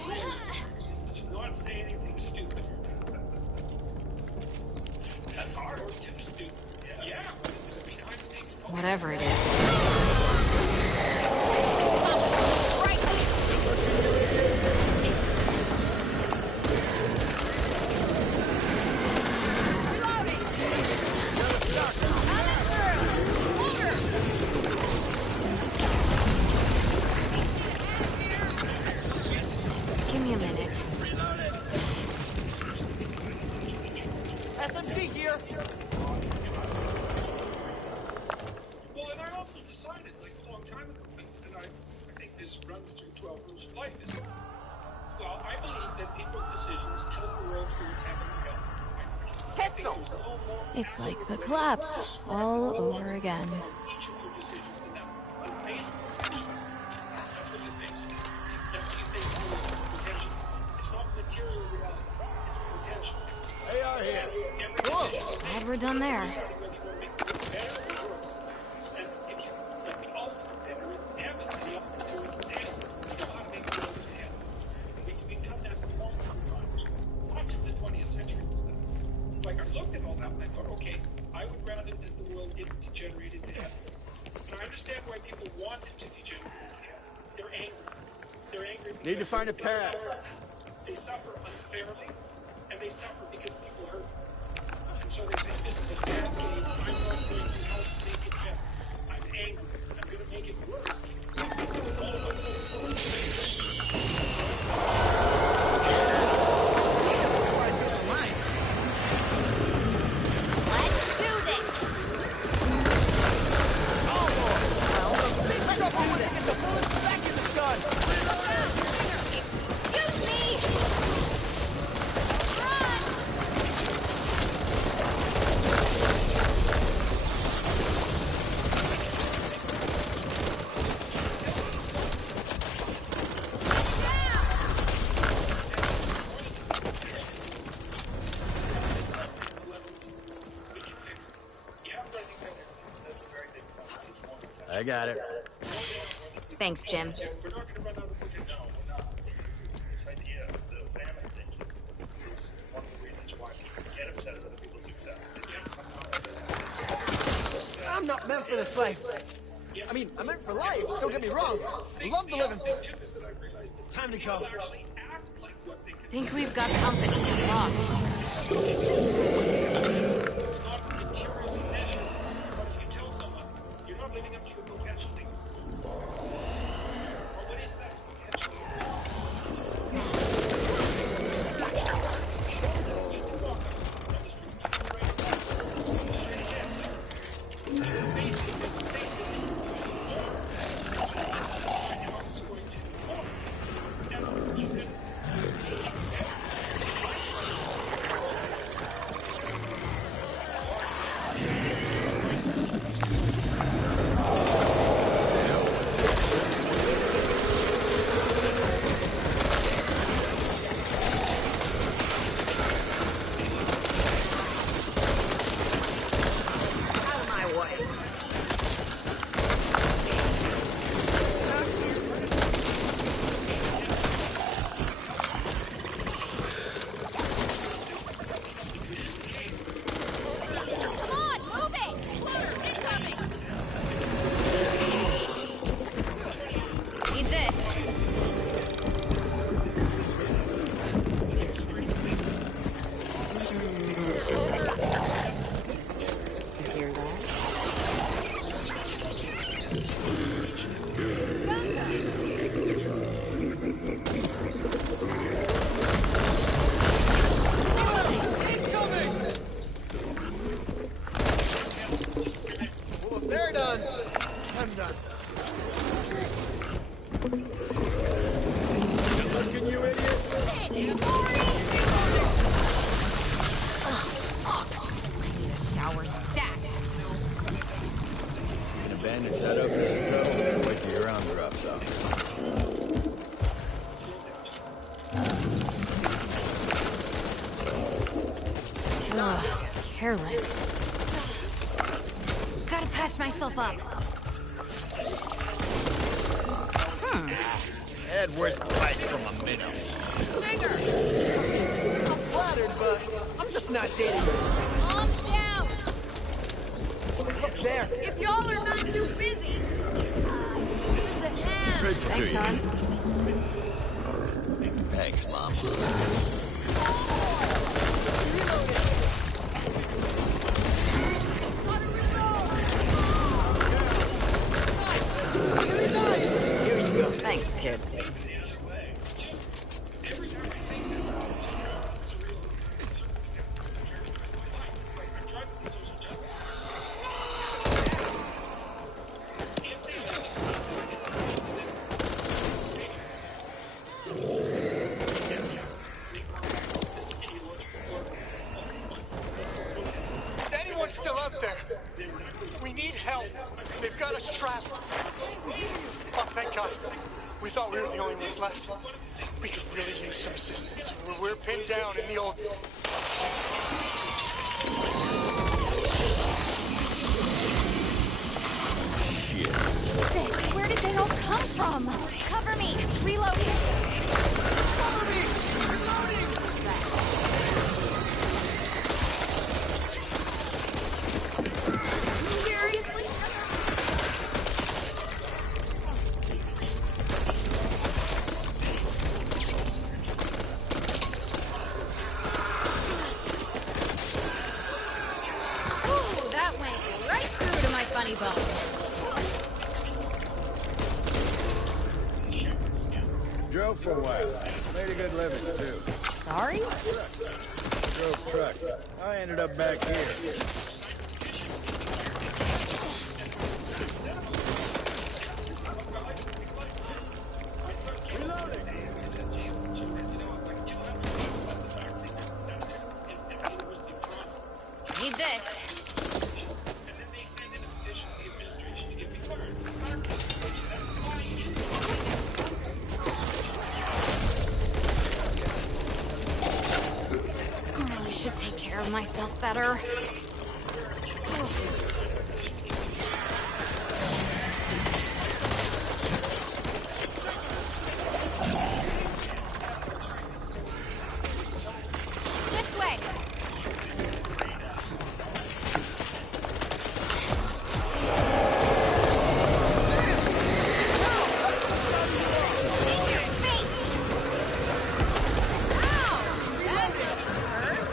Do not say anything stupid. That's hard. Or too stupid. Yeah. Whatever it is. Give me a minute. SMG here. Well, and I also decided, like, a long time ago, and I think this runs through 12 Rules of Life, is, well, I believe that people's decisions tilt the world towards heaven and hell. Pistol! It's like the collapse all over again. Each of your decisions in that phase of potential. That's what you face. That's what you face potential. It's not material reality. It's potential. AR here. Cool. Glad we're done there. It's like I looked at all that and I thought, okay, I would rather that the world didn't degenerate into hell. And I understand why people want it to degenerate into hell. They're angry. They're angry because Need to find a path. They suffer unfairly, and they suffer because people hurt them. And so they think this is a bad game. I'm not going to help make it better. I'm angry. I'm going to make it worse. All of us Let's do this. Big trouble when it gets the bullets back in the gun. Excuse me. I got it. Thanks, Jim. We're not going to run out of potential. No, we're not. This idea of the family thing is one of the reasons why people get upset at other people's success. They get somehow. I'm not meant for this life. I mean, I'm meant for life. Don't get me wrong. I love the living. Time to go. Think we've got company locked. You're not living up to your potential. What is that potential? You can walk up on the street, you can write a letter, straight ahead. You're facing this thing that is going to perform. And you can bandage that up, Mrs. Tuttle. Wait till your arm drops off. Ugh, careless. Gotta patch myself up. Had worse bites from a minnow. I'm flattered, but I'm just not dating you. Mom's down! Look there. If y'all are not too busy, use a hand. Grateful to Thanks, you. hon. Thanks, Mom. Here you go. Thanks, kid. Is anyone still out there? We need help. They've got us trapped. Oh, thank God. We thought we were the only ones left. We could really use some assistance. We're pinned down in the old... Shit. Jesus, where did they all come from? Cover me! Reloading! Follow me! Reloading! Seriously? Ooh, that went right through to my funny bone. Drove for a while. Made a good living, too. Sorry? Drove trucks. I ended up back here. Need this. I really should take care of myself better. This way. In your face! Ow! That doesn't hurt.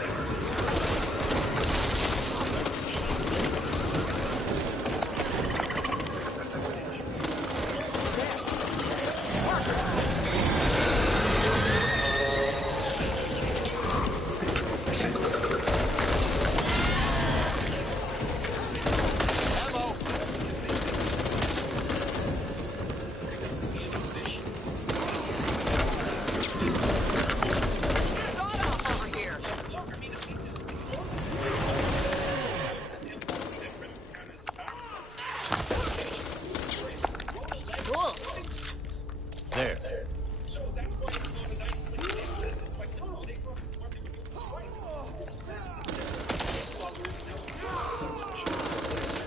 Cool. There.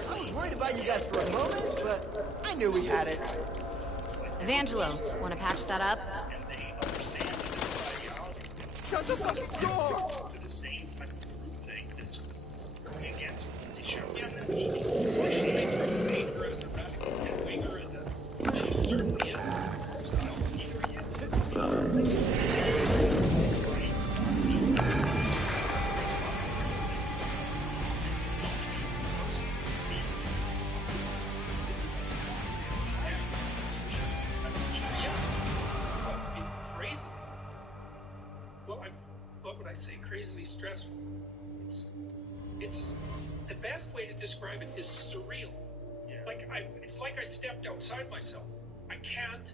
I was worried about you guys for a moment, but I knew we had it. Evangelo, want to patch that up? Shut the fucking door! The same type of group thing that's going against Lindsay Show. Yeah, and then why should they try to paint her as a radical and wing her in the... She certainly is. Crazy. Well, what would I say? Crazily stressful. It's the best way to describe it is surreal. It's like I stepped outside myself. I can't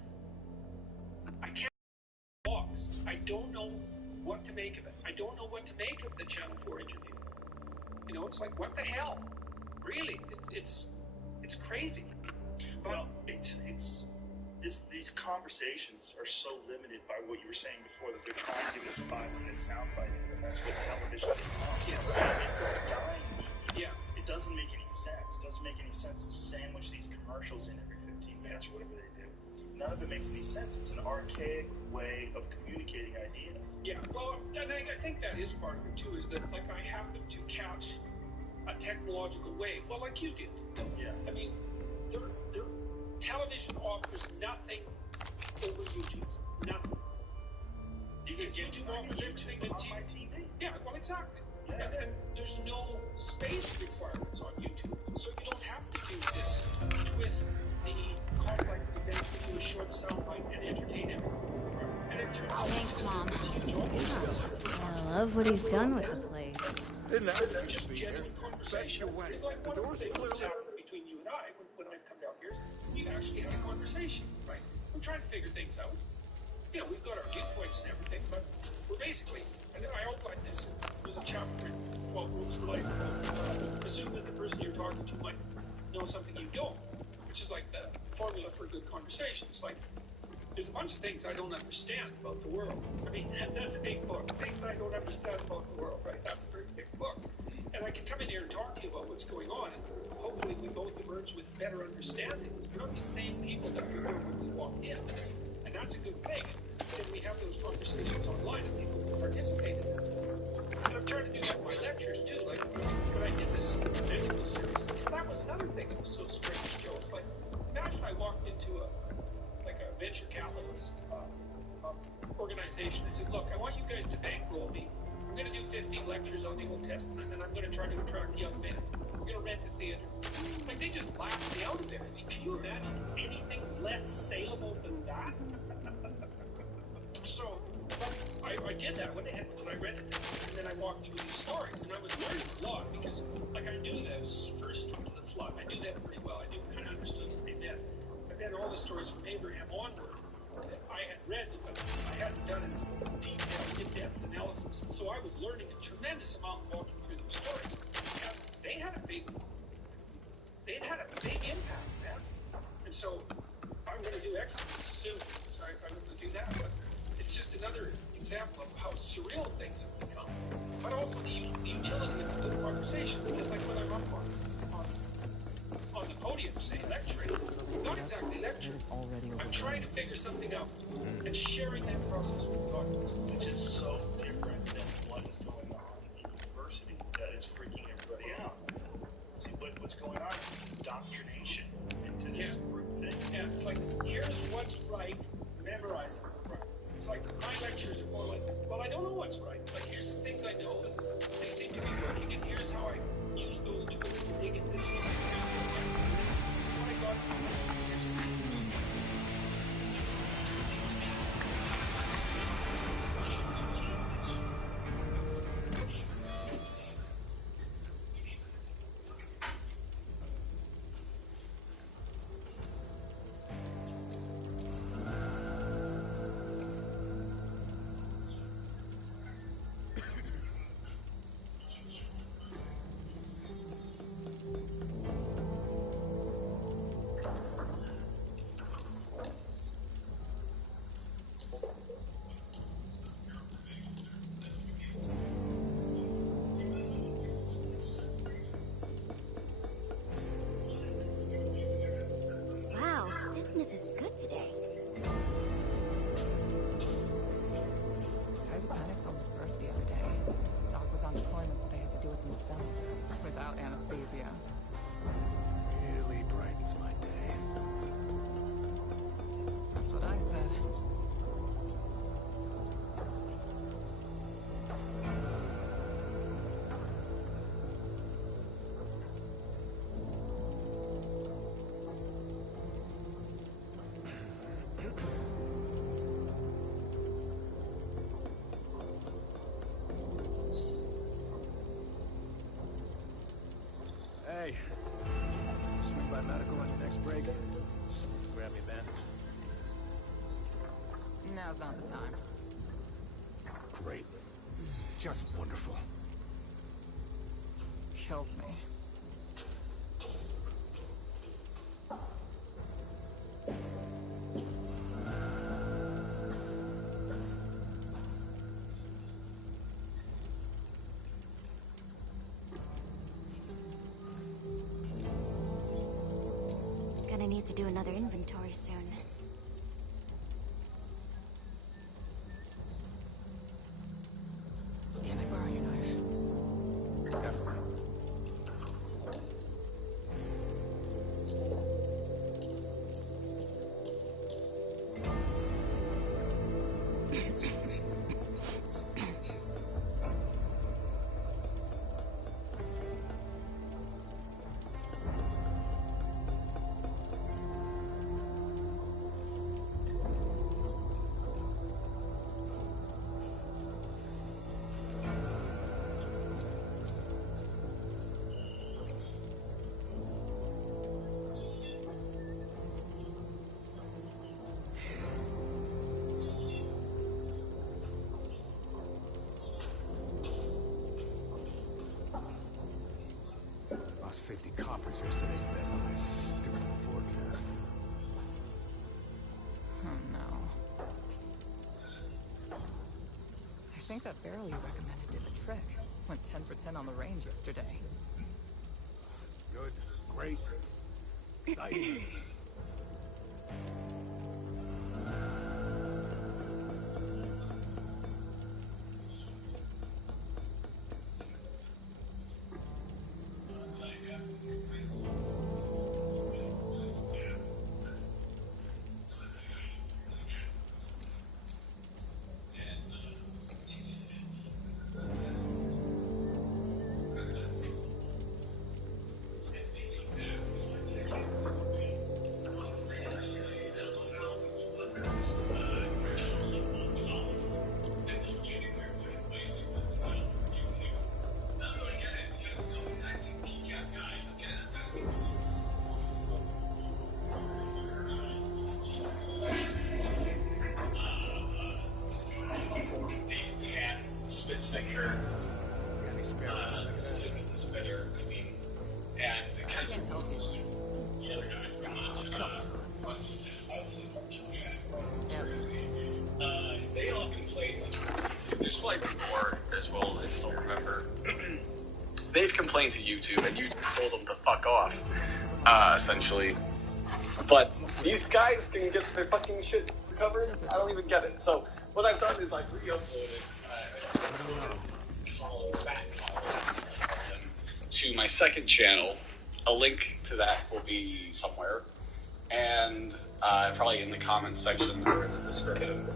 box. I don't know what to make of it. I don't know what to make of the Channel 4 interview. You know, it's like, what the hell? Really, it's crazy. Well, these conversations are so limited by what you were saying before that they're trying to give us 5-minute sound biting, and that's what television is. Yeah, it's a dying medium. Yeah, it doesn't make any sense. It doesn't make any sense to sandwich these commercials in every 15 minutes or whatever they do. None of it makes any sense. It's an archaic way of communicating ideas. Yeah, well, and I think that is part of it too. Is that like I happen to catch a technological wave, well, like you did. Yeah. I mean, television offers nothing over YouTube. Nothing. Because YouTube offers everything that TV. Yeah, well, exactly. Yeah. And there's no space requirements on YouTube, so you don't have to do this twist the complex events into a short soundbite and entertain everyone. And it turns out Thanks, Mom. this huge audience. I love what he's done with the place. Didn't ask you Just to be genuine here. conversation. Best your way. It's like The one of door's the things that's clearly... happened between you and I when I come down here. We've actually had a conversation, right? We're trying to figure things out. You know, we've got our viewpoints and everything, but we're basically, and then I outlined this. There's a chapter in 12 Rules for Life. Assume that the person you're talking to might know something you don't, which is like the formula for a good conversation. It's like, there's a bunch of things I don't understand about the world. I mean, that's a big book. Things I don't understand about the world, right? That's a very big book. And I can come in here and talk to you about what's going on, and hopefully we both emerge with better understanding. We're not the same people that we were when we walked in. And that's a good thing. And we have those conversations online and people participate in them. And I'm trying to do that in my lectures too. Like when I did this visual series, that was another thing that was so strange, Joe. It's like, imagine I walked into a venture capitalist organization. I said, look, I want you guys to bankroll me. I'm going to do 50 lectures on the Old Testament, and I'm going to try to attract young men. I'm going to rent a theater. Like, they just laughed me out of there. Can you imagine anything less saleable than that? So, I did that when I read it, and then I walked through these stories, and I was learning a lot, because, like, I knew those first two to the flood. I knew them pretty well. I kind of understood what they meant. But then all the stories from Abraham onward, I had read, but I hadn't done a detailed, in-depth analysis. And so I was learning a tremendous amount walking through those stories. And they had a big impact, man. And so I'm going to do Exodus soon. So I'm going to do that. But it's just another example of how surreal things have become. But also the utility of the conversation. Like when I'm up on the podium, say, lecturing, it's not exactly lecturing. I'm trying to figure something out and sharing that process with the audience. Which is so different than what is going on in universities that is freaking everybody out. See, what's going on is indoctrination into this group thing. Yeah, it's like, here's what's right, memorize it. Right. It's like, my lectures are more like, well, I don't know what's right. Like, here's some things I know, and they seem to be working, and here's how I use those tools to dig into this one. This is what I got from this. Wow, business is good today. Hydroponics almost burst the other day. Doc was on deployment, so they had to do it themselves, without anesthesia. Really brightens my day. That's what I said. Hey, swing by medical on your next break. Just grab me a bandage. Now's not the time. Great. Just wonderful. Kills me. gonna need to do another inventory soon. Can I borrow your knife? Definitely. Lost 50 coppers yesterday betting on this stupid forecast. Oh no. I think that barrel you recommended did the trick. Went 10 for 10 on the range yesterday. Good. Great. Exciting. Spit sinker, spitter, I mean, and because the other guy, they all complained. There's probably more as well, I still remember. They've complained to YouTube, and YouTube told them to fuck off, essentially. But these guys can get their fucking shit recovered? I don't even get it. So, what I've done is I've re-uploaded to my second channel. A link to that will be somewhere, and probably in the comments section or in the description.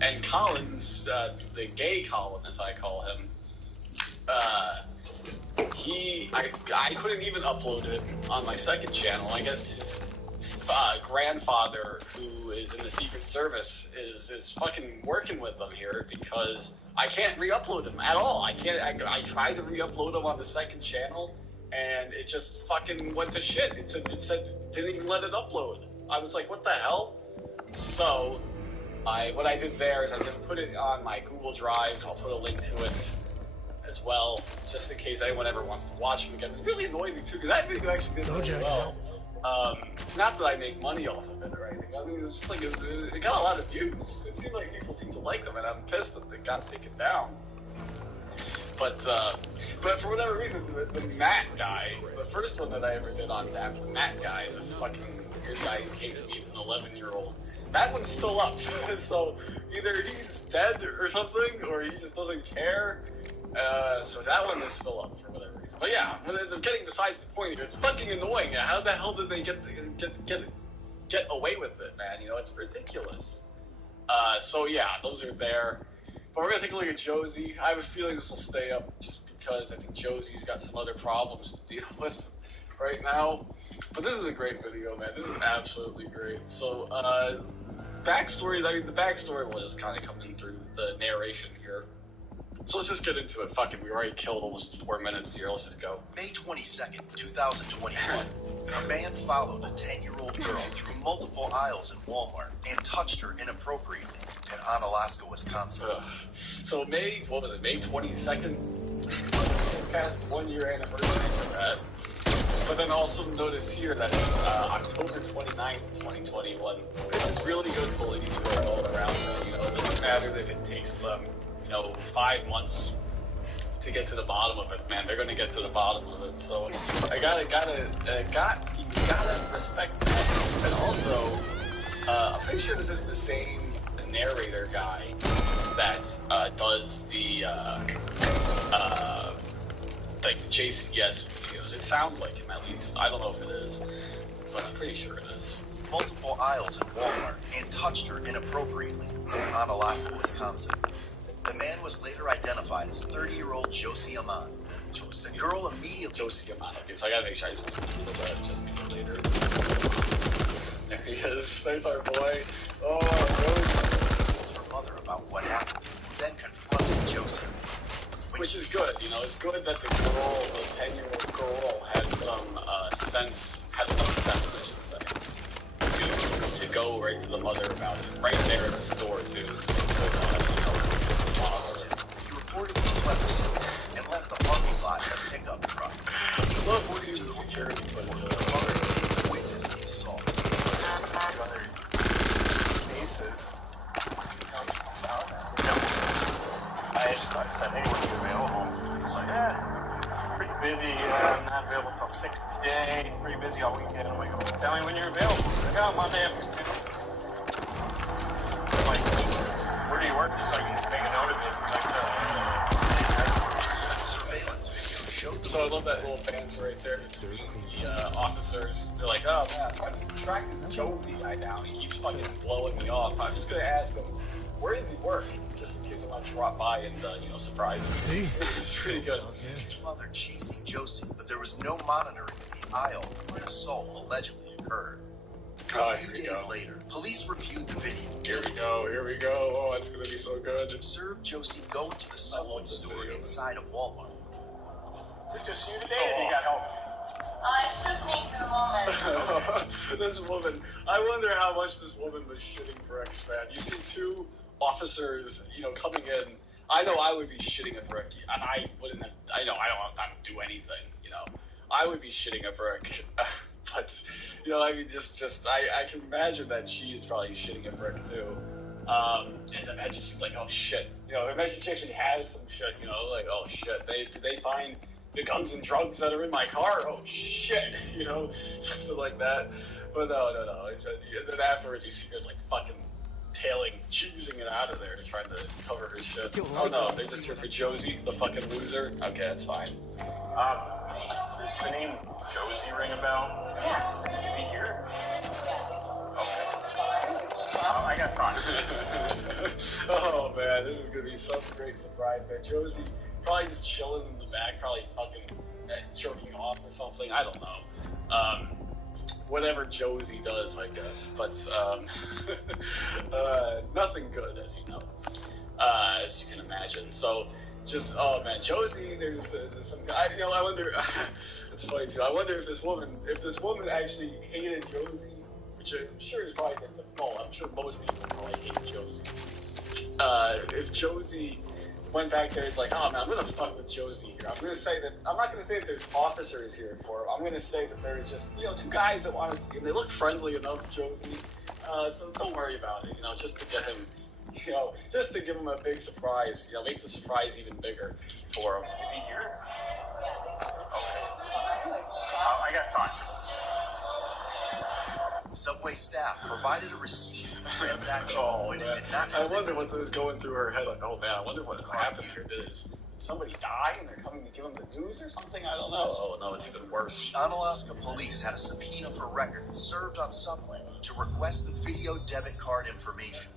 And Collins, the gay Colin as I call him, I couldn't even upload it on my second channel. I guess his grandfather, who is in the Secret Service, is fucking working with them here because I can't re-upload him at all. I tried to re-upload him on the second channel, and it just fucking went to shit. It said didn't even let it upload. I was like, what the hell? So, what I did there is I just put it on my Google Drive. I'll put a link to it as well, just in case anyone ever wants to watch him again. It really annoyed me too, because that video actually did really well. Not that I make money off of it or anything. I mean, it's just like it got a lot of views. It seemed like people seemed to like them, and I'm pissed that they got taken down. But for whatever reason, the Matt guy, the first one that I ever did on that, the Matt guy, the fucking weird guy who came to me with an 11-year-old, that one's still up. So either he's dead or something, or he just doesn't care. So that one is still up for whatever reason. But yeah, I'm getting besides the point here. It's fucking annoying. How the hell did they get away with it, man? You know, it's ridiculous. So yeah, those are there. But we're gonna take a look at Josie. I have a feeling this will stay up just because I think Josie's got some other problems to deal with right now. But this is a great video, man. This is absolutely great. So, backstory. I mean, the backstory was kind of coming through the narration here. So let's just get into it. Fuck it, we already killed almost 4 minutes here. Let's just go. May 22nd, 2021, a man followed a 10-year-old girl through multiple aisles in Walmart and touched her inappropriately in Onalaska, Wisconsin. So May 22nd? Past 1 year anniversary for that. But then also notice here that it's October 29th, 2021. This is really good police work all around. You know, it doesn't matter if it takes them 5 months to get to the bottom of it, man. They're gonna get to the bottom of it. So I got even gotta respect that. And also, I'm pretty sure this is the same narrator guy that does the like the JCS videos. It sounds like him, at least. I don't know if it is, but I'm pretty sure it is. Multiple aisles in Walmart and touched her inappropriately in Onalaska, Wisconsin. The man was later identified as 30-year-old Josie Amon. The girl immediately... Josie Amon. Okay, so I gotta make sure I just want to Google that just later. There he is. There's our boy. Oh, Josie. Her mother about what happened, then confronted Josie. Which is good, you know, it's good that the girl, the 10-year-old girl, had some sense, I should say, to go right to the mother about it, right there in the store, too. He reportedly left the store and left the parking lot in a pickup truck. According to the report, the mother witnessed the assault. Cases. I said, hey, when are you available? He's like, yeah, pretty busy. I'm not available till 6 today. Pretty busy all weekend. I'm like, tell me when you're available. He's like, oh, Monday after 2. I'm like, where do you work? Just like, make a note of it. Surveillance video showed the... So I love that little banter right there between the officers. They're like, oh, man, I'm trying to track this Josie guy down. He keeps fucking blowing me off. I'm just going to ask him, where did he work? To drop by and surprise him. See? It's pretty good. Mother chasing Josie, but there was no monitoring in the aisle where the assault allegedly occurred. A few days later, police reviewed the video. Here we go. Oh, it's gonna be so good. Observed Josie go to the Subway store inside of Walmart. Is it just you today, or you got help? It's just me for the moment. This woman, I wonder how much this woman was shitting bricks, man. You see two officers, coming in. I know I would be shitting a brick, and I wouldn't have, I don't have time to do anything, I would be shitting a brick, but, I mean, I can imagine that she is probably shitting a brick, too, and imagine she's like, oh, shit, imagine she actually has some shit, like, oh, shit, they find the guns and drugs that are in my car, oh, shit, something like that, but no, and then afterwards you see her, like, fucking cheesing it out of there to try to cover her shit. Oh no, they're just here for Josie, the fucking loser. Okay, that's fine. Does the name Josie ring a bell? Yeah. Is he here? Okay. I got time. Oh man, this is gonna be such a great surprise, man. Josie probably just chilling in the back, probably fucking jerking off or something. I don't know. Whatever Josie does, I guess, but nothing good, as you know, as you can imagine. So, just oh man, Josie, there's some guy. I wonder. It's funny too. I wonder if this woman actually hated Josie, which I'm sure is probably the goal. I'm sure most people probably hate Josie. If Josie went back there, it's like, oh man, I'm gonna fuck with Josie here. I'm not gonna say that there's officers here for him. I'm gonna say that there's just, two guys that want to see him. They look friendly enough, Josie. So don't worry about it, just to get him, just to give him a big surprise, make the surprise even bigger for him. Is he here? Okay. I got time. Subway staff provided a receipt of the transaction, but it did not I wonder what was going through her head. Like, oh man, I wonder what happened here. Did somebody die and they're coming to give them the news or something? I don't know. Oh no, it's even worse. The Onalaska police had a subpoena for records served on Subway to request the video debit card information.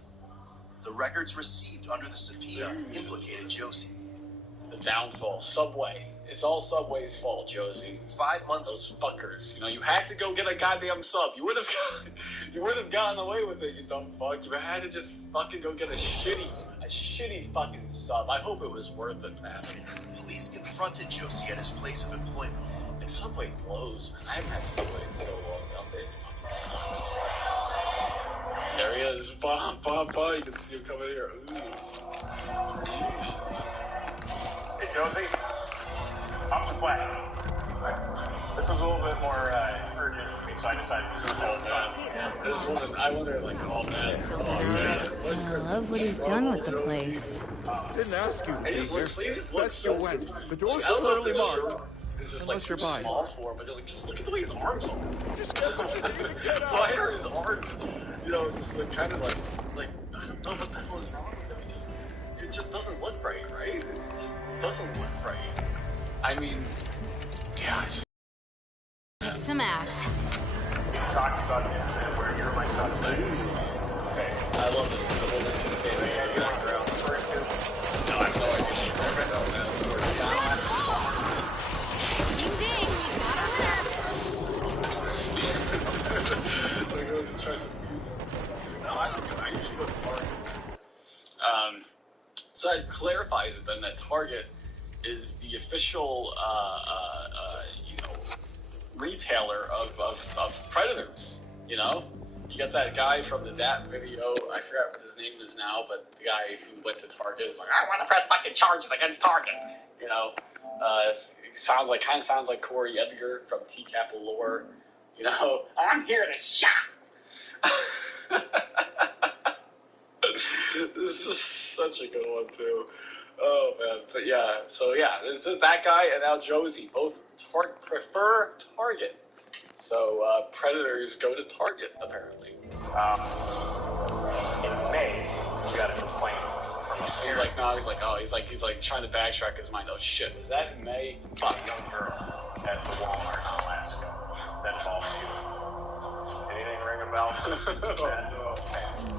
The records received under the subpoena implicated Josie. The downfall. Subway. It's all Subway's fault, Josie. 5 months. Those fuckers. You had to go get a goddamn sub. You would have gotten away with it, you dumb fuck. You had to just fucking go get a shitty fucking sub. I hope it was worth it, man. Police confronted Josie at his place of employment. And Subway blows, man. I haven't had Subway in so long. It fucking sucks. There he is. Bah. You can see him coming here. Ooh. Hey, Josie. Officer Flack. This is a little bit more urgent for me, so I decided to hold that. This woman, I wonder, like, oh man. I love what he's done with the place. Didn't ask you to be here. Please Best you went. The doors are clearly marked. is just Unless like too you're buying. small for him. But like, just look at the way his arms are. Just get what you need to get out. Why are his arms? You know, just like kind of like I don't know what the hell is wrong with him. It just doesn't look right, right? It just doesn't look right. I mean, yeah. Kick some ass. We talked about an incident where you're my suspect. Okay. I love this. The whole thing just staying there. Get on the ground. No, I have no idea. Ding ding, we got a winner. So that clarifies it then that Target is the official, retailer of Predators. You know, you got that guy from the DAT video. I forgot what his name is now, but the guy who went to Target is like, I want to press fucking charges against Target. You know, sounds like Corey Edgar from T-Capital Lore. You know, I'm here to shop. This is such a good one too. Oh man, but yeah. So yeah, this is that guy and now Josie both prefer Target. So Predators go to Target apparently. In May, we got a complaint from a parent. He's like trying to backtrack his mind. Oh shit, was that in May? Fuck, a young girl at the Walmart in Alaska. That involves you. Anything ring a bell?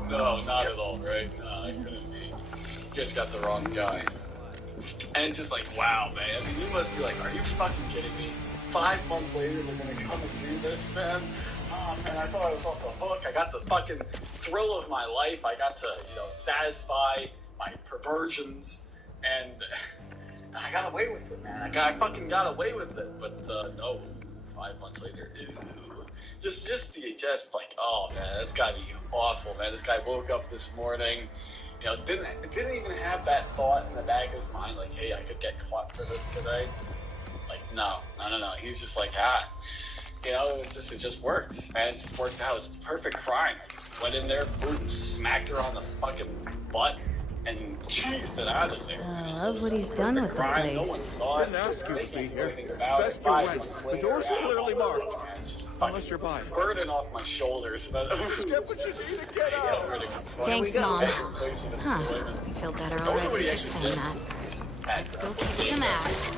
No, not at all, right? No, it couldn't be. You just got the wrong guy. And it's just like, wow, man. I mean, you must be like, are you fucking kidding me? 5 months later, they're gonna come and do this, man? Oh, man, I thought I was off the hook. I got the fucking thrill of my life. I got to, satisfy my perversions. And I got away with it, man. I fucking got away with it. But, no. 5 months later, ew. Just like, oh man, that's gotta be awful, man. This guy woke up this morning, didn't even have that thought in the back of his mind, like, hey, I could get caught for this today. Like, no. He's just like, it just worked, man. It just worked out. It's the perfect crime. I just went in there, boom, smacked her on the fucking butt, and cheesed it out of there. I love what he's done with the place. No one saw it. Didn't ask you to be here. Best you went. The door's clearly marked. Unless you're buying. Burden off my shoulders. Just get what you need to get out. Thanks, Mom. Huh. I feel better already just saying that. Let's go kick some ass.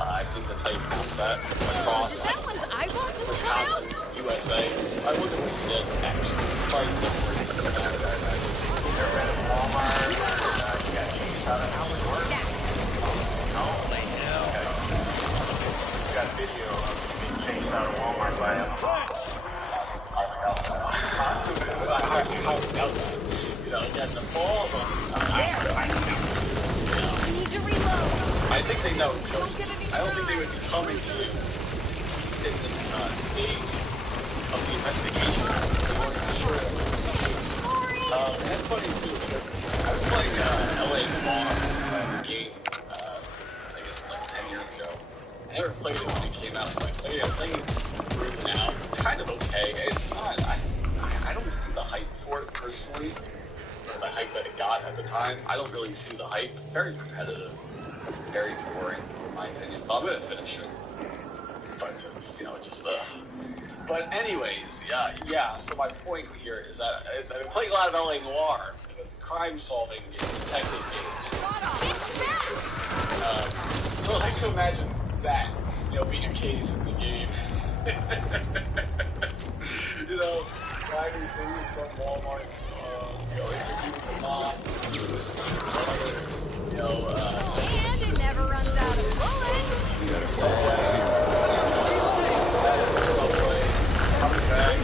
I think that's how you pronounce that. Across. Did that one's eyeball just come out? USA. I wonder what he did, actually. Probably different. You're at Walmart. You got chased out of Howard. Got a video of being chased out of Walmart by a got the balls on Need to reload. I think they know, Joe. I don't think they would be coming to you in this stage of the investigation. They weren't sure. And that's funny too, because I was playing LA Noir game, I guess like 10 years ago. I never played it when it came out, so I'm playing it through now. It's kind of okay. It's not. I don't see the hype for it personally, or the hype that it got at the time. I don't really see the hype. It's very repetitive, very boring, in my opinion. But I'm gonna finish it. But it's just But anyways, yeah. So my point here is that I've been playing a lot of LA Noir. It's crime-solving detective games. So I like to imagine that, being a case in the game. Driving through from Walmart, interviewing the mom, And it never runs out of bullets. coming back,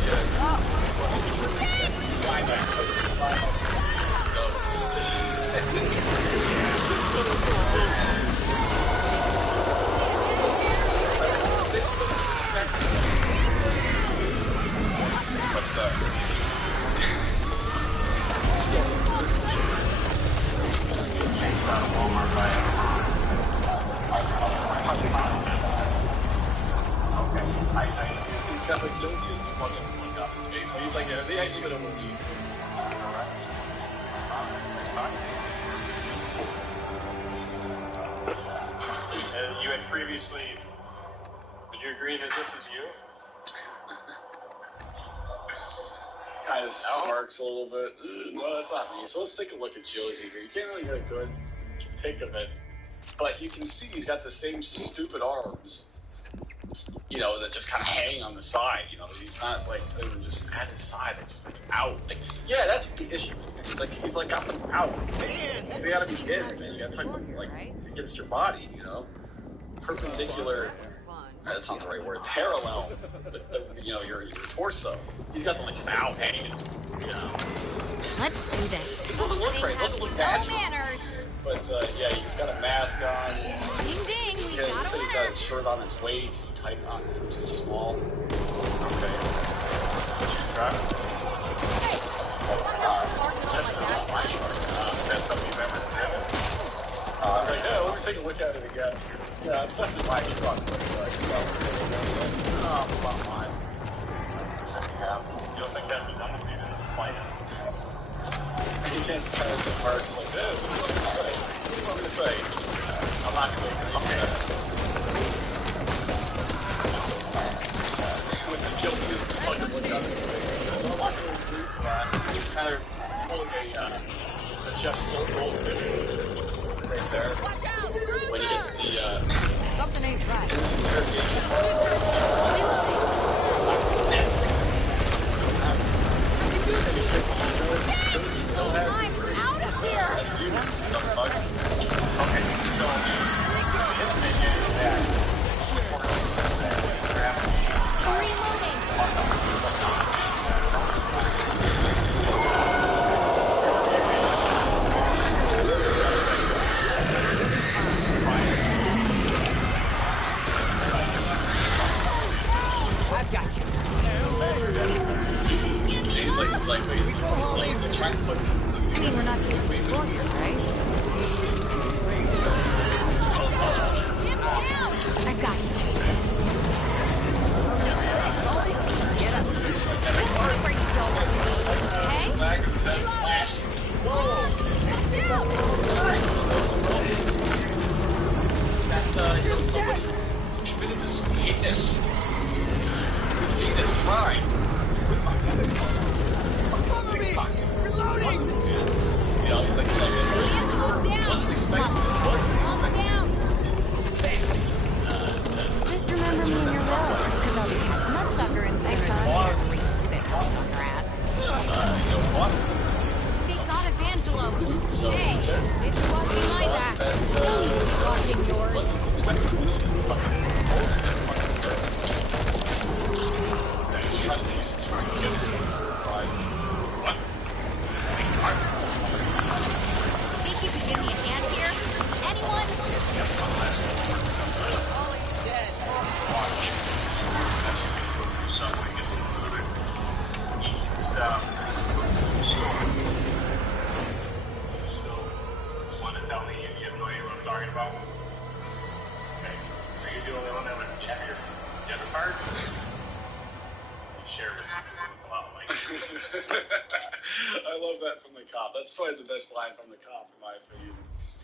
previously, would you agree that this is you? Kind of smirks a little bit. No, that's not me. So let's take a look at Josie here. You can't really get a good pick of it, but you can see he's got the same stupid arms, you know, that just kind of hang on the side. You know, he's not like they're just at his side. It's just like out. Like, yeah, that's the issue. He's like got them out. They gotta be in, man. You gotta like against your body. You know, perpendicular. That's not the right word. Parallel with the, you know, your torso. He's got them like out hanging. You know. Let's do this. It doesn't look right. It doesn't look no natural. manners. But yeah, he's got a mask on. Ding ding, we Yeah, got a he's winner. got his shirt on its way too tight on, too small. Okay. What's your drive? That's something you've ever driven? I was like, yeah, let me take a look at it again. Yeah, it's definitely my truck. About mine. You don't think that'd be done with me in the slightest? You can't kind of the parts like this. What do you want me to say? I'm not going to make it. With the guilty as the fucking look out of the way. I'm not going to agree with that. Kind of pulling a Jeff Soul right there. When he gets the, something ain't right. I'm out of here! Okay, so his thing is that Reloading! I've got you. I mean, we're not keeping score here, right? I've got you. Get up. Where you going? Okay? Even in this heinous crime, reloading! You know, he's like, Angelo's down! wasn't expecting Mom's down! Just remember me in your will, because I'll be catching that sucker in 600 and on your ass. They got Evangelo. Hey, if you're watching like that, someone's watching yours. Think you could give me a hand here? Anyone? Dead. Want to tell me you have no idea what I'm talking about? Okay. Are you the only one that would have your other parts? You share with me a lot, like. I love that from the cop. That's probably the best line from the cop, in my opinion.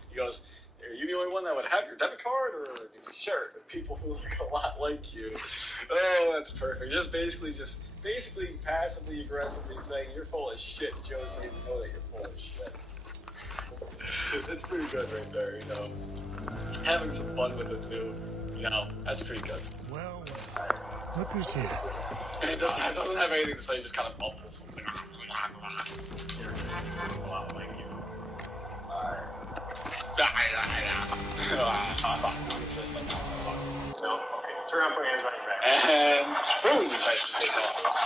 He goes, "Are you the only one that would have your debit card, or do you share it with people who look a lot like you?" Oh, that's perfect. Just basically passively aggressively saying you're full of shit. Joe doesn't even know that you're full of shit. It's pretty good right there, you know. Having some fun with it too, you know. That's pretty good. Well, look who's here. And it doesn't have anything to say. Just kind of mumbles something. You're a lot like you. No? Okay. Turn around, put your hands behind your back. And boom, you guys take off.